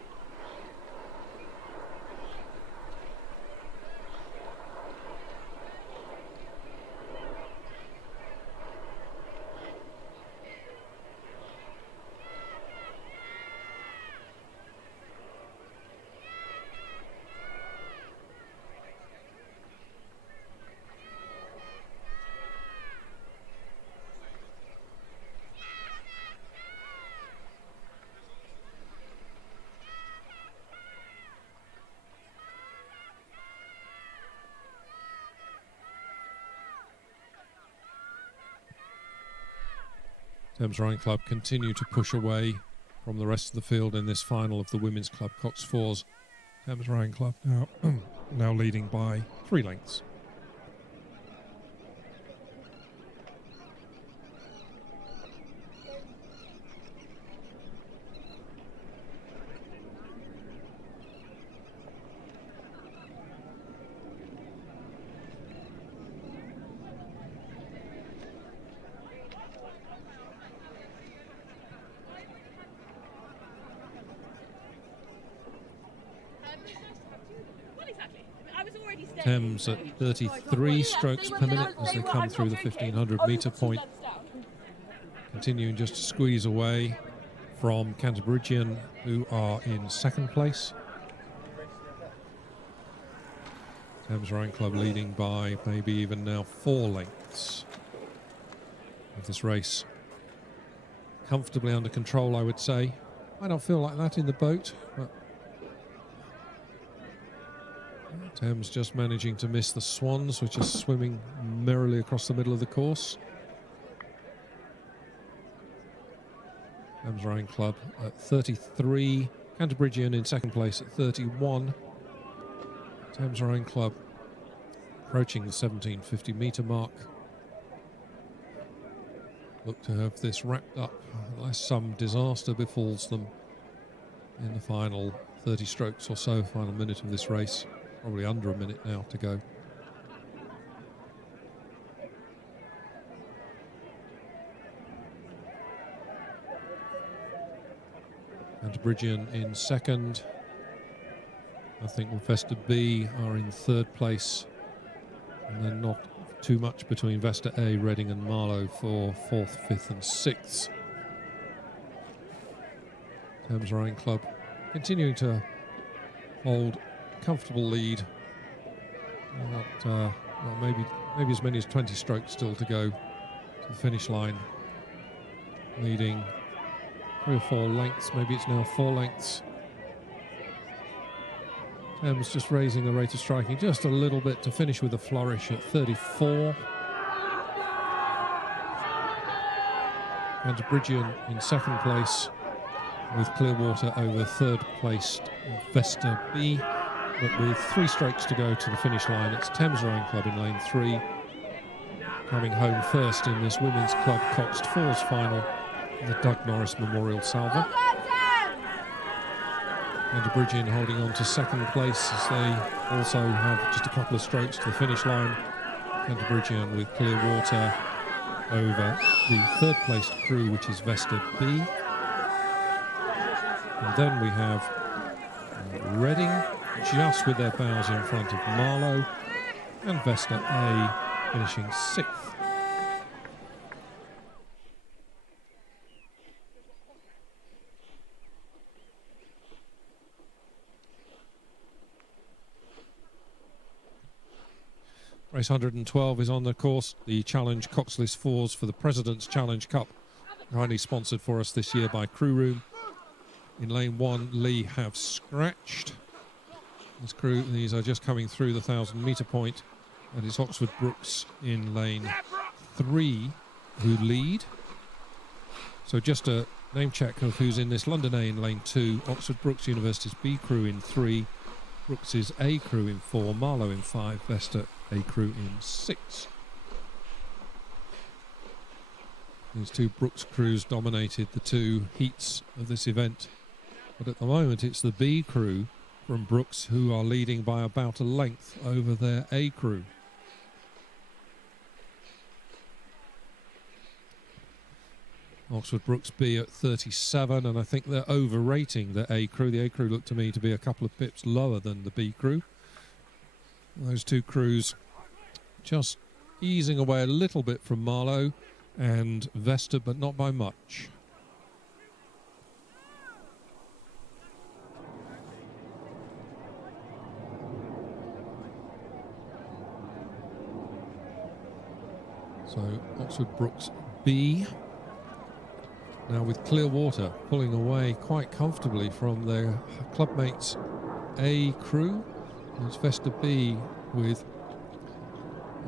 Thames Rowing Club continue to push away from the rest of the field in this final of the women's club coxed fours. Thames Rowing Club now leading by 3 lengths. Thames at 33 strokes per minute as they come through the 1,500-metre point. Continuing just to squeeze away from Cantabrigian, who are in 2nd place. Thames Rowing Club leading by maybe even now 4 lengths of this race. Comfortably under control, I would say. I don't feel like that in the boat, but Thames just managing to miss the Swans, which are swimming merrily across the middle of the course. Thames Rowing Club at 33. Cantabrigian in 2nd place at 31. Thames Rowing Club approaching the 1,750-metre mark. Look to have this wrapped up unless some disaster befalls them in the final 30 strokes or so, final minute of this race. Probably under a minute now to go. Cantabrigian in 2nd. I think Vesta B are in 3rd place. And then not too much between Vesta A, Reading and Marlow for 4th, 5th and 6th. Thames Rowing Club continuing to hold comfortable lead. Well, maybe as many as 20 strokes still to go to the finish line. Leading 3 or 4 lengths, maybe it's now 4 lengths. Thames just raising the rate of striking just a little bit to finish with a flourish at 34. Cantabrigian in 2nd place with Clearwater over 3rd placed Vesta B. But with 3 strokes to go to the finish line, it's Thames Rowing Club in lane 3, coming home first in this women's club coxed fours final, the Doug Norris Memorial Salver. Cantabrigian holding on to 2nd place as they also have just a couple of strokes to the finish line. Cantabrigian with Clearwater over the 3rd placed crew, which is Vesta B. And then we have Reading just with their bows in front of Marlow, and Vesta A finishing 6th. Race 112 is on the course, the Challenge Coxless Fours for the President's Challenge Cup, kindly sponsored for us this year by Crew Room. In lane 1, Lee have scratched. These are just coming through the 1,000-metre point, and it's Oxford Brooks in lane 3 who lead. So just a name check of who's in this. London A in lane 2, Oxford Brooks University's B crew in 3, Brooks's A crew in 4, Marlow in 5, Vesta A crew in 6. These two Brooks crews dominated the 2 heats of this event, but at the moment it's the B crew from Brooks who are leading by about a length over their A crew. Oxford Brooks B at 37, and I think they're overrating the A crew. The A crew looked to me to be a couple of pips lower than the B crew. Those two crews just easing away a little bit from Marlow and Vesta, but not by much. So Oxford Brooks B now with Clearwater pulling away quite comfortably from their clubmates A crew. It's Vesta B with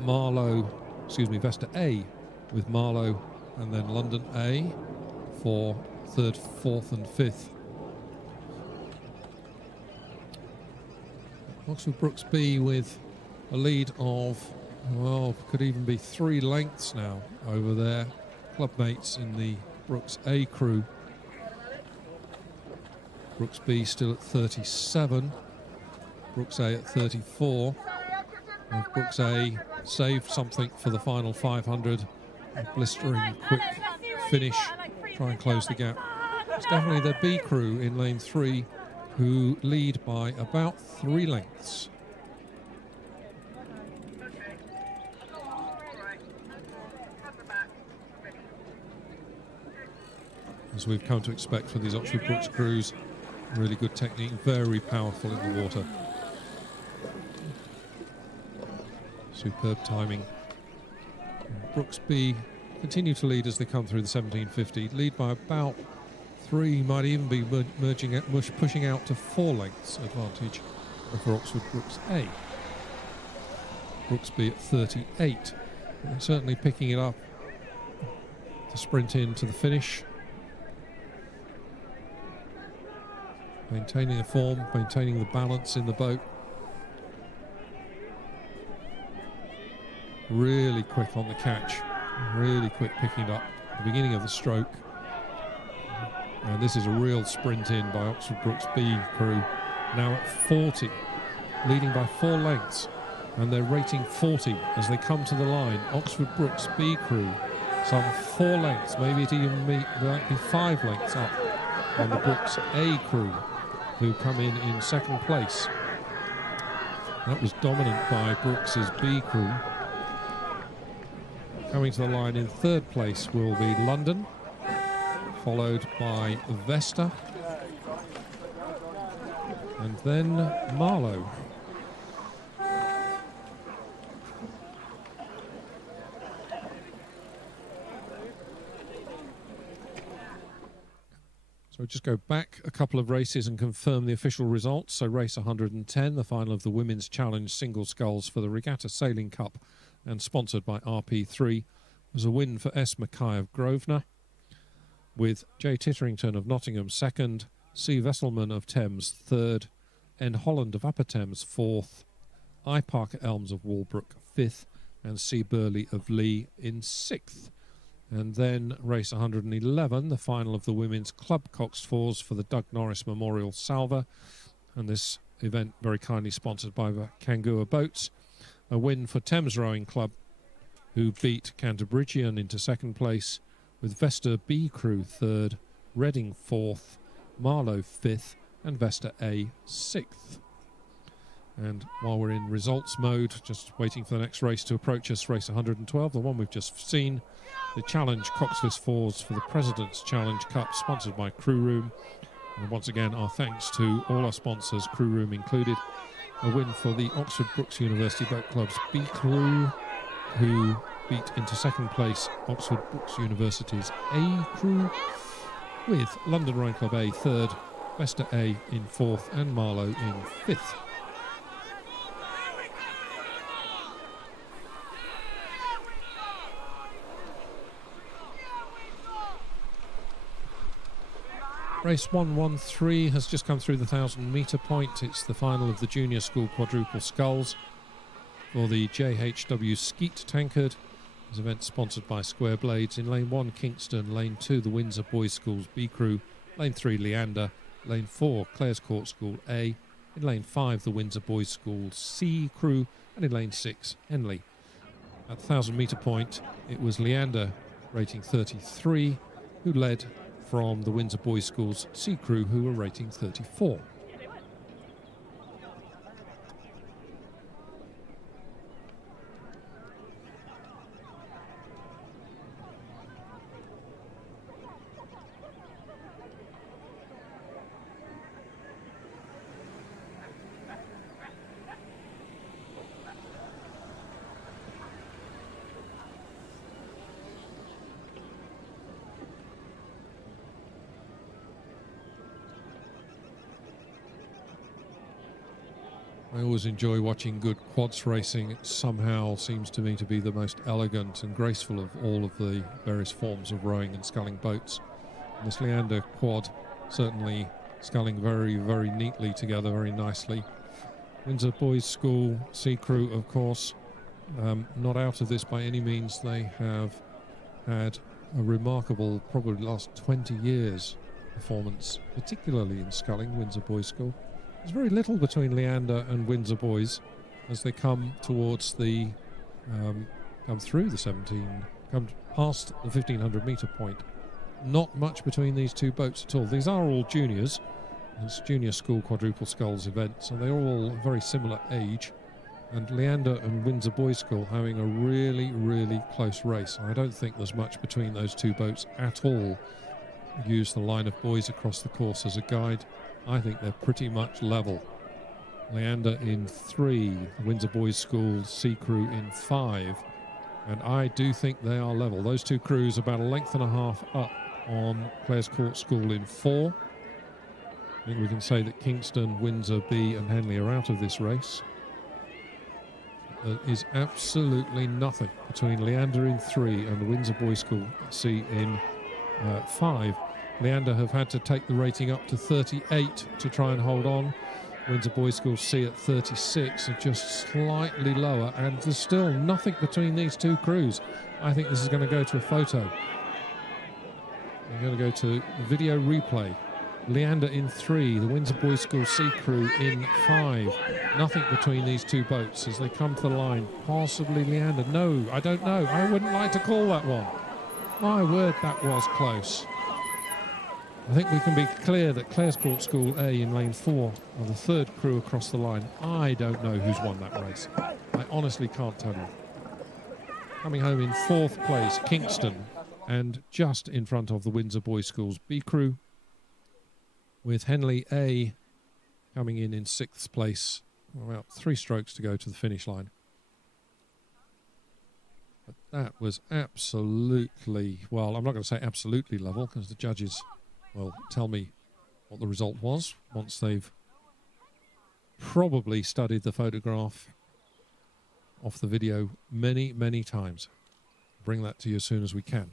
Vesta A with Marlow, and then London A for 3rd, 4th and 5th. Oxford Brooks B with a lead of, well, could even be 3 lengths now over their clubmates in the Brooks A crew. Brooks B still at 37, Brooks A at 34. And Brooks A saved something for the final 500. A blistering quick finish, try and close the gap. It's definitely their B crew in lane 3 who lead by about 3 lengths. As we've come to expect for these Oxford Brooks crews, really good technique, very powerful in the water. Superb timing. Brooks B continue to lead as they come through the 1750. Lead by about 3, might even be pushing out to 4 lengths advantage for Oxford Brooks A. Brooks B at 38. And certainly picking it up to sprint in to the finish. Maintaining the form, maintaining the balance in the boat. Really quick on the catch, really quick picking it up at the beginning of the stroke. And this is a real sprint in by Oxford Brooks B crew, now at 40, leading by 4 lengths, and they're rating 40 as they come to the line. Oxford Brooks B crew, some 4 lengths, maybe it even might be 5 lengths up on the Brooks A crew, who come in 2nd place. That was dominant by Brooks's B crew. Coming to the line in 3rd place will be London, followed by Vesta, and then Marlow. So just go back a couple of races and confirm the official results. So race 110, the final of the Women's Challenge Single Sculls for the Regatta Sailing Cup, and sponsored by RP3, was a win for S. Mackay of Grosvenor, with J. Titterington of Nottingham 2nd, C. Vesselman of Thames 3rd, N. Holland of Upper Thames 4th, I. Parker Elms of Walbrook 5th, and C. Burley of Lee in 6th. And then race 111, the final of the Women's Club Coxed Fours for the Doug Norris Memorial Salver, and this event very kindly sponsored by Kangua Boats. A win for Thames Rowing Club, who beat Canterburygian into 2nd place, with Vesta B crew 3rd, Reading 4th, Marlow 5th, and Vesta A 6th. And while we're in results mode, just waiting for the next race to approach us, race 112, the one we've just seen, the Challenge Coxless Fours for the President's Challenge Cup, sponsored by Crew Room. And once again, our thanks to all our sponsors, Crew Room included. A win for the Oxford Brookes University Boat Club's B Crew, who beat into second place Oxford Brookes University's A Crew, with London Rowing Club A third, Leicester A in fourth, and Marlow in fifth. Race 113 has just come through the 1,000-metre point. It's the final of the Junior School Quadruple Sculls for the JHW Skeet Tankard. This event sponsored by Square Blades. In lane 1, Kingston. Lane 2, the Windsor Boys School's B Crew. Lane 3, Leander. Lane 4, Clare's Court School A. In lane 5, the Windsor Boys School C Crew. And in lane 6, Henley. At the 1,000-metre point, it was Leander, rating 33, who led from the Windsor Boys School's C Crew, who were rating 34. I always enjoy watching good quads racing. It somehow seems to me to be the most elegant and graceful of all of the various forms of rowing and sculling boats. And this Leander quad certainly sculling very, very neatly together, very nicely. Windsor Boys School C Crew, of course, not out of this by any means. They have had a remarkable, probably last 20 years performance, particularly in sculling, Windsor Boys School. There's very little between Leander and Windsor Boys as they come towards the, come through the 17, come past the 1,500 metre point. Not much between these two boats at all. These are all juniors. It's Junior School Quadruple Sculls event, so they're all very similar age. And Leander and Windsor Boys School having a really, really close race. I don't think there's much between those two boats at all. Use the line of boys across the course as a guide. I think they're pretty much level. Leander in 3, the Windsor Boys School C Crew in 5, and I do think they are level. Those two crews about a length and a half up on Clare's Court School in 4. I think we can say that Kingston, Windsor B and Henley are out of this race. There is absolutely nothing between Leander in 3 and the Windsor Boys School C in 5. Leander have had to take the rating up to 38 to try and hold on. Windsor Boys School C at 36 are just slightly lower, and there's still nothing between these two crews. I think this is going to go to a photo. We're going to go to video replay. Leander in 3, the Windsor Boys School C Crew in 5. Nothing between these two boats as they come to the line. Possibly Leander. No, I don't know. I wouldn't like to call that one. My word, that was close. I think we can be clear that Clare's Court School A in lane 4 are the third crew across the line. I don't know who's won that race. I honestly can't tell you. Coming home in 4th place, Kingston, and just in front of the Windsor Boys School's B Crew, with Henley A coming in 6th place. About 3 strokes to go to the finish line. But that was absolutely, well, I'm not going to say absolutely level, because the judges will tell me what the result was once they've probably studied the photograph off the video many, many times. Bring that to you as soon as we can.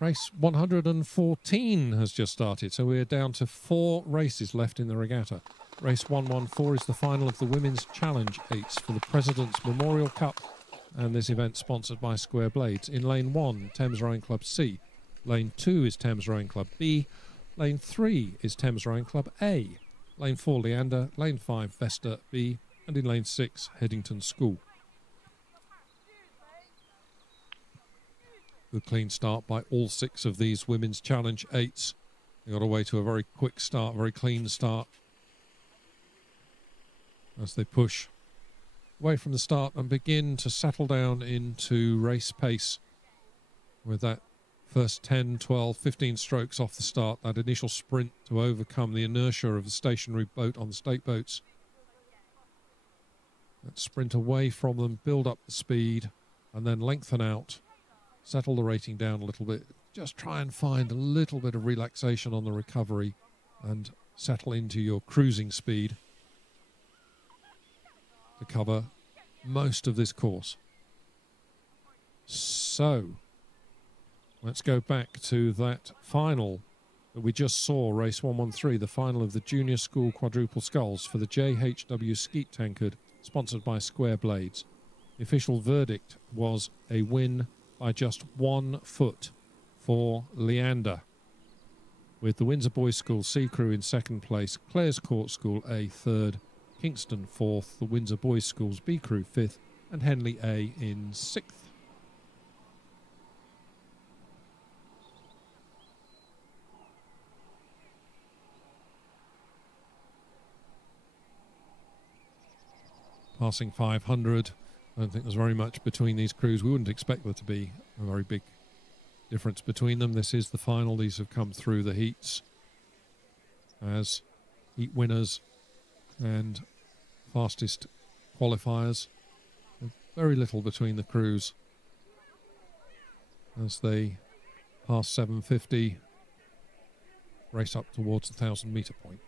Race 114 has just started, so we're down to 4 races left in the regatta. Race 114 is the final of the Women's Challenge 8s for the President's Memorial Cup, and this event sponsored by Square Blades. In lane 1, Thames Rowing Club C. Lane 2 is Thames Rowing Club B. Lane 3 is Thames Rowing Club A. Lane 4, Leander. Lane 5, Vesta B. And in lane 6, Headington School. Good clean start by all 6 of these Women's Challenge 8s. They got away to a very quick start, very clean start as they push away from the start and begin to settle down into race pace with that first 10, 12, 15 strokes off the start, that initial sprint to overcome the inertia of the stationary boat on the stake boats. That sprint away from them, build up the speed, and then lengthen out, settle the rating down a little bit. Just try and find a little bit of relaxation on the recovery and settle into your cruising speed to cover most of this course. So, let's go back to that final that we just saw, race 113, the final of the Junior School Quadruple Sculls for the JHW Skeet Tankard, sponsored by Square Blades. The official verdict was a win by just 1 foot for Leander, with the Windsor Boys School C Crew in second place, Clare's Court School A third, Kingston fourth, the Windsor Boys School's B Crew fifth, and Henley A in sixth. Passing 500, I don't think there's very much between these crews. We wouldn't expect there to be a very big difference between them. This is the final. These have come through the heats as heat winners and fastest qualifiers. Very little between the crews as they pass 750, race up towards the 1,000 metre point.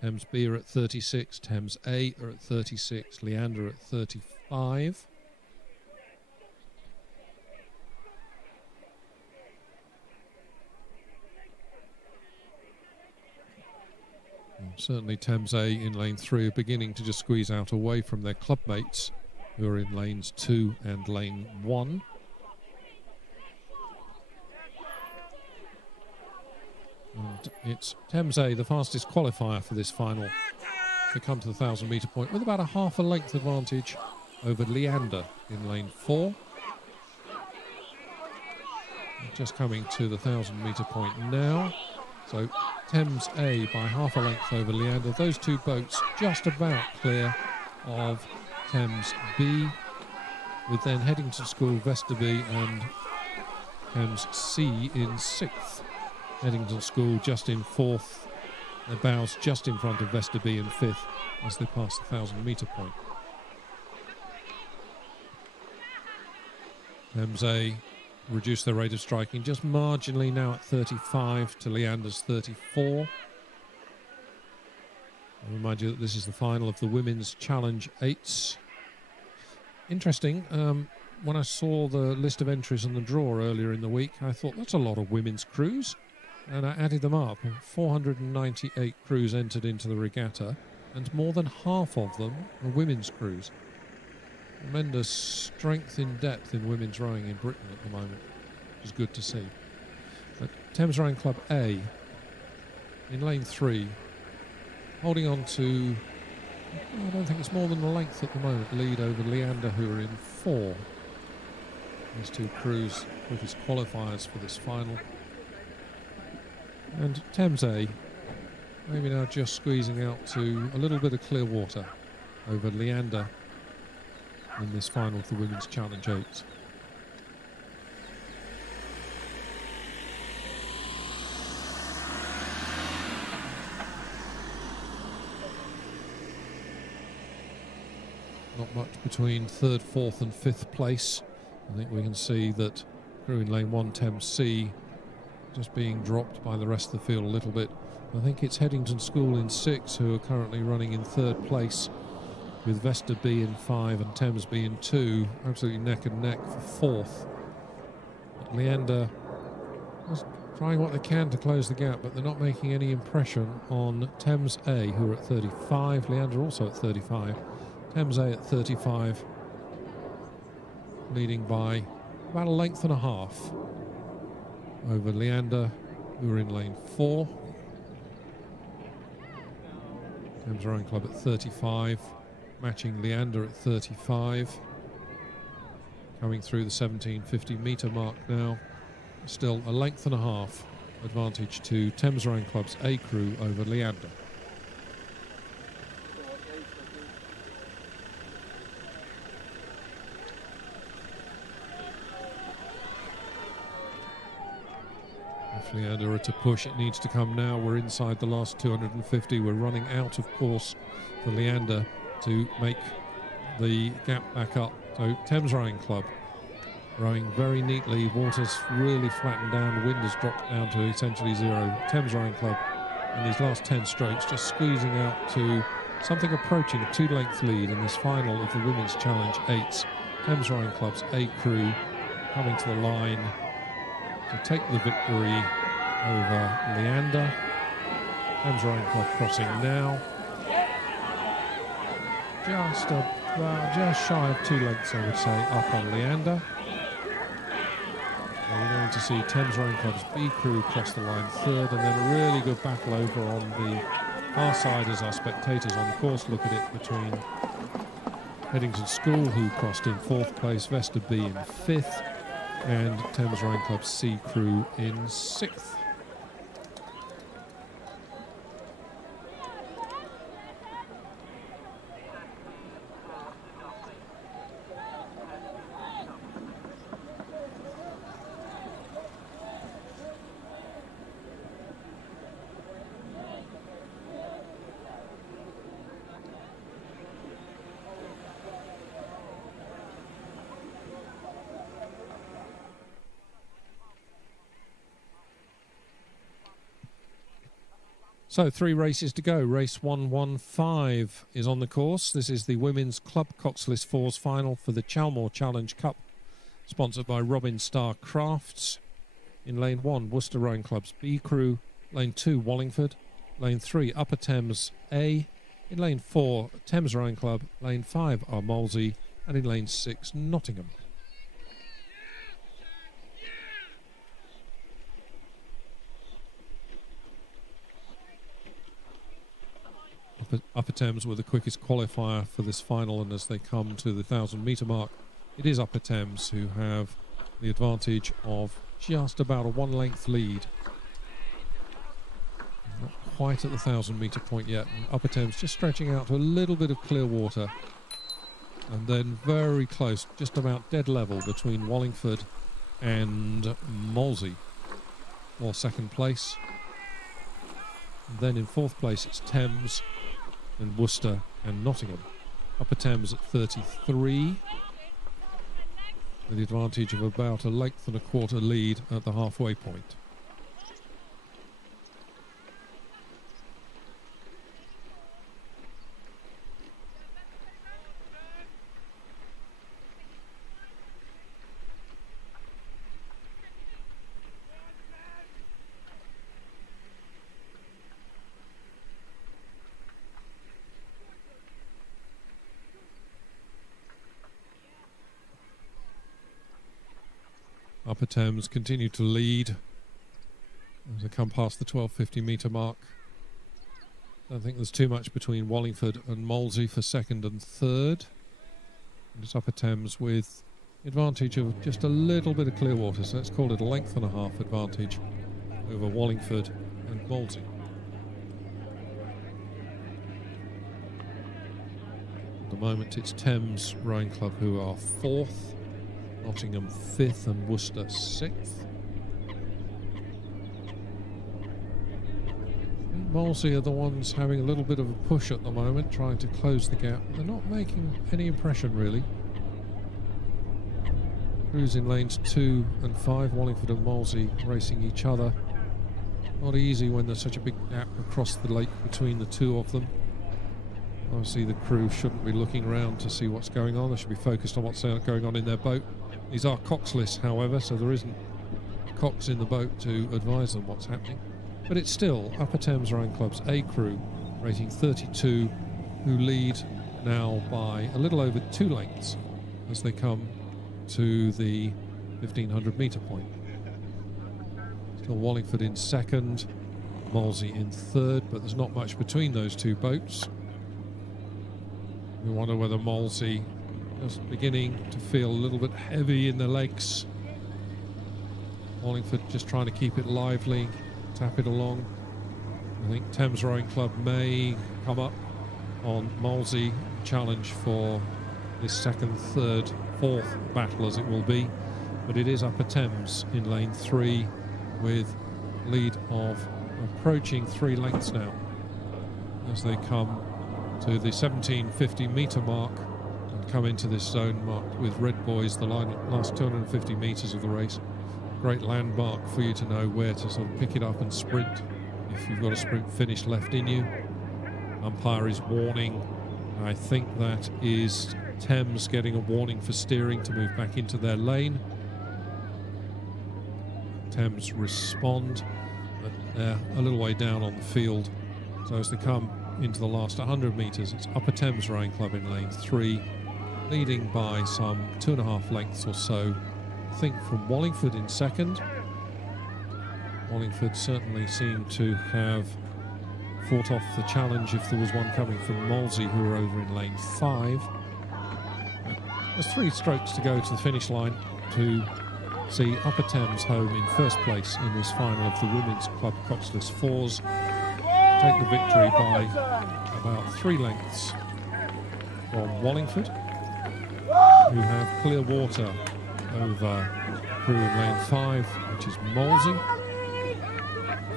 Thames B are at 36, Thames A are at 36, Leander at 35. And certainly Thames A in lane 3 are beginning to just squeeze out away from their club mates who are in lanes 2 and lane 1. And it's Thames A, the fastest qualifier for this final, to come to the 1,000 metre point with about a half a length advantage over Leander in lane 4. Just coming to the 1,000 metre point now. So Thames A by half a length over Leander. Those two boats just about clear of Thames B, with then Headington School, Vesterby and Thames C in 6th. Headington School just in 4th, their bows just in front of Vesterby in 5th as they pass the 1,000 metre point. Thames A reduce their rate of striking just marginally now at 35 to Leander's 34. I'll remind you that this is the final of the Women's Challenge 8s. Interesting, when I saw the list of entries and the draw earlier in the week, I thought that's a lot of women's crews. And I added them up. 498 crews entered into the regatta, and more than half of them are women's crews. Tremendous strength in depth in women's rowing in Britain at the moment, which is good to see. But Thames Rowing Club A, in lane 3, holding on to, I don't think it's more than a length at the moment, lead over Leander, who are in 4. These two crews, quickest qualifiers for this final. And Thames A, maybe now just squeezing out to a little bit of clear water over Leander in this final of the Women's Challenge 8. Not much between 3rd, 4th and 5th place. I think we can see that crew in lane 1, Thames C, just being dropped by the rest of the field a little bit. I think it's Headington School in 6 who are currently running in 3rd place, with Vesta B in 5 and Thames B in 2, absolutely neck and neck for 4th. But Leander is trying what they can to close the gap, but they're not making any impression on Thames A, who are at 35, Leander also at 35, Thames A at 35, leading by about a length and a half over Leander, who are in lane 4. Thames Rowing Club at 35, matching Leander at 35. coming through the 1750 metre mark now. Still a length and a half advantage to Thames Rowing Club's A crew over Leander. If Leander are to push, it needs to come now. We're inside the last 250. We're running out of course for Leander to make the gap back up. So Thames Rowing Club rowing very neatly. Water's really flattened down. The wind has dropped down to essentially zero. Thames Rowing Club in these last 10 strokes just squeezing out to something approaching a 2-length lead in this final of the Women's Challenge 8s. Thames Rowing Club's A crew coming to the line to take the victory over Leander. Thames Rowing Club crossing now. Just shy of 2 lengths, I would say, up on Leander. We're going to see Thames Rowing Club's B crew cross the line third, and then a really good battle over on the far side as our spectators on the course look at it between Headington School, who crossed in 4th place, Vesta B in 5th, and Thames Rowing Club's C crew in 6th. So 3 races to go. Race 115 is on the course. This is the Women's Club Coxless Fours final for the Chalmore Challenge Cup, sponsored by Robin Star Crafts. In lane 1, Worcester Rowing Club's B crew. Lane 2, Wallingford. Lane 3, Upper Thames A. In lane 4, Thames Rowing Club. Lane 5 are Molesey. And in lane 6, Nottingham. Upper Thames were the quickest qualifier for this final, and as they come to the 1,000-metre mark, it is Upper Thames who have the advantage of just about a 1-length lead. Not quite at the 1,000-metre point yet, and Upper Thames just stretching out to a little bit of clear water, and then very close, just about dead level between Wallingford and Molesey for 2nd place. And then in 4th place it's Thames and Worcester and Nottingham. Upper Thames at 33 with the advantage of about a length and a quarter lead at the halfway point. Upper Thames continue to lead as they come past the 1250 metre mark. Don't think there's too much between Wallingford and Molesey for 2nd and 3rd. And it's Upper Thames with advantage of just a little bit of clear water, so let's call it a length and a half advantage over Wallingford and Molesey. At the moment it's Thames Rowing Club who are 4th, Nottingham 5th and Worcester 6th. Molesey are the ones having a little bit of a push at the moment, trying to close the gap. They're not making any impression really. Crews in lanes 2 and 5, Wallingford and Molesey racing each other. Not easy when there's such a big gap across the lake between the two of them. Obviously the crew shouldn't be looking around to see what's going on. They should be focused on what's going on in their boat. These are coxless, however, so there isn't a cox in the boat to advise them what's happening. But it's still Upper Thames Rowing Club's A crew, rating 32, who lead now by a little over 2 lengths as they come to the 1,500 metre point. Still Wallingford in 2nd, Molesey in 3rd, but there's not much between those two boats. We wonder whether Molesey just beginning to feel a little bit heavy in the legs. Wallingford just trying to keep it lively, tap it along. I think Thames Rowing Club may come up on Molesey, challenge for this second, third, fourth battle as it will be. But it is Upper Thames in lane 3 with lead of approaching 3 lengths now as they come to the 1750 metre mark and come into this zone marked with red buoys the last 250 metres of the race. Great landmark for you to know where to sort of pick it up and sprint if you've got a sprint finish left in you. Umpire is warning. I think that is Thames getting a warning for steering to move back into their lane. Thames respond, but they're a little way down on the field. So as they come into the last 100 metres, it's Upper Thames Rowing Club in lane 3, leading by some 2.5 lengths or so. I think from Wallingford in second. Wallingford certainly seemed to have fought off the challenge if there was one coming from Molesey, who are over in lane 5. There's 3 strokes to go to the finish line to see Upper Thames home in first place in this final of the Women's Club Coxed Fours. Take the victory by about 3 lengths from Wallingford, who have clear water over crew in lane 5, which is Molesey.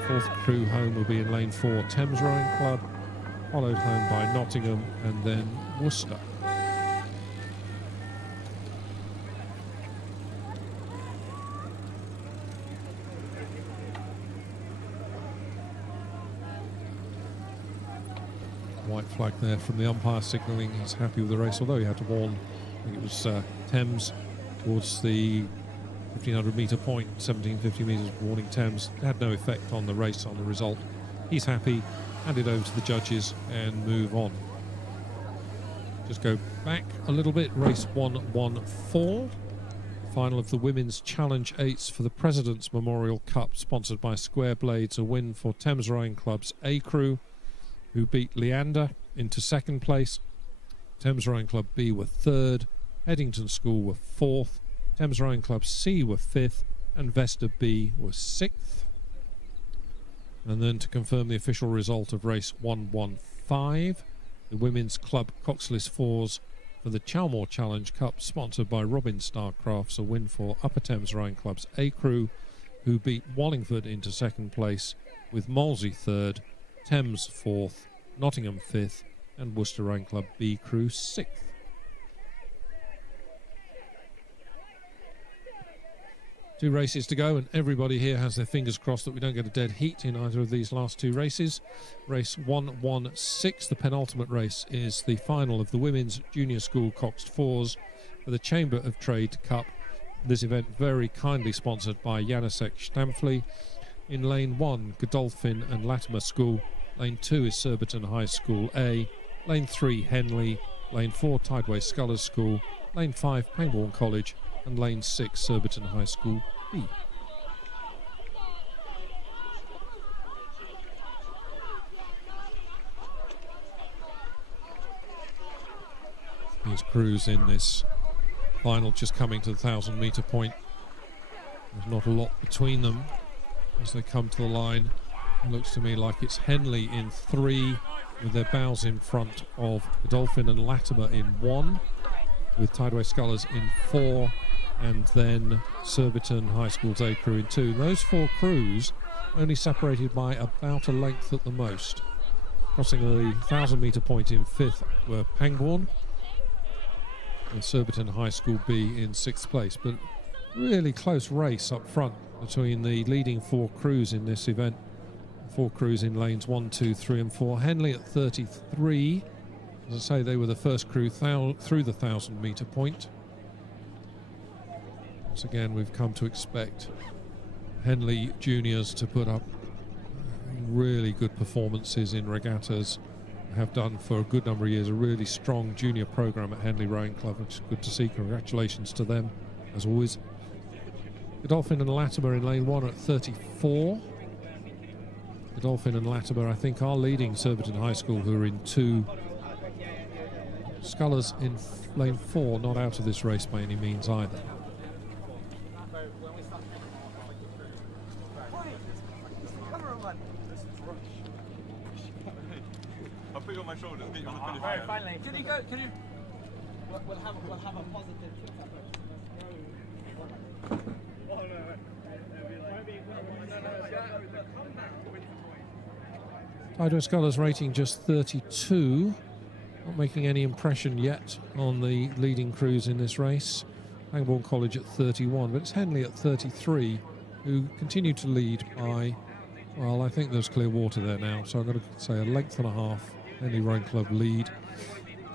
Fourth crew home will be in lane 4, Thames Rowing Club, followed home by Nottingham and then Worcester. White flag there from the umpire signalling he's happy with the race, although he had to warn, I think it was Thames towards the 1500 metre point, 1750 metres, warning Thames. Had no effect on the race, on the result. He's happy, hand it over to the judges and move on. Just go back a little bit, race 114. Final of the Women's Challenge 8s for the President's Memorial Cup, sponsored by Square Blades. A win for Thames Rowing Club's A crew, who beat Leander into second place. Thames Rowing Club B were third, Headington School were fourth, Thames Rowing Club C were fifth, and Vesta B were sixth. And then to confirm the official result of race 115, the Women's Club Coxed Fours for the Chalmore Challenge Cup, sponsored by Robin Star Crafts. A win for Upper Thames Rowing Club's A crew, who beat Wallingford into second place, with Molesey third, Thames fourth, Nottingham fifth, and Worcester Rowing Club B crew sixth. Two races to go, and everybody here has their fingers crossed that we don't get a dead heat in either of these last 2 races. Race 116, the penultimate race, is the final of the Women's Junior School Coxed Fours for the Chamber of Trade Cup. This event very kindly sponsored by Janosek Stamfli. In lane 1, Godolphin and Latimer School. Lane 2 is Surbiton High School A. Lane 3, Henley. Lane 4, Tideway Scholars School. Lane 5, Pangbourne College. And lane 6, Surbiton High School B. These crews in this final just coming to the 1,000 metre point. There's not a lot between them as they come to the line. It looks to me like it's Henley in 3 with their bows in front of Godolphin and Latimer in 1, with Tideway Scholars in 4, and then Surbiton High School's A crew in 2. Those 4 crews only separated by about a length at the most. Crossing the 1,000 metre point in 5th were Pangbourne and Surbiton High School B in 6th place. But really close race up front between the leading 4 crews in this event. 4 crews in lanes 1, 2, 3 and 4. Henley at 33. As I say, they were the first crew through the 1,000 metre point. Once again, we've come to expect Henley juniors to put up really good performances in regattas. Have done for a good number of years. A really strong junior programme at Henley Rowing Club, which is good to see. Congratulations to them, as always. Godolphin and Latimer in lane 1 at 34. Godolphin and Latimer, I think, are leading Surbiton High School, who are in 2. Scholars in lane 4 not out of this race by any means either. I'll put you on my shoulders, get you on the finish line. Finally. Can you go? Can you? We'll have a positive. Tideway Scholars rating just 32, not making any impression yet on the leading crews in this race. Pangbourne College at 31, but it's Henley at 33 who continue to lead by, well, I think there's clear water there now, so I'm going to say a length and a half. Henley Rowing Club lead.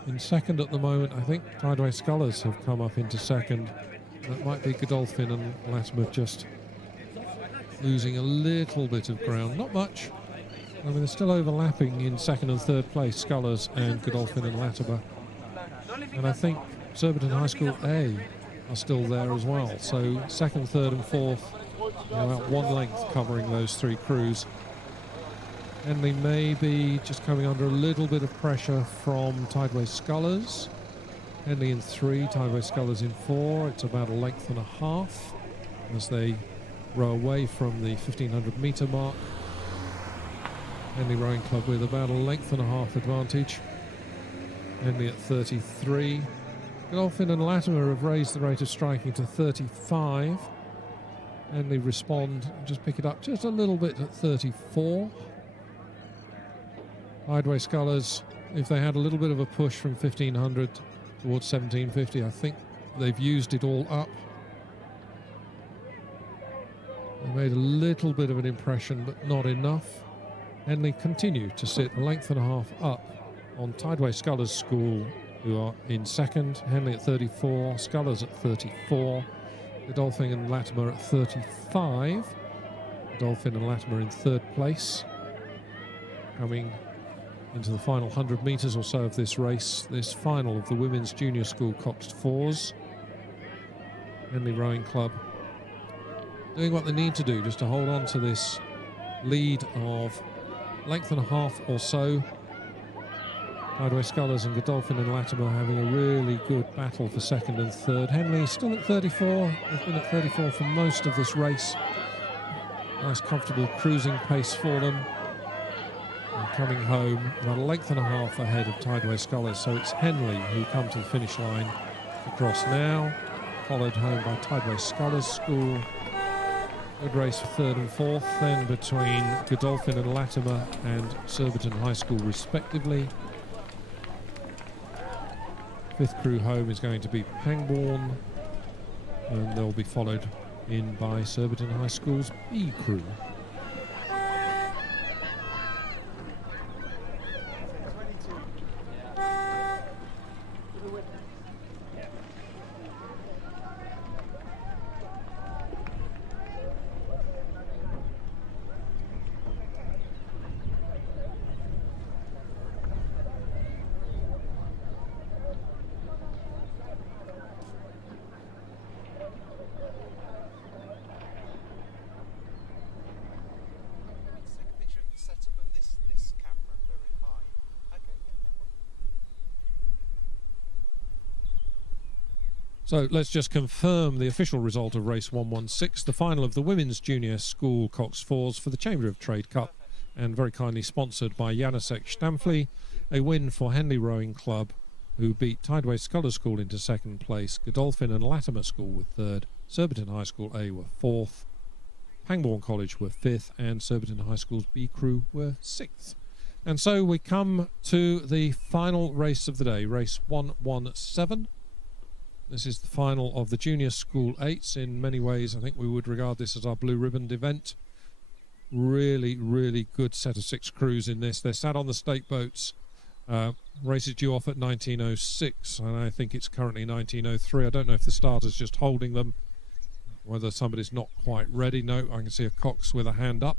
In second at the moment, I think Tideway Scholars have come up into second. That might be Godolphin and Latimer just losing a little bit of ground, not much. I mean, they're still overlapping in second and third place, Scholars and Godolphin and Latimer. And I think Surbiton High School A are still there as well. So second, third and fourth, about one length covering those three crews. Henley may be just coming under a little bit of pressure from Tideway Scholars. Henley in 3, Tideway Scholars in 4. It's about a length and a half as they row away from the 1500 metre mark. Henley Rowing Club with about a length and a half advantage. Henley at 33. Godolphin and Latimer have raised the rate of striking to 35. Henley respond, just pick it up just a little bit at 34. Tideway Scholars, if they had a little bit of a push from 1500 towards 1750, I think they've used it all up. They made a little bit of an impression, but not enough. Henley continue to sit a length and a half up on Tideway Scholars School, who are in second. Henley at 34, Scholars at 34, Godolphin and Latimer at 35. Godolphin and Latimer in third place. Coming into the final 100 metres or so of this race, this final of the Women's Junior School Coxed Fours. Henley Rowing Club doing what they need to do just to hold on to this lead of length and a half or so. Tideway Scholars and Godolphin and Latimer having a really good battle for second and third. Henley still at 34. They've been at 34 for most of this race. Nice comfortable cruising pace for them. And coming home about a length and a half ahead of Tideway Scholars. So it's Henley who come to the finish line across now, followed home by Tideway Scholars School. Good race for third and fourth, then between Godolphin and Latimer and Surbiton High School respectively. Fifth crew home is going to be Pangbourne, and they'll be followed in by Surbiton High School's B crew. So let's just confirm the official result of race 116, the final of the Women's Junior School Coxed Fours for the Chamber of Trade Cup, and very kindly sponsored by Janusek Stamfli. A win for Henley Rowing Club, who beat Tideway Scholars School into second place, Godolphin and Latimer School were third, Surbiton High School A were fourth, Pangbourne College were fifth, and Surbiton High School's B crew were sixth. And so we come to the final race of the day, race 117. This is the final of the Junior School 8s. In many ways, I think we would regard this as our blue ribboned event. Really, really good set of 6 crews in this. They're sat on the stake boats. Race is due off at 1906, and I think it's currently 1903. I don't know if the starter's just holding them, whether somebody's not quite ready. No, I can see a cox with a hand up.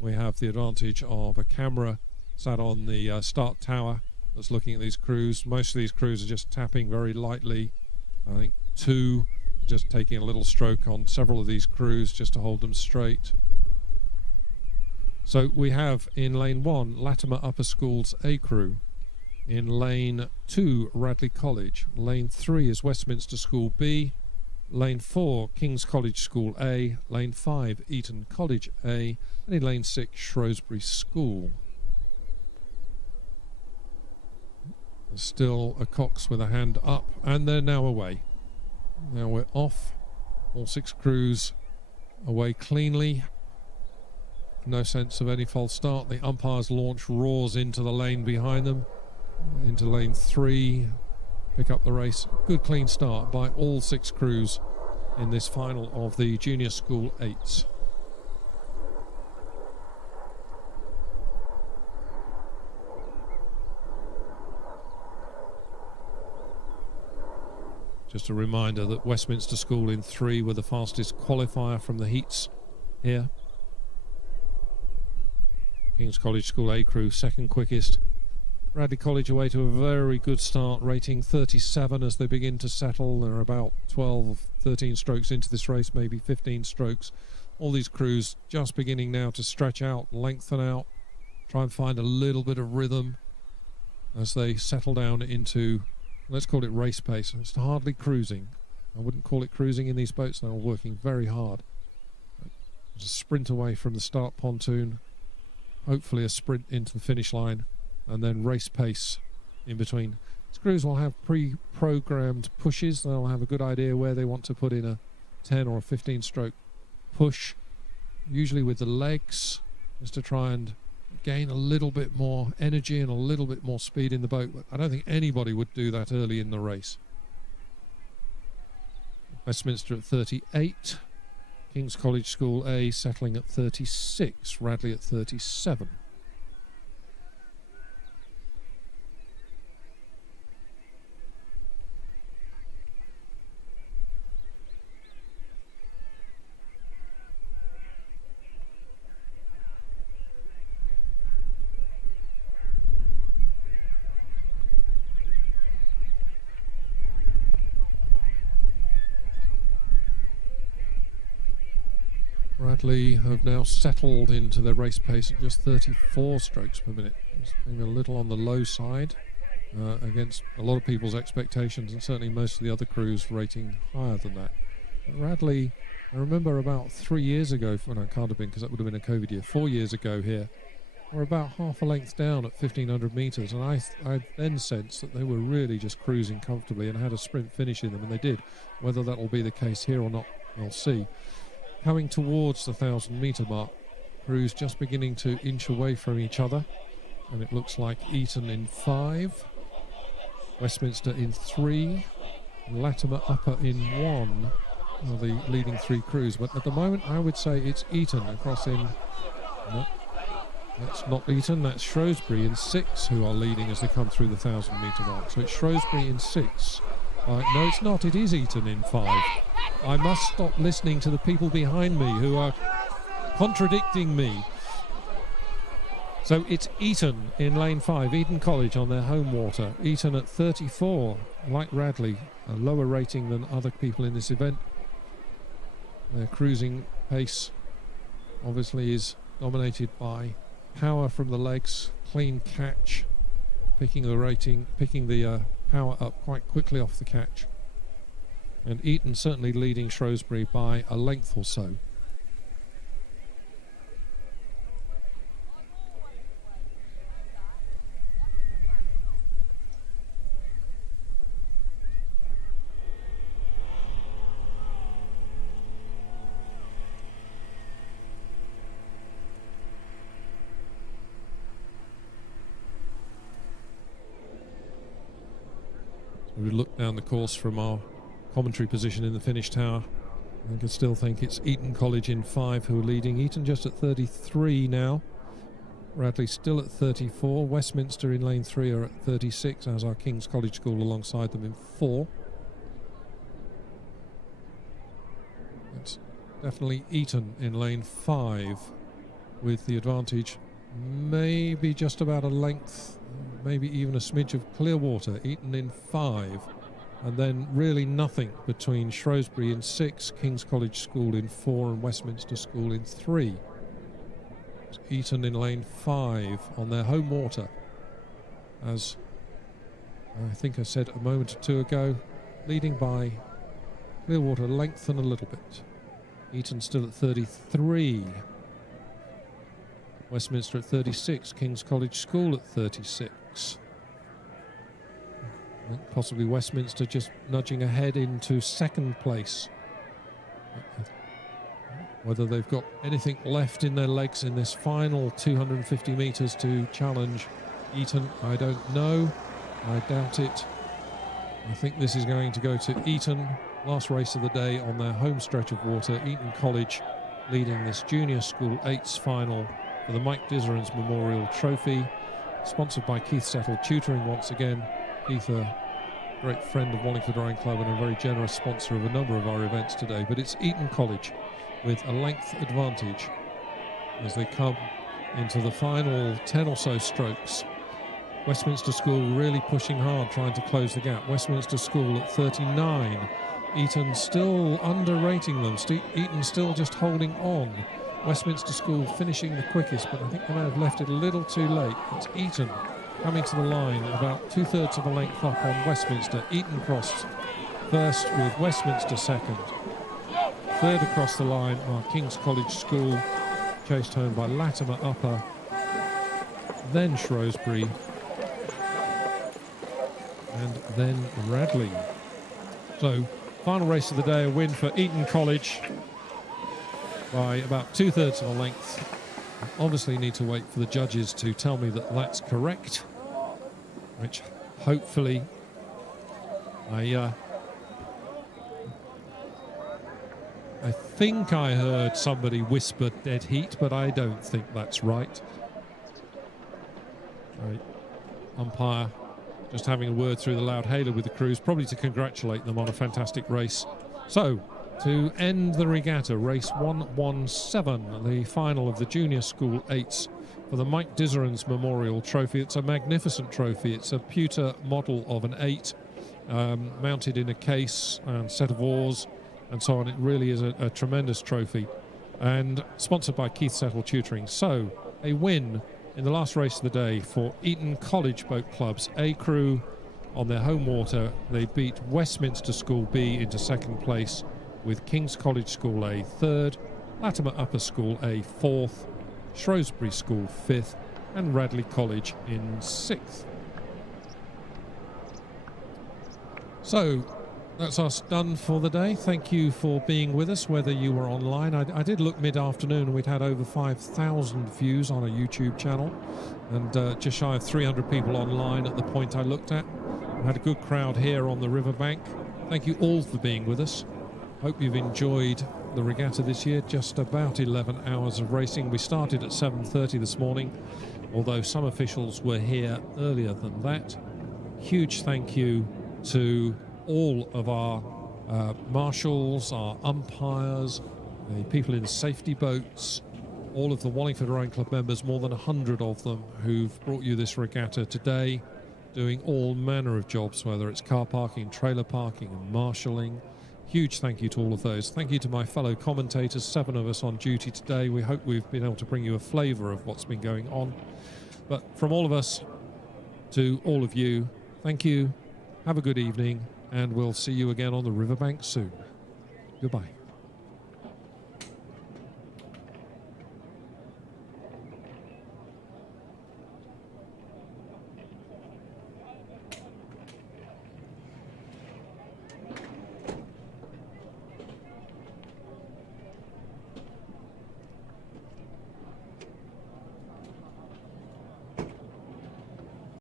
We have the advantage of a camera sat on the start tower that's looking at these crews. Most of these crews are just tapping very lightly. I think 2 just taking a little stroke on several of these crews just to hold them straight. So we have in lane 1 Latimer Upper School's A crew, In lane 2, Radley College. Lane 3 is Westminster School B. Lane 4, King's College School A. Lane 5, Eton College A. And in lane 6, Shrewsbury School. There's still a cox with a hand up, and they're now away. Now we're off. All 6 crews away cleanly. No sense of any false start. The umpire's launch roars into the lane behind them. Into lane 3. Pick up the race. Good clean start by all 6 crews in this final of the Junior School 8s. Just a reminder that Westminster School in 3 were the fastest qualifier from the heats here. King's College School A crew second quickest. Radley College away to a very good start, rating 37 as they begin to settle. They're about 12, 13 strokes into this race, maybe 15 strokes. All these crews just beginning now to stretch out, lengthen out, try and find a little bit of rhythm as they settle down into, let's call it race pace. It's hardly cruising. I wouldn't call it cruising in these boats. They're working very hard. There's a sprint away from the start pontoon, hopefully a sprint into the finish line, and then race pace in between. These crews will have pre-programmed pushes. They'll have a good idea where they want to put in a 10 or a 15 stroke push, usually with the legs, just to try and gain a little bit more energy and a little bit more speed in the boat. But I don't think anybody would do that early in the race. Westminster at 38, King's College School A settling at 36, Radley at 37. Radley have now settled into their race pace at just 34 strokes per minute. It's maybe a little on the low side against a lot of people's expectations, and certainly most of the other crews rating higher than that. But Radley, I remember about 3 years ago, well, no, it can't have been because that would have been a COVID year, 4 years ago here, were about half a length down at 1,500 metres, and I then sensed that they were really just cruising comfortably and had a sprint finish in them, and they did. Whether that will be the case here or not, we'll see. Coming towards the 1,000 metre mark, crews just beginning to inch away from each other, and it looks like Eton in 5, Westminster in 3, Latimer Upper in 1 are the leading 3 crews. But at the moment, I would say it's Eton across in. No, that's not Eton, that's Shrewsbury in 6 who are leading as they come through the 1,000 metre mark. So it's Shrewsbury in 6. No, it's not. It is Eton in 5. I must stop listening to the people behind me who are contradicting me. So it's Eton in lane 5, Eton College on their home water. Eton at 34, like Radley, a lower rating than other people in this event. Their cruising pace obviously is dominated by power from the legs, clean catch, picking the power up quite quickly off the catch. And Eton certainly leading Shrewsbury by a length or so. We look down the course from our commentary position in the finish tower. I can still think it's Eton College in 5 who are leading. Eton just at 33 now. Radley still at 34. Westminster in lane 3 are at 36, as our King's College School alongside them in 4. It's definitely Eton in lane 5 with the advantage, maybe just about a length, maybe even a smidge of clear water. Eton in 5. And then really nothing between Shrewsbury in 6, King's College School in 4 and Westminster School in 3. It's Eton in lane 5 on their home water as I think I said a moment or two ago, leading by Clearwater length and a little bit. Eton still at 33. Westminster at 36. King's College School at 36. I think possibly Westminster just nudging ahead into second place. Whether they've got anything left in their legs in this final 250 metres to challenge Eton, I don't know. I doubt it. I think this is going to go to Eton. Last race of the day on their home stretch of water. Eton College leading this Junior School 8's final for the Mike Dizerens Memorial Trophy. Sponsored by Keith Settle Tutoring once again. Keith, a great friend of Wallingford Rowing Club and a very generous sponsor of a number of our events today. But it's Eton College with a length advantage as they come into the final 10 or so strokes. Westminster School really pushing hard, trying to close the gap. Westminster School at 39. Eton still underrating them. Eton still just holding on. Westminster School finishing the quickest, but I think they may have left it a little too late. It's Eton coming to the line, about 2/3 of a length up on Westminster. Eton crossed first with Westminster second. Third across the line are King's College School, chased home by Latimer upper, then Shrewsbury, and then Radley. So, final race of the day, a win for Eton College by about 2/3 of a length. I obviously need to wait for the judges to tell me that that's correct, which hopefully I think I heard somebody whisper dead heat, but I don't think that's right. Umpire just having a word through the loud hailer with the crews, probably to congratulate them on a fantastic race. So, to end the regatta, race 117, the final of the Junior School 8s for the Mike Dizerens Memorial Trophy. It's a magnificent trophy. It's a pewter model of an 8, mounted in a case and set of oars and so on. It really is a tremendous trophy, and sponsored by Keith Settle Tutoring. So, a win in the last race of the day for Eton College Boat Club's A crew on their home water. They beat Westminster School B into second place, with King's College School A third, Latimer Upper School A fourth, Shrewsbury School fifth, and Radley College in sixth. So that's us done for the day. Thank you for being with us, whether you were online. I did look mid-afternoon, and we'd had over 5,000 views on a YouTube channel, and just shy of 300 people online at the point I looked at. We had a good crowd here on the riverbank. Thank you all for being with us. Hope you've enjoyed the regatta this year. Just about 11 hours of racing. We started at 7:30 this morning, although some officials were here earlier than that. Huge thank you to all of our marshals, our umpires, the people in safety boats, all of the Wallingford Rowing Club members, more than 100 of them, who've brought you this regatta today, doing all manner of jobs, whether it's car parking, trailer parking and marshalling. Huge thank you to all of those. Thank you to my fellow commentators, 7 of us on duty today. We hope we've been able to bring you a flavour of what's been going on. But from all of us to all of you, thank you, have a good evening, and we'll see you again on the riverbank soon. Goodbye.